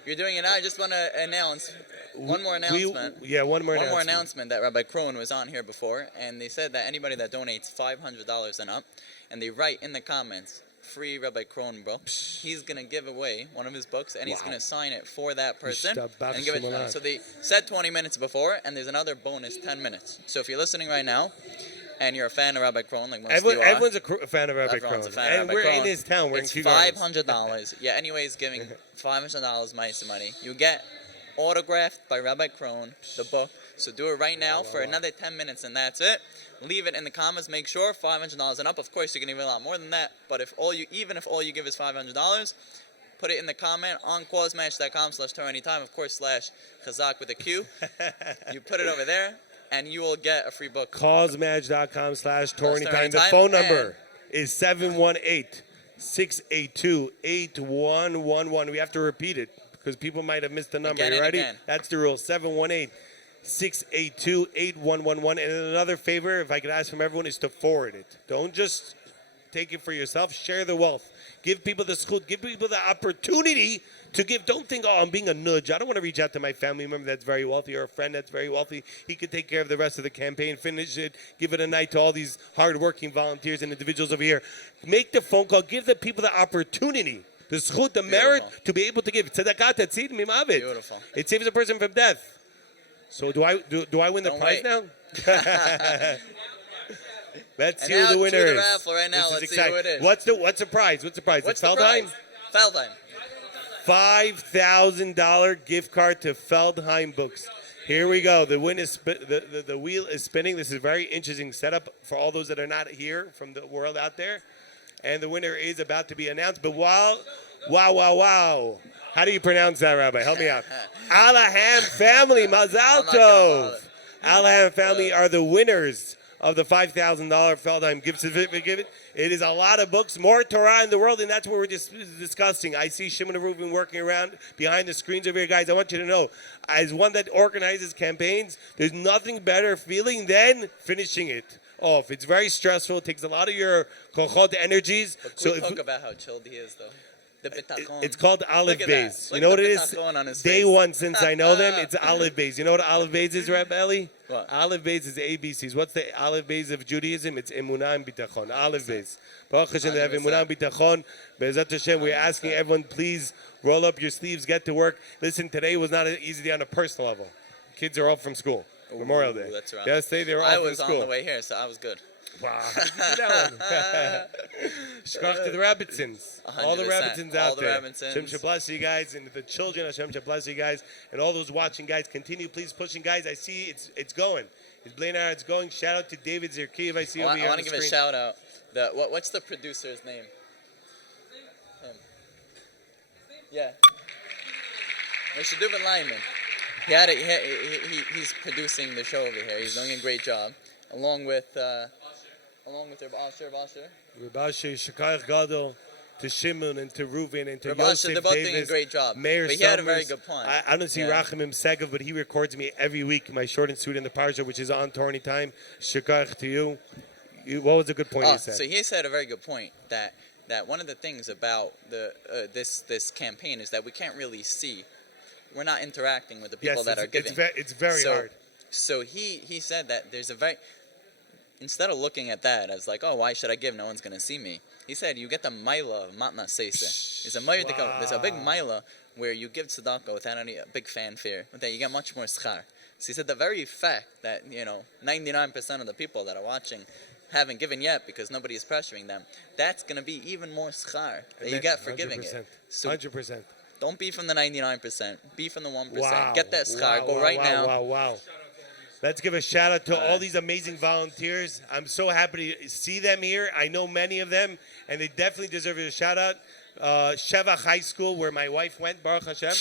you're doing it now. I just want to announce one more announcement. One more announcement that Rabbi Krohn was on here before, and they said that anybody that donates $500 and up, and they write in the comments free Rabbi Krohn book. He's going to give away one of his books, and he's going to sign it for that person and give it to them. So they said 20 minutes before, and there's another bonus 10 minutes. So if you're listening right now, and you're a fan of Rabbi Krohn, like most of you are. Everyone's a fan of Rabbi Everyone's Krohn. a fan of And Rabbi we're Krohn. in his town. We're It's in Kew Gardens. $500. Yeah, anyways, giving $500 Maisa money. You get autographed by Rabbi Krohn, the book. So do it right now for another 10 minutes, and that's it. Leave it in the comments. Make sure $500 and up. Of course, you can give a lot more than that. But even if all you give is $500, put it in the comment on quazmatch.com/TorahAnytime. Of course, /Chazak with a Q. You put it over there, and you will get a free book. Causmatch.com/TorahAnytime. The phone number is 718-682-8111. We have to repeat it because people might have missed the number. Again You and ready? again. That's the rule. 718-682-8111. And another favor, if I could ask from everyone, is to forward it. Don't just take it for yourself. Share the wealth. Give people the schut. Give people the opportunity to give. Don't think, oh, I'm being a nudge. I don't want to reach out to my family member that's very wealthy or a friend that's very wealthy. He could take care of the rest of the campaign, finish it, give it a night to all these hardworking volunteers and individuals over here. Make the phone call. Give the people the opportunity, the schut, the merit to be able to give. Tzedakah tetzid mimavet. Beautiful. It saves a person from death. So do I win the Don't prize wait. now? Let's And see who now the to winner the is. raffle right now. This is Let's see exciting. who it is. What's the prize? What's the prize? What's the the Feldheim? prize? Feldheim. $5,000 gift card to Feldheim Books. Here we go. The wheel is spinning. This is a very interesting setup for all those that are not here from the world out there. And the winner is about to be announced. But wow. How do you pronounce that, Rabbi? Help me out. Alahan family, Mazal Tov. Alahan family are the winners of the $5,000 Feldheim gift certificate. It is a lot of books, more Torah in the world, and that's what we're just discussing. I see Shimon and Reuven working around behind the screens over here. Guys, I want you to know, as one that organizes campaigns, there's nothing better feeling than finishing it off. It's very stressful. It takes a lot of your kochot energies. But So we if talk about how chilled he is, though. The bitachon. it's called olive Look at bays. that. You Look know at what the it is? bitachon on his Day face. one since I know them, it's olive bays. You know what olive bays is, Rabbi Eli? What? Olive bays is ABCs. What's the olive bays of Judaism? It's emunah and bitachon. Olive bays. Baruch Hashem, they have emunah and bitachon. Be'ezat Hashem, we're asking everyone, please roll up your sleeves, get to work. Listen, today was not an easy day on a personal level. Kids are off from school. Memorial Day. That's right. Yesterday they were I off was from school. on the way here, so I was good. Wow. Shkach to the Rabbitzins. All the 100%. Rabbitzins All out the there. Rabbitzins. Hashem should bless you guys, and the children, Hashem should bless you guys, and all those watching guys. Continue, please, pushing guys. I see it's going. It's Blaine, it's going. Shout out to David Zirkiv. I see over here I on want the to give a screen. shout out. What's the producer's name? Him. Yeah. Mr. Dubin Lyman. He's producing the show over here. He's doing a great job, along with Reb Asher. Reb Asher, Shekayach Gadol, to Shimon and to Reuven and to Reb Asher, Yosef they're both doing a Davis, great job. Mayor But he had a very Summers. good point. I don't see Yeah. Rachamim Segev, but he records me every week, my short and sweet in the parsha, which is on TorahAnytime. Shekayach to you. What was a good point he said? So he said a very good point that one of the things about this campaign is that we can't really see. We're not interacting with the people Yes, that are giving. it's very hard. So he said that there's instead of looking at that as like, oh, why should I give? No one's gonna see me. He said you get the maila of matna seise. There's a big maila where you give tzedakah without any big fanfare. With that you get much more schar. So he said the very fact that 99% of the people that are watching haven't given yet because nobody is pressuring them. That's gonna be even more schar that you get for giving it. So 100%. don't be from the 99%. Be from the 1%. Wow. Get that schar. Go right now. Wow. Let's give a shout out to all these amazing volunteers. I'm so happy to see them here. I know many of them, and they definitely deserve a shout out. Shevach High School, where my wife went, Baruch Hashem,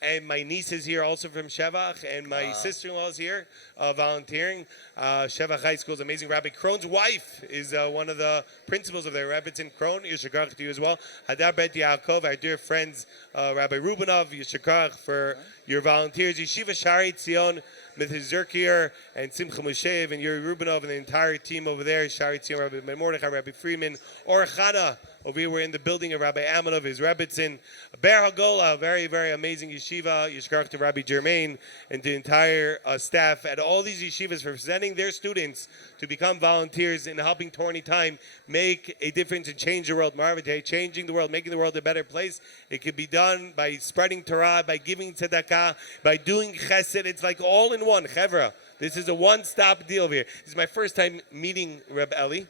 and my niece is here also from Shevach, and my sister-in-law is here volunteering. Shevach High School is amazing. Rabbi Krohn's wife is one of the principals of there. Rabbi Krohn, Yeshakach to you as well. Hadar Bet Yaakov, our dear friends, Rabbi Rubinov, Yeshakach for your volunteers. Yeshiva Shari Tzion, Mrs. Zerkier, and Simcha Moshev, and Yuri Rubinov, and the entire team over there. Shari Tzion, Rabbi Ben Mordechai, Rabbi Freeman, Orchana Over here, we're in the building of Rabbi Amanov, his Rebbitzin. Ber Hagola, very, very amazing yeshiva. Yishkarach to Rabbi Germain and the entire staff at all these yeshivas for presenting their students to become volunteers in helping TorahAnytime make a difference and change the world. Marvite, changing the world, making the world a better place. It could be done by spreading Torah, by giving tzedakah, by doing chesed. It's like all in one. Chevra, this is a one-stop deal here. This is my first time meeting Reb Eli.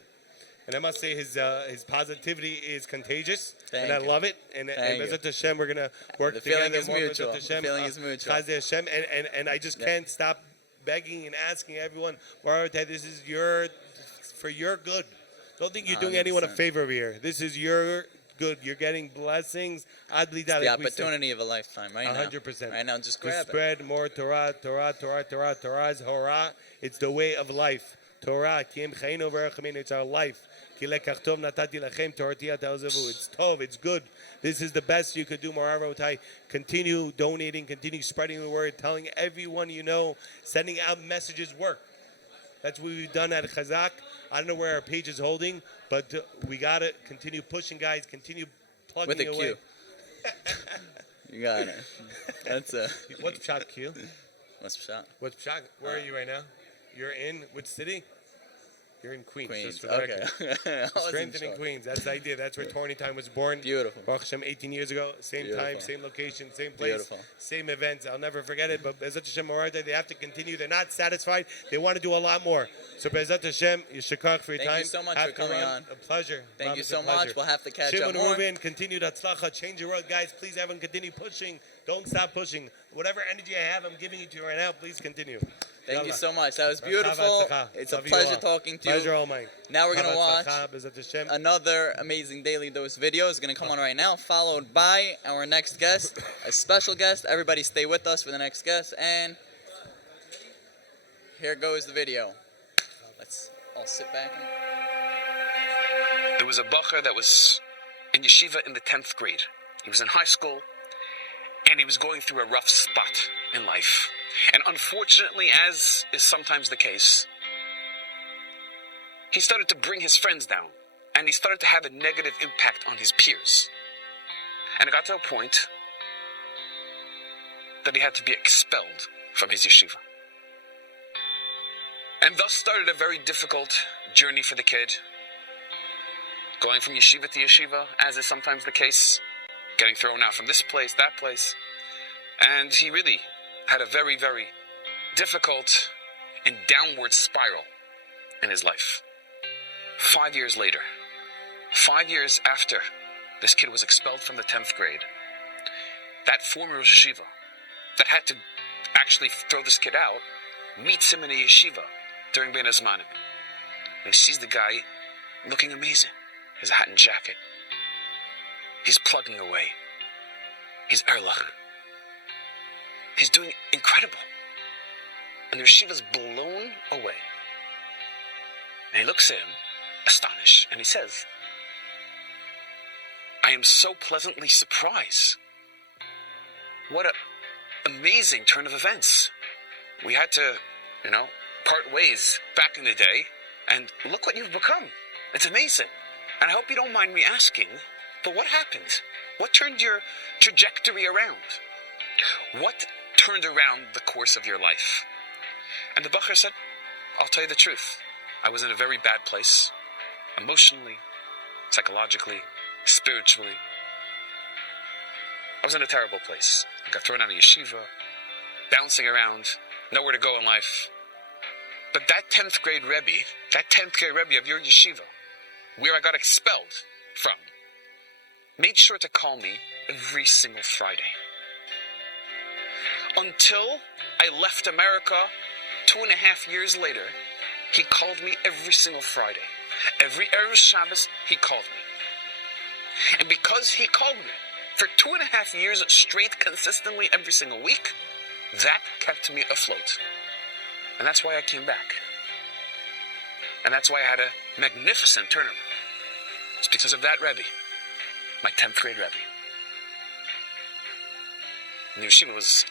And I must say his positivity is contagious, and I love it. And Bezat Hashem, we're gonna work together more. The feeling is mutual. Chazé Hashem, and I just can't stop begging and asking everyone, this is for your good. Don't think you're doing anyone a favor over here. This is your good. You're getting blessings. It's the opportunity of a lifetime, right 100%. Right now, just grab it. Spread more Torah. Torah is Horah. It's the way of life. Torah, it's our life. It's tov, it's good. This is the best you could do, Morav. Continue donating, continue spreading the word, telling everyone you know, sending out messages work. That's what we've done at Chazak. I don't know where our page is holding, but we got to continue pushing, guys. Continue plugging with a away. Q. You got it. That's What's Pshat Q? What's Pshat? What's Pshat? Where are you right now? You're in which city? You're in Queens. Queens. Just for the Okay. Strengthening Queens. That's the idea. That's where TorahAnytime was born. Beautiful. Baruch Hashem, 18 years ago. Same time, same location, same place, Beautiful. same events. I'll never forget it. But Bezat Hashem, they have to continue. They're not satisfied. They want to do a lot more. So Bezat Hashem, Yishakach for your time. Thank you so much for coming on. A pleasure. Thank you so much. We'll have to catch Shimon up more. Reuven, continue to tzlacha, change your world. Guys, please everyone continue pushing. Don't stop pushing. Whatever energy I have, I'm giving it to you right now. Please continue. Thank you so much. That was beautiful. It's a pleasure talking to you. Pleasure all mine. Now we're going to watch another amazing Daily Dose video. It's going to come on right now, followed by our next guest, a special guest. Everybody stay with us for the next guest. And here goes the video. Let's all sit back. There was a bacher that was in yeshiva in the 10th grade. He was in high school, and he was going through a rough spot in life. And unfortunately, as is sometimes the case, he started to bring his friends down, and he started to have a negative impact on his peers. And it got to a point that he had to be expelled from his yeshiva. And thus started a very difficult journey for the kid, going from yeshiva to yeshiva, as is sometimes the case, getting thrown out from this place, that place. And he really had a very, very difficult and downward spiral in his life. 5 years later, 5 years after this kid was expelled from the 10th grade, that former Rosh Yeshiva that had to actually throw this kid out meets him in a yeshiva during Ben Azmanim. And he sees the guy looking amazing. His hat and jacket. He's plugging away. He's Erlach. He's doing incredible. And the yeshiva's blown away. And he looks at him, astonished, and he says, I am so pleasantly surprised. What an amazing turn of events. We had to, part ways back in the day, and look what you've become. It's amazing. And I hope you don't mind me asking, but what happened? What turned your trajectory around? What turned around the course of your life? And the bacher said, I'll tell you the truth. I was in a very bad place, emotionally, psychologically, spiritually. I was in a terrible place. I got thrown out of yeshiva, bouncing around, nowhere to go in life. But that 10th grade Rebbe of your yeshiva, where I got expelled from, made sure to call me every single Friday. Until I left America 2.5 years later, he called me every single Friday. Every Erev Shabbos, he called me. And because he called me for 2.5 years straight, consistently every single week, that kept me afloat. And that's why I came back. And that's why I had a magnificent turnaround. It's because of that Rebbe, my 10th grade Rebbe. And the yeshiva was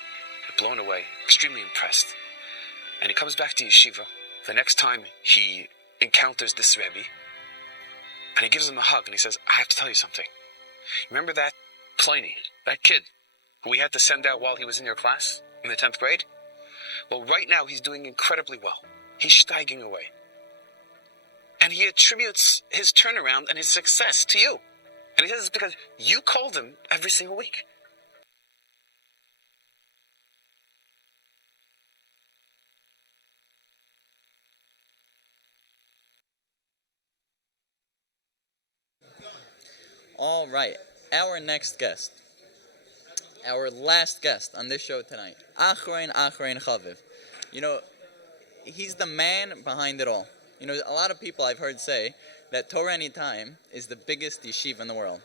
blown away, extremely impressed. And he comes back to yeshiva. The next time he encounters this Rebbe, And he gives him a hug and he says, I have to tell you something. Remember that Pliny, that kid who we had to send out while he was in your class in the 10th grade? Well, right now he's doing incredibly well. He's steiging away. And he attributes his turnaround and his success to you. And he says it's because you called him every single week. All right, our next guest, our last guest on this show tonight, Achrein Chaviv. You know, he's the man behind it all. You know, a lot of people I've heard say that TorahAnytime is the biggest yeshiva in the world.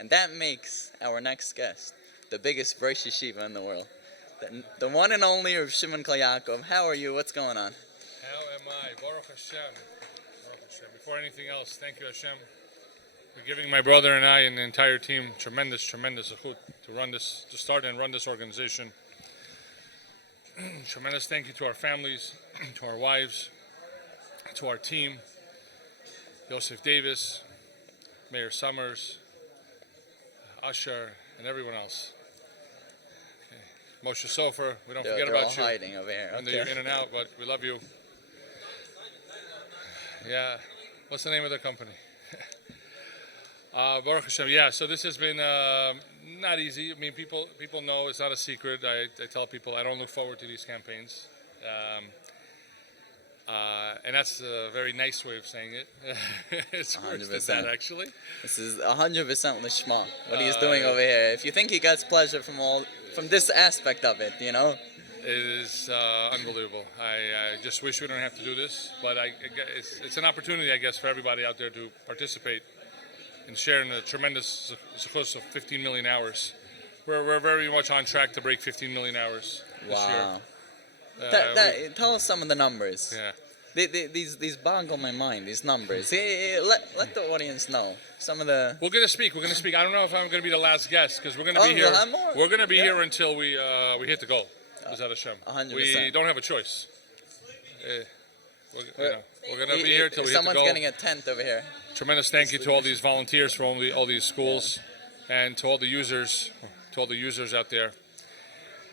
And that makes our next guest the biggest Rosh Yeshiva in the world. The one and only Rav Shimon Kol Yaakov. How are you? What's going on? How am I? Baruch Hashem. Baruch Hashem. Before anything else, thank you Hashem for giving my brother and I and the entire team tremendous zechut to start and run this organization. Tremendous thank you to our families, to our wives, to our team, Yosef Davis, Mayor Summers, Usher, and everyone else. Okay. Moshe Sofer, we don't forget about you. They're all hiding over here. I know you're in and out, but we love you. Yeah. What's the name of the company? Baruch Hashem. Yeah, so this has been not easy. I mean, people know it's not a secret. I tell people I don't look forward to these campaigns. And that's a very nice way of saying it. It's worse than that, actually. This is 100% Lishma, what he's doing over here. If you think he gets pleasure from this aspect of it, you know? It is unbelievable. I just wish we don't have to do this, but it's an opportunity, I guess, for everybody out there to participate and share in the tremendous success of 15 million hours. We're very much on track to break 15 million hours this year. Tell us some of the numbers. Yeah. These boggle my mind, these numbers. Let the audience know some of the... We're going to speak. I don't know if I'm going to be the last guest because we're going to be here. We're going to be here until we hit the goal. Bezat Hashem. 100%. We don't have a choice. We're going to be here until we hit the goal. Someone's getting a tent over here. Tremendous thank you to all these volunteers for all these schools and to all the users out there,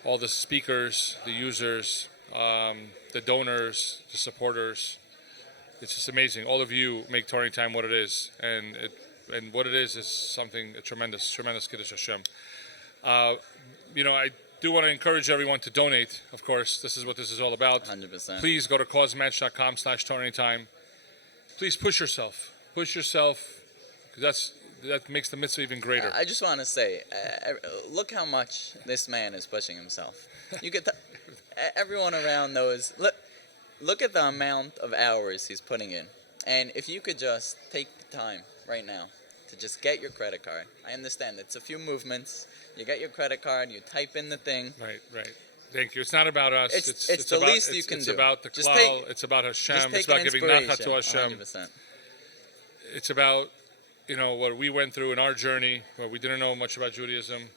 all the speakers, the users, the donors, the supporters. It's just amazing. All of you make TorahAnytime what it is, and what it is something tremendous Kiddush Hashem. You know, I do want to encourage everyone to donate. Of course, this is what this is all about. 100%. Please go to causematch.com/TorahAnytime. Please push yourself, because that makes the mitzvah even greater. I just want to say, look how much this man is pushing himself. You get everyone around knows. Look at the amount of hours he's putting in, and if you could just take the time right now to just get your credit card. I understand it's a few movements. You get your credit card, you type in the thing. Right. Thank you. It's not about us. It's the least you can do. It's about the klal. It's about Hashem. It's about giving nachat to Hashem. 100%. It's about, what we went through in our journey, where we didn't know much about Judaism,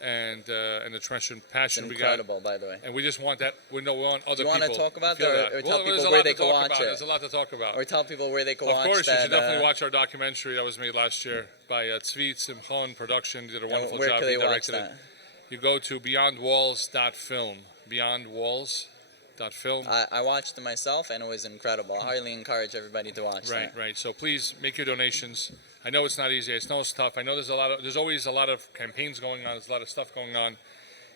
and the tremendous passion we got. Incredible, by the way. And we just want that. We want other people. Do you want to talk about that, or tell people where they can watch it? There's a lot to talk about. Or tell people where they can watch it. Of course, you should definitely watch our documentary that was made last year by Tzvi Simchon Production. They did a wonderful job. Where can they watch directed that? You go to beyondwalls.film. Beyondwalls.film. I watched it myself, and it was incredible. I highly encourage everybody to watch that. Right. So please make your donations. I know it's not easy. I know it's tough. I know there's always a lot of campaigns going on. There's a lot of stuff going on.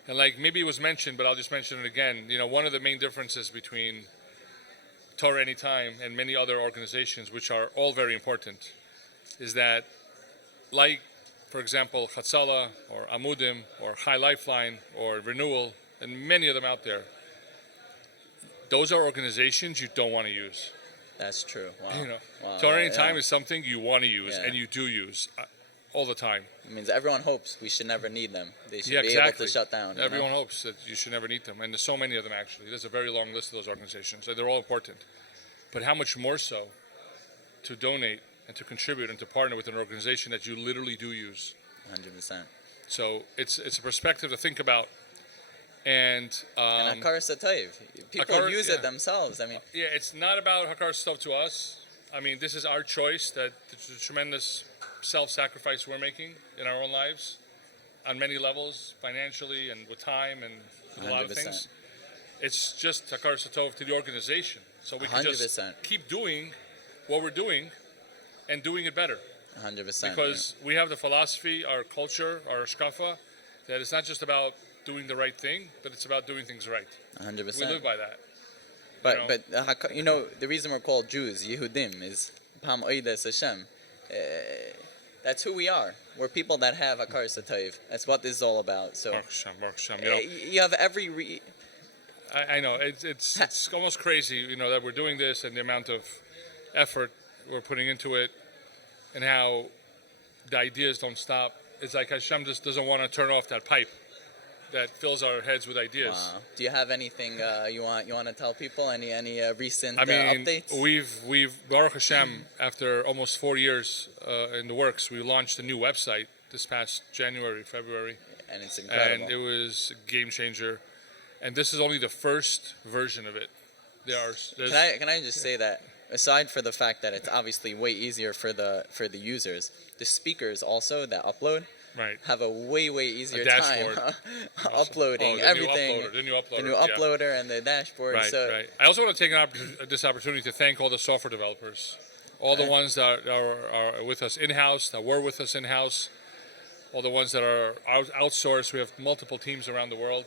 And maybe it was mentioned, but I'll just mention it again. One of the main differences between TorahAnytime and many other organizations, which are all very important, is that, for example, Chatzala or Amudim or High Lifeline or Renewal, and many of them out there, those are organizations you don't want to use. That's true. Wow. TorahAnytime is something you want to use, and you do use all the time. It means everyone hopes we should never need them. They should be exactly. able to shut down. Everyone hopes that you should never need them. And there's so many of them, actually. There's a very long list of those organizations. And they're all important. But how much more so to donate and to contribute and to partner with an organization that you literally do use. 100%. So it's a perspective to think about. And Hakar Satayv. People use it themselves. I mean, it's not about Hakar Satayv to us. I mean, this is our choice. That it's a tremendous self-sacrifice we're making in our own lives, on many levels, financially and with time and with a lot of 100%. things. It's just Hakar Satov to the organization, so we can just 100%. keep doing what we're doing and doing it better. 100%. Because we have the philosophy, our culture, our shkafa, that it's not just about doing the right thing, but it's about doing things right. 100%. We live by that. But the reason we're called Jews, Yehudim, is Pam Oides Hashem. That's who we are. We're people that have Hakar Satov. That's what this is all about. So Baruch Hashem, you know. you have every. I know it's almost crazy, you know, that we're doing this and the amount of effort we're putting into it, and how the ideas don't stop. It's like Hashem just doesn't want to turn off that pipe that fills our heads with ideas. Wow. Do you have anything you want to tell people? Any recent I mean, updates? we've Baruch Hashem, after almost 4 years in the works, we launched a new website this past January, February, and it's incredible. And it was a game changer. And this is only the first version of it. Can I just say that aside for the fact that it's obviously way easier for the users, the speakers also that upload have a way easier time uploading everything. The new uploader and the dashboard. Right. I also want to take this opportunity to thank all the software developers, all the ones that are with us in-house, that were with us in-house, all the ones that are outsourced. We have multiple teams around the world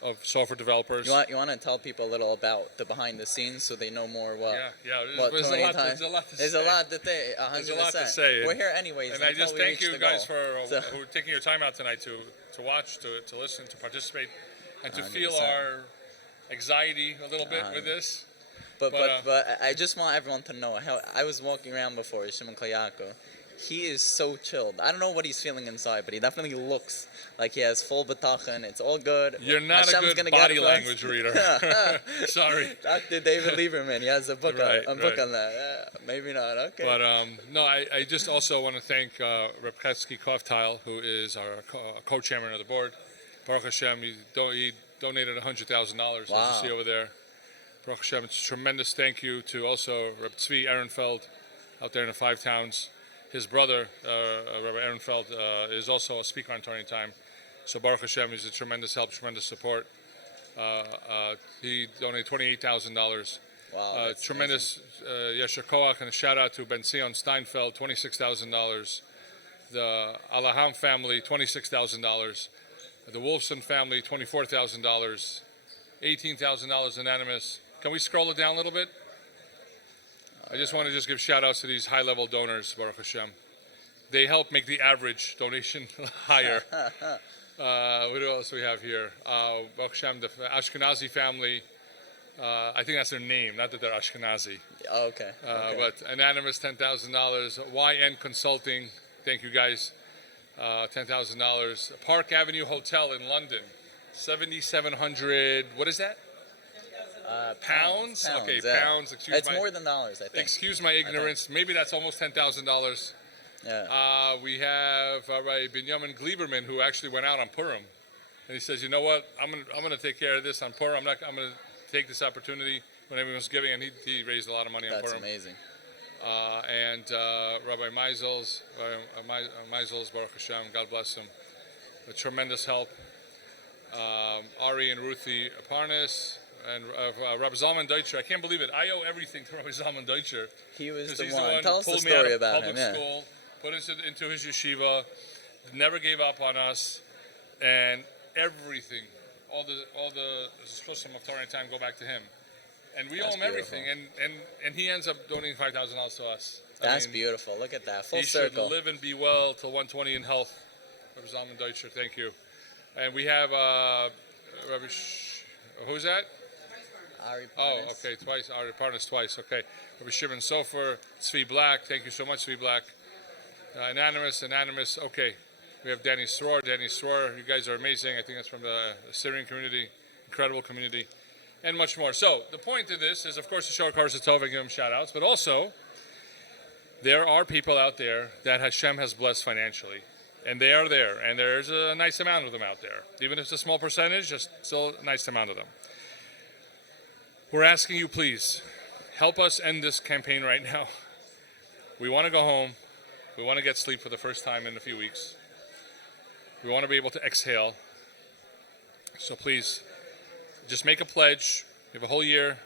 of software developers. You want to tell people a little about the behind the scenes so they know more what there's a lot to There's say. a lot to say. 100%. There's a lot to say. We're here anyways. And I just thank you guys for who are taking your time out tonight to watch, to listen, to participate, and to 100%. feel our anxiety a little bit with this. But I just want everyone to know how I was walking around before Shimon Kayako. He is so chilled. I don't know what he's feeling inside, but he definitely looks like he has full bitachon. It's all good. You're not Hashem's a good body language reader. Sorry. Dr. David Lieberman, he has a book, book on that. Maybe not. Okay. But no, I just also want to thank Reb Chesky Kovtile, who is our co-chairman of the board. Baruch Hashem, he donated $100,000, as you see over there. Baruch Hashem, it's a tremendous thank you to also Reb Tzvi Ehrenfeld out there in the 5 towns. His brother, Rabbi Ehrenfeld, is also a speaker on TorahAnytime. So Baruch Hashem is a tremendous help, tremendous support. He donated $28,000. Wow, tremendous Yesher Koach, and a shout out to Ben Sion Steinfeld, $26,000. The Alaham family, $26,000. The Wolfson family, $24,000. $18,000 anonymous. Can we scroll it down a little bit? I just want to give shout outs to these high level donors, Baruch Hashem. They help make the average donation higher. What else do we have here? Baruch Hashem, the Ashkenazi family. I think that's their name, not that they're Ashkenazi. Oh, okay. But anonymous, $10,000. YN Consulting, thank you guys, $10,000. Park Avenue Hotel in London, 7,700. What is that? Pounds? Okay, yeah. pounds. It's more than dollars, I think. Excuse my ignorance. Maybe that's almost $10,000. Yeah. We have Rabbi Binyamin Gleiberman, who actually went out on Purim, and he says, "You know what? I'm gonna take care of this on Purim. I'm gonna take this opportunity when everyone's giving." And he raised a lot of money on Purim. That's amazing. And Rabbi Meisels, Baruch Hashem, God bless him, a tremendous help. Ari and Ruthie Parnas. And Rabbi Zalman Deutscher, I can't believe it. I owe everything to Rabbi Zalman Deutscher. He was the he's one. Tell us the pulled me out story of about public him. School, put us into his yeshiva, never gave up on us, and everything, all the shusam of TorahAnytime go back to him, and we owe him everything. And he ends up donating $5,000 to us. That's beautiful. Look at that. Full he circle. Should live and be well till 120 in health. Rabbi Zalman Deutscher, thank you. And we have Rabbi. Who's that? Ari Parnas. Oh, okay, twice. Ari Parnas twice. Okay. Rabbi Shimon Sofer, Tzvi Black. Thank you so much, Tzvi Black. Anonymous. Okay. We have Danny Sroor. You guys are amazing. I think that's from the Syrian community, incredible community, and much more. So the point of this is, of course, to show Hakar Satov and give them shout outs, but also there are people out there that Hashem has blessed financially. And they are there, and there's a nice amount of them out there. Even if it's a small percentage, just still a nice amount of them. We're asking you, please, help us end this campaign right now. We want to go home. We want to get sleep for the first time in a few weeks. We want to be able to exhale. So please, just make a pledge. You have a whole year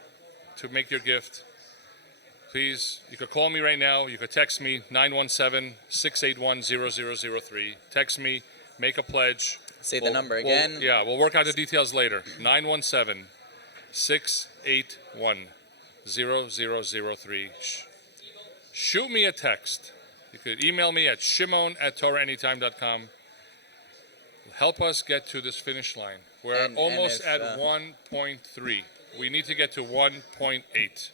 to make your gift. Please, you could call me right now. You could text me, 917-681-0003. Text me, make a pledge. Say the number again. We'll work out the details later. 917-681-0003. Shoot me a text. You could email me at shimon@TorahAnytime.com. Help us get to this finish line. We're almost at 1.3. We need to get to 1.8.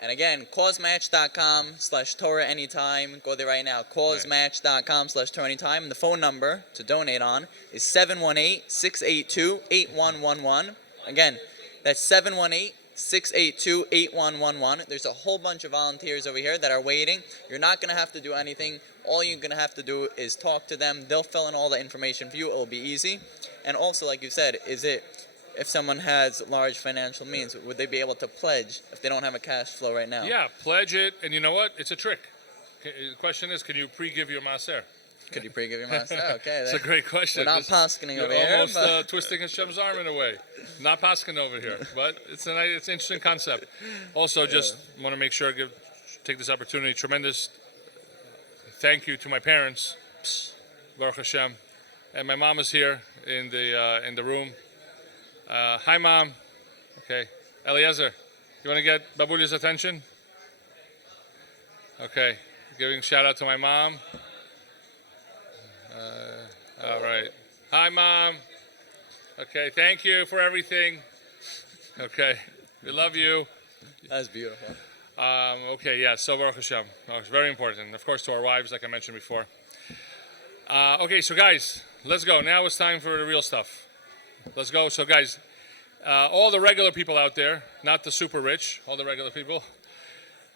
And again, causematch.com/TorahAnytime. Go there right now. Causematch.com/TorahAnytime. And the phone number to donate on is 718-682-8111. Again, that's 718-682-8111. There's a whole bunch of volunteers over here that are waiting. You're not going to have to do anything. All you're going to have to do is talk to them. They'll fill in all the information for you. It'll be easy. And also, like you said, if someone has large financial means, would they be able to pledge if they don't have a cash flow right now? Yeah, pledge it. And you know what? It's a trick. The question is, can you pre-give your maaser? Could you pre-give your maaser? Okay. That's a great question. We're not paskening over here. You're almost twisting Hashem's arm in a way. Not pasking over here. But it's an interesting concept. Also, just want to make sure I take this opportunity. Tremendous thank you to my parents, Baruch Hashem. And my mom is here in the room. Hi, Mom. Okay. Eliezer, you want to get Babuli's attention? Okay. Giving a shout out to my mom. All right. Hi, Mom. Okay. Thank you for everything. Okay. We love you. That's beautiful. Okay. Yeah. So Baruch Hashem. It's very important. Of course, to our wives, like I mentioned before. Okay. So, guys, let's go. Now it's time for the real stuff. Let's go. So, guys, all the regular people out there, not the super rich, all the regular people,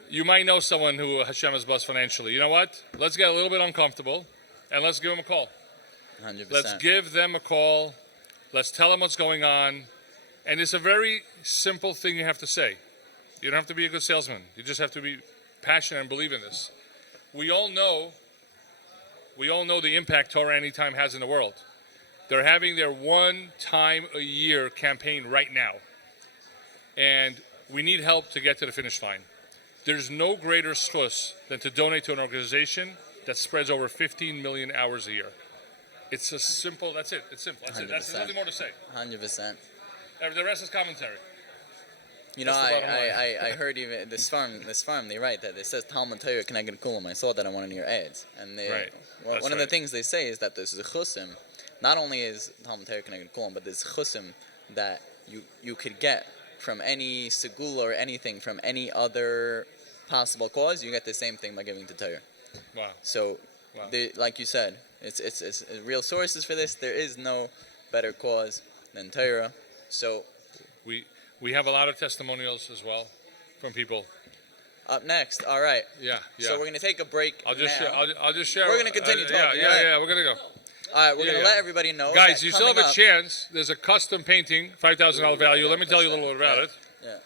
you might know someone who Hashem has blessed financially. You know what? Let's get a little bit uncomfortable, and let's give them a call. 100%. Let's give them a call. Let's tell them what's going on. And it's a very simple thing you have to say. You don't have to be a good salesman. You just have to be passionate and believe in this. We all know the impact TorahAnytime has in the world. They're having their one-time-a-year campaign right now. And we need help to get to the finish line. There's no greater source than to donate to an organization that spreads over 15 million hours a year. It's a simple, that's it. It's simple. That's 100%. it. There's nothing more to say. 100%. The rest is commentary. You know, I heard even this farm, they write that it says Talmud Torah Connected Kulam. I saw that on one of your ads. And one of the things they say is that there's a chusim. Not only is Talmud Torah Connected Kulam, but there's chusim that you could get from any segula or anything from any other possible cause. You get the same thing by giving to Torah. Wow. So, like you said, it's real sources for this. There is no better cause than Torah. So, we have a lot of testimonials as well from people. Up next, all right. Yeah. So we're gonna take a break. I'll just share. We're gonna continue talking. Yeah. We're gonna go. All right, we're going to let everybody know. Guys, you still have a chance. There's a custom painting, $5,000 value. Let me tell you a little bit about it. Yeah.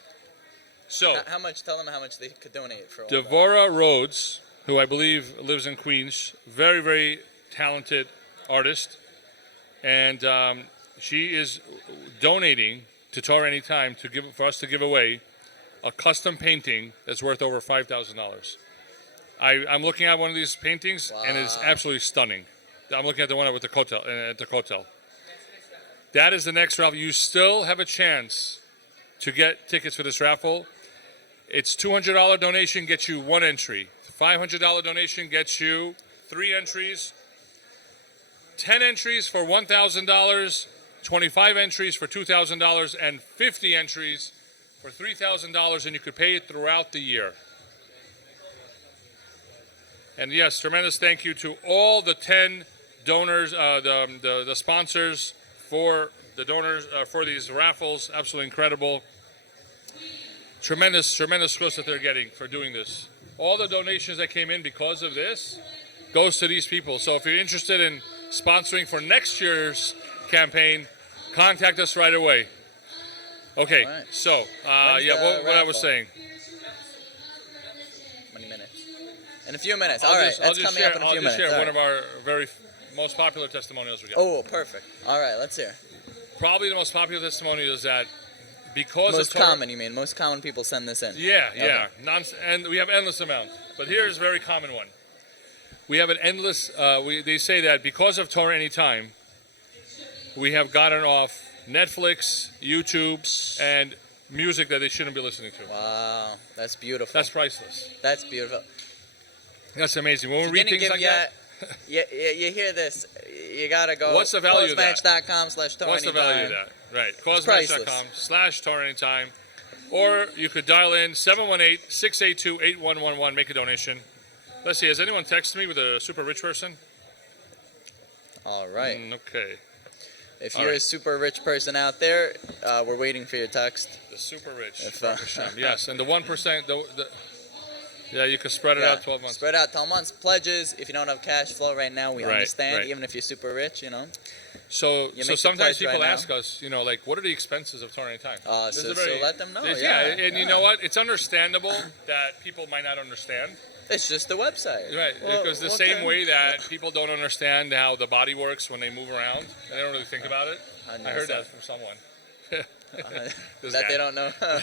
So, tell them how much they could donate for all Devorah Rhodes, who I believe lives in Queens, very, very talented artist. And she is donating to TorahAnytime for us to give away a custom painting that's worth over $5,000. I'm looking at one of these paintings, and it's absolutely stunning. I'm looking at the one with the Kotel. That is the next raffle. You still have a chance to get tickets for this raffle. It's $200 donation gets you one entry. $500 donation gets you 3 entries. 10 entries for $1,000. 25 entries for $2,000. And 50 entries for $3,000. And you could pay it throughout the year. And yes, tremendous thank you to all the 10 donors, the sponsors for the donors for these raffles. Absolutely incredible. Tremendous trust that they're getting for doing this. All the donations that came in because of this goes to these people. So if you're interested in sponsoring for next year's campaign, contact us right away. Okay, so what I was saying. In a few minutes. I'll All right, just- that's coming up in a few I'll minutes. just share All one right. of our very most popular testimonials we got. Oh, perfect. All right, let's hear. Probably the most popular testimonial is that because Most of Torah, common, you mean? Most common people send this in. Yeah, Okay. yeah. And we have endless amount. But here's a very common one. We have an endless. They say that because of TorahAnytime, we have gotten off Netflix, YouTube, and music that they shouldn't be listening to. Wow, that's beautiful. That's priceless. That's beautiful. That's amazing. When If we you read didn't things give like that, you hear this, you gotta go. What's the value of that? Causematch.com/TorahAnytime. what's the value of that? Right. It's Causematch.com/TorahAnytime. Or you could dial in 718-682-8111, make a donation. Let's see, has anyone texted me with a super rich person? All right. Okay. If All you're right. a super rich person out there, we're waiting for your text. The super rich. If, Baruch Hashem. Yes, and the 1%, yeah, you could spread it out 12 months. Spread out 12 months. Pledges, if you don't have cash flow right now, we Right, understand, right. even if you're super rich, you know. So You so make the sometimes pledge people right ask us, like, what are the expenses of TorahAnytime? This So is a very- let them know, this- yeah, and you yeah. know what? It's understandable that people might not understand. It's just the website. Right, Well, because the okay. same way that people don't understand how the body works when they move around, and they don't really think about it. I heard that from someone. This That guy. they don't know. I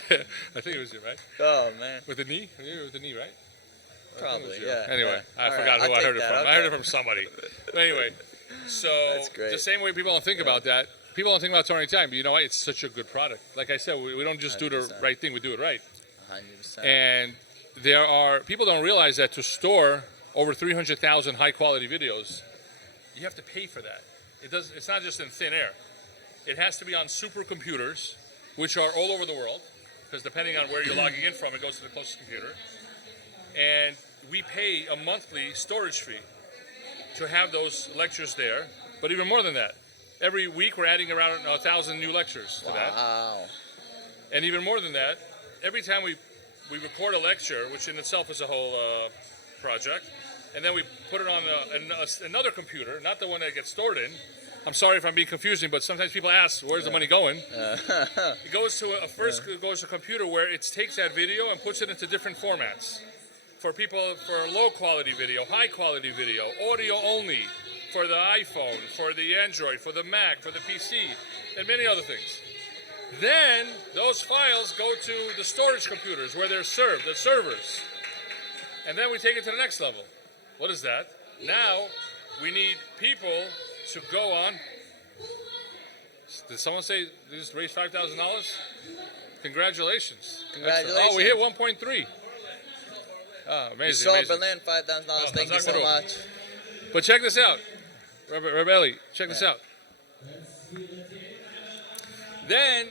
think it was you, right? Oh, man. With the knee? You were with the knee, right? I think it was Probably, you. yeah. Anyway, yeah. I All forgot right, who I'll I heard take it that, from. I heard it okay. from somebody. But anyway, so That's great. the same way people don't think about that, people don't think about TorahAnytime, but you know what? It's such a good product. Like I said, we don't just do the 100%. right thing, we do it right. 100%. And there are people don't realize that to store over 300,000 high quality videos, you have to pay for that. It's not just in thin air. It has to be on supercomputers, which are all over the world, because depending on where you're logging in from, it goes to the closest computer. And we pay a monthly storage fee to have those lectures there. But even more than that, every week we're adding around 1,000 new lectures to that. Wow. And even more than that, every time we record a lecture, which in itself is a whole project, and then we put it on another computer, not the one that gets stored in. I'm sorry if I'm being confusing, but sometimes people ask, where's the money going? It goes to it goes to a computer where it takes that video and puts it into different formats. For people, for low quality video, high quality video, audio only, for the iPhone, for the Android, for the Mac, for the PC, and many other things. Then those files go to the storage computers where they're served, the servers. And then we take it to the next level. What is that? Now we need people to go on. Did someone say they just raised $5,000? Congratulations. Congratulations. Oh, we hit 1.3. Oh, amazing. You saw amazing. Berlin, $5,000. Thank you so Chazak Baruch. much. But check this out. Rebelli, check this out. Then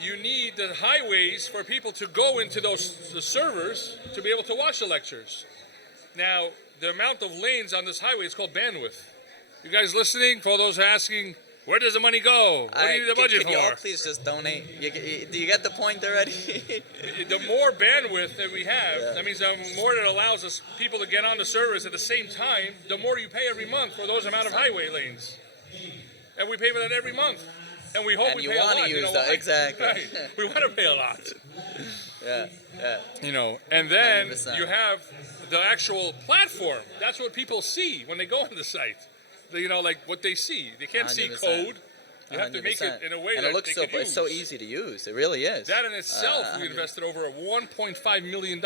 you need the highways for people to go into the servers to be able to watch the lectures. Now, the amount of lanes on this highway is called bandwidth. You guys listening? For those asking, where does the money go? What do you need the budget Can you all for? please just donate? Do you get the point already? The more bandwidth that we have, that means the more that allows us people to get on the servers at the same time, the more you pay every month for those amount of highway lanes. And we pay for that every month. And we hope And we you pay a wanna lot. use know that, why? exactly. Right. We want to pay a lot. Yeah. And then 100%. you have the actual platform. That's what people see when they go on the site. Like what they see. They can't see 100%. code. You have to make it 100%. in a way and that it looks they can it's so use. easy to use. It really is. That in itself, we invested over $1.5 million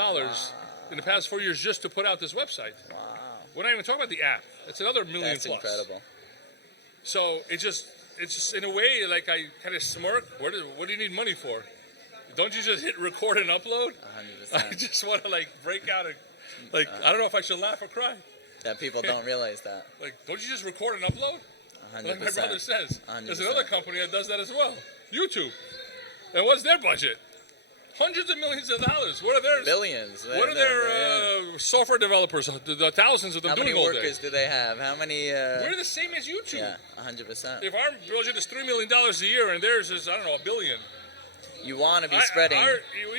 in the past 4 years just to put out this website. Wow. We're not even talking about the app. It's another million That's plus. incredible. So it's just in a way like I kind of smirk. What do you need money for? Don't you just hit record and upload? 100%. I just want to break out and I don't know if I should laugh or cry. That people don't realize that. Don't you just record and upload? 100%. Like my brother says. 100%. There's another company that does that as well. YouTube. And what's their budget? Hundreds of millions of dollars. What are their Billions? What are their software developers? The thousands of them How doing many all workers day. do they have? How many? We're the same as YouTube. Yeah, 100%. If our budget is $3 million a year and theirs is $1 billion. You want to be spreading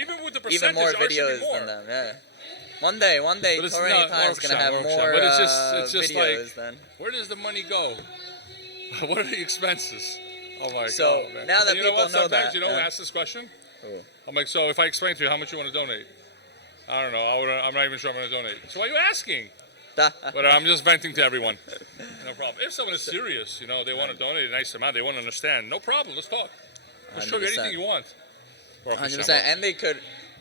Even with the percentage, even more ours should be videos more. than them. Yeah. One day, But it's TorahAnytime is going to have workshop. more But it's just videos like, than. where does the money go? What are the expenses? Oh my So, God, man. now that And you know people what? know Sometimes that, you yeah. ask this question. Ooh. I'm like, so if I explain to you how much you want to donate, I don't know. I'm not even sure I'm going to donate. So why are you asking? But I'm just venting to everyone. No problem. If someone is serious, they want to donate a nice amount, they want to understand, no problem. Let's talk. We'll show you 100%. anything you want. 100%. And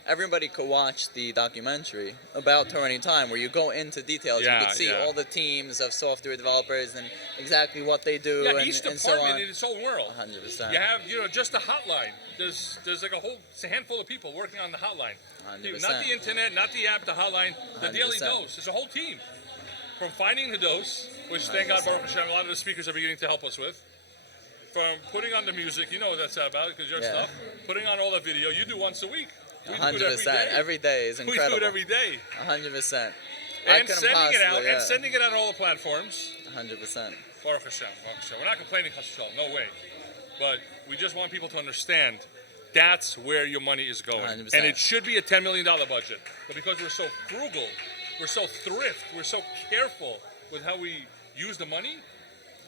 everybody could watch the documentary about TorahAnytime where you go into details. You Yeah, can see yeah. all the teams of software developers and exactly what they do Yeah, and, each and so department on. in its own world. 100%. You have, just a hotline. There's like it's a handful of people working on the hotline. 100%. Not the internet, not the app, the hotline, the daily 100%. dose. There's a whole team. From finding the dose, which thank God, Baruch Hashem, a lot of the speakers are beginning to help us with. From putting on the music, you know what that's about because your Yeah. stuff. Putting on all the video, you do once a week. We do it 100%. Every day is incredible. We do it every day. 100%. And sending it out, and sending it on all the platforms. 100%. Baruch Hashem, Baruch Hashem. We're not complaining, Chas v'shalom, no way. But we just want people to understand that's where your money is going. 100%. And it should be a $10 million budget. But because we're so frugal, we're so thrift, we're so careful with how we use the money.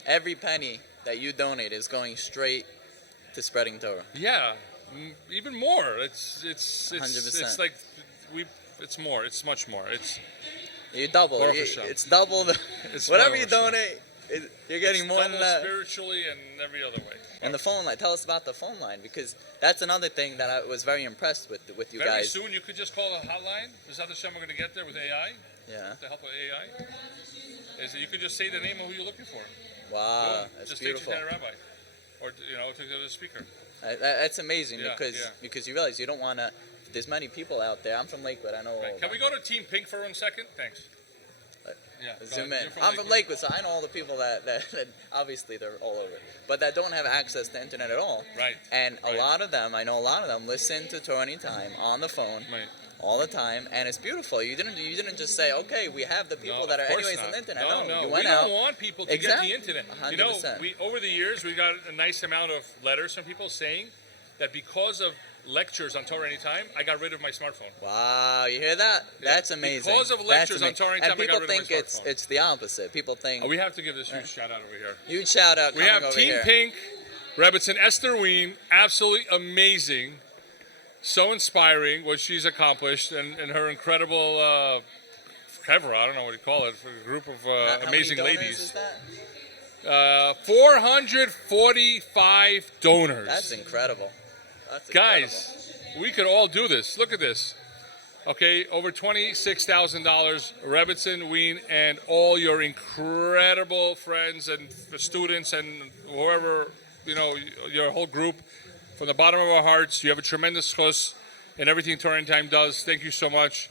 Every penny that you donate is going straight to spreading Torah. Yeah, even more. It's 100%. like it's more. It's much more. You double. Baruch Hashem. It's double. It's Whatever you Baruch donate, you're getting It's more than double that. spiritually and every other way. And the phone line. Tell us about the phone line because that's another thing that I was very impressed with you Very guys. soon you could just call a hotline. Is that the Hashem we're going to get there with AI? Yeah. With the help of AI? Is that you could just say the name of who you're looking for. Wow, Boom. that's just beautiful. Take it to the rabbi. Or, to the speaker. That's amazing Yeah, because you realize you don't want to. There's many people out there. I'm from Lakewood. I know. Right. Can we go to Team Pink for 1 second? Thanks. Yeah. Zoom go- in. you're from I'm from Lakewood, so I know all the people that obviously they're all over, but that don't have access to internet at all. Right. And a lot of them, I know a lot of them, listen to TorahAnytime on the phone. Right. All the time, and it's beautiful. You didn't just say, okay, we have the people No, that are of course anyways not. on the internet. No, you we went don't out. want people to Exactly. get the internet. 100%. We over the years we got a nice amount of letters from people saying that because of lectures on TorahAnytime, I got rid of my smartphone. Wow, you hear that? That's amazing. Because of That's lectures on amazing. TorahAnytime, and I people got rid think of my it's smartphone. the opposite. People think. We have to give this huge shout out over here. Huge shout out. We coming have over Team here. Pink, Rebbitzin Esther Wien, absolutely amazing, so inspiring what she's accomplished and her incredible Kevra, I don't know what you call it, for a group of How amazing many donors ladies. Is that? 445 donors. That's incredible. That's Guys, we could all do this. Look at this. Okay, over $26,000, Rebbitzin, Wien, and all your incredible friends and students and whoever, your whole group. From the bottom of our hearts, you have a tremendous chus in everything TorahAnytime does. Thank you so much.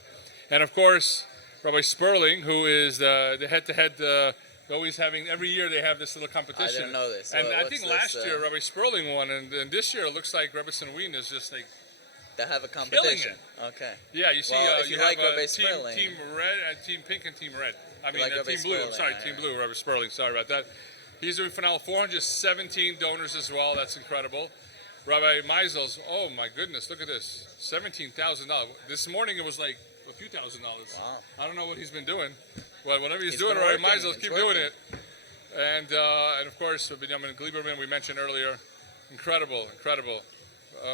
And of course, Rabbi Sperling, who is the head-to-head, always having, every year they have this little competition. I didn't know this. And I What's think this, last year Rabbi Sperling won, and this year it looks like Rebbitzin Wien is just like They have a killing competition. it. Okay. Yeah, you see, Well, if you you like have Rabbi team Sperling. red, Team Pink, and Team Red. I You mean, like Rabbi Team Blue. Sperling, Sorry, yeah, Team yeah. Blue. Rabbi Sperling. Sorry about that. He's doing phenomenal. 417 donors as well. That's incredible. Rabbi Meisels. Oh my goodness, look at this. $17,000. This morning it was like a few $1,000. Wow. I don't know what he's been doing, but whatever he's He's doing, been Rabbi working, Meisels, he's keep working. doing it. And of course, Benjamin Gleiberman, we mentioned earlier. Incredible.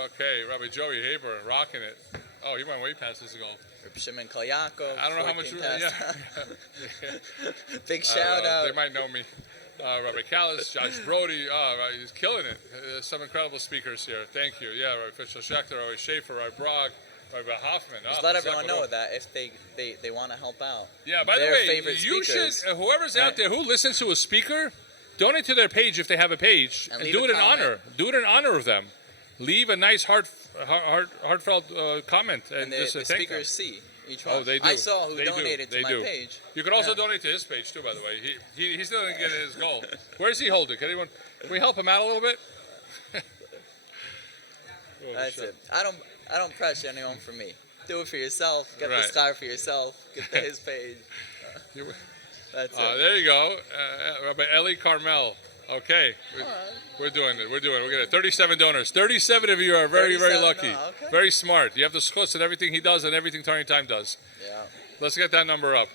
Okay, Rabbi Joey Haber, rocking it. Oh, he went way past his goal. Reb Shimon Kol Yaakov, I don't know how much. 14,000. Big I don't shout know. out. They might know me. Rabbi Callis, Josh Brody. Right, he's killing it. Some incredible speakers here. Thank you. Yeah, Rabbi Fischel Schechter, Rabbi Schaefer, Rabbi Brog, Rabbi Hoffman. Just let everyone know that if they want to help out. Yeah, by the their way, favorite you speakers, should, whoever's out there who listens to a speaker, donate to their page if they have a page, And and leave do a it in comment. honor. Do it in honor of them. Leave a nice heartfelt comment and just the thank them. speakers see each one. Oh, they do. I saw who They do. donated They to do. my page. You could also Yeah. donate to his page too, by the way. He still didn't get his goal. Where does he hold it? Can we help him out a little bit? That's it. I don't pressure anyone for me. Do it for yourself. Get Right. the scar for yourself. Get to his page. That's it. There you go, Rabbi Eli Carmel. Okay, we're doing it. We're getting 37 donors. 37 of you are very, very 37, lucky. okay. Very smart. You have the schus and everything he does and everything TorahAnytime does. Yeah. Let's get that number up.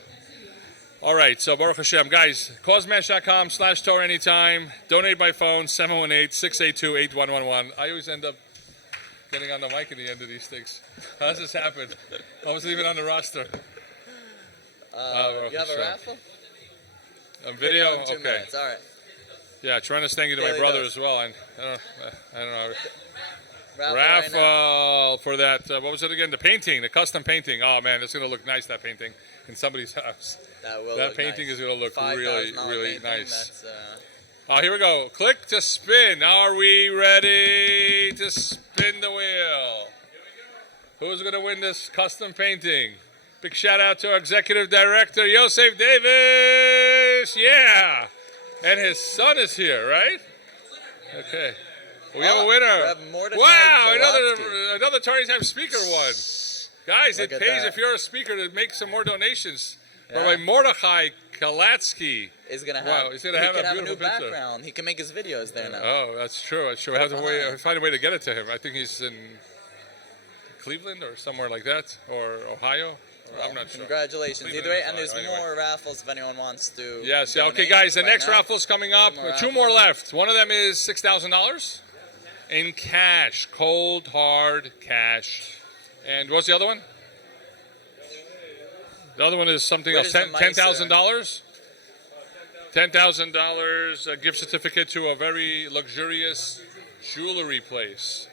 All right, so Baruch Hashem. Guys, causemash.com/TorahAnytime. Donate by phone, 718-682-8111. I always end up getting on the mic in the end of these things. How does this happen? I wasn't even on the roster. You have a raffle? On video? in 2 Okay. minutes. All right. Yeah, tremendous thank you to my Daily brother dose. as well. I don't know. Raffle right Raffle for that. What was it again? The painting, the custom painting. Oh man, it's gonna look nice. That painting in somebody's house. That will That look painting nice. is gonna look really, $5,000 really painting, nice. That's, Here we go. Click to spin. Are we ready to spin the wheel? Who's gonna win this custom painting? Big shout out to our executive director, Yosef Davis. Yeah, and his son is here, right? Okay. We have a winner. we have Mordechai Wow, Kolatsky. another TorahAnytime speaker won. Guys, Look it at pays that. if you're a speaker to make some more donations. Yeah. By Mordechai Kolatsky. Is gonna have. Wow, he's gonna he have can a have a beautiful new picture. background. He can make his videos there now. Oh, that's true. That's true. I have to find a way to get it to him. I think he's in Cleveland or somewhere like that, or Ohio. Well, I'm not sure. Congratulations. Cleveland Either way, is and there's Ohio, anyway. more raffles if anyone wants to. Yes. Yeah. Okay, donate guys. The right next now. raffle's coming up. Two more left. One of them is $6,000 in cash, cold hard cash. And what's the other one? The other one is something What else. is the mice, $10,000. $10,000 a gift certificate to a very luxurious jewelry place.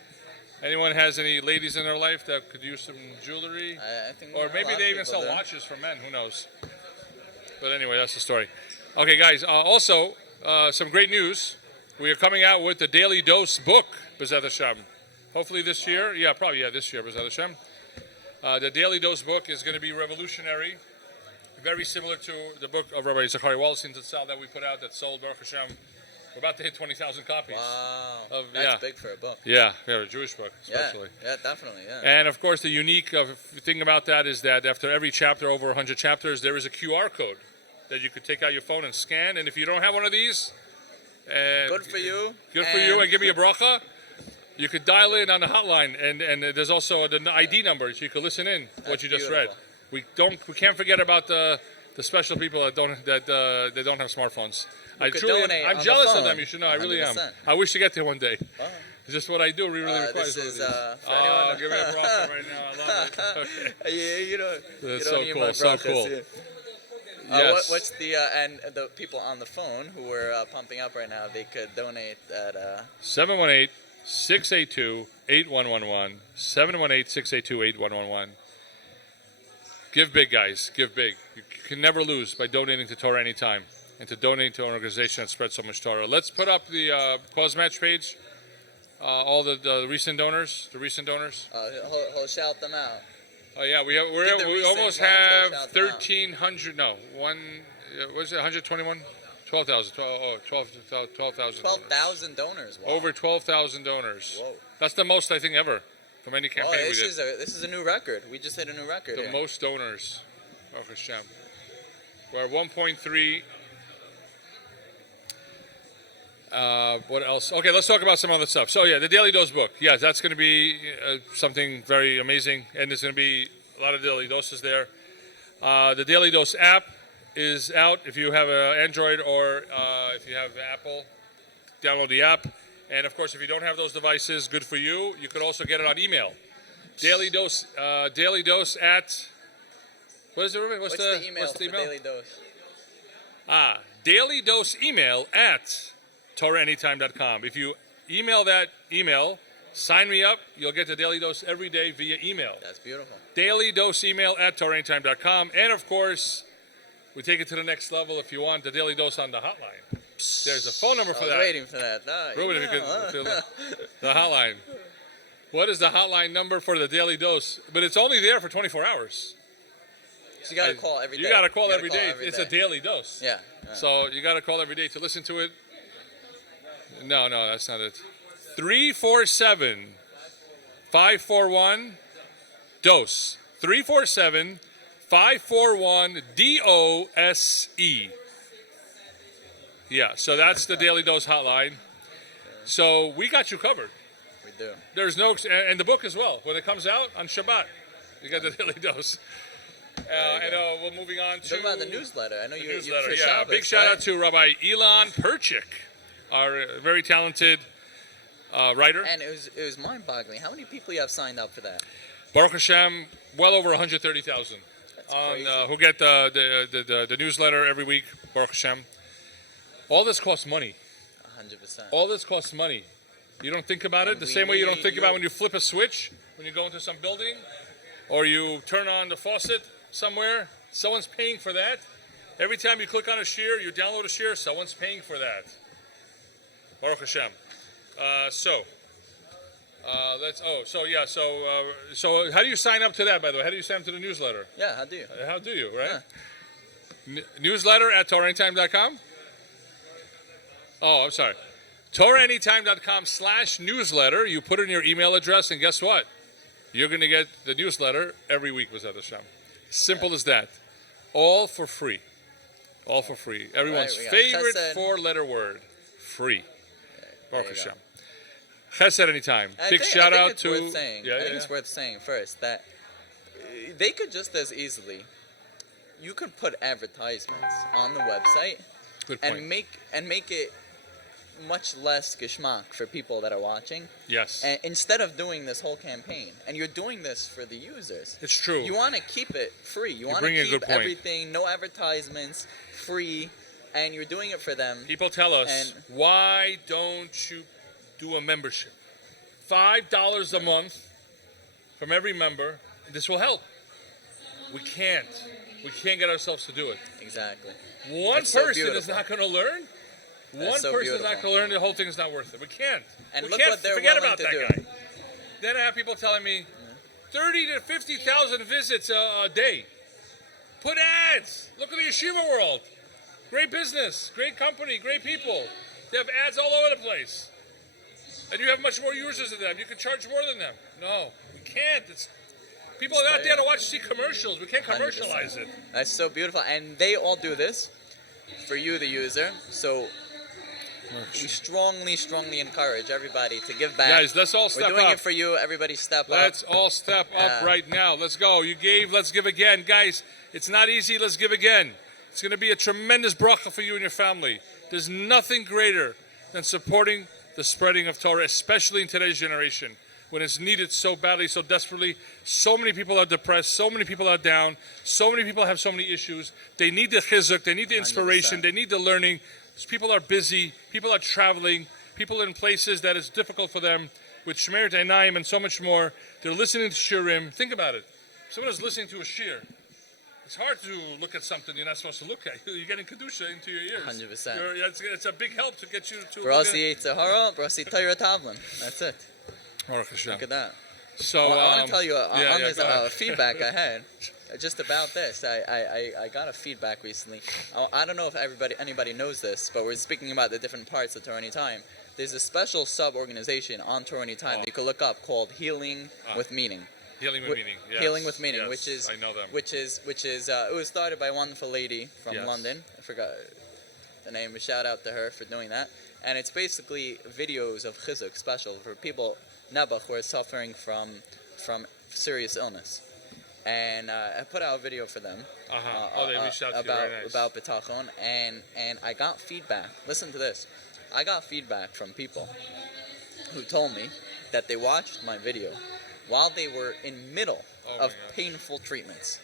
Anyone has any ladies in their life that could use some jewelry? I think Or a maybe lot they of even people sell do. watches for men. Who knows? But anyway, that's the story. Okay, guys. Also, some great news. We are coming out with the Daily Dose book, B'ezrat Hashem. Hopefully this year. Yeah, probably this year, B'ezrat Hashem. The Daily Dose book is going to be revolutionary. Very similar to the book of Rabbi Zachariah Wallerstein that we put out that sold, Baruch Hashem. We're about to hit 20,000 copies. Wow. That's big for a book. Yeah, a Jewish book, especially. Yeah, definitely, yeah. And of course, the unique thing about that is that after every chapter, over 100 chapters, there is a QR code that you could take out your phone and scan. And if you don't have one of these, Good for you. Good for you, and give me a bracha. You could dial in on the hotline, and there's also the ID number, so you could listen in what you just read. We can't forget about the special people that don't have smartphones. I'm jealous of them. You should know. I really am. 100%. I wish to get there one day. It's just what I do. Really requires. This is for anyone. anyone. Give me a bracha right now. I love it. Okay. You don't That's need so my cool. So brachas, cool. yeah. Yes. What's the and the people on the phone who we're pumping up right now? They could donate at 718-682-8111. 718-682-8111. Give big, guys. Give big. You can never lose by donating to Torah Anytime and to donating to an organization that spreads so much Torah. Let's put up the cause match page. All the recent donors. The recent donors. he'll shout them out. Oh yeah, we almost have 1,300. No, was it 121? 12,000. 12,000. 12,000 donors. Wow. Over 12,000 donors. Whoa. That's the most I think ever from any campaign we did. This is a new record. We just hit a new record. The here. most donors. Baruch Hashem. We're at 1.3. What else? Okay, let's talk about some other stuff. So yeah, the Daily Dose book. Yeah, that's going to be something very amazing, and there's going to be a lot of Daily Doses there. The Daily Dose app is out. If you have an Android or if you have Apple, download the app. And of course, if you don't have those devices, good for you. You could also get it on email. Daily Dose at. What is it? What's the email for the Daily Dose? Daily Dose email at TorahAnytime.com. If you email that email, sign me up, you'll get the Daily Dose every day via email. That's beautiful. Daily Dose email at TorahAnytime.com. And of course, we take it to the next level if you want the Daily Dose on the hotline. There's a phone number for that. I was waiting for that. Ruben, if you could, the hotline. What is the hotline number for the Daily Dose? But it's only there for 24 hours. So you got to call every day. You got to call every day. It's a daily dose. Yeah. So you got to call every day to listen to it. No, that's not it. 347-541 dose. 347-541 DOSE. Yeah, so that's the Daily Dose hotline. So we got you covered. We do. There's no, and the book as well. When it comes out on Shabbat, you got the Daily Dose. And we're moving on to Talk about the newsletter. I know you. newsletter. You Big shout out to Rabbi Elon Perchik, our very talented writer. And it was mind-boggling. How many people you have signed up for that? Baruch Hashem, well over 130,000 who get the newsletter every week. Baruch Hashem. All this costs money. 100%. All this costs money. You don't think about it the same way you don't think about when you flip a switch, when you go into some building, or you turn on the faucet somewhere. Someone's paying for that. Every time you click on a share, you download a share, someone's paying for that. Baruch Hashem. So how do you sign up to that, by the way? How do you sign up to the newsletter? Yeah, how do you? How do you, right? Yeah. Newsletter at TorahAnytime.com? Oh, I'm sorry. TorahAnytime.com/newsletter. You put in your email address, and guess what? You're going to get the newsletter every week, B'ezrat Hashem. Simple as that. All for free. All for free. Everyone's favorite four-letter word. Free. Baruch Hashem. Chesed anytime. Big shout out to. I think it's worth saying first that they could just as easily. You could put advertisements on the website and make it much less geschmack for people that are watching. Yes. And instead of doing this whole campaign, and you're doing this for the users. It's true. You want to keep it free. You want to keep everything, no advertisements, free, and you're doing it for them. People tell us, why don't you do a membership? $5 a month from every member. This will help. We can't get ourselves to do it. Exactly. One person is not going to learn. One person is not going to learn. The whole thing is not worth it. We can't. And we look can't what they're forget willing about to that do. guy. Then I have people telling me 30 to 50,000 visits a day. Put ads. Look at the yeshiva world. Great business, great company, great people. They have ads all over the place. And you have much more users than them. You can charge more than them. No, we can't. People are not there to see commercials. We can't commercialize 100%. it. That's so beautiful. And they all do this for you, the user. So we strongly encourage everybody to give back. Guys, let's all step up. We're doing it for you. Everybody step up. Let's all step up right now. Let's go. You gave, let's give again. Guys, it's not easy. Let's give again. It's going to be a tremendous bracha for you and your family. There's nothing greater than supporting the spreading of Torah, especially in today's generation, when it's needed so badly, so desperately. So many people are depressed. So many people are down. So many people have so many issues. They need the chizuk. They need the inspiration. 100%. They need the learning. People are busy. People are traveling. People in places that is difficult for them with TorahAnytime and so much more. They're listening to shirim. Think about it. Someone is listening to a shir. It's hard to look at something you're not supposed to look at. You're getting kedusha into your ears. 100%. It's a big help to get you to. Brasi Yitzhahara, Brasi Torah Tavlin. That's it. Look at that. So I want to tell you on this feedback I had just about this. I got a feedback recently. I don't know if anybody knows this, but we're speaking about the different parts of TorahAnytime. There's a special sub-organization on TorahAnytime that you can look up called Healing with Meaning. Healing with Meaning. Yes. Healing with Meaning, yes, which is I know them. Which is it was started by a wonderful lady from London. I forgot the name. A shout out to her for doing that. And it's basically videos of chizuk special for people Nebuch who are suffering from serious illness. And I put out a video for them they reached out to you. Very nice. about bitachon, and I got feedback. Listen to this. I got feedback from people who told me that they watched my video while they were in middle of painful treatments.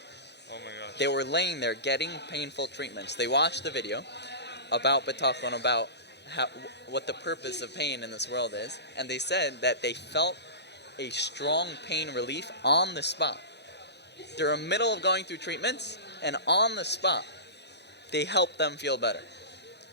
Oh my gosh. They were laying there getting painful treatments. They watched the video about bitachon, about what the purpose of pain in this world is, and they said that they felt a strong pain relief on the spot. They're in the middle of going through treatments, and on the spot, they helped them feel better.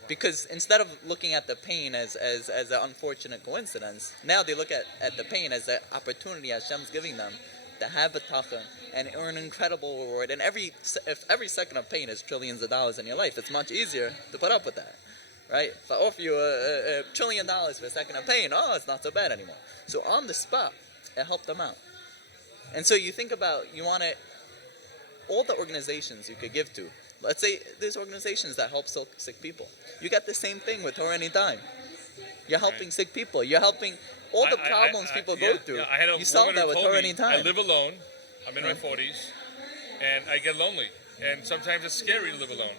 Because instead of looking at the pain as an unfortunate coincidence, now they look at the pain as an opportunity Hashem's giving them to have bitachon and earn an incredible reward. And if every second of pain is trillions of dollars in your life, it's much easier to put up with that, right? If I offer you $1 trillion for a second of pain, it's not so bad anymore. So on the spot, it helped them out. And so you think about, all the organizations you could give to. Let's say there's organizations that help sick people. You got the same thing with TorahAnytime. You're helping sick people. You're helping all the problems people go through. I had a you solve woman that who with told me, TorahAnytime. I live alone. I'm in my 40s, and I get lonely. And sometimes it's scary to live alone.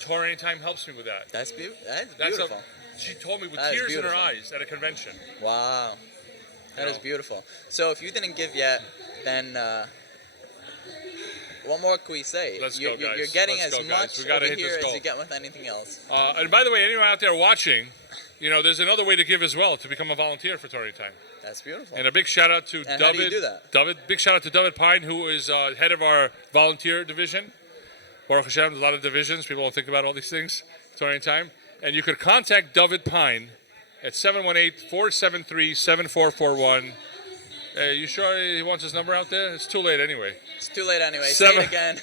TorahAnytime helps me with that. That's beautiful. She told me with That is tears in her beautiful. eyes at a convention. Wow. That is beautiful. So if you didn't give yet, then what more can we say? Let's you're, go, guys. You're getting Let's as go, guys. much We gotta over hit this here as goal. you get with anything else. And by the way, anyone out there watching, there's another way to give as well, to become a volunteer for TorahAnytime. That's beautiful. And a big shout out to And David. how do you do that? Big shout out to David Pine, who is head of our volunteer division. Baruch Hashem, there's a lot of divisions. People don't think about all these things. TorahAnytime. And you could contact David Pine at 718-473-7441. You sure he wants his number out there? It's too late anyway. It's too late anyway. Say it again.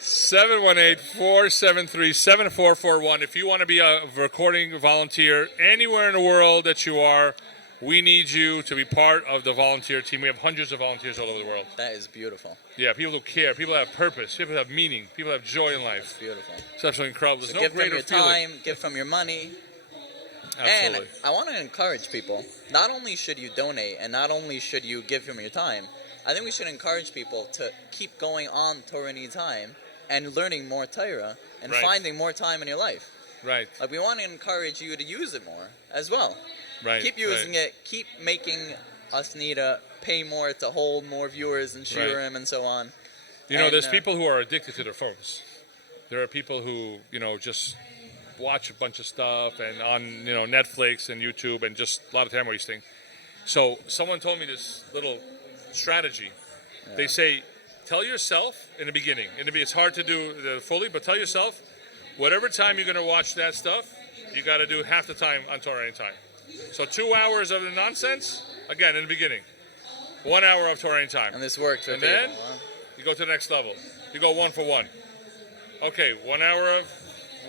718-473-7441. If you want to be a recording volunteer anywhere in the world that you are, we need you to be part of the volunteer team. We have hundreds of volunteers all over the world. That is beautiful. Yeah, people who care, people that have purpose, people that have meaning, people that have joy in life. That's beautiful. It's absolutely incredible. There's So no give from greater your feeling. time, give from your money. Absolutely. And I want to encourage people, not only should you donate and not only should you give from your time, I think we should encourage people to keep going on TorahAnytime and learning more Torah and Right. finding more time in your life. Right. Like we want to encourage you to use it more as well. Right. Keep using it. Keep making us need to pay more to hold more viewers and shiurim and so on. There's people who are addicted to their phones. There are people who, just watch a bunch of stuff and on, Netflix and YouTube and just a lot of time wasting. So someone told me this little strategy. Yeah. They say, tell yourself in the beginning, it's hard to do fully, but tell yourself, whatever time you're going to watch that stuff, you got to do half the time on TorahAnytime. So 2 hours of the nonsense, again, in the beginning. 1 hour of TorahAnytime. And this worked for And people. then you go to the next level. You go 1 for 1. Okay, 1 hour of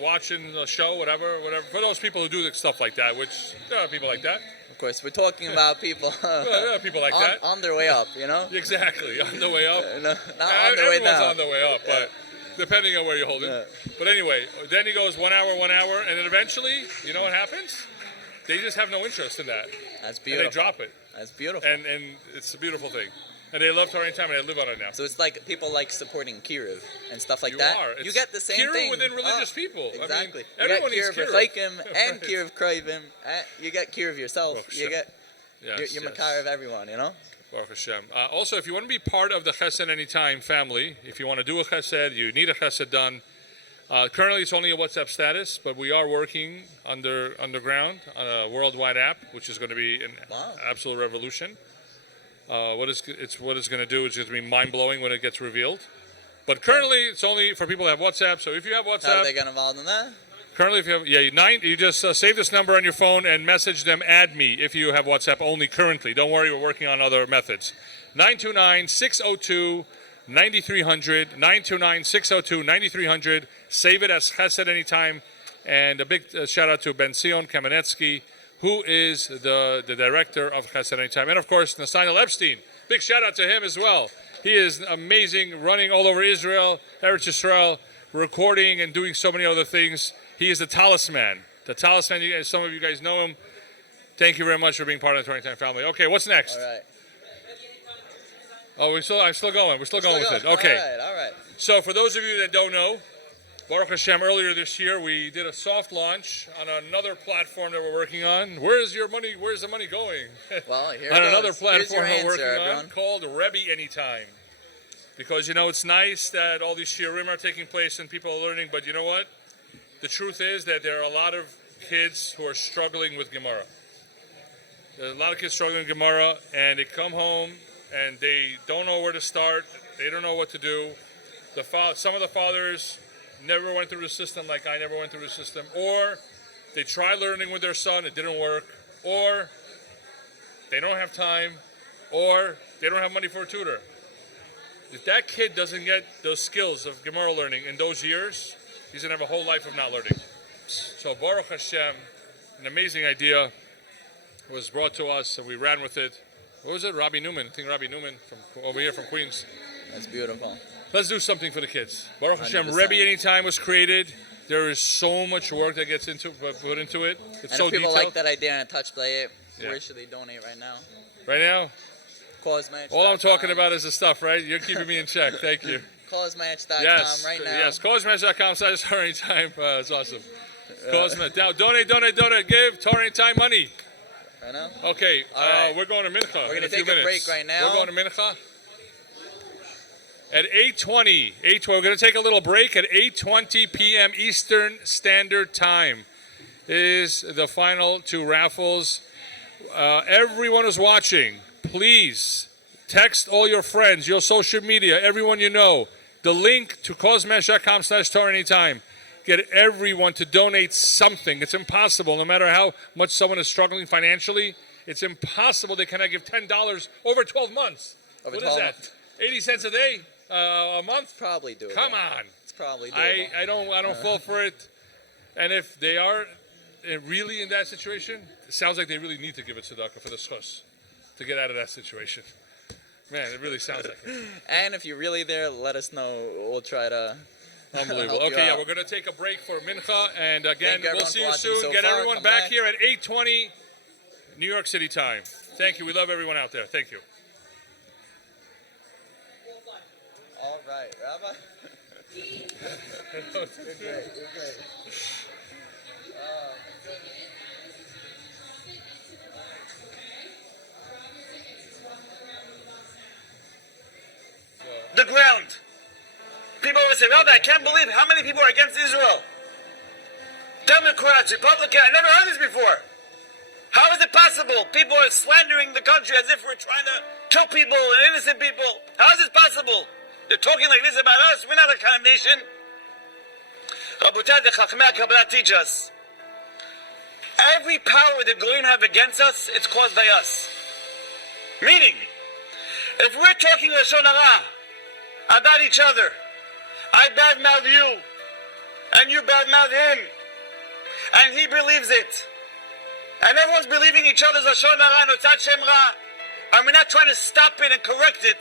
watching the show, whatever. For those people who do stuff like that, which there are people like that. Of course, we're talking about people people like that. on their way up, Exactly, on the way up. Not on their way Everyone's down. on the way up, but depending on where you're holding. But anyway, then he goes 1 hour, and then eventually, you know what happens? They just have no interest in that. That's beautiful. And they drop it. That's beautiful. And it's a beautiful thing. And they love TorahAnytime, and they live on it now. So it's like people like supporting Kiruv and stuff like You that. are. You It's get the same Kiruv thing. within religious people. I mean, Exactly. everyone you needs get Kiruv. Kiruv Rechaim and Right. Kiruv Kravim. You get Kiruv yourself. Baruch You Hashem. get Yes, you're yes. Makar of everyone. Baruch Hashem. Also, if you want to be part of the Chesed Anytime family, if you want to do a Chesed, you need a Chesed done. Currently, it's only a WhatsApp status, but we are working underground on a worldwide app, which is going to be an absolute revolution. What it's going to do is going to be mind blowing when it gets revealed. But currently, it's only for people that have WhatsApp. So if you have How do WhatsApp, they get involved in that? currently, if you have you just save this number on your phone and message them. Add me if you have WhatsApp only currently. Don't worry, we're working on other methods. 929-602-9300. 929-602-9300. Save it as Chesed Anytime. And a big shout out to Ben Sion Kamenetsky, who is the director of Chesed Anytime. And of course, Nathaniel Epstein. Big shout out to him as well. He is amazing, running all over Israel, Eretz Yisrael, recording and doing so many other things. He is the talisman. The talisman, some of you guys know him. Thank you very much for being part of the TorahAnytime family. Okay, what's next? All right. Oh, I'm still going. We're still going with it. Okay. All right. So for those of you that don't know, Baruch Hashem, earlier this year, we did a soft launch on another platform that we're working on. Where's your money? Where's the money going? Well, here on it another goes. Here's your platform we're answer, working everyone. on called Rebbe Anytime. Because, it's nice that all these shiurim are taking place and people are learning, but you know what? The truth is that there are a lot of kids who are struggling with Gemara. There's a lot of kids struggling with Gemara, and they come home and they don't know where to start. They don't know what to do. Some of the fathers never went through the system like I never went through the system, or they tried learning with their son, it didn't work, or they don't have time, or they don't have money for a tutor. If that kid doesn't get those skills of Gemara learning in those years, he's going to have a whole life of not learning. So Baruch Hashem, an amazing idea was brought to us, and we ran with it. What was it? Rabbi Newman. I think Rabbi Newman from over here from Queens. That's beautiful. Let's do something for the kids. Baruch Hashem, 100%. Rebbe Anytime was created. There is so much work that gets put into it. It's And so if people detailed. like that idea and touch play it, Yeah. where should they donate right now? Right now, Causematch. all I'm talking about is the stuff, right? You're keeping me in check. Thank you. Causematch.com Yes, right now. yes. Causematch.com/TorahAnytime. It's awesome. Donate. Give TorahAnytime money. I know. Okay, All right. we're going to Mincha. We're in gonna a few take a minutes. break right now. We're going to Mincha. At 8:20, we're going to take a little break at 8:20 p.m. Eastern Standard Time is the final two raffles. Everyone who's watching, please text all your friends, your social media, everyone you know, the link to causemesh.com/TorahAnytime. Get everyone to donate something. It's impossible, no matter how much someone is struggling financially, it's impossible they cannot give $10 over 12 months. Over What 12 is that? 80 cents a day? A month? Probably doable. Come on. It's probably doable. I don't fall for it. And if they are really in that situation, it sounds like they really need to give it tzedakah for the schus to get out of that situation. Man, it really sounds like it. And if you're really there, let us know. We'll try to. Unbelievable. help you Okay, yeah, out. we're going to take a break for Mincha. And again, Thank we'll everyone see for you watching soon. so Get far. everyone Come back back. here at 8:20 New York City time. Thank you. We love everyone out there. Thank you. All right, Rabbi. You're great. The ground. People always say, Rabbi, I can't believe how many people are against Israel. Democrats, Republicans, I never heard this before. How is it possible? People are slandering the country as if we're trying to kill people and innocent people. How is this possible? They're talking like this about us. We're not that kind of nation. Rabotai, the Chachmei HaKabbalah teach us. Every power the Goyim have against us, it's caused by us. Meaning, if we're talking Lashon Hara about each other, I badmouth you, and you badmouth him, and he believes it, and everyone's believing each other's Lashon Hara and Otzat Shem Ra, and we're not trying to stop it and correct it,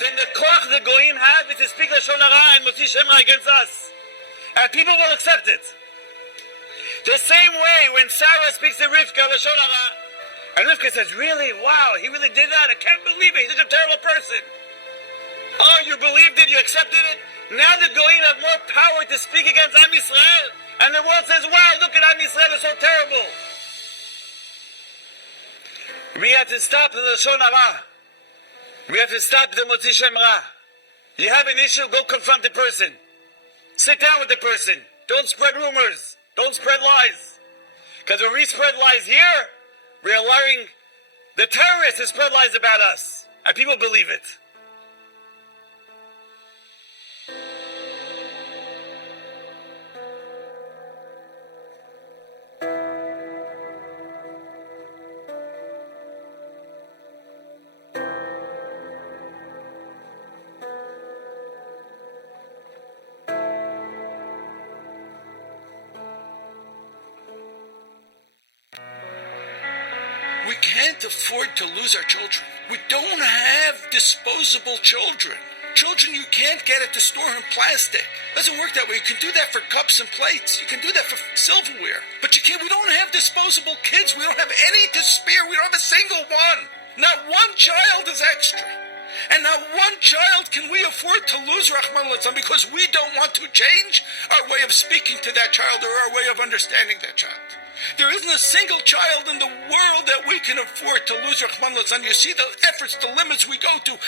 then the koach the Goyim have is to speak Lashon Hara and Motzi Shem Ra against us, and people will accept it. The same way when Sarah speaks to Rivka Lashon Hara, and Rivka says, really? Wow, he really did that? I can't believe it. He's such a terrible person. Oh, you believed it, you accepted it? Now the Goyim have more power to speak against Am Yisrael, and the world says, wow, look at Am Yisrael, they're so terrible. We have to stop the Lashon Hara. We have to stop the Motzi Shem Ra. You have an issue, go confront the person. Sit down with the person. Don't spread rumors. Don't spread lies. Because when we spread lies here, we are allowing the terrorists to spread lies about us. And people believe it. We can't afford to lose our children. We don't have disposable children. Children you can't get at the store in plastic. Doesn't work that way. You can do that for cups and plates. You can do that for silverware. But you can't. We don't have disposable kids. We don't have any to spare. We don't have a single one. Not one child is extra. And not one child can we afford to lose, Rahman al because we don't want to change our way of speaking to that child or our way of understanding that child. There isn't a single child in the world that we can afford to lose, Rahman al You see the efforts, the limits we go to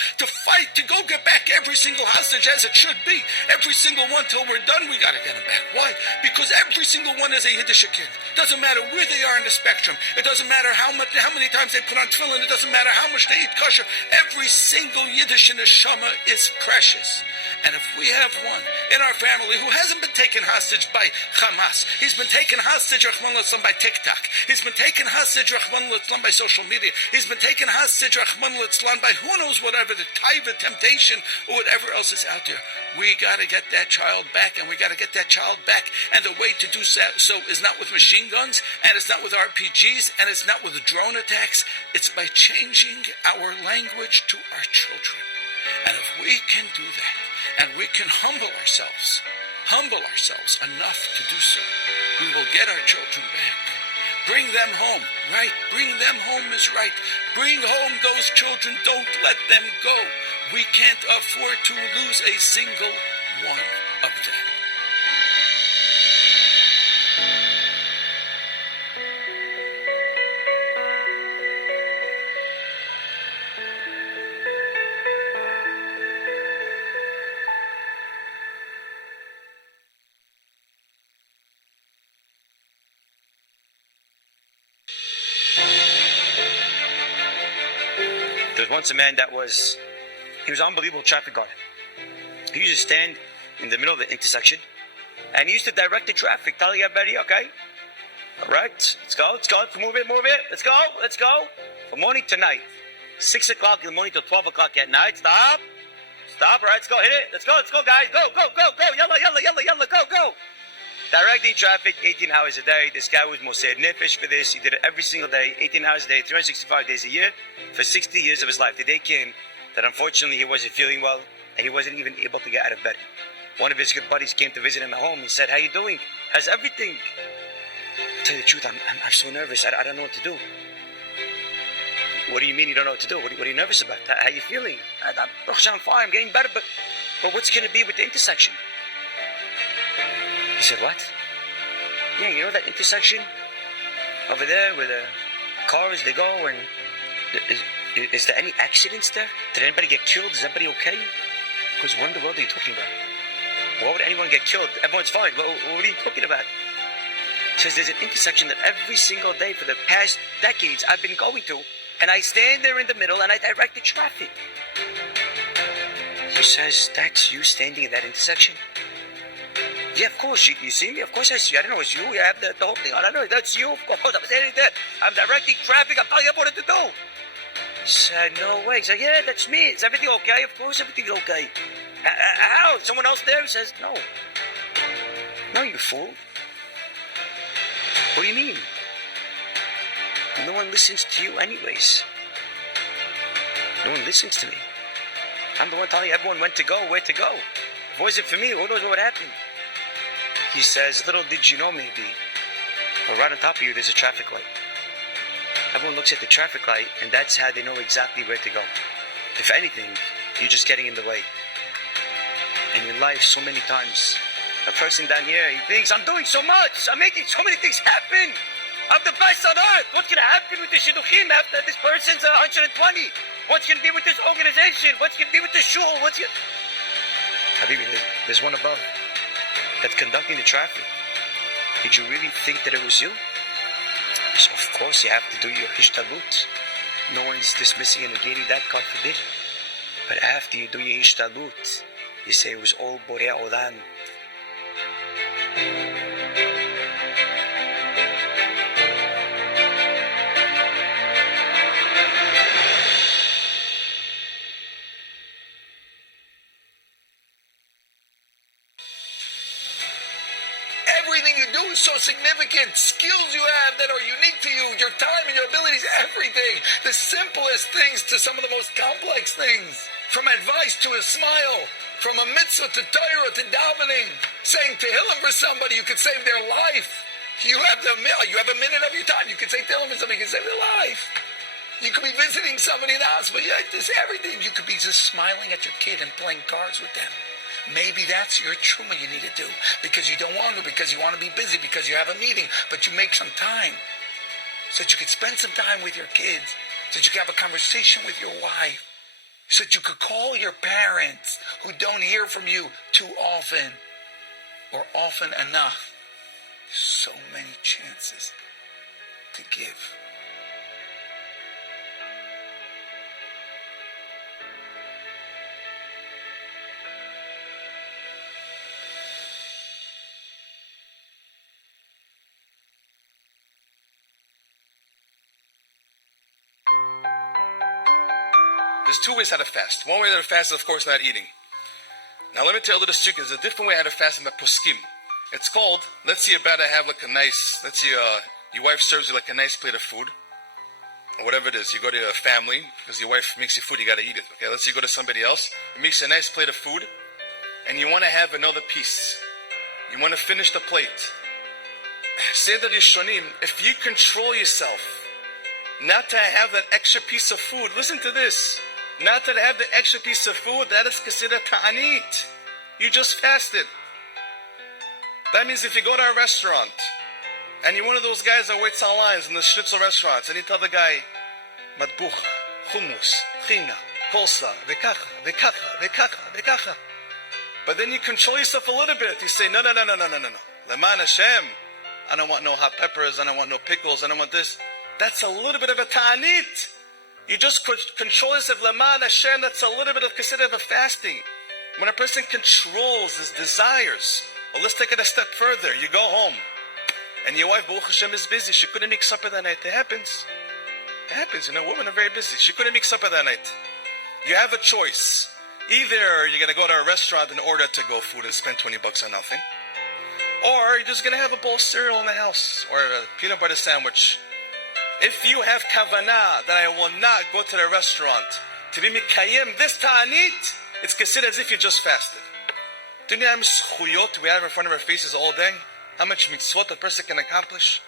fight, to go get back every single hostage as it should be. Every single one till we're done, we gotta get them back. Why? Because every single one is a Yiddish kid. Doesn't matter where they are in the spectrum. It doesn't matter how many times they put on tefillin. It doesn't matter how much they eat kosher. Every single Yiddish neshama is precious. And if we have one in our family who hasn't been taken hostage by Hamas, he's been taken hostage, Rahman al by TikTok. He's been taken hostage, Rahman al by social media. He's been taken hostage, Rahman al by who knows whatever, the taiva, temptation, or whatever else is out there. We got to get that child back, and we got to get that child back. And the way to do so is not with machine guns, and it's not with RPGs, and it's not with drone attacks. It's by changing our language to our children. And if we can do that, and we can humble ourselves enough to do so, we will get our children back. Bring them home, right? Bring them home is right. Bring home those children. Don't let them go. We can't afford to lose a single one of them. was once a man he was an unbelievable traffic guard. He used to stand in the middle of the intersection, and he used to direct the traffic. Tell you everybody, okay? All right, let's go, move it, let's go. From morning to night, 6 o'clock in the morning till 12 o'clock at night. Stop, all right, let's go, hit it, let's go, guys, go, yalla, go. Directing traffic 18 hours a day. This guy was Mosed Nefesh for this. He did it every single day, 18 hours a day, 365 days a year, for 60 years of his life. The day came that unfortunately he wasn't feeling well, and he wasn't even able to get out of bed. One of his good buddies came to visit him at home. He said, how you doing? How's everything? To tell you the truth, I'm so nervous. I don't know what to do. What do you mean you don't know what to do? What are you nervous about? How are you feeling? I'm fine. I'm getting better. But what's going to be with the intersection? He said, what? Yeah, you know that intersection over there where the cars, they go, and is there any accidents there? Did anybody get killed? Is everybody okay? Because what in the world are you talking about? Why would anyone get killed? Everyone's fine. What are you talking about? He says there's an intersection that every single day for the past decades I've been going to, and I stand there in the middle and I direct the traffic. He says, that's you standing in that intersection? Yeah, of course. You see me? Of course I see you. I didn't know it was you. You have the whole thing on. I know that's you. Of course, I'm standing there. I'm directing traffic. I'm telling you what to do. He said, no way. He said, yeah, that's me. Is everything okay? Of course everything's okay. How? Someone else there? He says, no. No, you fool. What do you mean? No one listens to you anyways. No one listens to me. I'm the one telling everyone when to go, where to go. If it wasn't for me, who knows what would happen? He says, little did you know maybe, but right on top of you there's a traffic light. Everyone looks at the traffic light, and that's how they know exactly where to go. If anything, you're just getting in the way. And in life, so many times, a person down here, he thinks, I'm doing so much, I'm making so many things happen. I'm the best on earth. What's going to happen with the shidduchim after this person's 120? What's going to be with this organization? What's going to be with the shul? Habibi, there's one above that's conducting the traffic. Did you really think that it was you? So of course you have to do your ishtalut. No one's dismissing and negating that, God forbid. But after you do your ishtalut, you say it was all Borei Olam. Everything you do is so significant. Skills you have that are unique to you, your time and your abilities, everything. The simplest things to some of the most complex things. From advice to a smile, from a mitzvah to Torah to davening, saying Tehillim for somebody, you could save their life. You have a minute of your time, you could say Tehillim for somebody, you could save their life. You could be visiting somebody in the hospital, just everything. You could be just smiling at your kid and playing cards with them. Maybe that's your truma you need to do, because you don't want to, because you want to be busy, because you have a meeting, but you make some time so that you could spend some time with your kids, so that you could have a conversation with your wife, so that you could call your parents who don't hear from you too often or often enough. So many chances to give. There's two ways how to fast. One way how to fast is, of course, not eating. Now, let me tell you this trick. There's a different way how to fast in the poskim. It's called, let's say you're about to have like a nice, let's say your wife serves you like a nice plate of food, or whatever it is. You go to a family, because your wife makes you food, you got to eat it. Okay, let's say you go to somebody else, it makes you a nice plate of food, and you want to have another piece. You want to finish the plate. Say that Rishonim, if you control yourself not to have that extra piece of food, listen to this, not to have the extra piece of food, that is considered ta'anit. You just fasted. That means if you go to a restaurant and you're one of those guys that waits on lines in the schnitzel restaurants, and you tell the guy, matbucha, hummus, china, kolsa, vekacha, vekacha, vekacha, vekacha. But then you control yourself a little bit. You say, no. Leman Hashem, I don't want no hot peppers, I don't want no pickles, I don't want this. That's a little bit of a ta'anit. You just control yourself. Laman Hashem, that's a little bit of considered of fasting. When a person controls his desires, well, let's take it a step further. You go home, and your wife, Baruch Hashem, is busy. She couldn't make supper that night. It happens. It happens. Women are very busy. She couldn't make supper that night. You have a choice. Either you're going to go to a restaurant and order to-go food and spend $20 on nothing, or you're just going to have a bowl of cereal in the house, or a peanut butter sandwich. If you have kavanah that I will not go to the restaurant to be mikayim this ta'anit, it's considered as if you just fasted. Do you know how much zchuyot we have in front of our faces all day? How much mitzvot a person can accomplish?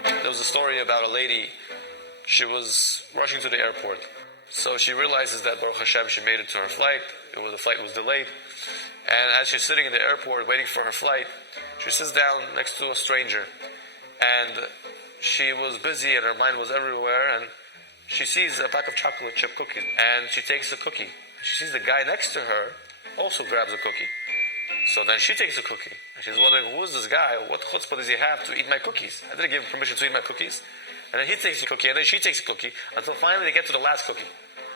There was a story about a lady. She was rushing to the airport. So she realizes that Baruch Hashem, she made it to her flight. The flight was delayed. And as she's sitting in the airport waiting for her flight, she sits down next to a stranger. And she was busy and her mind was everywhere. And she sees a pack of chocolate chip cookies. And she takes a cookie. She sees the guy next to her also grabs a cookie. So then she takes a cookie. And she's wondering, who is this guy? What chutzpah does he have to eat my cookies? I didn't give him permission to eat my cookies. And then he takes a cookie, and then she takes a cookie, until finally they get to the last cookie.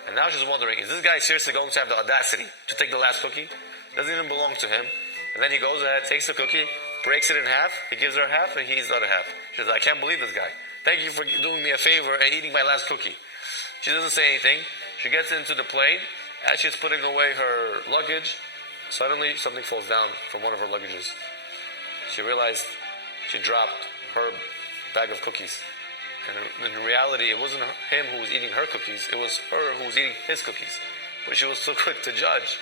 And now she's wondering, is this guy seriously going to have the audacity to take the last cookie? Doesn't even belong to him. And then he goes ahead, takes the cookie, breaks it in half, he gives her half, and he eats the other half. She says, I can't believe this guy. Thank you for doing me a favor and eating my last cookie. She doesn't say anything. She gets into the plane. As she's putting away her luggage, suddenly something falls down from one of her luggages. She realized she dropped her bag of cookies. And in reality, it wasn't him who was eating her cookies, it was her who was eating his cookies. But she was so quick to judge.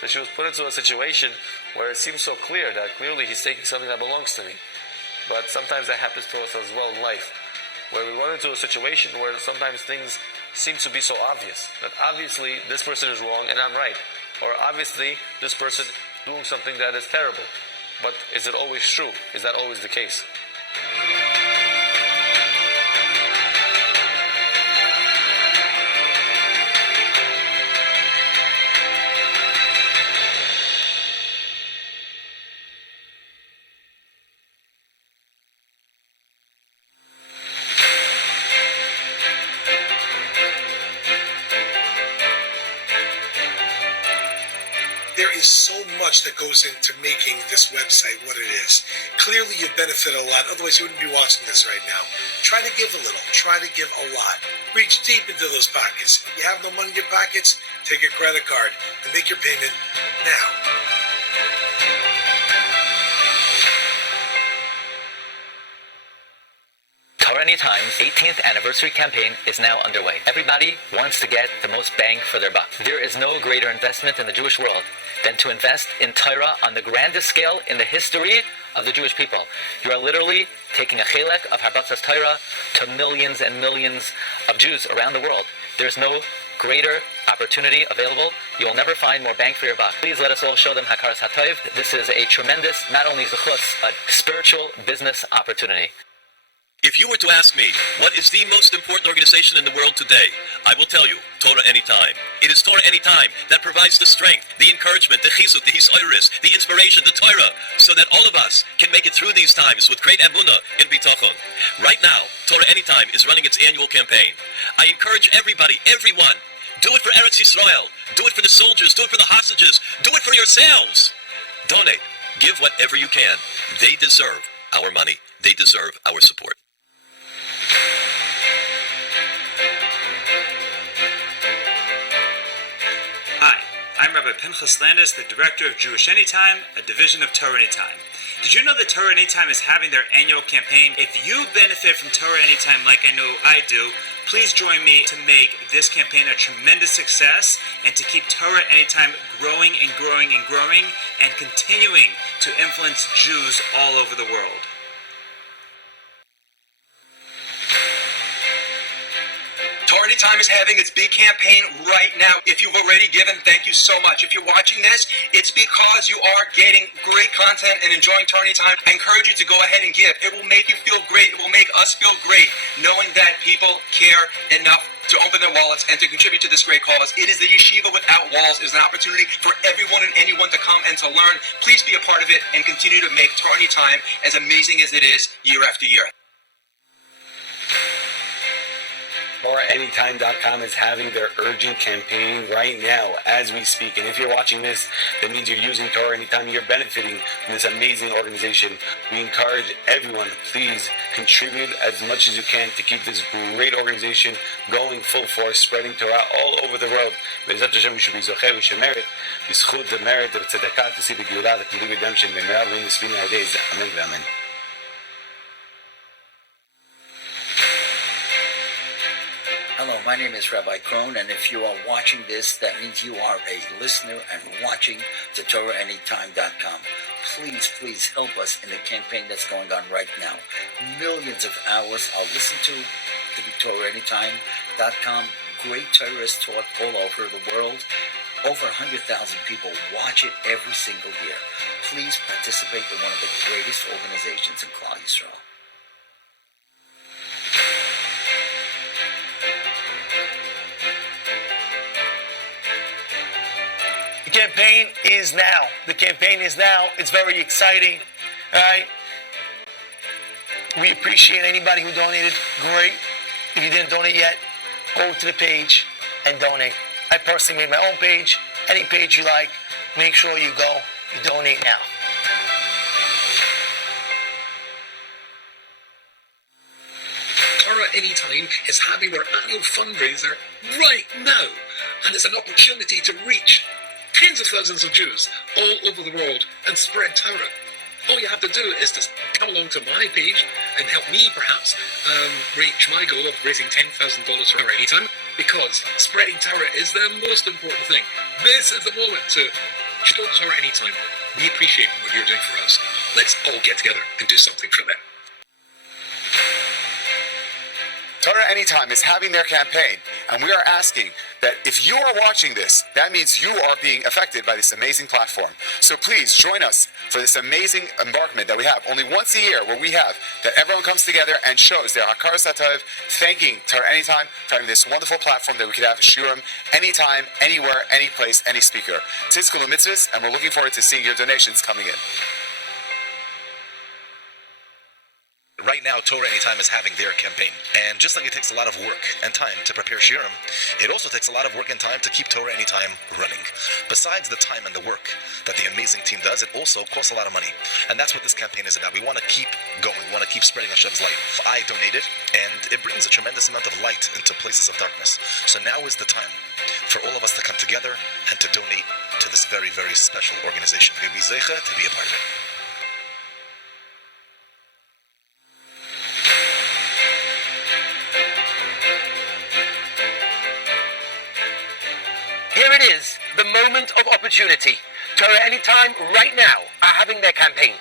So she was put into a situation where it seems so clear that clearly he's taking something that belongs to me. But sometimes that happens to us as well in life, where we run into a situation where sometimes things seem to be so obvious. That obviously this person is wrong and I'm right. Or obviously this person is doing something that is terrible. But is it always true? Is that always the case? That goes into making this website what it is. Clearly you benefit a lot, otherwise you wouldn't be watching this right now. Try to give a little, try to give a lot. Reach deep into those pockets. If you have no money in your pockets, take a credit card and make your payment now. TorahAnytime's 18th anniversary campaign is now underway. Everybody wants to get the most bang for their buck. There is no greater investment in the Jewish world than to invest in Torah on the grandest scale in the history of the Jewish people. You are literally taking a chelek of Harbatzas Torah to millions and millions of Jews around the world. There's no greater opportunity available. You will never find more bang for your buck. Please let us all show them Hakaras HaTov. This is a tremendous, not only zechus, but spiritual business opportunity. If you were to ask me, what is the most important organization in the world today, I will tell you, TorahAnytime. It is TorahAnytime that provides the strength, the encouragement, the chizuk, the hisoiris, the inspiration, the Torah, so that all of us can make it through these times with great emunah and bitachon. Right now, TorahAnytime is running its annual campaign. I encourage everybody, everyone, do it for Eretz Yisrael, do it for the soldiers, do it for the hostages, do it for yourselves. Donate, give whatever you can. They deserve our money. They deserve our support. Hi, I'm Rabbi Pinchas Landis, the director of Jewish Anytime, a division of TorahAnytime. Did you know that TorahAnytime is having their annual campaign? If you benefit from TorahAnytime like I know I do, please join me to make this campaign a tremendous success and to keep TorahAnytime growing and growing and growing and continuing to influence Jews all over the world. Torah Anytime is having its big campaign right now. If you've already given, thank you so much. If you're watching this, it's because you are getting great content and enjoying Torah Anytime. I encourage you to go ahead and give. It will make you feel great. It will make us feel great knowing that people care enough to open their wallets and to contribute to this great cause. It is the Yeshiva Without Walls. It is an opportunity for everyone and anyone to come and to learn. Please be a part of it and continue to make Torah Anytime as amazing as it is year after year. TorahAnytime.com is having their urgent campaign right now as we speak. And if you're watching this, that means you're using Torah Anytime. You're benefiting from this amazing organization. We encourage everyone, please contribute as much as you can to keep this great organization going full force, spreading Torah all over the world. Be'ezrat Hashem, we should be zocheh, we should merit. B'zchut the merit of tzedakah to see the geulah, the complete redemption. B'merav v'nisvin ha'adez. Amen v'amen. Hello, my name is Rabbi Krohn, and if you are watching this, that means you are a listener and watching to TorahAnytime.com. Please help us in the campaign that's going on right now. Millions of hours are listened to TorahAnytime.com. Great Torah is taught all over the world. Over 100,000 people watch it every single year. Please participate in one of the greatest organizations in Klal Yisrael. The campaign is now. The campaign is now. It's very exciting. All right. We appreciate anybody who donated. Great. If you didn't donate yet, go to the page and donate. I personally made my own page. Any page you like, make sure you go. You donate now. Torah Anytime is having their annual fundraiser right now, and it's an opportunity to reach tens of thousands of Jews all over the world and spread Torah. All you have to do is to come along to my page and help me perhaps reach my goal of raising $10,000 for Torah Anytime, because spreading Torah is the most important thing. This is the moment to show Torah Anytime. We appreciate what you're doing for us. Let's all get together and do something for them. Torah Anytime is having their campaign, and we are asking that if you are watching this, that means you are being affected by this amazing platform. So please join us for this amazing embarkment that we have only once a year, where we have that everyone comes together and shows their Hakar Satov, thanking Torah Anytime for having this wonderful platform that we could have a shiurim anytime, anywhere, any place, any speaker. Tzidkul mitzvahs, and we're looking forward to seeing your donations coming in. Right now, Torah Anytime is having their campaign. And just like it takes a lot of work and time to prepare shiurim, it also takes a lot of work and time to keep Torah Anytime running. Besides the time and the work that the amazing team does, it also costs a lot of money. And that's what this campaign is about. We want to keep going. We want to keep spreading Hashem's light. I donated, and it brings a tremendous amount of light into places of darkness. So now is the time for all of us to come together and to donate to this very, very special organization. May we zeicha to be a part of it. Here it is, the moment of opportunity. Torah Anytime right now are having their campaign.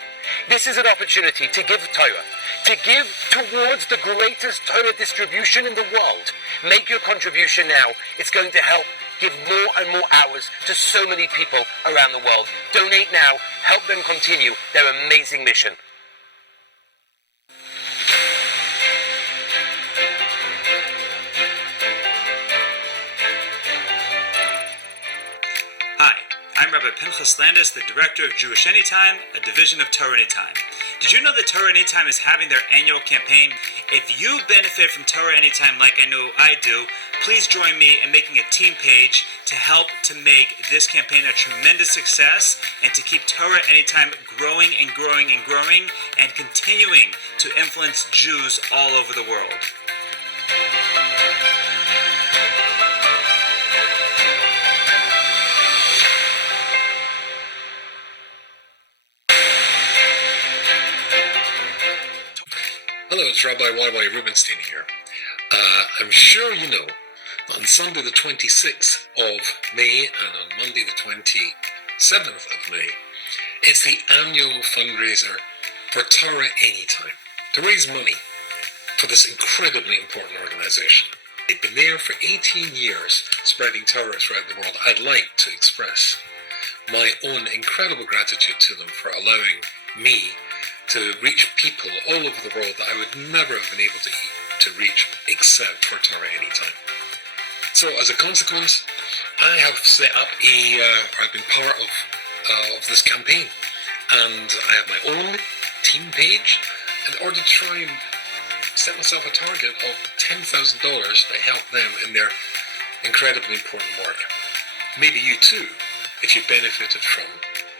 This is an opportunity to give Torah, to give towards the greatest Torah distribution in the world. Make your contribution now. It's going to help give more and more hours to so many people around the world. Donate now. Help them continue their amazing mission. Hi, I'm Rabbi Pinchas Landis, the director of Jewish Anytime, a division of Torah Anytime. Did you know that Torah Anytime is having their annual campaign? If you benefit from Torah Anytime like I know I do, please join me in making a team page to help to make this campaign a tremendous success and to keep Torah Anytime growing and growing and growing and continuing to influence Jews all over the world. Hello, it's Rabbi Y.Y. Rubenstein here. I'm sure you know, on Sunday the 26th of May and on Monday the 27th of May, it's the annual fundraiser for Torah Anytime, to raise money for this incredibly important organization. I've been there for 18 years, spreading Torah throughout the world. I'd like to express my own incredible gratitude to them for allowing me to reach people all over the world that I would never have been able to reach except for TorahAnytime. So as a consequence, I have set up I've been part of this campaign, and I have my own team page in order to try and set myself a target of $10,000 to help them in their incredibly important work. Maybe you too, if you benefited from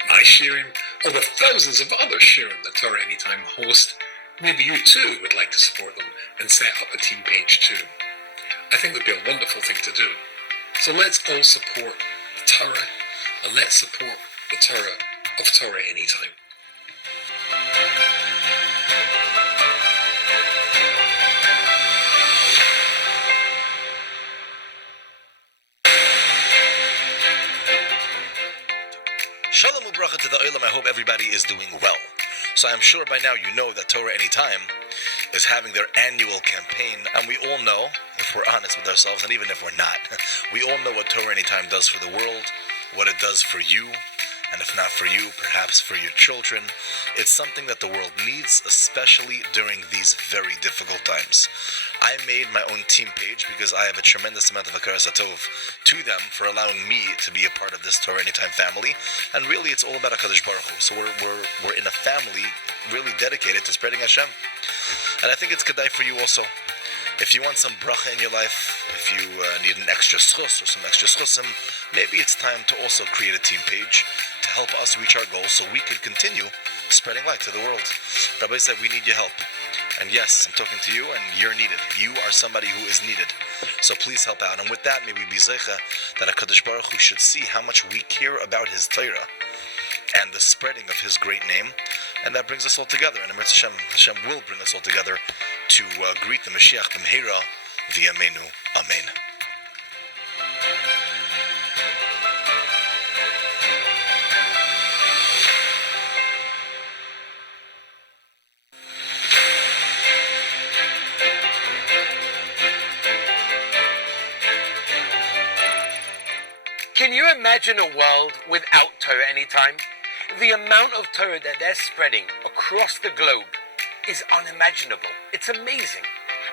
my sharing or the thousands of other sharing that TorahAnytime host, maybe you too would like to support them and set up a team page too. I think it would be a wonderful thing to do. So let's all support the Torah, and let's support the Torah of TorahAnytime. Shalom ubracha to the Olam. I hope everybody is doing well. So I'm sure by now you know that TorahAnytime is having their annual campaign, and we all know, if we're honest with ourselves, and even if we're not, we all know what TorahAnytime does for the world, what it does for you, and if not for you, perhaps for your children. It's something that the world needs, especially during these very difficult times. I made my own team page because I have a tremendous amount of hakaras hatov to them for allowing me to be a part of this TorahAnytime family, and really it's all about HaKadosh Baruch Hu. So we're in a family really dedicated to spreading Hashem. And I think it's kedai for you also. If you want some bracha in your life, if you need an extra schus or some extra schusim, maybe it's time to also create a team page to help us reach our goals so we can continue spreading light to the world. Rabbi said we need your help. And yes, I'm talking to you and you're needed. You are somebody who is needed. So please help out. And with that, may we be zeicha that HaKadosh Baruch Hu should see how much we care about His Torah and the spreading of His great name. And that brings us all together. And Hashem will bring us all together to greet the Mashiach B'mheira v'yameinu. Amen. Can you imagine a world without TorahAnytime? The amount of Torah that they're spreading across the globe is unimaginable. It's amazing.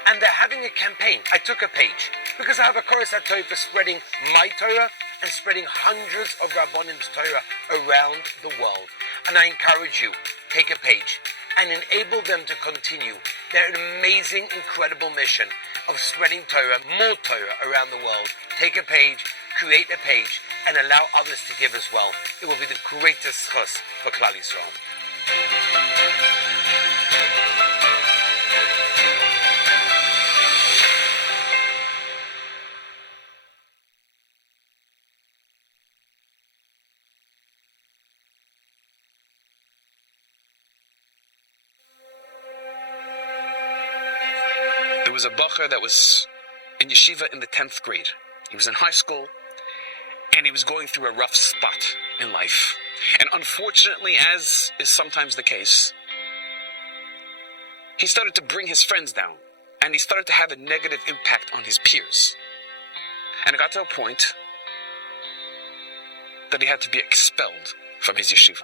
And they're having a campaign. I took a page because I have a chorus at Torah for spreading my Torah and spreading hundreds of Rabbanim's Torah around the world. And I encourage you, take a page and enable them to continue their amazing, incredible mission of spreading Torah, more Torah around the world. Take a page, create a page, and allow others to give as well. It will be the greatest chus for Klal Yisrael. There was a bacher that was in yeshiva in the 10th grade. He was in high school, and he was going through a rough spot in life. And unfortunately, as is sometimes the case, he started to bring his friends down, and he started to have a negative impact on his peers. And it got to a point that he had to be expelled from his yeshiva.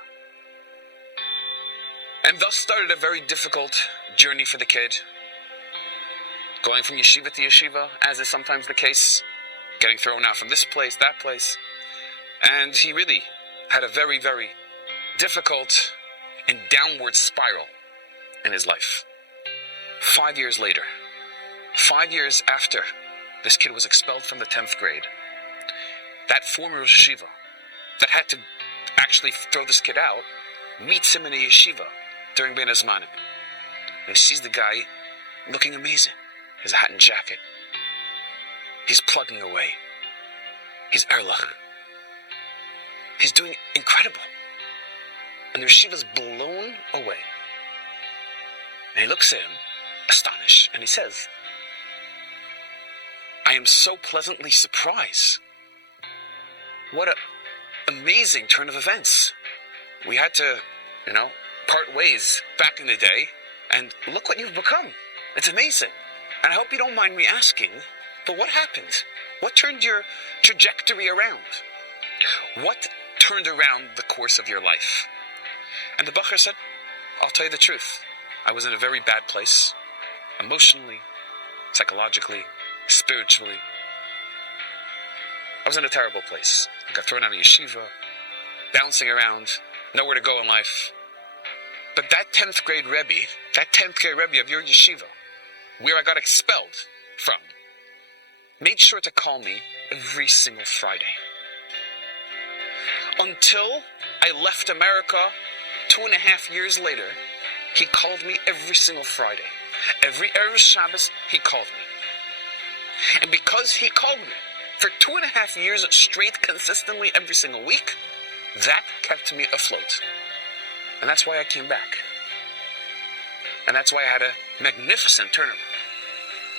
And thus started a very difficult journey for the kid, going from yeshiva to yeshiva, as is sometimes the case, getting thrown out from this place, that place. And he really had a very, very difficult and downward spiral in his life. 5 years later, 5 years after this kid was expelled from the 10th grade, that former Rosh Yeshiva that had to actually throw this kid out meets him in a yeshiva during Ben Azmanim. And sees the guy looking amazing. His hat and jacket. He's plugging away. He's erlach. He's doing incredible. And the yeshiva's blown away. And he looks at him, astonished, and he says, I am so pleasantly surprised. What an amazing turn of events. We had to, part ways back in the day, and look what you've become. It's amazing. And I hope you don't mind me asking, But what happened? What turned your trajectory around? What turned around the course of your life? And the Bacher said, I'll tell you the truth. I was in a very bad place, emotionally, psychologically, spiritually. I was in a terrible place. I got thrown out of yeshiva, bouncing around, nowhere to go in life. But that 10th grade Rebbe of your yeshiva, where I got expelled from, made sure to call me every single Friday. Until I left America 2.5 years later, he called me every single Friday. Every Erev Shabbos, he called me. And because he called me for 2.5 years straight, consistently, every single week, that kept me afloat. And that's why I came back. And that's why I had a magnificent turnaround.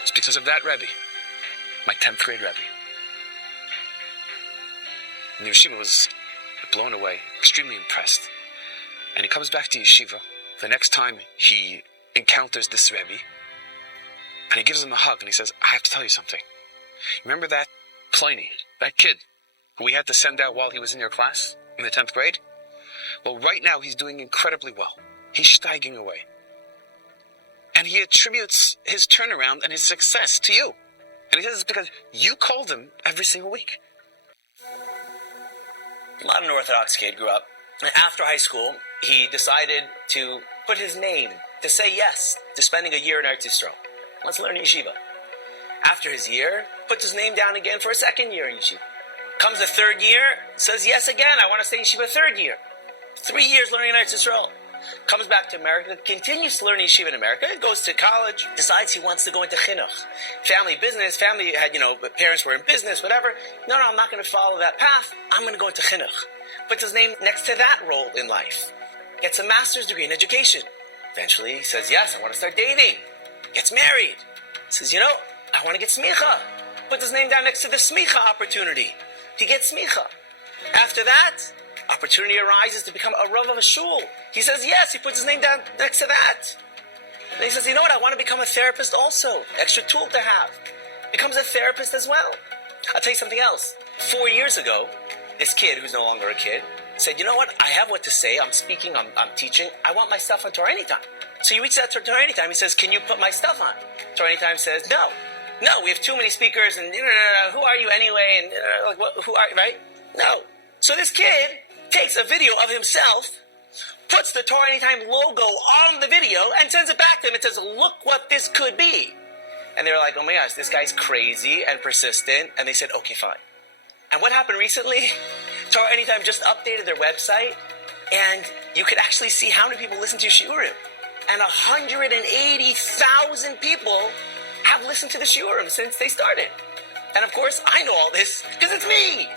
It's because of that Rebbe, my 10th grade Rebbe. And the yeshiva was blown away, extremely impressed. And he comes back to yeshiva the next time he encounters this Rebbe, and he gives him a hug, and he says, I have to tell you something. Remember that Pliny, that kid, who we had to send out while he was in your class, in the 10th grade? Well, right now he's doing incredibly well. He's steiging away. And he attributes his turnaround and his success to you. And he says it's because you called him every single week. A modern Orthodox kid grew up. After high school, he decided to put his name, to say yes to spending a year in Eretz Yisrael. Let's learn yeshiva. After his year, puts his name down again for a second year in yeshiva. Comes the third year, says yes again, I want to stay in yeshiva third year. 3 years learning in Eretz Yisrael. Comes back to America, continues to learn yeshiva in America, goes to college, decides he wants to go into chinuch. Family business, family had, parents were in business, whatever. No, I'm not going to follow that path. I'm going to go into chinuch. Puts his name next to that role in life. Gets a master's degree in education. Eventually he says, yes, I want to start dating. Gets married. Says, I want to get smicha. Puts his name down next to the smicha opportunity. He gets smicha. After that, opportunity arises to become a rav of a shul. He says yes, he puts his name down next to that. And he says, I want to become a therapist also. Extra tool to have. Becomes a therapist as well. I'll tell you something else. 4 years ago, this kid, who's no longer a kid, said, I have what to say. I'm speaking, I'm teaching. I want my stuff on TorahAnytime. So he reaches out to TorahAnytime. He says, can you put my stuff on? TorahAnytime says, no, we have too many speakers, and who are you anyway? And who are you, right? No. So this kid takes a video of himself, puts the TorahAnytime logo on the video, and sends it back to him and says, look what this could be. And they're like, oh my gosh, this guy's crazy and persistent. And they said, okay, fine. And what happened recently? TorahAnytime just updated their website, and you could actually see how many people listen to your shiurim. And 180,000 people have listened to the shiurim since they started. And of course, I know all this because it's me.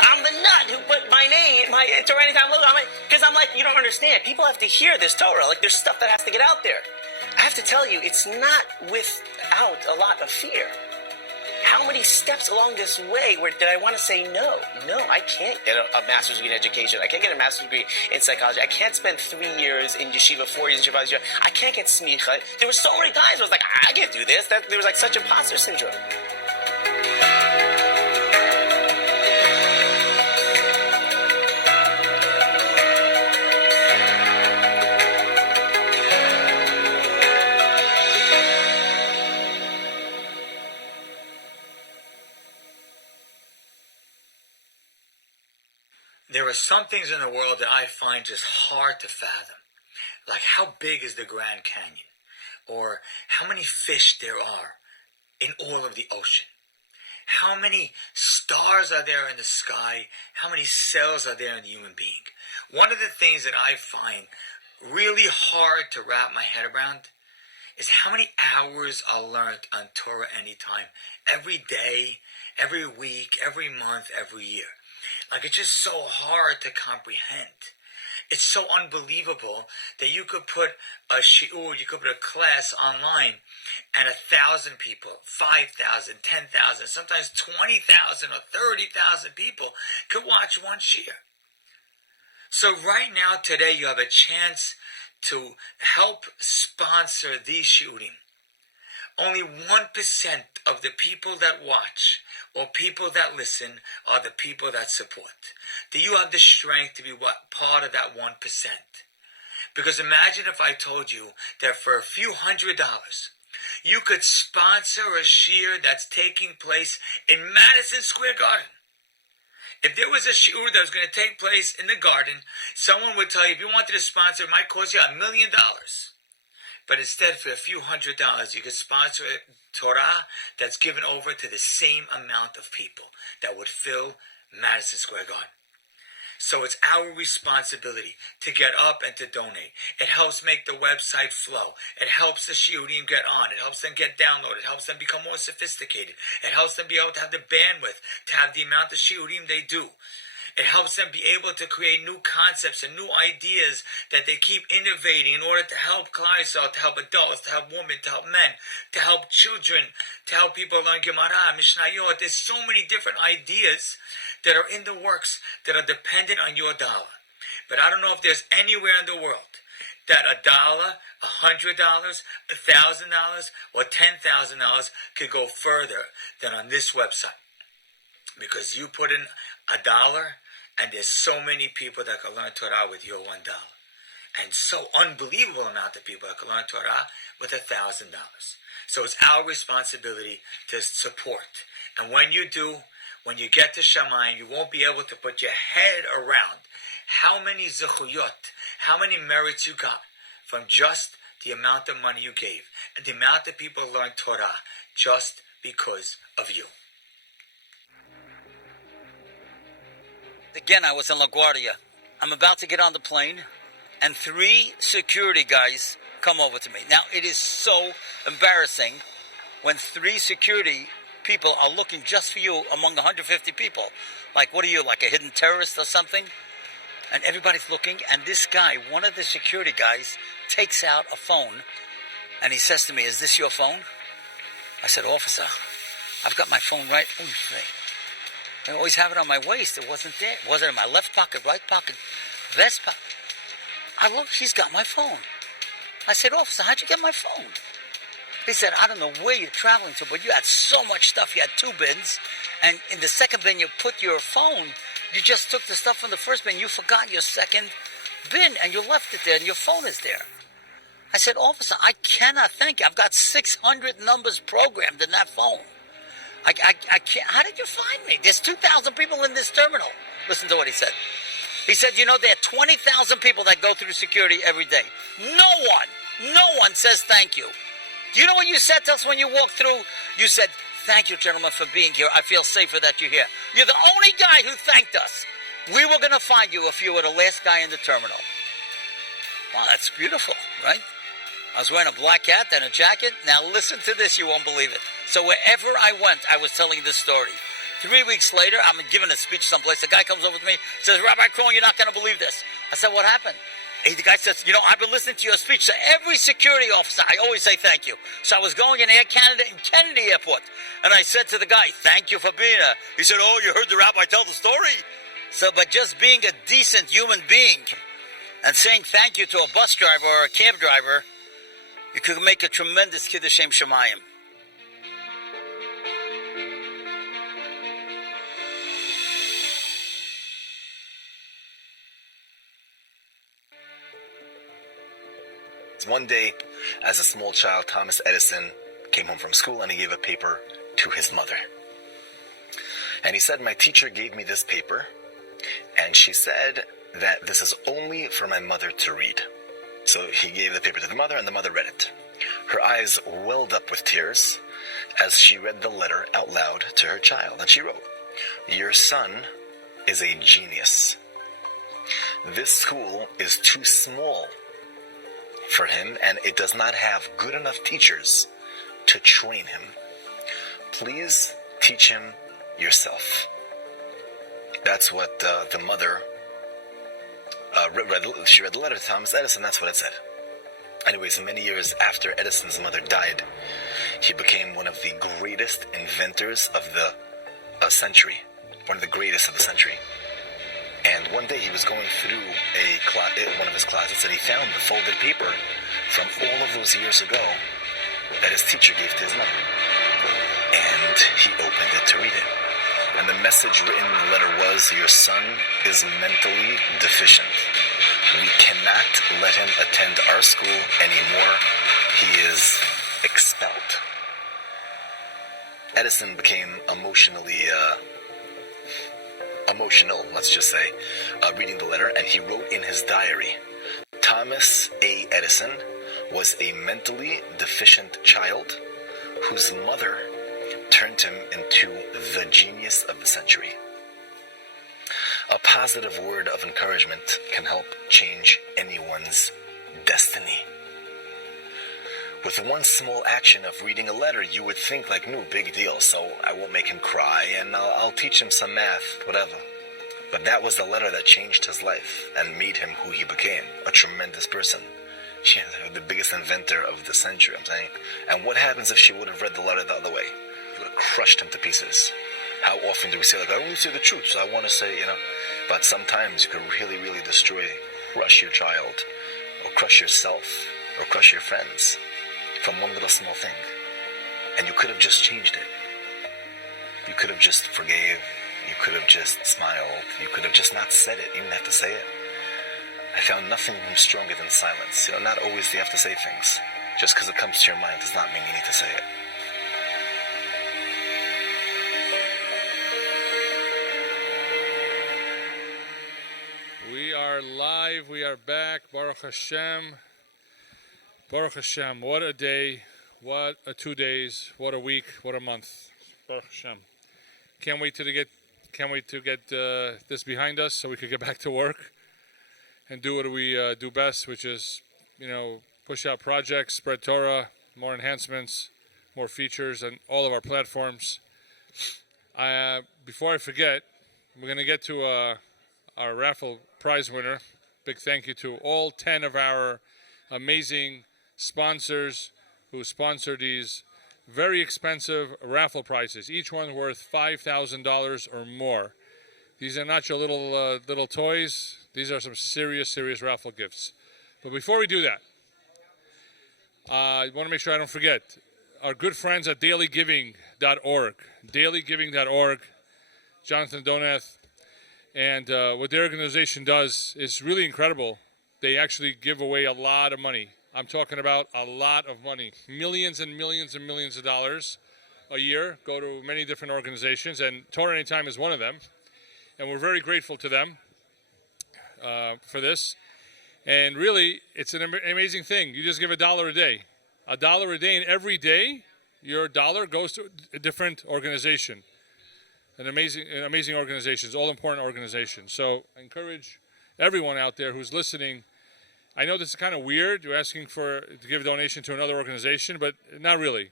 I'm the nut who put my name, my TorahAnytime logo on it, because I'm like, you don't understand. People have to hear this Torah. Like, there's stuff that has to get out there. I have to tell you, it's not without a lot of fear. How many steps along this way where did I want to say no? No, I can't get a master's degree in education. I can't get a master's degree in psychology. I can't spend 3 years in yeshiva, 4 years in yeshiva. I can't get smicha. There were so many times where I was like, I can't do this. There was like such imposter syndrome. There are some things in the world that I find just hard to fathom. Like, how big is the Grand Canyon? Or how many fish there are in all of the ocean? How many stars are there in the sky? How many cells are there in the human being? One of the things that I find really hard to wrap my head around is how many hours are learned on TorahAnytime every day, every week, every month, every year. Like, it's just so hard to comprehend. It's so unbelievable that you could put a shiur, you could put a class online, and 1,000 people, 5,000, 10,000, sometimes 20,000 or 30,000 people could watch one shiur. So right now, today, you have a chance to help sponsor these shiurim Only 1% of the people that watch or people that listen are the people that support. Do you have the strength to be part of that 1%? Because imagine if I told you that for a few $100s, you could sponsor a shiur that's taking place in Madison Square Garden. If there was a shiur that was going to take place in the garden, someone would tell you, if you wanted to sponsor, it might cost you $1 million. But instead, for a few $100s, you could sponsor a Torah that's given over to the same amount of people that would fill Madison Square Garden. So it's our responsibility to get up and to donate. It helps make the website flow. It helps the shiurim get on. It helps them get downloaded. It helps them become more sophisticated. It helps them be able to have the bandwidth to have the amount of shiurim they do. It helps them be able to create new concepts and new ideas that they keep innovating in order to help Klal Yisrael, to help adults, to help women, to help men, to help children, to help people learn Gemara, Mishnayot. There's so many different ideas that are in the works that are dependent on your dollar. But I don't know if there's anywhere in the world that $1, $100, $1,000, or $10,000 could go further than on this website. Because you put in $1, and there's so many people that can learn Torah with your $1. And so unbelievable amount of people that can learn Torah with $1,000. So it's our responsibility to support. And when you do, when you get to Shamayim, you won't be able to put your head around how many zechuyot, how many merits you got from just the amount of money you gave. And the amount of people learned Torah just because of you. Again, I was in LaGuardia. I'm about to get on the plane, and 3 security guys come over to me. Now, it is so embarrassing when 3 security people are looking just for you among 150 people. Like, what are you, like a hidden terrorist or something? And everybody's looking, and this guy, one of the security guys, takes out a phone, and he says to me, "Is this your phone?" I said, "Officer, I've got my phone right." Oh, I always have it on my waist. It wasn't there. Was it in my left pocket, right pocket, vest pocket? I looked, he's got my phone. I said, "Officer, how'd you get my phone?" He said, "I don't know where you're traveling to, but you had so much stuff. You had 2 bins, and in the second bin you put your phone. You just took the stuff from the first bin. You forgot your second bin, and you left it there, and your phone is there." I said, "Officer, I cannot thank you. I've got 600 numbers programmed in that phone. I can't. How did you find me? There's 2,000 people in this terminal." Listen to what he said. He said, "You know, there are 20,000 people that go through security every day. No one says thank you. Do you know what you said to us when you walked through? You said, 'Thank you, gentlemen, for being here. I feel safer that you're here.' You're the only guy who thanked us. We were going to find you if you were the last guy in the terminal." Wow, that's beautiful, right? I was wearing a black hat and a jacket. Now listen to this, you won't believe it. So wherever I went, I was telling this story. 3 weeks later, I'm giving a speech someplace. A guy comes over to me, says, "Rabbi Krohn, you're not going to believe this." I said, "What happened?" The guy says, "You know, I've been listening to your speech. So every security officer, I always say thank you." So I was going in Air Canada in Kennedy Airport. And I said to the guy, "Thank you for being here." He said, "Oh, you heard the rabbi tell the story?" So, but just being a decent human being and saying thank you to a bus driver or a cab driver, you could make a tremendous Kiddush Shem Shemayim. One day, as a small child, Thomas Edison came home from school and he gave a paper to his mother. And he said, "My teacher gave me this paper, and she said that this is only for my mother to read." So he gave the paper to the mother, and the mother read it. Her eyes welled up with tears as she read the letter out loud to her child. And she wrote, "Your son is a genius. This school is too small for him, and it does not have good enough teachers to train him. Please teach him yourself." That's what the mother read. She read the letter to Thomas Edison. That's what it said. Anyways, many years after Edison's mother died, he became one of the greatest inventors of the century. One of the greatest of the century. And one day he was going through one of his closets, and he found the folded paper from all of those years ago that his teacher gave to his mother. And he opened it to read it. And the message written in the letter was, your son is mentally deficient. We cannot let him attend our school anymore. He is expelled. Edison became emotional, let's just say, reading the letter, and he wrote in his diary, Thomas A. Edison was a mentally deficient child whose mother turned him into the genius of the century. A positive word of encouragement can help change anyone's destiny. With one small action of reading a letter, you would think like, no big deal, so I won't make him cry and I'll teach him some math, whatever. But that was the letter that changed his life and made him who he became, a tremendous person. She the biggest inventor of the century, I'm saying. And what happens if she would have read the letter the other way? He would have crushed him to pieces. How often do we say, like, I only say the truth, so I want to say, but sometimes you can really, really crush your child, or crush yourself, or crush your friends from one little small thing. And you could have just changed it. You could have just forgave. You could have just smiled. You could have just not said it. You didn't have to say it. I found nothing stronger than silence. Not always do you have to say things. Just because it comes to your mind does not mean you need to say it. We are live. We are back. Baruch Hashem. Baruch Hashem. What a day. What a 2 days. What a week. What a month. Baruch Hashem. Can't wait to get this behind us so we could get back to work and do what we do best, which is, push out projects, spread Torah, more enhancements, more features on all of our platforms. Before I forget, we're going to get to our raffle prize winner. Big thank you to all 10 of our amazing sponsors who sponsor these very expensive raffle prizes, each one worth $5,000 or more. These are not your little toys. These are some serious raffle gifts. But before we do that, I want to make sure I don't forget our good friends at dailygiving.org. Dailygiving.org, Jonathan Donath, and what their organization does is really incredible. They actually give away a lot of money. I'm talking about a lot of money. Millions and millions and millions of dollars a year go to many different organizations, and TorahAnytime is one of them. And we're very grateful to them for this. And really, it's an amazing thing. You just give $1 a day. $1 a day, and every day, your dollar goes to a different organization. An amazing organizations, all important organizations. So I encourage everyone out there who's listening. I know this is kind of weird. You're asking to give a donation to another organization, but not really.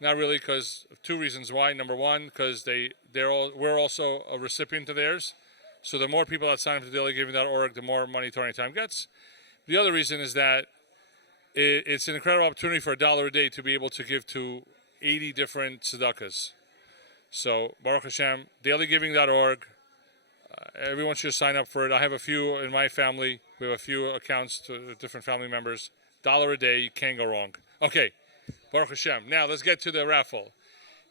Not really, because of two reasons why. Number one, because we're also a recipient of theirs. So the more people that sign up to dailygiving.org, the more money TorahAnytime gets. The other reason is that it's an incredible opportunity for $1 a day to be able to give to 80 different tzedakahs. So Baruch Hashem, dailygiving.org. Everyone should sign up for it. I have a few in my family. We have a few accounts to different family members. $1 a day, you can't go wrong. Okay, Baruch Hashem. Now let's get to the raffle.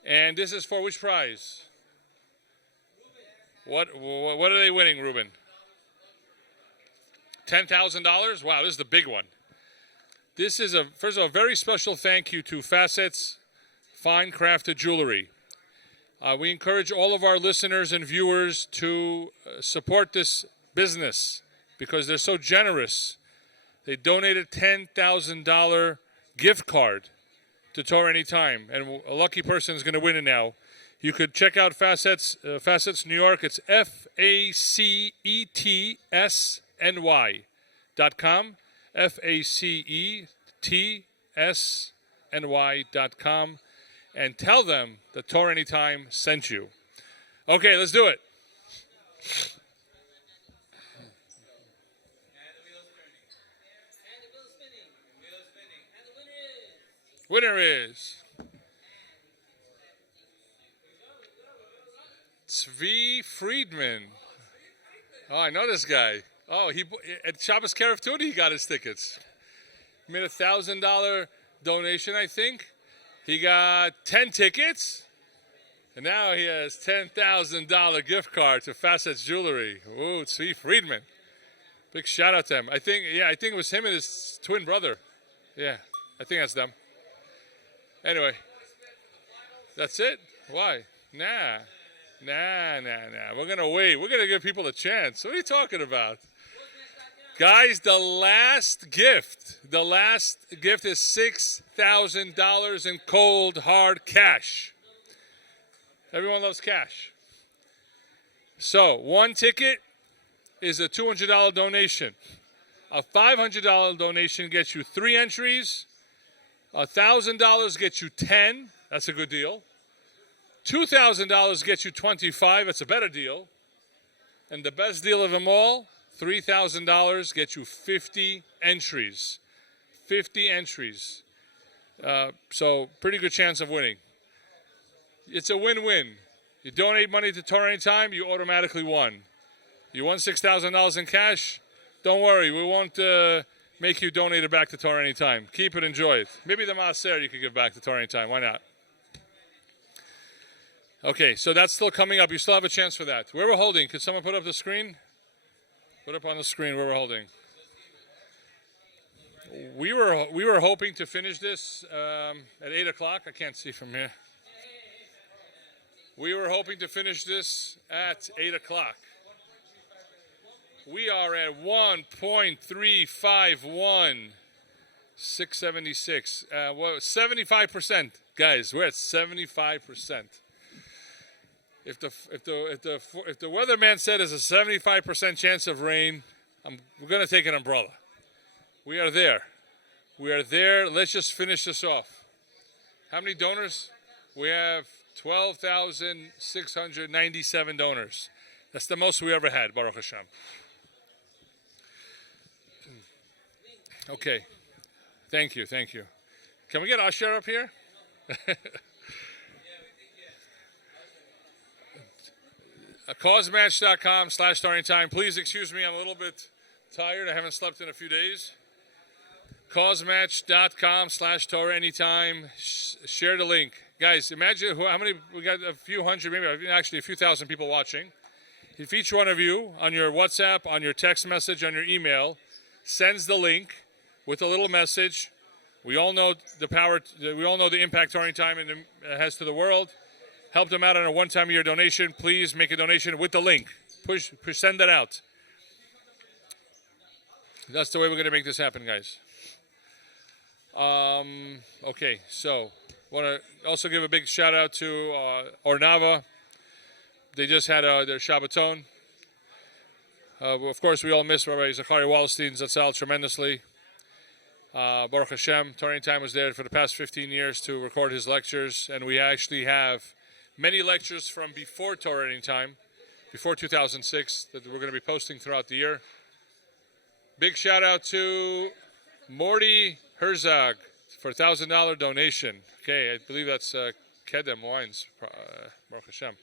And this is for which prize? What are they winning, Ruben? $10,000? Wow, this is the big one. This is first of all, a very special thank you to Facets Fine Crafted Jewelry. We encourage all of our listeners and viewers to support this business because they're so generous. They donated $10,000 gift card to TorahAnytime, and a lucky person is going to win it now. You could check out Facets New York. It's FACETSNY.com. FACETSNY.com. And tell them that TorahAnytime sent you. Okay, let's do it. Winner is Tzvi Friedman. Oh, I know this guy. Oh, at Shabbos Kerev Tuni he got his tickets. He made $1,000 donation, I think. He got 10 tickets, and now he has $10,000 gift card to Facets Jewelry. Ooh, Tzvi Friedman. Big shout out to him. I think it was him and his twin brother. Yeah, I think that's them. Anyway, that's it. Why? Nah. We're going to wait. We're going to give people a chance. What are you talking about? Guys, the last gift is $6,000 in cold, hard cash. Everyone loves cash. So, one ticket is a $200 donation. A $500 donation gets you 3 entries. $1,000 gets you 10. That's a good deal. $2,000 gets you 25. That's a better deal. And the best deal of them all, $3,000 gets you 50 entries. 50 entries. So pretty good chance of winning. It's a win-win. You donate money to Torah Anytime, you automatically won. You won $6,000 in cash? Don't worry, we won't make you donate it back to Torah Anytime. Keep it, enjoy it. Maybe the maaser you could give back to Torah Anytime. Why not? Okay, so that's still coming up. You still have a chance for that. Where we're holding, could someone put up the screen? Put up on the screen where we're holding. We were hoping to finish this at 8 o'clock. I can't see from here. We were hoping to finish this at 8 o'clock. We are at 1.351. 676. 75%. Guys, we're at 75%. If the weatherman said there's a 75% chance of rain, we're going to take an umbrella. We are there. We are there. Let's just finish this off. How many donors? We have 12,697 donors. That's the most we ever had, Baruch Hashem. Okay. Thank you. Can we get Asher up here? Causematch.com/StartingTime. Please excuse me, I'm a little bit tired. I haven't slept in a few days. Causematch.com/TorahAnytime. Share the link. Guys, imagine how many, we got a few hundred, maybe actually a few thousand people watching. If each one of you, on your WhatsApp, on your text message, on your email, sends the link with a little message, we all know the power, we all know the impact Torah Anytime has to the world. Help them out on a one-time-a-year donation. Please make a donation with the link. Push, send that out. That's the way we're going to make this happen, guys. Okay, so want to also give a big shout-out to Ornava. They just had their Shabbaton. Of course, we all miss Rabbi Zachariah Wallerstein Zatzal tremendously. Baruch Hashem, Torah Anytime was there for the past 15 years to record his lectures, and we actually have many lectures from before Torah Anytime, before 2006, that we're going to be posting throughout the year. Big shout out to Morty Herzog for a $1,000 donation. Okay, I believe that's Kedem Wines, Baruch Hashem.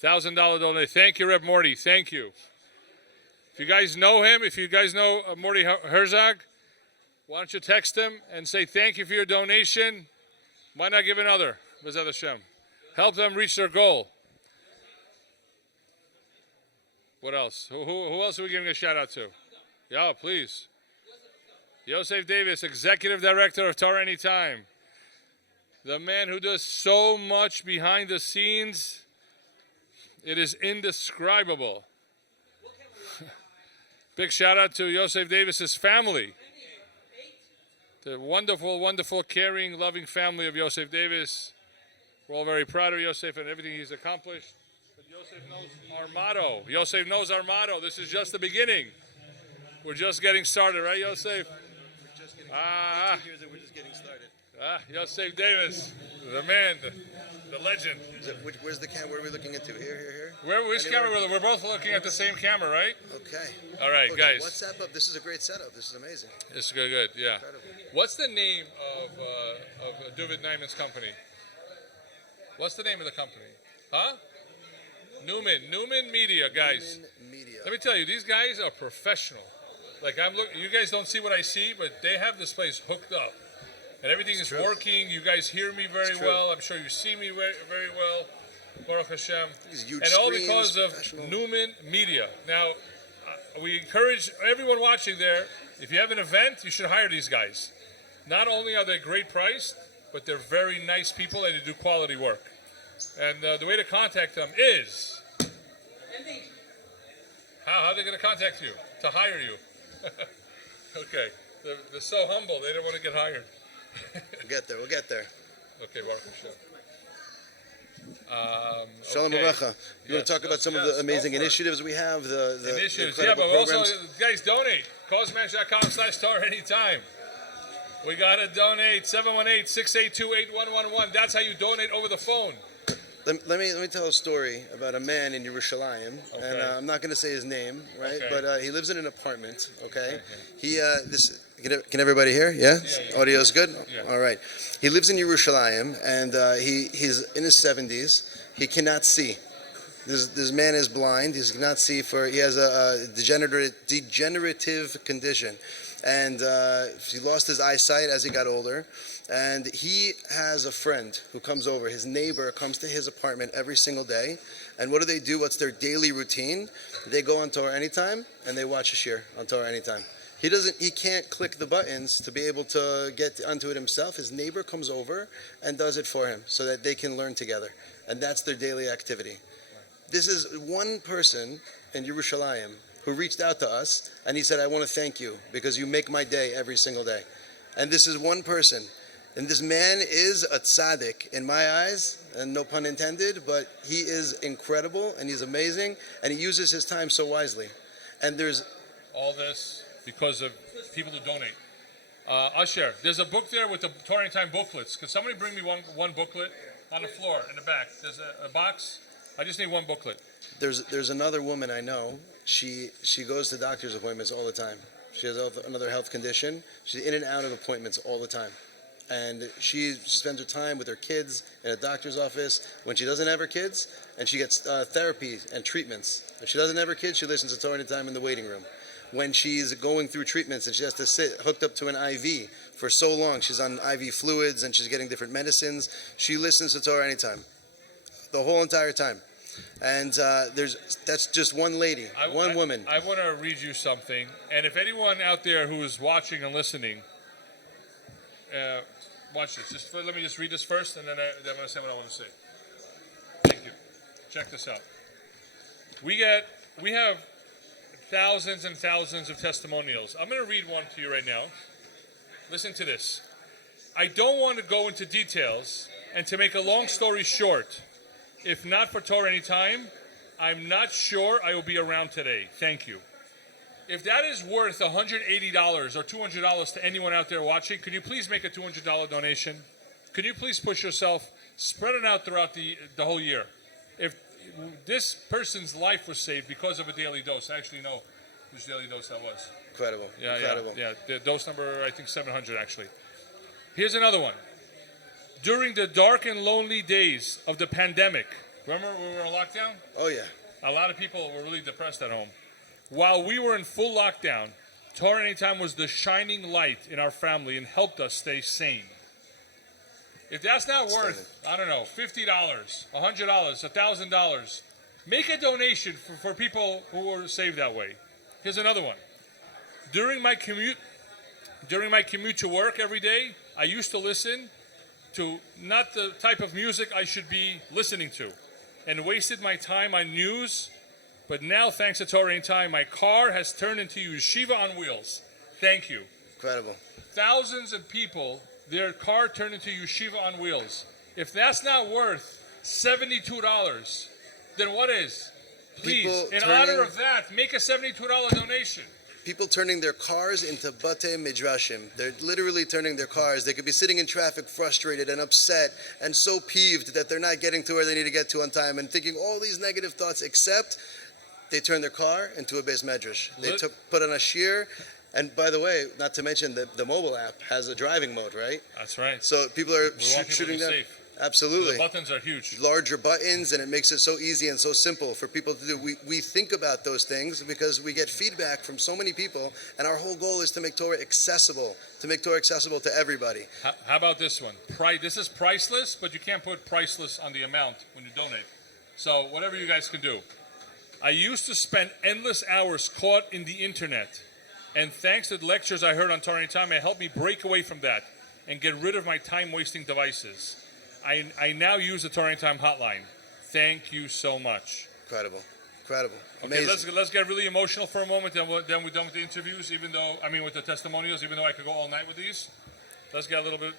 $1,000 donation. Thank you, Reb Morty. Thank you. If you guys know him, if you guys know Morty Herzog, why don't you text him and say thank you for your donation? Why not give another? B'ezrat Hashem. Help them reach their goal. What else? Who else are we giving a shout out to? Yeah, please. Yosef Davis, Executive Director of Torah Anytime. The man who does so much behind the scenes. It is indescribable. Big shout out to Yosef Davis's family. The wonderful, wonderful, caring, loving family of Yosef Davis. We're all very proud of Yosef and everything he's accomplished. But Yosef knows our motto. Yosef knows our motto. This is just the beginning. We're just getting started, right, Yosef? We're just getting started. 18 years and we're just getting started. Yosef Davis, the man, the legend. Where's the camera? Where are we looking into? Here? Which camera? We're both looking at the same camera, right? Okay. All right, okay, guys. WhatsApp up. This is a great setup. This is amazing. This is good, yeah. Incredible. What's the name of David Nyman's company? What's the name of the company? Huh? Newman Media, guys. Newman Media. Let me tell you, these guys are professional. Like you guys don't see what I see, but they have this place hooked up. and everything is working. You guys hear me very well. I'm sure you see me very, very well. Baruch Hashem. Huge And all screens, because of professional. Newman Media. Now, we encourage everyone watching there, if you have an event, you should hire these guys. Not only are they great priced, but they're very nice people and they do quality work. And the way to contact them is... How are they going to contact you? To hire you? Okay. They're so humble, they don't want to get hired. We'll get there. Okay, Baruch Hashem. Shalom Aleichem. You want to talk about some of the amazing initiatives we have? The Initiatives, incredible but programs? also, guys, donate. CauseMatch.com/TorahAnytime. We got to donate 718-682-8111. That's how you donate over the phone. Let me tell a story about a man in Yerushalayim, and I'm not going to say his name, right? Okay. But he lives in an apartment. Okay, can everybody hear? Yeah, audio is good. Yeah. All right. He lives in Yerushalayim, and he's in his 70s. He cannot see. This man is blind. He cannot see. He has a degenerative condition, and he lost his eyesight as he got older. And he has a friend who comes over. His neighbor comes to his apartment every single day. And what do? What's their daily routine? They go on TorahAnytime and they watch a shir on TorahAnytime. He can't click the buttons to be able to get onto it himself. His neighbor comes over and does it for him so that they can learn together. And that's their daily activity. This is one person in Yerushalayim who reached out to us and he said, I want to thank you because you make my day every single day. And this is one person. And this man is a tzaddik in my eyes, and no pun intended, but he is incredible and he's amazing and he uses his time so wisely. And there's all this because of people who donate. Usher, there's a book there with the TorahAnytime booklets. Could somebody bring me one booklet on the floor in the back? There's a box. I just need one booklet. There's another woman I know. She goes to doctor's appointments all the time. She has another health condition. She's in and out of appointments all the time. And she spends her time with her kids in a doctor's office when she doesn't have her kids, and she gets therapy and treatments. If she doesn't have her kids, she listens to TorahAnytime in the waiting room. When she's going through treatments and she has to sit hooked up to an IV for so long, she's on IV fluids and she's getting different medicines, she listens to TorahAnytime the whole entire time. And that's just one lady, one woman. I want to read you something, and if anyone out there who is watching and listening, watch this. Let me just read this first, and then I'm going to say what I want to say. Thank you. Check this out. We have thousands and thousands of testimonials. I'm going to read one to you right now. Listen to this. I don't want to go into details, and to make a long story short, if not for TorahAnytime, I'm not sure I will be around today. Thank you. If that is worth $180 or $200 to anyone out there watching, could you please make a $200 donation? Could you please push yourself, spread it out throughout the whole year? If this person's life was saved because of a daily dose, I actually know whose daily dose that was. Incredible. Incredible. Yeah. The dose number, I think 700 actually. Here's another one. During the dark and lonely days of the pandemic, remember when we were in lockdown? Oh yeah. A lot of people were really depressed at home. While we were in full lockdown, TorahAnytime was the shining light in our family and helped us stay sane. If that's not worth, I don't know, $50, $100, $1,000, make a donation for people who were saved that way. Here's another one. During my commute to work every day, I used to listen to not the type of music I should be listening to, and wasted my time on news. But now, thanks to TorahAnytime, my car has turned into yeshiva on wheels. Thank you. Incredible. Thousands of people, their car turned into yeshiva on wheels. If that's not worth $72, then what is? Please, in honor of that, make a $72 donation. People turning their cars into batei midrashim. They're literally turning their cars. They could be sitting in traffic frustrated and upset and so peeved that they're not getting to where they need to get to on time and thinking all these negative thoughts, except they turn their car into a base medrash. They put on a shir. And by the way, not to mention that the mobile app has a driving mode, right? That's right. So people are shooting that. Absolutely. The buttons are huge. Larger buttons, and it makes it so easy and so simple for people to do. We think about those things because we get feedback from so many people, and our whole goal is to make Torah accessible, to everybody. How about this one? This is priceless, but you can't put priceless on the amount when you donate. So whatever you guys can do. I used to spend endless hours caught in the internet, and thanks to the lectures I heard on TorahAnytime, it helped me break away from that and get rid of my time-wasting devices. I now use the TorahAnytime hotline. Thank you so much. Incredible. Amazing. Okay, let's get really emotional for a moment, then we're done with the interviews, with the testimonials, even though I could go all night with these. Let's get a little bit...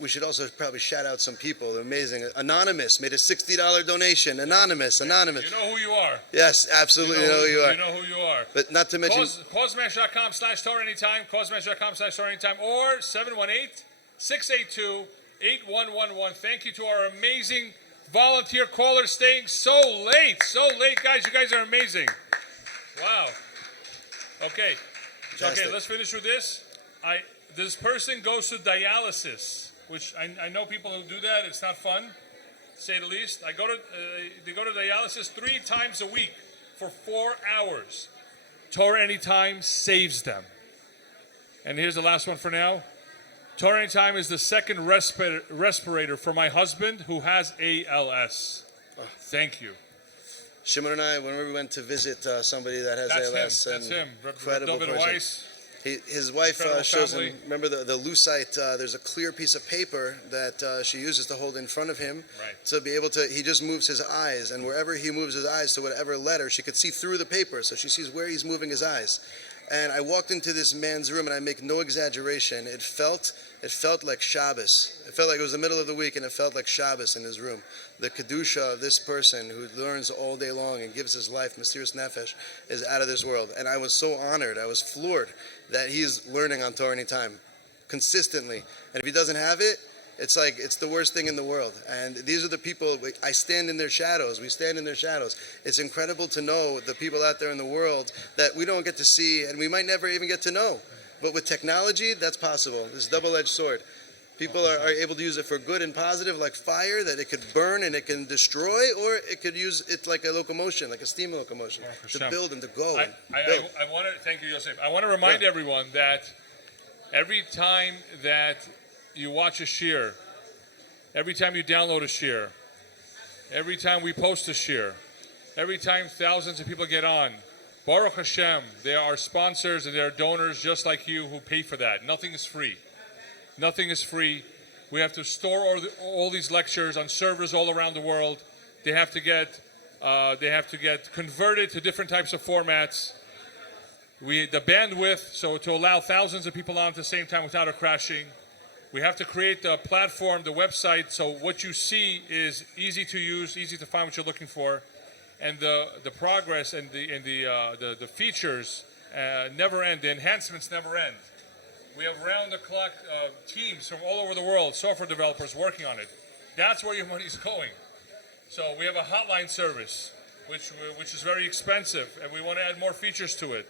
We should also probably shout out some people. They're amazing. Anonymous made a $60 donation. Anonymous. You know who you are. Yes, absolutely know who you are. You know who you are. But not to mention... CauseMash.com/TorahAnytime, CauseMash.com/TorahAnytime, or 718-682-8111. Thank you to our amazing volunteer callers staying so late, guys. You guys are amazing. Wow. Okay. Fantastic. Okay, let's finish with this. This person goes to dialysis, which I know people who do that. It's not fun, to say the least. They go to dialysis 3 times a week for 4 hours. TorahAnytime saves them. And here's the last one for now. TorahAnytime is the second respirator for my husband who has ALS. Thank you. Shimon and I, whenever we went to visit somebody that has ALS, That's him. Incredible David person. Weiss. His wife shows family. him, remember the lucite, there's a clear piece of paper that she uses to hold in front of him to be able to, he just moves his eyes, and wherever he moves his eyes to whatever letter, she could see through the paper, so she sees where he's moving his eyes. And I walked into this man's room, and I make no exaggeration, it felt like Shabbos. It felt like it was the middle of the week, and it felt like Shabbos in his room. The Kedusha of this person who learns all day long and gives his life, Mesiras Nefesh, is out of this world. And I was so honored, I was floored that he's learning on TorahAnytime consistently. And if he doesn't have it, it's like, it's the worst thing in the world. And these are the people, I stand in their shadows. We stand in their shadows. It's incredible to know the people out there in the world that we don't get to see and we might never even get to know. But with technology, that's possible. This double-edged sword. People are able to use it for good and positive, like fire, that it could burn and it can destroy, or it could use it like a locomotion, like a steam locomotion, to build and to go. I want to thank you, Yosef. I want to remind everyone that every time that you watch a shir, every time you download a shir, every time we post a shir, every time thousands of people get on, Baruch Hashem, there are sponsors and there are donors just like you who pay for that. Nothing is free. Nothing is free. We have to store all these lectures on servers all around the world. They have to get converted to different types of formats. The bandwidth, so to allow thousands of people on at the same time without it crashing. We have to create the platform, the website, so what you see is easy to use, easy to find what you're looking for, and the progress and the features never end. The enhancements never end. We have round-the-clock teams from all over the world, software developers working on it. That's where your money's going. So we have a hotline service, which is very expensive, and we want to add more features to it.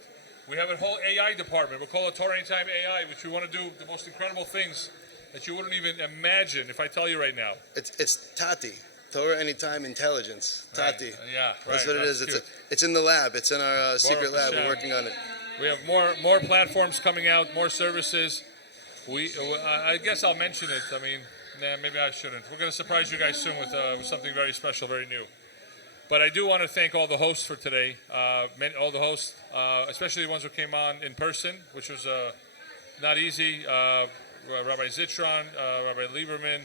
We have a whole AI department. We call it TorahAnytime AI, which we want to do the most incredible things that you wouldn't even imagine if I tell you right now. It's Tati, TorahAnytime Intelligence. Tati. Right. Yeah, that's what it is. It's in the lab. It's in our secret lab. We're working on it. We have more platforms coming out, more services. I guess I'll mention it. I mean, maybe I shouldn't. We're going to surprise you guys soon with something very special, very new. But I do want to thank all the hosts for today. All the hosts, especially the ones who came on in person, which was not easy. Rabbi Zitron, Rabbi Lieberman,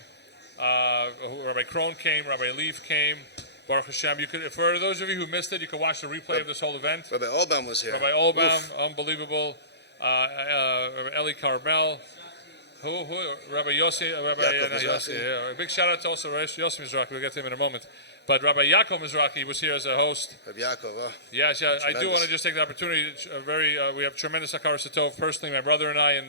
Rabbi Krohn came, Rabbi Leaf came. Baruch Hashem. For those of you who missed it, you can watch the replay of this whole event. Rabbi Olbaum was here. Rabbi Olbaum, unbelievable. Rabbi Eli Carmel. Rabbi Yossi. A big shout out to also Rabbi Yossi Mizrahi. We'll get to him in a moment. But Rabbi Yaakov Mizrahi was here as a host. Rabbi Yaakov, Yes, I do want to just take the opportunity. We have tremendous Hakar Satov, personally, my brother and I, and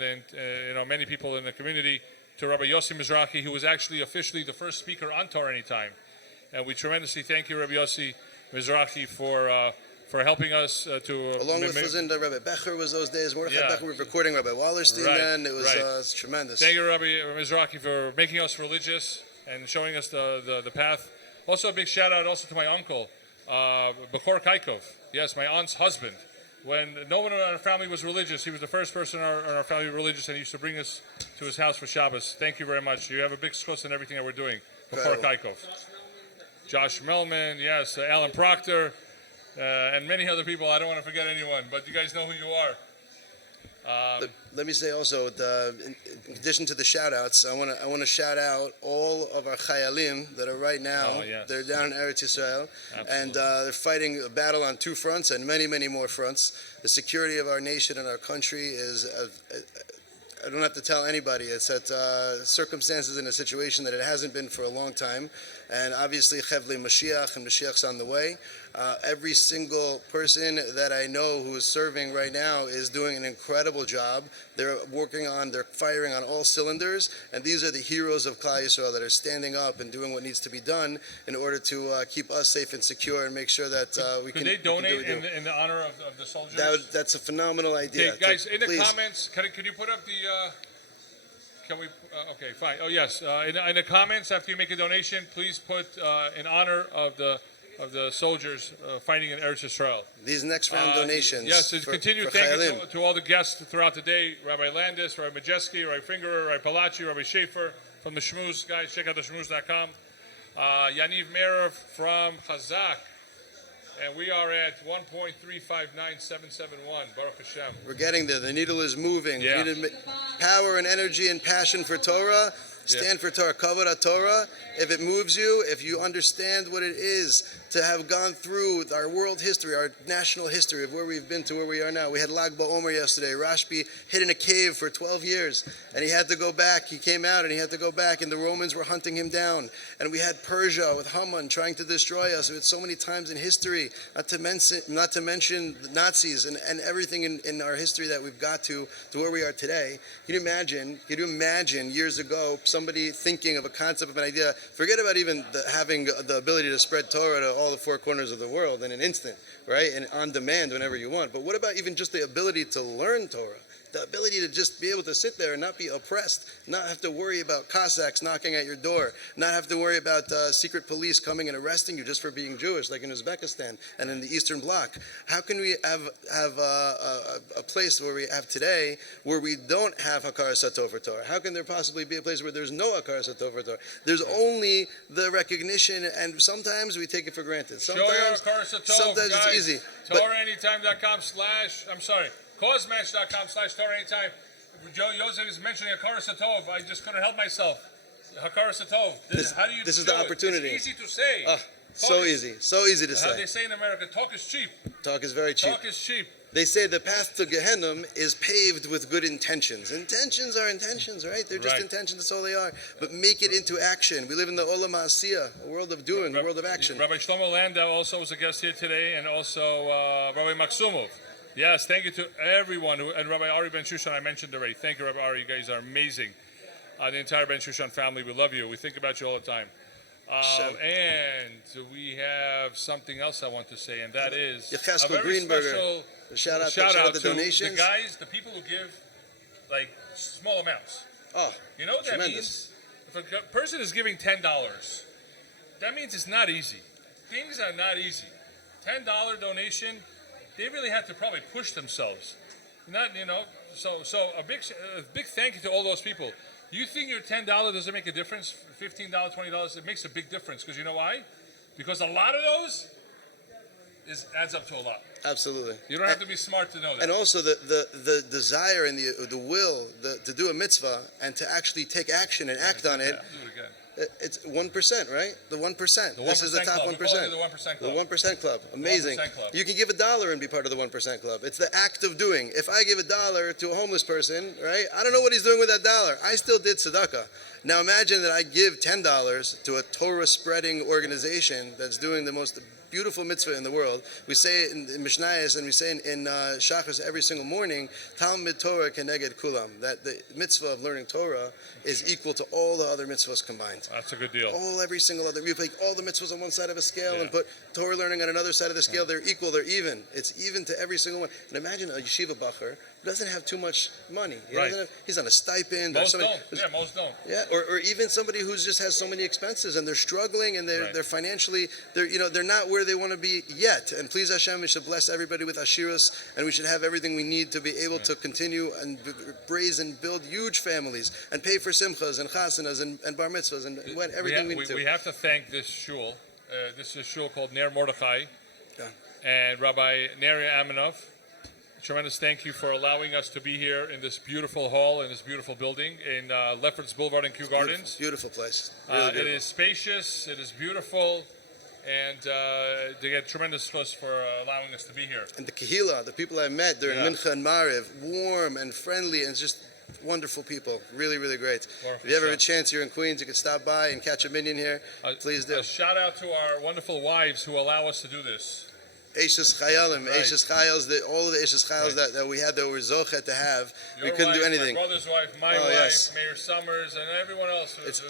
many people in the community, to Rabbi Yossi Mizrahi, who was actually officially the first speaker on TorahAnytime. And we tremendously thank you, Rabbi Yossi Mizrahi, for helping us to... Along with Fazinda, Rabbi Becher was those days. Mordechai Becher was recording Rabbi Wallerstein then. It was tremendous. Thank you, Rabbi Mizrahi, for making us religious. and showing us the path. Also, a big shout out also to my uncle, Bakor Kaikov. Yes, my aunt's husband. When no one in our family was religious, he was the first person in our family religious, and he used to bring us to his house for Shabbos. Thank you very much. You have a big schus in everything that we're doing. Bakor Kaikov. Josh Melman, yes, Alan Proctor, and many other people. I don't want to forget anyone, but you guys know who you are. Let me say also, in addition to the shout-outs, I want to shout out all of our chayalim that are right now. Oh, yes. They're down in Eretz Yisrael, Absolutely. and they're fighting a battle on two fronts and many, many more fronts. The security of our nation and our country is, I don't have to tell anybody, it's at circumstances in a situation that it hasn't been for a long time. And obviously, Chevli Mashiach, and Mashiach's on the way. Every single person that I know who is serving right now is doing an incredible job. They're firing on all cylinders, and these are the heroes of Klal Yisrael that are standing up and doing what needs to be done in order to keep us safe and secure and make sure that we can. Could they donate we can do in the honor of the soldiers? That's a phenomenal idea. Okay, guys, in the Please. comments, can you put up the? Can we? Okay, fine. Oh yes, in the comments after you make a donation, please put in honor of the soldiers fighting in Eretz Yisrael. These next round donations. Yes, for continue. for Thank you Chayalim. to all the guests throughout the day: Rabbi Landis, Rabbi Majeski, Rabbi Fingerer, Rabbi Palachi, Rabbi Schaefer from the Shmooze. Guys, check out the shmooze.com. Yaniv Merer from Chazak. And we are at 1.359771. Baruch Hashem. We're getting there. The needle is moving. Yeah. We need power and energy and passion for Torah. Stand for Torah. Kavod HaTorah. If it moves you, if you understand what it is to have gone through our world history, our national history of where we've been to where we are now. We had Lag BaOmer yesterday. Rashbi hid in a cave for 12 years, and he had to go back. He came out, and he had to go back, and the Romans were hunting him down. And we had Persia with Haman trying to destroy us. We had so many times in history, not to mention the Nazis and everything in our history that we've got to where we are today. Can you imagine years ago somebody thinking of a concept of an idea? Forget about even having the ability to spread Torah to all the four corners of the world in an instant, right? And on demand whenever you want. But what about even just the ability to learn Torah? The ability to just be able to sit there and not be oppressed, not have to worry about Cossacks knocking at your door, not have to worry about secret police coming and arresting you just for being Jewish, like in Uzbekistan and in the Eastern Bloc. How can we have a place where we have today where we don't have Hakaras HaTov for Torah? How can there possibly be a place where there's no Hakaras HaTov for Torah? There's only the recognition, and sometimes we take it for granted. Sometimes Hakaras HaTov, sometimes guys. it's easy. But TorahAnytime.com/CauseMatch.com/TorahAnytime. Joe Yosef is mentioning Hakaras HaTov. I just couldn't help myself. Hakaras HaTov. How do you this is do the it? opportunity. It's easy to say. So easy to How say. they say in America, talk is cheap. Talk is very cheap. Talk is cheap. They say the path to Gehenna is paved with good intentions. Intentions are intentions, right? They're just Right. intentions, that's all they are. But make it into action. We live in the Olam HaAsiyah, a world of doing, a world of action. Rabbi Shlomo Landau also was a guest here today, and also Rabbi Maksumov. Yes, thank you to everyone, and Rabbi Ari Ben Shushan, I mentioned already. Thank you, Rabbi Ari. You guys are amazing. The entire Ben Shushan family, we love you. We think about you all the time. And we have something else I want to say, and that is a Yecheskel very Greenberger. special Shout out to the donations. the guys, the people who give like small amounts. Oh, you know what that tremendous. means? If a person is giving $10, that means it's not easy. Things are not easy. $10 donation, they really have to probably push themselves. So a big thank you to all those people. You think your $10 doesn't make a difference? $15, $20, it makes a big difference. Because you know why? Because a lot of those adds up to a lot. Absolutely. You don't have to be smart to know that. And also the desire and the will to do a mitzvah and to actually take action and act on it. Do it again. It's 1%, right? The 1%. This is the 1% top club. 1%. We call it the 1% club. The 1% club. Amazing. 1% club. You can give $1 and be part of the 1% club. It's the act of doing. If I give $1 to a homeless person, right? I don't know what he's doing with that $1. I still did tzedakah. Now imagine that I give $10 to a Torah spreading organization that's doing the most beautiful mitzvah in the world. We say it in Mishnayos and we say in Shachas every single morning, Talmud Torah keneged kulam, that the mitzvah of learning Torah is equal to all the other mitzvahs combined. That's a good deal. Every single other. You take all the mitzvahs on one side of a scale and put Torah learning on another side of the scale. They're equal. They're even. It's even to every single one. And imagine a yeshiva bacher who doesn't have too much money. Right. He's on a stipend. Or Most somebody don't. Yeah, most don't. Yeah, or even somebody who's just has so many expenses and they're struggling and they're financially they're not where they want to be yet. And please Hashem, we should bless everybody with Ashirus, and we should have everything we need to be able to continue and raise and build huge families and pay for simchas and chasanas and bar mitzvahs and everything we need to. We have to thank this shul. This is a shul called Ner Mordechai, and Rabbi Neri Aminov. Tremendous thank you for allowing us to be here in this beautiful hall, in this beautiful building in Lefferts Boulevard and Kew Gardens. Beautiful place. Really beautiful. It is spacious, it is beautiful, and they get tremendous fuss for allowing us to be here. And the Kehila, the people I met during Mincha and Mariv, warm and friendly and just wonderful people. Really, really great. If you ever have a chance here in Queens, you can stop by and catch a minion here. Please do. A shout out to our wonderful wives who allow us to do this. Eishes Chayalim, Eishes Chayals, all of the Eishes Chayals that we had that were Zochet to have, we couldn't do anything. My brother's wife, my wife, Mayor Summers, and everyone else who's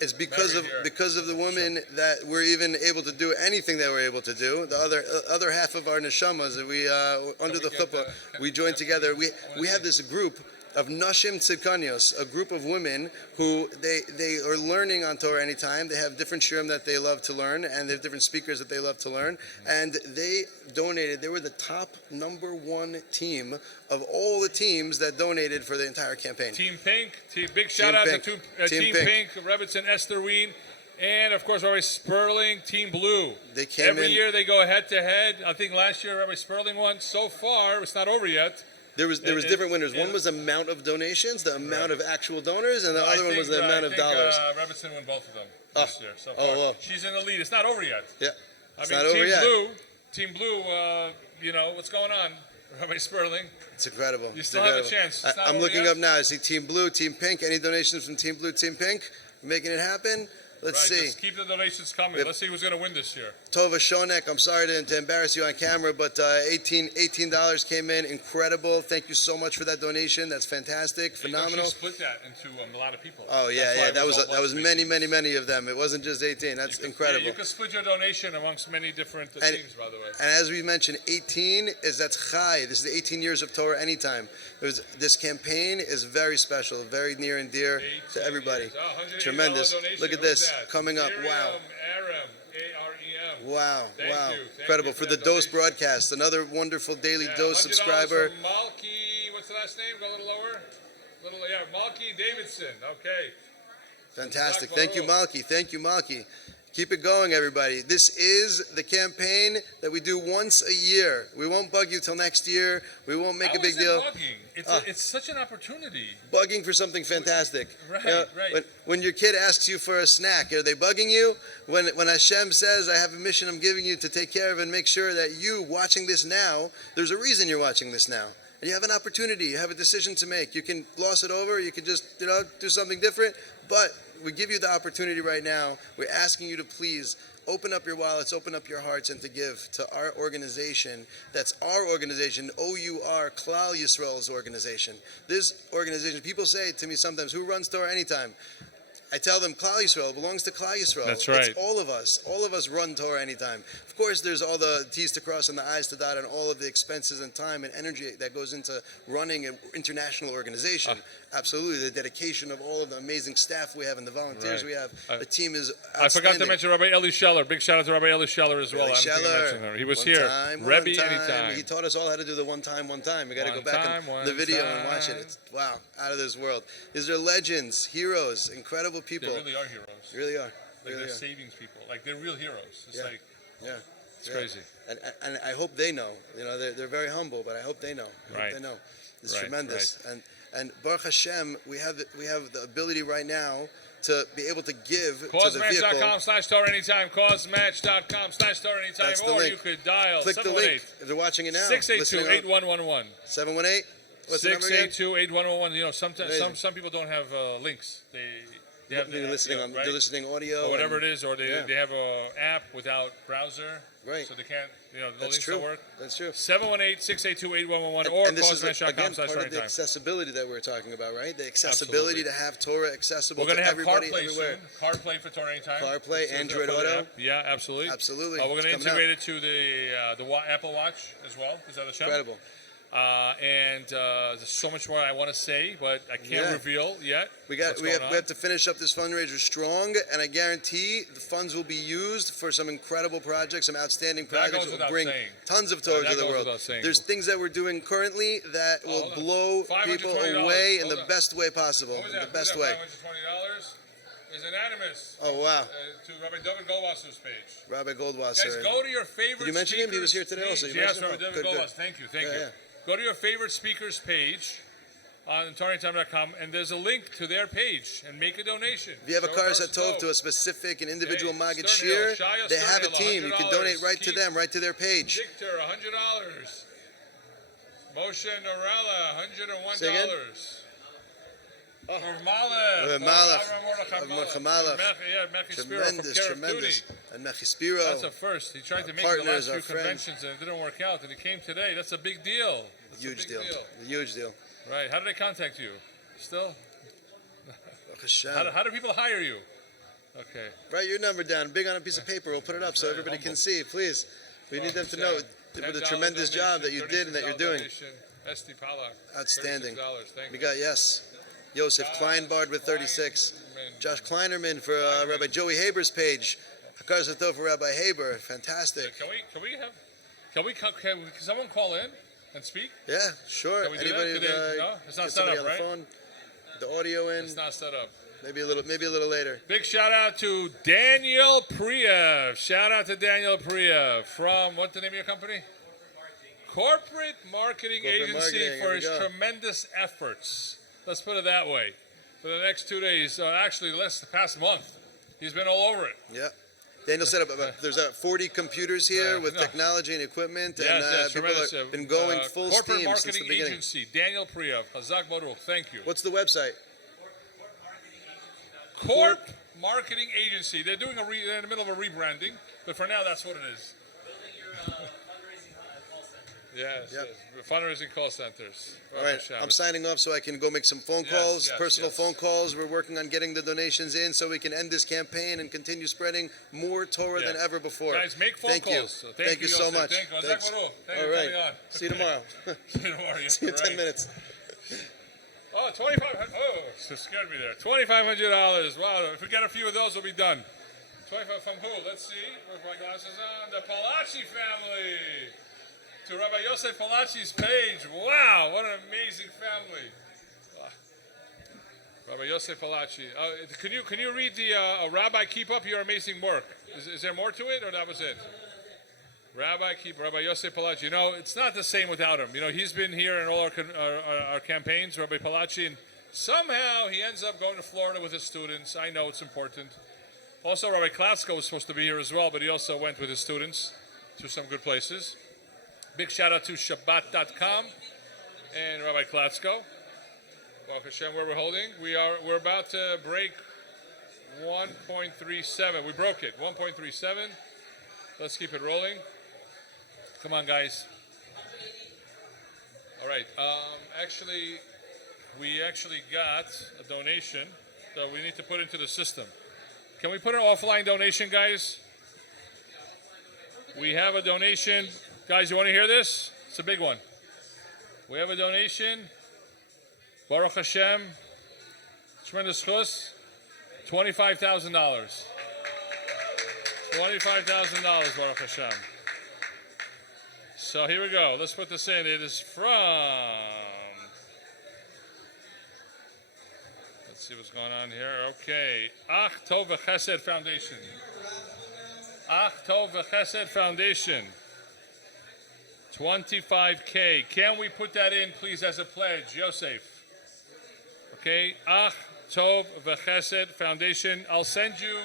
it's because of the women that we're even able to do anything that we're able to do. The other half of our neshamas, we under the chuppah, we joined together. We have this group of Nashim Tzidkanios, a group of women who they are learning on Torah Anytime. They have different shirim that they love to learn, and they have different speakers that they love to learn. And they donated. They were the top #1 team of all the teams that donated for the entire campaign. Team Pink, big shout out to Team Pink, Rebbitzin, Esther Ween, and of course Rabbi Sperling, Team Blue. They came every year. They go head to head. I think last year Rabbi Sperling won. So far, it's not over yet. There was different winners. One was the amount of donations, the amount of actual donors, and the other one was the amount of dollars. Rebbitzin won both of them this year. So far. Well. She's in the lead. It's not over yet. Yeah, it's not over yet. Team Blue, what's going on, Rabbi Sperling? It's incredible. You still have a chance. I'm looking up now. I see Team Blue, Team Pink. Any donations from Team Blue, Team Pink? We're making it happen. Let's see. Just keep the donations coming. Let's see who's going to win this year. Tova Shonek, I'm sorry to embarrass you on camera, but $18 came in. Incredible. Thank you so much for that donation. That's fantastic. Phenomenal. You split that into a lot of people. Oh, yeah. That was many of them. It wasn't just 18. That's incredible. You can split your donation amongst many different teams, by the way. And as we mentioned, 18 that's Chai. This is the 18 years of Torah Anytime. This campaign is very special, very near and dear to everybody. Tremendous. Look at this. Coming up, wow. AREM. Wow. Incredible. For the Dose broadcast, another wonderful daily Dose subscriber. Malky, what's the last name? Go a little lower. Malky Davidson. Okay. Fantastic. Thank you, Malky. Keep it going, everybody. This is the campaign that we do once a year. We won't bug you till next year. We won't make a big deal. Bugging? It's such an opportunity. Bugging for something fantastic. Right. When your kid asks you for a snack, are they bugging you? When Hashem says, I have a mission I'm giving you to take care of and make sure that you watching this now, there's a reason you're watching this now. And you have an opportunity. You have a decision to make. You can gloss it over. You can just, do something different. But we give you the opportunity right now. We're asking you to please open up your wallets, open up your hearts, and to give to our organization. That's our organization, OUR, Klal Yisrael's organization. This organization, people say to me sometimes, who runs Torah Anytime? I tell them Klal Yisrael belongs to Klal Yisrael. That's right. It's all of us. All of us run Torah Anytime. Of course, there's all the T's to cross and the I's to dot and all of the expenses and time and energy that goes into running an international organization. Absolutely. The dedication of all of the amazing staff we have and the volunteers we have. The team is outstanding. I forgot to mention Rabbi Eli Scheller. Big shout out to Rabbi Eli Scheller as well. He was here. Rebbe Anytime. He taught us all how to do the one time. We got to go back in the video and watch it. It's, wow, out of this world. These are legends, heroes, incredible people. They really are heroes. Really are. They're savings people. Like, they're real heroes. It's it's crazy. And I hope they know. They're very humble, but I hope they know. I hope they know. It's tremendous. And Baruch Hashem, we have the ability right now to be able to give to the vehicle. CauseMatch.com/TorahAnytime. CauseMatch.com/TorahAnytime. Or you could dial. Click the link if they're watching it now. 682-8111. 718. What's the number again? 682-8111. Some people don't have links. They're listening audio or whatever it is, or they have an app without browser, so they can't. The links don't work. That's true. 718-682-8111 or and this is again part of the CauseMatch.com/TorahAnytime. accessibility that we're talking about, right? The accessibility to have Torah accessible to everybody CarPlay everywhere. Soon. CarPlay for Torah Anytime. CarPlay, Android Auto. Yeah, absolutely. Absolutely. We're going to integrate it to the Apple Watch as well. Is that a show? Incredible. And there's so much more I want to say, but I can't reveal yet. We have to finish up this fundraiser strong, and I guarantee the funds will be used for some incredible projects, some outstanding projects that will bring tons of Torah to the world. There's things that we're doing currently that will blow people away in the best way possible. In the best way. $520 is anonymous. Oh wow! To Rabbi David Goldwasser's page. Rabbi Goldwasser. Guys, go to your favorite. Did you mention him? He was here today also. Yes, Rabbi David Goldwasser. Thank you. Go to your favorite speaker's page on TorahAnytime.com, and there's a link to their page, and make a donation. If you have a Karas HaTov to a specific and individual Maggid Shir, they have a team. You can donate right to them, right to their page. Victor, $100. Moshe Norella, $101. Say again? Tremendous. And Mechispiro. That's a first. He tried to make the last few conventions and it didn't work out, and he came today. That's a big deal. Huge deal. Huge deal. Right. How did they contact you? Still? How do people hire you? Okay. Write your number down, big on a piece of paper. We'll put it up so everybody can see, please. We need them to know the tremendous job that you did and that you're doing. Outstanding. We got Yosef Kleinbard with 36. Josh Kleinerman for Rabbi Joey Haber's page. Karas HaTov for Rabbi Haber. Fantastic. Can someone call in and speak? Yeah, sure. Can we do Anybody? that? No, it's not get set somebody up, on right? the phone. The audio in. It's not set up. Maybe a little later. Big shout out to Daniel Priev. Shout out to Daniel Priev from, what's the name of your company? Corporate Marketing Agency for his tremendous efforts. Let's put it that way. For the next 2 days, actually the past month, he's been all over it. Yeah. Daniel set up there's 40 computers here with technology and equipment, and people have been going full steam since the beginning. Corporate Marketing Agency, Daniel Priev. Hazak Baruch, thank you. What's the website? Corp Marketing Agency. They're doing they're in the middle of a rebranding, but for now, that's what it is. Yes, fundraising call centers. All right, I'm signing off so I can go make some phone calls, personal phone calls. We're working on getting the donations in so we can end this campaign and continue spreading more Torah than ever before. Guys, make phone calls. Thank you so much. Thanks. All right. See you tomorrow. See you tomorrow. See you in 10 minutes. Oh, $2,500. Oh, it scared me there. $2,500. Wow, if we get a few of those, we'll be done. 25 from who? Let's see. With my glasses on. The Palachi family. To Rabbi Yosef Palachi's page. Wow, what an amazing family. Wow. Rabbi Yosef Palachi. Can you read the Rabbi, keep up your amazing work? Is there more to it, or that was it? Rabbi Yosef Palachi. You know, it's not the same without him. You know, he's been here in all our campaigns, Rabbi Palachi, and somehow he ends up going to Florida with his students. I know it's important. Also, Rabbi Klatsko was supposed to be here as well, but he also went with his students to some good places. Big shout out to Shabbat.com and Rabbi Klatsko. Baruch Hashem, where we're holding. We're about to break 1.37. We broke it. 1.37. Let's keep it rolling. Come on, guys. All right. We actually got a donation that we need to put into the system. Can we put an offline donation, guys? We have a donation. Guys, you want to hear this? It's a big one. We have a donation. Baruch Hashem. Tremendous chus. $25,000. $25,000, Baruch Hashem. So here we go. Let's put this in. It is from... Let's see what's going on here. Okay. Ach Tov V'Chesed Foundation. Ach Tov V'Chesed Foundation. $25K. Can we put that in, please, as a pledge? Yosef. Okay. Ach Tov V'Chesed Foundation. I'll send you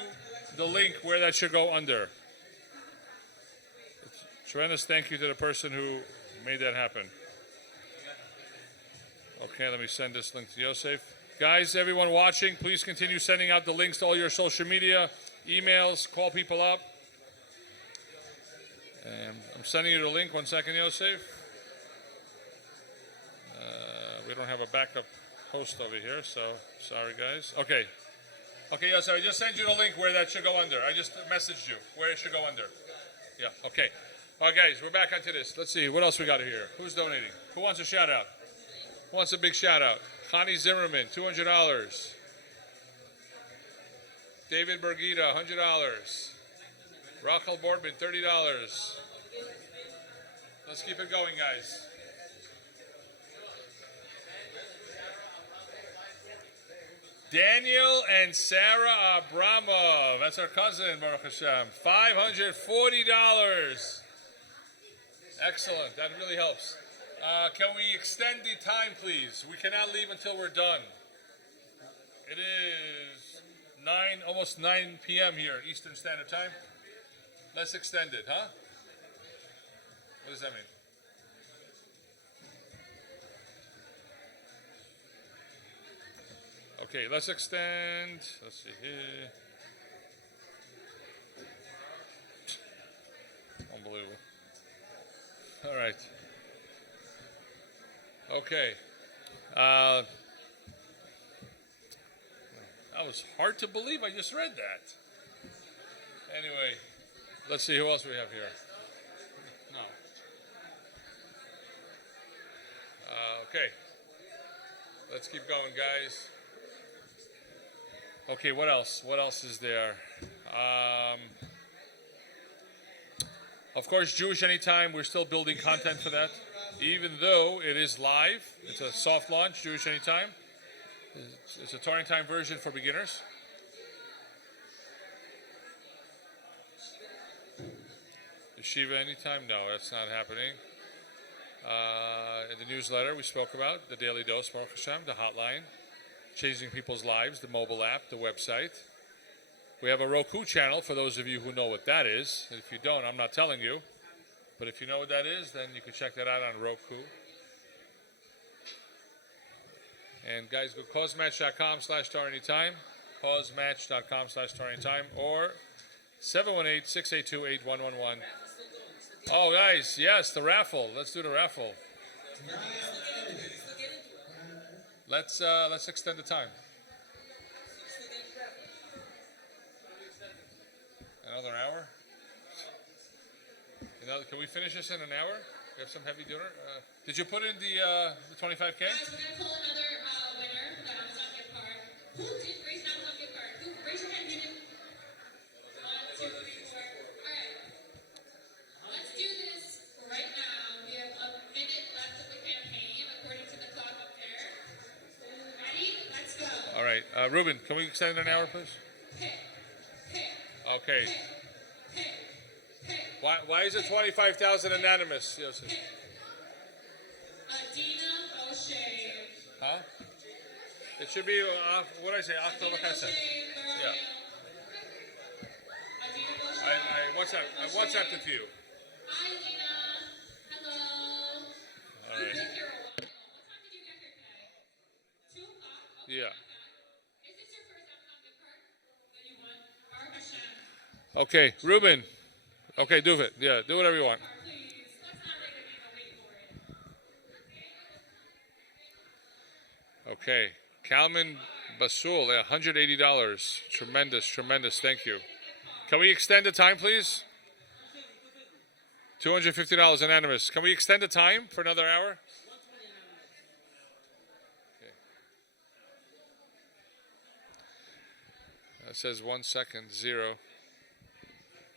the link where that should go under. Tremendous thank you to the person who made that happen. Okay, let me send this link to Yosef. Guys, everyone watching, please continue sending out the links to all your social media, emails, call people up. And I'm sending you the link. 1 second, Yosef. We don't have a backup host over here, so sorry, guys. Okay. Okay, Yosef, I just sent you the link where that should go under. I just messaged you where it should go under. Yeah, okay. All right, guys, we're back onto this. Let's see, what else we got here? Who's donating? Who wants a shout out? Who wants a big shout out? Connie Zimmerman, $200. David Bergita, $100. Rachel Boardman, $30. Let's keep it going, guys. Daniel and Sarah Abramov, that's our cousin, Baruch Hashem, $540. Excellent, that really helps. Can we extend the time, please? We cannot leave until we're done. It is almost 9 p.m. here, Eastern Standard Time. Let's extend it, huh? What does that mean? Okay, let's extend. Let's see here. Unbelievable. All right. Okay. That was hard to believe. I just read that. Anyway, let's see who else we have here. No. Okay. Let's keep going, guys. Okay, what else? What else is there? Of course, Jewish Anytime, we're still building content for that. Even though it is live, it's a soft launch, Jewish Anytime. It's a TorahAnytime version for beginners. Yeshiva Anytime? No, that's not happening. In the newsletter we spoke about, the Daily Dose, Baruch Hashem, the hotline, changing people's lives, the mobile app, the website. We have a Roku channel for those of you who know what that is. If you don't, I'm not telling you. But if you know what that is, then you can check that out on Roku. And guys, go causematch.com/TorahAnytime, causematch.com/TorahAnytime, or 718-682-8111. Oh, guys, yes, the raffle. Let's do the raffle. Let's extend the time. Another hour? Can we finish this in an hour? We have some heavy dinner. Did you put in the 25K? Guys, we're going to pull another winner for the Amazon gift card. Who did raise an Amazon gift card? Who? Raise your hand, Newman. 1, 2, 3, 4. All right. Let's do this right now. We have a minute left of the campaign, according to the clock up there. Ready? Let's go. All right. Ruben, can we extend it an hour, please? Okay. Why is it 25,000 anonymous, Yosef? Adina O'Shea. Huh? It should be, what did I say? October Chesed. Yeah. I WhatsApped it to you. Hi, Adina. Hello. All right. What time did you get here today? 2 o'clock? Okay. Yeah. Is this your first Amazon gift card that you won? Baruch Hashem. Okay, Ruben. Okay, do it. Yeah, do whatever you want. Okay, Kalman Basul, $180. Tremendous. Thank you. Can we extend the time, please? $250 anonymous. Can we extend the time for another hour? Okay. That says 1 second, 0.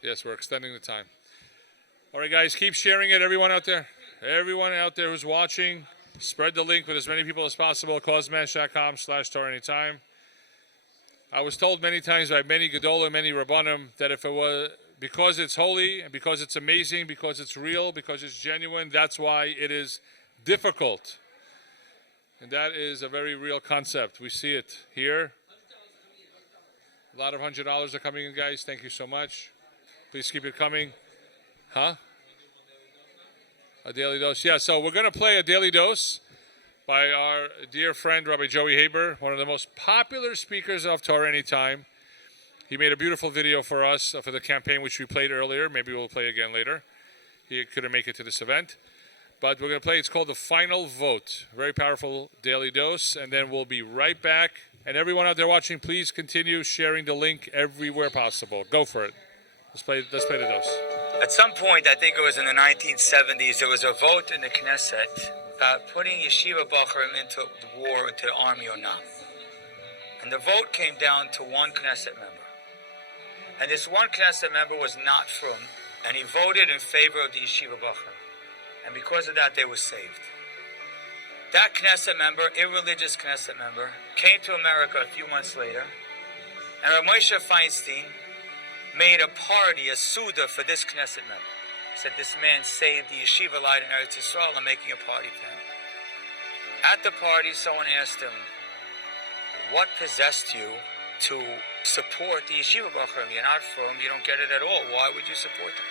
Yes, we're extending the time. All right, guys, keep sharing it. Everyone out there who's watching, spread the link with as many people as possible. causematch.com/TorahAnytime. I was told many times by many Gedolim, many Rabbanim, that if it was because it's holy and because it's amazing, because it's real, because it's genuine, that's why it is difficult. And that is a very real concept. We see it here. A lot of $100 are coming in, guys. Thank you so much. Please keep it coming. Huh? A daily dose. Yeah, so we're going to play a daily dose by our dear friend, Rabbi Joey Haber, one of the most popular speakers of Torah Anytime. He made a beautiful video for us for the campaign, which we played earlier. Maybe we'll play again later. He couldn't make it to this event. But we're going to play, it's called The Final Vote. Very powerful daily dose. And then we'll be right back. And everyone out there watching, please continue sharing the link everywhere possible. Go for it. Let's play the dose. At some point, I think it was in the 1970s, there was a vote in the Knesset about putting yeshiva bachurim into the war, into the army or not. And the vote came down to one Knesset member. And this one Knesset member was not from, and he voted in favor of the yeshiva bachurim. And because of that, they were saved. That Knesset member, irreligious Knesset member, came to America a few months later, and Rav Moshe Feinstein made a party, a Suda, for this Knesset member. He said, this man saved the yeshiva light in Eretz Yisrael. I'm making a party for him. At the party, someone asked him, what possessed you to support the yeshiva bachurim? You're not from, you don't get it at all. Why would you support them?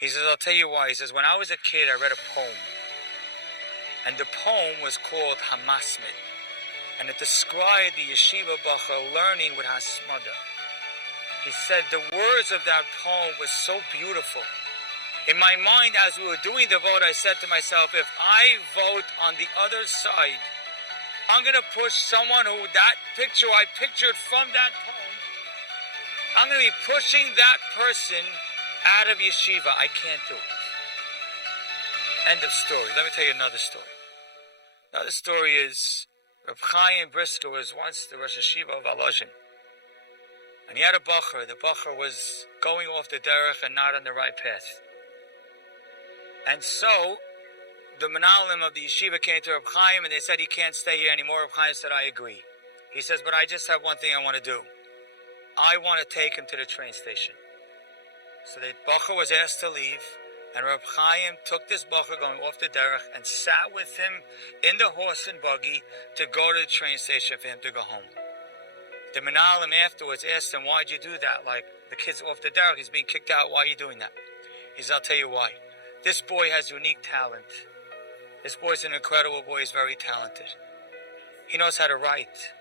He says, I'll tell you why. He says, when I was a kid, I read a poem. And the poem was called Hamasmid. And it described the yeshiva bachur learning with Hasmada. He said the words of that poem was so beautiful. In my mind, as we were doing the vote, I said to myself, if I vote on the other side, I'm going to push someone who that picture I pictured from that poem, I'm going to be pushing that person out of yeshiva. I can't do it. End of story. Let me tell you another story. Another story is Reb Chaim Brisker was once the Rosh Yeshiva of Alozhin. And he had a bacher. The bacher was going off the derech and not on the right path. And so the Menalim of the yeshiva came to Reb Chaim and they said he can't stay here anymore. Reb Chaim said, I agree. He says, but I just have one thing I want to do. I want to take him to the train station. So the bacher was asked to leave. And Reb Chaim took this bacher going off the derech and sat with him in the horse and buggy to go to the train station for him to go home. The Menalim afterwards asked him, why'd you do that? Like, the kid's off the derech, he's being kicked out, why are you doing that? He says, I'll tell you why. This boy has unique talent. This boy's an incredible boy, he's very talented. He knows how to write.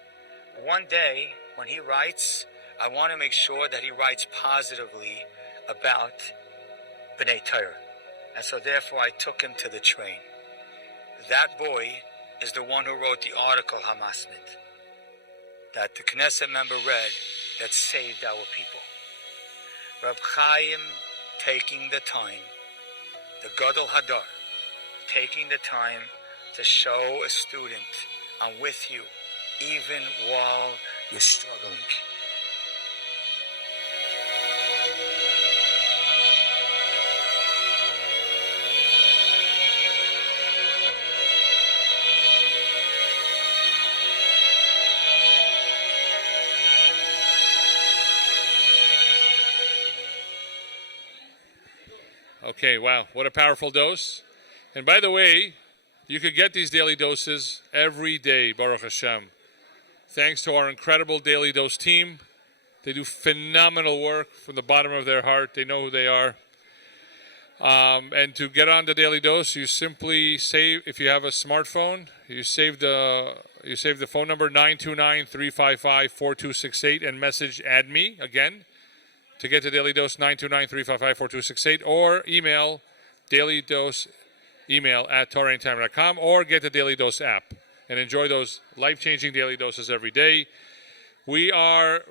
One day, when he writes, I want to make sure that he writes positively about B'nai Torah. And so therefore I took him to the train. That boy is the one who wrote the article Hamasmid that the Knesset member read that saved our people. Reb Chaim taking the time, the Gadol Hadar, taking the time to show a student, I'm with you, even while you're struggling. Okay, wow, what a powerful dose. And by the way, you could get these daily doses every day, Baruch Hashem. Thanks to our incredible Daily Dose team. They do phenomenal work from the bottom of their heart. They know who they are. And to get on the Daily Dose, you simply save, if you have a smartphone, you save the phone number 929-355-4268 and message add me again. To get the Daily Dose, 929-355-4268, or email dailydose@TorahAnytime.com, or get the Daily Dose app and enjoy those life-changing daily doses every day. We are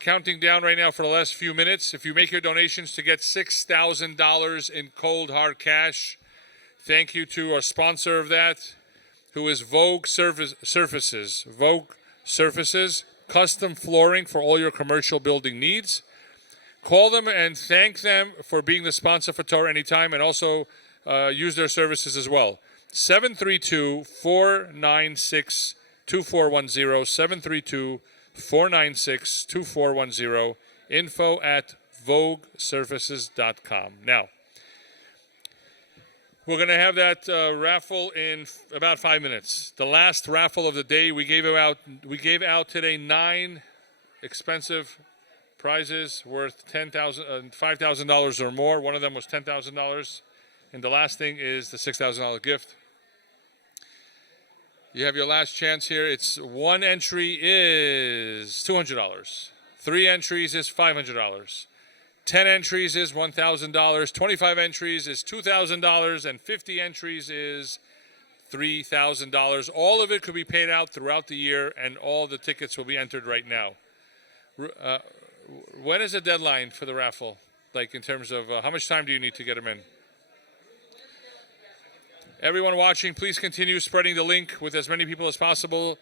counting down right now for the last few minutes. If you make your donations to get $6,000 in cold hard cash, thank you to our sponsor of that, who is Vogue Surfaces. Vogue Surfaces. Custom flooring for all your commercial building needs. Call them and thank them for being the sponsor for Torah Anytime, and also use their services as well. 732-496-2410, 732-496-2410, info@voguesurfaces.com. Now, we're going to have that raffle in about 5 minutes. The last raffle of the day, we gave out today 9 expensive prizes worth $5,000 or more. One of them was $10,000, and the last thing is the $6,000 gift. You have your last chance here. It's one entry is $200. 3 entries is $500. 10 entries is $1,000, 25 entries is $2,000, and 50 entries is $3,000. All of it could be paid out throughout the year, and all the tickets will be entered right now. When is the deadline for the raffle? Like in terms of how much time do you need to get them in? Everyone watching, please continue spreading the link with as many people as possible.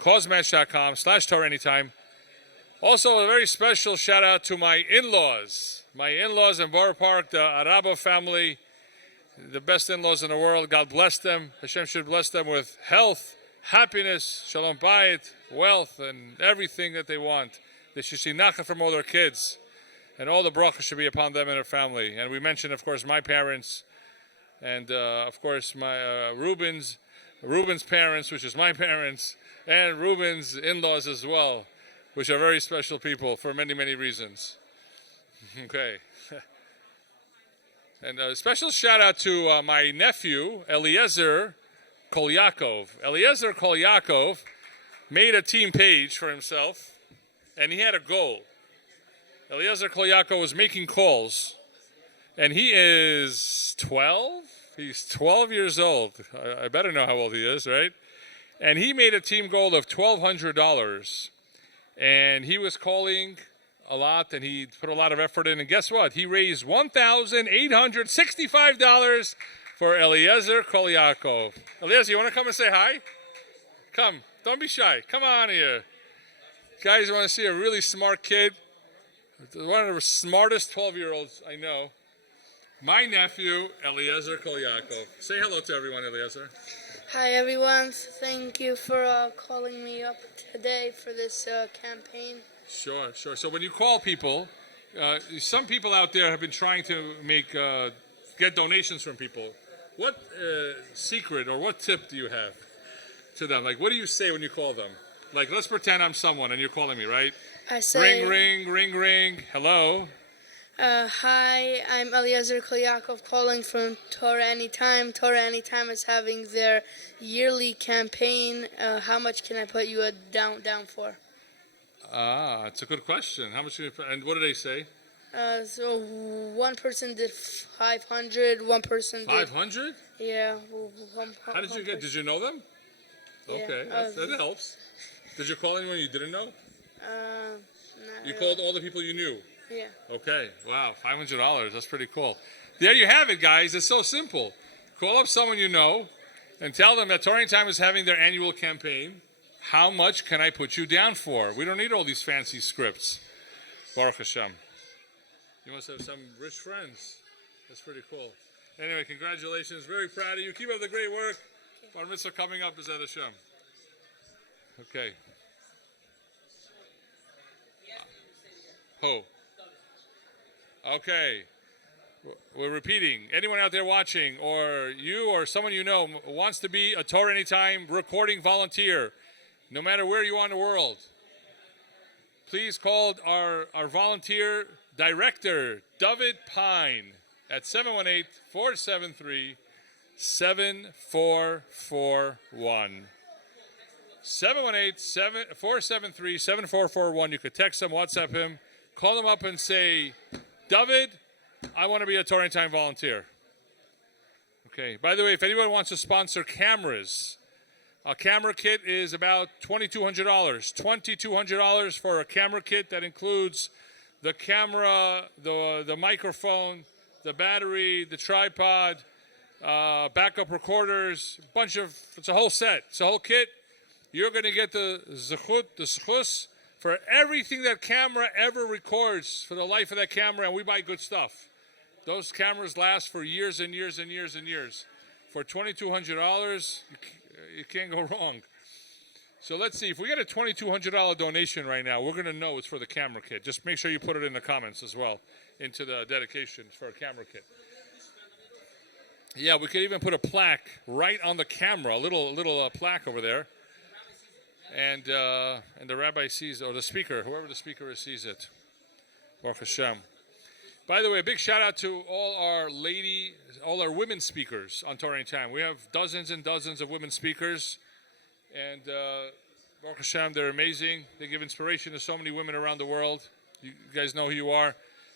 Causematch.com/TorahAnytime. Also, a very special shout out to my in-laws. My in-laws in Borough Park, the Arabo family, the best in-laws in the world. God bless them. Hashem should bless them with health, happiness, shalom bayit, wealth, and everything that they want. They should see nacha from all their kids. And all the bracha should be upon them and their family. And we mentioned, of course, my parents. And, of course, my Reuben's parents, which is my parents. And Reuben's in-laws as well, which are very special people for many, many reasons. Okay. And a special shout out to my nephew, Eliezer Kolyakov. Eliezer Kolyakov made a team page for himself, and he had a goal. Eliezer Kolyakov was making calls, and he is 12? He's 12 years old. I better know how old he is, right? And he made a team goal of $1,200. And he was calling a lot, and he put a lot of effort in. And guess what? He raised $1,865 for Eliezer Kolyakov. Eliezer, you want to come and say hi? Come. Don't be shy. Come on here. Guys, want to see a really smart kid? One of the smartest 12-year-olds I know. My nephew, Eliezer Kolyakov. Say hello to everyone, Eliezer. Hi everyone, thank you for calling me up today for this campaign. Sure. So when you call people, some people out there have been trying to get donations from people. What secret or what tip do you have to them? Like, what do you say when you call them? Like, let's pretend I'm someone and you're calling me, right? I say, ring, hello. Hi, I'm Eliezer Kolyakov calling from TorahAnytime. TorahAnytime is having their yearly campaign. How much can I put you down for? It's a good question. How much? And what do they say? So one person did 500. One person did 500. Yeah. How did you get? Did you know them? Yeah. Okay, that helps. Did you call anyone you didn't know? You called all the people you knew. Yeah. Okay. Wow. $500. That's pretty cool. There you have it, guys. It's so simple. Call up someone you know and tell them that TorahAnytime is having their annual campaign. How much can I put you down for? We don't need all these fancy scripts. Baruch Hashem. You must have some rich friends. That's pretty cool. Anyway, congratulations. Very proud of you. Keep up the great work. Bar mitzvah coming up is Hashem. Okay. Who? Okay. We're repeating. Anyone out there watching, or you or someone you know wants to be a TorahAnytime recording volunteer, no matter where you are in the world, please call our volunteer director, David Pine, at 718-473-7441. 718-473-7441. You could text him, WhatsApp him, call him up and say, David, I want to be a TorahAnytime volunteer. Okay. By the way, if anyone wants to sponsor cameras, a camera kit is about $2,200. $2,200 for a camera kit that includes the camera, the microphone, the battery, the tripod, backup recorders, it's a whole set. It's a whole kit. You're going to get the zechus for everything that camera ever records for the life of that camera, and we buy good stuff. Those cameras last for years and years and years and years. For $2,200, you can't go wrong. So let's see. If we get a $2,200 donation right now, we're going to know it's for the camera kit. Just make sure you put it in the comments as well, into the dedications for a camera kit. Yeah, we could even put a plaque right on the camera, a little plaque over there. And the rabbi sees, or the speaker, whoever the speaker is, sees it. Baruch Hashem. By the way, a big shout out to all our women speakers on TorahAnytime. We have dozens and dozens of women speakers, and Baruch Hashem, they're amazing. They give inspiration to so many women around the world. You guys know who you are.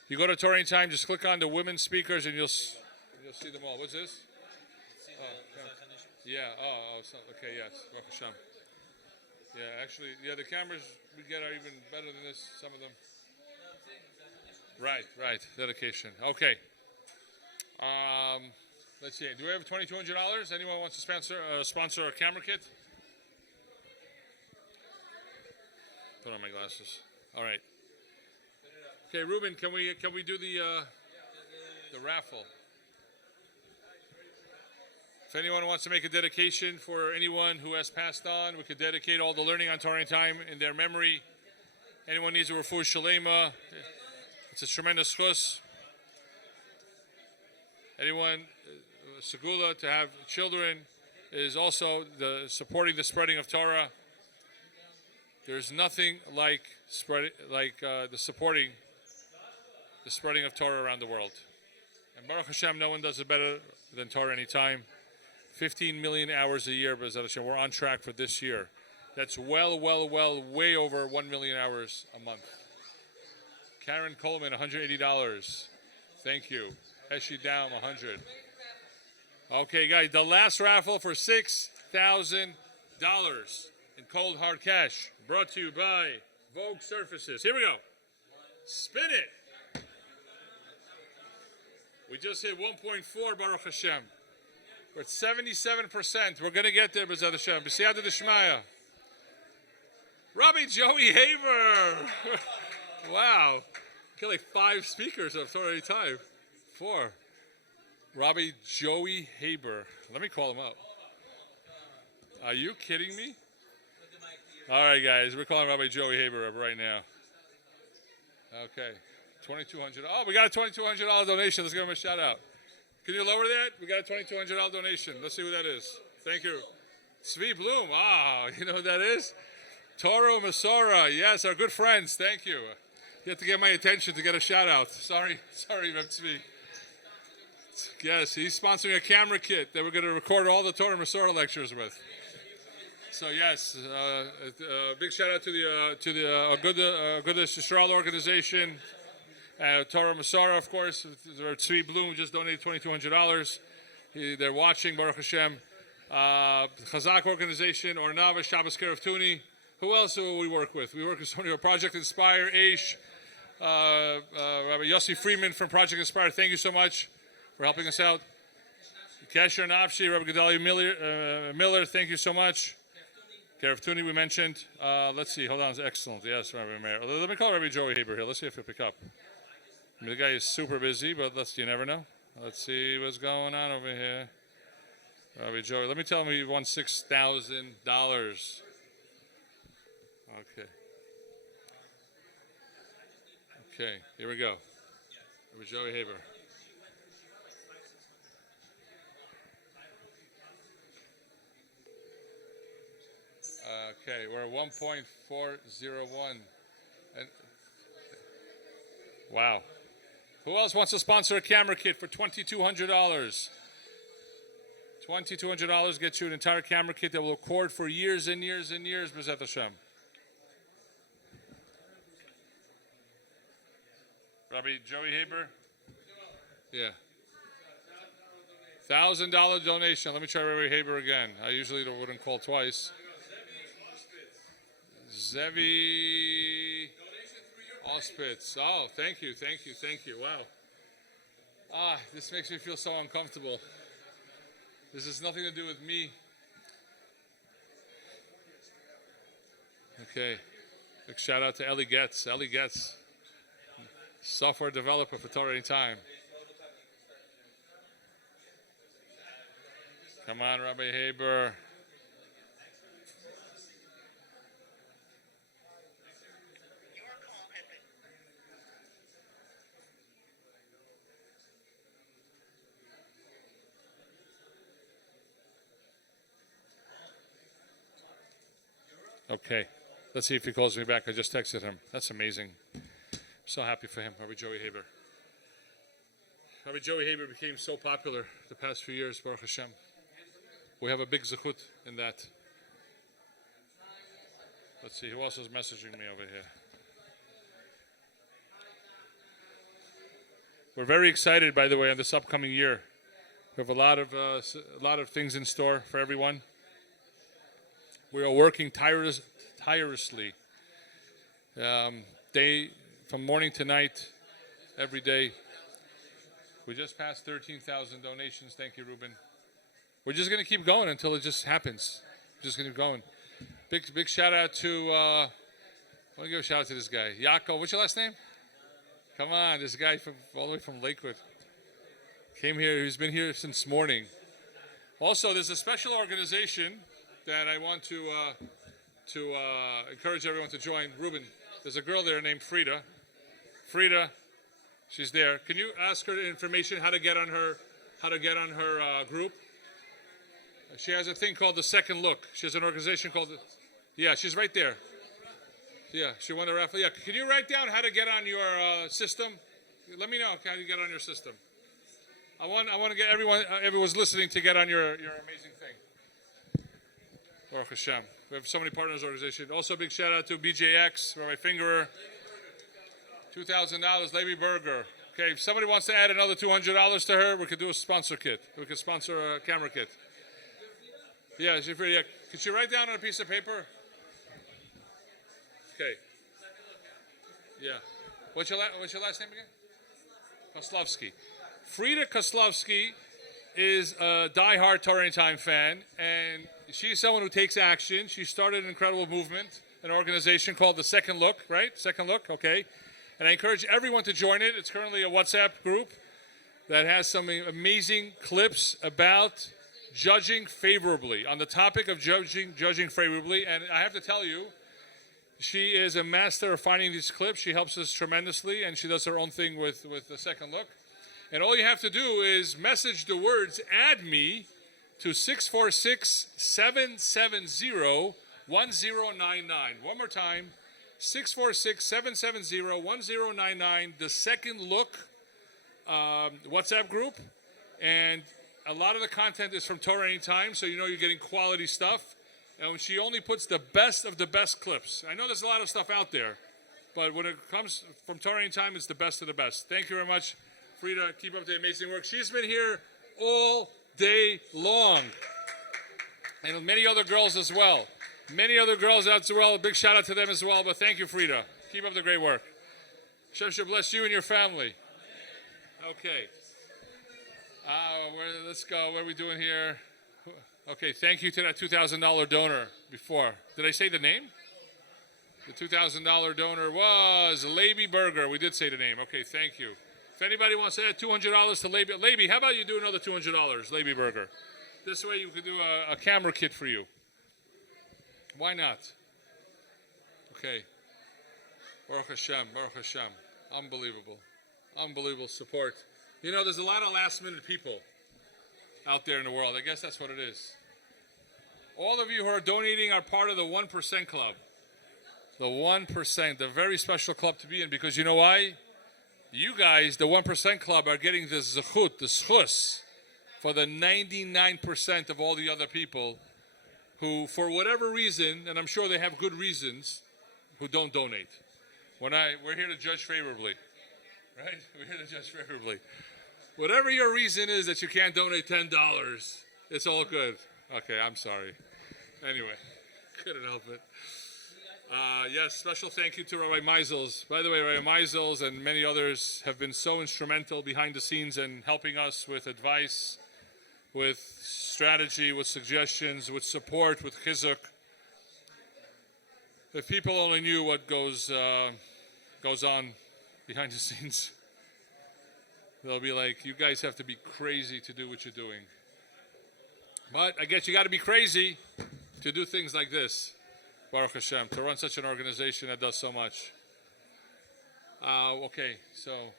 You go to TorahAnytime, just click on the women speakers, and you'll see them all. What's this? Okay, yes, Baruch Hashem. Yeah, actually, the cameras we get are even better than this, some of them. Right. Dedication. Okay. Let's see. Do we have $2,200? Anyone wants to sponsor a camera kit? Put on my glasses. All right. Okay, Ruben, can we do the raffle? If anyone wants to make a dedication for anyone who has passed on, we could dedicate all the learning on TorahAnytime in their memory. Anyone needs a refuah shalema, it's a tremendous chus. Anyone, segula, to have children is also supporting the spreading of Torah. There's nothing like the spreading of Torah around the world. And Baruch Hashem, no one does it better than TorahAnytime. 15 million hours a year, B'ezrat Hashem. We're on track for this year. That's well, way over 1 million hours a month. Karen Coleman, $180. Thank you. Heshi Down, $100. Okay, guys, the last raffle for $6,000 in cold hard cash, brought to you by Vogue Surfaces. Here we go. Spin it. We just hit 1.4, Baruch Hashem. We're at 77%. We're going to get there, B'ezrat Hashem. B'siyata d'shmaya. Rabbi Joey Haber. Wow. Got like 5 speakers of TorahAnytime. 4. Rabbi Joey Haber. Let me call him up. Are you kidding me? All right, guys. We're calling Rabbi Joey Haber up right now. Okay. $2,200. Oh, we got a $2,200 donation. Let's give him a shout out. Can you lower that? We got a $2,200 donation. Let's see who that is. Thank you. Tzvi Bloom. Ah, you know who that is? Toro Masora. Yes, our good friends. Thank you. You have to get my attention to get a shout out. Sorry, Reb Tzvi. Yes, he's sponsoring a camera kit that we're going to record all the Torah Masora lectures with. So yes, big shout out to the Agudas Yisrael organization. Torah Masara, of course, Tzvi Bloom just donated $2,200. They're watching, Baruch Hashem. Chazak organization, Ornava, Shabbos Kerev Tuni. Who else do we work with? We work with somebody with Project Inspire, Aish, Rabbi Yossi Freeman from Project Inspire. Thank you so much for helping us out. Kesher Nafshi, Rabbi Gedalia Miller, thank you so much. Kerev Tuni, we mentioned. Let's see, hold on, excellent. Yes, Rabbi Meir. Let me call Rabbi Joey Haber here. Let's see if he'll pick up. I mean, the guy is super busy, but you never know. Let's see what's going on over here. Rabbi Joey, let me tell him he won $6,000. Okay, here we go. Rabbi Joey Haber. Okay, we're at 1.401. And wow. Who else wants to sponsor a camera kit for $2,200? $2,200 gets you an entire camera kit that will record for years and years and years, B'ezrat Hashem. Rabbi Joey Haber? Yeah. $1,000 donation. Let me try Rabbi Haber again. I usually wouldn't call twice. Zevi Auspitz. Oh, thank you. Wow. This makes me feel so uncomfortable. This has nothing to do with me. Okay. Big shout out to Ellie Getz. Ellie Getz, software developer for TorahAnytime. Come on, Rabbi Haber. Okay, let's see if he calls me back. I just texted him. That's amazing. I'm so happy for him, Rabbi Joey Haber. Rabbi Joey Haber became so popular the past few years, Baruch Hashem. We have a big zechut in that. Let's see, who else is messaging me over here? We're very excited, by the way, on this upcoming year. We have a lot of things in store for everyone. We are working tirelessly, from morning to night, every day. We just passed 13,000 donations. Thank you, Ruben. We're just going to keep going until it just happens. Just going to keep going. Big shout out to, I want to give a shout out to this guy. Yaakov, what's your last name? Come on, this guy from all the way from Lakewood. Came here, he's been here since morning. Also, there's a special organization that I want to encourage everyone to join. Ruben, there's a girl there named Frida. Frida, she's there. Can you ask her information how to get on her group? She has a thing called the Second Look. She has an organization called yeah, she's right there. Yeah, she won the raffle. Yeah, can you write down how to get on your system? Let me know how to get on your system. I want to get everyone's listening to get on your amazing thing. Baruch Hashem. We have so many partners organization. Also, a big shout out to BJX, Rabbi Fingerer. $2,000, Levi Berger. Okay, if somebody wants to add another $200 to her, we could do a sponsor kit. We could sponsor a camera kit. Yeah, yeah. Could you write down on a piece of paper? Okay. Yeah. What's your last name again? Koslovsky. Frida Koslovsky is a diehard TorahAnytime fan, and she's someone who takes action. She started an incredible movement, an organization called the Second Look, right? Second Look, okay. And I encourage everyone to join it. It's currently a WhatsApp group that has some amazing clips about judging favorably, on the topic of judging favorably. And I have to tell you, she is a master of finding these clips. She helps us tremendously, and she does her own thing with the Second Look. And all you have to do is message the words "add me" to 646-770-1099. One more time, 646-770-1099, the Second Look WhatsApp group. And a lot of the content is from TorahAnytime, so you know you're getting quality stuff. And she only puts the best of the best clips. I know there's a lot of stuff out there, but when it comes from TorahAnytime, it's the best of the best. Thank you very much, Frida. Keep up the amazing work. She's been here all day long. And many other girls as well. Many other girls out as well. A big shout out to them as well. But thank you, Frida. Keep up the great work. Hashem should bless you and your family. Okay. Let's go. What are we doing here? Okay, thank you to that $2,000 donor before. Did I say the name? The $2,000 donor was Levi Berger. We did say the name. Okay, thank you. If anybody wants to add $200 to Levi, how about you do another $200, Levi Berger? This way you could do a camera kit for you. Why not? Okay. Baruch Hashem, Baruch Hashem. Unbelievable. Unbelievable support. You know, there's a lot of last-minute people out there in the world. I guess that's what it is. All of you who are donating are part of the 1% club. The 1%, the very special club to be in, because you know why? You guys, the 1% club, are getting the zechut, the schus, for the 99% of all the other people who, for whatever reason, and I'm sure they have good reasons, who don't donate. We're here to judge favorably, right? We're here to judge favorably. Whatever your reason is that you can't donate $10, it's all good. Okay, I'm sorry. Anyway, couldn't help it. Yes, special thank you to Rabbi Meisels. By the way, Rabbi Meisels and many others have been so instrumental behind the scenes in helping us with advice, with strategy, with suggestions, with support, with chizuk. If people only knew what goes on behind the scenes, they'll be like, you guys have to be crazy to do what you're doing. But I guess you got to be crazy to do things like this. Baruch Hashem, to run such an organization that does so much. Okay, so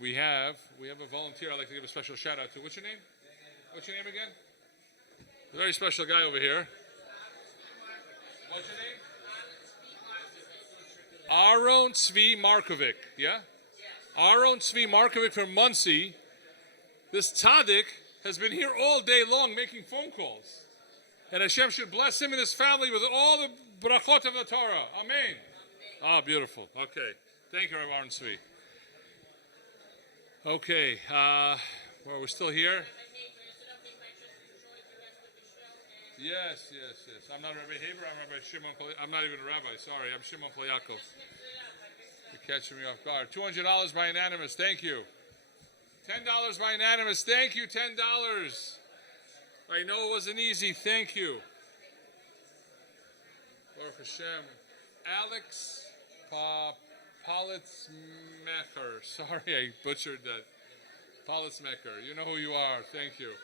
we have a volunteer I'd like to give a special shout out to. What's your name? What's your name again? A very special guy over here. What's your name? Aaron Tzvi Markovic, yeah? Aaron Tzvi Markovic from Muncie. This tzaddik has been here all day long making phone calls. And Hashem should bless him and his family with all the brachot of the Torah. Amen. Ah, beautiful. Okay. Thank you, Rabbi Aaron Tzvi. Okay. Well, we're still here. Yes. I'm not Rabbi Haber. I'm Rabbi Shimon. I'm not even a rabbi. Sorry. I'm Shimon Yaakov. catching me off guard. $200 by unanimous. Thank you. $10 by unanimous. Thank you. $10. I know it wasn't easy. Thank you. Baruch Hashem. Alex Politzmecher. Sorry, I butchered that. Politzmecher. You know who you are. Thank you.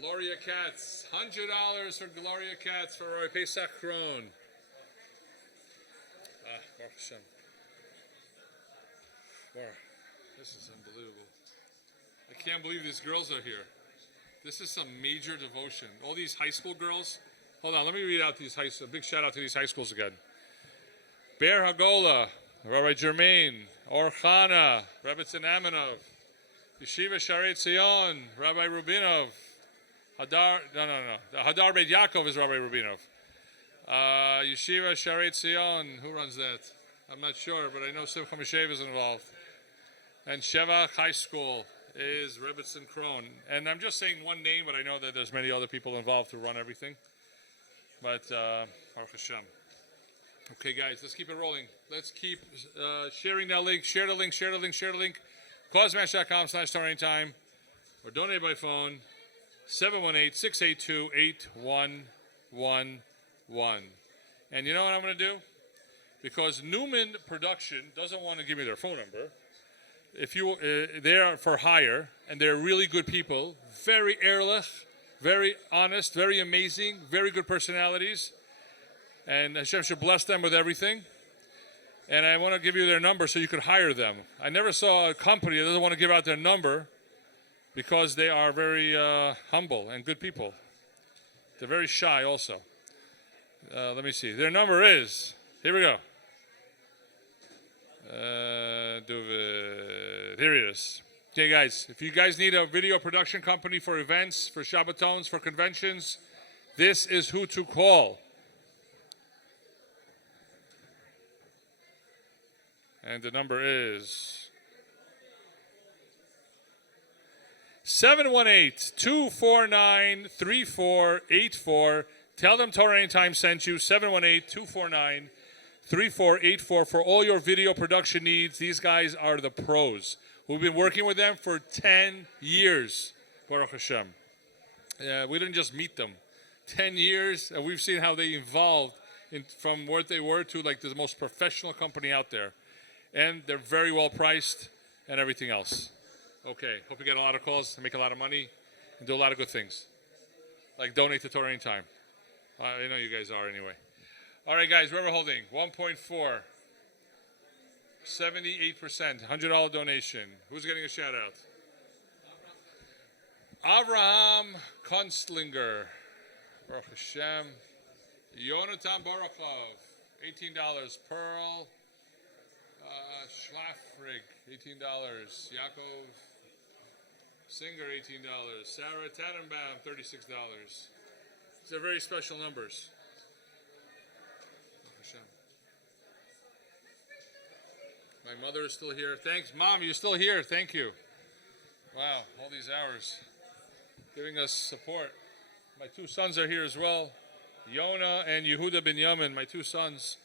Gloria Katz. $100 for Gloria Katz for Roy Pesach Kron. Baruch Hashem. This is unbelievable. I can't believe these girls are here. This is some major devotion. All these high school girls. Hold on, let me read out these high schools. Big shout out to these high schools again. Bear Hagola, Rabbi Germain, Orchana, Rabbi Tzinaminov, Yeshiva Sharet Zion, Rabbi Rubinov, Hadar Beit Yaakov is Rabbi Rubinov. Yeshiva Sharet Zion, who runs that? I'm not sure, but I know Simcha Mishev is involved. And Shevach High School is Rebbetzin Kron. And I'm just saying one name, but I know that there's many other people involved who run everything. But, Baruch Hashem. Okay, guys, let's keep it rolling. Let's keep sharing that link. Share the link, share the link, share the link. CauseMash.com/TorahAnytime or donate by phone 718-682-8111. And you know what I'm going to do? Because Newman Production doesn't want to give me their phone number. If you, they're for hire, and they're really good people, very ehrlich, very honest, very amazing, very good personalities, and Hashem should bless them with everything. And I want to give you their number so you could hire them. I never saw a company that doesn't want to give out their number because they are very humble and good people. They're very shy also. Let me see. Their number is, here we go. Here it is. Okay, guys, if you guys need a video production company for events, for Shabbatons, for conventions, this is who to call. And the number is 718-249-3484. Tell them Torah Anytime sent you. 718-249-3484 for all your video production needs. These guys are the pros. We've been working with them for 10 years, Baruch Hashem. We didn't just meet them. 10 years, and we've seen how they evolved from what they were to like the most professional company out there. And they're very well priced and everything else. Okay, hope you get a lot of calls, make a lot of money, and do a lot of good things. Like donate to Torah Anytime. I know you guys are anyway. All right, guys, where we're holding 1.4. 78%, $100 donation. Who's getting a shout out? Avraham Kunstlinger, Baruch Hashem. Yonatan Baruchov, $18. Pearl Schlafrig, $18. Yaakov Singer, $18. Sarah Tannenbaum, $36. These are very special numbers. Baruch Hashem. My mother is still here. Thanks, Mom, you're still here. Thank you. Wow, all these hours giving us support. My two sons are here as well. Yona and Yehuda Binyamin, my two sons,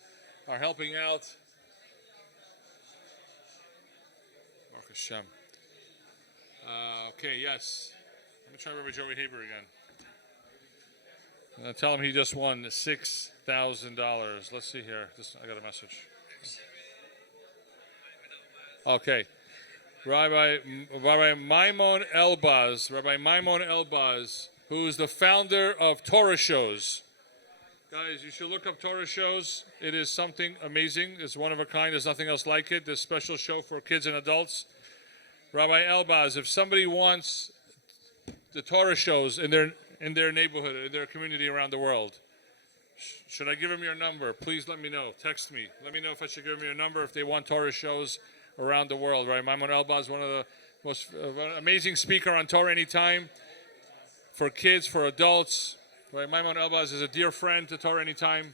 are helping out. Baruch Hashem. Okay, yes. Let me try Rabbi Joey Haber again. I'm going to tell him he just won $6,000. Let's see here. I got a message. Okay. Rabbi Maimon Elbaz, who's the founder of Torah Shows. Guys, you should look up Torah Shows. It is something amazing. It's one of a kind. There's nothing else like it. This special show for kids and adults. Rabbi Elbaz, if somebody wants the Torah Shows in their neighborhood, in their community around the world, should I give them your number? Please let me know. Text me. Let me know if I should give them your number if they want Torah Shows around the world, right? Maimon Elbaz, one of the most amazing speaker on Torah Anytime for kids, for adults. Right? Maimon Elbaz is a dear friend to Torah Anytime.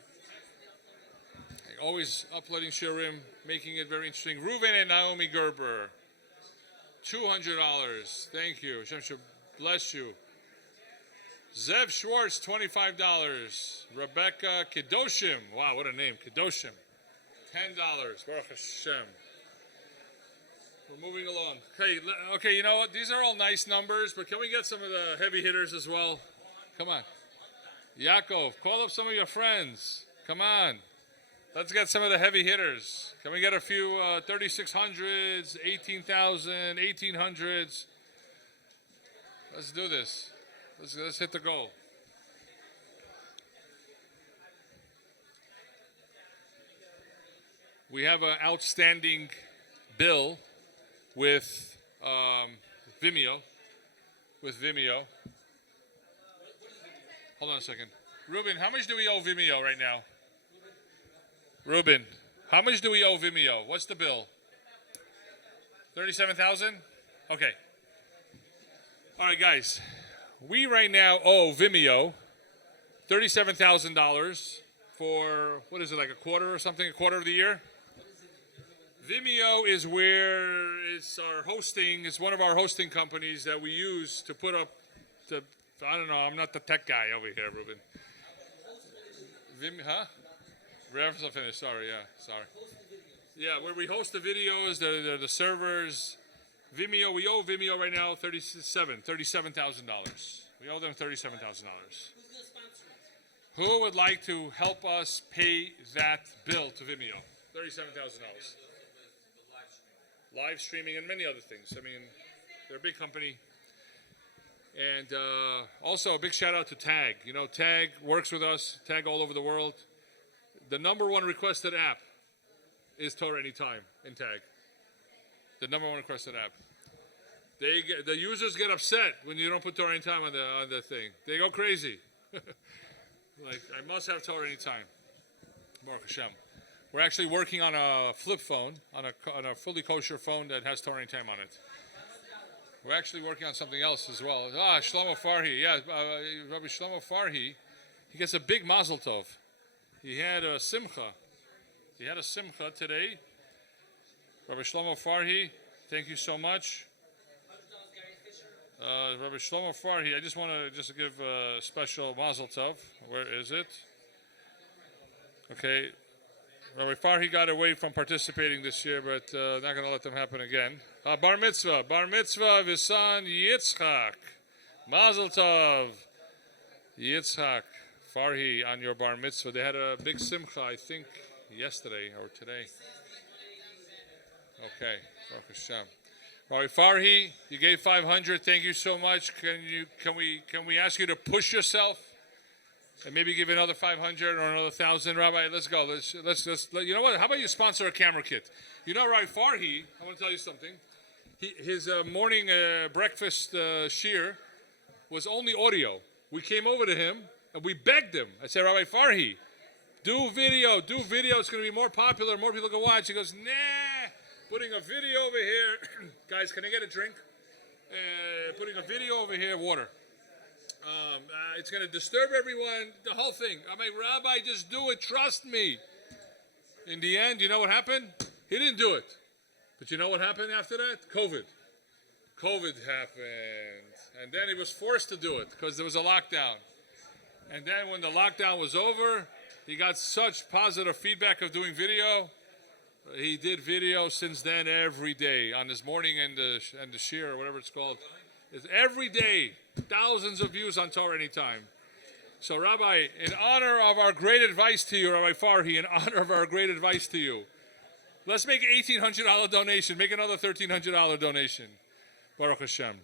Always uploading shiurim, making it very interesting. Reuven and Naomi Gerber, $200. Thank you. Hashem should bless you. Zev Schwartz, $25. Rebecca Kedoshim. Wow, what a name. Kedoshim. $10. Baruch Hashem. We're moving along. Okay, you know what? These are all nice numbers, but can we get some of the heavy hitters as well? Come on. Yaakov, call up some of your friends. Come on. Let's get some of the heavy hitters. Can we get a few 3600s, 18,000, 1800s? Let's do this. Let's hit the goal. We have an outstanding bill with Vimeo. Hold on a second. Ruben, how much do we owe Vimeo right now? Ruben, how much do we owe Vimeo? What's the bill? 37,000? Okay. All right, guys. We right now owe Vimeo $37,000 for, what is it, like a quarter or something? A quarter of the year? Vimeo is where it's our hosting. It's one of our hosting companies that we use to put up the, I don't know, I'm not the tech guy over here, Ruben. Reference will finish, sorry. Yeah, where we host the videos, the servers. Vimeo, we owe Vimeo right now $37,000. We owe them $37,000. Who would like to help us pay that bill to Vimeo? $37,000. Live streaming and many other things. I mean, they're a big company. And also a big shout out to Tag. You know, Tag works with us, Tag all over the world. The number one requested app is TorahAnytime in Tag. The number one requested app. The users get upset when you don't put TorahAnytime on the thing. They go crazy. Like, I must have TorahAnytime. Baruch Hashem. We're actually working on a flip phone, on a fully kosher phone that has TorahAnytime on it. We're actually working on something else as well. Shlomo Farhi. Yeah, Rabbi Shlomo Farhi, he gets a big mazel tov. He had a simcha. Today. Rabbi Shlomo Farhi, thank you so much. Rabbi Shlomo Farhi, I just want to give a special mazel tov. Where is it? Okay. Rabbi Farhi got away from participating this year, but not going to let them happen again. Bar mitzvah of his son Yitzchak. Mazel tov, Yitzchak Farhi, on your bar mitzvah. They had a big simcha, I think, yesterday or today. Okay, Baruch Hashem. Rabbi Farhi, you gave 500. Thank you so much. Can we ask you to push yourself? And maybe give another 500 or another 1,000, Rabbi. Let's go. Let's. You know what? How about you sponsor a camera kit? You know, Rabbi Farhi. I want to tell you something. His morning breakfast shiur was only audio. We came over to him and we begged him. I said, Rabbi Farhi, do video. It's going to be more popular. More people can watch. He goes, nah. Putting a video over here. Guys, can I get a drink? Putting a video over here. Water. It's going to disturb everyone, the whole thing. I'm like, Rabbi, just do it. Trust me. In the end, you know what happened? He didn't do it. But you know what happened after that? COVID happened. And then he was forced to do it because there was a lockdown. And then when the lockdown was over, he got such positive feedback of doing video. He did video since then every day on his morning and the shiur or whatever it's called. It's every day. Thousands of views on TorahAnytime. So, Rabbi, in honor of our great advice to you, Rabbi Farhi, in honor of our great advice to you, let's make an $1,800 donation. Make another $1,300 donation. Baruch Hashem.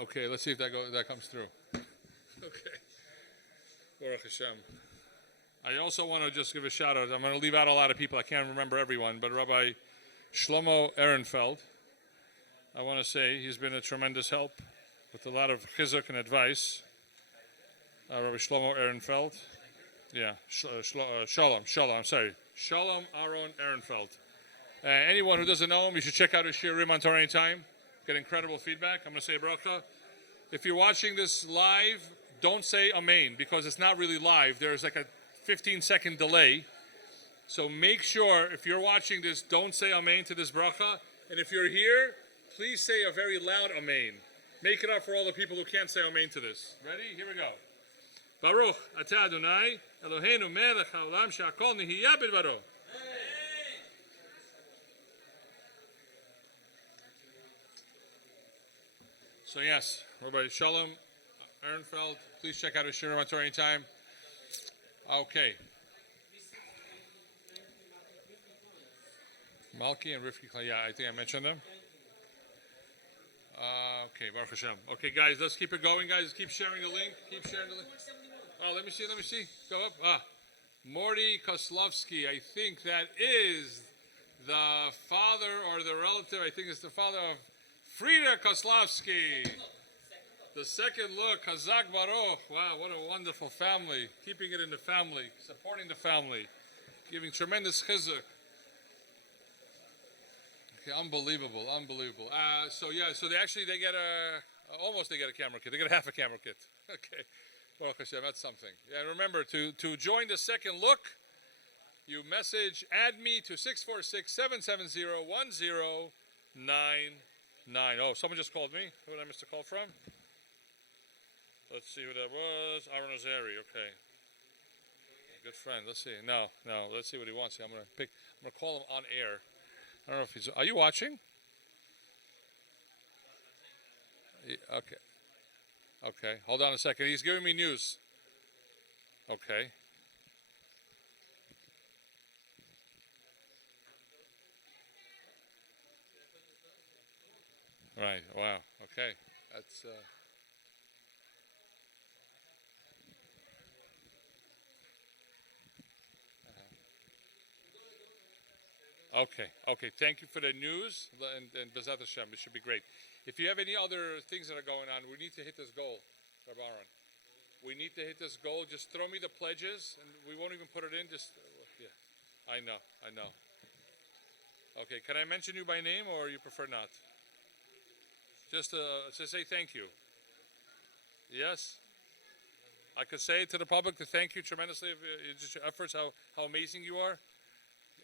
Okay, let's see if that comes through. Okay. Baruch Hashem. I also want to just give a shout out. I'm going to leave out a lot of people. I can't remember everyone, but Rabbi Shlomo Ehrenfeld, I want to say he's been a tremendous help with a lot of chizuk and advice. Rabbi Shlomo Ehrenfeld. Yeah, Shalom, I'm sorry. Shalom Aaron Ehrenfeld. Anyone who doesn't know him, you should check out his shiurim on TorahAnytime. Get incredible feedback. I'm going to say bracha. If you're watching this live, don't say amen because it's not really live. There's like a 15-second delay. So make sure, if you're watching this, don't say amen to this bracha. And if you're here, please say a very loud amen. Make it up for all the people who can't say amen to this. Ready? Here we go. Baruch atah Adonai Eloheinu melech haolam she'akol nihiyah bidvaro. So yes, everybody, Shalom Ehrenfeld, please check out his shiur on TorahAnytime. Okay. Malki and Rifki, yeah, I think I mentioned them. Okay, Baruch Hashem. Okay, guys, let's keep it going, guys. Keep sharing the link. Keep sharing the link. Oh, let me see. Go up. Morty Kozlovsky, I think that is the father or the relative. I think it's the father of Frida Kozlovsky. The second look, Hazak Baruch. Wow, what a wonderful family. Keeping it in the family, supporting the family, giving tremendous chizuk. Okay, unbelievable. So they get a camera kit. They get half a camera kit. Okay, Baruch Hashem, that's something. Yeah, remember to join the second look. You message, add me to 646-770-1099. Oh, someone just called me. Who did I miss a call from? Let's see who that was. Aaron Ozeri. Okay. Good friend. Let's see. No. Let's see what he wants. I'm gonna call him on air. I don't know if he's. Are you watching? Okay. Hold on a second. He's giving me news. Okay. Right. Wow. Okay. That's. Okay. Thank you for the news, and Bezat Hashem, it should be great. If you have any other things that are going on, we need to hit this goal, Rabbi Aaron. We need to hit this goal. Just throw me the pledges, and we won't even put it in. Yeah, I know. Okay, can I mention you by name, or you prefer not? Just to say thank you. Yes? I could say it to the public to thank you tremendously for just your efforts, how amazing you are.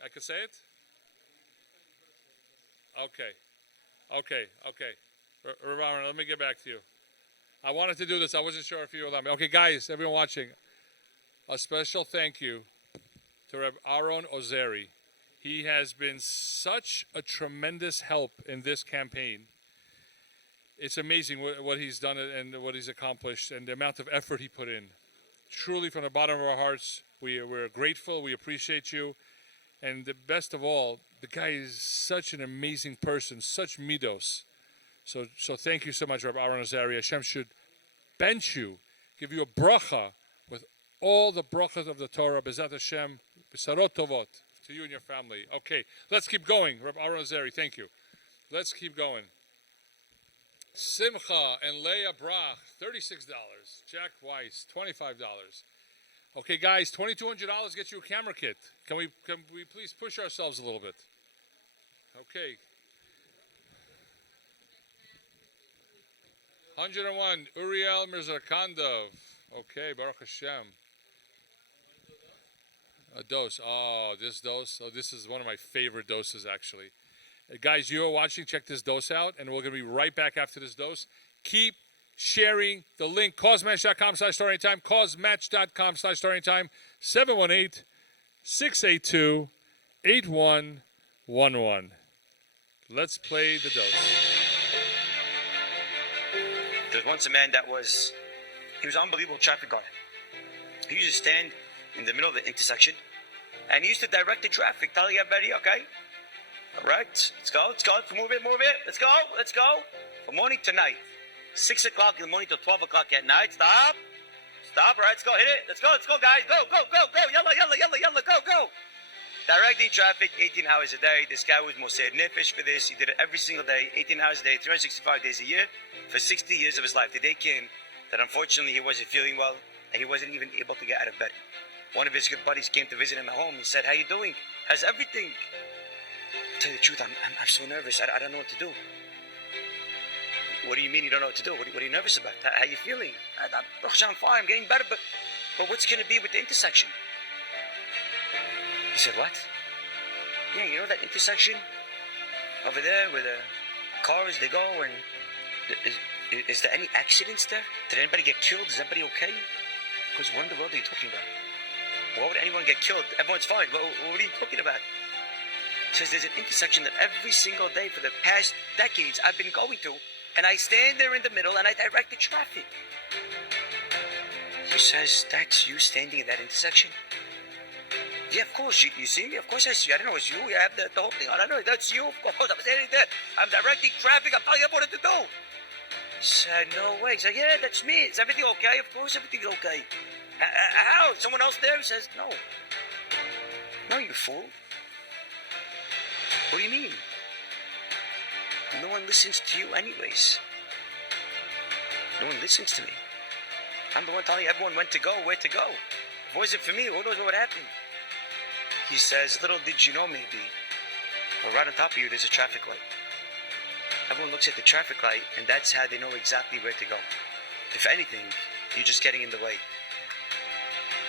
I could say it? Okay. Rabbi, let me get back to you. I wanted to do this. I wasn't sure if you were allowed me. Okay, guys, everyone watching, a special thank you to Reb Aaron Ozeri. He has been such a tremendous help in this campaign. It's amazing what he's done and what he's accomplished and the amount of effort he put in. Truly, from the bottom of our hearts, we're grateful. We appreciate you. And the best of all, the guy is such an amazing person, such midos. So thank you so much, Rabbi Aaron Ozeri. Hashem should bench you, give you a bracha with all the brachas of the Torah, Bezat Hashem, B'sarot Tovot, to you and your family. Okay, let's keep going. Rabbi Aaron Ozeri, thank you. Let's keep going. Simcha and Leah Brach, $36. Jack Weiss, $25. Okay, guys, $2,200 gets you a camera kit. Can we please push ourselves a little bit? Okay. 101, Uriel Mirzakandov. Okay, Baruch Hashem. A dose. Oh, this dose. Oh, this is one of my favorite doses, actually. Guys, you are watching, check this dose out, and we're going to be right back after this dose. Keep sharing the link, causematch.com/TorahAnytime, causematch.com/TorahAnytime, 718-682-8111. Let's play the dose. There's once a man he was an unbelievable traffic guard. He used to stand in the middle of the intersection, and he used to direct the traffic, telling everybody, okay, all right, let's go, move it, let's go, from morning to night, 6 o'clock in the morning till 12 o'clock at night, stop, all right, let's go, hit it, let's go, guys, go, yalla, go. Directing traffic 18 hours a day. This guy was Mosed Nefesh for this. He did it every single day, 18 hours a day, 365 days a year, for 60 years of his life. The day came that unfortunately he wasn't feeling well, and he wasn't even able to get out of bed. One of his good buddies came to visit him at home. He said, how you doing? How's everything? To tell you the truth, I'm so nervous. I don't know what to do. What do you mean you don't know what to do? What are you nervous about? How are you feeling? I'm fine. I'm getting better, but what's going to be with the intersection? He said, what? Yeah, you know that intersection over there where the cars, they go, and is there any accidents there? Did anybody get killed? Is everybody okay? Because what in the world are you talking about? Why would anyone get killed? Everyone's fine. What are you talking about? He says there's an intersection that every single day for the past decades I've been going to, And I stand there in the middle and I direct the traffic. He says, that's you standing in that intersection? Yeah, of course. You see me? Of course I see you. I didn't know it was you. You have the whole thing on. I know that's you. Of course. I'm standing there. I'm directing traffic. I'm telling you what to do. He said, no way. He said, yeah, that's me. Is everything okay? Of course everything's okay. How? Someone else there? He says, no. No, you fool. What do you mean? No one listens to you anyways. No one listens to me. I'm the one telling everyone when to go, where to go. If it wasn't for me, who knows what would happen? He says, little did you know maybe, but right on top of you there's a traffic light. Everyone looks at the traffic light and that's how they know exactly where to go. If anything, you're just getting in the way.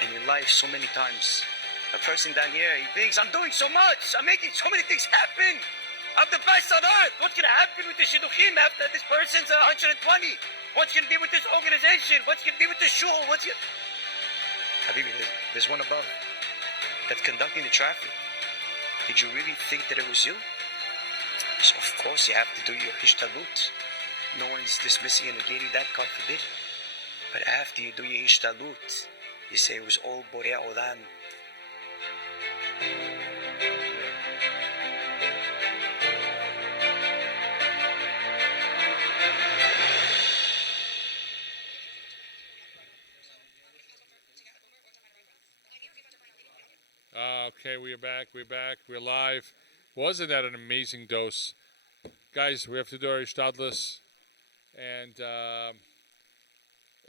In your life, so many times, a person down here, he thinks, I'm doing so much, I'm making so many things happen. I'm the best on earth. What's going to happen with the shidduchim after this person's 120? What's going to be with this organization? What's going to be with the shul? Habibi, there's one above that's conducting the traffic. Did you really think that it was you? So of course you have to do your ishtalut. No one's dismissing and negating that, God forbid. But after you do your ishtalut, you say it was all Borei Olam. Okay, we are back. We're live. Wasn't that an amazing dose? Guys, we have to do our Ishtadlis. And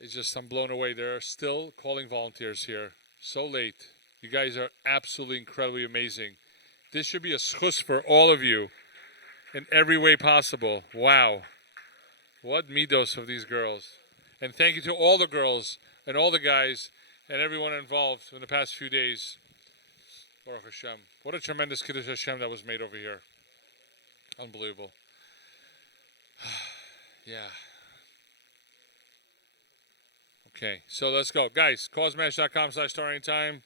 it's just, I'm blown away. There are still calling volunteers here. So late. You guys are absolutely incredibly amazing. This should be a schus for all of you in every way possible. Wow. What midos of these girls. And thank you to all the girls and all the guys and everyone involved in the past few days. Baruch Hashem. What a tremendous Kiddush Hashem that was made over here. Unbelievable. Yeah. Okay, so let's go. Guys, causemash.com/TorahAnytime.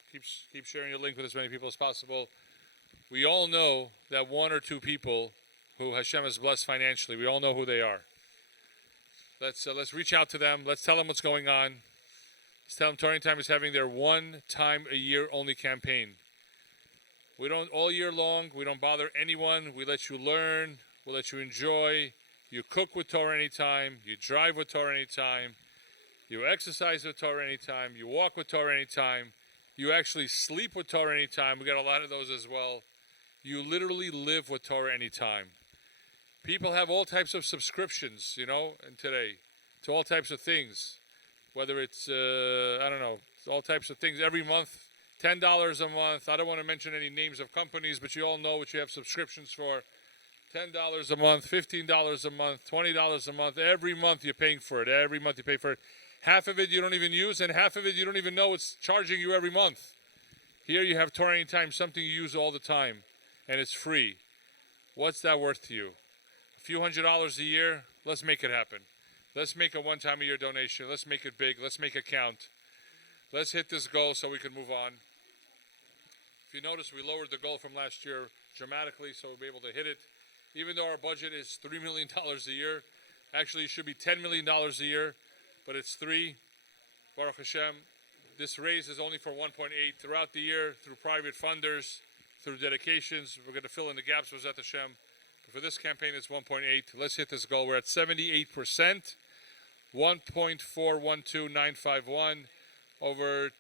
Keep sharing your link with as many people as possible. We all know that one or two people who Hashem has blessed financially, we all know who they are. Let's reach out to them. Let's tell them what's going on. Let's tell them TorahAnytime is having their one time a year only campaign. We don't, all year long, we don't bother anyone. We let you learn. We let you enjoy. You cook with TorahAnytime. You drive with TorahAnytime. You exercise with TorahAnytime. You walk with TorahAnytime. You actually sleep with TorahAnytime. We got a lot of those as well. You literally live with TorahAnytime. People have all types of subscriptions, you know, and today, to all types of things. Whether it's, I don't know, all types of things every month. $10 a month. I don't want to mention any names of companies, but you all know what you have subscriptions for. $10 a month, $15 a month, $20 a month. Every month you're paying for it. Every month you pay for it. Half of it you don't even use, and half of it you don't even know it's charging you every month. Here you have TorahAnytime, something you use all the time, and it's free. What's that worth to you? A few $100s a year? Let's make it happen. Let's make a one-time-a-year donation. Let's make it big. Let's make it count. Let's hit this goal so we can move on. If you notice, we lowered the goal from last year dramatically so we'll be able to hit it. Even though our budget is $3 million a year, actually it should be $10 million a year, but it's 3. Baruch Hashem. This raise is only for 1.8. Throughout the year, through private funders, through dedications, we're going to fill in the gaps with Zet Hashem. But for this campaign, it's 1.8. Let's hit this goal. We're at 78%. 1.412951. Over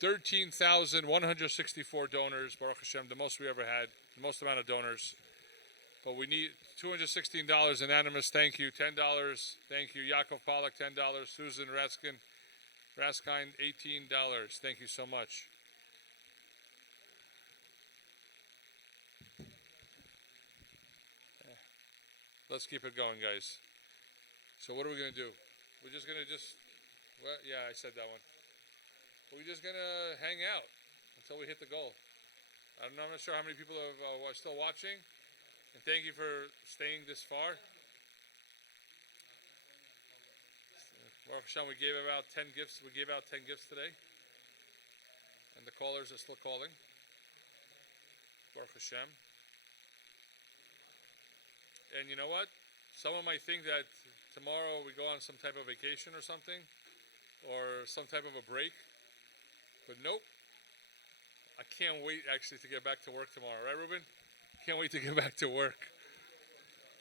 13,164 donors, Baruch Hashem, the most we ever had, the most amount of donors. But we need $216 anonymous, thank you. $10, thank you. Yaakov Pollack, $10. Susan Raskine, $18. Thank you so much. Let's keep it going, guys. So what are we going to do? We're just going to well, yeah, I said that one. We're just going to hang out until we hit the goal. I'm not sure how many people are still watching. And thank you for staying this far. Baruch Hashem, we gave out 10 gifts. We gave out 10 gifts today. And the callers are still calling. Baruch Hashem. And you know what? Someone might think that tomorrow we go on some type of vacation or something, or some type of a break. But nope. I can't wait actually to get back to work tomorrow, right, Ruben? Can't wait to get back to work.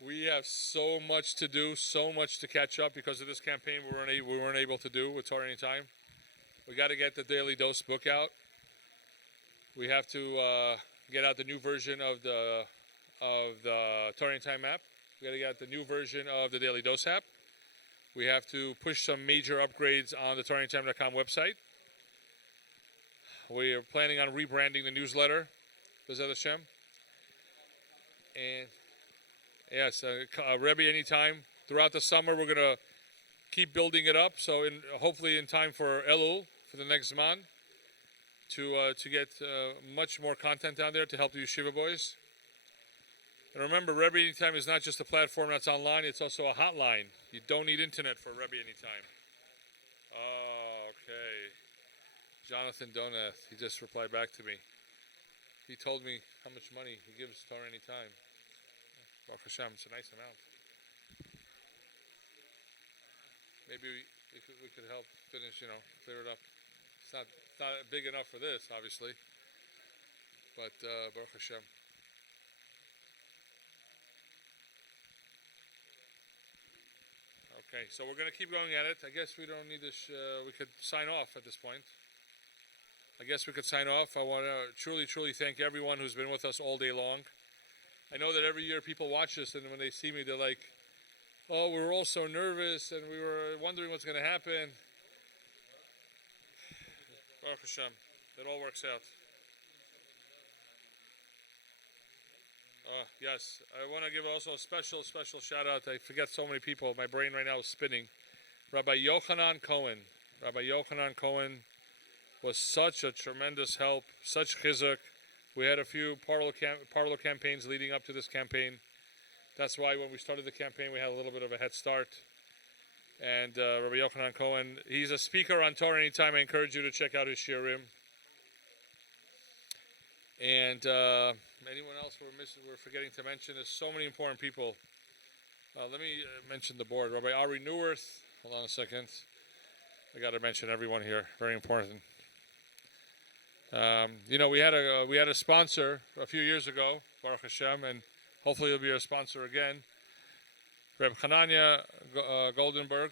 We have so much to do, so much to catch up because of this campaign we weren't able to do with Torah Anytime. We got to get the Daily Dose book out. We have to get out the new version of the Torah Anytime app. We got to get out the new version of the Daily Dose app. We have to push some major upgrades on the TorahAnytime.com website. We are planning on rebranding the newsletter, B'ezrat Hashem. And yes, Rebbe Anytime. Throughout the summer, we're going to keep building it up. So hopefully in time for Elul, for the next Zman, to get much more content down there to help the Yeshiva boys. And remember, Rebbe Anytime is not just a platform that's online, it's also a hotline. You don't need internet for Rebbe Anytime. Oh, okay. Jonathan Donath, he just replied back to me. He told me how much money he gives Torah Anytime. Baruch Hashem, it's a nice amount. Maybe we could help finish, clear it up. It's not big enough for this, obviously. But Baruch Hashem. Okay, so we're going to keep going at it. I guess we don't need this. We could sign off at this point. I guess we could sign off. I want to truly, truly thank everyone who's been with us all day long. I know that every year people watch this, and when they see me, they're like, oh, we were all so nervous, and we were wondering what's going to happen. Baruch Hashem, it all works out. Yes, I want to give also a special shout out. I forget so many people. My brain right now is spinning. Rabbi Yochanan Cohen. Rabbi Yochanan Cohen was such a tremendous help, such chizuk. We had a few parlor campaigns leading up to this campaign. That's why when we started the campaign, we had a little bit of a head start. And Rabbi Yochanan Cohen, he's a speaker on Torah Anytime. I encourage you to check out his shiurim. And anyone else we're forgetting to mention? There's so many important people. Let me mention the board. Rabbi Ari Neuwirth. Hold on a second. I got to mention everyone here. Very important. We had a sponsor a few years ago, Baruch Hashem, and hopefully he'll be our sponsor again. Reb Hananya Goldenberg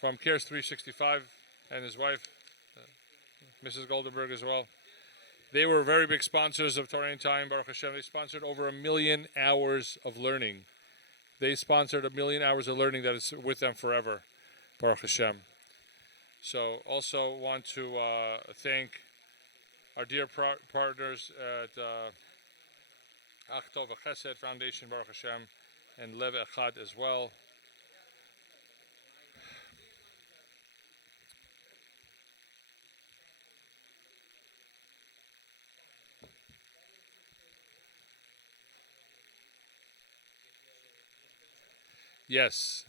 from Cares 365 and his wife, Mrs. Goldenberg as well. They were very big sponsors of Torah Anytime, Baruch Hashem. They sponsored over 1 million hours of learning. They sponsored 1 million hours of learning that is with them forever, Baruch Hashem. So also want to thank our dear partners at Achtov Chesed Foundation, Baruch Hashem, and Lev Echad as well. Yes,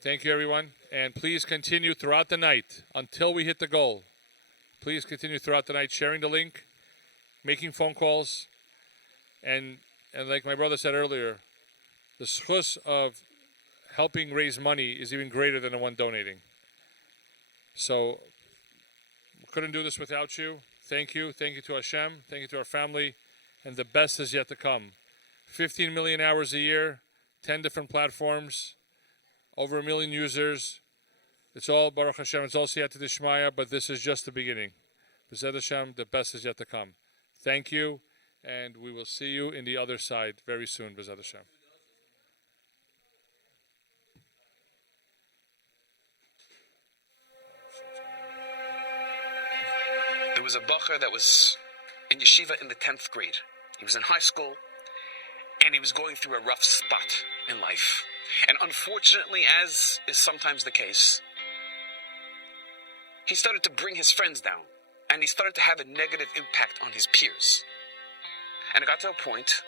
thank you everyone, and please continue throughout the night until we hit the goal. Please continue throughout the night sharing the link, making phone calls, and like my brother said earlier, the schus of helping raise money is even greater than the one donating. So, we couldn't do this without you. Thank you to Hashem, thank you to our family, and the best is yet to come. 15 million hours a year, 10 different platforms, over 1 million users. It's all Baruch Hashem, it's all Siyata Dishmaya, but this is just the beginning. B'ezrat Hashem, the best is yet to come. Thank you, and we will see you in the other side very soon, B'ezrat Hashem. There was a bacher that was in yeshiva in the 10th grade. He was in high school, and he was going through a rough spot in life. And unfortunately, as is sometimes the case, he started to bring his friends down, and he started to have a negative impact on his peers. And it got to a point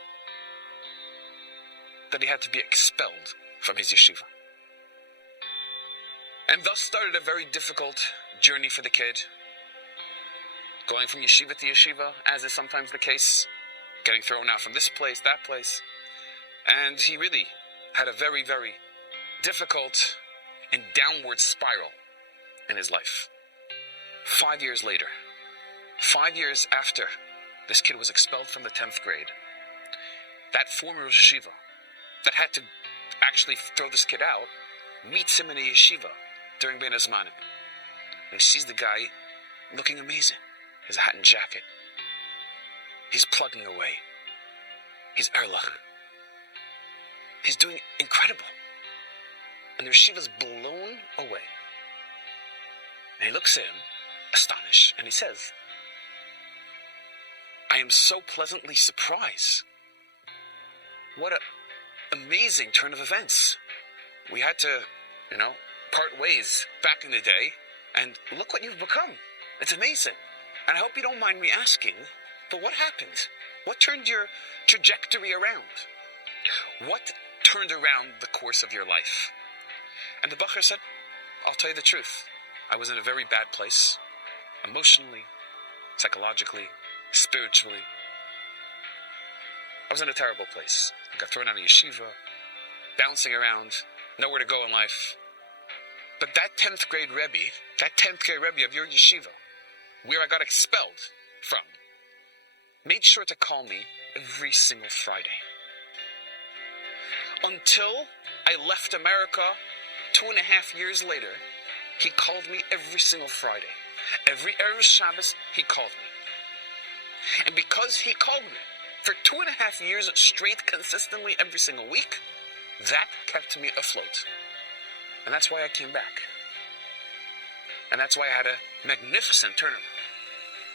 that he had to be expelled from his yeshiva. And thus started a very difficult journey for the kid, going from yeshiva to yeshiva, as is sometimes the case, getting thrown out from this place, that place. And he really had a very, very difficult and downward spiral in his life. 5 years later, 5 years after this kid was expelled from the 10th grade, that former yeshiva that had to actually throw this kid out meets him in a yeshiva during Ben Azmanim. And sees the guy looking amazing. His hat and jacket. He's plugging away. He's erlach. He's doing incredible. And the yeshiva's blown away. And he looks at him, astonished, and he says, I am so pleasantly surprised. What an amazing turn of events. We had to, part ways back in the day, and look what you've become. It's amazing. And I hope you don't mind me asking, but what happened? What turned your trajectory around? What turned around the course of your life? And the Bacher said, I'll tell you the truth. I was in a very bad place. Emotionally, psychologically, spiritually. I was in a terrible place. I got thrown out of yeshiva, bouncing around, nowhere to go in life. But that 10th grade Rebbe of your yeshiva, where I got expelled from, made sure to call me every single Friday. Until I left America 2.5 years later, he called me every single Friday. Every Erev Shabbos, he called me. And because he called me for 2.5 years straight, consistently, every single week, that kept me afloat. And that's why I came back. And that's why I had a magnificent turnaround.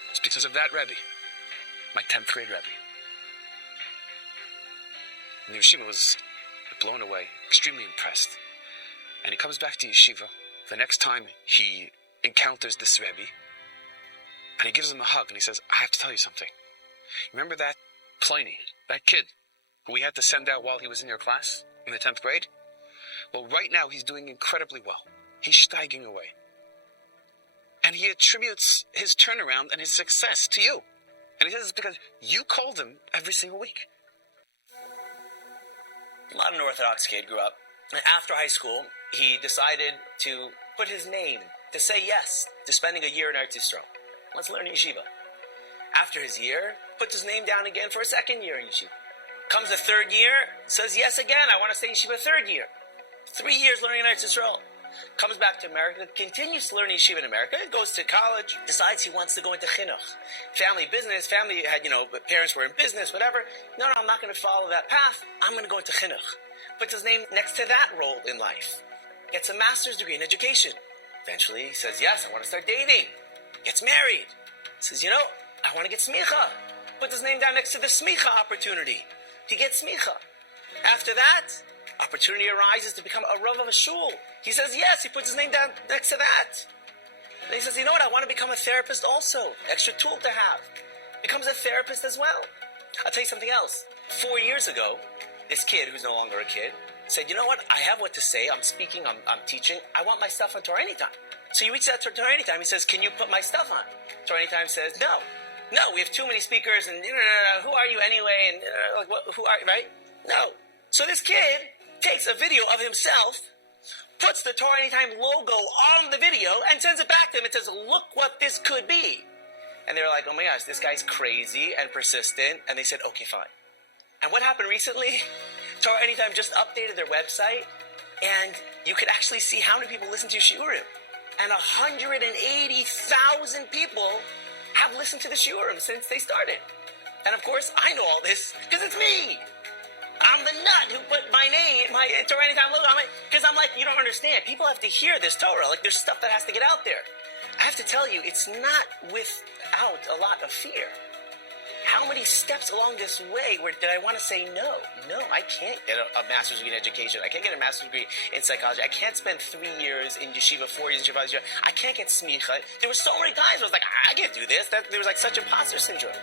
It's because of that Rebbe, my 10th grade Rebbe. And the yeshiva was blown away, extremely impressed. And he comes back to yeshiva the next time he encounters this Rebbe, and he gives him a hug, and he says, I have to tell you something. Remember that Pliny, that kid, who we had to send out while he was in your class in the 10th grade? Well, right now he's doing incredibly well. He's steiging away. And he attributes his turnaround and his success to you. And he says it's because you called him every single week. Not an Orthodox kid, grew up. And after high school, he decided to put his name, to say yes to spending a year in Eretz Yisrael. Let's learn yeshiva. After his year, puts his name down again for a second year in yeshiva. Comes the third year, says yes again, I want to stay in yeshiva third year. 3 years learning in Eretz Yisrael. Comes back to America, continues to learn yeshiva in America, goes to college, decides he wants to go into chinuch. Family business, family had, parents were in business, whatever. No, I'm not going to follow that path. I'm going to go into chinuch. Puts his name next to that role in life. Gets a master's degree in education. Eventually he says, yes, I want to start dating. Gets married. Says, I want to get smicha. Puts his name down next to the smicha opportunity. He gets smicha. After that, opportunity arises to become a rav of a shul. He says yes, he puts his name down next to that. Then he says, I want to become a therapist also. Extra tool to have. Becomes a therapist as well. I'll tell you something else. 4 years ago, this kid, who's no longer a kid, said, I have what to say. I'm speaking, I'm teaching. I want my stuff on TorahAnytime. So he reaches out to TorahAnytime. He says, can you put my stuff on? TorahAnytime says, no, we have too many speakers, and who are you anyway? And who are you, right? No. So this kid takes a video of himself, puts the TorahAnytime logo on the video, and sends it back to him and says, look what this could be. And they were like, oh my gosh, this guy's crazy and persistent. And they said, okay, fine. And what happened recently? TorahAnytime just updated their website, and you could actually see how many people listen to Shiurim. And 180,000 people have listened to the Shiurim since they started. And of course, I know all this because it's me. I'm the nut who put my name, my TorahAnytime logo on it, because I'm like, you don't understand. People have to hear this Torah. Like, there's stuff that has to get out there. I have to tell you, it's not without a lot of fear. How many steps along this way where did I want to say no? No, I can't get a master's degree in education. I can't get a master's degree in psychology. I can't spend 3 years in yeshiva, 4 years in yeshiva. I can't get smicha. There were so many times where I was like, I can't do this. There was like such imposter syndrome.